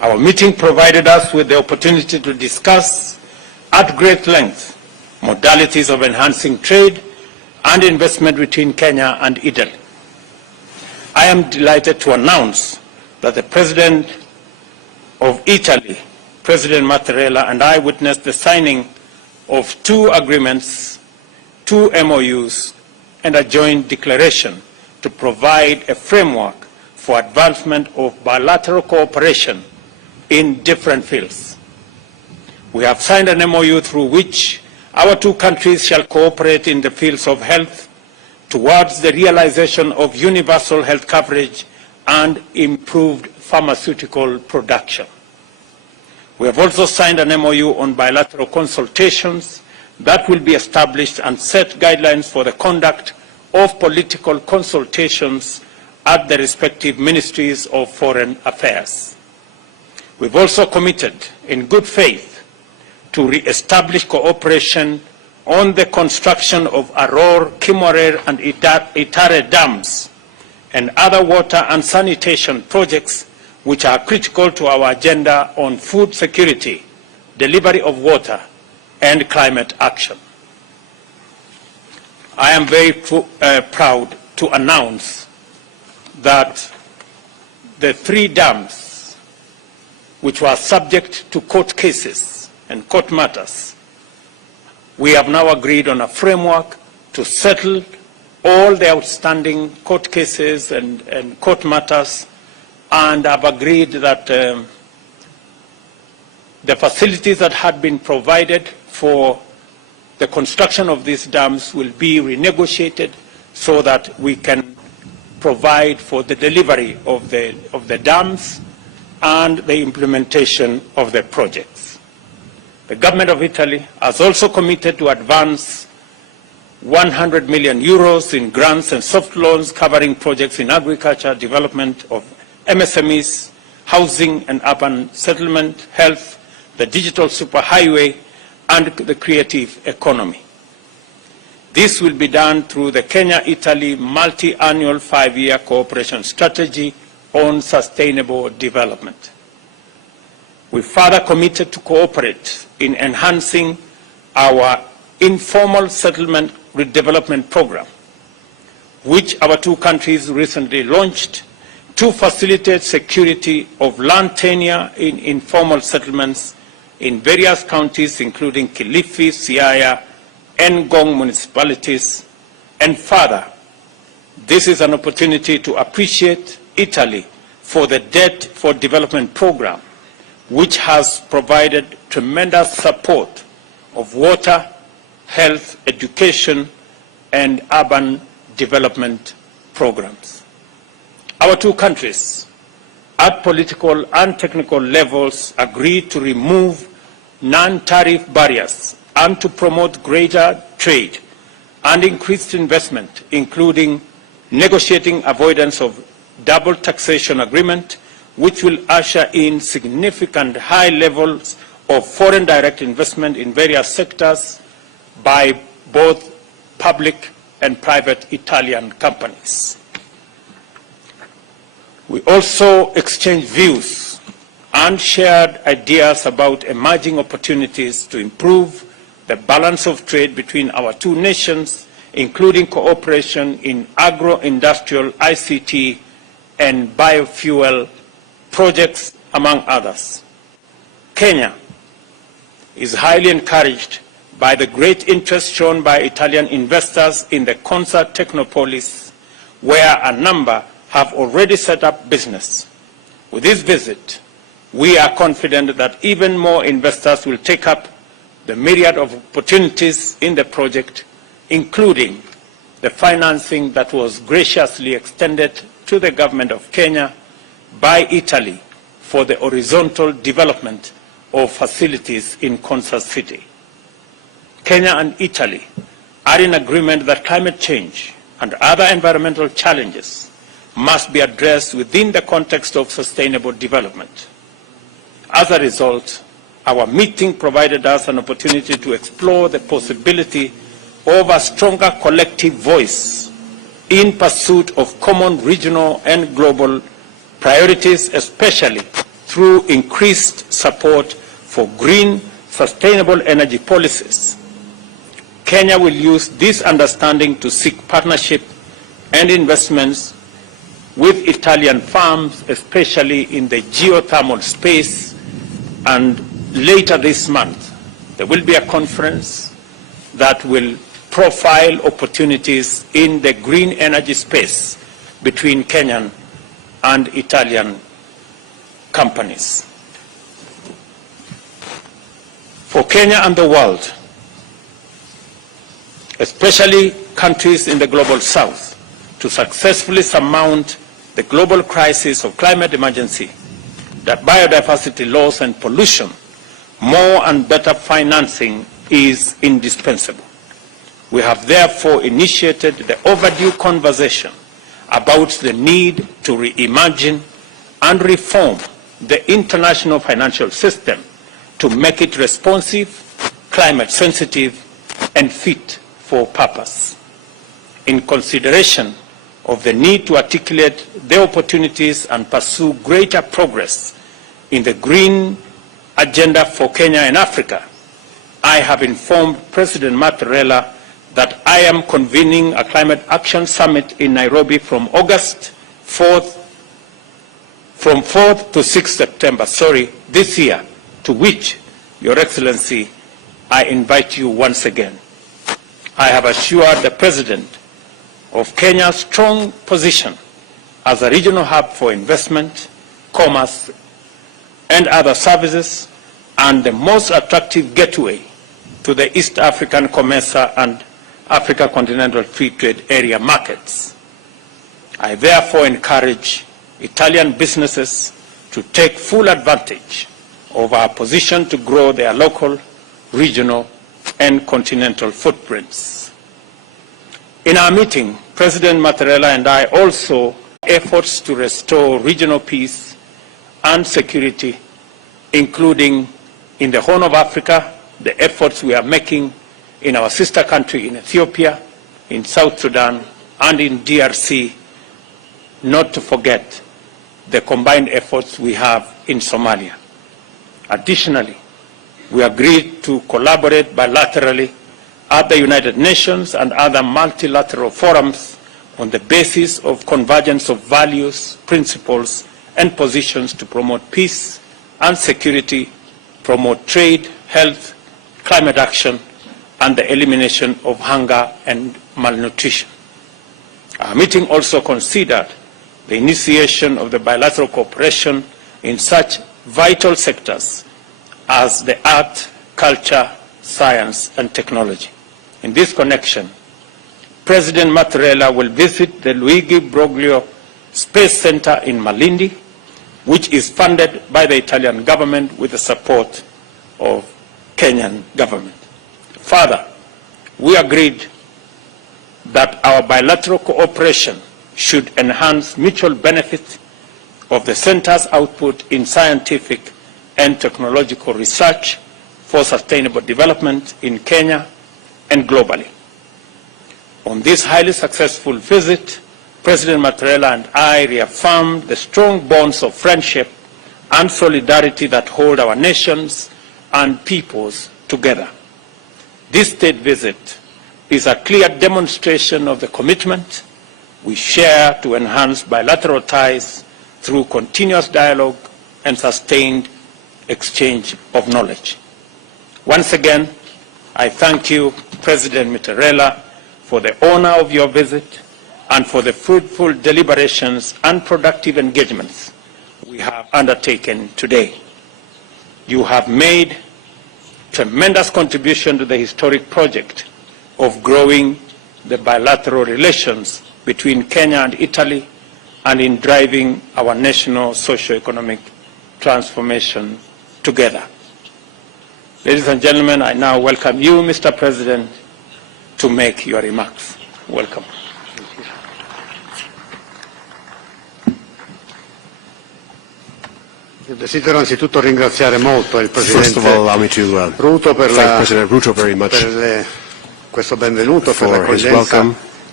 Our meeting provided us with the opportunity to discuss at great length modalities of enhancing trade and investment between Kenya and Italy. I am delighted to announce that the President of Italy, President Mattarella, and I witnessed the signing of 2 agreements, 2 MOUs, and a joint declaration to provide a framework for advancement of bilateral cooperation in different fields. We have signed an MOU through which our 2 countries shall cooperate in the fields of health towards the realization of universal health coverage and improved pharmaceutical production. We have also signed an MOU on bilateral consultations that will be established and set guidelines for the conduct of political consultations at the respective ministries of foreign affairs. We've also committed in good faith to re-establish cooperation on the construction of Aror, Kimorer, and Itare dams and other water and sanitation projects which are critical to our agenda on food security, delivery of water, and climate action. I am very proud to announce that the 3 dams which were subject to court cases and court matters, we have now agreed on a framework to settle all the outstanding court cases and court matters, and have agreed that the facilities that had been provided for the construction of these dams will be renegotiated so that we can provide for the delivery of the dams and the implementation of the projects. The government of Italy has also committed to advance 100 million euros in grants and soft loans covering projects in agriculture, development of MSMEs, housing and urban settlement, health, the digital superhighway, and the creative economy. This will be done through the Kenya-Italy multi-annual 5-year cooperation strategy on sustainable development. We further committed to cooperate in enhancing our informal settlement redevelopment program, which our 2 countries recently launched to facilitate security of land tenure in informal settlements in various counties, including Kilifi, Siaya, and Ngong municipalities. And further, this is an opportunity to appreciate Italy for the Debt for Development program, which has provided tremendous support of water, health, education, and urban development programs. Our 2 countries, at political and technical levels, agreed to remove non-tariff barriers and to promote greater trade and increased investment, including negotiating avoidance of double taxation agreement, which will usher in significant high levels of foreign direct investment in various sectors by both public and private Italian companies. We also exchanged views and shared ideas about emerging opportunities to improve the balance of trade between our 2 nations, including cooperation in agro-industrial, ICT, and biofuel projects, among others. Kenya is highly encouraged by the great interest shown by Italian investors in the Concert Technopolis, where a number have already set up business. With this visit, we are confident that even more investors will take up the myriad of opportunities in the project, including the financing that was graciously extended to the government of Kenya by Italy for the horizontal development of facilities in Concert City. Kenya and Italy are in agreement that climate change and other environmental challenges must be addressed within the context of sustainable development. As a result, our meeting provided us an opportunity to explore the possibility of a stronger collective voice in pursuit of common regional and global priorities, especially through increased support for green, sustainable energy policies. Kenya will use this understanding to seek partnership and investments with Italian firms, especially in the geothermal space. And later this month, there will be a conference that will profile opportunities in the green energy space between Kenyan and Italian companies. For Kenya and the world, especially countries in the global south, to successfully surmount the global crisis of climate emergency, that biodiversity loss and pollution, more and better financing is indispensable. We have therefore initiated the overdue conversation about the need to reimagine and reform the international financial system to make it responsive, climate sensitive, and fit for purpose. In consideration of the need to articulate the opportunities and pursue greater progress in the green agenda for Kenya and Africa, I have informed President Mattarella that I am convening a climate action summit in Nairobi from 4th to 6th September, this year, to which, Your Excellency, I invite you once again. I have assured the President of Kenya's strong position as a regional hub for investment, commerce, and other services, and the most attractive gateway to the East African COMESA and Africa Continental Free Trade Area markets. I therefore encourage Italian businesses to take full advantage of our position to grow their local, regional, and continental footprints. In our meeting, President Mattarella and I also efforts to restore regional peace and security, including in the Horn of Africa, the efforts we are making in our sister country in Ethiopia, in South Sudan, and in DRC, not to forget the combined efforts we have in Somalia. Additionally, we agreed to collaborate bilaterally at the United Nations and other multilateral forums on the basis of convergence of values, principles, and positions to promote peace and security, promote trade, health, climate action, and the elimination of hunger and malnutrition. Our meeting also considered the initiation of the bilateral cooperation in such vital sectors as the art, culture, science, and technology. In this connection, President Mattarella will visit the Luigi Broglio Space Center in Malindi, which is funded by the Italian government with the support of Kenyan government. Further, we agreed that our bilateral cooperation should enhance mutual benefit of the center's output in scientific and technological research for sustainable development in Kenya and globally. On this highly successful visit, President Mattarella and I reaffirmed the strong bonds of friendship and solidarity that hold our nations and peoples together. This state visit is a clear demonstration of the commitment we share to enhance bilateral ties through continuous dialogue and sustained exchange of knowledge. Once again, I thank you, President Mattarella, for the honor of your visit and for the fruitful deliberations and productive engagements we have undertaken today. You have made tremendous contribution to the historic project of growing the bilateral relations between Kenya and Italy and in driving our national socio-economic transformation together. Ladies and gentlemen, I now welcome you, Mr. President, to make your remarks. Welcome. Desidero anzitutto ringraziare molto il First of Presidente all, allow me to Ruto per thank President Ruto very much questo benvenuto, per for his l'accoglienza welcome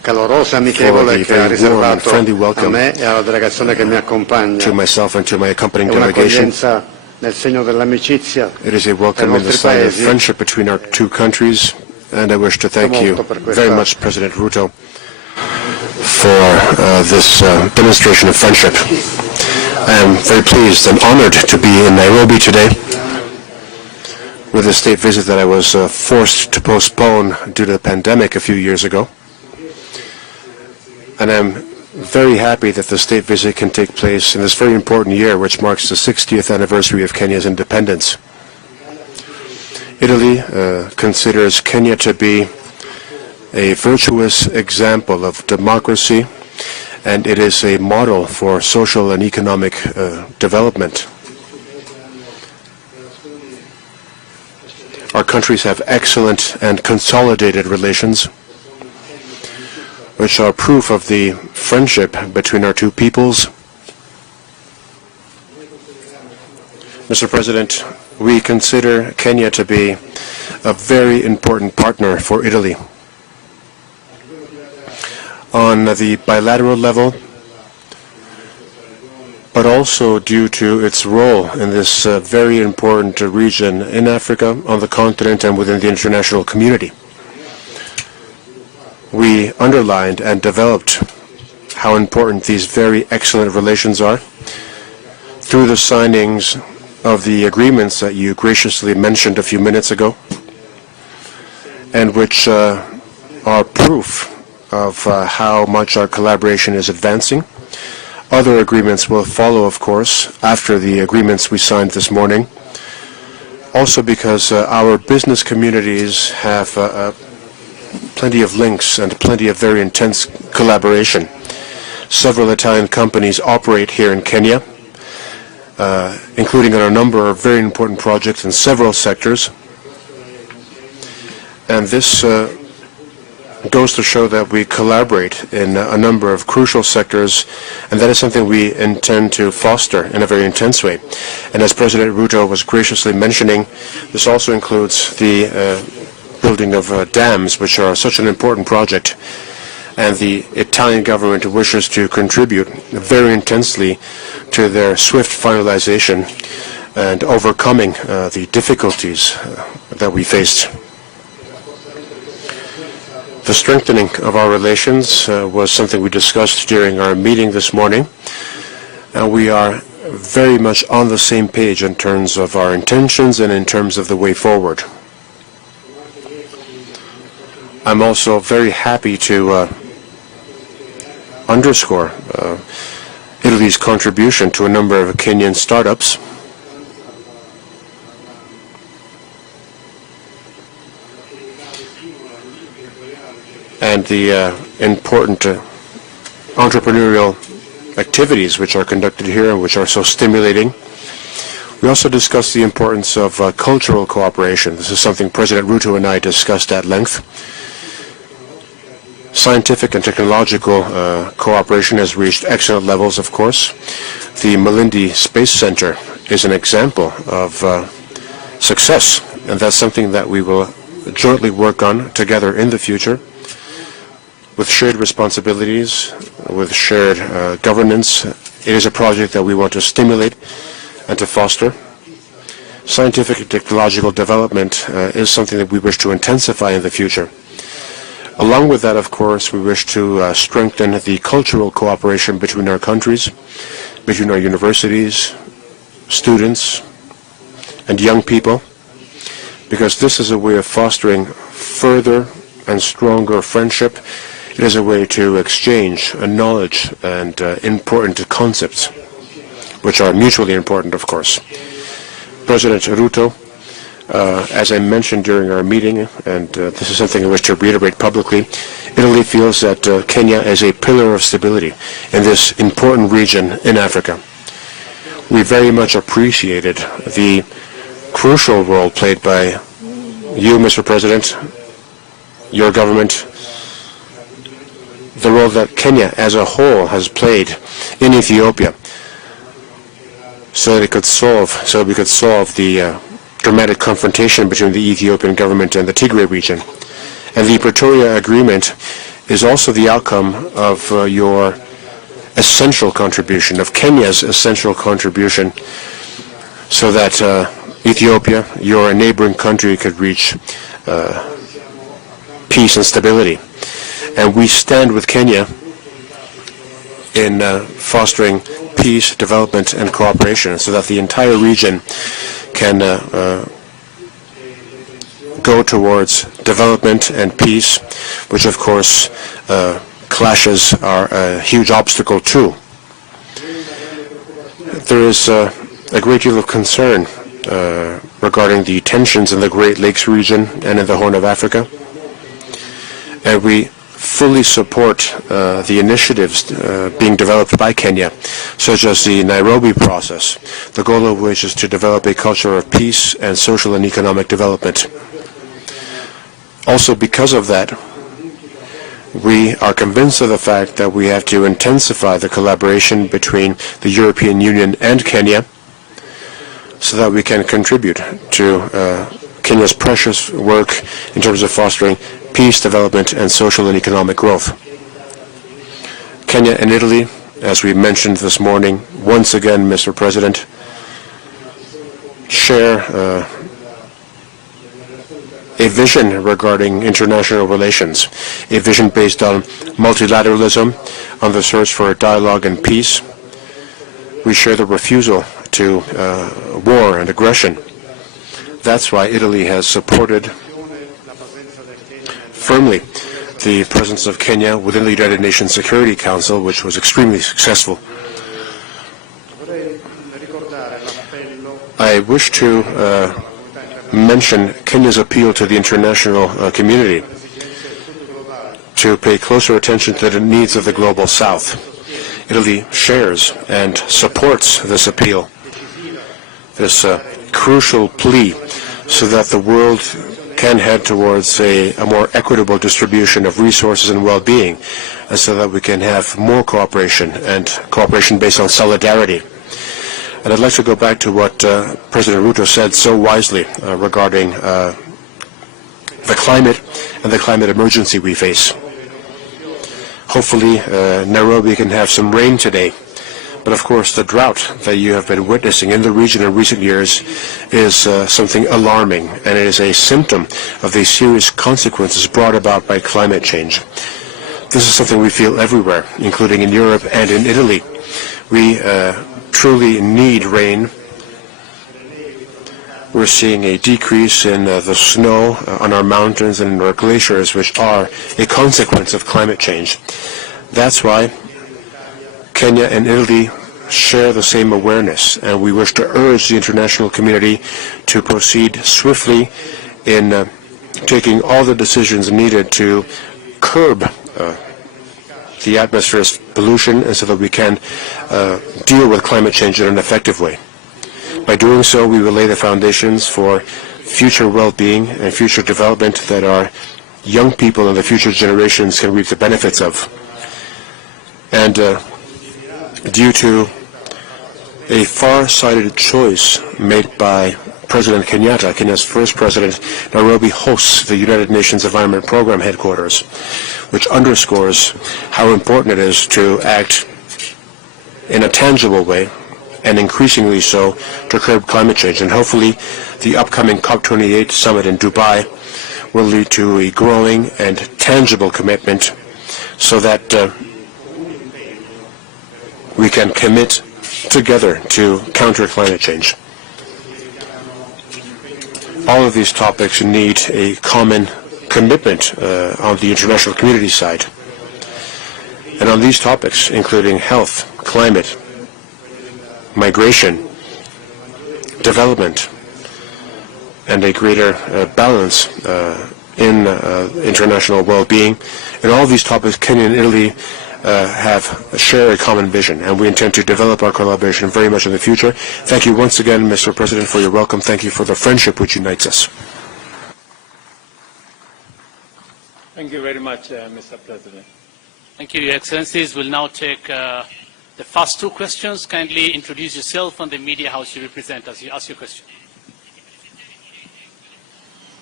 calorosa e for amichevole the che ha very warm and riservato friendly a welcome me e alla delegazione che mi accompagna. to myself and to my accompanying È delegation. un'accoglienza nel segno dell'amicizia It is a tra i welcome in the nostri sign of paesi. friendship between our two countries, and I wish to thank you very much, President Ruto, for this demonstration of friendship. I am very pleased and honored to be in Nairobi today with a state visit that I was forced to postpone due to the pandemic a few years ago. And I'm very happy that the state visit can take place in this very important year, which marks the 60th anniversary of Kenya's independence. Italy considers Kenya to be a virtuous example of democracy, and it is a model for social and economic development. Our countries have excellent and consolidated relations, which are proof of the friendship between our two peoples. Mr. President, we consider Kenya to be a very important partner for Italy. On the bilateral level, but also due to its role in this very important region in Africa, on the continent, and within the international community. We underlined and developed how important these very excellent relations are through the signings of the agreements that you graciously mentioned a few minutes ago, and which are proof of how much our collaboration is advancing. Other agreements will follow, of course, after the agreements we signed this morning, also because our business communities have plenty of links and plenty of very intense collaboration. Several Italian companies operate here in Kenya, including on a number of very important projects in several sectors. And this goes to show that we collaborate in a number of crucial sectors, and that is something we intend to foster in a very intense way. And as President Ruto was graciously mentioning, this also includes the building of dams, which are such an important project, and the Italian government wishes to contribute very intensely to their swift finalization and overcoming the difficulties that we faced. The strengthening of our relations was something we discussed during our meeting this morning, and we are very much on the same page in terms of our intentions and in terms of the way forward. I'm also very happy to underscore Italy's contribution to a number of Kenyan startups. And the important entrepreneurial activities which are conducted here and which are so stimulating. We also discussed the importance of cultural cooperation. This is something President Ruto and I discussed at length. Scientific and technological cooperation has reached excellent levels, of course. The Malindi Space Center is an example of success, and that's something that we will jointly work on together in the future, with shared responsibilities, with shared governance. It is a project that we want to stimulate and to foster. Scientific and technological development is something that we wish to intensify in the future. Along with that, of course, we wish to strengthen the cultural cooperation between our countries, between our universities, students, and young people, because this is a way of fostering further and stronger friendship. It is a way to exchange knowledge and important concepts, which are mutually important, of course. President Ruto, as I mentioned during our meeting, and this is something I wish to reiterate publicly, Italy feels that Kenya is a pillar of stability in this important region in Africa. We very much appreciated the crucial role played by you, Mr. President, your government, the role that Kenya as a whole has played in Ethiopia, so that we could solve the dramatic confrontation between the Ethiopian government and the Tigray region. And the Pretoria Agreement is also the outcome of your essential contribution, of Kenya's essential contribution, so that Ethiopia, your neighboring country, could reach peace and stability. And we stand with Kenya in fostering peace, development, and cooperation, so that the entire region can go towards development and peace, which of course clashes are a huge obstacle too. There is a great deal of concern regarding the tensions in the Great Lakes region and in the Horn of Africa, and we fully support the initiatives being developed by Kenya, such as the Nairobi process, the goal of which is to develop a culture of peace and social and economic development. Also, because of that, we are convinced of the fact that we have to intensify the collaboration between the European Union and Kenya, so that we can contribute to Kenya's precious work in terms of fostering peace, development, and social and economic growth. Kenya and Italy, as we mentioned this morning, once again, Mr. President, share a vision regarding international relations, a vision based on multilateralism, on the search for dialogue and peace. We share the refusal to war and aggression. That's why Italy has supported firmly the presence of Kenya within the United Nations Security Council, which was extremely successful. I wish to mention Kenya's appeal to the international community to pay closer attention to the needs of the global South. Italy shares and supports this appeal, this crucial plea, so that the world can head towards a more equitable distribution of resources and well-being, and so that we can have more cooperation, and cooperation based on solidarity. And I'd like to go back to what President Ruto said so wisely regarding the climate and the climate emergency we face. Hopefully, Nairobi can have some rain today. But of course, the drought that you have been witnessing in the region in recent years is something alarming, and it is a symptom of the serious consequences brought about by climate change. This is something we feel everywhere, including in Europe and in Italy. We truly need rain. We're seeing a decrease in the snow on our mountains and in our glaciers, which are a consequence of climate change. That's why Kenya and Italy share the same awareness, and we wish to urge the international community to proceed swiftly in taking all the decisions needed to curb the atmosphere's pollution, and so that we can deal with climate change in an effective way. By doing so, we will lay the foundations for future well-being and future development that our young people and the future generations can reap the benefits of. And due to a far-sighted choice made by President Kenyatta, Kenya's first president, Nairobi hosts the United Nations Environment Program headquarters, which underscores how important it is to act in a tangible way, and increasingly so, to curb climate change. And hopefully the upcoming COP28 summit in Dubai will lead to a growing and tangible commitment, so that we can commit together to counter climate change. All of these topics need a common commitment on the international community side. And on these topics, including health, climate, migration, development, and a greater balance in international well-being, and all these topics, Kenya and Italy share a common vision, and we intend to develop our collaboration very much in the future. Thank you once again, Mr. President, for your welcome. Thank you for the friendship which unites us. Thank you very much, Mr. President. Thank you, Your Excellencies. We'll now take the first two questions. Kindly introduce yourself and the media house you represent as you ask your question.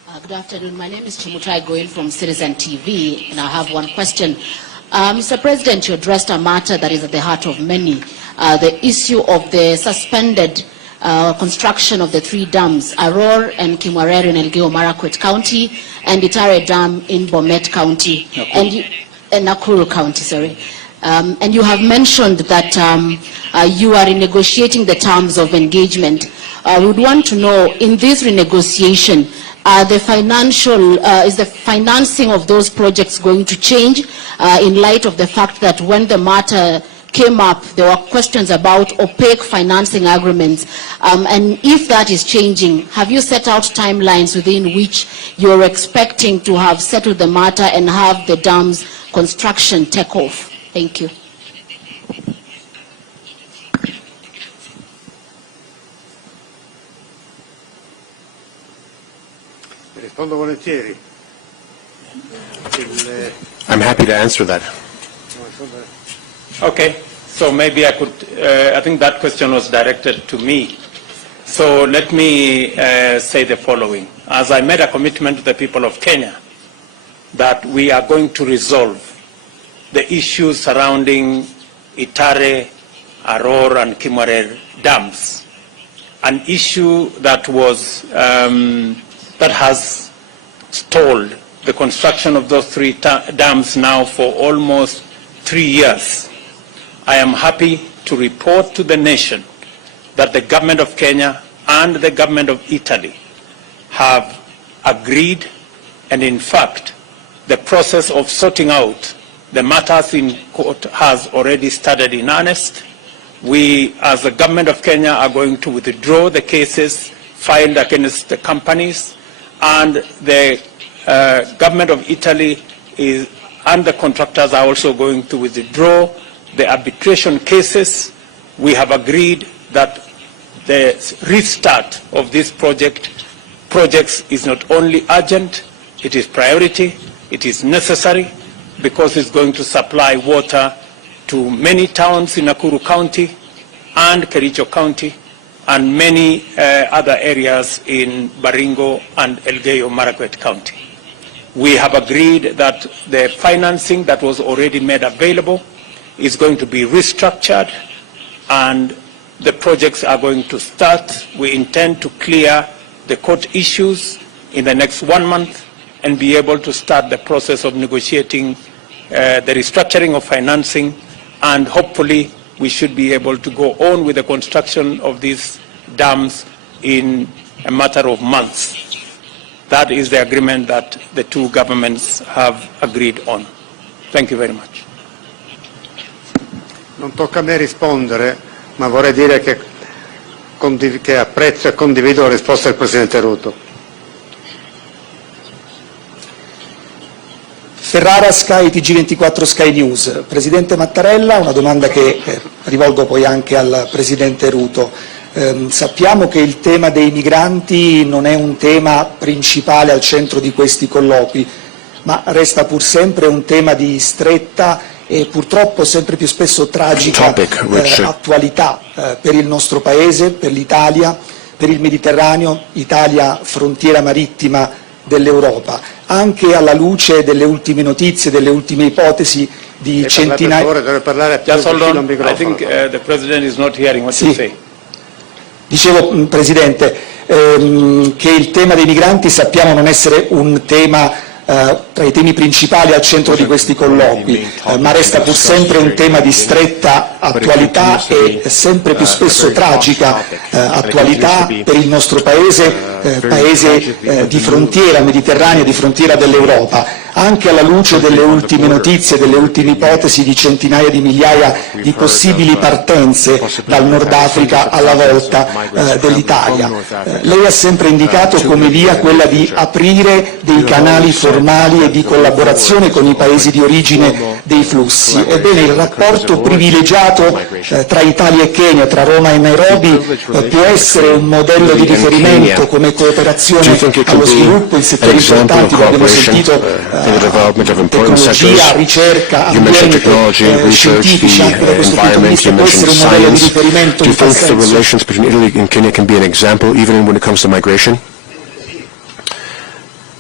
Good afternoon. My name is Chimutai Goel from Citizen TV, and I have one question. Mr. President, you addressed a matter that is at the heart of many, the issue of the suspended construction of the three dams, Aror and Kimwarer in Elgeyo Marakwet County, and Itare Dam in Bomet County, and Nakuru County, sorry. And you have mentioned that you are renegotiating the terms of engagement. I would want to know, in this renegotiation, is the financing of those projects going to change in light of the fact that when the matter came up, there were questions about opaque financing agreements. And if that is changing, have you set out timelines within which you're expecting to have settled the matter and have the dam's construction take off? Thank you. Rispondo volentieri. I'm happy to answer that. Okay, so maybe I could, I think that question was directed to me. So let me say the following. As I made a commitment to the people of Kenya that we are going to resolve the issues surrounding Itare, Aror, and Kimwarer dams, an issue that was that has stalled the construction of those three dams now for almost 3 years. I am happy to report to the nation that the government of Kenya and the government of Italy have agreed, and in fact, the process of sorting out the matters in court has already started in earnest. We, as the government of Kenya, are going to withdraw the cases filed against the companies, and the government of Italy and the contractors are also going to withdraw the arbitration cases. We have agreed that the restart of this projects is not only urgent, it is priority, it is necessary, because it's going to supply water to many towns in Nakuru County and Kericho County and many other areas in Baringo and Elgeyo Marakwet County. We have agreed that the financing that was already made available is going to be restructured, and the projects are going to start. We intend to clear the court issues in the next 1 month and be able to start the process of negotiating the restructuring of financing, and hopefully we should be able to go on with the construction of these dams in a matter of months. That is the agreement that the two governments have agreed on. Thank you very much. Non tocca a me rispondere, ma vorrei dire che apprezzo e condivido la risposta del Presidente Ruto. Ferrara, Sky, TG24 Sky News. Presidente Mattarella, una domanda che rivolgo poi anche al Presidente Ruto. Sappiamo che il tema dei migranti non è un tema principale al centro di questi colloqui, ma resta pur sempre un tema di stretta e purtroppo sempre più spesso tragica attualità per il nostro Paese, per l'Italia, per il Mediterraneo, Italia frontiera marittima dell'Europa, anche alla luce delle ultime notizie, delle ultime ipotesi di centinaia... Just hold on. I think the President is not hearing what you say. Dicevo, Presidente, che il tema dei migranti sappiamo non essere un tema tra i temi principali al centro di questi colloqui, ma resta pur sempre un tema di stretta attualità e sempre più spesso tragica attualità per il nostro Paese, Paese di frontiera mediterranea, di frontiera dell'Europa, anche alla luce delle ultime notizie, delle ultime ipotesi di centinaia di migliaia di possibili partenze dal Nord Africa alla volta dell'Italia. Lei ha sempre indicato come via quella di aprire dei canali formali e di collaborazione con i paesi di origine dei flussi. Ebbene, il rapporto privilegiato tra Italia e Kenya, tra Roma e Nairobi, può essere un modello di riferimento come cooperazione allo sviluppo in settori importanti, lo abbiamo sentito, tecnologia, ricerca, ambiente, scientifici, anche da questo punto di vista può essere un modello di riferimento in tal senso.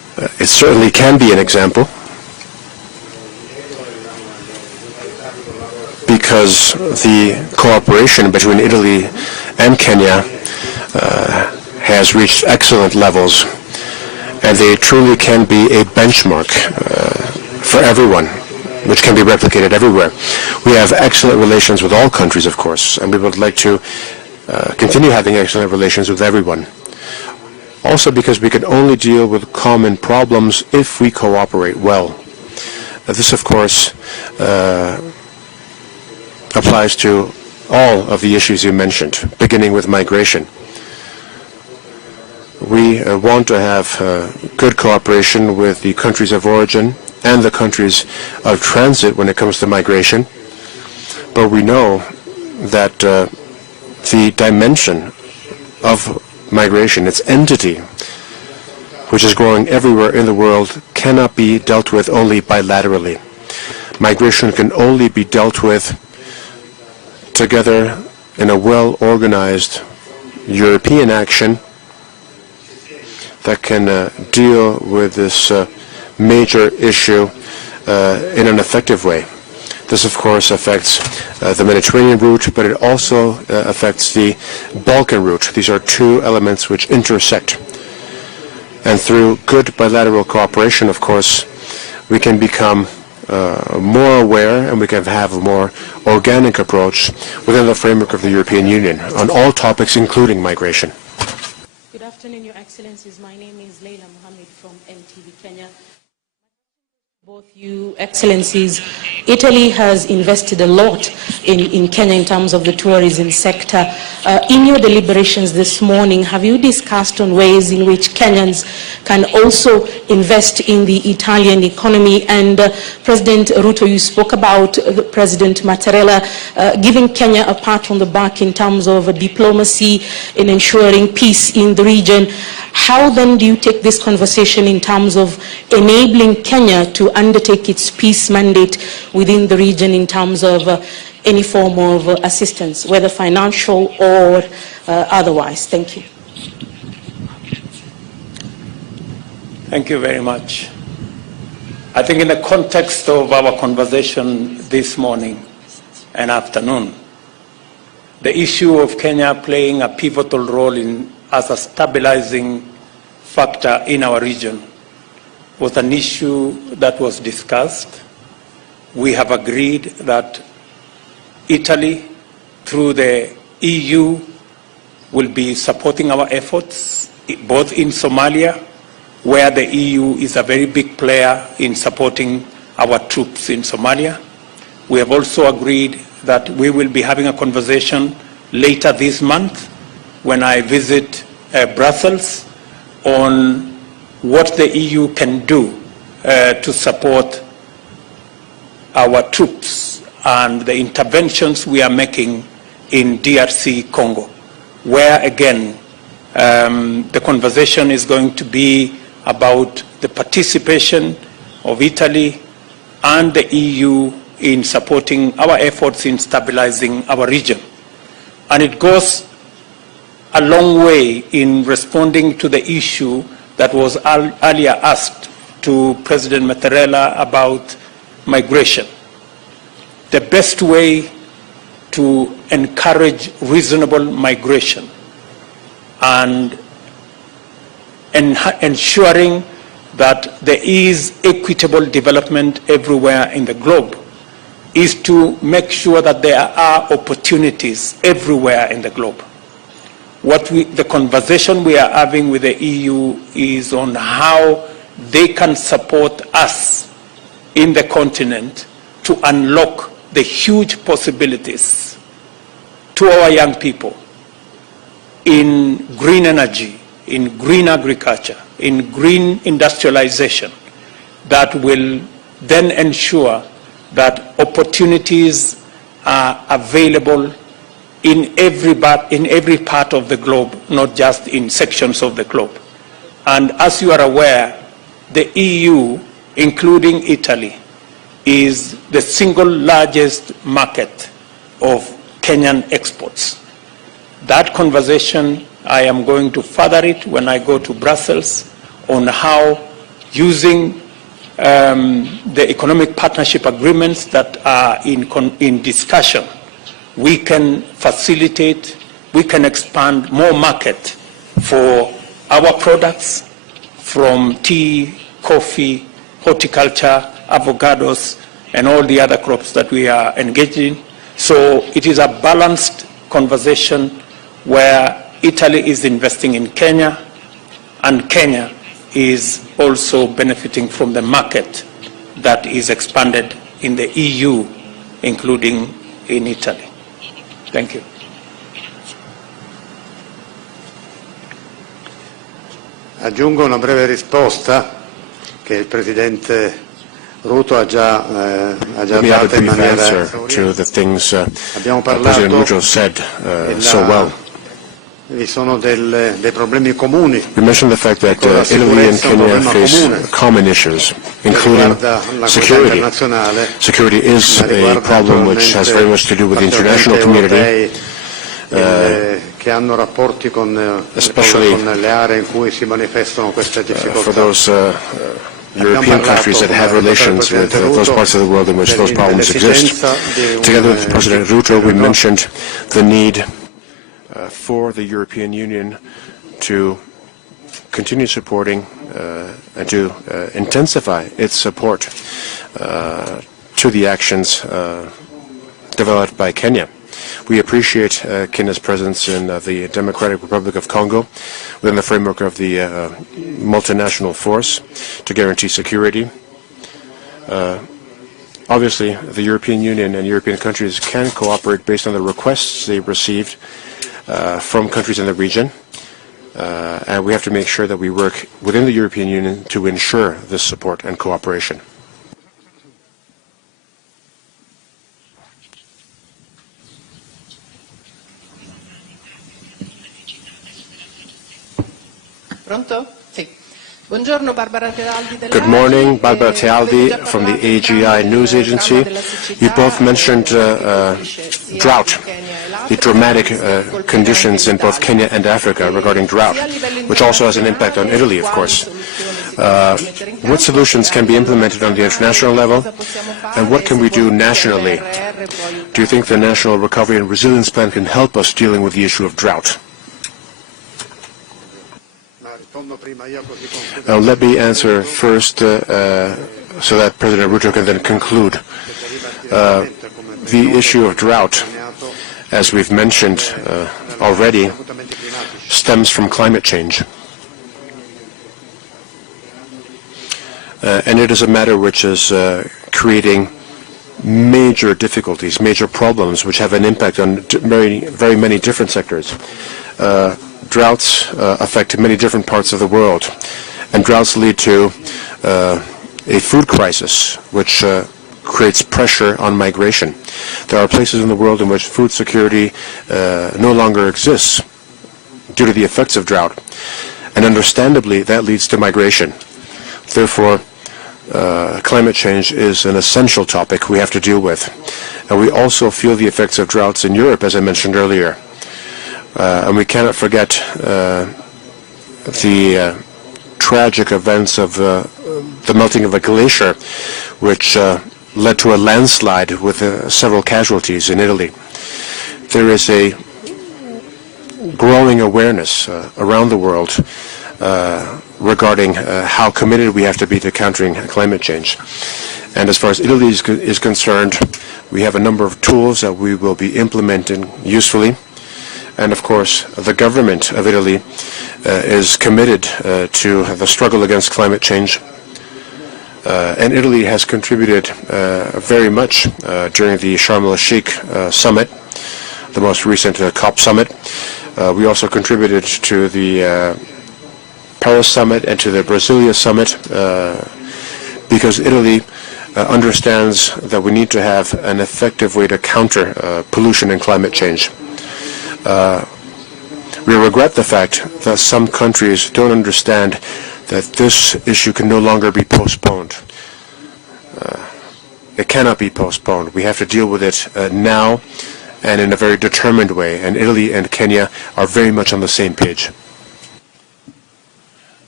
It certainly can be an example, because the cooperation between Italy and Kenya has reached excellent levels, and they truly can be a benchmark for everyone, which can be replicated everywhere. We have excellent relations with all countries, of course, and we would like to continue having excellent relations with everyone. Also because we can only deal with common problems if we cooperate well. This, of course, applies to all of the issues you mentioned, beginning with migration. We want to have good cooperation with the countries of origin and the countries of transit when it comes to migration, but we know that the dimension of migration, its entity, which is growing everywhere in the world, cannot be dealt with only bilaterally. Migration can only be dealt with together in a well-organized European action that can deal with this major issue in an effective way. This, of course, affects the Mediterranean route, but it also affects the Balkan route. These are two elements which intersect. And through good bilateral cooperation, of course, we can become more aware and we can have a more organic approach within the framework of the European Union on all topics, including migration. Good afternoon, Your Excellencies. My name is Raila from Kenya. Both you Excellencies, Italy has invested a lot in Kenya in terms of the tourism sector. In your deliberations this morning, have you discussed on ways in which Kenyans can also invest in the Italian economy? And President Ruto, you spoke about President Mattarella giving Kenya a pat on the back in terms of diplomacy in ensuring peace in the region. How then do you take this conversation in terms of enabling Kenya to undertake its peace mandate within the region in terms of any form of assistance, whether financial or otherwise? Thank you. Thank you very much. I think in the context of our conversation this morning and afternoon, the issue of Kenya playing a pivotal role as a stabilizing factor in our region was an issue that was discussed. We have agreed that Italy, through the EU, will be supporting our efforts, both in Somalia, where the EU is a very big player in supporting our troops in Somalia. We have also agreed that we will be having a conversation later this month when I visit Brussels on what the EU can do to support our troops and the interventions we are making in DRC Congo, where again the conversation is going to be about the participation of Italy and the EU in supporting our efforts in stabilizing our region. And it goes a long way in responding to the issue that was earlier asked to President Mattarella about migration. The best way to encourage reasonable migration and ensuring that there is equitable development everywhere in the globe is to make sure that there are opportunities everywhere in the globe. The conversation we are having with the EU is on how they can support us in the continent to unlock the huge possibilities to our young people in green energy, in green agriculture, in green industrialization that will then ensure that opportunities are available in every part of the globe, not just in sections of the globe. And as you are aware, the EU, including Italy, is the single largest market of Kenyan exports. That conversation, I am going to further it when I go to Brussels on how using the economic partnership agreements that are in discussion, we can facilitate, we can expand more market for our products from tea, coffee, horticulture, avocados, and all the other crops that we are engaged in. So it is a balanced conversation where Italy is investing in Kenya and Kenya is also benefiting from the market that is expanded in the EU, including in Italy. Thank you. Aggiungo una breve risposta che il Presidente Ruto ha già dato in maniera to the things President Ruto said so well. Vi sono dei problemi comuni. We mentioned the fact that Italy and Kenya face common issues, including security. Security is a problem which has very much to do with the international community, especially le aree in cui si manifestano queste difficoltà. For those European countries that have relations with those parts of the world in which those problems exist. Together with President Ruto, we mentioned the need for the European Union to continue supporting and to intensify its support to the actions developed by Kenya. We appreciate Kenya's presence in the Democratic Republic of Congo within the framework of the multinational force to guarantee security. Obviously, the European Union and European countries can cooperate based on the requests they received from countries in the region, and we have to make sure that we work within the European Union to ensure this support and cooperation. Pronto? Sì. Buongiorno, Barbara Tealdi della Good morning, Barbara Tealdi from the AGI News Agency. You both mentioned drought, the dramatic conditions in both Kenya and Africa regarding drought, which also has an impact on Italy, of course. What solutions can be implemented on the international level, and what can we do nationally? Do you think the National Recovery and Resilience Plan can help us dealing with the issue of drought? Let me answer first so that President Ruto can then conclude. The issue of drought, as we've mentioned already, stems from climate change. And it is a matter which is creating major difficulties, major problems, which have an impact on very many different sectors. Droughts affect many different parts of the world, and droughts lead to a food crisis, which creates pressure on migration. There are places in the world in which food security no longer exists due to the effects of drought, and understandably that leads to migration. Therefore, climate change is an essential topic we have to deal with, and we also feel the effects of droughts in Europe, as I mentioned earlier. And we cannot forget the tragic events of the melting of a glacier, which led to a landslide with several casualties in Italy. There is a growing awareness around the world regarding how committed we have to be to countering climate change. And as far as Italy is concerned, we have a number of tools that we will be implementing usefully. And of course, the government of Italy is committed to the struggle against climate change. And Italy has contributed very much during the Sharm el-Sheikh summit, the most recent COP summit. We also contributed to the Paris summit and to the Brasilia summit because Italy understands that we need to have an effective way to counter pollution and climate change. We regret the fact that some countries don't understand that this issue can no longer be postponed. It cannot be postponed. We have to deal with it now and in a very determined way, and Italy and Kenya are very much on the same page.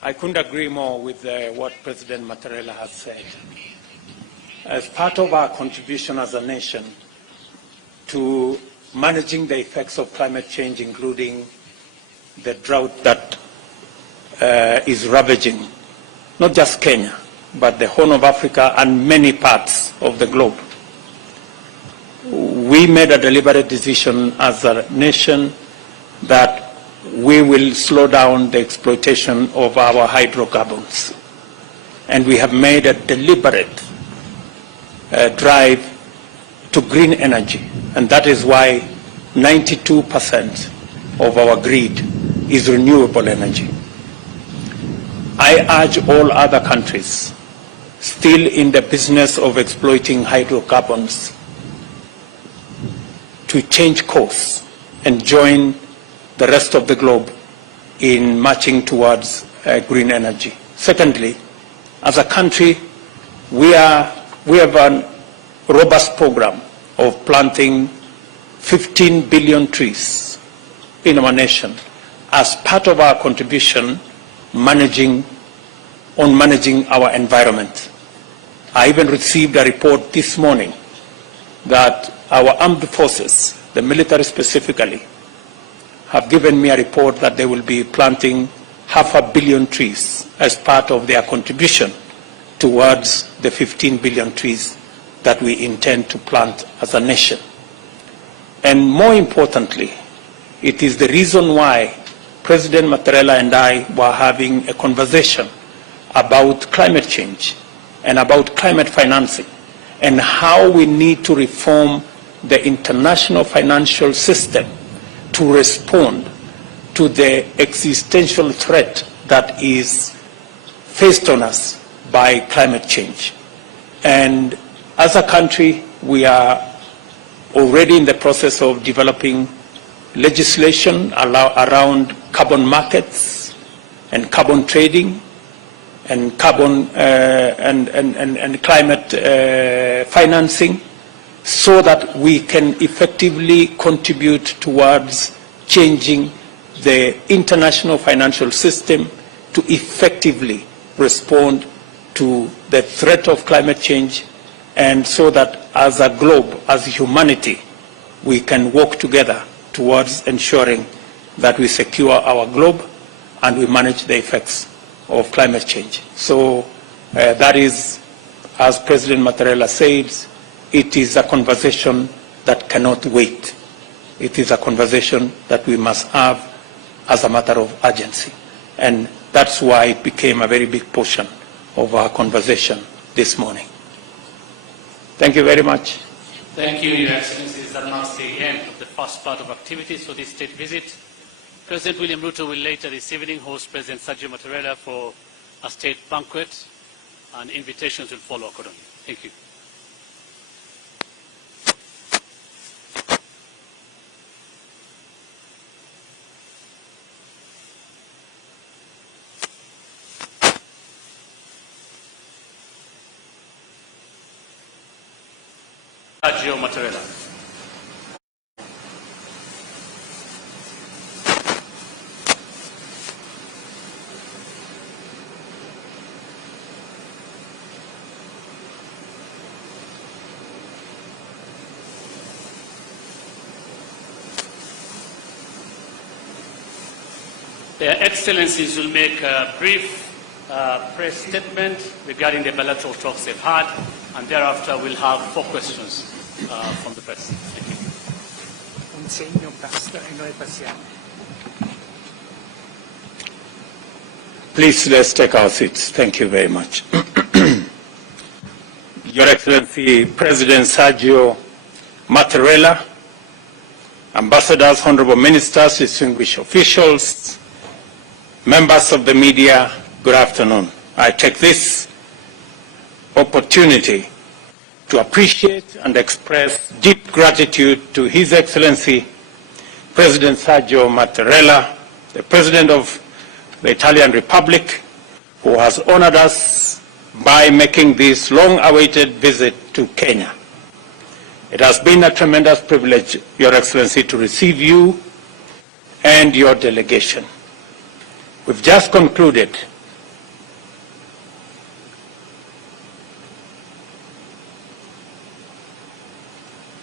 I couldn't agree more with what President Mattarella has said. As part of our contribution as a nation to managing the effects of climate change, including the drought that is ravaging not just Kenya, but the Horn of Africa and many parts of the globe, we made a deliberate decision as a nation that we will slow down the exploitation of our hydrocarbons. And we have made a deliberate drive to green energy. And that is why 92% of our grid is renewable energy. I urge all other countries still in the business of exploiting hydrocarbons to change course and join the rest of the globe in marching towards green energy. Secondly, as a country, we have a robust program of planting 15 billion trees in our nation as part of our contribution managing our environment. I even received a report this morning that our armed forces, the military specifically, have given me a report that they will be planting 500 million trees as part of their contribution towards the 15 billion trees that we intend to plant as a nation. And more importantly, it is the reason why President Mattarella and I were having a conversation about climate change and about climate financing and how we need to reform the international financial system to respond to the existential threat that is faced on us by climate change. And as a country, we are already in the process of developing legislation around carbon markets and carbon trading and carbon and climate financing, so that we can effectively contribute towards changing the international financial system to effectively respond to the threat of climate change, and so that as a globe, as humanity, we can work together towards ensuring that we secure our globe and we manage the effects of climate change. So that is, as President Mattarella says, it is a conversation that cannot wait. It is a conversation that we must have as a matter of urgency. And that's why it became a very big portion of our conversation this morning. Thank you very much. Thank you, Your Excellencies. That marks the end of the first part of activities for this state visit. President William Ruto will later this evening host President Mattarella for a state banquet, and invitations will follow accordingly. Thank you. Mattarella. Their Excellencies will make a brief press statement regarding the bilateral talks they've had, and thereafter we'll have 4 questions from the press. Thank you. Un segno basta e noi passiamo. Please, let's take our seats. Thank you very much. Your Excellency, President Sergio Mattarella, ambassadors, honorable ministers, distinguished officials, members of the media, good afternoon. I take this opportunity to appreciate and express deep gratitude to His Excellency President Sergio Mattarella, the President of the Italian Republic, who has honored us by making this long-awaited visit to Kenya. It has been a tremendous privilege, Your Excellency, to receive you and your delegation. We've just concluded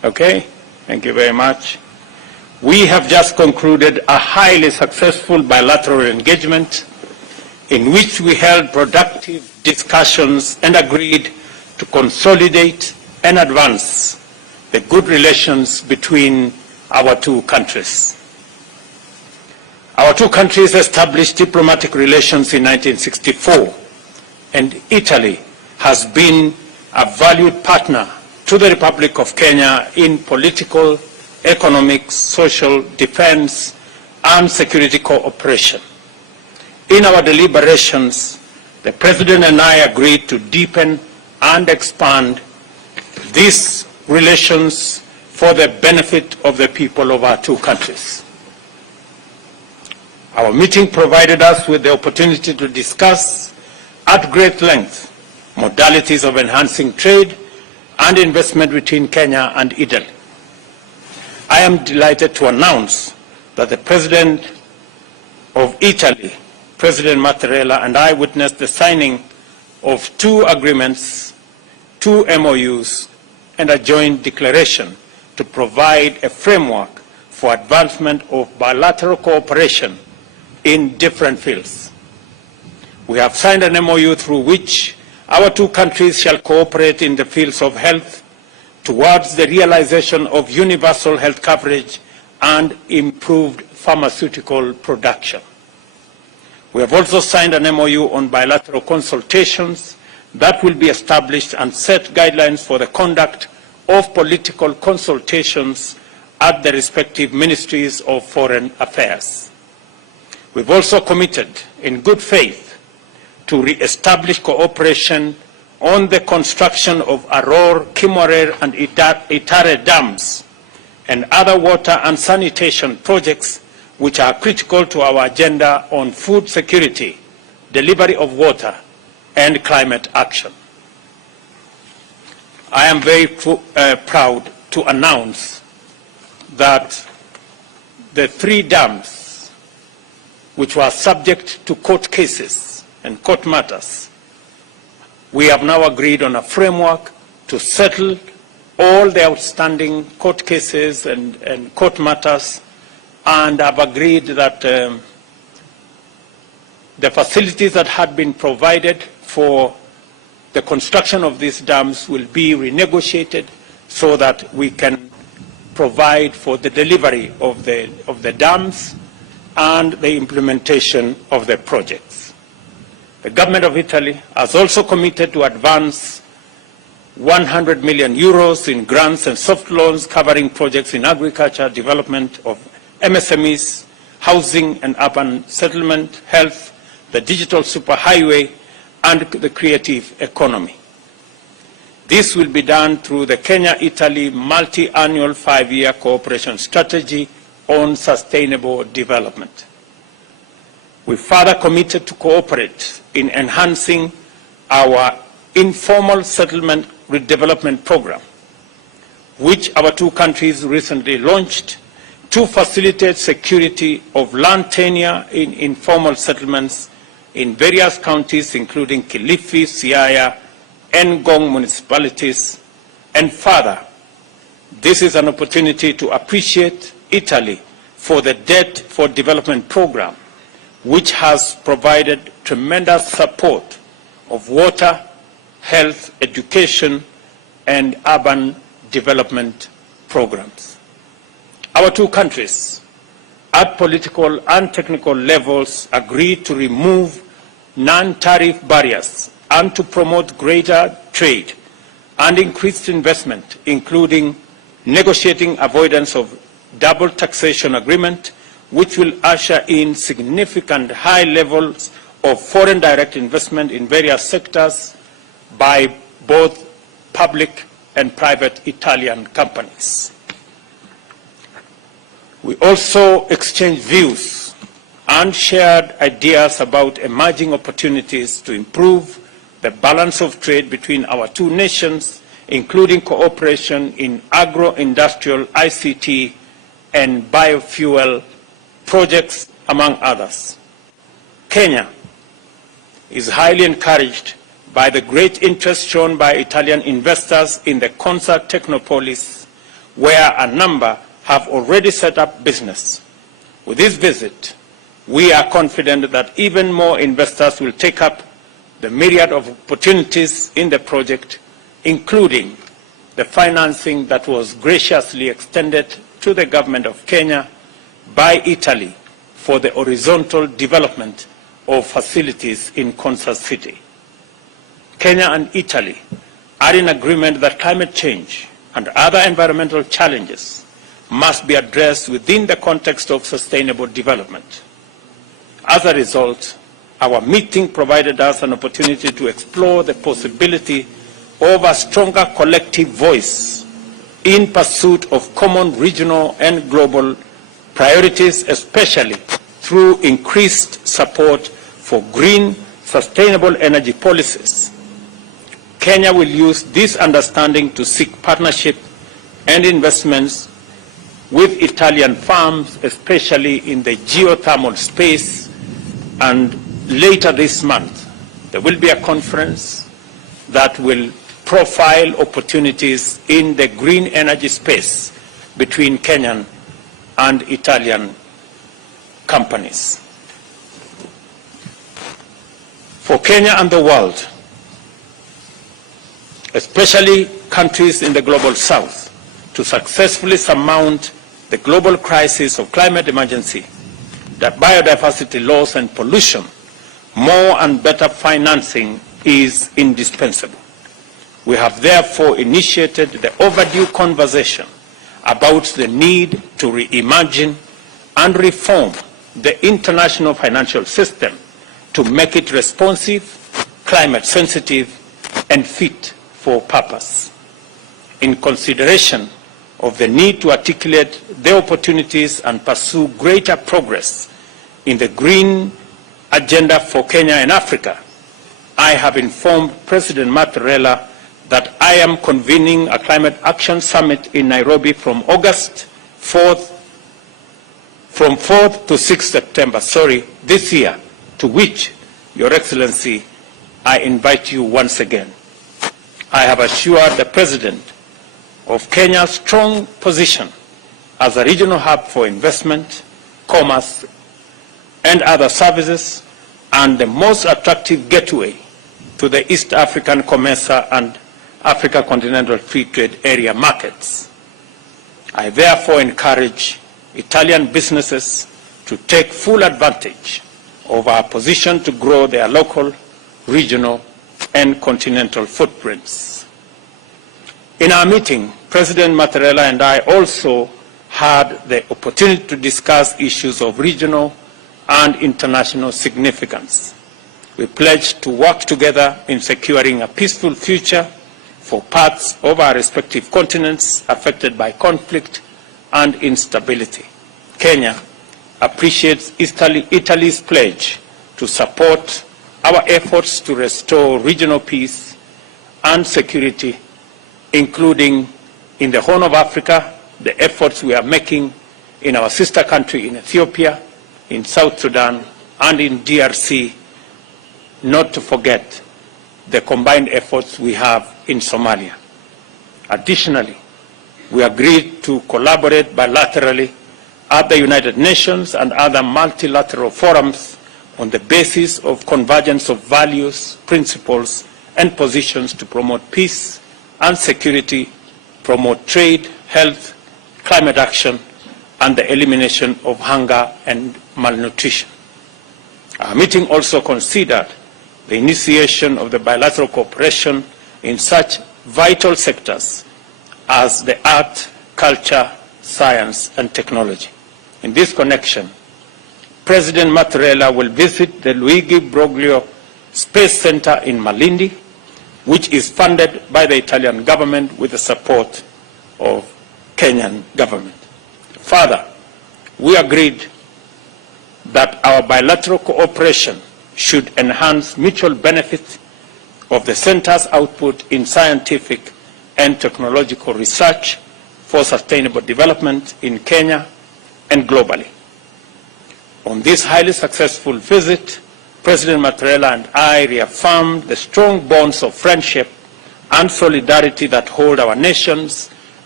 Okay, thank you very much. We have just concluded a highly successful bilateral engagement in which we held productive discussions and agreed to consolidate and advance the good relations between our two countries. Our two countries established diplomatic relations in 1964, and Italy has been a valued partner to the Republic of Kenya in political, economic, social, defense, and security cooperation. In our deliberations, the President and I agreed to deepen and expand these relations for the benefit of the people of our two countries. Our meeting provided us with the opportunity to discuss at great length modalities of enhancing trade and investment between Kenya and Italy. I am delighted to announce that the President of Italy, President Mattarella, and I witnessed the signing of 2 agreements, 2 MOUs, and a joint declaration to provide a framework for advancement of bilateral cooperation in different fields. We have signed an MOU through which our two countries shall cooperate in the fields of health towards the realization of universal health coverage and improved pharmaceutical production. We have also signed an MOU on bilateral consultations that will be established and set guidelines for the conduct of political consultations at the respective ministries of foreign affairs. We've also committed in good faith to re-establish cooperation on the construction of Aror, Kimorer, and Itare dams and other water and sanitation projects which are critical to our agenda on food security, delivery of water, and climate action. I am very proud to announce that the 3 dams which were subject to court cases and court matters, we have now agreed on a framework to settle all the outstanding court cases and court matters, and have agreed that the facilities that had been provided for the construction of these dams will be renegotiated so that we can provide for the delivery of the dams and the implementation of the projects. The government of Italy has also committed to advance 100 million euros in grants and soft loans covering projects in agriculture, development of MSMEs, housing and urban settlement, health, the digital superhighway, and the creative economy. This will be done through the Kenya-Italy multi-annual 5-year cooperation strategy on sustainable development. We further committed to cooperate in enhancing our informal settlement redevelopment program, which our two countries recently launched to facilitate security of land tenure in informal settlements in various counties, including Kilifi, Siaya, and Ngong municipalities. And further, this is an opportunity to appreciate Italy for the Debt for Development program, which has provided tremendous support of water, health, education, and urban development programs. Our two countries, at political and technical levels, agreed to remove non-tariff barriers and to promote greater trade and increased investment, including negotiating avoidance of double taxation agreement, which will usher in significant high levels of foreign direct investment in various sectors by both public and private Italian companies. We also exchanged views and shared ideas about emerging opportunities to improve the balance of trade between our two nations, including cooperation in agro-industrial, ICT, and biofuel projects, among others. Kenya is highly encouraged by the great interest shown by Italian investors in the Concert Technopolis, where a number have already set up business. With this visit, we are confident that even more investors will take up the myriad of opportunities in the project, including the financing that was graciously extended to the government of Kenya by Italy for the horizontal development of facilities in Concert City. Kenya and Italy are in agreement that climate change and other environmental challenges must be addressed within the context of sustainable development. As a result, our meeting provided us an opportunity to explore the possibility of a stronger collective voice in pursuit of common regional and global priorities, especially through increased support for green, sustainable energy policies. Kenya will use this understanding to seek partnership and investments with Italian firms, especially in the geothermal space, and later this month there will be a conference that will profile opportunities in the green energy space between Kenyan and Italian companies. For Kenya and the world, especially countries in the global south, to successfully surmount the global crisis of climate emergency, that biodiversity loss and pollution, more and better financing is indispensable. We have therefore initiated the overdue conversation about the need to reimagine and reform the international financial system to make it responsive, climate sensitive, and fit for purpose. In consideration of the need to articulate the opportunities and pursue greater progress in the green agenda for Kenya and Africa, I have informed President Mattarella that I am convening a climate action summit in Nairobi from 4th to 6th September, this year, to which, Your Excellency, I invite you once again. I have assured the President of Kenya's strong position as a regional hub for investment, commerce, and other services, and the most attractive gateway to the East African COMESA and Africa Continental Free Trade Area markets. I therefore encourage Italian businesses to take full advantage of our position to grow their local, regional, and continental footprints. In our meeting, President Mattarella and I also had the opportunity to discuss issues of regional and international significance. We pledged to work together in securing a peaceful future for parts of our respective continents affected by conflict and instability. Kenya appreciates Italy's pledge to support our efforts to restore regional peace and security, including in the Horn of Africa, the efforts we are making in our sister country in Ethiopia, in South Sudan, and in DRC, not to forget the combined efforts we have in Somalia. Additionally, we agreed to collaborate bilaterally at the United Nations and other multilateral forums on the basis of convergence of values, principles, and positions to promote peace and security, promote trade, health, climate action, and the elimination of hunger and malnutrition. Our meeting also considered the initiation of the bilateral cooperation in such vital sectors as the art, culture, science, and technology. In this connection, President Mattarella will visit the Luigi Broglio Space Center in Malindi, which is funded by the Italian government with the support of Kenyan government. Further, we agreed that our bilateral cooperation should enhance mutual benefit of the center's output in scientific and technological research for sustainable development in Kenya and globally. On this highly successful visit, President Mattarella and I reaffirmed the strong bonds of friendship and solidarity that hold our nations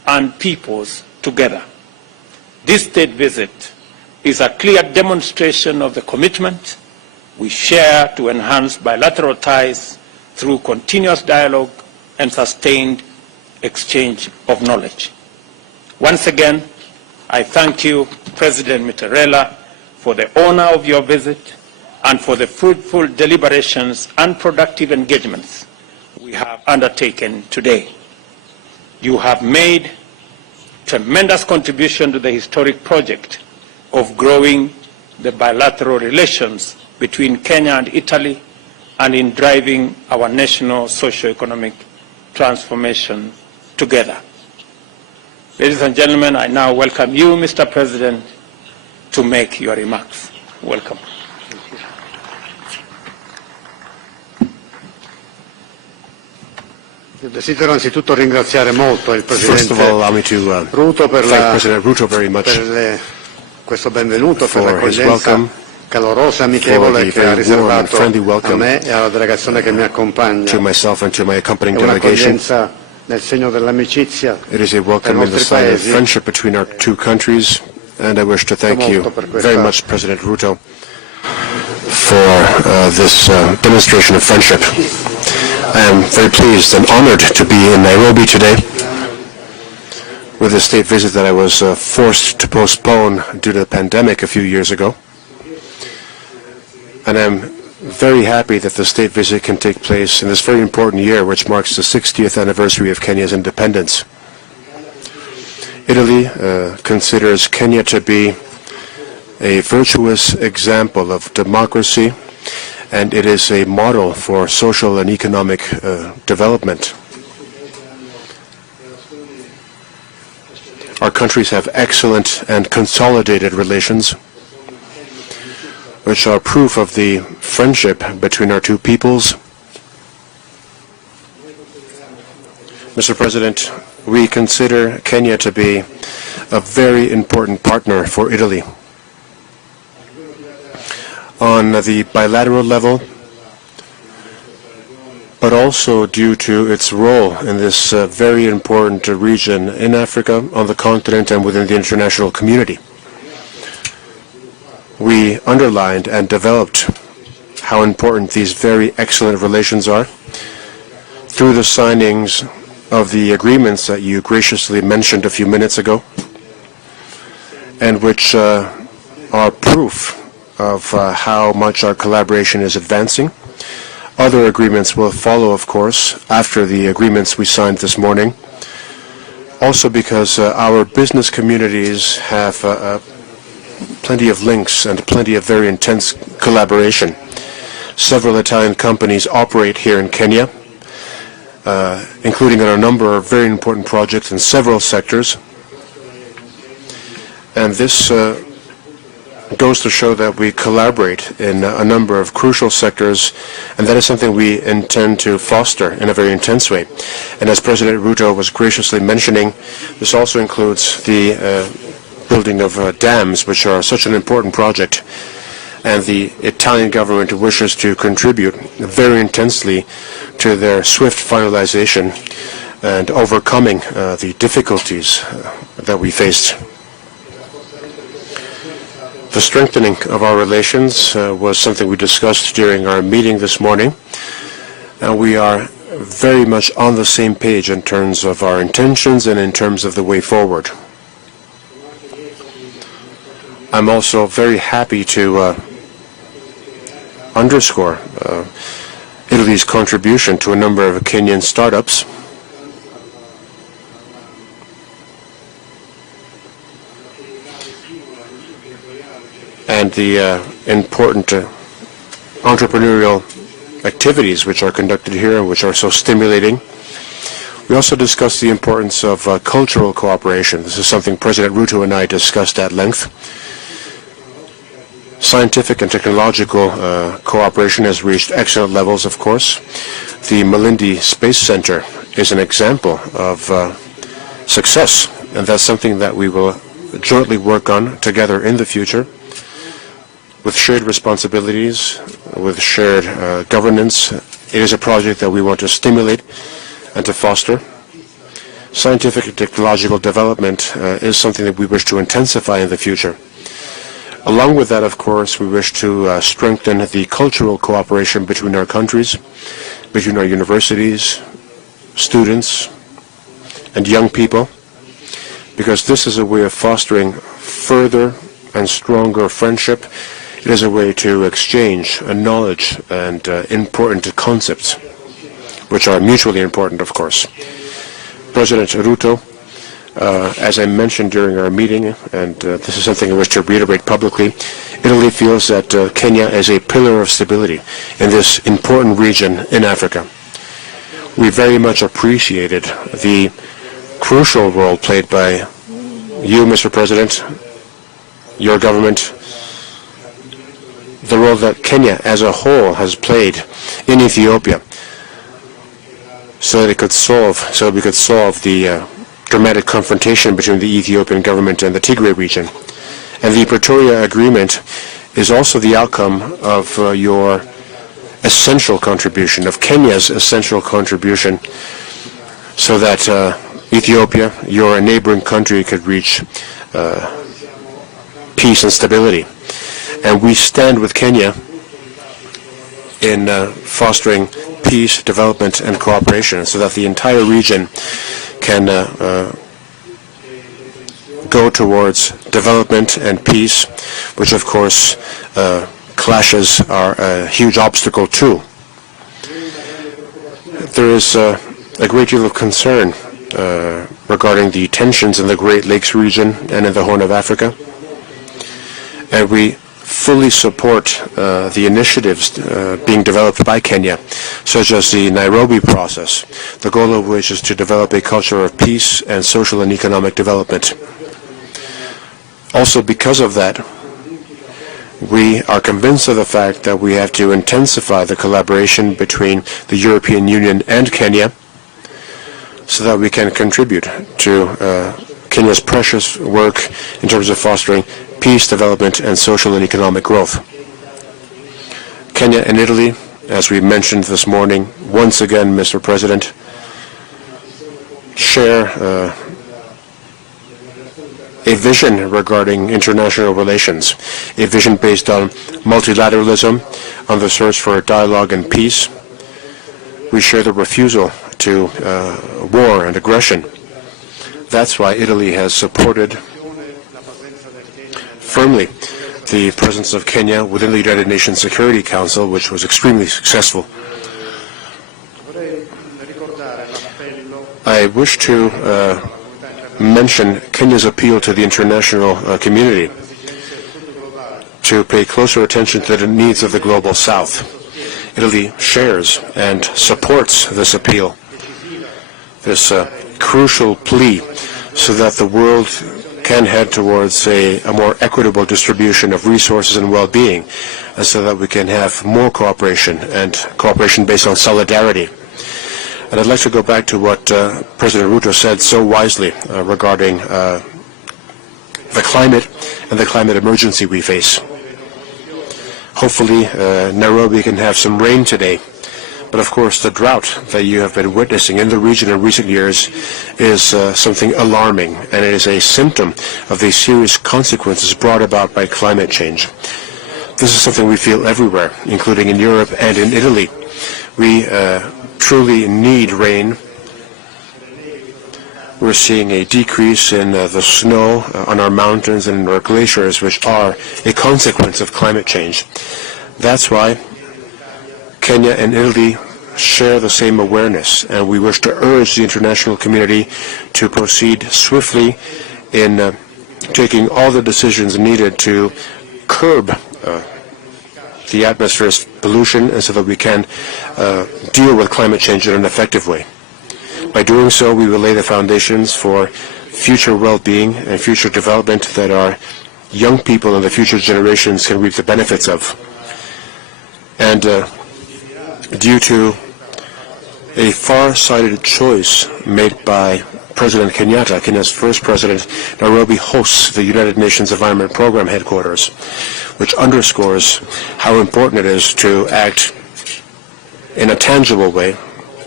and peoples together. This state visit is a clear demonstration of the commitment we share to enhance bilateral ties through continuous dialogue and sustained exchange of knowledge. Once again, I thank you, President Mattarella, for the honor of your visit and for the fruitful deliberations and productive engagements we have undertaken today. You have made tremendous contribution to the historic project of growing the bilateral relations between Kenya and Italy and in driving our national socio-economic transformation together. Ladies and gentlemen, I now welcome you, Mr. President, to make your remarks. Welcome. Desidero anzitutto ringraziare molto il First of all, allow me to Ruto per thank President Ruto very much questo benvenuto, per for his l'accoglienza welcome, calorosa, for amichevole the che ha very warm and riservato friendly a welcome me e alla delegazione che mi accompagna. to myself and to my accompanying È delegation. un'accoglienza nel segno dell'amicizia It is a tra i welcome in the nostri sign of paesi. friendship between our two countries, and I wish to thank you very much, President Ruto, for this demonstration of friendship. I am very pleased and honored to be in Nairobi today with a state visit that I was forced to postpone due to the pandemic a few years ago. And I'm very happy that the state visit can take place in this very important year, which marks the 60th anniversary of Kenya's independence. Italy considers Kenya to be a virtuous example of democracy, and it is a model for social and economic development. Our countries have excellent and consolidated relations, which are proof of the friendship between our two peoples. Mr. President, we consider Kenya to be a very important partner for Italy. On the bilateral level, but also due to its role in this very important region in Africa, on the continent, and within the international community. We underlined and developed how important these very excellent relations are through the signings of the agreements that you graciously mentioned a few minutes ago, and which are proof of how much our collaboration is advancing. Other agreements will follow, of course, after the agreements we signed this morning, also because our business communities have plenty of links and plenty of very intense collaboration. Several Italian companies operate here in Kenya, including on a number of very important projects in several sectors. And this goes to show that we collaborate in a number of crucial sectors, and that is something we intend to foster in a very intense way. And as President Ruto was graciously mentioning, this also includes the building of dams, which are such an important project, and the Italian government wishes to contribute very intensely to their swift finalization and overcoming the difficulties that we faced. The strengthening of our relations was something we discussed during our meeting this morning, and we are very much on the same page in terms of our intentions and in terms of the way forward. I'm also very happy to underscore Italy's contribution to a number of Kenyan startups. And the important entrepreneurial activities which are conducted here and which are so stimulating. We also discussed the importance of cultural cooperation. This is something President Ruto and I discussed at length. Scientific and technological cooperation has reached excellent levels, of course. The Malindi Space Center is an example of success, and that's something that we will jointly work on together in the future, with shared responsibilities, with shared governance. It is a project that we want to stimulate and to foster. Scientific and technological development is something that we wish to intensify in the future. Along with that, of course, we wish to strengthen the cultural cooperation between our countries, between our universities, students, and young people, because this is a way of fostering further and stronger friendship. It is a way to exchange knowledge and important concepts, which are mutually important, of course. President Ruto, as I mentioned during our meeting, and this is something I wish to reiterate publicly, Italy feels that Kenya is a pillar of stability in this important region in Africa. We very much appreciated the crucial role played by you, Mr. President, your government, the role that Kenya as a whole has played in Ethiopia, so that we could solve the dramatic confrontation between the Ethiopian government and the Tigray region. And the Pretoria Agreement is also the outcome of your essential contribution, of Kenya's essential contribution, so that Ethiopia, your neighboring country, could reach peace and stability. And we stand with Kenya in fostering peace, development, and cooperation, so that the entire region can go towards development and peace, which of course clashes are a huge obstacle too. There is a great deal of concern regarding the tensions in the Great Lakes region and in the Horn of Africa, and we fully support the initiatives being developed by Kenya, such as the Nairobi process, the goal of which is to develop a culture of peace and social and economic development. Also, because of that, we are convinced of the fact that we have to intensify the collaboration between the European Union and Kenya, so that we can contribute to Kenya's precious work in terms of fostering peace, development, and social and economic growth. Kenya and Italy, as we mentioned this morning, once again, Mr. President, share a vision regarding international relations, a vision based on multilateralism, on the search for dialogue and peace. We share the refusal to war and aggression. That's why Italy has supported firmly the presence of Kenya within the United Nations Security Council, which was extremely successful. I wish to mention Kenya's appeal to the international community to pay closer attention to the needs of the global South. Italy shares and supports this appeal, this crucial plea, so that the world can head towards a more equitable distribution of resources and well-being, and so that we can have more cooperation, and cooperation based on solidarity. And I'd like to go back to what President Ruto said so wisely regarding the climate and the climate emergency we face. Hopefully, Nairobi can have some rain today. But of course, the drought that you have been witnessing in the region in recent years is something alarming, and it is a symptom of the serious consequences brought about by climate change. This is something we feel everywhere, including in Europe and in Italy. We truly need rain. We're seeing a decrease in the snow on our mountains and in our glaciers, which are a consequence of climate change. That's why Kenya and Italy share the same awareness, and we wish to urge the international community to proceed swiftly in taking all the decisions needed to curb the atmosphere's pollution, and so that we can deal with climate change in an effective way. By doing so, we will lay the foundations for future well-being and future development that our young people and the future generations can reap the benefits of. And due to a far-sighted choice made by President Kenyatta, Kenya's first president, Nairobi hosts the United Nations Environment Program headquarters, which underscores how important it is to act in a tangible way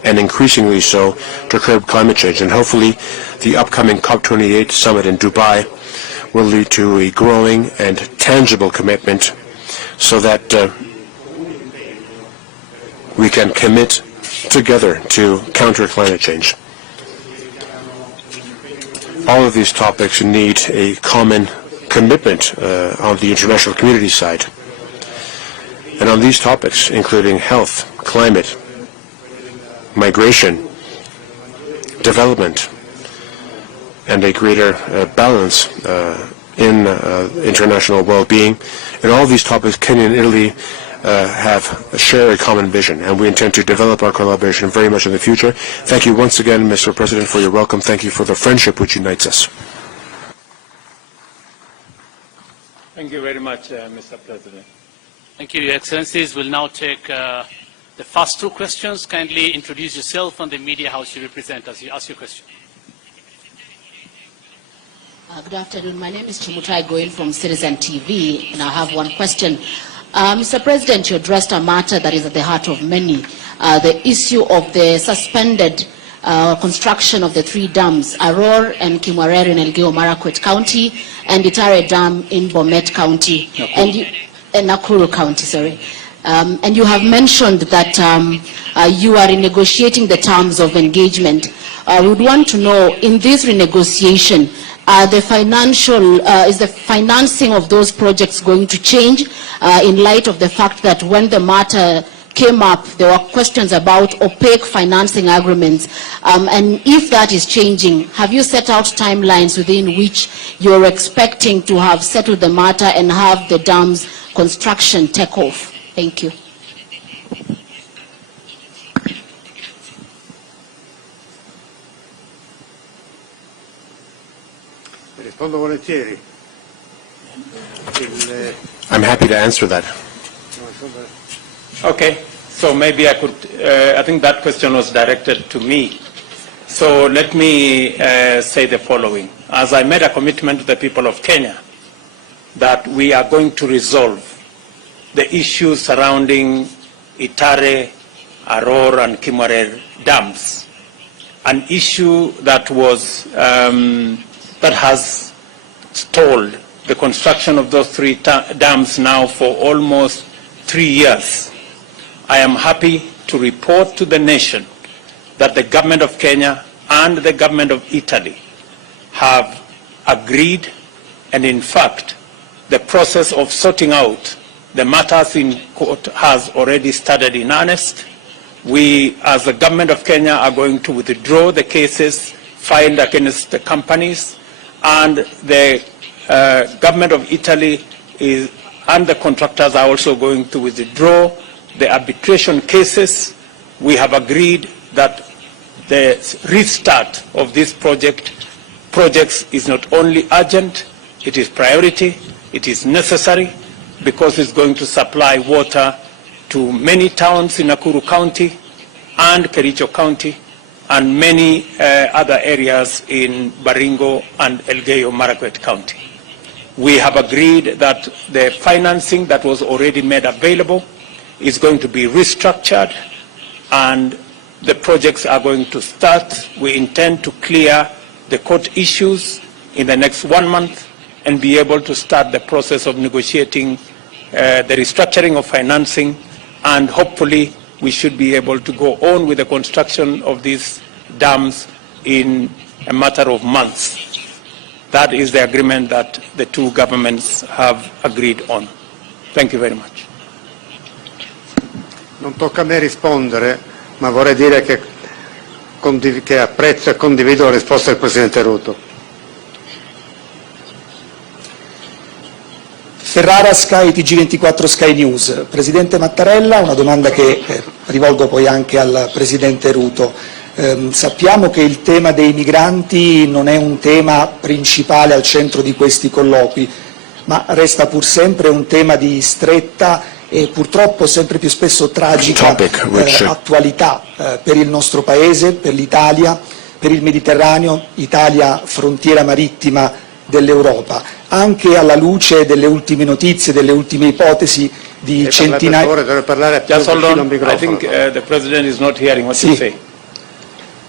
and increasingly so, to curb climate change. And hopefully the upcoming COP28 summit in Dubai will lead to a growing and tangible commitment so that we can commit together to counter climate change. All of these topics need a common commitment on the international community side. And on these topics, including health, climate, migration, development, and a greater balance in international well-being, and all these topics, Kenya and Italy share a common vision, and we intend to develop our collaboration very much in the future. Thank you once again, Mr. President, for your welcome. Thank you for the friendship which unites us. Thank you very much, Mr. President. Thank you, Your Excellencies. We'll now take the first two questions. Kindly introduce yourself and the media house you represent as you ask your question. Good afternoon. My name is Chimutai Goel from Citizen TV, and I have one question. Mr. President, you addressed a matter that is at the heart of many, the issue of the suspended construction of the three dams, Aror and Kimwarer in Elgeyo-Marakwet County, and Itare Dam in Bomet County, and Nakuru County, sorry. And you have mentioned that you are renegotiating the terms of engagement. We would want to know, in this renegotiation, is the financing of those projects going to change in light of the fact that when the matter came up, there were questions about opaque financing agreements, and if that is changing, have you set out timelines within which you're expecting to have settled the matter and have the dam's construction take off? Thank you. Rispondo volentieri. I'm happy to answer that. Okay, so maybe I could, I think that question was directed to me. So let me say the following. As I made a commitment to the people of Kenya that we are going to resolve the issues surrounding Itare, Aror, and Kimwarer dams, an issue that was, that has stalled the construction of those three dams now for almost 3 years. I am happy to report to the nation that the government of Kenya and the government of Italy have agreed, and in fact, the process of sorting out the matters in court has already started in earnest. We, as the government of Kenya, are going to withdraw the cases filed against the companies, and the government of Italy and the contractors are also going to withdraw the arbitration cases. We have agreed that the restart of this projects is not only urgent, it is priority, it is necessary, because it's going to supply water to many towns in Nakuru County and Kericho County and many other areas in Baringo and Elgeyo-Marakwet County. We have agreed that the financing that was already made available is going to be restructured, and the projects are going to start. We intend to clear the court issues in the next 1 month and be able to start the process of negotiating the restructuring of financing, and hopefully we should be able to go on with the construction of these dams in a matter of months. That is the agreement that the two governments have agreed on. Thank you very much. Non tocca a me rispondere, ma vorrei dire che apprezzo e condivido la risposta del Presidente Ruto. Ferrara, Sky, TG24 Sky News. Presidente Mattarella, una domanda che rivolgo poi anche al Presidente Ruto. Sappiamo che il tema dei migranti non è un tema principale al centro di questi colloqui, ma resta pur sempre un tema di stretta e purtroppo sempre più spesso tragica attualità per il nostro Paese, per l'Italia, per il Mediterraneo, Italia frontiera marittima dell'Europa, anche alla luce delle ultime notizie, delle ultime ipotesi di centinaia. Just hold on. I think the President is not hearing what you say.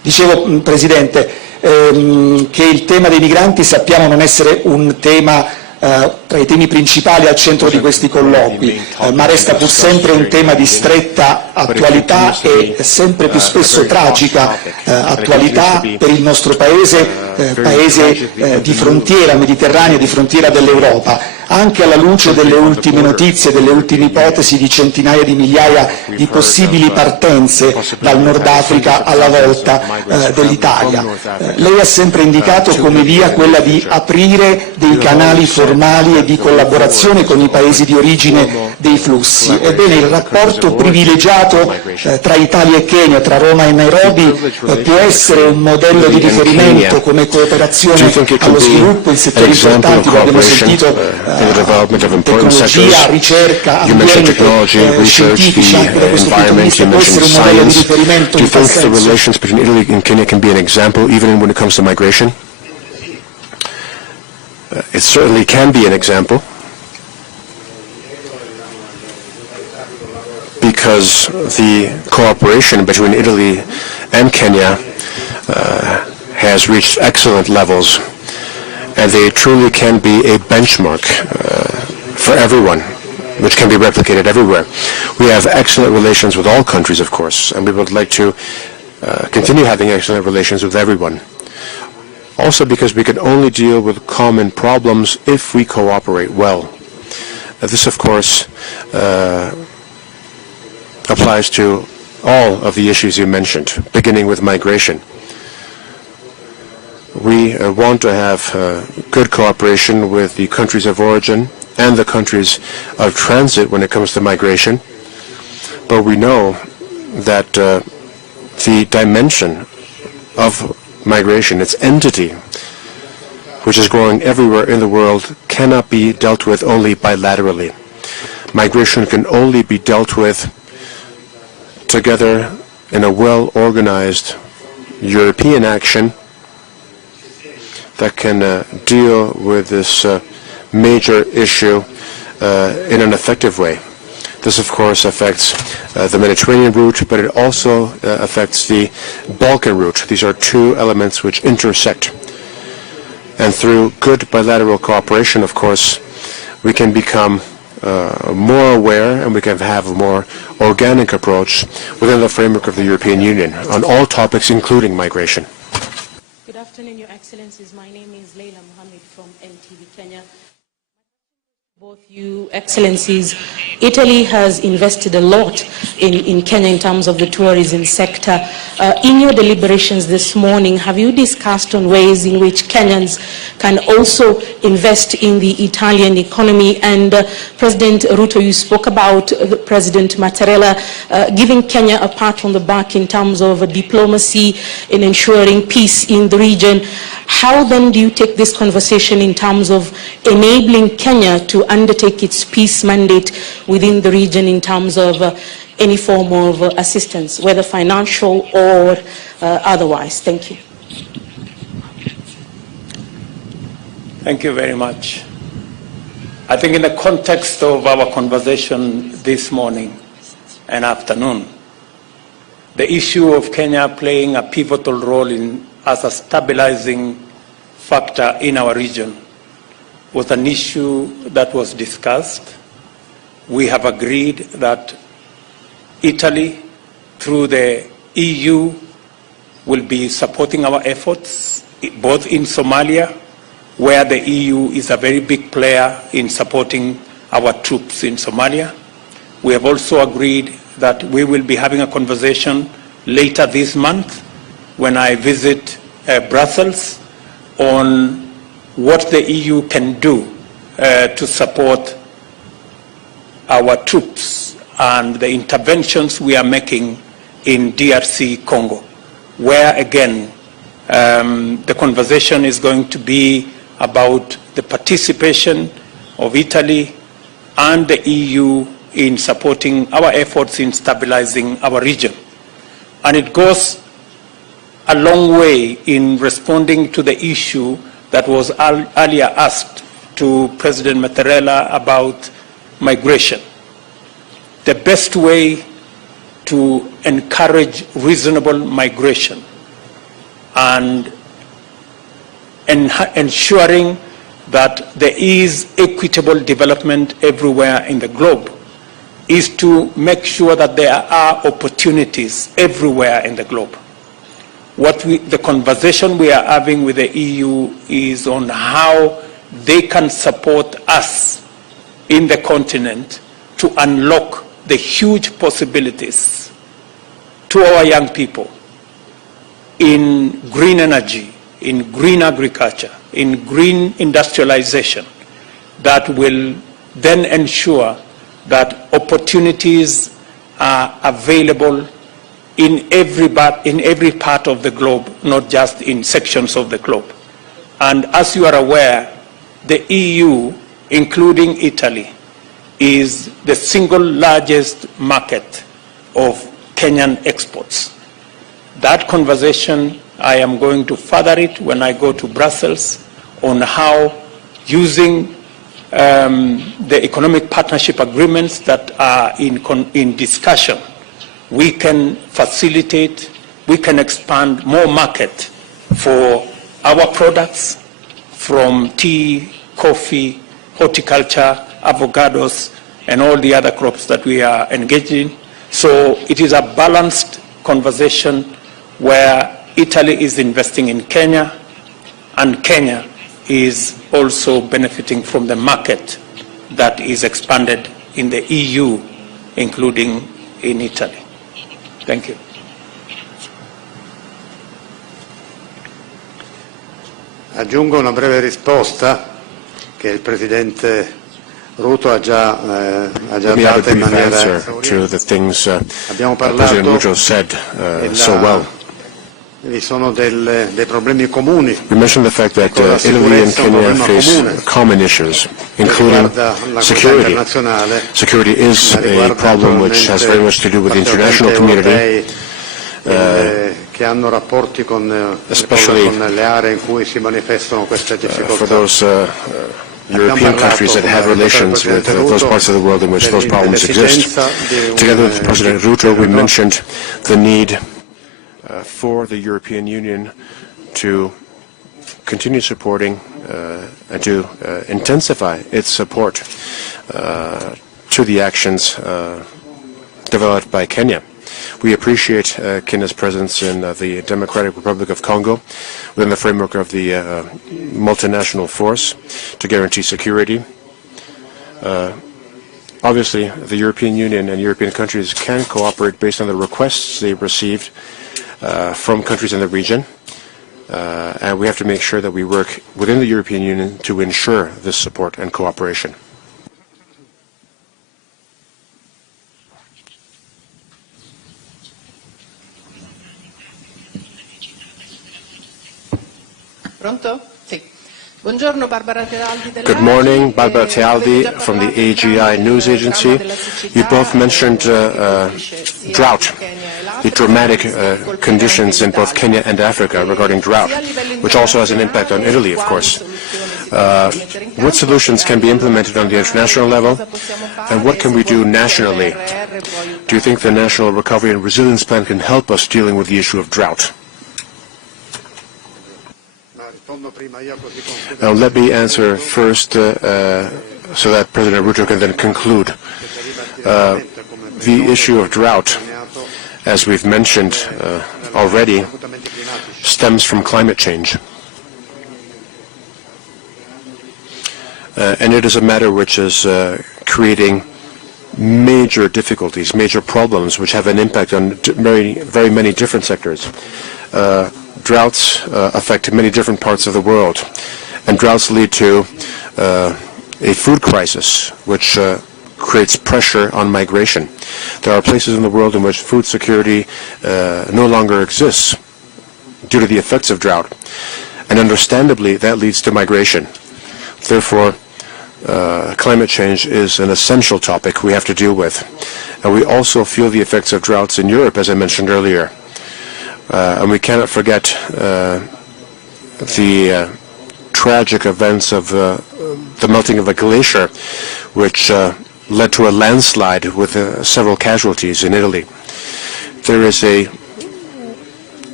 Dicevo, Presidente, che il tema dei migranti sappiamo non essere un tema tra i temi principali al centro di questi colloqui, ma resta pur sempre un tema di stretta attualità e sempre più spesso tragica attualità per il nostro Paese, paese di frontiera mediterranea, di frontiera dell'Europa, anche alla luce delle ultime notizie, delle ultime ipotesi di centinaia di migliaia di possibili partenze dal Nord Africa alla volta dell'Italia. Lei ha sempre indicato come via quella di aprire dei canali formali e di collaborazione con i paesi di origine dei flussi. Ebbene, il rapporto privilegiato tra Italia e Kenya, tra Roma e Nairobi, può essere un modello di riferimento come cooperazione allo sviluppo in settori importanti, lo abbiamo sentito, tecnologia, ricerca, ambiente, scientifici, anche da questo punto di vista può essere un modello di riferimento in tal senso. Relations between Italy and Kenya can be an example, even when it comes to migration? It certainly can be an example, because the cooperation between Italy and Kenya has reached excellent levels, and they truly can be a benchmark for everyone, which can be replicated everywhere. We have excellent relations with all countries, of course, and we would like to continue having excellent relations with everyone. Also because we can only deal with common problems if we cooperate well. This, of course, applies to all of the issues you mentioned, beginning with migration. We want to have good cooperation with the countries of origin and the countries of transit when it comes to migration, but we know that the dimension of migration, its entity, which is growing everywhere in the world, cannot be dealt with only bilaterally. Migration can only be dealt with together in a well-organized European action that can deal with this major issue in an effective way. This, of course, affects the Mediterranean route, but it also affects the Balkan route. These are two elements which intersect. And through good bilateral cooperation, of course, we can become more aware and we can have a more organic approach within the framework of the European Union on all topics, including migration. Good afternoon, Your Excellencies. My name is Raila from NTV Kenya. Both you Excellencies, Italy has invested a lot in Kenya in terms of the tourism sector. In your deliberations this morning, have you discussed on ways in which Kenyans can also invest in the Italian economy? And President Ruto, you spoke about President Mattarella giving Kenya a pat on the back in terms of diplomacy in ensuring peace in the region. How then do you take this conversation in terms of enabling Kenya to undertake its peace mandate within the region in terms of any form of assistance, whether financial or otherwise? Thank you. Thank you very much. I think in the context of our conversation this morning and afternoon, the issue of Kenya playing a pivotal role as a stabilizing factor in our region was an issue that was discussed. We have agreed that Italy, through the EU, will be supporting our efforts, both in Somalia, where the EU is a very big player in supporting our troops in Somalia. We have also agreed that we will be having a conversation later this month when I visit Brussels on what the EU can do to support our troops and the interventions we are making in DRC Congo, where again the conversation is going to be about the participation of Italy and the EU in supporting our efforts in stabilizing our region. And it goes a long way in responding to the issue that was earlier asked to President Mattarella about migration. The best way to encourage reasonable migration and ensuring that there is equitable development everywhere in the globe is to make sure that there are opportunities everywhere in the globe. The conversation we are having with the EU is on how they can support us in the continent to unlock the huge possibilities to our young people in green energy, in green agriculture, in green industrialization that will then ensure that opportunities are available in every part of the globe, not just in sections of the globe. And as you are aware, the EU, including Italy, is the single largest market of Kenyan exports. That conversation, I am going to further it when I go to Brussels on how, using the economic partnership agreements that are in discussion, we can facilitate, we can expand more market for our products from tea, coffee, horticulture, avocados, and all the other crops that we are engaged in. So it is a balanced conversation where Italy is investing in Kenya, and Kenya is also benefiting from the market that is expanded in the EU, including in Italy. Thank you. Aggiungo una breve risposta che il Presidente Ruto ha già dato in maniera to the things President Ruto said so well. Vi sono dei problemi comuni. We mentioned the fact that Italy and Kenya face common issues, including security. Security is a problem which has very much to do with the international community, che hanno rapporti con le aree in cui si manifestano queste difficoltà. For those European countries that have relations with those parts of the world in which those problems exist. Together with President Ruto, we mentioned the need for the European Union to continue supporting and to intensify its support to the actions developed by Kenya. We appreciate Kenya's presence in the Democratic Republic of Congo within the framework of the multinational force to guarantee security. Obviously, the European Union and European countries can cooperate based on the requests they've received from countries in the region, and we have to make sure that we work within the European Union to ensure this support and cooperation. Pronto? Sì. Buongiorno, Barbara Tealdi. Good morning, Barbara Tealdi from the AGI News Agency. You both mentioned drought, the dramatic conditions in both Kenya and Africa regarding drought, which also has an impact on Italy, of course. What solutions can be implemented on the international level, and what can we do nationally? Do you think the National Recovery and Resilience Plan can help us dealing with the issue of drought? Now let me answer first so that President Ruto can then conclude. The issue of drought, as we've mentioned already, stems from climate change. And it is a matter which is creating major difficulties, major problems, which have an impact on very many different sectors. Droughts affect many different parts of the world, and droughts lead to a food crisis, which creates pressure on migration. There are places in the world in which food security no longer exists due to the effects of drought, and understandably that leads to migration. Therefore, climate change is an essential topic we have to deal with, and we also feel the effects of droughts in Europe, as I mentioned earlier. And we cannot forget the tragic events of the melting of a glacier, which led to a landslide with several casualties in Italy. There is a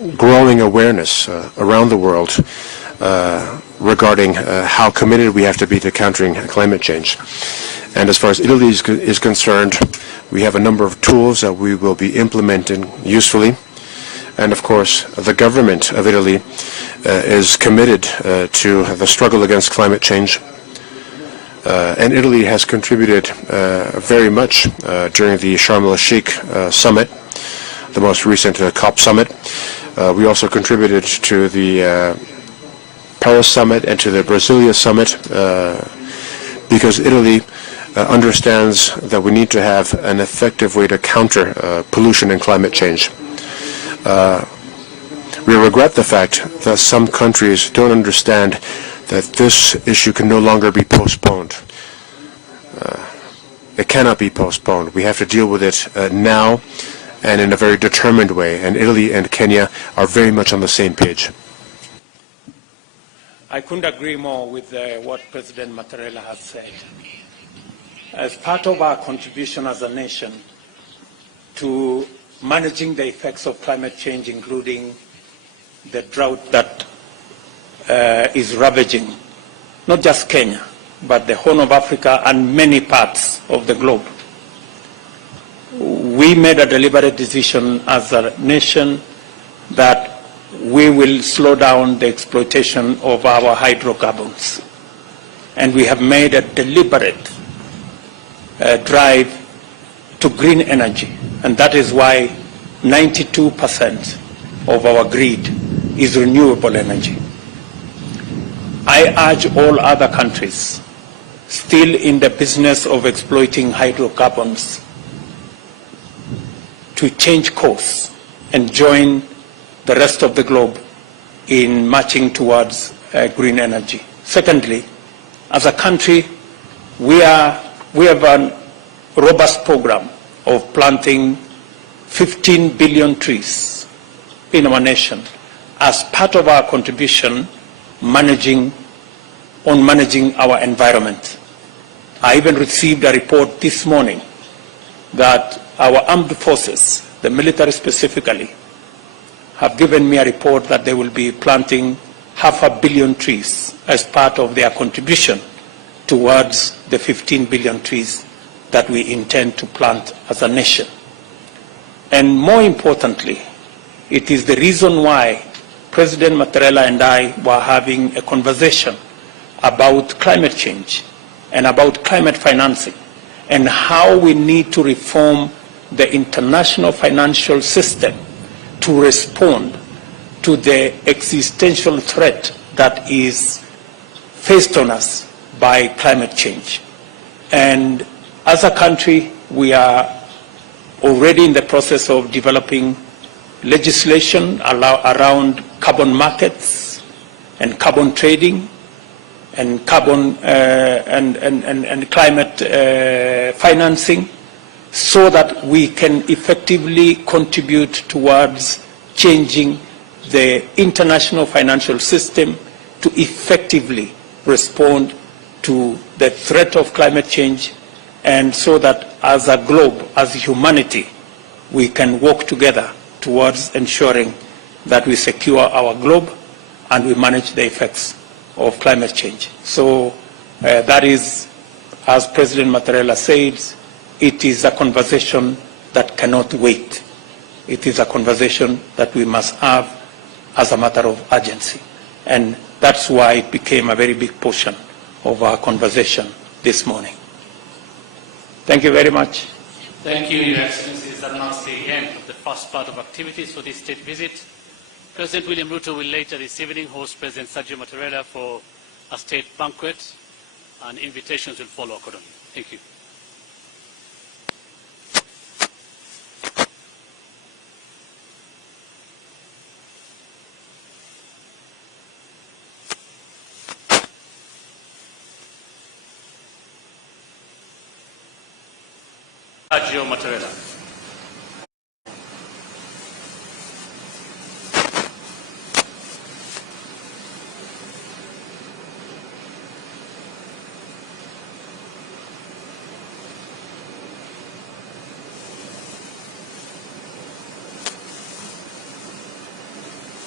growing awareness around the world regarding how committed we have to be to countering climate change. And as far as Italy is concerned, we have a number of tools that we will be implementing usefully. And of course, the government of Italy is committed to the struggle against climate change. And Italy has contributed very much during the Sharm el-Sheikh summit, the most recent COP summit. We also contributed to the Paris summit and to the Brasilia summit because Italy understands that we need to have an effective way to counter pollution and climate change. We regret the fact that some countries don't understand that this issue can no longer be postponed. It cannot be postponed. We have to deal with it now and in a very determined way, and Italy and Kenya are very much on the same page. I couldn't agree more with what President Mattarella has said. As part of our contribution as a nation to managing the effects of climate change, including the drought that is ravaging not just Kenya, but the Horn of Africa and many parts of the globe, we made a deliberate decision as a nation that we will slow down the exploitation of our hydrocarbons. And we have made a deliberate drive to green energy. And that is why 92% of our grid is renewable energy. I urge all other countries still in the business of exploiting hydrocarbons to change course and join the rest of the globe in marching towards green energy. Secondly, as a country, we have a robust program of planting 15 billion trees in our nation as part of our contribution managing our environment. I even received a report this morning that our armed forces, the military specifically, have given me a report that they will be planting 500 million trees as part of their contribution towards the 15 billion trees that we intend to plant as a nation. And more importantly, it is the reason why President Mattarella and I were having a conversation about climate change and about climate financing and how we need to reform the international financial system to respond to the existential threat that is faced on us by climate change. And as a country, we are already in the process of developing legislation around carbon markets and carbon trading and carbon and climate financing, so that we can effectively contribute towards changing the international financial system to effectively respond to the threat of climate change, and so that as a globe, as humanity, we can work together towards ensuring that we secure our globe and we manage the effects of climate change. So that is, as President Mattarella said, it is a conversation that cannot wait. It is a conversation that we must have as a matter of urgency. And that's why it became a very big portion of our conversation this morning. Thank you very much. Thank you, Your Excellencies. That marks the end of the first part of activities for this state visit. President William Ruto will later this evening host President Sergio Mattarella for a state banquet, and invitations will follow accordingly. Thank you. Sergio Mattarella.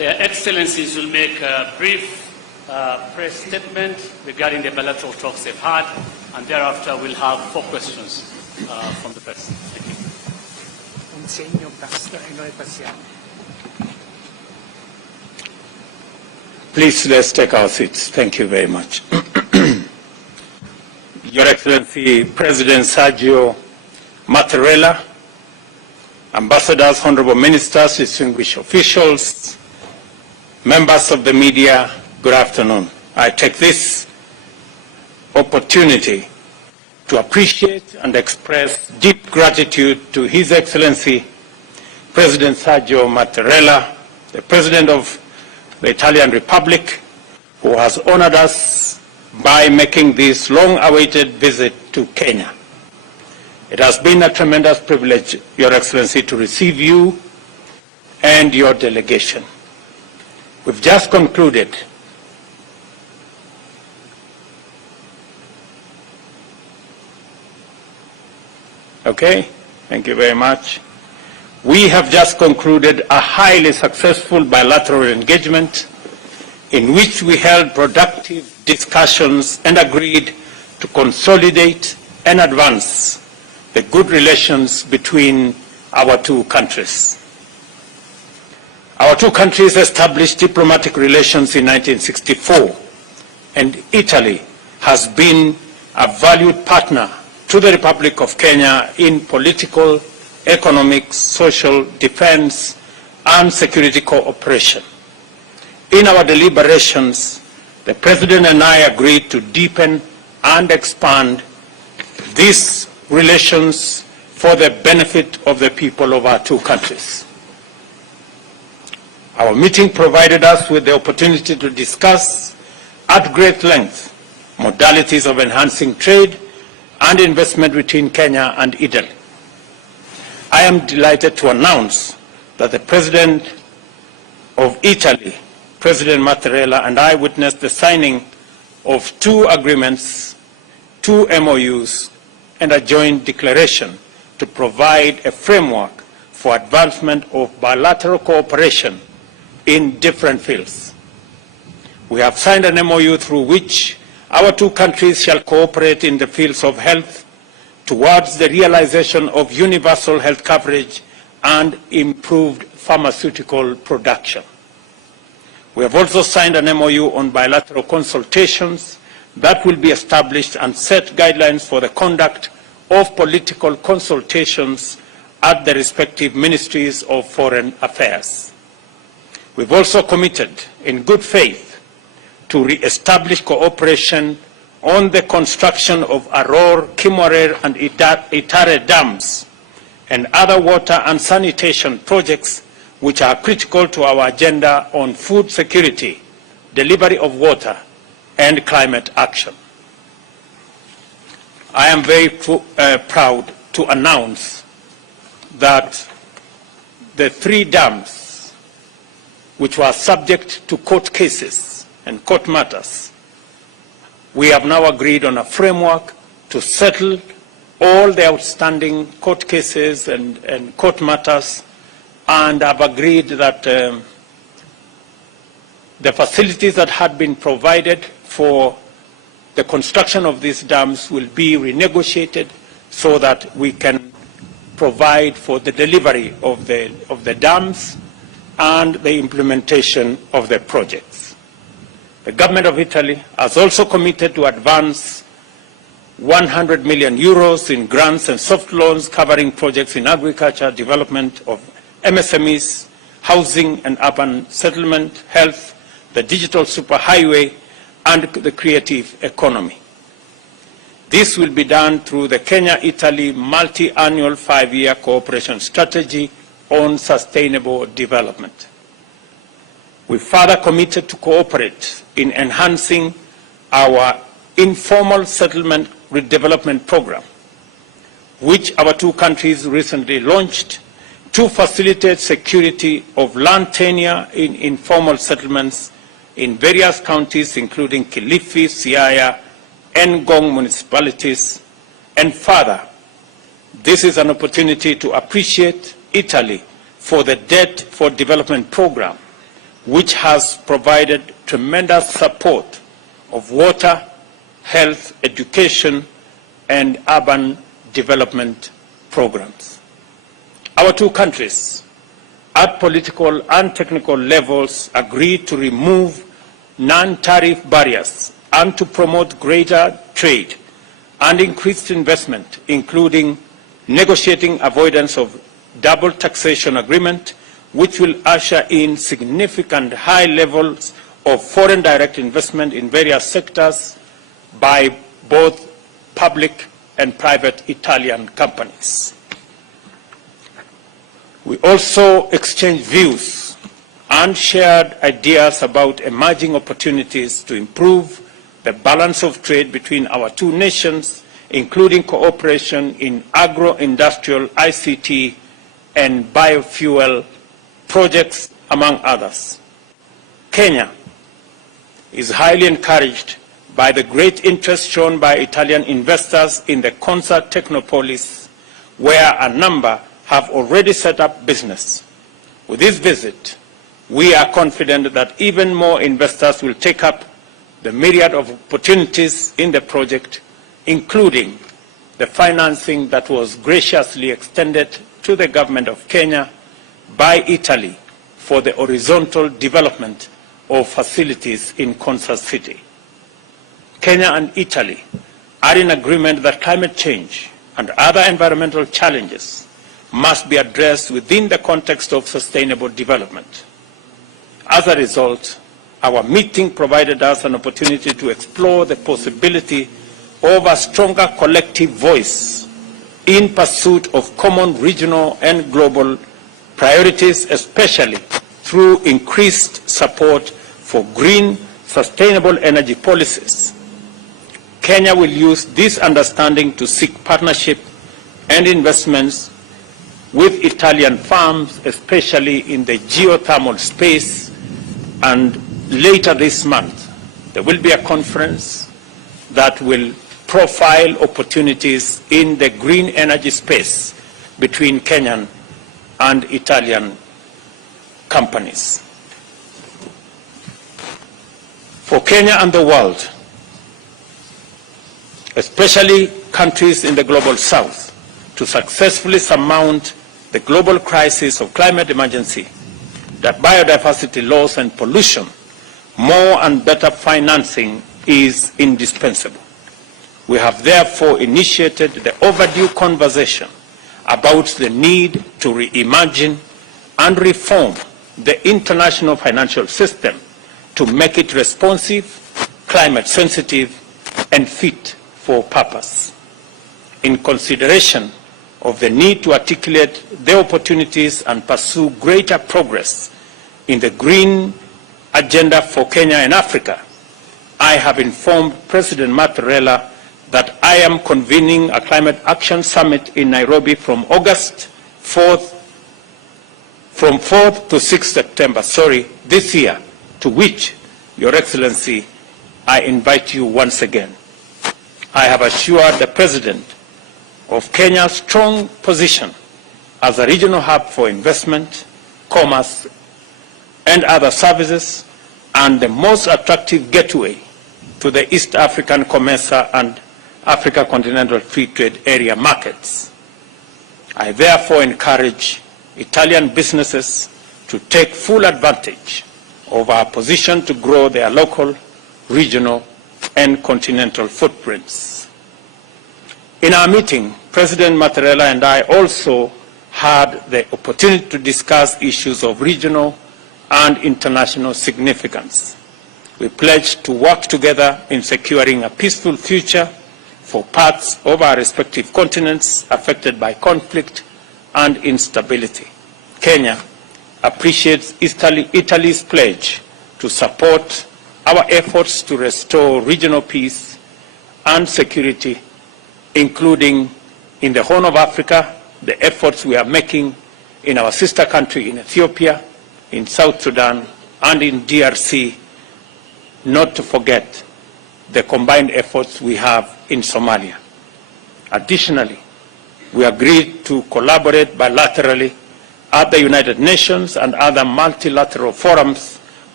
Their Excellencies will make a brief press statement regarding the bilateral talks they've had, and thereafter we'll have 4 questions from the press. Thank you. Un segno basta e noi passiamo. Please, let's take our seats. Thank you very much. Your Excellency, President Sergio Mattarella, ambassadors, honorable ministers, distinguished officials, members of the media, good afternoon. I take this opportunity to appreciate and express deep gratitude to His Excellency, President Sergio Mattarella, the President of the Italian Republic, who has honored us by making this long-awaited visit to Kenya. It has been a tremendous privilege, Your Excellency, to receive you and your delegation. We've just concluded Okay, thank you very much. We have just concluded a highly successful bilateral engagement in which we held productive discussions and agreed to consolidate and advance the good relations between our 2 countries. Our 2 countries established diplomatic relations in 1964, and Italy has been a valued partner to the Republic of Kenya in political, economic, social, defense, and security cooperation. In our deliberations, the President and I agreed to deepen and expand these relations for the benefit of the people of our 2 countries. Our meeting provided us with the opportunity to discuss at great length modalities of enhancing trade and investment between Kenya and Italy. I am delighted to announce that the President of Italy, President Mattarella, and I witnessed the signing of 2 agreements, 2 MOUs, and a joint declaration to provide a framework for advancement of bilateral cooperation in different fields. We have signed an MOU through which our 2 countries shall cooperate in the fields of health towards the realization of universal health coverage and improved pharmaceutical production. We have also signed an MOU on bilateral consultations that will be established and set guidelines for the conduct of political consultations at the respective ministries of foreign affairs. We've also committed in good faith to re-establish cooperation on the construction of Aror, Kimorer, and Itare dams and other water and sanitation projects which are critical to our agenda on food security, delivery of water, and climate action. I am very proud to announce that the 3 dams which were subject to court cases and court matters, we have now agreed on a framework to settle all the outstanding court cases and court matters, and have agreed that the facilities that had been provided for the construction of these dams will be renegotiated so that we can provide for the delivery of the dams and the implementation of the projects. The government of Italy has also committed to advance 100 million euros in grants and soft loans covering projects in agriculture, development of MSMEs, housing and urban settlement, health, the digital superhighway, and the creative economy. This will be done through the Kenya-Italy multi-annual 5-year cooperation strategy on sustainable development. We further committed to cooperate in enhancing our informal settlement redevelopment program, which our 2 countries recently launched to facilitate security of land tenure in informal settlements in various counties, including Kilifi, Siaya, and Ngong municipalities. And further, this is an opportunity to appreciate Italy for the Debt for Development program, which has provided tremendous support of water, health, education, and urban development programs. Our two countries, at political and technical levels, agreed to remove non-tariff barriers and to promote greater trade and increased investment, including negotiating avoidance of double taxation agreement, which will usher in significant high levels of foreign direct investment in various sectors by both public and private Italian companies. We also exchanged views and shared ideas about emerging opportunities to improve the balance of trade between our two nations, including cooperation in agro-industrial, ICT, and biofuel projects, among others. Kenya is highly encouraged by the great interest shown by Italian investors in the Concert Technopolis, where a number have already set up business. With this visit, we are confident that even more investors will take up the myriad of opportunities in the project, including the financing that was graciously extended to the government of Kenya by Italy for the horizontal development of facilities in Concert City. Kenya and Italy are in agreement that climate change and other environmental challenges must be addressed within the context of sustainable development. As a result, our meeting provided us an opportunity to explore the possibility of a stronger collective voice in pursuit of common regional and global priorities, especially through increased support for green, sustainable energy policies. Kenya will use this understanding to seek partnership and investments with Italian firms, especially in the geothermal space, and later this month there will be a conference that will profile opportunities in the green energy space between Kenyan and Italian companies. For Kenya and the world, especially countries in the global south, to successfully surmount the global crisis of climate emergency, that biodiversity loss and pollution, more and better financing is indispensable. We have therefore initiated the overdue conversation about the need to reimagine and reform the international financial system to make it responsive, climate sensitive, and fit for purpose. In consideration of the need to articulate the opportunities and pursue greater progress in the green agenda for Kenya and Africa, I have informed President Mattarella that I am convening a Climate Action Summit in Nairobi from 4th to 6th September, this year, to which, Your Excellency, I invite you once again. I have assured the President of Kenya's strong position as a regional hub for investment, commerce, and other services, and the most attractive gateway to the East African COMESA and Africa Continental Free Trade Area markets. I therefore encourage Italian businesses to take full advantage of our position to grow their local, regional, and continental footprints. In our meeting, President Mattarella and I also had the opportunity to discuss issues of regional and international significance. We pledged to work together in securing a peaceful future for parts of our respective continents affected by conflict and instability. Kenya appreciates Italy's pledge to support our efforts to restore regional peace and security, including in the Horn of Africa, the efforts we are making in our sister country in Ethiopia, in South Sudan, and in DRC, not to forget the combined efforts we have in Somalia. Additionally, we agreed to collaborate bilaterally at the United Nations and other multilateral forums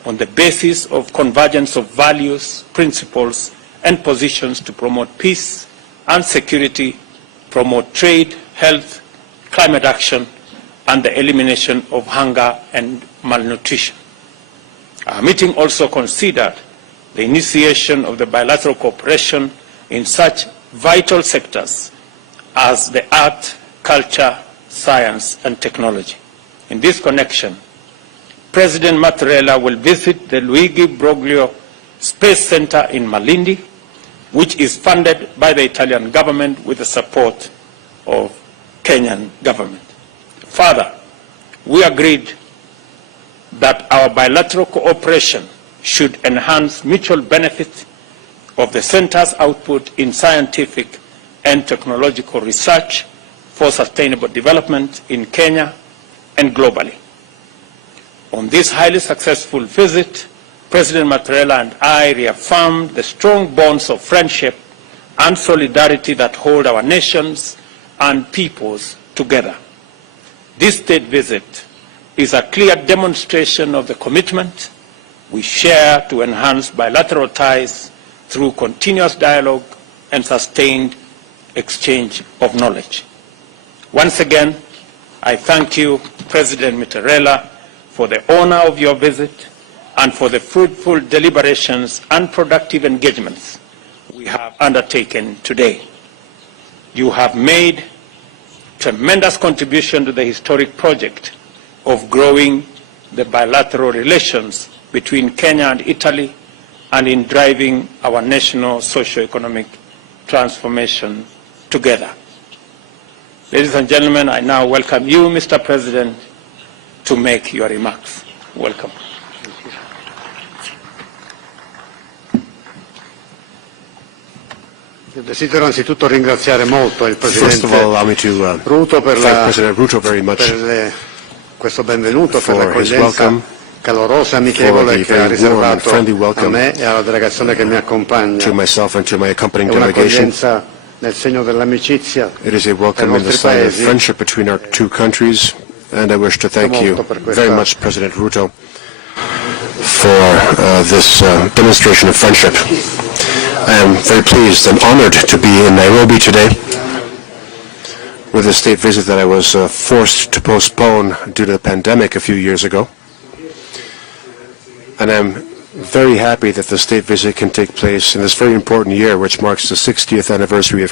on the basis of convergence of values, principles, and positions to promote peace and security, promote trade, health, climate action, and the elimination of hunger and malnutrition. Our meeting also considered the initiation of the bilateral cooperation in such vital sectors as the art, culture, science, and technology. In this connection, President Mattarella will visit the Luigi Broglio Space Center in Malindi, which is funded by the Italian government with the support of Kenyan government. Further, we agreed that our bilateral cooperation should enhance mutual benefit of the center's output in scientific and technological research for sustainable development in Kenya and globally. On this highly successful visit, President Mattarella and I reaffirmed the strong bonds of friendship and solidarity that hold our nations and peoples together. This state visit is a clear demonstration of the commitment we share to enhance bilateral ties through continuous dialogue and sustained exchange of knowledge. Once again, I thank you, President Mattarella, for the honor of your visit and for the fruitful deliberations and productive engagements we have undertaken today. You have made tremendous contribution to the historic project of growing the bilateral relations between Kenya and Italy and in driving our national socio-economic transformation together. Ladies and gentlemen, I now welcome you, Mr. President, to make your remarks. Welcome. Desidero anzitutto ringraziare molto il First of all, allow me to Ruto per thank President Ruto very much questo benvenuto, per for his l'accoglienza welcome, calorosa e amichevole che ha very warm and riservato friendly a welcome me e alla delegazione che mi accompagna. to myself and to my accompanying È delegation. un'accoglienza nel segno dell'amicizia It is a tra i welcome in the nostri sign of paesi. friendship between our two countries, and I wish to thank you very much, President Ruto, for this demonstration of friendship. I am very pleased and honored to be in Nairobi today with a state visit that I was forced to postpone due to the pandemic a few years ago. And I'm very happy that the state visit can take place in this very important year, which marks the 60th anniversary of